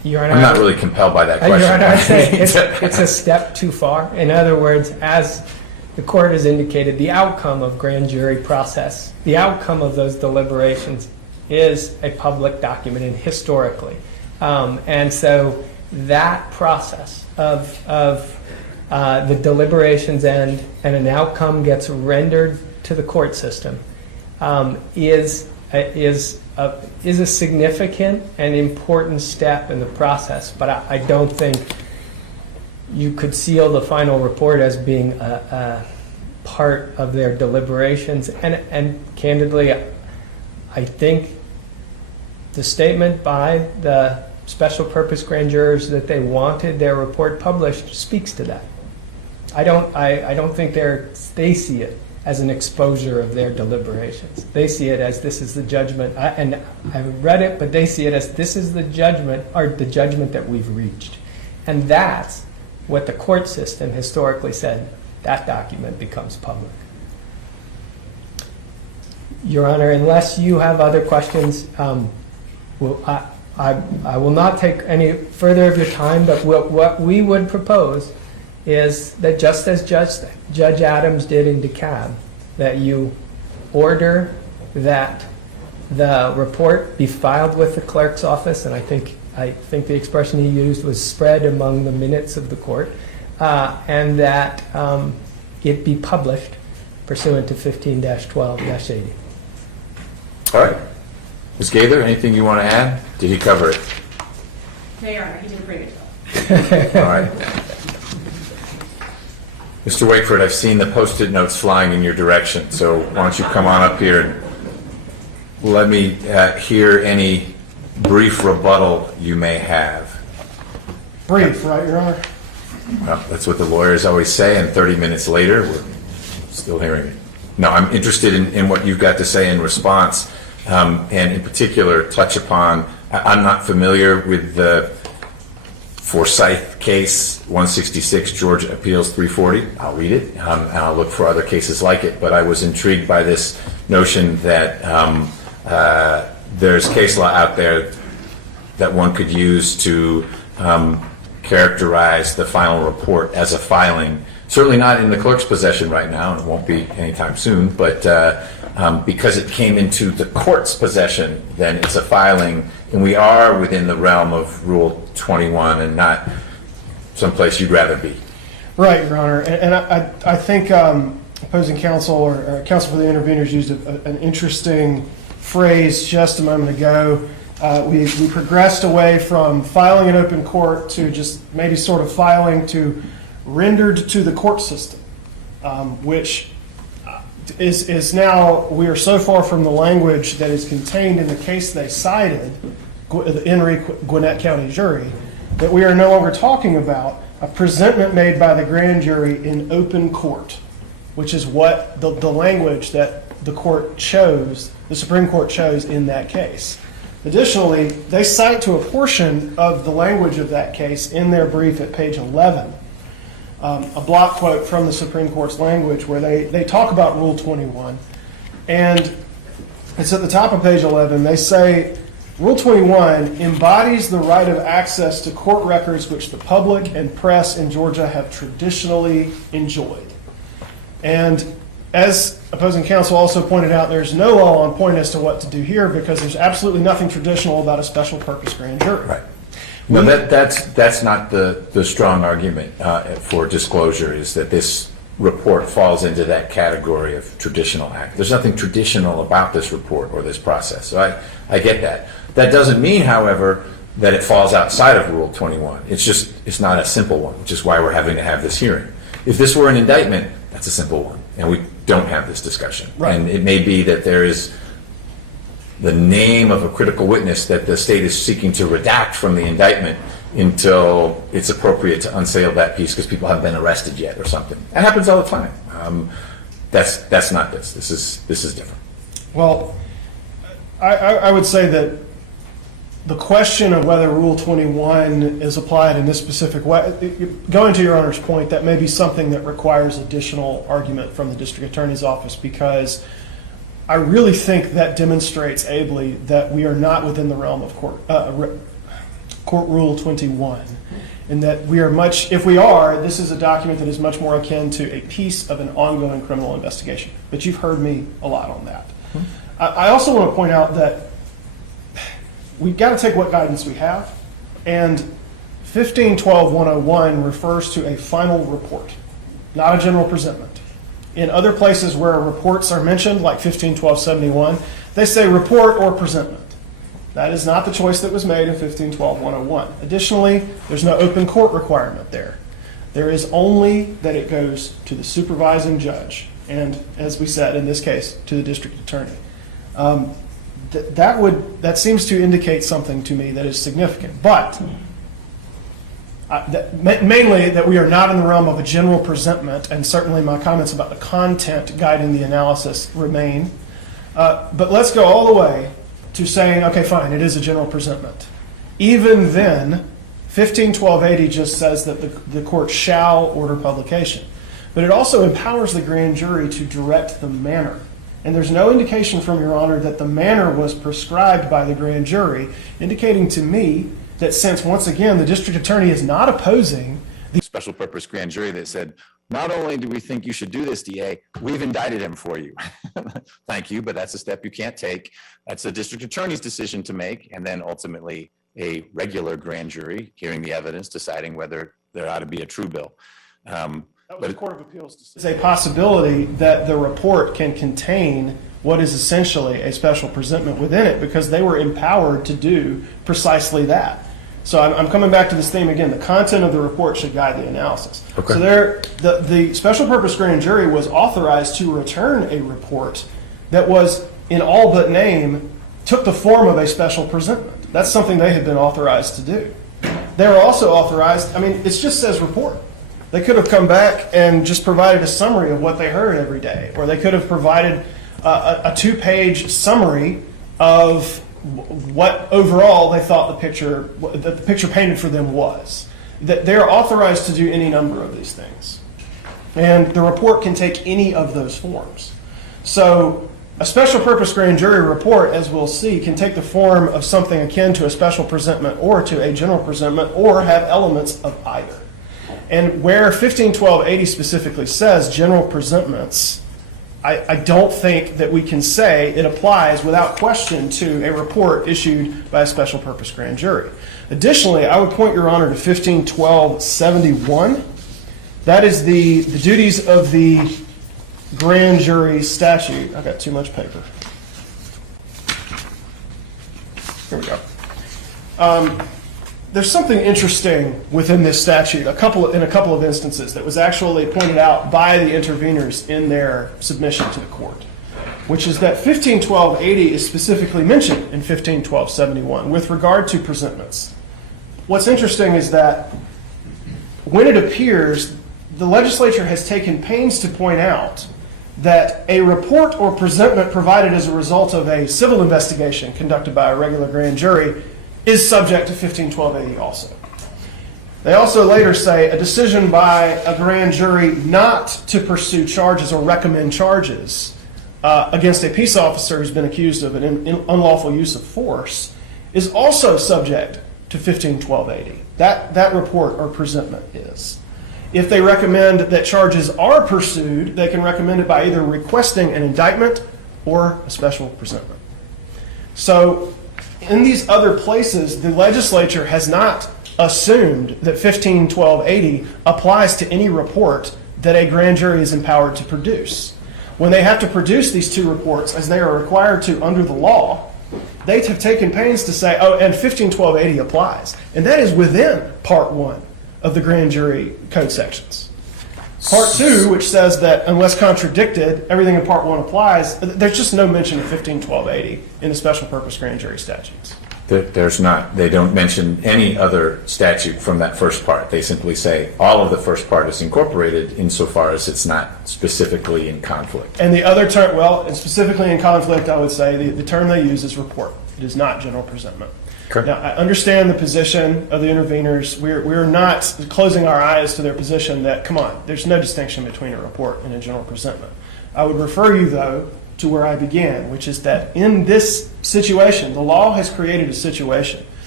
Your Honor, I'm not really compelled by that Your question. Honor, I'd say it's a step too far. In other words, as the court has indicated, the outcome of grand jury process, the outcome of those deliberations is a public document, and historically. And so that process of the deliberations end and an outcome gets rendered to the court system is a significant and important step in the process. But I don't think you could seal the final report as being a part of their deliberations. And candidly, I think the statement by the special purpose grand jurors that they wanted their report published speaks to that. I don't think they see it as an exposure of their deliberations. They see it as this is the judgment, and I haven't read it, but they see it as this is the judgment, or the judgment that we've reached. And that's what the court system historically said, that document becomes public. Your Honor, unless you have other questions, I will not take any further of your time, but what we would propose is that just as Judge Adams did in DeKalb, that you order that the report be filed with the clerk's office, and I think the expression he used was spread among the minutes of the court, and that it be published pursuant to 15-12-80. All right. Ms. Gaither, anything you want to add? Did he cover it? No, Your Honor, he didn't bring it to us. All right. Mr. Wakeford, I've seen the Post-it notes flying in your direction, so why don't you come on up here and let me hear any brief rebuttal you may have. Brief, right, Your Honor? Well, that's what the lawyers always say, and 30 minutes later, we're still hearing it. No, I'm interested in what you've got to say in response, and in particular, touch upon, I'm not familiar with the Forsyth case, 166 Georgia Appeals 340. I'll read it, and I'll look for other cases like it, but I was intrigued by this notion that there's case law out there that one could use to characterize the final report as a filing. Certainly not in the clerk's possession right now, and it won't be anytime soon, but because it came into the court's possession, then it's a filing, and we are within the realm of Rule 21 and not someplace you'd rather be. Right, Your Honor. And I think opposing counsel or counsel for the interveners used an interesting phrase just a moment ago. We progressed away from filing in open court to just maybe sort of filing to rendered to the court system, which is now, we are so far from the language that is contained in the case they cited, the Henry Gwinnett County jury, that we are no longer talking about a presentment made by the grand jury in open court, which is what the language that the court chose, the Supreme Court chose in that case. Additionally, they cite to a portion of the language of that case in their brief at page 11, a block quote from the Supreme Court's language where they talk about Rule 21. And it's at the top of page 11. They say, Rule 21 embodies the right of access to court records which the public and press in Georgia have traditionally enjoyed. And as opposing counsel also pointed out, there's no law on point as to what to do here because there's absolutely nothing traditional about a special purpose grand jury. Right. No, that's not the strong argument for disclosure, is that this report falls into that category of traditional act. There's nothing traditional about this report or this process. So I get that. That doesn't mean, however, that it falls outside of Rule 21. It's not a simple one, which is why we're having to have this hearing. If this were an indictment, that's a simple one, and we don't have this discussion. Right. And it may be that there is the name of a critical witness that the state is seeking to redact from the indictment until it's appropriate to unseal that piece because people haven't been arrested yet or something. That happens all the time. That's not this. This is different. Well, I would say that the question of whether Rule 21 is applied in this specific way, going to Your Honor's point, that may be something that requires additional argument from the district attorney's office, because I really think that demonstrates ably that we are not within the realm of court, Court Rule 21, in that we are much, if we are, this is a document that is much more akin to a piece of an ongoing criminal investigation. But you've heard me a lot on that. I also want to point out that we've got to take what guidance we have, and 1512-101 refers to a final report, not a general presentment. In other places where reports are mentioned, like 1512-71, they say report or presentment. That is not the choice that was made in 1512-101. Additionally, there's no open court requirement there. There is only that it goes to the supervising judge, and as we said, in this case, to the district attorney. That seems to indicate something to me that is significant, but mainly that we are not in the realm of a general presentment, and certainly my comments about the content guiding the analysis remain. But let's go all the way to saying, okay, fine, it is a general presentment. Even then, 1512-80 just says that the court shall order publication. But it also empowers the grand jury to direct the manner. And there's no indication from Your Honor that the manner was prescribed by the grand jury, indicating to me that since, once again, the district attorney is not opposing the Special purpose grand jury that said, not only do we think you should do this, DA, we've indicted him for you. Thank you, but that's a step you can't take. That's the district attorney's decision to make, and then ultimately a regular grand jury hearing the evidence, deciding whether there ought to be a true bill. That was the Court of Appeals decision. It's a possibility that the report can contain what is essentially a special presentment within it, because they were empowered to do precisely that. So I'm coming back to this theme again. The content of the report should guide the analysis. Okay. So the special purpose grand jury was authorized to return a report that was, in all but name, took the form of a special presentment. That's something they had been authorized to do. They were also authorized, it just says report. They could have come back and just provided a summary of what they heard every day, or they could have provided a 2-page summary of what overall they thought the picture painted for them was. That they're authorized to do any number of these things. And the report can take any of those forms. So a special purpose grand jury report, as we'll see, can take the form of something akin to a special presentment or to a general presentment, or have elements of either. And where 1512-80 specifically says general presentments, I don't think that we can say it applies without question to a report issued by a special purpose grand jury. Additionally, I would point Your Honor to 1512-71. That is the duties of the grand jury statute. I've got too much paper. Here we go. There's something interesting within this statute, in a couple of instances, that was actually pointed out by the interveners in their submission to the court, which is that 1512-80 is specifically mentioned in 1512-71 with regard to presentments. What's interesting is that when it appears, the legislature has taken pains to point out that a report or presentment provided as a result of a civil investigation conducted by a regular grand jury is subject to 1512-80 also. They also later say a decision by a grand jury not to pursue charges or recommend charges against a peace officer who's been accused of an unlawful use of force is also subject to 1512-80. That report or presentment is. If they recommend that charges are pursued, they can recommend it by either requesting an indictment or a special presentment. So in these other places, the legislature has not assumed that 1512-80 applies to any report that a grand jury is empowered to produce. When they have to produce these two reports, as they are required to under the law, they have taken pains to say, oh, and 1512-80 applies. And that is within Part 1 of the grand jury code sections. Part 2, which says that unless contradicted, everything in Part 1 applies, there's just no mention of 1512-80 in the special purpose grand jury statutes. There's not. They don't mention any other statute from that first part. They simply say all of the first part is incorporated insofar as it's not specifically in conflict. And the other term, and specifically in conflict, I would say the term they use is report. It is not general presentment. Correct. Now, I understand the position of the interveners. We're not closing our eyes to their position that, come on, there's no distinction between a report and a general presentment. I would refer you, though, to where I began, which is that in this situation, the law has created a situation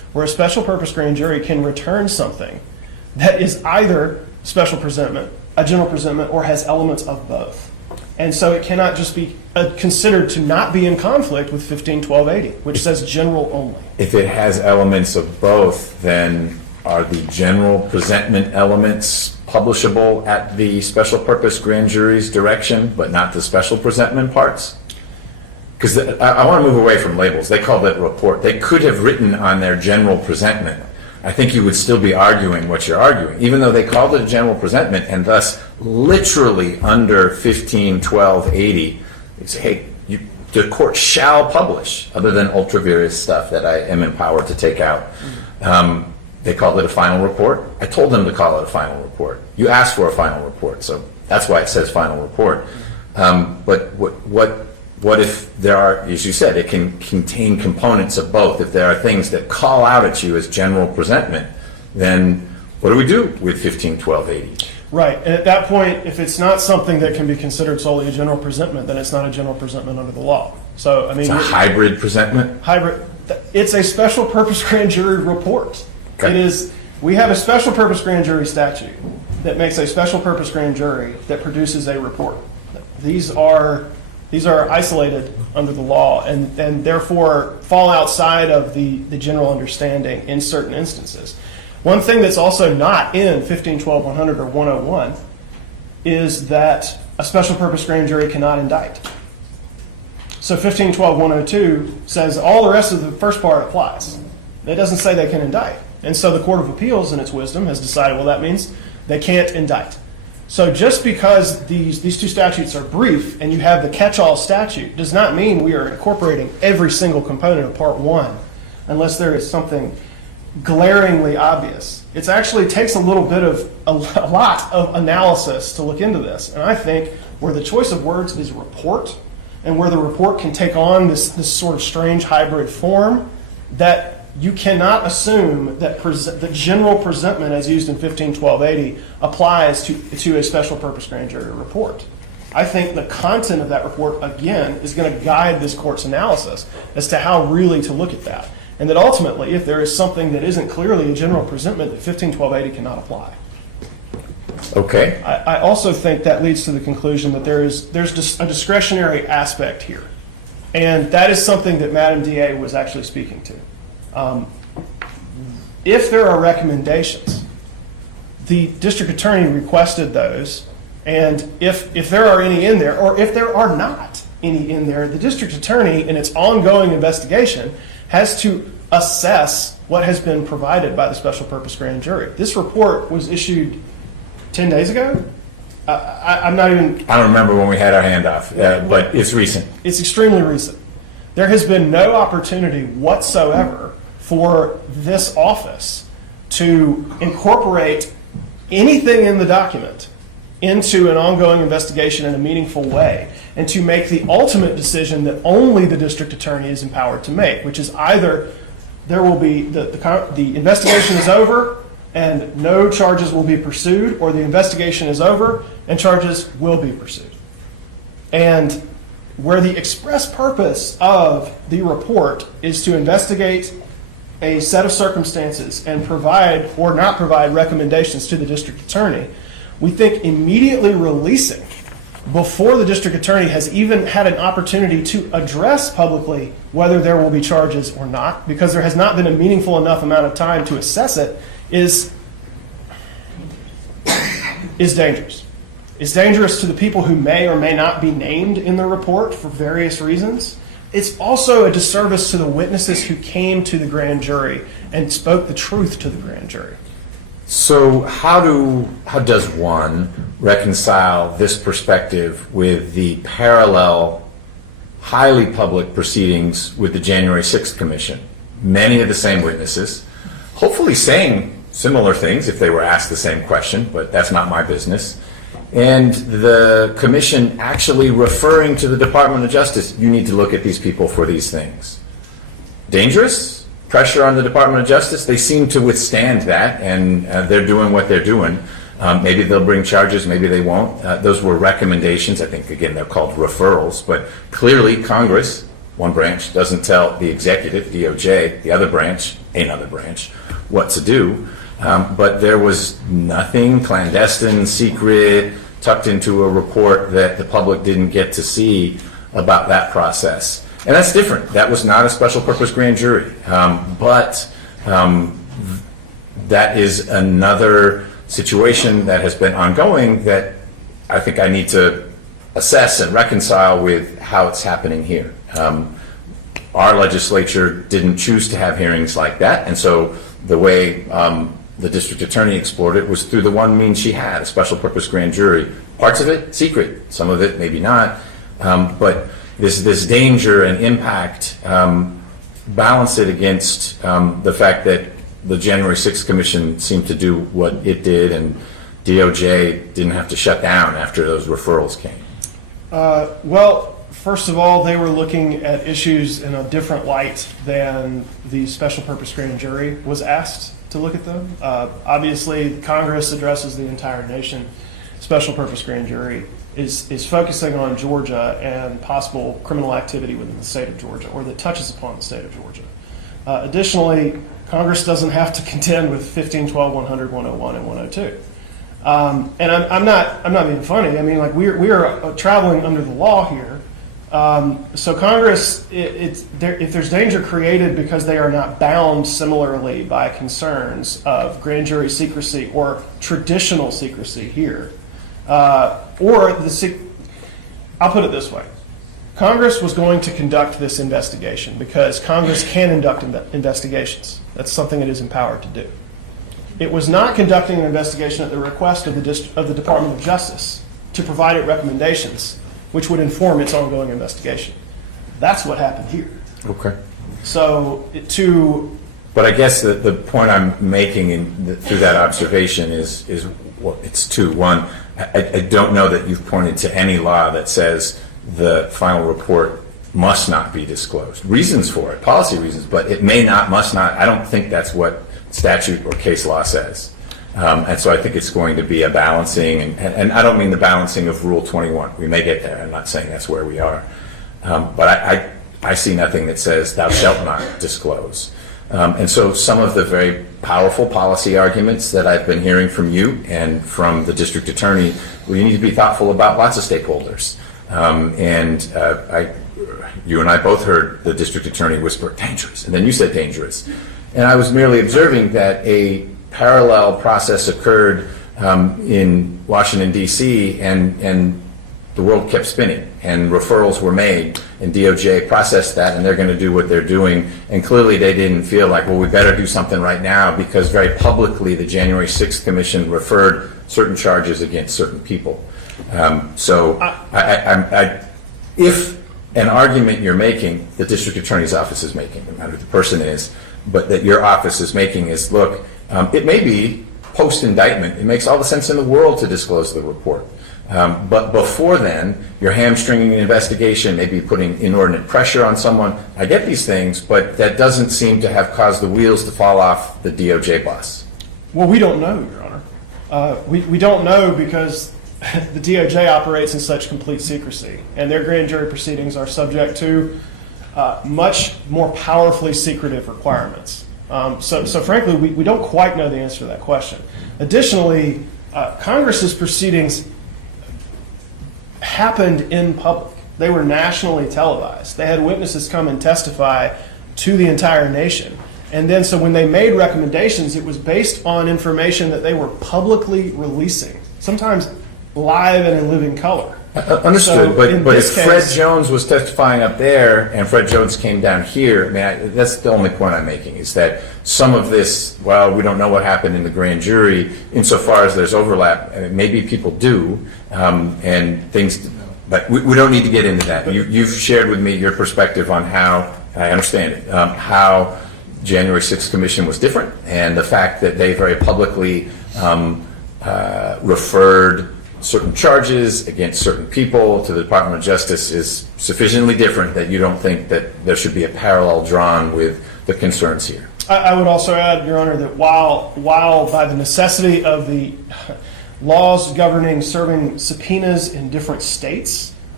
where a special purpose grand jury can return something that is either special presentment, a general presentment, or has elements of both. And so it cannot just be considered to not be in conflict with 151280, which says general only. If it has elements of both, then are the general presentment elements publishable at the special purpose grand jury's direction, but not the special presentment parts? Because I want to move away from labels. They call it report. They could have written on their general presentment. I think you would still be arguing what you're arguing, even though they called it a general presentment, and thus literally under 151280, they say, hey, the court shall publish, other than ultra various stuff that I am empowered to take out. They called it a final report. I told them to call it a final report. You asked for a final report, so that's why it says final report. But what if there are, as you said, it can contain components of both. If there are things that call out at you as general presentment, then what do we do with 151280? Right, and at that point, if it's not something that can be considered solely a general presentment, then it's not a general presentment under the law. So, I mean, It's a hybrid presentment? hybrid, it's a special purpose grand jury report. Okay. It is, we have a special purpose grand jury statute that makes a special purpose grand jury that produces a report. These are isolated under the law and therefore fall outside of the general understanding in certain instances. One thing that's also not in 1512-100 or 101 is that a special purpose grand jury cannot indict. So 1512-102 says all the rest of the first part applies. It doesn't say they can indict. And so the Court of Appeals, in its wisdom, has decided, well, that means they can't indict. So just because these two statutes are brief and you have the catch-all statute does not mean we are incorporating every single component of Part 1 unless there is something glaringly obvious. It actually takes a little bit of a lot of analysis to look into this. And I think where the choice of words is report and where the report can take on this sort of strange hybrid form, that you cannot assume that the general presentment as used in 151280 applies to a special purpose grand jury report. I think the content of that report, again, is going to guide this court's analysis as to how really to look at that. And that ultimately, if there is something that isn't clearly a general presentment, that 151280 cannot apply. Okay. I also think that leads to the conclusion that there's a discretionary aspect here. And that is something that Madam DA was actually speaking to. If there are recommendations, the district attorney requested those, and if there are any in there, or if there are not any in there, the district attorney in its ongoing investigation has to assess what has been provided by the special purpose grand jury. This report was issued 10 days ago. I'm not even... I don't remember when we had our handoff, but it's recent. It's extremely recent. There has been no opportunity whatsoever for this office to incorporate anything in the document into an ongoing investigation in a meaningful way and to make the ultimate decision that only the district attorney is empowered to make, which is either there will be the investigation is over and no charges will be pursued, or the investigation is over and charges will be pursued. And where the express purpose of the report is to investigate a set of circumstances and provide or not provide recommendations to the district attorney, we think immediately releasing before the district attorney has even had an opportunity to address publicly whether there will be charges or not, because there has not been a meaningful enough amount of time to assess it, is dangerous. It's dangerous to the people who may or may not be named in the report for various reasons. It's also a disservice to the witnesses who came to the grand jury and spoke the truth to the grand jury. So how does one reconcile this perspective with the parallel, highly public proceedings with the January 6th Commission? Many of the same witnesses, hopefully saying similar things if they were asked the same question, but that's not my business. And the commission actually referring to the Department of Justice, you need to look at these people for these things. Dangerous? Pressure on the Department of Justice? They seem to withstand that, and they're doing what they're doing. Maybe they'll bring charges, maybe they won't. Those were recommendations. I think, again, they're called referrals. But clearly, Congress, one branch, doesn't tell the executive, DOJ, the other branch, another branch what to do. But there was nothing clandestine, secret, tucked into a report that the public didn't get to see about that process. And that's different. That was not a special purpose grand jury. But that is another situation that has been ongoing that I think I need to assess and reconcile with how it's happening here. Our legislature didn't choose to have hearings like that, and so the way the district attorney explored it was through the one means she had, a special purpose grand jury. Parts of it secret, some of it maybe not, but this danger and impact, balance it against the fact that the January 6th Commission seemed to do what it did, and DOJ didn't have to shut down after those referrals came. Well, first of all, they were looking at issues in a different light than the special purpose grand jury was asked to look at them. Obviously, Congress addresses the entire nation. Special purpose grand jury is focusing on Georgia and possible criminal activity within the state of Georgia, or that touches upon the state of Georgia. Additionally, Congress doesn't have to contend with 15, 12, 100, 101, and 102. And I'm not being funny. I mean, like we are traveling under the law here. So Congress, if there's danger created because they are not bound similarly by concerns of grand jury secrecy or traditional secrecy here, I'll put it this way. Congress was going to conduct this investigation because Congress can conduct investigations. That's something it is empowered to do. It was not conducting an investigation at the request of the Department of Justice to provide it recommendations, which would inform its ongoing investigation. That's what happened here. Okay. So But I guess the point I'm making through that observation is well, it's two. One, I don't know that you've pointed to any law that says the final report must not be disclosed. Reasons for it, policy reasons, but it may not, must not. I don't think that's what statute or case law says. And so I think it's going to be a balancing, and I don't mean the balancing of Rule 21. We may get there. I'm not saying that's where we are. But I see nothing that says thou shalt not disclose. And so some of the very powerful policy arguments that I've been hearing from you and from the district attorney, we need to be thoughtful about lots of stakeholders. You and I both heard the district attorney whisper, dangerous, and then you said dangerous. And I was merely observing that a parallel process occurred in Washington, D.C., and the world kept spinning, and referrals were made, and DOJ processed that, and they're going to do what they're doing. And clearly they didn't feel like, well, we better do something right now, because very publicly the January 6th Commission referred certain charges against certain people. If an argument you're making, the district attorney's office is making, no matter who the person is, but that your office is making is, look, it may be post-indictment. It makes all the sense in the world to disclose the report. But before then, you're hamstringing an investigation, maybe putting inordinate pressure on someone. I get these things, but that doesn't seem to have caused the wheels to fall off the DOJ bus. Well, we don't know, Your Honor. We don't know because the DOJ operates in such complete secrecy, and their grand jury proceedings are subject to much more powerfully secretive requirements. So frankly, we don't quite know the answer to that question. Additionally, Congress's proceedings happened in public. They were nationally televised. They had witnesses come and testify to the entire nation. And then so when they made recommendations, it was based on information that they were publicly releasing, sometimes live and in living color. Understood, So but if Fred Jones was testifying up there and Fred Jones came down here, I mean, that's the only point I'm making, is that some of this, well, we don't know what happened in the grand jury, insofar as there's overlap, maybe people do, and things, but we don't need to get into that. You've shared with me your perspective on how, I understand it, how January 6th Commission was different, and the fact that they very publicly referred certain charges against certain people to the Department of Justice is sufficiently different that you don't think that there should be a parallel drawn with the concerns here. I would also add, Your Honor, that while by the necessity of the laws governing serving subpoenas in different states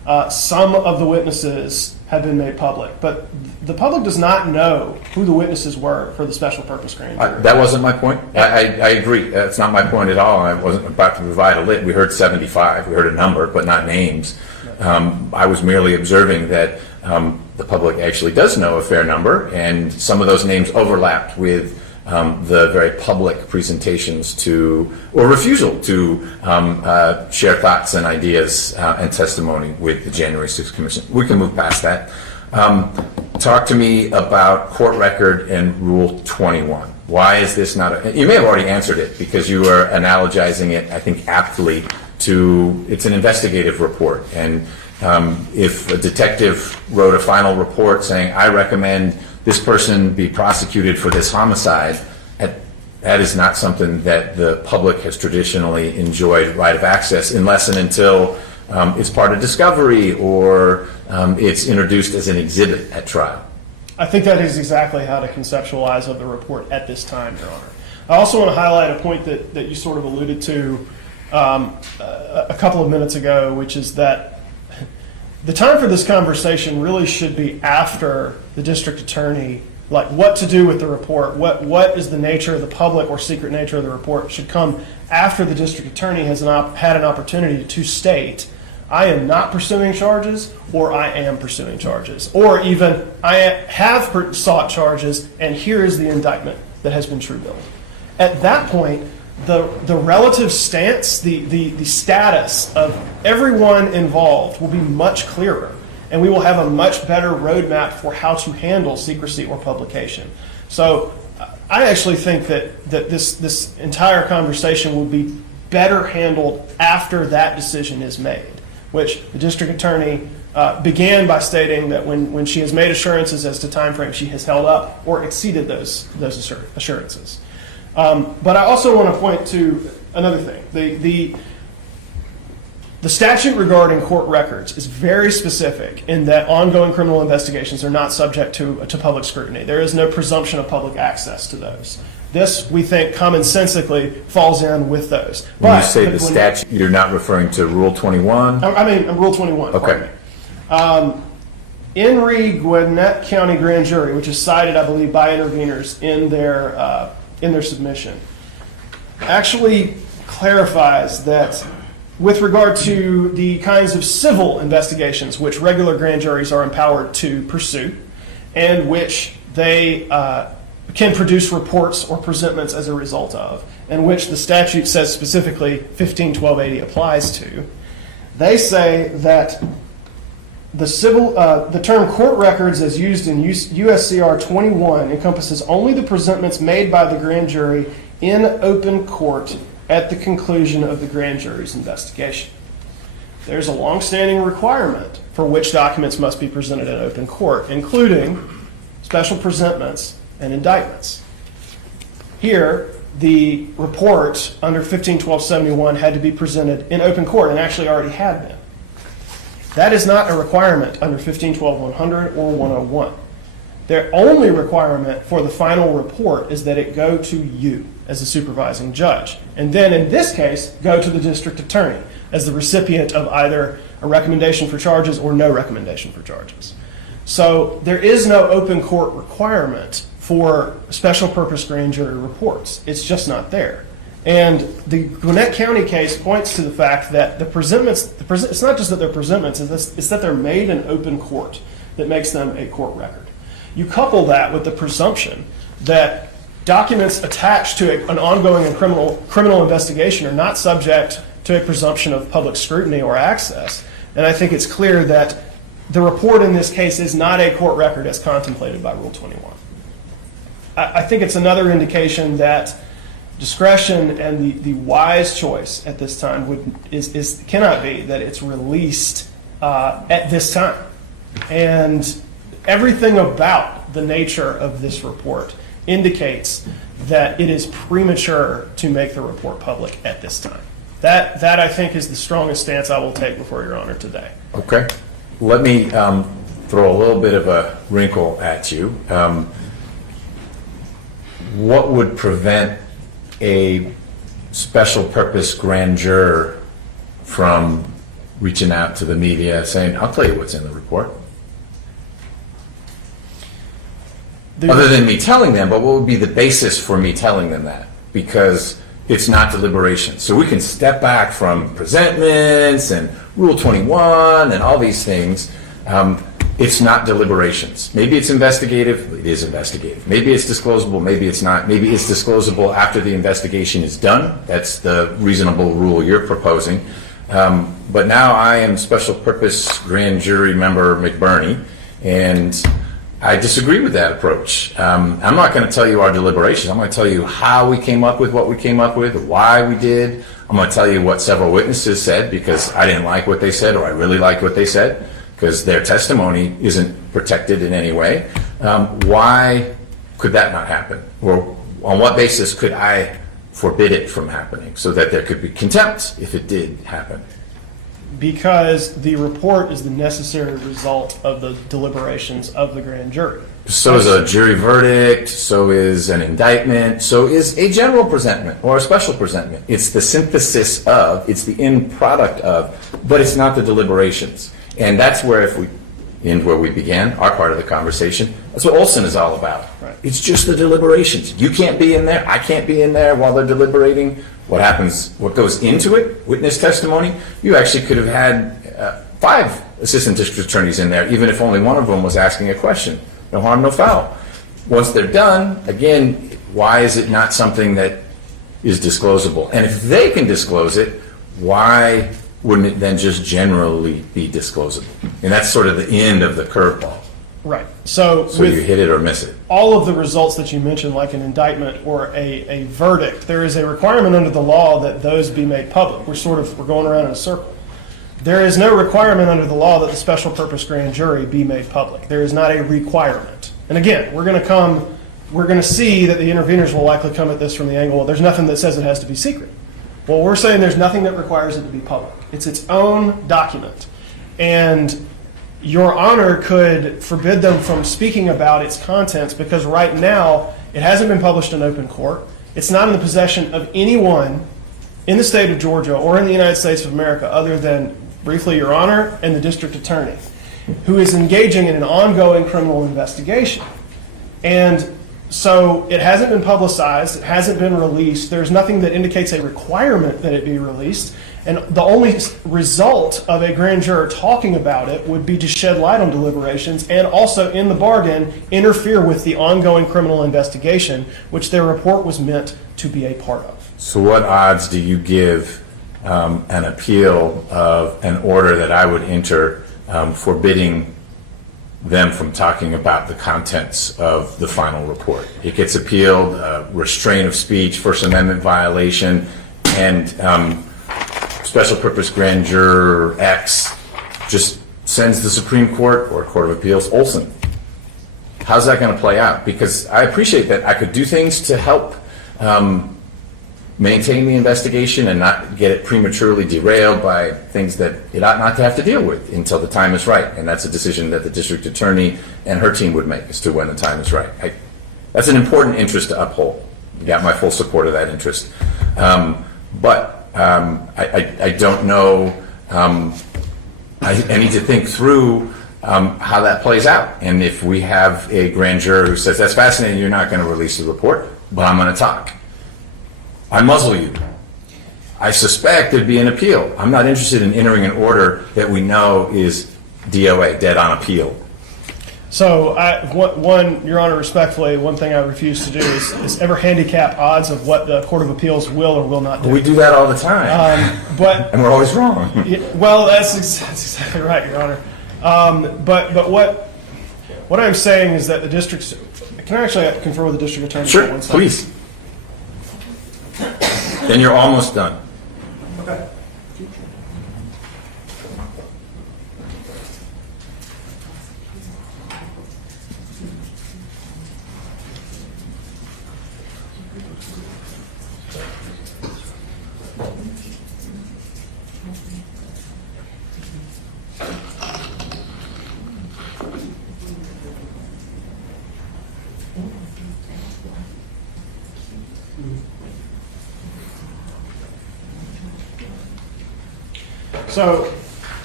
some of the witnesses have been made public, but the public does not know who the witnesses were for the special purpose grand jury. That wasn't my point. I agree. That's not my point at all. I wasn't about to provide a lit. We heard 75. We heard a number, but not names. I was merely observing that the public actually does know a fair number, and some of those names overlapped with the very public presentations to, or refusal to share thoughts and ideas and testimony with the January 6th Commission. We can move past that. Talk to me about court record and Rule 21. Why is this not you may have already answered it because you were analogizing it, I think, aptly to, it's an investigative report. And if a detective wrote a final report saying, I recommend this person be prosecuted for this homicide, that is not something that the public has traditionally enjoyed right of access unless and until it's part of discovery or it's introduced as an exhibit at trial. I think that is exactly how to conceptualize of the report at this time, Your Honor. I also want to highlight a point that you sort of alluded to a couple of minutes ago, which is that the time for this conversation really should be after the district attorney, like what to do with the report, what is the nature of the public or secret nature of the report should come after the district attorney has had an opportunity to state, I am not pursuing charges or I am pursuing charges, or even I have sought charges and here is the indictment that has been true-billed. At that point, the relative stance, the status of everyone involved will be much clearer, and we will have a much better roadmap for how to handle secrecy or publication. So I actually think that this entire conversation will be better handled after that decision is made, which the district attorney began by stating that when she has made assurances as to time frame, she has held up or exceeded those assurances. But I also want to point to another thing. The statute regarding court records is very specific in that ongoing criminal investigations are not subject to public scrutiny. There is no presumption of public access to those. This, we think, commonsensically falls in with those. When you say the statute, you're not referring to Rule 21? I mean, Rule 21. Okay. In re Gwinnett County Grand Jury, which is cited, I believe, by interveners in their submission, actually clarifies that with regard to the kinds of civil investigations which regular grand juries are empowered to pursue and which they can produce reports or presentments as a result of, and which the statute says specifically 15-1280 applies to, they say that the term court records as used in USCR 21 encompasses only the presentments made by the grand jury in open court at the conclusion of the grand jury's investigation. There's a longstanding requirement for which documents must be presented in open court, including special presentments and indictments. Here, the report under 15-1271 had to be presented in open court and actually already had been. That is not a requirement under 15-12-100 or 101. Their only requirement for the final report is that it go to you as a supervising judge, and then in this case, go to the district attorney as the recipient of either a recommendation for charges or no recommendation for charges. So there is no open court requirement for special purpose grand jury reports. It's just not there. And the Gwinnett County case points to the fact that the presentments, it's not just that they're presentments, it's that they're made in open court that makes them a court record. You couple that with the presumption that documents attached to an ongoing and criminal investigation are not subject to a presumption of public scrutiny or access, and I think it's clear that the report in this case is not a court record as contemplated by Rule 21. I think it's another indication that discretion and the wise choice at this time cannot be that it's released at this time. And everything about the nature of this report indicates that it is premature to make the report public at this time. That I think is the strongest stance I will take before Your Honor today. Okay. Let me throw a little bit of a wrinkle at you. What would prevent a special purpose grand juror from reaching out to the media saying, I'll tell you what's in the report. Other than me telling them, but what would be the basis for me telling them that? Because it's not deliberation. So we can step back from presentments and Rule 21 and all these things. It's not deliberations. Maybe it's investigative. It is investigative. Maybe it's disclosable. Maybe it's not. Maybe it's disclosable after the investigation is done. That's the reasonable rule you're proposing. But now I am special purpose grand jury member McBurney, and I disagree with that approach. I'm not going to tell you our deliberations. I'm going to tell you how we came up with what we came up with, why we did. I'm going to tell you what several witnesses said because I didn't like what they said or I really liked what they said because their testimony isn't protected in any way. Why could that not happen? Or on what basis could I forbid it from happening so that there could be contempt if it did happen? Because the report is the necessary result of the deliberations of the grand jury. So is a jury verdict, so is an indictment, so is a general presentment or a special presentment. It's the synthesis of, it's the end product of, but it's not the deliberations. And that's where, if we end where we began, our part of the conversation, that's what Olson is all about. Right. It's just the deliberations. You can't be in there, I can't be in there while they're deliberating. What happens, what goes into it, witness testimony, you actually could have had 5 assistant district attorneys in there, even if only one of them was asking a question. No harm, no foul. Once they're done, again, why is it not something that is disclosable? And if they can disclose it, why wouldn't it then just generally be disclosable? And that's sort of the end of the curveball. Right. So you hit it or miss it. All of the results that you mentioned, like an indictment or a verdict, there is a requirement under the law that those be made public. We're going around in a circle. There is no requirement under the law that the special purpose grand jury be made public. There is not a requirement. And again, we're going to see that the interveners will likely come at this from the angle, well, there's nothing that says it has to be secret. Well, we're saying there's nothing that requires it to be public. It's its own document. And Your Honor could forbid them from speaking about its contents because right now it hasn't been published in open court. It's not in the possession of anyone in the state of Georgia or in the United States of America other than, briefly, Your Honor and the district attorney, who is engaging in an ongoing criminal investigation. And so it hasn't been publicized, it hasn't been released, there's nothing that indicates a requirement that it be released, and the only result of a grand juror talking about it would be to shed light on deliberations and also, in the bargain, interfere with the ongoing criminal investigation, which their report was meant to be a part of. So what odds do you give an appeal of an order that I would enter forbidding them from talking about the contents of the final report? It gets appealed, restraint of speech, First Amendment violation, and special purpose grand juror X just sends the Supreme Court or Court of Appeals Olson. How's that going to play out? Because I appreciate that I could do things to help maintain the investigation and not get it prematurely derailed by things that it ought not to have to deal with until the time is right. And that's a decision that the district attorney and her team would make as to when the time is right. That's an important interest to uphold. You got my full support of that interest. But I don't know. I need to think through how that plays out. And if we have a grand juror who says, that's fascinating, you're not going to release the report, but I'm going to talk. I muzzle you. I suspect there'd be an appeal. I'm not interested in entering an order that we know is DOA, dead on appeal. So, Your Honor, respectfully, one thing I refuse to do is ever handicap odds of what the Court of Appeals will or will not do. We do that all the time, and we're always wrong. Well, that's exactly right, Your Honor. But what I'm saying is that the district's... Can I actually confer with the district attorney? Sure, for 1 second? please. Then you're almost done. Okay. So,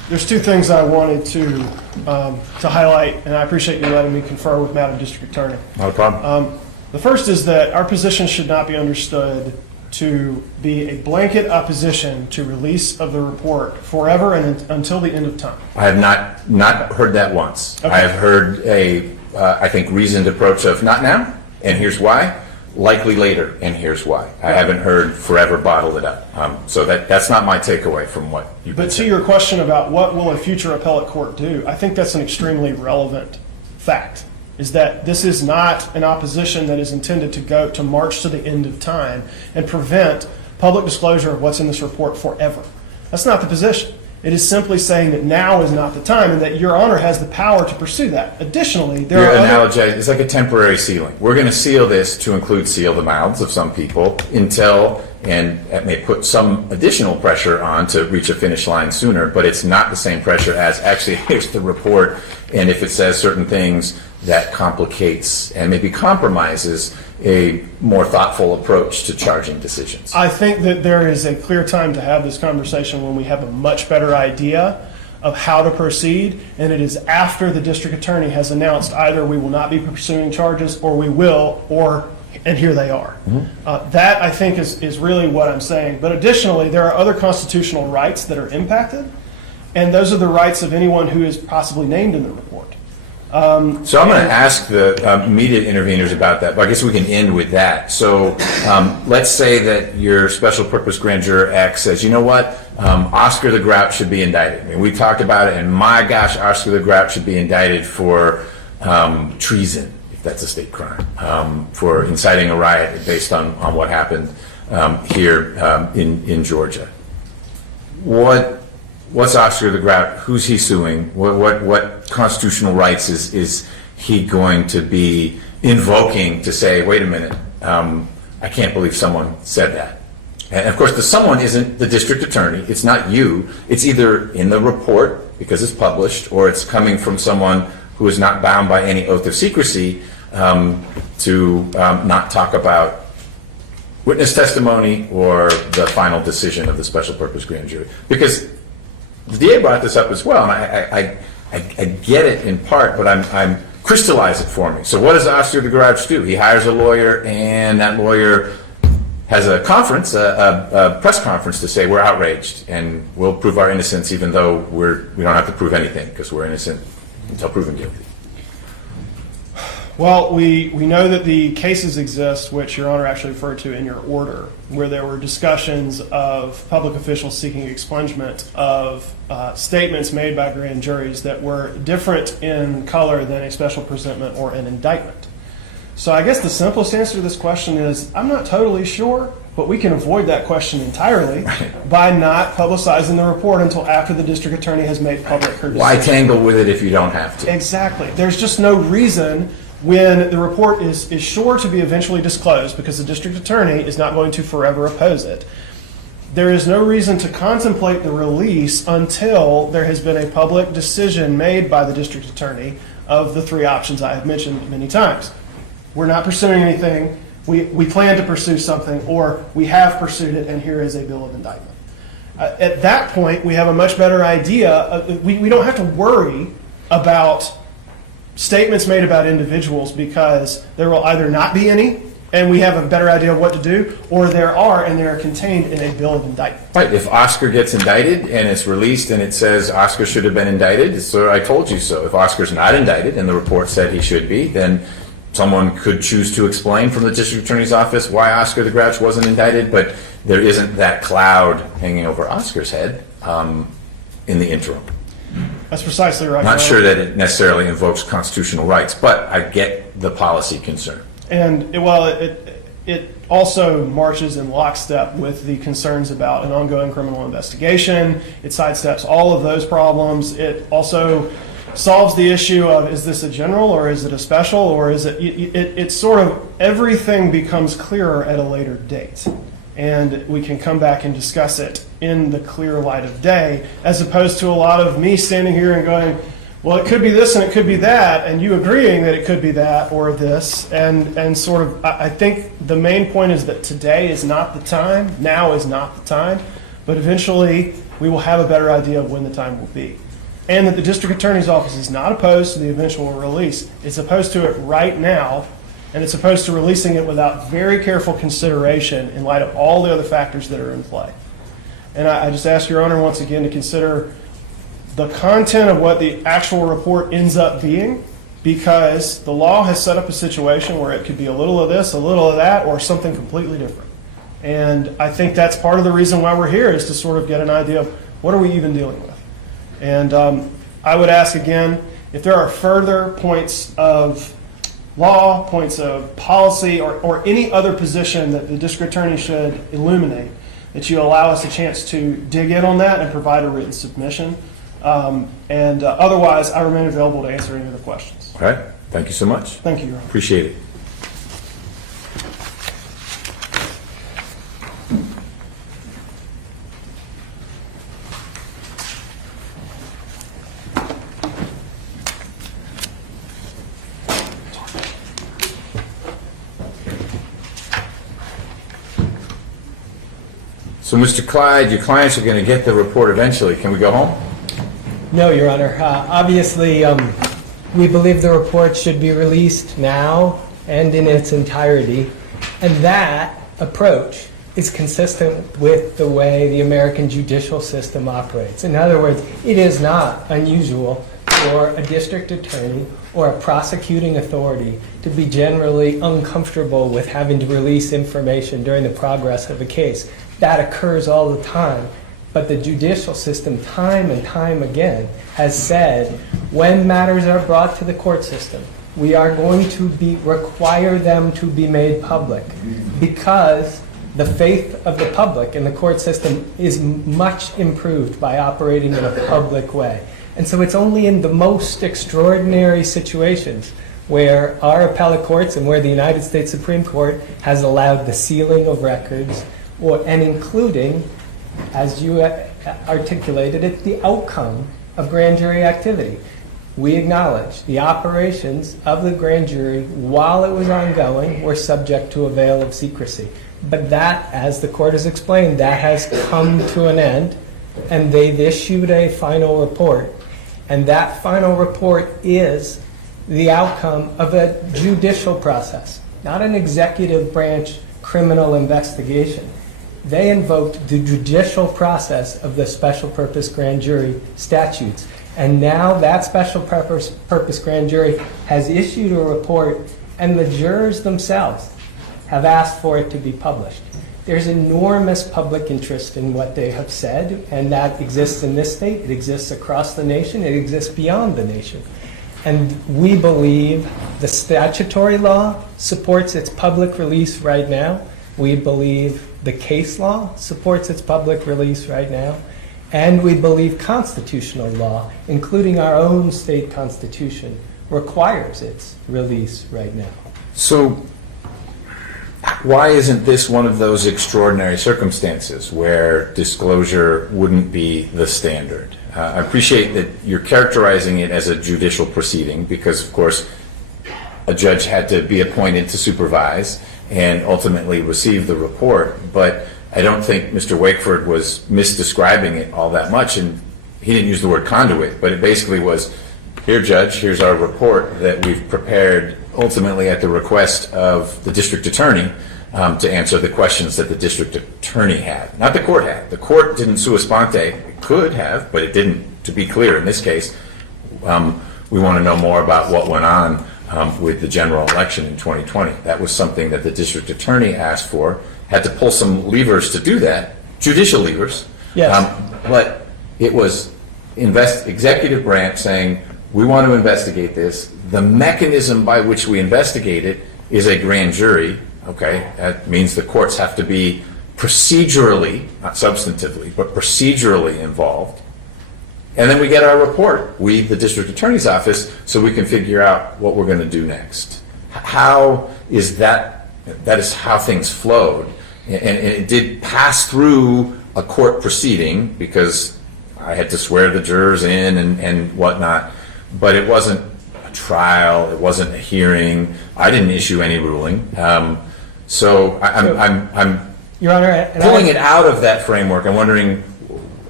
There's two things I wanted to highlight, and I appreciate you letting me confer with Madam District Attorney. Not a problem. The first is that our position should not be understood to be a blanket opposition to release of the report forever and until the end of time. I have not heard that once. Okay. I have heard I think, reasoned approach of not now, and here's why, likely later, and here's why. I haven't heard forever bottle it up. So that's not my takeaway from what you've been But to saying. your question about what will a future appellate court do, I think that's an extremely relevant fact, is that this is not an opposition that is intended to march to the end of time and prevent public disclosure of what's in this report forever. That's not the position. It is simply saying that now is not the time and that Your Honor has the power to pursue that. Additionally, there Your are analogy is like a temporary sealing. We're going to seal this to include seal the mouths of some people until, and it may put some additional pressure on to reach a finish line sooner, but it's not the same pressure as actually here's the report, and if it says certain things, that complicates and maybe compromises a more thoughtful approach to charging decisions. I think that there is a clear time to have this conversation when we have a much better idea of how to proceed, and it is after the district attorney has announced either we will not be pursuing charges or we will, and here they are. That, I think, is really what I'm saying. But additionally, there are other constitutional rights that are impacted, and those are the rights of anyone who is possibly named in the report. So I'm going to ask the immediate interveners about that, but I guess we can end with that. So let's say that your special purpose grand juror X says, you know what, Oscar the Grouch should be indicted. I mean, we talked about it, and my gosh, Oscar the Grouch should be indicted for treason, if that's a state crime, for inciting a riot based on what happened here in Georgia. What's Oscar the Grouch? Who's he suing? What constitutional rights is he going to be invoking to say, wait a minute, I can't believe someone said that? And of course, the someone isn't the district attorney. It's not you. It's either in the report because it's published, or it's coming from someone who is not bound by any oath of secrecy to not talk about witness testimony or the final decision of the special purpose grand jury. Because the DA brought this up as well, and I get it in part, but I'm crystallize it for me. So what does Oscar the Grouch do? He hires a lawyer, and that lawyer has a conference, a press conference, to say we're outraged and we'll prove our innocence, even though we don't have to prove anything because we're innocent until proven guilty. Well, we know that the cases exist, which Your Honor actually referred to in your order, where there were discussions of public officials seeking expungement of statements made by grand juries that were different in color than a special presentment or an indictment. So I guess the simplest answer to this question is I'm not totally sure, but we can avoid that question entirely by not publicizing the report until after the district attorney has made public her decision. Why tangle with it if you don't have to? Exactly. There's just no reason when the report is sure to be eventually disclosed, because the district attorney is not going to forever oppose it. There is no reason to contemplate the release until there has been a public decision made by the district attorney of the three options I have mentioned many times. We're not pursuing anything, we plan to pursue something, or we have pursued it and here is a bill of indictment. At that point, we have a much better idea. We don't have to worry about statements made about individuals, because there will either not be any and we have a better idea of what to do, or there are and they are contained in a bill of indictment. Right. If Oscar gets indicted and it's released and it says Oscar should have been indicted, so I told you so. If Oscar's not indicted and the report said he should be, then someone could choose to explain from the district attorney's office why Oscar the Grouch wasn't indicted, but there isn't that cloud hanging over Oscar's head in the interim. That's precisely right. Not sure that it necessarily invokes constitutional rights, but I get the policy concern. And it also marches in lockstep with the concerns about an ongoing criminal investigation. It sidesteps all of those problems. It also solves the issue of, is this a general or is it a special, or is it's sort of, everything becomes clearer at a later date. And we can come back and discuss it in the clear light of day, as opposed to a lot of me standing here and going, well, it could be this and it could be that, and you agreeing that it could be that or this. And sort of, I think the main point is that today is not the time, now is not the time, but eventually we will have a better idea of when the time will be. And that the district attorney's office is not opposed to the eventual release. It's opposed to it right now, and it's opposed to releasing it without very careful consideration in light of all the other factors that are in play. And I just ask Your Honor once again to consider the content of what the actual report ends up being, because the law has set up a situation where it could be a little of this, a little of that, or something completely different. And I think that's part of the reason why we're here, is to sort of get an idea of what are we even dealing with. And I would ask again, if there are further points of law, points of policy, or any other position that the district attorney should illuminate, that you allow us a chance to dig in on that and provide a written submission. Otherwise, I remain available to answer any other questions. All right. Thank you so much. Thank you, Your Honor. Appreciate it. So, Mr. Clyde, your clients are going to get the report eventually. Can we go home? No, Your Honor. Obviously, we believe the report should be released now and in its entirety. And that approach is consistent with the way the American judicial system operates. In other words, it is not unusual for a district attorney or a prosecuting authority to be generally uncomfortable with having to release information during the progress of a case. That occurs all the time. But the judicial system, time and time again, has said when matters are brought to the court system, we are going to require them to be made public, because the faith of the public in the court system is much improved by operating in a public way. And so it's only in the most extraordinary situations where our appellate courts and where the United States Supreme Court has allowed the sealing of records, and including, as you articulated it, the outcome of grand jury activity. We acknowledge the operations of the grand jury while it was ongoing were subject to a veil of secrecy. But that, as the court has explained, that has come to an end, and they've issued a final report. And that final report is the outcome of a judicial process, not an executive branch criminal investigation. They invoked the judicial process of the special purpose grand jury statutes. And now that special purpose grand jury has issued a report, and the jurors themselves have asked for it to be published. There's enormous public interest in what they have said, and that exists in this state, it exists across the nation, it exists beyond the nation. And we believe the statutory law supports its public release right now. We believe the case law supports its public release right now. And we believe constitutional law, including our own state constitution, requires its release right now. So, why isn't this one of those extraordinary circumstances where disclosure wouldn't be the standard? I appreciate that you're characterizing it as a judicial proceeding because, of course, a judge had to be appointed to supervise and ultimately receive the report. But I don't think Mr. Wakeford was misdescribing it all that much. And he didn't use the word conduit, but it basically was, here, Judge, here's our report that we've prepared ultimately at the request of the district attorney to answer the questions that the district attorney had. Not the court had. The court didn't sua sponte. It could have, but it didn't. To be clear, in this case, we want to know more about what went on with the general election in 2020. That was something that the district attorney asked for, had to pull some levers to do that, judicial levers. Yes. But it was executive branch saying, we want to investigate this. The mechanism by which we investigate it is a grand jury. Okay, that means the courts have to be procedurally, not substantively, but procedurally involved. And then we get our report, we, the district attorney's office, so we can figure out what we're going to do next. How is that? That is how things flowed. And it did pass through a court proceeding because I had to swear the jurors in and whatnot. But it wasn't a trial. It wasn't a hearing. I didn't issue any ruling. So I'm Your Honor, pulling it out of that framework. I'm wondering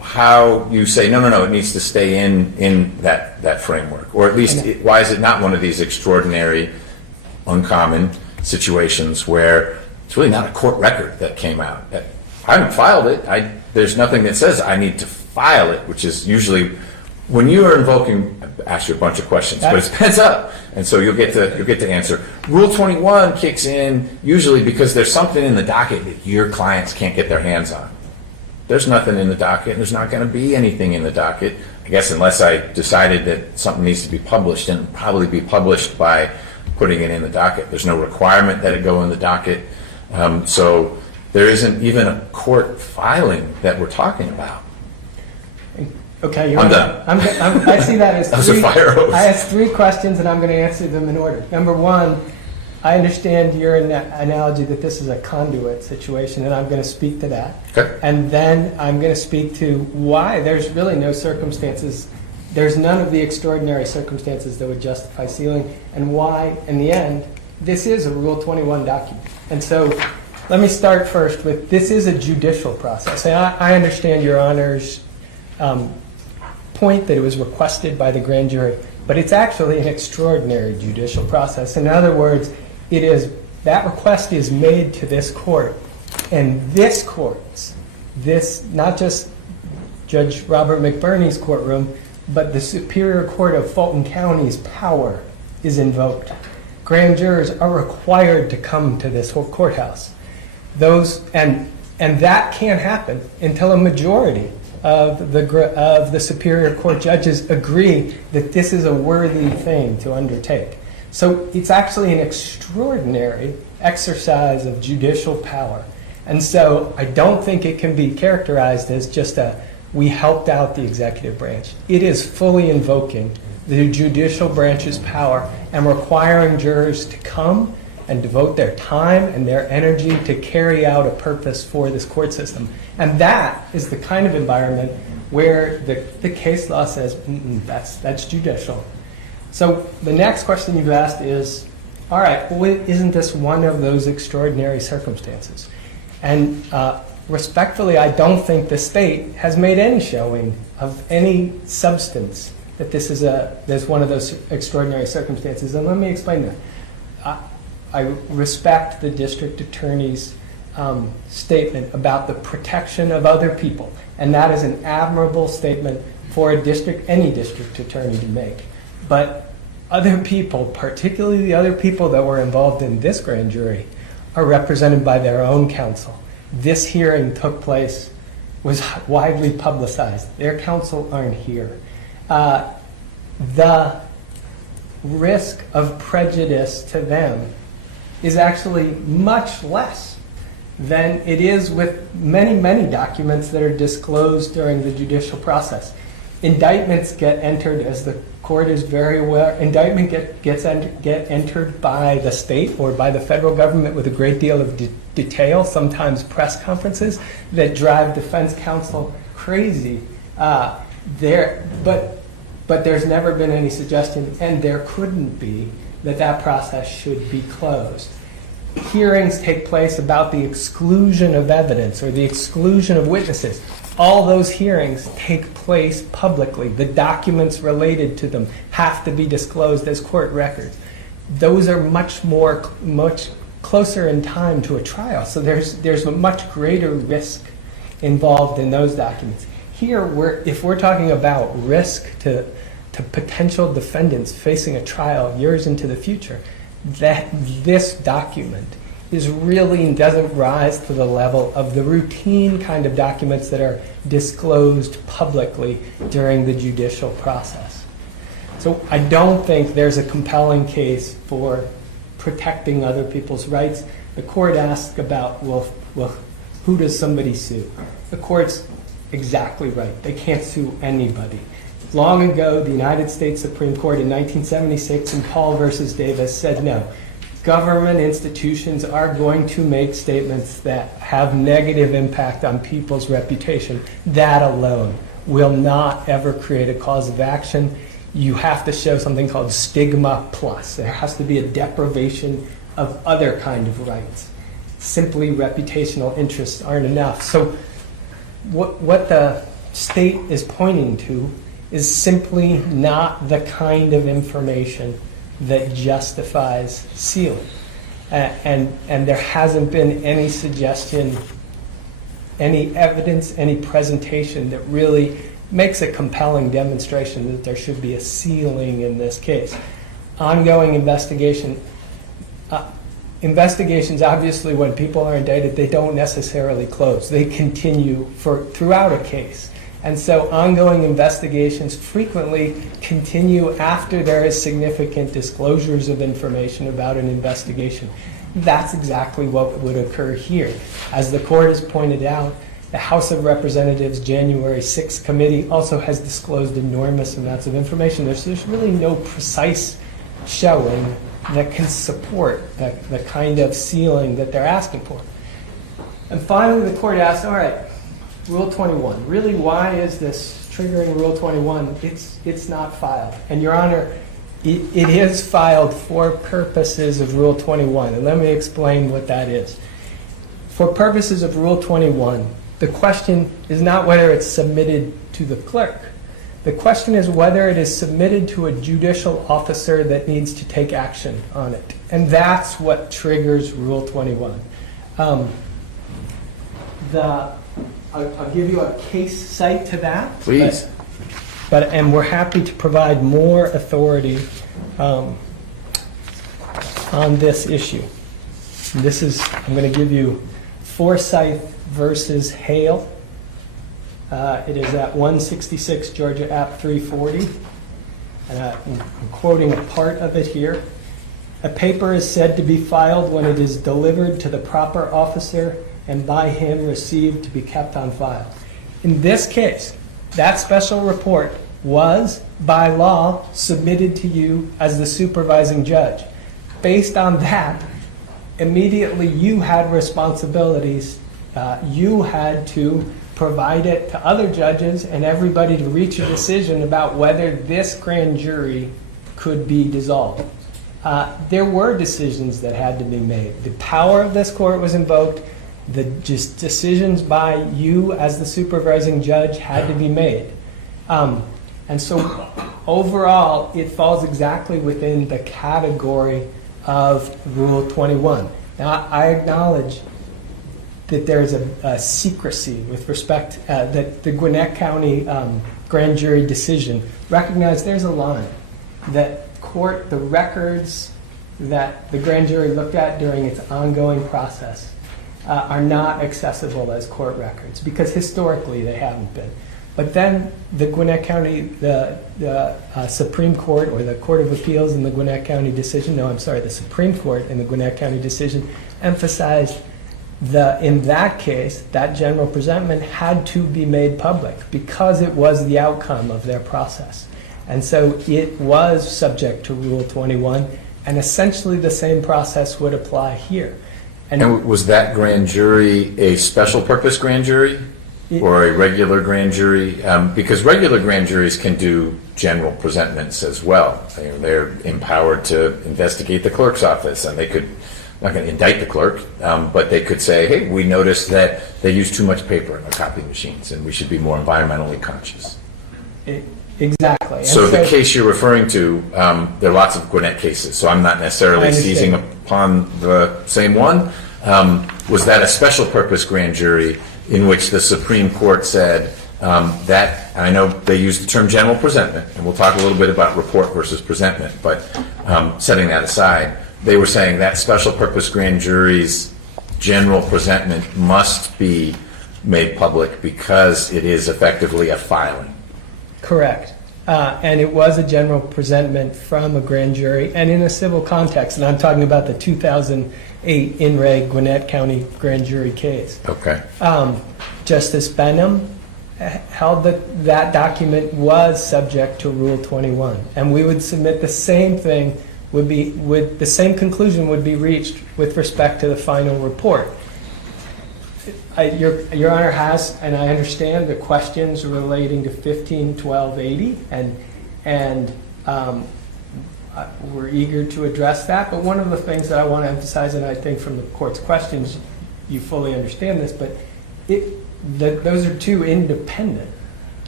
how you say, no, it needs to stay in that framework, or at least why is it not one of these extraordinary, uncommon situations where it's really not a court record that came out. I haven't filed it. There's nothing that says I need to file it, which is usually when you are invoking. I ask you a bunch of questions, but it's heads up, and so you'll get to answer. Rule 21 kicks in usually because there's something in the docket that your clients can't get their hands on. There's nothing in the docket, and there's not going to be anything in the docket, I guess, unless I decided that something needs to be published, and it'll probably be published by putting it in the docket. There's no requirement that it go in the docket. So there isn't even a court filing that we're talking about. Okay, I'm done. I see that as That was a fire hose. I asked 3 questions, and I'm going to answer them in order. Number 1, I understand your analogy that this is a conduit situation, and I'm going to speak to that. Okay. And then I'm going to speak to why there's really no circumstances, there's none of the extraordinary circumstances that would justify sealing, and why, in the end, this is a Rule 21 document. And so let me start first with, this is a judicial process. And I understand Your Honor's point that it was requested by the grand jury, but it's actually an extraordinary judicial process. In other words, that request is made to this court, and this court's, not just Judge Robert McBurney's courtroom, but the Superior Court of Fulton County's power is invoked. Grand jurors are required to come to this whole courthouse. And that can't happen until a majority of the Superior Court judges agree that this is a worthy thing to undertake. So it's actually an extraordinary exercise of judicial power. And so I don't think it can be characterized as just we helped out the executive branch. It is fully invoking the judicial branch's power and requiring jurors to come and devote their time and their energy to carry out a purpose for this court system. And that is the kind of environment where the case law says, that's judicial. So the next question you've asked is, all right, well, isn't this one of those extraordinary circumstances? And respectfully, I don't think the state has made any showing of any substance that there's one of those extraordinary circumstances. And let me explain that. I respect the district attorney's statement about the protection of other people, and that is an admirable statement for any district attorney to make. But other people, particularly the other people that were involved in this grand jury, are represented by their own counsel. This hearing took place, was widely publicized. Their counsel aren't here. The risk of prejudice to them is actually much less than it is with many, many documents that are disclosed during the judicial process. Indictments get entered, as the court is very aware, get entered by the state or by the federal government with a great deal of detail, sometimes press conferences that drive defense counsel crazy. But there's never been any suggestion, and there couldn't be, that process should be closed. Hearings take place about the exclusion of evidence or the exclusion of witnesses. All those hearings take place publicly. The documents related to them have to be disclosed as court records. Those are much closer in time to a trial, so there's a much greater risk involved in those documents. Here, if we're talking about risk to potential defendants facing a trial years into the future, that this document doesn't rise to the level of the routine kind of documents that are disclosed publicly during the judicial process. So I don't think there's a compelling case for protecting other people's rights. The court asked about, well, who does somebody sue? The court's exactly right. They can't sue anybody. Long ago, the United States Supreme Court in 1976 in Paul versus Davis said no. Government institutions are going to make statements that have negative impact on people's reputation. That alone will not ever create a cause of action. You have to show something called stigma plus. There has to be a deprivation of other kind of rights. Simply reputational interests aren't enough. So what the state is pointing to is simply not the kind of information that justifies sealing. And there hasn't been any suggestion, any evidence, any presentation that really makes a compelling demonstration that there should be a sealing in this case. Ongoing investigations, obviously, when people are indicted, they don't necessarily close. They continue throughout a case. And so ongoing investigations frequently continue after there is significant disclosures of information about an investigation. That's exactly what would occur here. As the court has pointed out, the House of Representatives January 6th committee also has disclosed enormous amounts of information. There's really no precise showing that can support the kind of sealing that they're asking for. And finally, the court asked, all right, Rule 21, really why is this triggering Rule 21? It's not filed. And Your Honor, it is filed for purposes of Rule 21. And let me explain what that is. For purposes of Rule 21, the question is not whether it's submitted to the clerk. The question is whether it is submitted to a judicial officer that needs to take action on it. And that's what triggers Rule 21. I'll give you a case cite to that. Please. And we're happy to provide more authority on this issue. And I'm going to give you Forsyth versus Hale. It is at 166 Georgia App 340. I'm quoting a part of it here. A paper is said to be filed when it is delivered to the proper officer and by him received to be kept on file. In this case, that special report was, by law, submitted to you as the supervising judge. Based on that, immediately you had responsibilities. You had to provide it to other judges and everybody to reach a decision about whether this grand jury could be dissolved. There were decisions that had to be made. The power of this court was invoked. The decisions by you as the supervising judge had to be made. And so overall, it falls exactly within the category of Rule 21. Now, I acknowledge that there's a secrecy with respect that the Gwinnett County grand jury decision recognized there's a line that the records that the grand jury looked at during its ongoing process are not accessible as court records because historically they haven't been. But then the Gwinnett County, the Supreme Court or the Court of Appeals in the Gwinnett County decision, the Supreme Court in the Gwinnett County decision emphasized in that case, that general presentment had to be made public because it was the outcome of their process. And so it was subject to Rule 21, and essentially the same process would apply here. And was that grand jury a special purpose grand jury or a regular grand jury? Because regular grand juries can do general presentments as well. They're empowered to investigate the clerk's office, and they could, not going to indict the clerk, but they could say, hey, we noticed that they use too much paper in their copy machines, and we should be more environmentally conscious. Exactly. So the case you're referring to, there are lots of Gwinnett cases, so I'm not necessarily seizing upon the same one. Was that a special purpose grand jury in which the Supreme Court said that, and I know they use the term general presentment, and we'll talk a little bit about report versus presentment, but setting that aside, they were saying that special purpose grand jury's general presentment must be made public because it is effectively a filing. Correct. And it was a general presentment from a grand jury and in a civil context. And I'm talking about the 2008 In Re Gwinnett County grand jury case. Okay. Justice Benham held that that document was subject to Rule 21. And we would submit the same thing the same conclusion would be reached with respect to the final report. Your Honor has, and I understand the questions relating to 15-1280, and we're eager to address that. But one of the things that I want to emphasize, and I think from the court's questions, you fully understand this, but those are two independent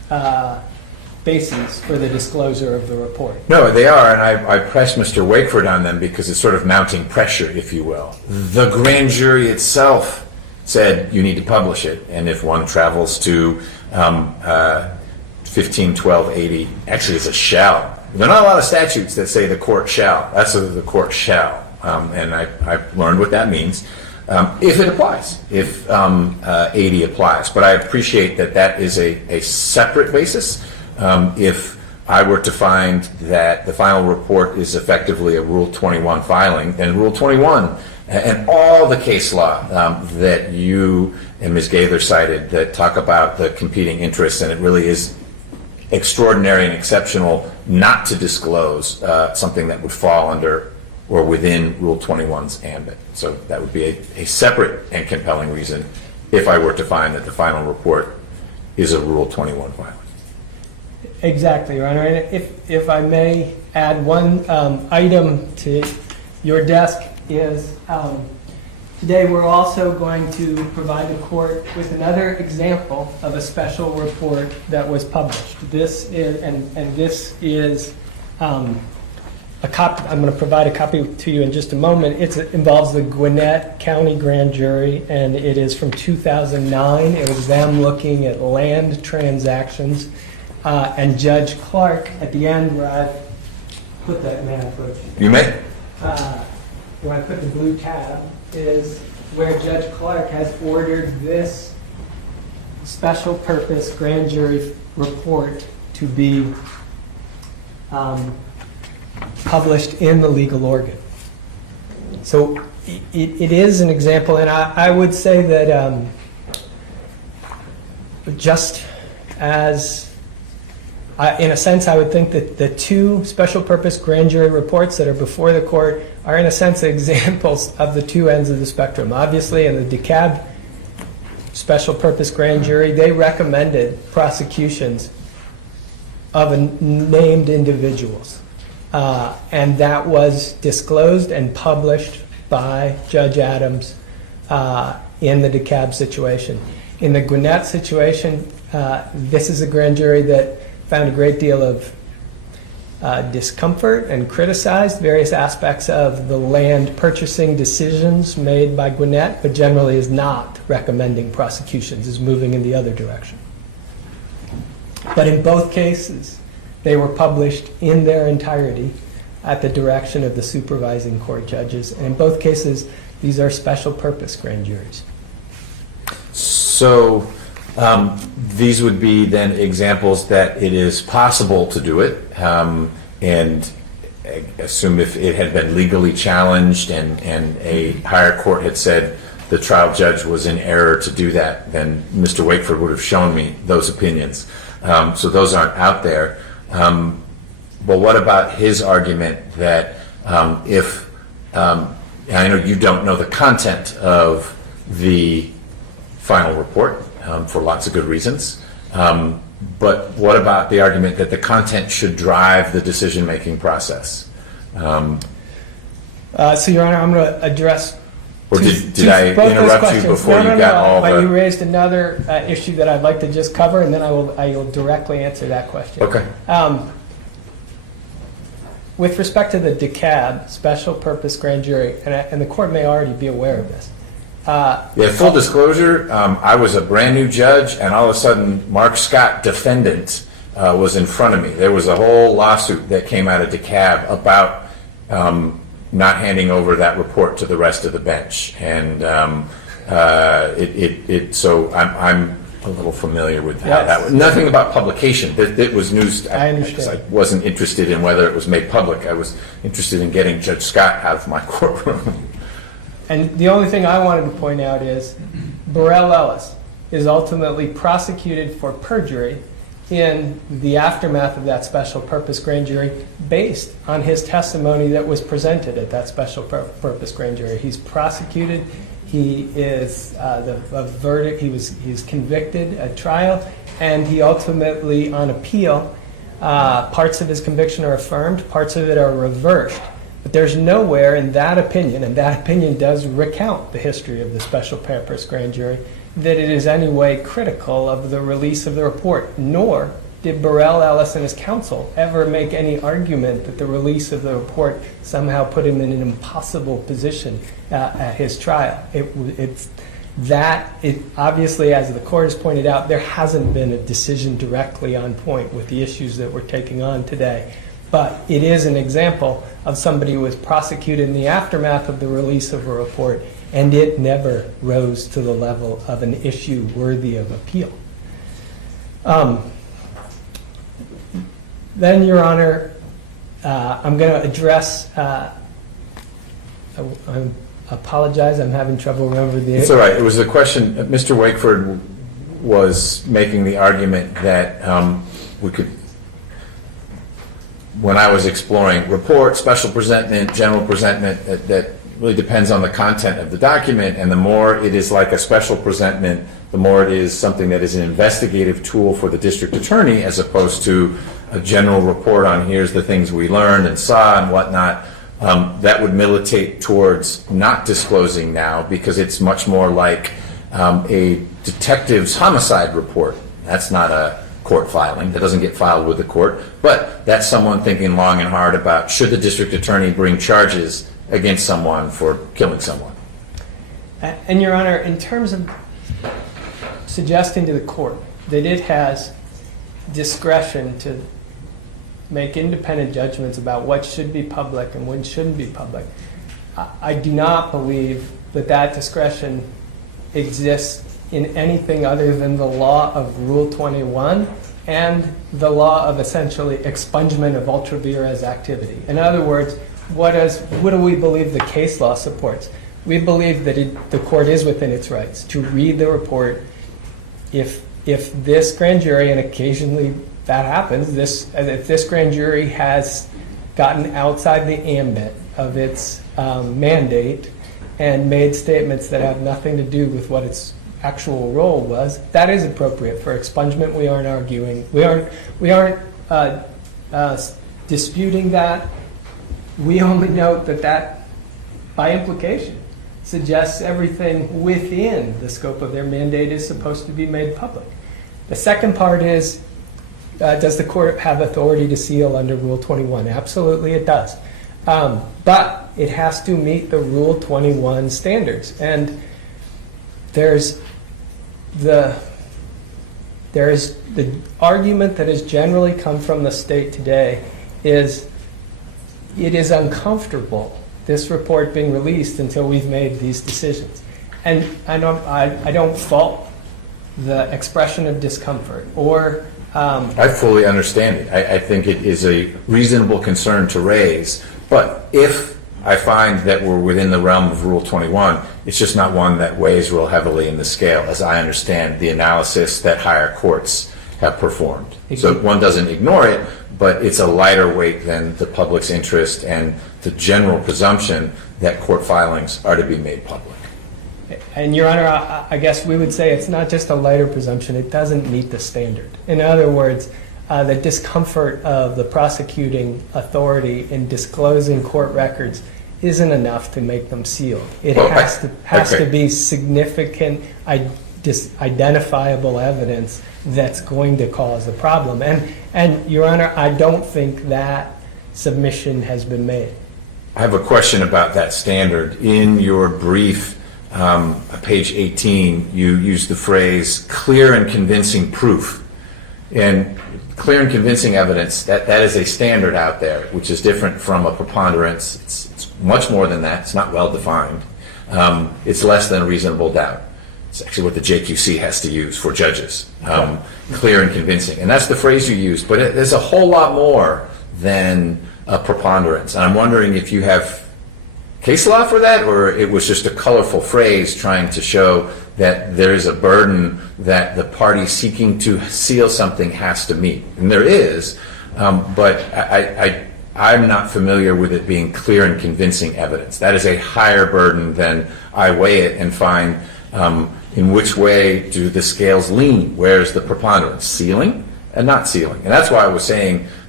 bases for the disclosure of the report. No, they are, and I pressed Mr. Wakeford on them because it's sort of mounting pressure, if you will. The grand jury itself said you need to publish it, and if one travels to 151280, actually it's a shall. There are not a lot of statutes that say the court shall. That's the court shall, and I've learned what that means. If it applies, if 80 applies. But I appreciate that that is a separate basis. If I were to find that the final report is effectively a Rule 21 filing, then Rule 21 and all the case law that you and Ms. Gaither cited that talk about the competing interests, and it really is extraordinary and exceptional not to disclose something that would fall under or within Rule 21's ambit. So that would be a separate and compelling reason if I were to find that the final report is a Rule 21 filing. Exactly, Your Honor. And if I may add one item to your desk is today we're also going to provide the court with another example of a special report that was published. This is, and this is a copy. I'm going to provide a copy to you in just a moment. It involves the Gwinnett County Grand Jury, and it is from 2009. It was them looking at land transactions. And Judge Clark, at the end where I put that, may I approach? You may. Where I put the blue tab is where Judge Clark has ordered this special purpose grand jury report to be published in the legal organ. So it is an example, and I would say that just as in a sense, I would think that the two special purpose grand jury reports that are before the court are, in a sense, examples of the two ends of the spectrum. Obviously, in the DeKalb special purpose grand jury, they recommended prosecutions of named individuals. And that was disclosed and published by Judge Adams in the DeKalb situation. In the Gwinnett situation, this is a grand jury that found a great deal of discomfort and criticized various aspects of the land purchasing decisions made by Gwinnett, but generally is not recommending prosecutions, is moving in the other direction. But in both cases, they were published in their entirety at the direction of the supervising court judges. And in both cases, these are special purpose grand juries. So these would be then examples that it is possible to do it, and I assume if it had been legally challenged and a higher court had said the trial judge was in error to do that, then Mr. Wakeford would have shown me those opinions. So those aren't out there. But what about his argument that if, I know you don't know the content of the final report, for lots of good reasons. But what about the argument that the content should drive the decision-making process? So, Your Honor, I'm going to address. Or did I interrupt you before you got all the? You raised another issue that I'd like to just cover, and then I will directly answer that question. Okay. With respect to the DeKalb special purpose grand jury, and the court may already be aware of this. Yeah, full disclosure, I was a brand new judge, and all of a sudden, Mark Scott, defendant, was in front of me. There was a whole lawsuit that came out of DeKalb about not handing over that report to the rest of the bench, and so I'm a little familiar with how that was. Nothing about publication. It was news. I understand. I wasn't interested in whether it was made public. I was interested in getting Judge Scott out of my courtroom. And the only thing I wanted to point out is Burrell Ellis is ultimately prosecuted for perjury in the aftermath of that special purpose grand jury based on his testimony that was presented at that special purpose grand jury. He's prosecuted. He is a verdict. He's convicted at trial, and he ultimately, on appeal, parts of his conviction are affirmed, parts of it are reversed But there's nowhere in that opinion, and that opinion does recount the history of the special purpose grand jury, that it is any way critical of the release of the report, nor did Burrell Ellis and his counsel ever make any argument that the release of the report somehow put him in an impossible position at his trial. Obviously, as the court has pointed out, there hasn't been a decision directly on point with the issues that we're taking on today. But it is an example of somebody who was prosecuted in the aftermath of the release of a report, and it never rose to the level of an issue worthy of appeal. Then, Your Honor, I'm going to address, I apologize, I'm having trouble remembering the... It's all right. It was a question, Mr. Wakeford was making the argument that we could, when I was exploring report, special presentment, general presentment, that really depends on the content of the document, and the more it is like a special presentment, the more it is something that is an investigative tool for the district attorney, as opposed to a general report on here's the things we learned and saw and whatnot. That would militate towards not disclosing now, because it's much more like a detective's homicide report. That's not a court filing. That doesn't get filed with the court. But that's someone thinking long and hard about, should the district attorney bring charges against someone for killing someone? And, Your Honor, in terms of suggesting to the court that it has discretion to make independent judgments about what should be public and what shouldn't be public, I do not believe that that discretion exists in anything other than the law of Rule 21 and the law of essentially expungement of ultra vires activity. In other words, what do we believe the case law supports? We believe that the court is within its rights to read the report if this grand jury, and occasionally that happens, if this grand jury has gotten outside the ambit of its mandate and made statements that have nothing to do with what its actual role was, that is appropriate for expungement. We aren't arguing. We aren't disputing that. We only note that by implication suggests everything within the scope of their mandate is supposed to be made public. The second part is, does the court have authority to seal under Rule 21? Absolutely it does. But it has to meet the Rule 21 standards. And there's the argument that has generally come from the state today is it is uncomfortable, this report being released, until we've made these decisions. And I don't fault the expression of discomfort or I fully understand it. I think it is a reasonable concern to raise, but if I find that we're within the realm of Rule 21, it's just not one that weighs real heavily in the scale, as I understand the analysis that higher courts have performed. So one doesn't ignore it, but it's a lighter weight than the public's interest and the general presumption that court filings are to be made public. And, Your Honor, I guess we would say it's not just a lighter presumption, it doesn't meet the standard. In other words, the discomfort of the prosecuting authority in disclosing court records isn't enough to make them sealed. It has to be significant, identifiable evidence that's going to cause a problem. And Your Honor, I don't think that submission has been made. I have a question about that standard. In your brief, page 18, you use the phrase clear and convincing proof. And clear and convincing evidence, that is a standard out there, which is different from a preponderance. It's much more than that. It's not well defined. It's less than reasonable doubt. It's actually what the JQC has to use for judges. Clear and convincing. And that's the phrase you use. But there's a whole lot more than a preponderance. And I'm wondering if you have case law for that, or it was just a colorful phrase trying to show that there is a burden that the party seeking to seal something has to meet. And there is, but I'm not familiar with it being clear and convincing evidence. That is a higher burden than I weigh it and find in which way do the scales lean. Where's the preponderance? Sealing and not sealing. And that's why I was saying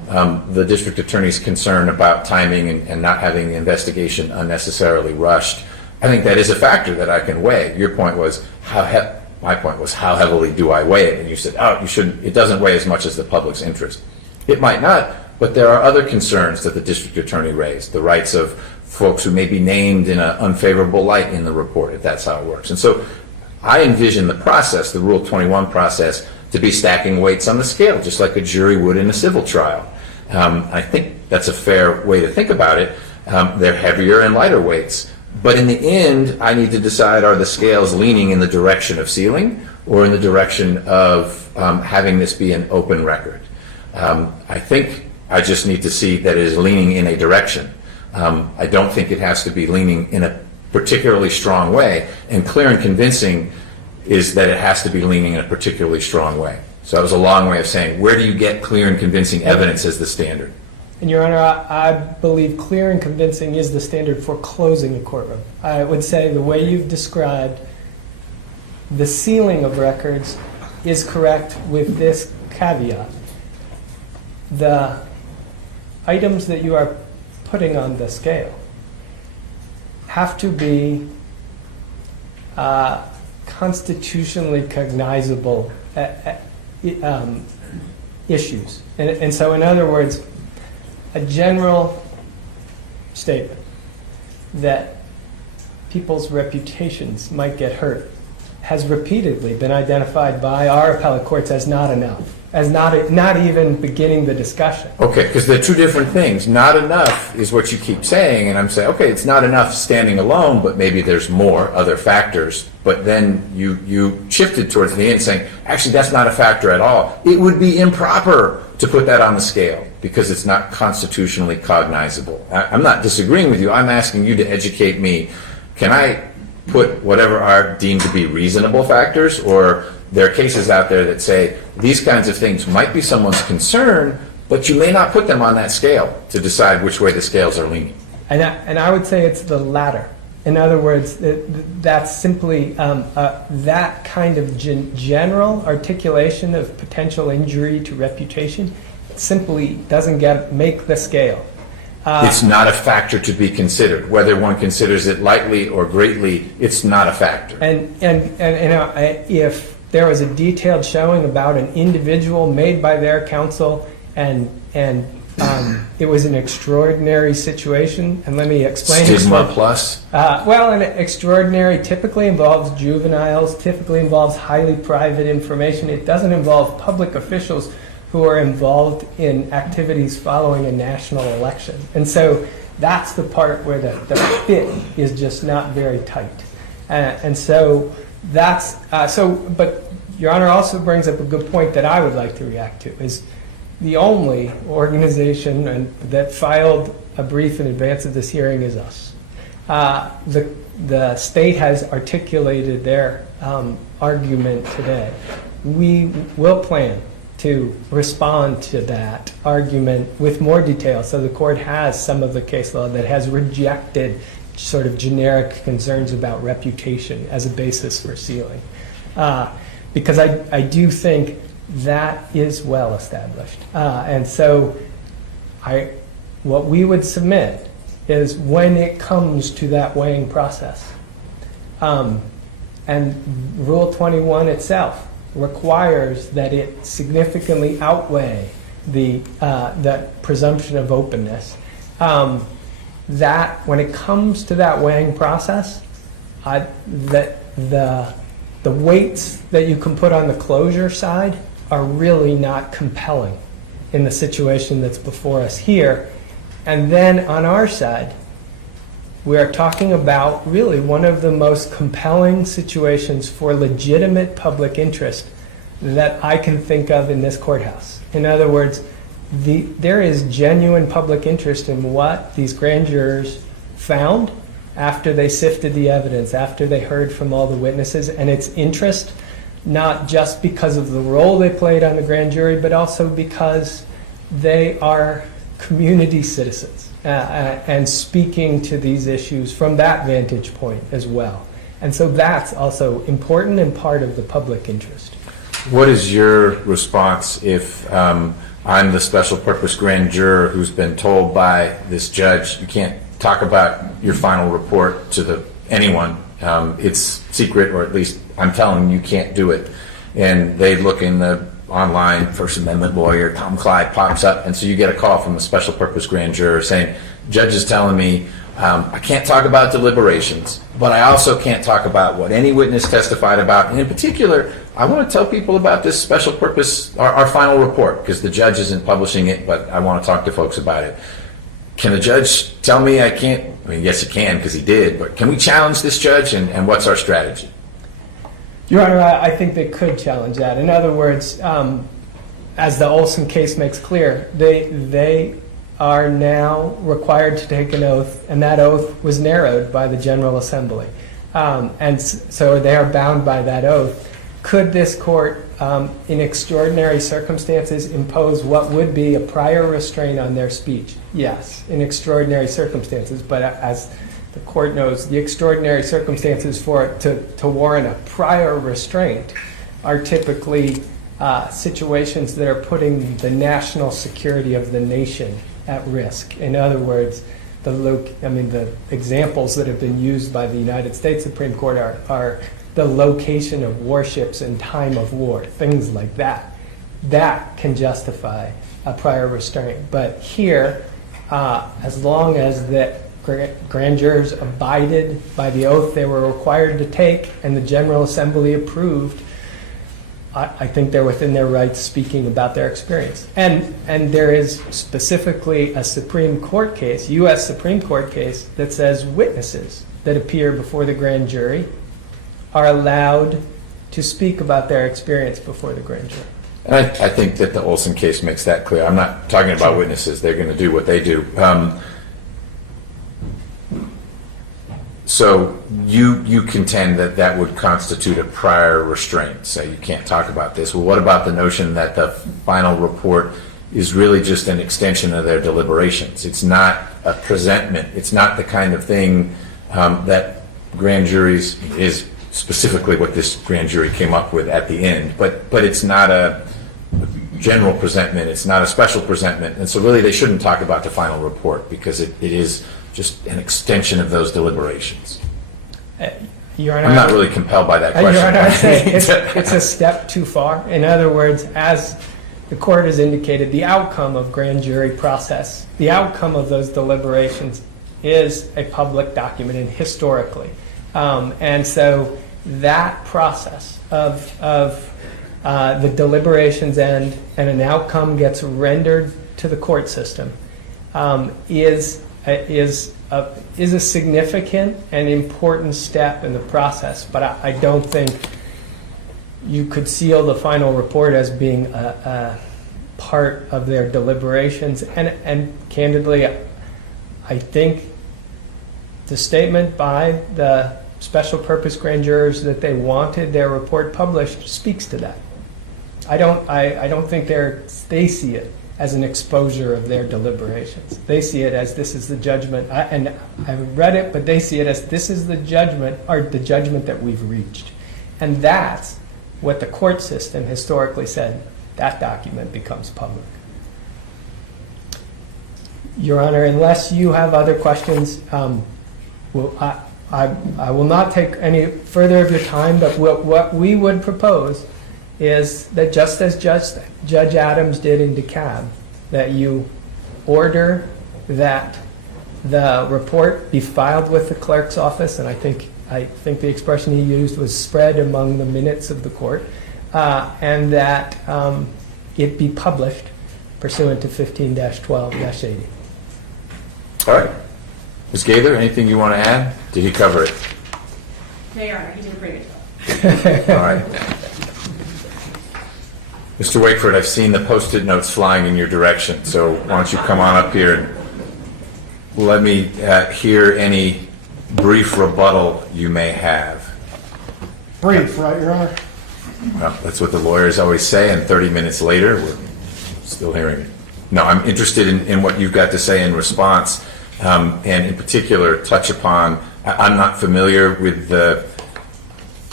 the district attorney's concern about timing and not having the investigation unnecessarily rushed. I think that is a factor that I can weigh. Your point was my point was how heavily do I weigh it? And you said, oh, you shouldn't. It doesn't weigh as much as the public's interest. It might not, but there are other concerns that the district attorney raised. The rights of folks who may be named in an unfavorable light in the report, if that's how it works. And so I envision the process, the Rule 21 process, to be stacking weights on the scale, just like a jury would in a civil trial. I think that's a fair way to think about it. They're heavier and lighter weights. But in the end, I need to decide, are the scales leaning in the direction of sealing or in the direction of having this be an open record? I think I just need to see that it is leaning in a direction. I don't think it has to be leaning in a particularly strong way, and clear and convincing is that it has to be leaning in a particularly strong way. So that was a long way of saying, where do you get clear and convincing evidence as the standard? And Your Honor, I believe clear and convincing is the standard for closing a courtroom. I would say the way you've described the sealing of records is correct with this caveat. The items that you are putting on the scale have to be constitutionally cognizable issues. And so, in other words, a general statement that people's reputations might get hurt has repeatedly been identified by our appellate courts as not enough, as not even beginning the discussion. Okay, because they're two different things. Not enough is what you keep saying, and I'm saying, okay, it's not enough standing alone, but maybe there's more other factors. But then you shifted towards the end saying, actually, that's not a factor at all. It would be improper to put that on the scale because it's not constitutionally cognizable. I'm not disagreeing with you. I'm asking you to educate me. Can I put whatever are deemed to be reasonable factors, or there are cases out there that say these kinds of things might be someone's concern, but you may not put them on that scale to decide which way the scales are leaning? And I would say it's the latter. In other words, that's simply that kind of general articulation of potential injury to reputation simply doesn't make the scale. It's not a factor to be considered. Whether one considers it lightly or greatly, it's not a factor. And if there was a detailed showing about an individual made by their counsel and it was an extraordinary situation, and let me explain. Stigma plus? Well, an extraordinary typically involves juveniles, typically involves highly private information. It doesn't involve public officials who are involved in activities following a national election. And so that's the part where the fit is just not very tight. And so that's, but Your Honor also brings up a good point that I would like to react to, is the only organization that filed a brief in advance of this hearing is us. The state has articulated their argument today. We will plan to respond to that argument with more detail, so the court has some of the case law that has rejected sort of generic concerns about reputation as a basis for sealing. Because I do think that is well established. And so what we would submit is when it comes to that weighing process, and Rule 21 itself requires that it significantly outweigh the presumption of openness, that when it comes to that weighing process, that the weights that you can put on the closure side are really not compelling in the situation that's before us here. And then on our side, we are talking about really one of the most compelling situations for legitimate public interest that I can think of in this courthouse. In other words, there is genuine public interest in what these grand jurors found after they sifted the evidence, after they heard from all the witnesses, and its interest not just because of the role they played on the grand jury, but also because they are community citizens and speaking to these issues from that vantage point as well. And so that's also important and part of the public interest. What is your response if I I'm the special purpose grand juror who's been told by this judge, you can't talk about your final report to anyone. It's secret, or at least I'm telling you can't do it. And they look in the online, First Amendment lawyer, Tom Clyde pops up, and so you get a call from a special purpose grand juror saying, judge is telling me I can't talk about deliberations, but I also can't talk about what any witness testified about. And in particular, I want to tell people about this special purpose, our final report, because the judge isn't publishing it, but I want to talk to folks about it. Can the judge tell me I can't? I mean, yes, he can, because he did, but can we challenge this judge, and what's our strategy? Your Honor, I think they could challenge that. In other words, as the Olson case makes clear, they are now required to take an oath, and that oath was narrowed by the General Assembly. And so they are bound by that oath. Could this court, in extraordinary circumstances, impose what would be a prior restraint on their speech? Yes, in extraordinary circumstances, but as the court knows, the extraordinary circumstances for it to warrant a prior restraint are typically situations that are putting the national security of the nation at risk. In other words, the examples that have been used by the United States Supreme Court are the location of warships in time of war, things like that. That can justify a prior restraint. But here, as long as the grand jurors abided by the oath they were required to take and the General Assembly approved, I think they're within their rights speaking about their experience. And there is specifically a Supreme Court case, U.S. Supreme Court case, that says witnesses that appear before the grand jury are allowed to speak about their experience before the grand jury. And I think that the Olson case makes that clear. I'm not talking about witnesses. They're going to do what they do. So you contend that that would constitute a prior restraint, say you can't talk about this. Well, what about the notion that the final report is really just an extension of their deliberations? It's not a presentment. It's not the kind of thing that grand juries is specifically what this grand jury came up with at the end. But it's not a general presentment. It's not a special presentment. And so really they shouldn't talk about the final report because it is just an extension of those deliberations. Your Honor, I'm not really compelled by that question. Your Honor, I'd say it's a step too far. In other words, as the court has indicated, the outcome of grand jury process, the outcome of those deliberations is a public document, and historically. And so that process of the deliberations end and an outcome gets rendered to the court system is a significant and important step in the process. But I don't think you could seal the final report as being a part of their deliberations. And candidly, I think the statement by the special purpose grand jurors that they wanted their report published speaks to that. I don't think they see it as an exposure of their deliberations. They see it as this is the judgment, and I haven't read it, but they see it as this is the judgment, or the judgment that we've reached. And that's what the court system historically said, that document becomes public. Your Honor, unless you have other questions, I will not take any further of your time, but what we would propose is that just as Judge Adams did in DeKalb, that you order that the report be filed with the clerk's office, and I think the expression he used was spread among the minutes of the court, and that it be published pursuant to 15-12-80. All right. Ms. Gaither, anything you want to add? Did he cover it? No, Your Honor, he didn't bring it to us. All right. Mr. Wakeford, I've seen the Post-it notes flying in your direction, so why don't you come on up here and let me hear any brief rebuttal you may have. Brief, right, Your Honor? Well, that's what the lawyers always say, and 30 minutes later, we're still hearing it. No, I'm interested in what you've got to say in response, and in particular, touch upon, I'm not familiar with the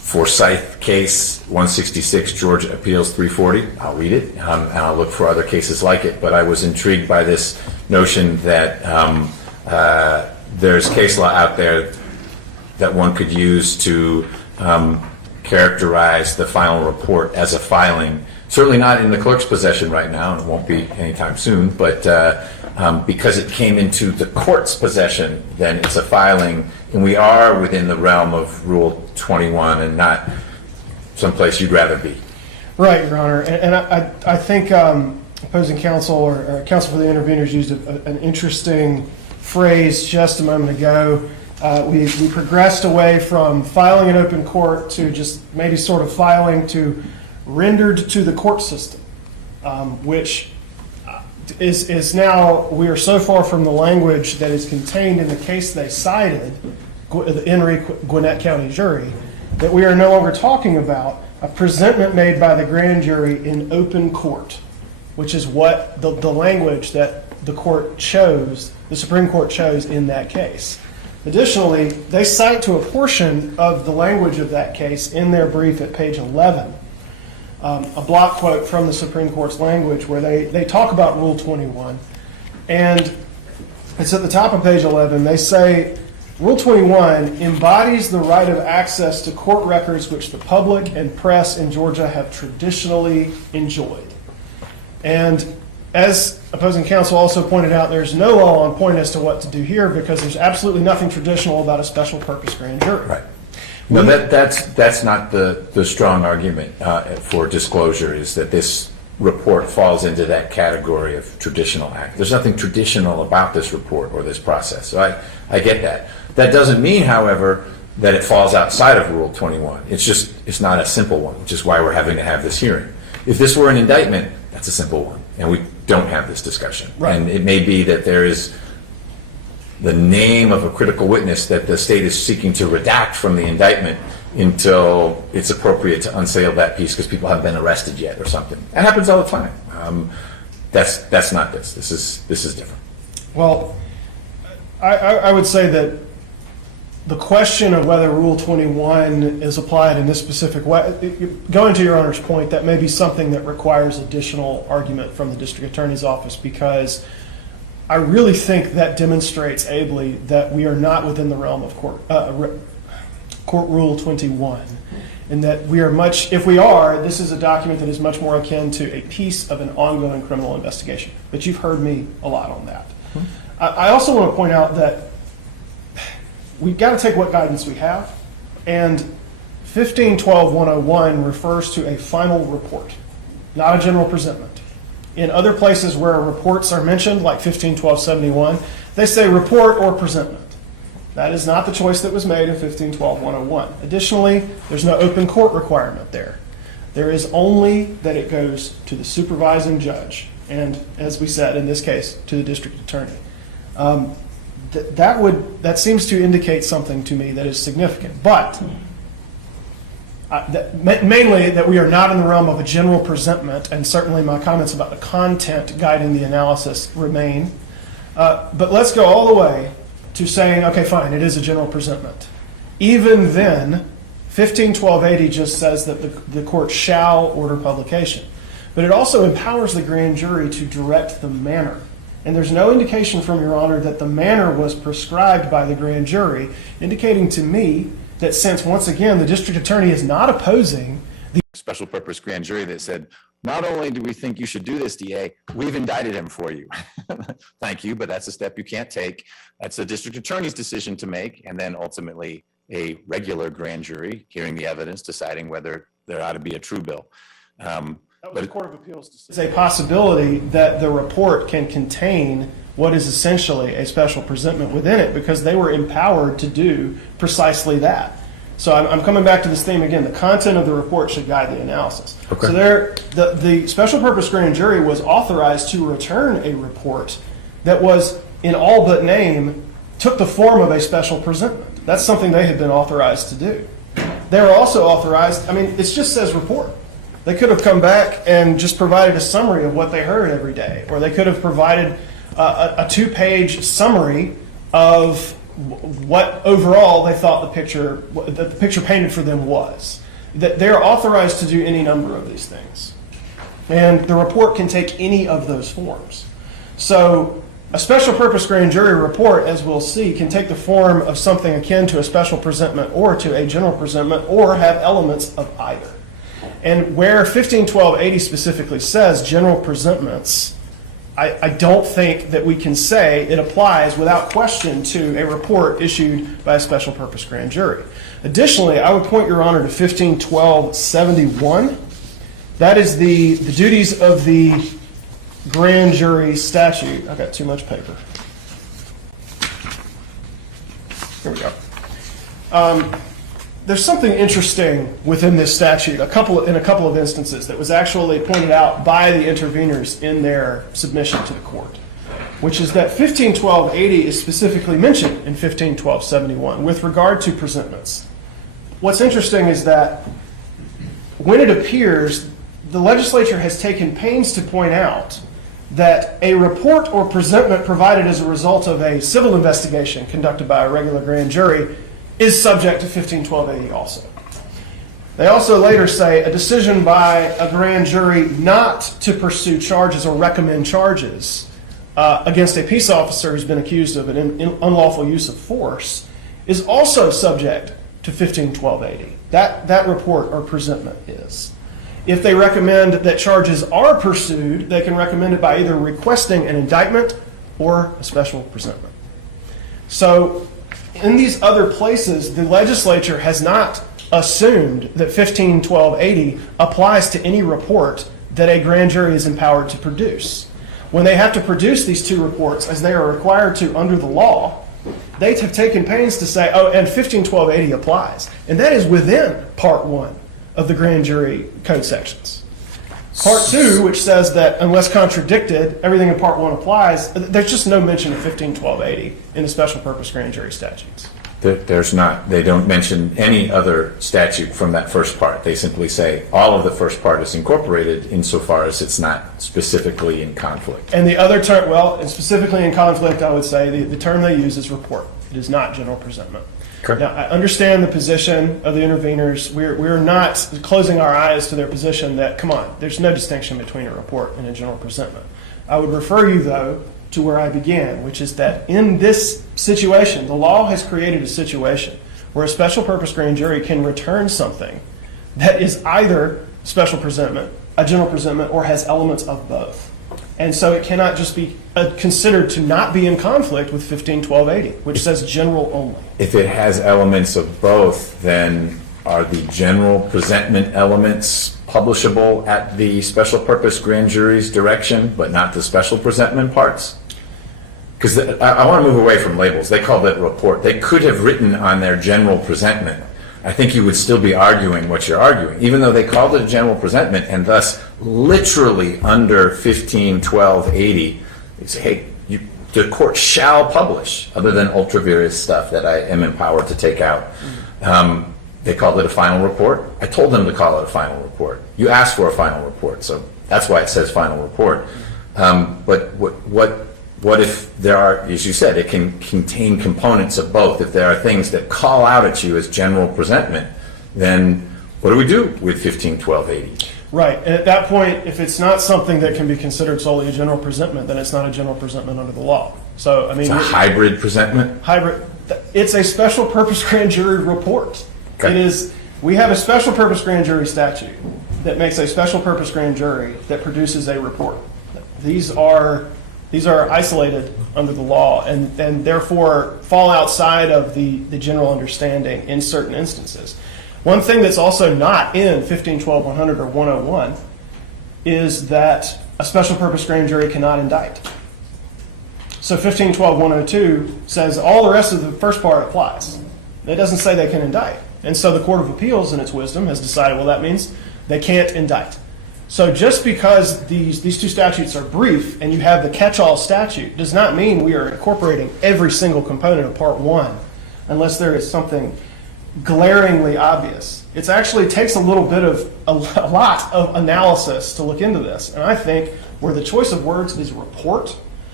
Forsyth case, 166 Georgia Appeals 340. I'll read it, and I'll look for other cases like it. But I was intrigued by this notion that there's case law out there that one could use to characterize the final report as a filing. Certainly not in the clerk's possession right now, and it won't be anytime soon, but because it came into the court's possession, then it's a filing, and we are within the realm of Rule 21 and not someplace you'd rather be. Right, Your Honor. And I think opposing counsel or counsel for the interveners used an interesting phrase just a moment ago. We progressed away from filing in open court to just maybe sort of filing to rendered to the court system, which is now, we are so far from the language that is contained in the case they cited, the Henry Gwinnett County jury, that we are no longer talking about a presentment made by the grand jury in open court, which is what the language that the court chose, the Supreme Court chose in that case. Additionally, they cite to a portion of the language of that case in their brief at page 11, a block quote from the Supreme Court's language where they talk about Rule 21. And it's at the top of page 11. They say, Rule 21 embodies the right of access to court records which the public and press in Georgia have traditionally enjoyed. And as opposing counsel also pointed out, there's no law on point as to what to do here because there's absolutely nothing traditional about a special purpose grand jury. Right. No, that's not the strong argument for disclosure, is that this report falls into that category of traditional act. There's nothing traditional about this report or this process. So I get that. That doesn't mean, however, that it falls outside of Rule 21. It's not a simple one, which is why we're having to have this hearing. If this were an indictment, that's a simple one, and we don't have this discussion. Right. And it may be that there is the name of a critical witness that the state is seeking to redact from the indictment until it's appropriate to unseal that piece because people haven't been arrested yet or something. That happens all the time. That's not this. This is different. Well, I would say that the question of whether Rule 21 is applied in this specific way, going to Your Honor's point, that may be something that requires additional argument from the district attorney's office, because I really think that demonstrates ably that we are not within the realm of Court Rule 21, and that we are much, if we are, this is a document that is much more akin to a piece of an ongoing criminal investigation. But you've heard me a lot on that. I also want to point out that we've got to take what guidance we have, and 1512-101 refers to a final report, not a general presentment. In other places where reports are mentioned, like 1512-71, they say report or presentment. That is not the choice that was made in 1512-101. Additionally, there's no open court requirement there. There is only that it goes to the supervising judge, and as we said, in this case, to the district attorney. That seems to indicate something to me that is significant, but mainly that we are not in the realm of a general presentment, and certainly my comments about the content guiding the analysis remain. But let's go all the way to saying, okay, fine, it is a general presentment. Even then, 1512-80 just says that the court shall order publication. But it also empowers the grand jury to direct the manner. And there's no indication from Your Honor that the manner was prescribed by the grand jury, indicating to me that since, once again, the district attorney is not opposing the Special purpose grand jury that said, not only do we think you should do this, DA, we've indicted him for you. Thank you, but that's a step you can't take. That's the district attorney's decision to make, and then ultimately a regular grand jury hearing the evidence, deciding whether there ought to be a true bill. That was the Court of Appeals decision. It's a possibility that the report can contain what is essentially a special presentment within it, because they were empowered to do precisely that. So I'm coming back to this theme again. The content of the report should guide the analysis. Okay. So the special purpose grand jury was authorized to return a report that was, in all but name, took the form of a special presentment. That's something they had been authorized to do. They were also authorized, it just says report. They could have come back and just provided a summary of what they heard every day, or they could have provided a 2-page summary of what overall they thought the picture painted for them was. That they're authorized to do any number of these things. And the report can take any of those forms. So a special purpose grand jury report, as we'll see, can take the form of something akin to a special presentment or to a general presentment or have elements of either. And where 151280 specifically says general presentments, I don't think that we can say it applies without question to a report issued by a special purpose grand jury. Additionally, I would point your honor to 151271. That is the duties of the grand jury statute. I've got too much paper. Here we go. There's something interesting within this statute, in a couple of instances, that was actually pointed out by the interveners in their submission to the court, which is that 151280 is specifically mentioned in 151271 with regard to presentments. What's interesting is that when it appears, the legislature has taken pains to point out that a report or presentment provided as a result of a civil investigation conducted by a regular grand jury is subject to 151280 also. They also later say a decision by a grand jury not to pursue charges or recommend charges against a peace officer who's been accused of an unlawful use of force is also subject to 151280. That report or presentment is. If they recommend that charges are pursued, they can recommend it by either requesting an indictment or a special presentment. So in these other places, the legislature has not assumed that 151280 applies to any report that a grand jury is empowered to produce. When they have to produce these two reports, as they are required to under the law, they have taken pains to say, oh, and 151280 applies. And that is within Part 1 of the grand jury code sections. Part 2, which says that unless contradicted, everything in Part 1 applies, there's just no mention of 151280 in the special purpose grand jury statutes. There's not. They don't mention any other statute from that first part. They simply say all of the first part is incorporated insofar as it's not specifically in conflict. And the other term, well, and specifically in conflict, I would say the term they use is report. It is not general presentment. Correct. Now, I understand the position of the interveners. We're not closing our eyes to their position that, come on, there's no distinction between a report and a general presentment. I would refer you, though, to where I began, which is that in this situation, the law has created a situation where a special purpose grand jury can return something that is either special presentment, a general presentment, or has elements of both. And so it cannot just be considered to not be in conflict with 151280, which says general only. If it has elements of both, then are the general presentment elements publishable at the special purpose grand jury's direction, but not the special presentment parts? Because I want to move away from labels. They call that report. They could have written on their general presentment. I think you would still be arguing what you're arguing, even though they called it a general presentment, and thus literally under 151280, they say, hey, the court shall publish, other than ultra vires stuff that I am empowered to take out. They called it a final report. I told them to call it a final report. You asked for a final report, so that's why it says final report. But what if there are, as you said, it can contain components of both. If there are things that call out at you as general presentment, then what do we do with 151280? Right. And at that point, if it's not something that can be considered solely a general presentment, then it's not a general presentment under the law. So, I mean, It's a hybrid presentment? Hybrid. It's a special purpose grand jury report. Okay. It is. We have a special purpose grand jury statute that makes a special purpose grand jury that produces a report. These are isolated under the law and therefore fall outside of the general understanding in certain instances. One thing that's also not in 1512-100 or 101 is that a special purpose grand jury cannot indict. So 1512-102 says all the rest of the first part applies. It doesn't say they can indict. And so the Court of Appeals, in its wisdom, has decided, well, that means they can't indict. So just because these two statutes are brief and you have the catch-all statute does not mean we are incorporating every single component of Part 1 unless there is something glaringly obvious. It actually takes a lot of analysis to look into this. And I think where the choice of words is report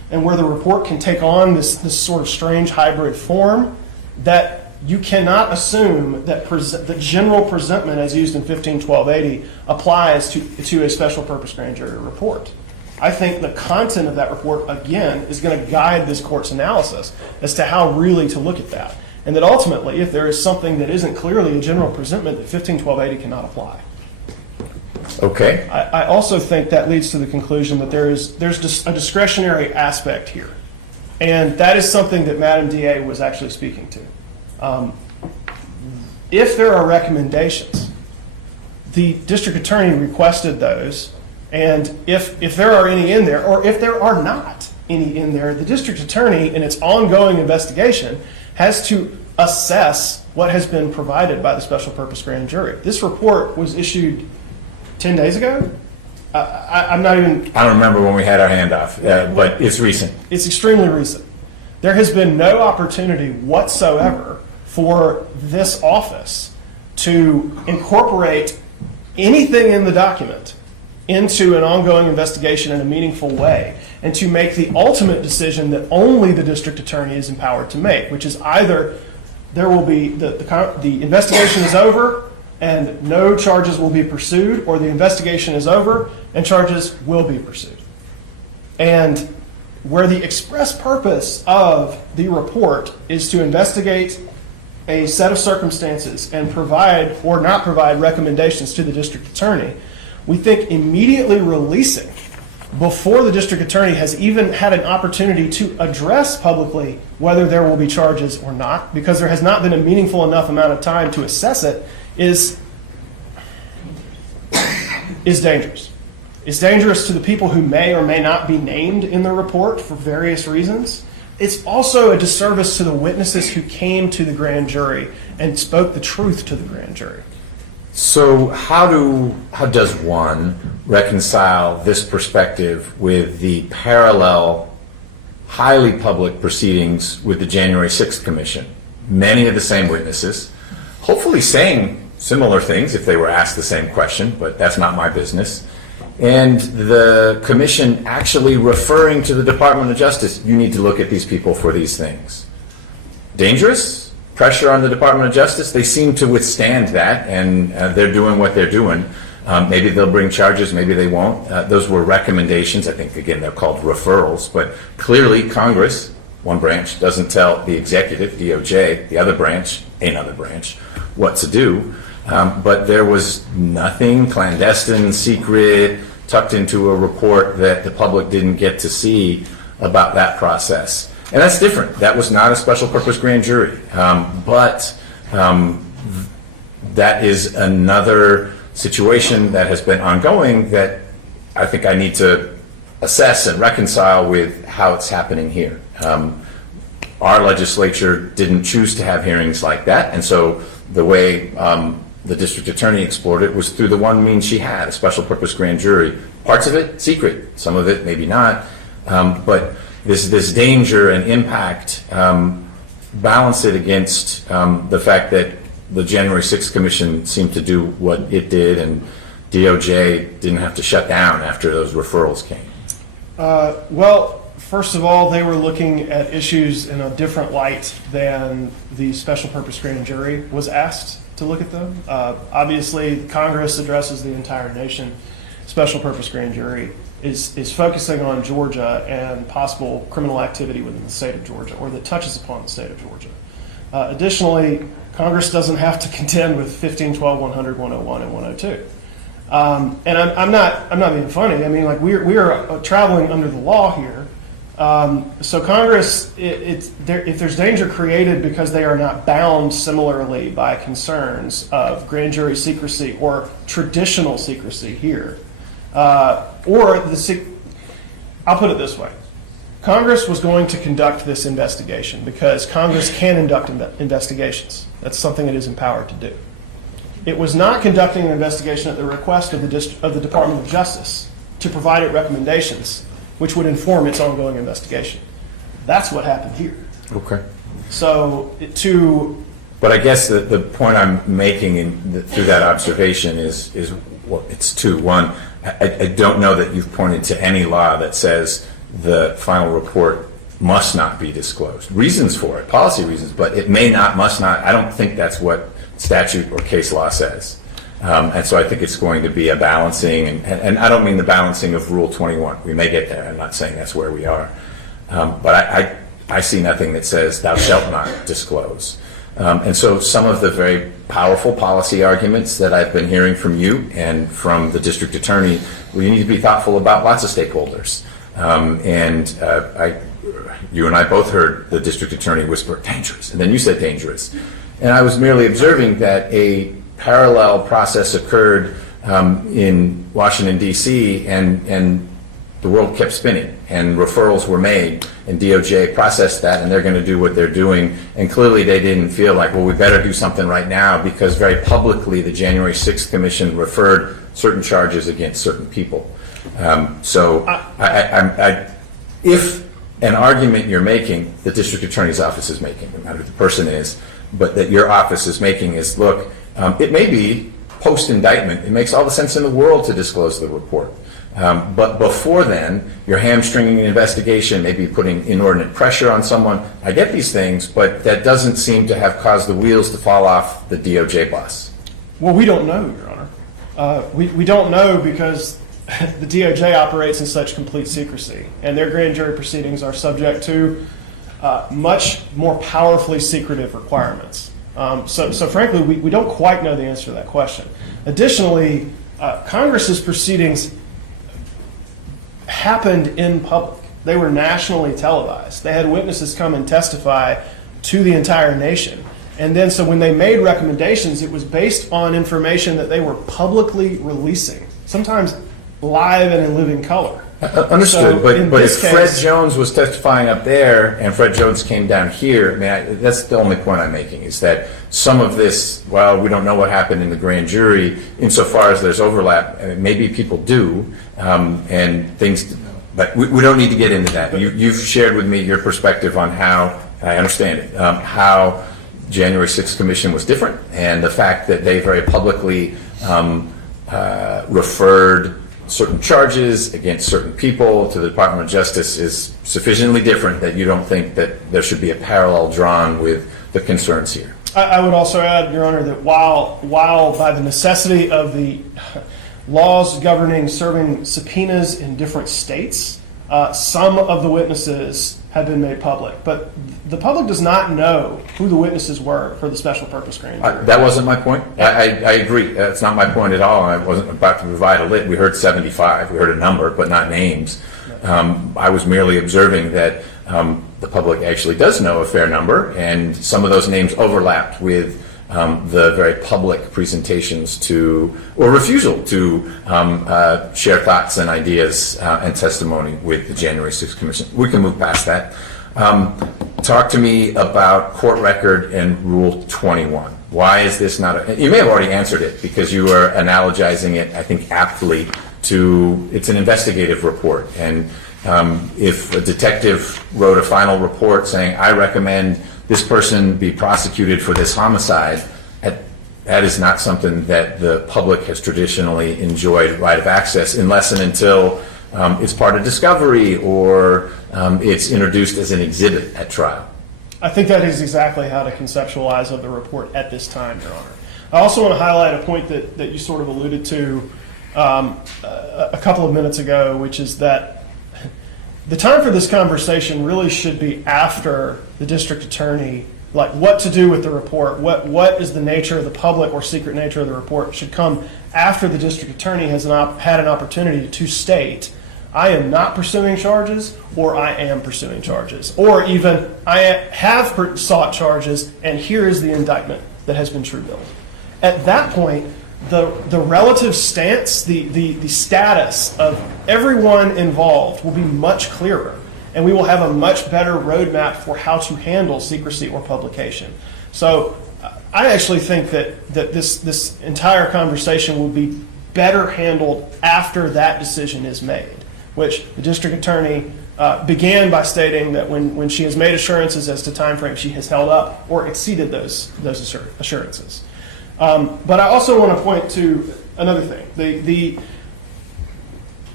and where the report can take on this sort of strange hybrid form, that you cannot assume that the general presentment as used in 15-1280 applies to a special purpose grand jury report. I think the content of that report, again, is going to guide this court's analysis as to how really to look at that. And that ultimately, if there is something that isn't clearly a general presentment, that 15-1280 cannot apply. Okay. I also think that leads to the conclusion that there's just a discretionary aspect here. And that is something that Madam DA was actually speaking to. If there are recommendations, the district attorney requested those, and if there are any in there, or if there are not any in there, the district attorney in its ongoing investigation has to assess what has been provided by the special purpose grand jury. This report was issued 10 days ago? I'm not even... I don't remember when we had our handoff, but it's recent. It's extremely recent. There has been no opportunity whatsoever for this office to incorporate anything in the document into an ongoing investigation in a meaningful way, and to make the ultimate decision that only the district attorney is empowered to make, which is either there will be the investigation is over and no charges will be pursued, or the investigation is over and charges will be pursued. And where the express purpose of the report is to investigate a set of circumstances and provide or not provide recommendations to the district attorney, we think immediately releasing before the district attorney has even had an opportunity to address publicly whether there will be charges or not, because there has not been a meaningful enough amount of time to assess it, is dangerous. It's dangerous to the people who may or may not be named in the report for various reasons. It's also a disservice to the witnesses who came to the grand jury and spoke the truth to the grand jury. So how does one reconcile this perspective with the parallel, highly public proceedings with the January 6th Commission? Many of the same witnesses, hopefully saying similar things if they were asked the same question, but that's not my business. And the commission actually referring to the Department of Justice, you need to look at these people for these things. Dangerous? Pressure on the Department of Justice? They seem to withstand that, and they're doing what they're doing. Maybe they'll bring charges, maybe they won't. Those were recommendations. I think, again, they're called referrals, but clearly Congress, one branch, doesn't tell the executive, DOJ, the other branch, another branch, what to do. But there was nothing clandestine, secret, tucked into a report that the public didn't get to see about that process. And that's different. That was not a special purpose grand jury. But that is another situation that has been ongoing that I think I need to assess and reconcile with how it's happening here. Our legislature didn't choose to have hearings like that, and so the way the district attorney explored it was through the one means she had, a special purpose grand jury. Parts of it secret, some of it maybe not, but this danger and impact, balance it against the fact that the January 6th Commission seemed to do what it did, and DOJ didn't have to shut down after those referrals came. Well, first of all, they were looking at issues in a different light than the special purpose grand jury was asked to look at them. Obviously, Congress addresses the entire nation. Special purpose grand jury is focusing on Georgia and possible criminal activity within the state of Georgia, or that touches upon the state of Georgia. Additionally, Congress doesn't have to contend with 15, 12, 100, 101, and 102. And I'm not being funny. I mean, like we are traveling under the law here. So Congress, if there's danger created because they are not bound similarly by concerns of grand jury secrecy or traditional secrecy here, I'll put it this way. Congress was going to conduct this investigation because Congress can conduct investigations. That's something it is empowered to do. It was not conducting an investigation at the request of the Department of Justice to provide it recommendations which would inform its ongoing investigation. That's what happened here. Okay. So But I guess the point I'm making through that observation is well, it's two. One, I don't know that you've pointed to any law that says the final report must not be disclosed. Reasons for it, policy reasons, but it may not, must not. I don't think that's what statute or case law says. And so I think it's going to be a balancing, and I don't mean the balancing of Rule 21. We may get there. I'm not saying that's where we are. But I see nothing that says thou shalt not disclose. And so some of the very powerful policy arguments that I've been hearing from you and from the district attorney, we need to be thoughtful about lots of stakeholders. You and I both heard the district attorney whisper dangerous, and then you said dangerous. And I was merely observing that a parallel process occurred in Washington, D.C., and the world kept spinning, and referrals were made, and DOJ processed that, and they're going to do what they're doing. And clearly they didn't feel like, well, we better do something right now, because very publicly the January 6th Commission referred certain charges against certain people. If an argument you're making, the district attorney's office is making, no matter who the person is, but that your office is making is, look, it may be post-indictment. It makes all the sense in the world to disclose the report. But before then, you're hamstringing an investigation, maybe putting inordinate pressure on someone. I get these things, but that doesn't seem to have caused the wheels to fall off the DOJ bus. Well, we don't know, Your Honor. We don't know because the DOJ operates in such complete secrecy, and their grand jury proceedings are subject to much more powerfully secretive requirements. So frankly, we don't quite know the answer to that question. Additionally, Congress's proceedings happened in public. They were nationally televised. They had witnesses come and testify to the entire nation. And then so when they made recommendations, it was based on information that they were publicly releasing, sometimes live and in living color. Understood, So but if this Fred case- Jones was testifying up there and Fred Jones came down here, I mean, that's the only point I'm making, is that some of this, while we don't know what happened in the grand jury, insofar as there's overlap, maybe people do, and things, but we don't need to get into that. You've shared with me your perspective on how, I understand it, how January 6th Commission was different, and the fact that they very publicly referred certain charges against certain people to the Department of Justice is sufficiently different that you don't think that there should be a parallel drawn with the concerns here. I would also add, Your Honor, that while by the necessity of the laws governing serving subpoenas in different states, some of the witnesses have been made public. But the public does not know who the witnesses were for the special purpose grand jury. That wasn't my point. I agree. That's not my point at all. I wasn't about to provide a list. We heard 75. We heard a number, but not names. I was merely observing that the public actually does know a fair number, and some of those names overlapped with the very public presentations to, or refusal to share thoughts and ideas and testimony with the January 6th Commission. We can move past that. Talk to me about court record and Rule 21. Why is this not you may have already answered it because you were analogizing it, I think, aptly to, it's an investigative report. And if a detective wrote a final report saying, I recommend this person be prosecuted for this homicide, that is not something that the public has traditionally enjoyed right of access unless and until it's part of discovery or it's introduced as an exhibit at trial. I think that is exactly how to conceptualize of the report at this time, Your Honor. I also want to highlight a point that you sort of alluded to a couple of minutes ago, which is that the time for this conversation really should be after the district attorney, like what to do with the report, what is the nature of the public or secret nature of the report should come after the district attorney has had an opportunity to state, I am not pursuing charges, or I am pursuing charges, or even I have sought charges, and here is the indictment that has been true-billed. At that point, the relative stance, the status of everyone involved will be much clearer, and we will have a much better roadmap for how to handle secrecy or publication. So I actually think that this entire conversation will be better handled after that decision is made, which the district attorney began by stating that when she has made assurances as to time frame, she has held up or exceeded those assurances. But I also want to point to another thing.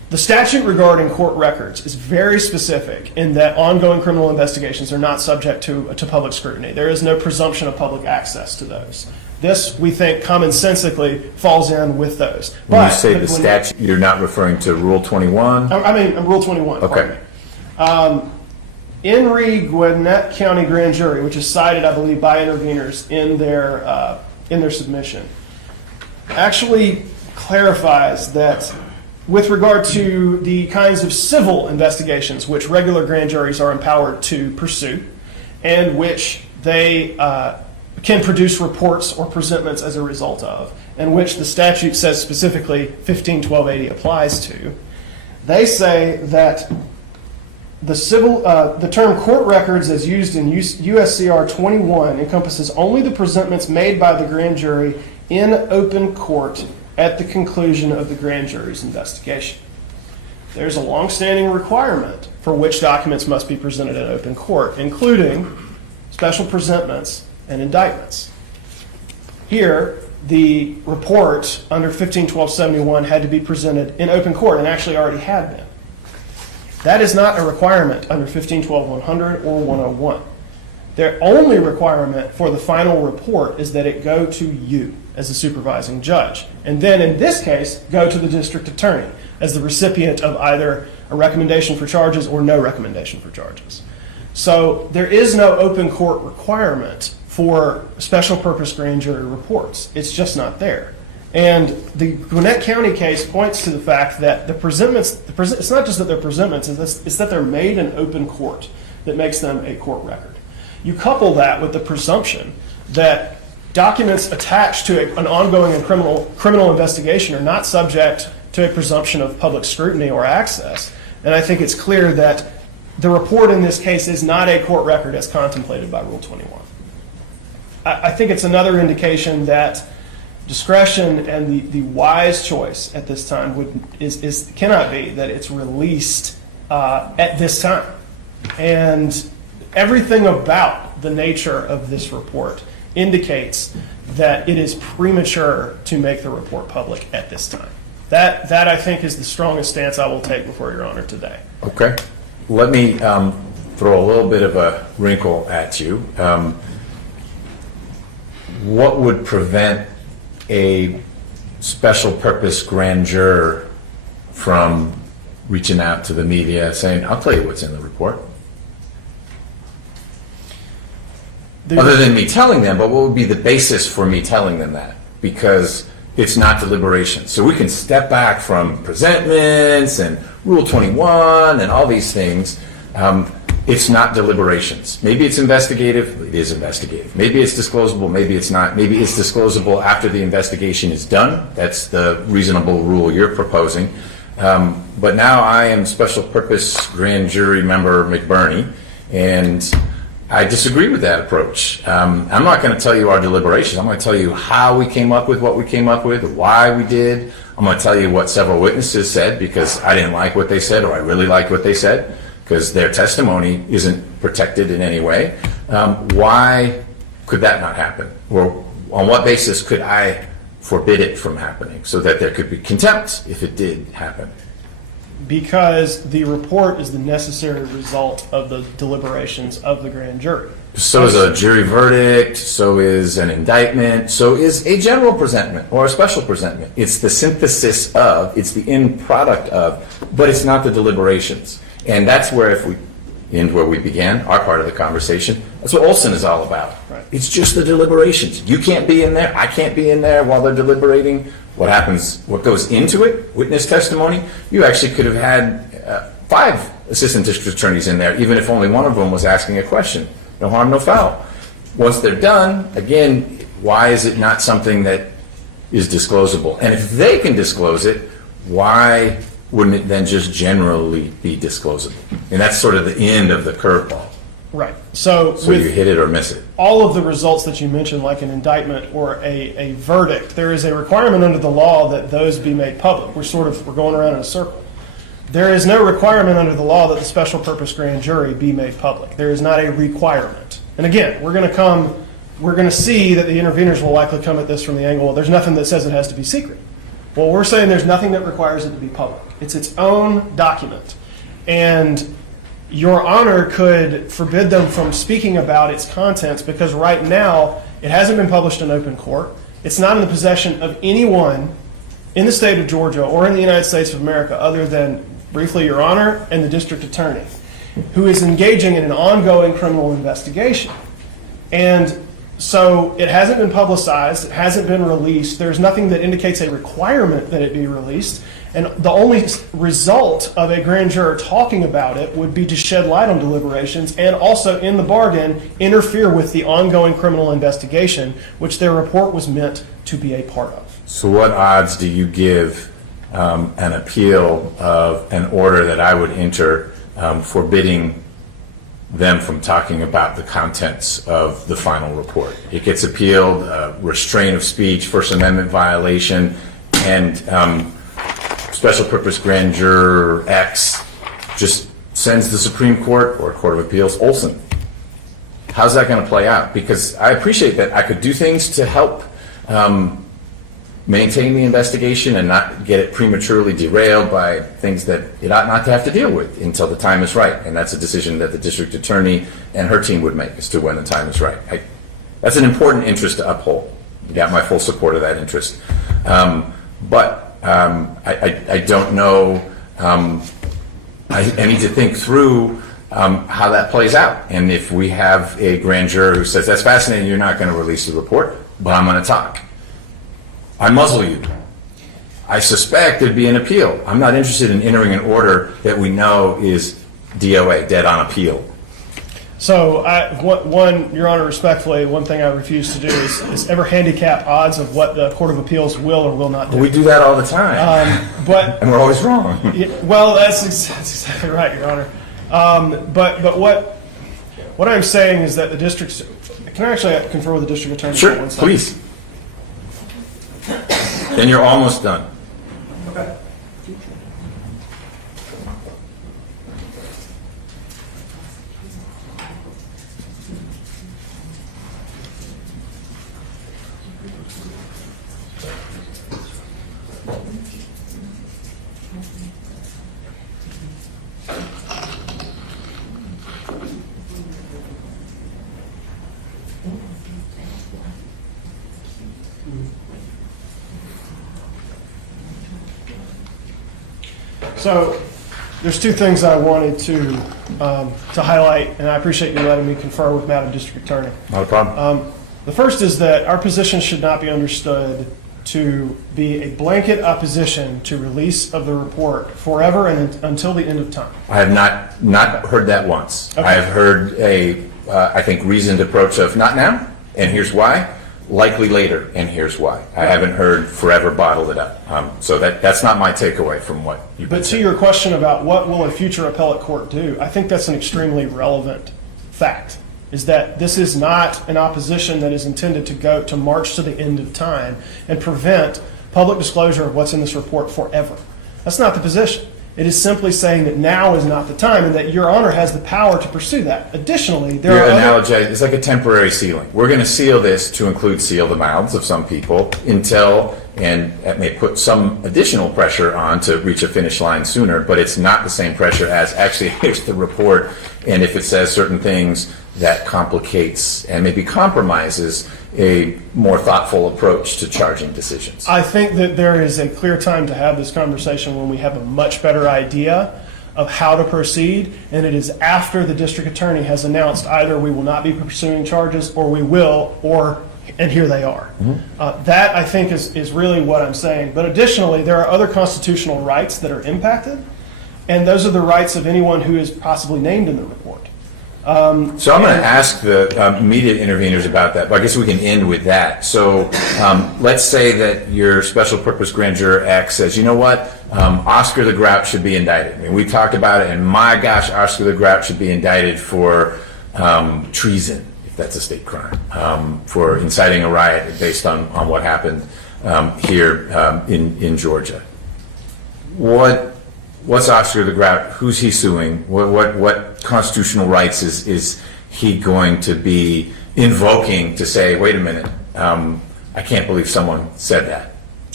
The statute regarding court records is very specific in that ongoing criminal investigations are not subject to public scrutiny. There is no presumption of public access to those. This, we think, commonsensically falls in with those. When you say the statute, you're not referring to Rule 21? I mean, Rule 21. Okay. In re Gwinnett County Grand Jury, which is cited, I believe, by interveners in their submission, actually clarifies that with regard to the kinds of civil investigations which regular grand juries are empowered to pursue, and which they can produce reports or presentments as a result of, and which the statute says specifically 151280 applies to, they say that the term court records as used in USCR 21 encompasses only the presentments made by the grand jury in open court at the conclusion of the grand jury's investigation. There's a longstanding requirement for which documents must be presented in open court, including special presentments and indictments. Here, the report under 151271 had to be presented in open court and actually already had been. That is not a requirement under 1512-100 or 101. Their only requirement for the final report is that it go to you as the supervising judge, and then in this case, go to the district attorney as the recipient of either a recommendation for charges or no recommendation for charges. So there is no open court requirement for special purpose grand jury reports. It's just not there. And the Gwinnett County case points to the fact that the presentments, it's not just that they're presentments, it's that they're made in open court that makes them a court record. You couple that with the presumption that documents attached to an ongoing and criminal investigation are not subject to a presumption of public scrutiny or access. And I think it's clear that the report in this case is not a court record as contemplated by Rule 21. I think it's another indication that discretion and the wise choice at this time cannot be that it's released at this time. And everything about the nature of this report indicates that it is premature to make the report public at this time. That I think is the strongest stance I will take before Your Honor today. Okay. Let me throw a little bit of a wrinkle at you. What would prevent a special purpose grand juror from reaching out to the media saying, I'll tell you what's in the report? Other than me telling them, but what would be the basis for me telling them that? Because it's not deliberation. So we can step back from presentments and Rule 21 and all these things. It's not deliberations. Maybe it's investigative. It is investigative. Maybe it's disclosable. Maybe it's not. Maybe it's disclosable after the investigation is done. That's the reasonable rule you're proposing. But now I am special purpose grand jury member McBurney, and I disagree with that approach. I'm not going to tell you our deliberations. I'm going to tell you how we came up with what we came up with, why we did. I'm going to tell you what several witnesses said because I didn't like what they said or I really liked what they said because their testimony isn't protected in any way. Why could that not happen? Or on what basis could I forbid it from happening so that there could be contempt if it did happen? Because the report is the necessary result of the deliberations of the grand jury. So is a jury verdict, so is an indictment, so is a general presentment or a special presentment. It's the synthesis of, it's the end product of, but it's not the deliberations. And that's where, if we end where we began, our part of the conversation, that's what Olson is all about. Right. It's just the deliberations. You can't be in there, I can't be in there while they're deliberating. What happens, what goes into it, witness testimony, you actually could have had 5 assistant district attorneys in there, even if only one of them was asking a question. No harm, no foul. Once they're done, again, why is it not something that is disclosable? And if they can disclose it, why wouldn't it then just generally be disclosable? And that's sort of the end of the curveball. Right. So you hit it or miss it. All of the results that you mentioned, like an indictment or a verdict, there is a requirement under the law that those be made public. We're going around in a circle. There is no requirement under the law that the special purpose grand jury be made public. There is not a requirement. And again, we're going to see that the interveners will likely come at this from the angle, well, there's nothing that says it has to be secret. Well, we're saying there's nothing that requires it to be public. It's its own document. And Your Honor could forbid them from speaking about its contents because right now it hasn't been published in open court. It's not in the possession of anyone in the state of Georgia or in the United States of America other than, briefly, Your Honor and the district attorney, who is engaging in an ongoing criminal investigation. And so it hasn't been publicized, it hasn't been released, there's nothing that indicates a requirement that it be released, and the only result of a grand juror talking about it would be to shed light on deliberations and also, in the bargain, interfere with the ongoing criminal investigation, which their report was meant to be a part of. So what odds do you give an appeal of an order that I would enter forbidding them from talking about the contents of the final report? It gets appealed, restraint of speech, First Amendment violation, and special purpose grand juror X just sends the Supreme Court or Court of Appeals Olson. How's that going to play out? Because I appreciate that I could do things to help maintain the investigation and not get it prematurely derailed by things that it ought not to have to deal with until the time is right. And that's a decision that the district attorney and her team would make as to when the time is right. That's an important interest to uphold. You got my full support of that interest. But I don't know. I need to think through how that plays out. And if we have a grand juror who says, that's fascinating, you're not going to release the report, but I'm going to talk. I muzzle you. I suspect there'd be an appeal. I'm not interested in entering an order that we know is DOA, dead on appeal. So, Your Honor, respectfully, one thing I refuse to do is ever handicap odds of what the Court of Appeals will or will not do. We do that all the time. But and we're always wrong. Well, that's exactly right, Your Honor. But what I'm saying is that the district's... Can I actually confer with the district attorney? Sure, for 1 second? please. Then you're almost done. Okay. So there's two things I wanted to highlight, and I appreciate you letting me confer with Madam District Attorney. Not a problem. The first is that our position should not be understood to be a blanket opposition to release of the report forever and until the end of time. I have not heard that once. Okay. I have heard I think, reasoned approach of not now, and here's why, likely later, and here's why. I haven't heard forever bottled it up. So that's not my takeaway from what you've been But to saying. your question about what will a future appellate court do, I think that's an extremely relevant fact, is that this is not an opposition that is intended to march to the end of time and prevent public disclosure of what's in this report forever. That's not the position. It is simply saying that now is not the time and that Your Honor has the power to pursue that. Additionally, there Your are analogy is like a temporary sealing. We're going to seal this to include seal the mouths of some people until, and that may put some additional pressure on to reach a finish line sooner, but it's not the same pressure as actually here's the report, and if it says certain things, that complicates and maybe compromises a more thoughtful approach to charging decisions. I think that there is a clear time to have this conversation when we have a much better idea of how to proceed, and it is after the district attorney has announced either we will not be pursuing charges or we will, and here they are. That, I think, is really what I'm saying. But additionally, there are other constitutional rights that are impacted, and those are the rights of anyone who is possibly named in the report. So I'm going to ask the immediate interveners about that, but I guess we can end with that. So let's say that your special purpose grand juror X says, you know what, Oscar the Grouch should be indicted. I mean, we talked about it, and my gosh, Oscar the Grouch should be indicted for treason, if that's a state crime, for inciting a riot based on what happened here in Georgia. What's Oscar the Grouch? Who's he suing? What constitutional rights is he going to be invoking to say, wait a minute, I can't believe someone said that?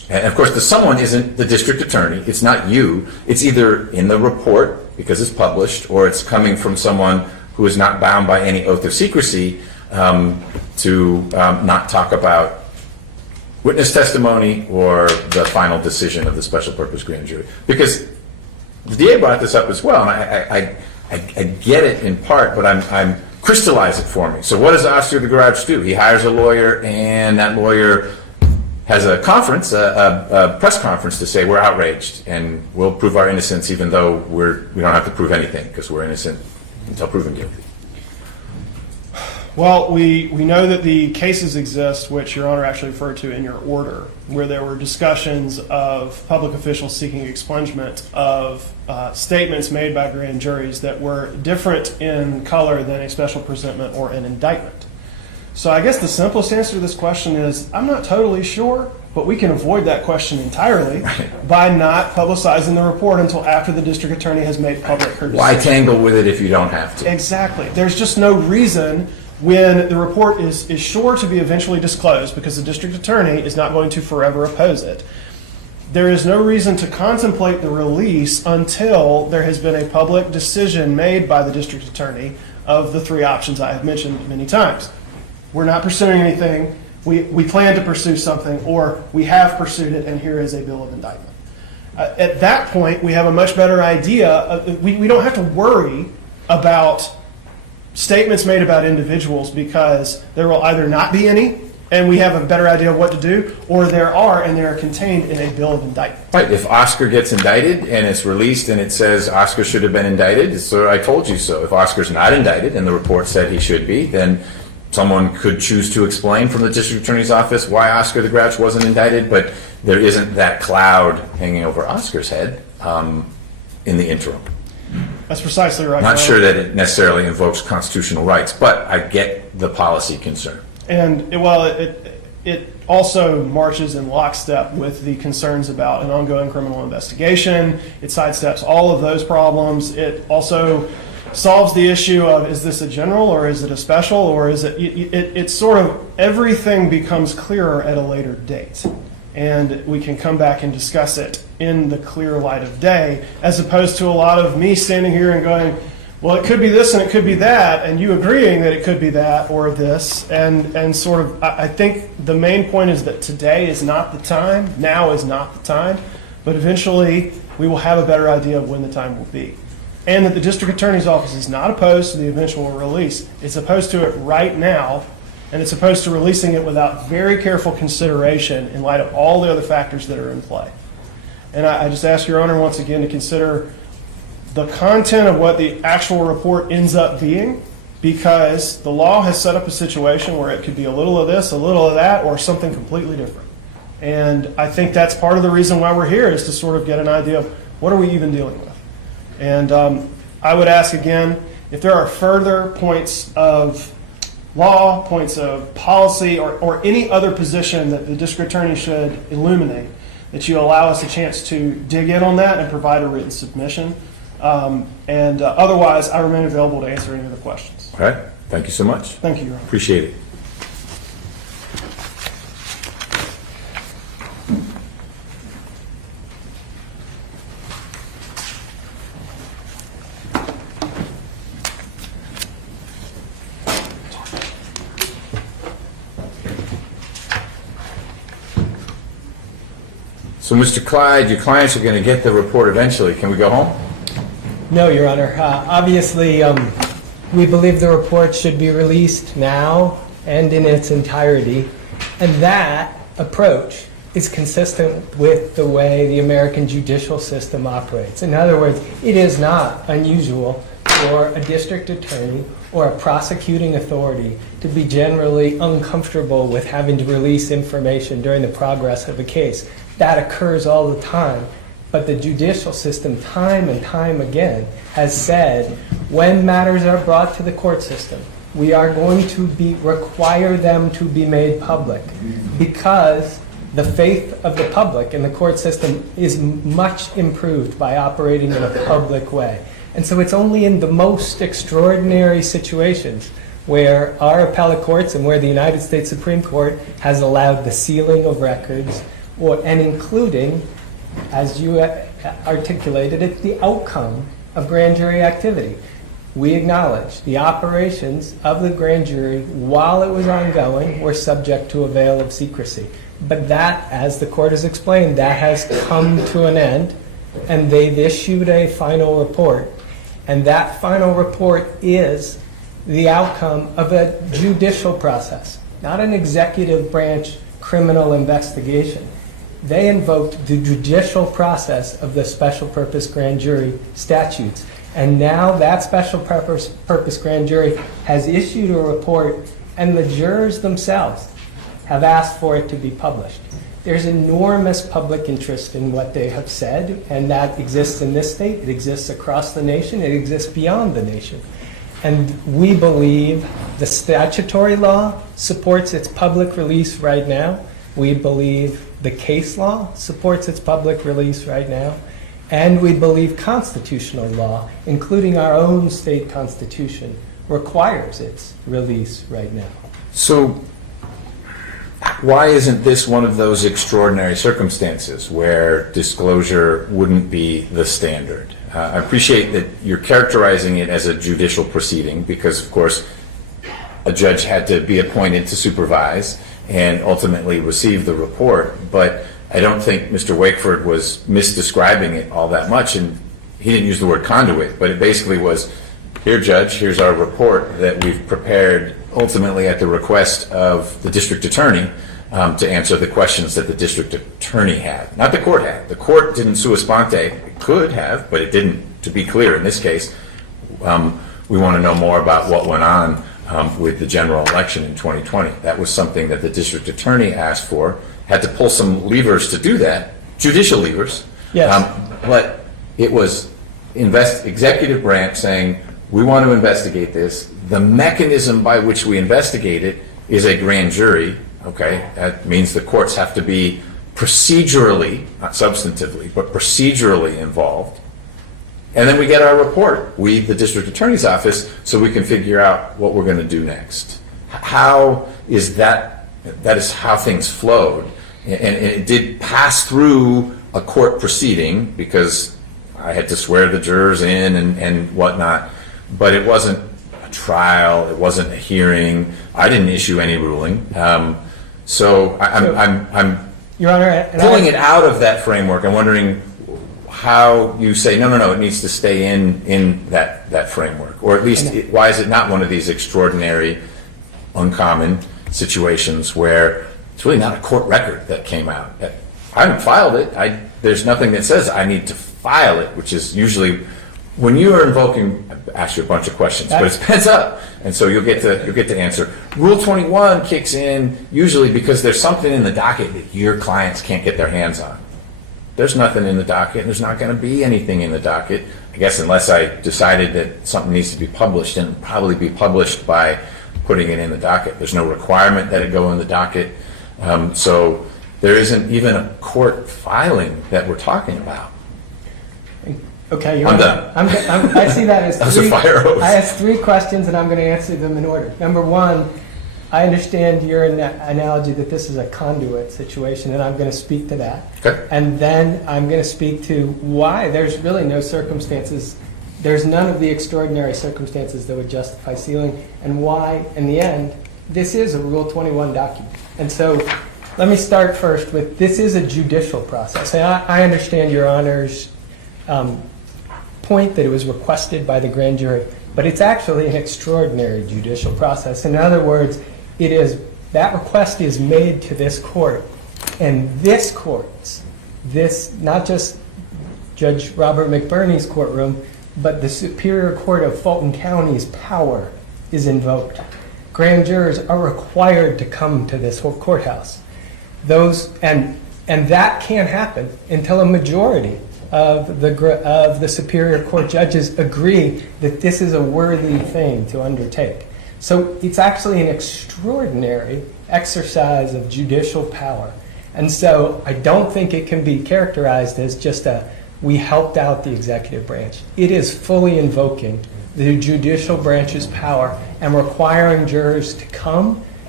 And of course, the someone isn't the district attorney. It's not you. It's either in the report because it's published, or it's coming from someone who is not bound by any oath of secrecy to not talk about witness testimony or the final decision of the special purpose grand jury. Because the DA brought this up as well, and I get it in part, but I'm crystallize it for me. So what does Oscar the Grouch do? He hires a lawyer, and that lawyer has a conference, a press conference, to say we're outraged and we'll prove our innocence, even though we don't have to prove anything because we're innocent until proven guilty. Well, we know that the cases exist, which Your Honor actually referred to in your order, where there were discussions of public officials seeking expungement of statements made by grand juries that were different in color than a special presentment or an indictment. So I guess the simplest answer to this question is I'm not totally sure, but we can avoid that question entirely by not publicizing the report until after the district attorney has made public her decision. Why tangle with it if you don't have to? Exactly. There's just no reason when the report is sure to be eventually disclosed, because the district attorney is not going to forever oppose it. There is no reason to contemplate the release until there has been a public decision made by the district attorney of the three options I have mentioned many times. We're not pursuing anything, we plan to pursue something, or we have pursued it and here is a bill of indictment. At that point, we have a much better idea. We don't have to worry about statements made about individuals, because there will either not be any and we have a better idea of what to do, or there are and they are contained in a bill of indictment. Right. If Oscar gets indicted and it's released and it says Oscar should have been indicted, so I told you so. If Oscar's not indicted and the report said he should be, then someone could choose to explain from the district attorney's office why Oscar the Grouch wasn't indicted, but there isn't that cloud hanging over Oscar's head in the interim. That's precisely right. Not sure that it necessarily invokes constitutional rights, but I get the policy concern. And it also marches in lockstep with the concerns about an ongoing criminal investigation. It sidesteps all of those problems. It also solves the issue of, is this a general or is it a special, or is it's sort of, everything becomes clearer at a later date. And we can come back and discuss it in the clear light of day, as opposed to a lot of me standing here and going, well, it could be this and it could be that, and you agreeing that it could be that or this. And sort of, I think the main point is that today is not the time, now is not the time, but eventually we will have a better idea of when the time will be. And that the district attorney's office is not opposed to the eventual release. It's opposed to it right now, and it's opposed to releasing it without very careful consideration in light of all the other factors that are in play. And I just ask Your Honor once again to consider the content of what the actual report ends up being, because the law has set up a situation where it could be a little of this, a little of that, or something completely different. And I think that's part of the reason why we're here, is to sort of get an idea of what are we even dealing with. And I would ask again, if there are further points of law, points of policy, or any other position that the district attorney should illuminate, that you allow us a chance to dig in on that and provide a written submission. Otherwise, I remain available to answer any other questions. All right. Thank you so much. Thank you, Your Honor. Appreciate it. So, Mr. Clyde, your clients are going to get the report eventually. Can we go home? No, Your Honor. Obviously, we believe the report should be released now and in its entirety. And that approach is consistent with the way the American judicial system operates. In other words, it is not unusual for a district attorney or a prosecuting authority to be generally uncomfortable with having to release information during the progress of a case. That occurs all the time. But the judicial system, time and time again, has said when matters are brought to the court system, we are going to require them to be made public, because the faith of the public in the court system is much improved by operating in a public way. And so it's only in the most extraordinary situations where our appellate courts and where the United States Supreme Court has allowed the sealing of records, and including, as you articulated it, the outcome of grand jury activity. We acknowledge the operations of the grand jury while it was ongoing were subject to a veil of secrecy. But that, as the court has explained, that has come to an end, and they've issued a final report. And that final report is the outcome of a judicial process, not an executive branch criminal investigation. They invoked the judicial process of the special purpose grand jury statutes. And now that special purpose grand jury has issued a report, and the jurors themselves have asked for it to be published. There's enormous public interest in what they have said, and that exists in this state, it exists across the nation, it exists beyond the nation. And we believe the statutory law supports its public release right now. We believe the case law supports its public release right now. And we believe constitutional law, including our own state constitution, requires its release right now. So why isn't this one of those extraordinary circumstances where disclosure wouldn't be the standard? I appreciate that you're characterizing it as a judicial proceeding because, of course, a judge had to be appointed to supervise and ultimately receive the report, but I don't think Mr. Wakeford was misdescribing it all that much, and he didn't use the word conduit, but it basically was, here, Judge, here's our report that we've prepared ultimately at the request of the district attorney to answer the questions that the district attorney had. Not the court had. The court didn't sua sponte. It could have, but it didn't. To be clear, in this case, we want to know more about what went on with the general election in 2020. That was something that the district attorney asked for, had to pull some levers to do that, judicial levers. Yes. But it was executive branch saying, we want to investigate this. The mechanism by which we investigate it is a grand jury. Okay, that means the courts have to be procedurally, not substantively, but procedurally involved. And then we get our report, we, the district attorney's office, so we can figure out what we're going to do next. How is that? That is how things flowed. And it did pass through a court proceeding because I had to swear the jurors in and whatnot, but it wasn't a trial, it wasn't a hearing. I didn't issue any ruling. So I'm Your Honor, pulling it out of that framework. I'm wondering how you say, no, it needs to stay in that framework. Or at least, why is it not one of these extraordinary, uncommon situations where it's really not a court record that came out? I haven't filed it. There's nothing that says I need to file it, which is usually, when you are invoking, I ask you a bunch of questions, but it's pens up, and so you'll get to answer. Rule 21 kicks in usually because there's something in the docket that your clients can't get their hands on. There's nothing in the docket, and there's not going to be anything in the docket, I guess, unless I decided that something needs to be published, and it'll probably be published by putting it in the docket. There's no requirement that it go in the docket, so there isn't even a court filing that we're talking about. Okay, I'm done. I see that as That was a fire hose. I asked three questions, and I'm going to answer them in order. Number one, I understand your analogy that this is a conduit situation, and I'm going to speak to that. Okay. And then I'm going to speak to why there's really no circumstances, there's none of the extraordinary circumstances that would justify sealing, and why, in the end, this is a Rule 21 document. And so let me start first with, this is a judicial process. And I understand Your Honor's point that it was requested by the grand jury, but it's actually an extraordinary judicial process. In other words, that request is made to this court, and this court's, not just Judge Robert McBurney's courtroom, but the Superior Court of Fulton County's power is invoked. Grand jurors are required to come to this whole courthouse. And that can't happen until a majority of the Superior Court judges agree that this is a worthy thing to undertake. So it's actually an extraordinary exercise of judicial power. And so I don't think it can be characterized as just we helped out the executive branch. It is fully invoking the judicial branch's power and requiring jurors to come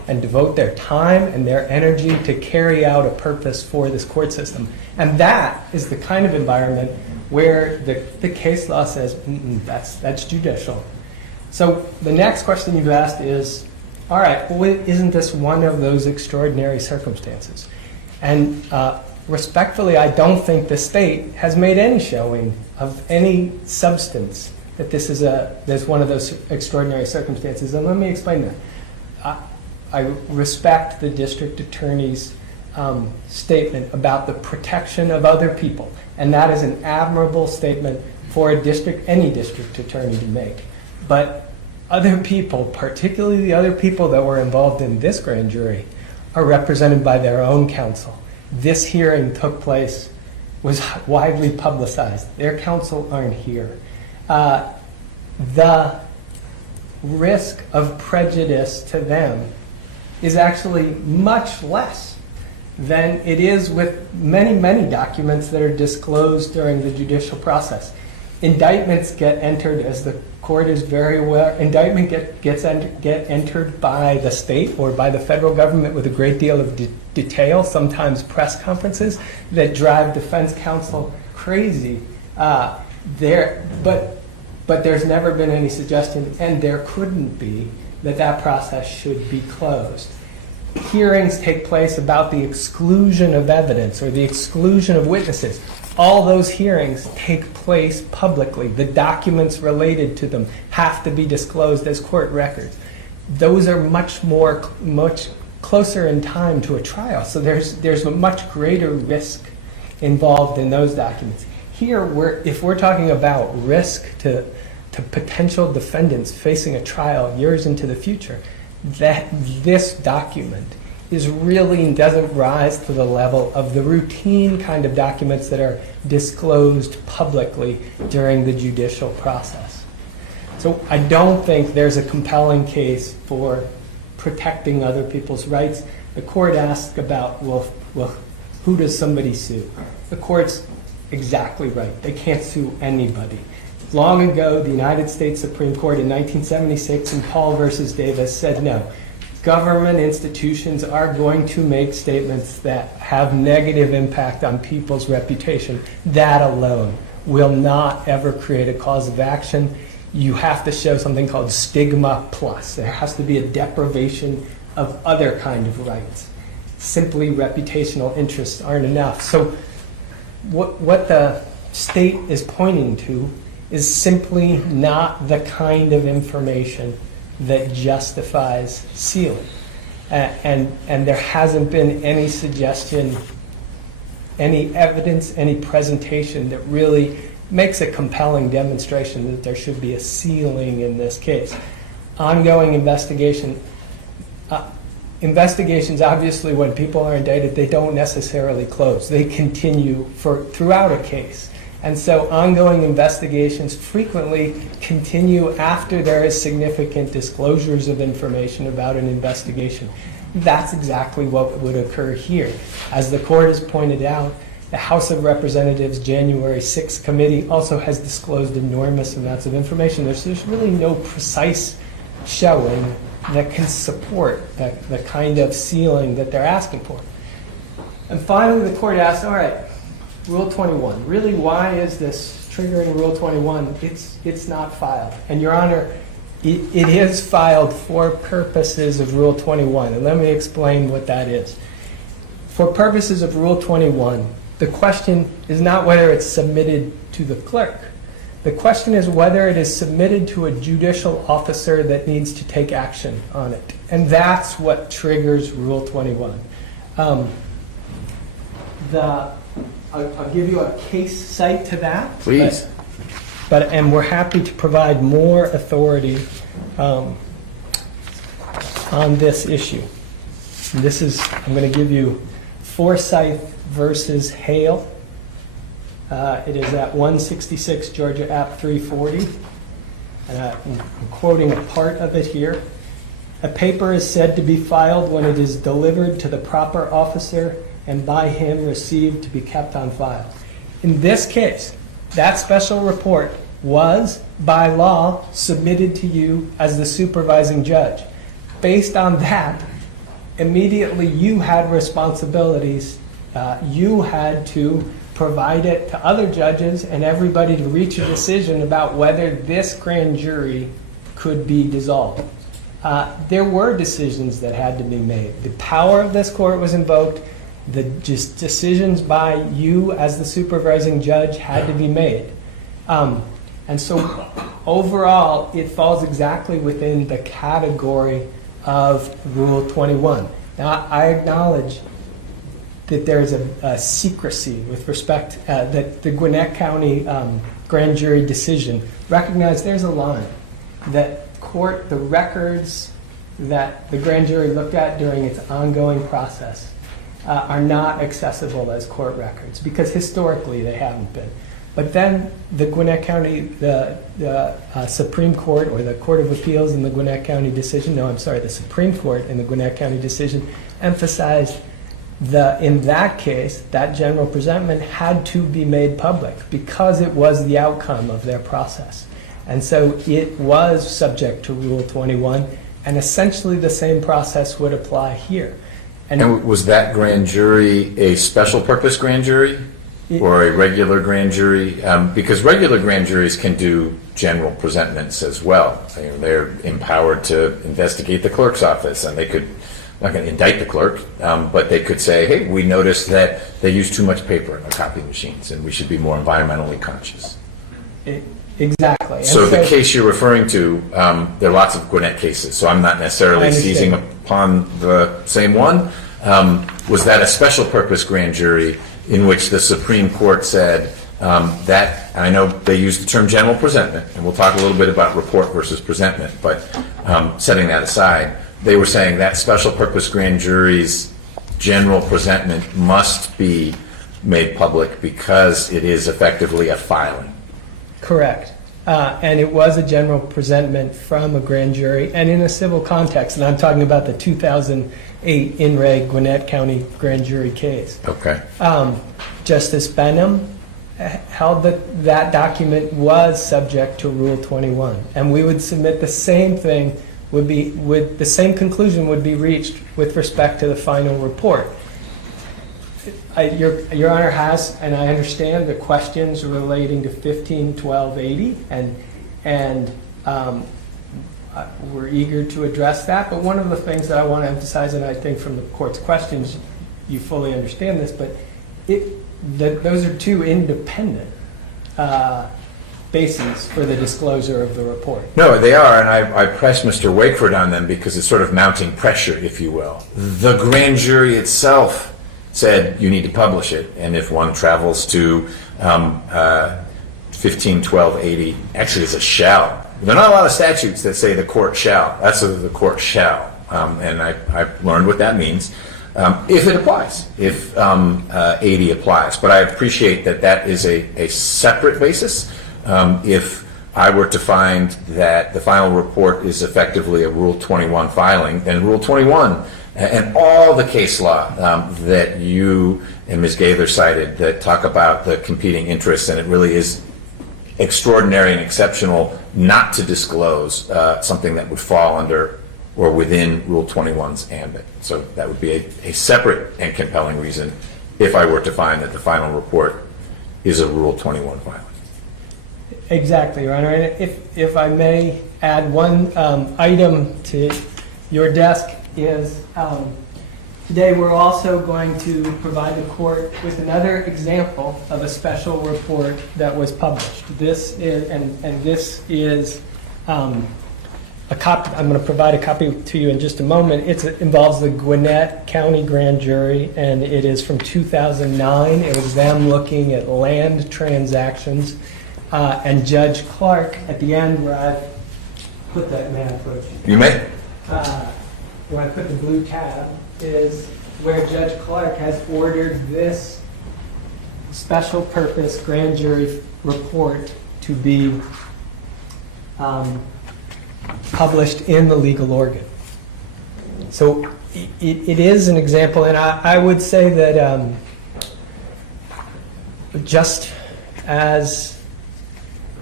and devote their time and their energy to carry out a purpose for this court system. And that is the kind of environment where the case law says, that's judicial. So the next question you've asked is, all right, well, isn't this one of those extraordinary circumstances? And respectfully, I don't think the state has made any showing of any substance that this is there's one of those extraordinary circumstances. And let me explain that. I respect the district attorney's statement about the protection of other people. And that is an admirable statement for any district attorney to make. But other people, particularly the other people that were involved in this grand jury, are represented by their own counsel. This hearing took place, was widely publicized. Their counsel aren't here. The risk of prejudice to them is actually much less than it is with many, many documents that are disclosed during the judicial process. Indictments get entered, as the court is very aware, get entered by the state or by the federal government with a great deal of detail, sometimes press conferences that drive defense counsel crazy. But there's never been any suggestion, and there couldn't be, that process should be closed. Hearings take place about the exclusion of evidence or the exclusion of witnesses. All those hearings take place publicly. The documents related to them have to be disclosed as court records. Those are much closer in time to a trial, so there's a much greater risk involved in those documents. Here, if we're talking about risk to potential defendants facing a trial years into the future, that this document doesn't rise to the level of the routine kind of documents that are disclosed publicly during the judicial process. So I don't think there's a compelling case for protecting other people's rights. The court asked about, well, who does somebody sue? The court's exactly right. They can't sue anybody. Long ago, the United States Supreme Court in 1976 in Paul versus Davis said no. Government institutions are going to make statements that have negative impact on people's reputation. That alone will not ever create a cause of action. You have to show something called stigma plus. There has to be a deprivation of other kind of rights. Simply reputational interests aren't enough. So what the state is pointing to is simply not the kind of information that justifies sealing. And there hasn't been any suggestion, any evidence, any presentation that really makes a compelling demonstration that there should be a sealing in this case. Ongoing investigations, obviously, when people are indicted, they don't necessarily close. They continue throughout a case. And so ongoing investigations frequently continue after there is significant disclosures of information about an investigation. That's exactly what would occur here. As the court has pointed out, the House of Representatives January 6th committee also has disclosed enormous amounts of information. There's really no precise showing that can support the kind of sealing that they're asking for. And finally, the court asks, all right, Rule 21. Really, why is this triggering Rule 21? It's not filed. And Your Honor, it is filed for purposes of Rule 21. And let me explain what that is. For purposes of Rule 21, the question is not whether it's submitted to the clerk. The question is whether it is submitted to a judicial officer that needs to take action on it. And that's what triggers Rule 21. I'll give you a case cite to that. Please. And we're happy to provide more authority on this issue. And I'm going to give you Forsyth versus Hale. It is at 166 Georgia App 340. I'm quoting a part of it here. A paper is said to be filed when it is delivered to the proper officer and by him received to be kept on file. In this case, that special report was, by law, submitted to you as the supervising judge. Based on that, immediately you had responsibilities. You had to provide it to other judges and everybody to reach a decision about whether this grand jury could be dissolved. There were decisions that had to be made. The power of this court was invoked. The just decisions by you as the supervising judge had to be made. And so overall, it falls exactly within the category of Rule 21. Now, I acknowledge that there's a secrecy with respect that the Gwinnett County grand jury decision recognized there's a line that the records that the grand jury looked at during its ongoing process are not accessible as court records because historically they haven't been. But then the Gwinnett County, the Supreme Court or the Court of Appeals in the Gwinnett County decision, the Supreme Court in the Gwinnett County decision emphasized in that case, that general presentment had to be made public because it was the outcome of their process. And so it was subject to Rule 21, and essentially the same process would apply here. And was that grand jury a special purpose grand jury or a regular grand jury? Because regular grand juries can do general presentments as well. They're empowered to investigate the clerk's office, and they could, I'm not going to indict the clerk, but they could say, hey, we noticed that they use too much paper in their copy machines, and we should be more environmentally conscious. Exactly. So the case you're referring to, there are lots of Gwinnett cases, so I'm not necessarily seizing upon the same one. Was that a special purpose grand jury in which the Supreme Court said that, and I know they used the term general presentment, and we'll talk a little bit about report versus presentment, but setting that aside, they were saying that special purpose grand jury's general presentment must be made public because it is effectively a filing. Correct. And it was a general presentment from a grand jury and in a civil context. And I'm talking about the 2008 In Re Gwinnett County grand jury case. Okay. Justice Benham held that that document was subject to Rule 21. And we would submit the same thing with the same conclusion would be reached with respect to the final report. Your Honor has, and I understand the questions relating to 151280, and we're eager to address that. But one of the things that I want to emphasize, and I think from the court's questions, you fully understand this, but those are two independent bases for the disclosure of the report. No, they are, and I pressed Mr. Wakeford on them because it's sort of mounting pressure, if you will. The grand jury itself said you need to publish it, and if one travels to 151280, actually it's a shall. There are not a lot of statutes that say the court shall. That's the court shall, and I've learned what that means. If it applies, if 80 applies. But I appreciate that that is a separate basis. If I were to find that the final report is effectively a Rule 21 filing, then Rule 21 and all the case law that you and Ms. Gaither cited that talk about the competing interests, and it really is extraordinary and exceptional not to disclose something that would fall under or within Rule 21's ambit. So that would be a separate and compelling reason if I were to find that the final report is a Rule 21 filing. Exactly, Your Honor. And if I may add one item to your desk is today we're also going to provide the court with another example of a special report that was published. This is, and this is a copy. I'm going to provide a copy to you in just a moment. It involves the Gwinnett County Grand Jury, and it is from 2009. It was them looking at land transactions, and Judge Clark at the end where I put that man approach. You may. Where I put the blue tab is where Judge Clark has ordered this special purpose grand jury report to be published in the legal organ. So it is an example, and I would say that just as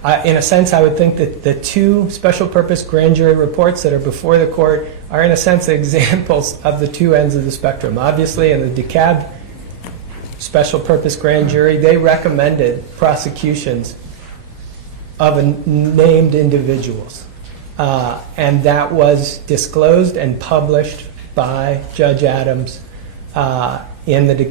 In a sense, I would think that the two special purpose grand jury reports that are before the court are, in a sense, examples of the two ends of the spectrum. Obviously, in the DeKalb special purpose grand jury, they recommended prosecutions of named individuals. And that was disclosed and published by Judge Adams in the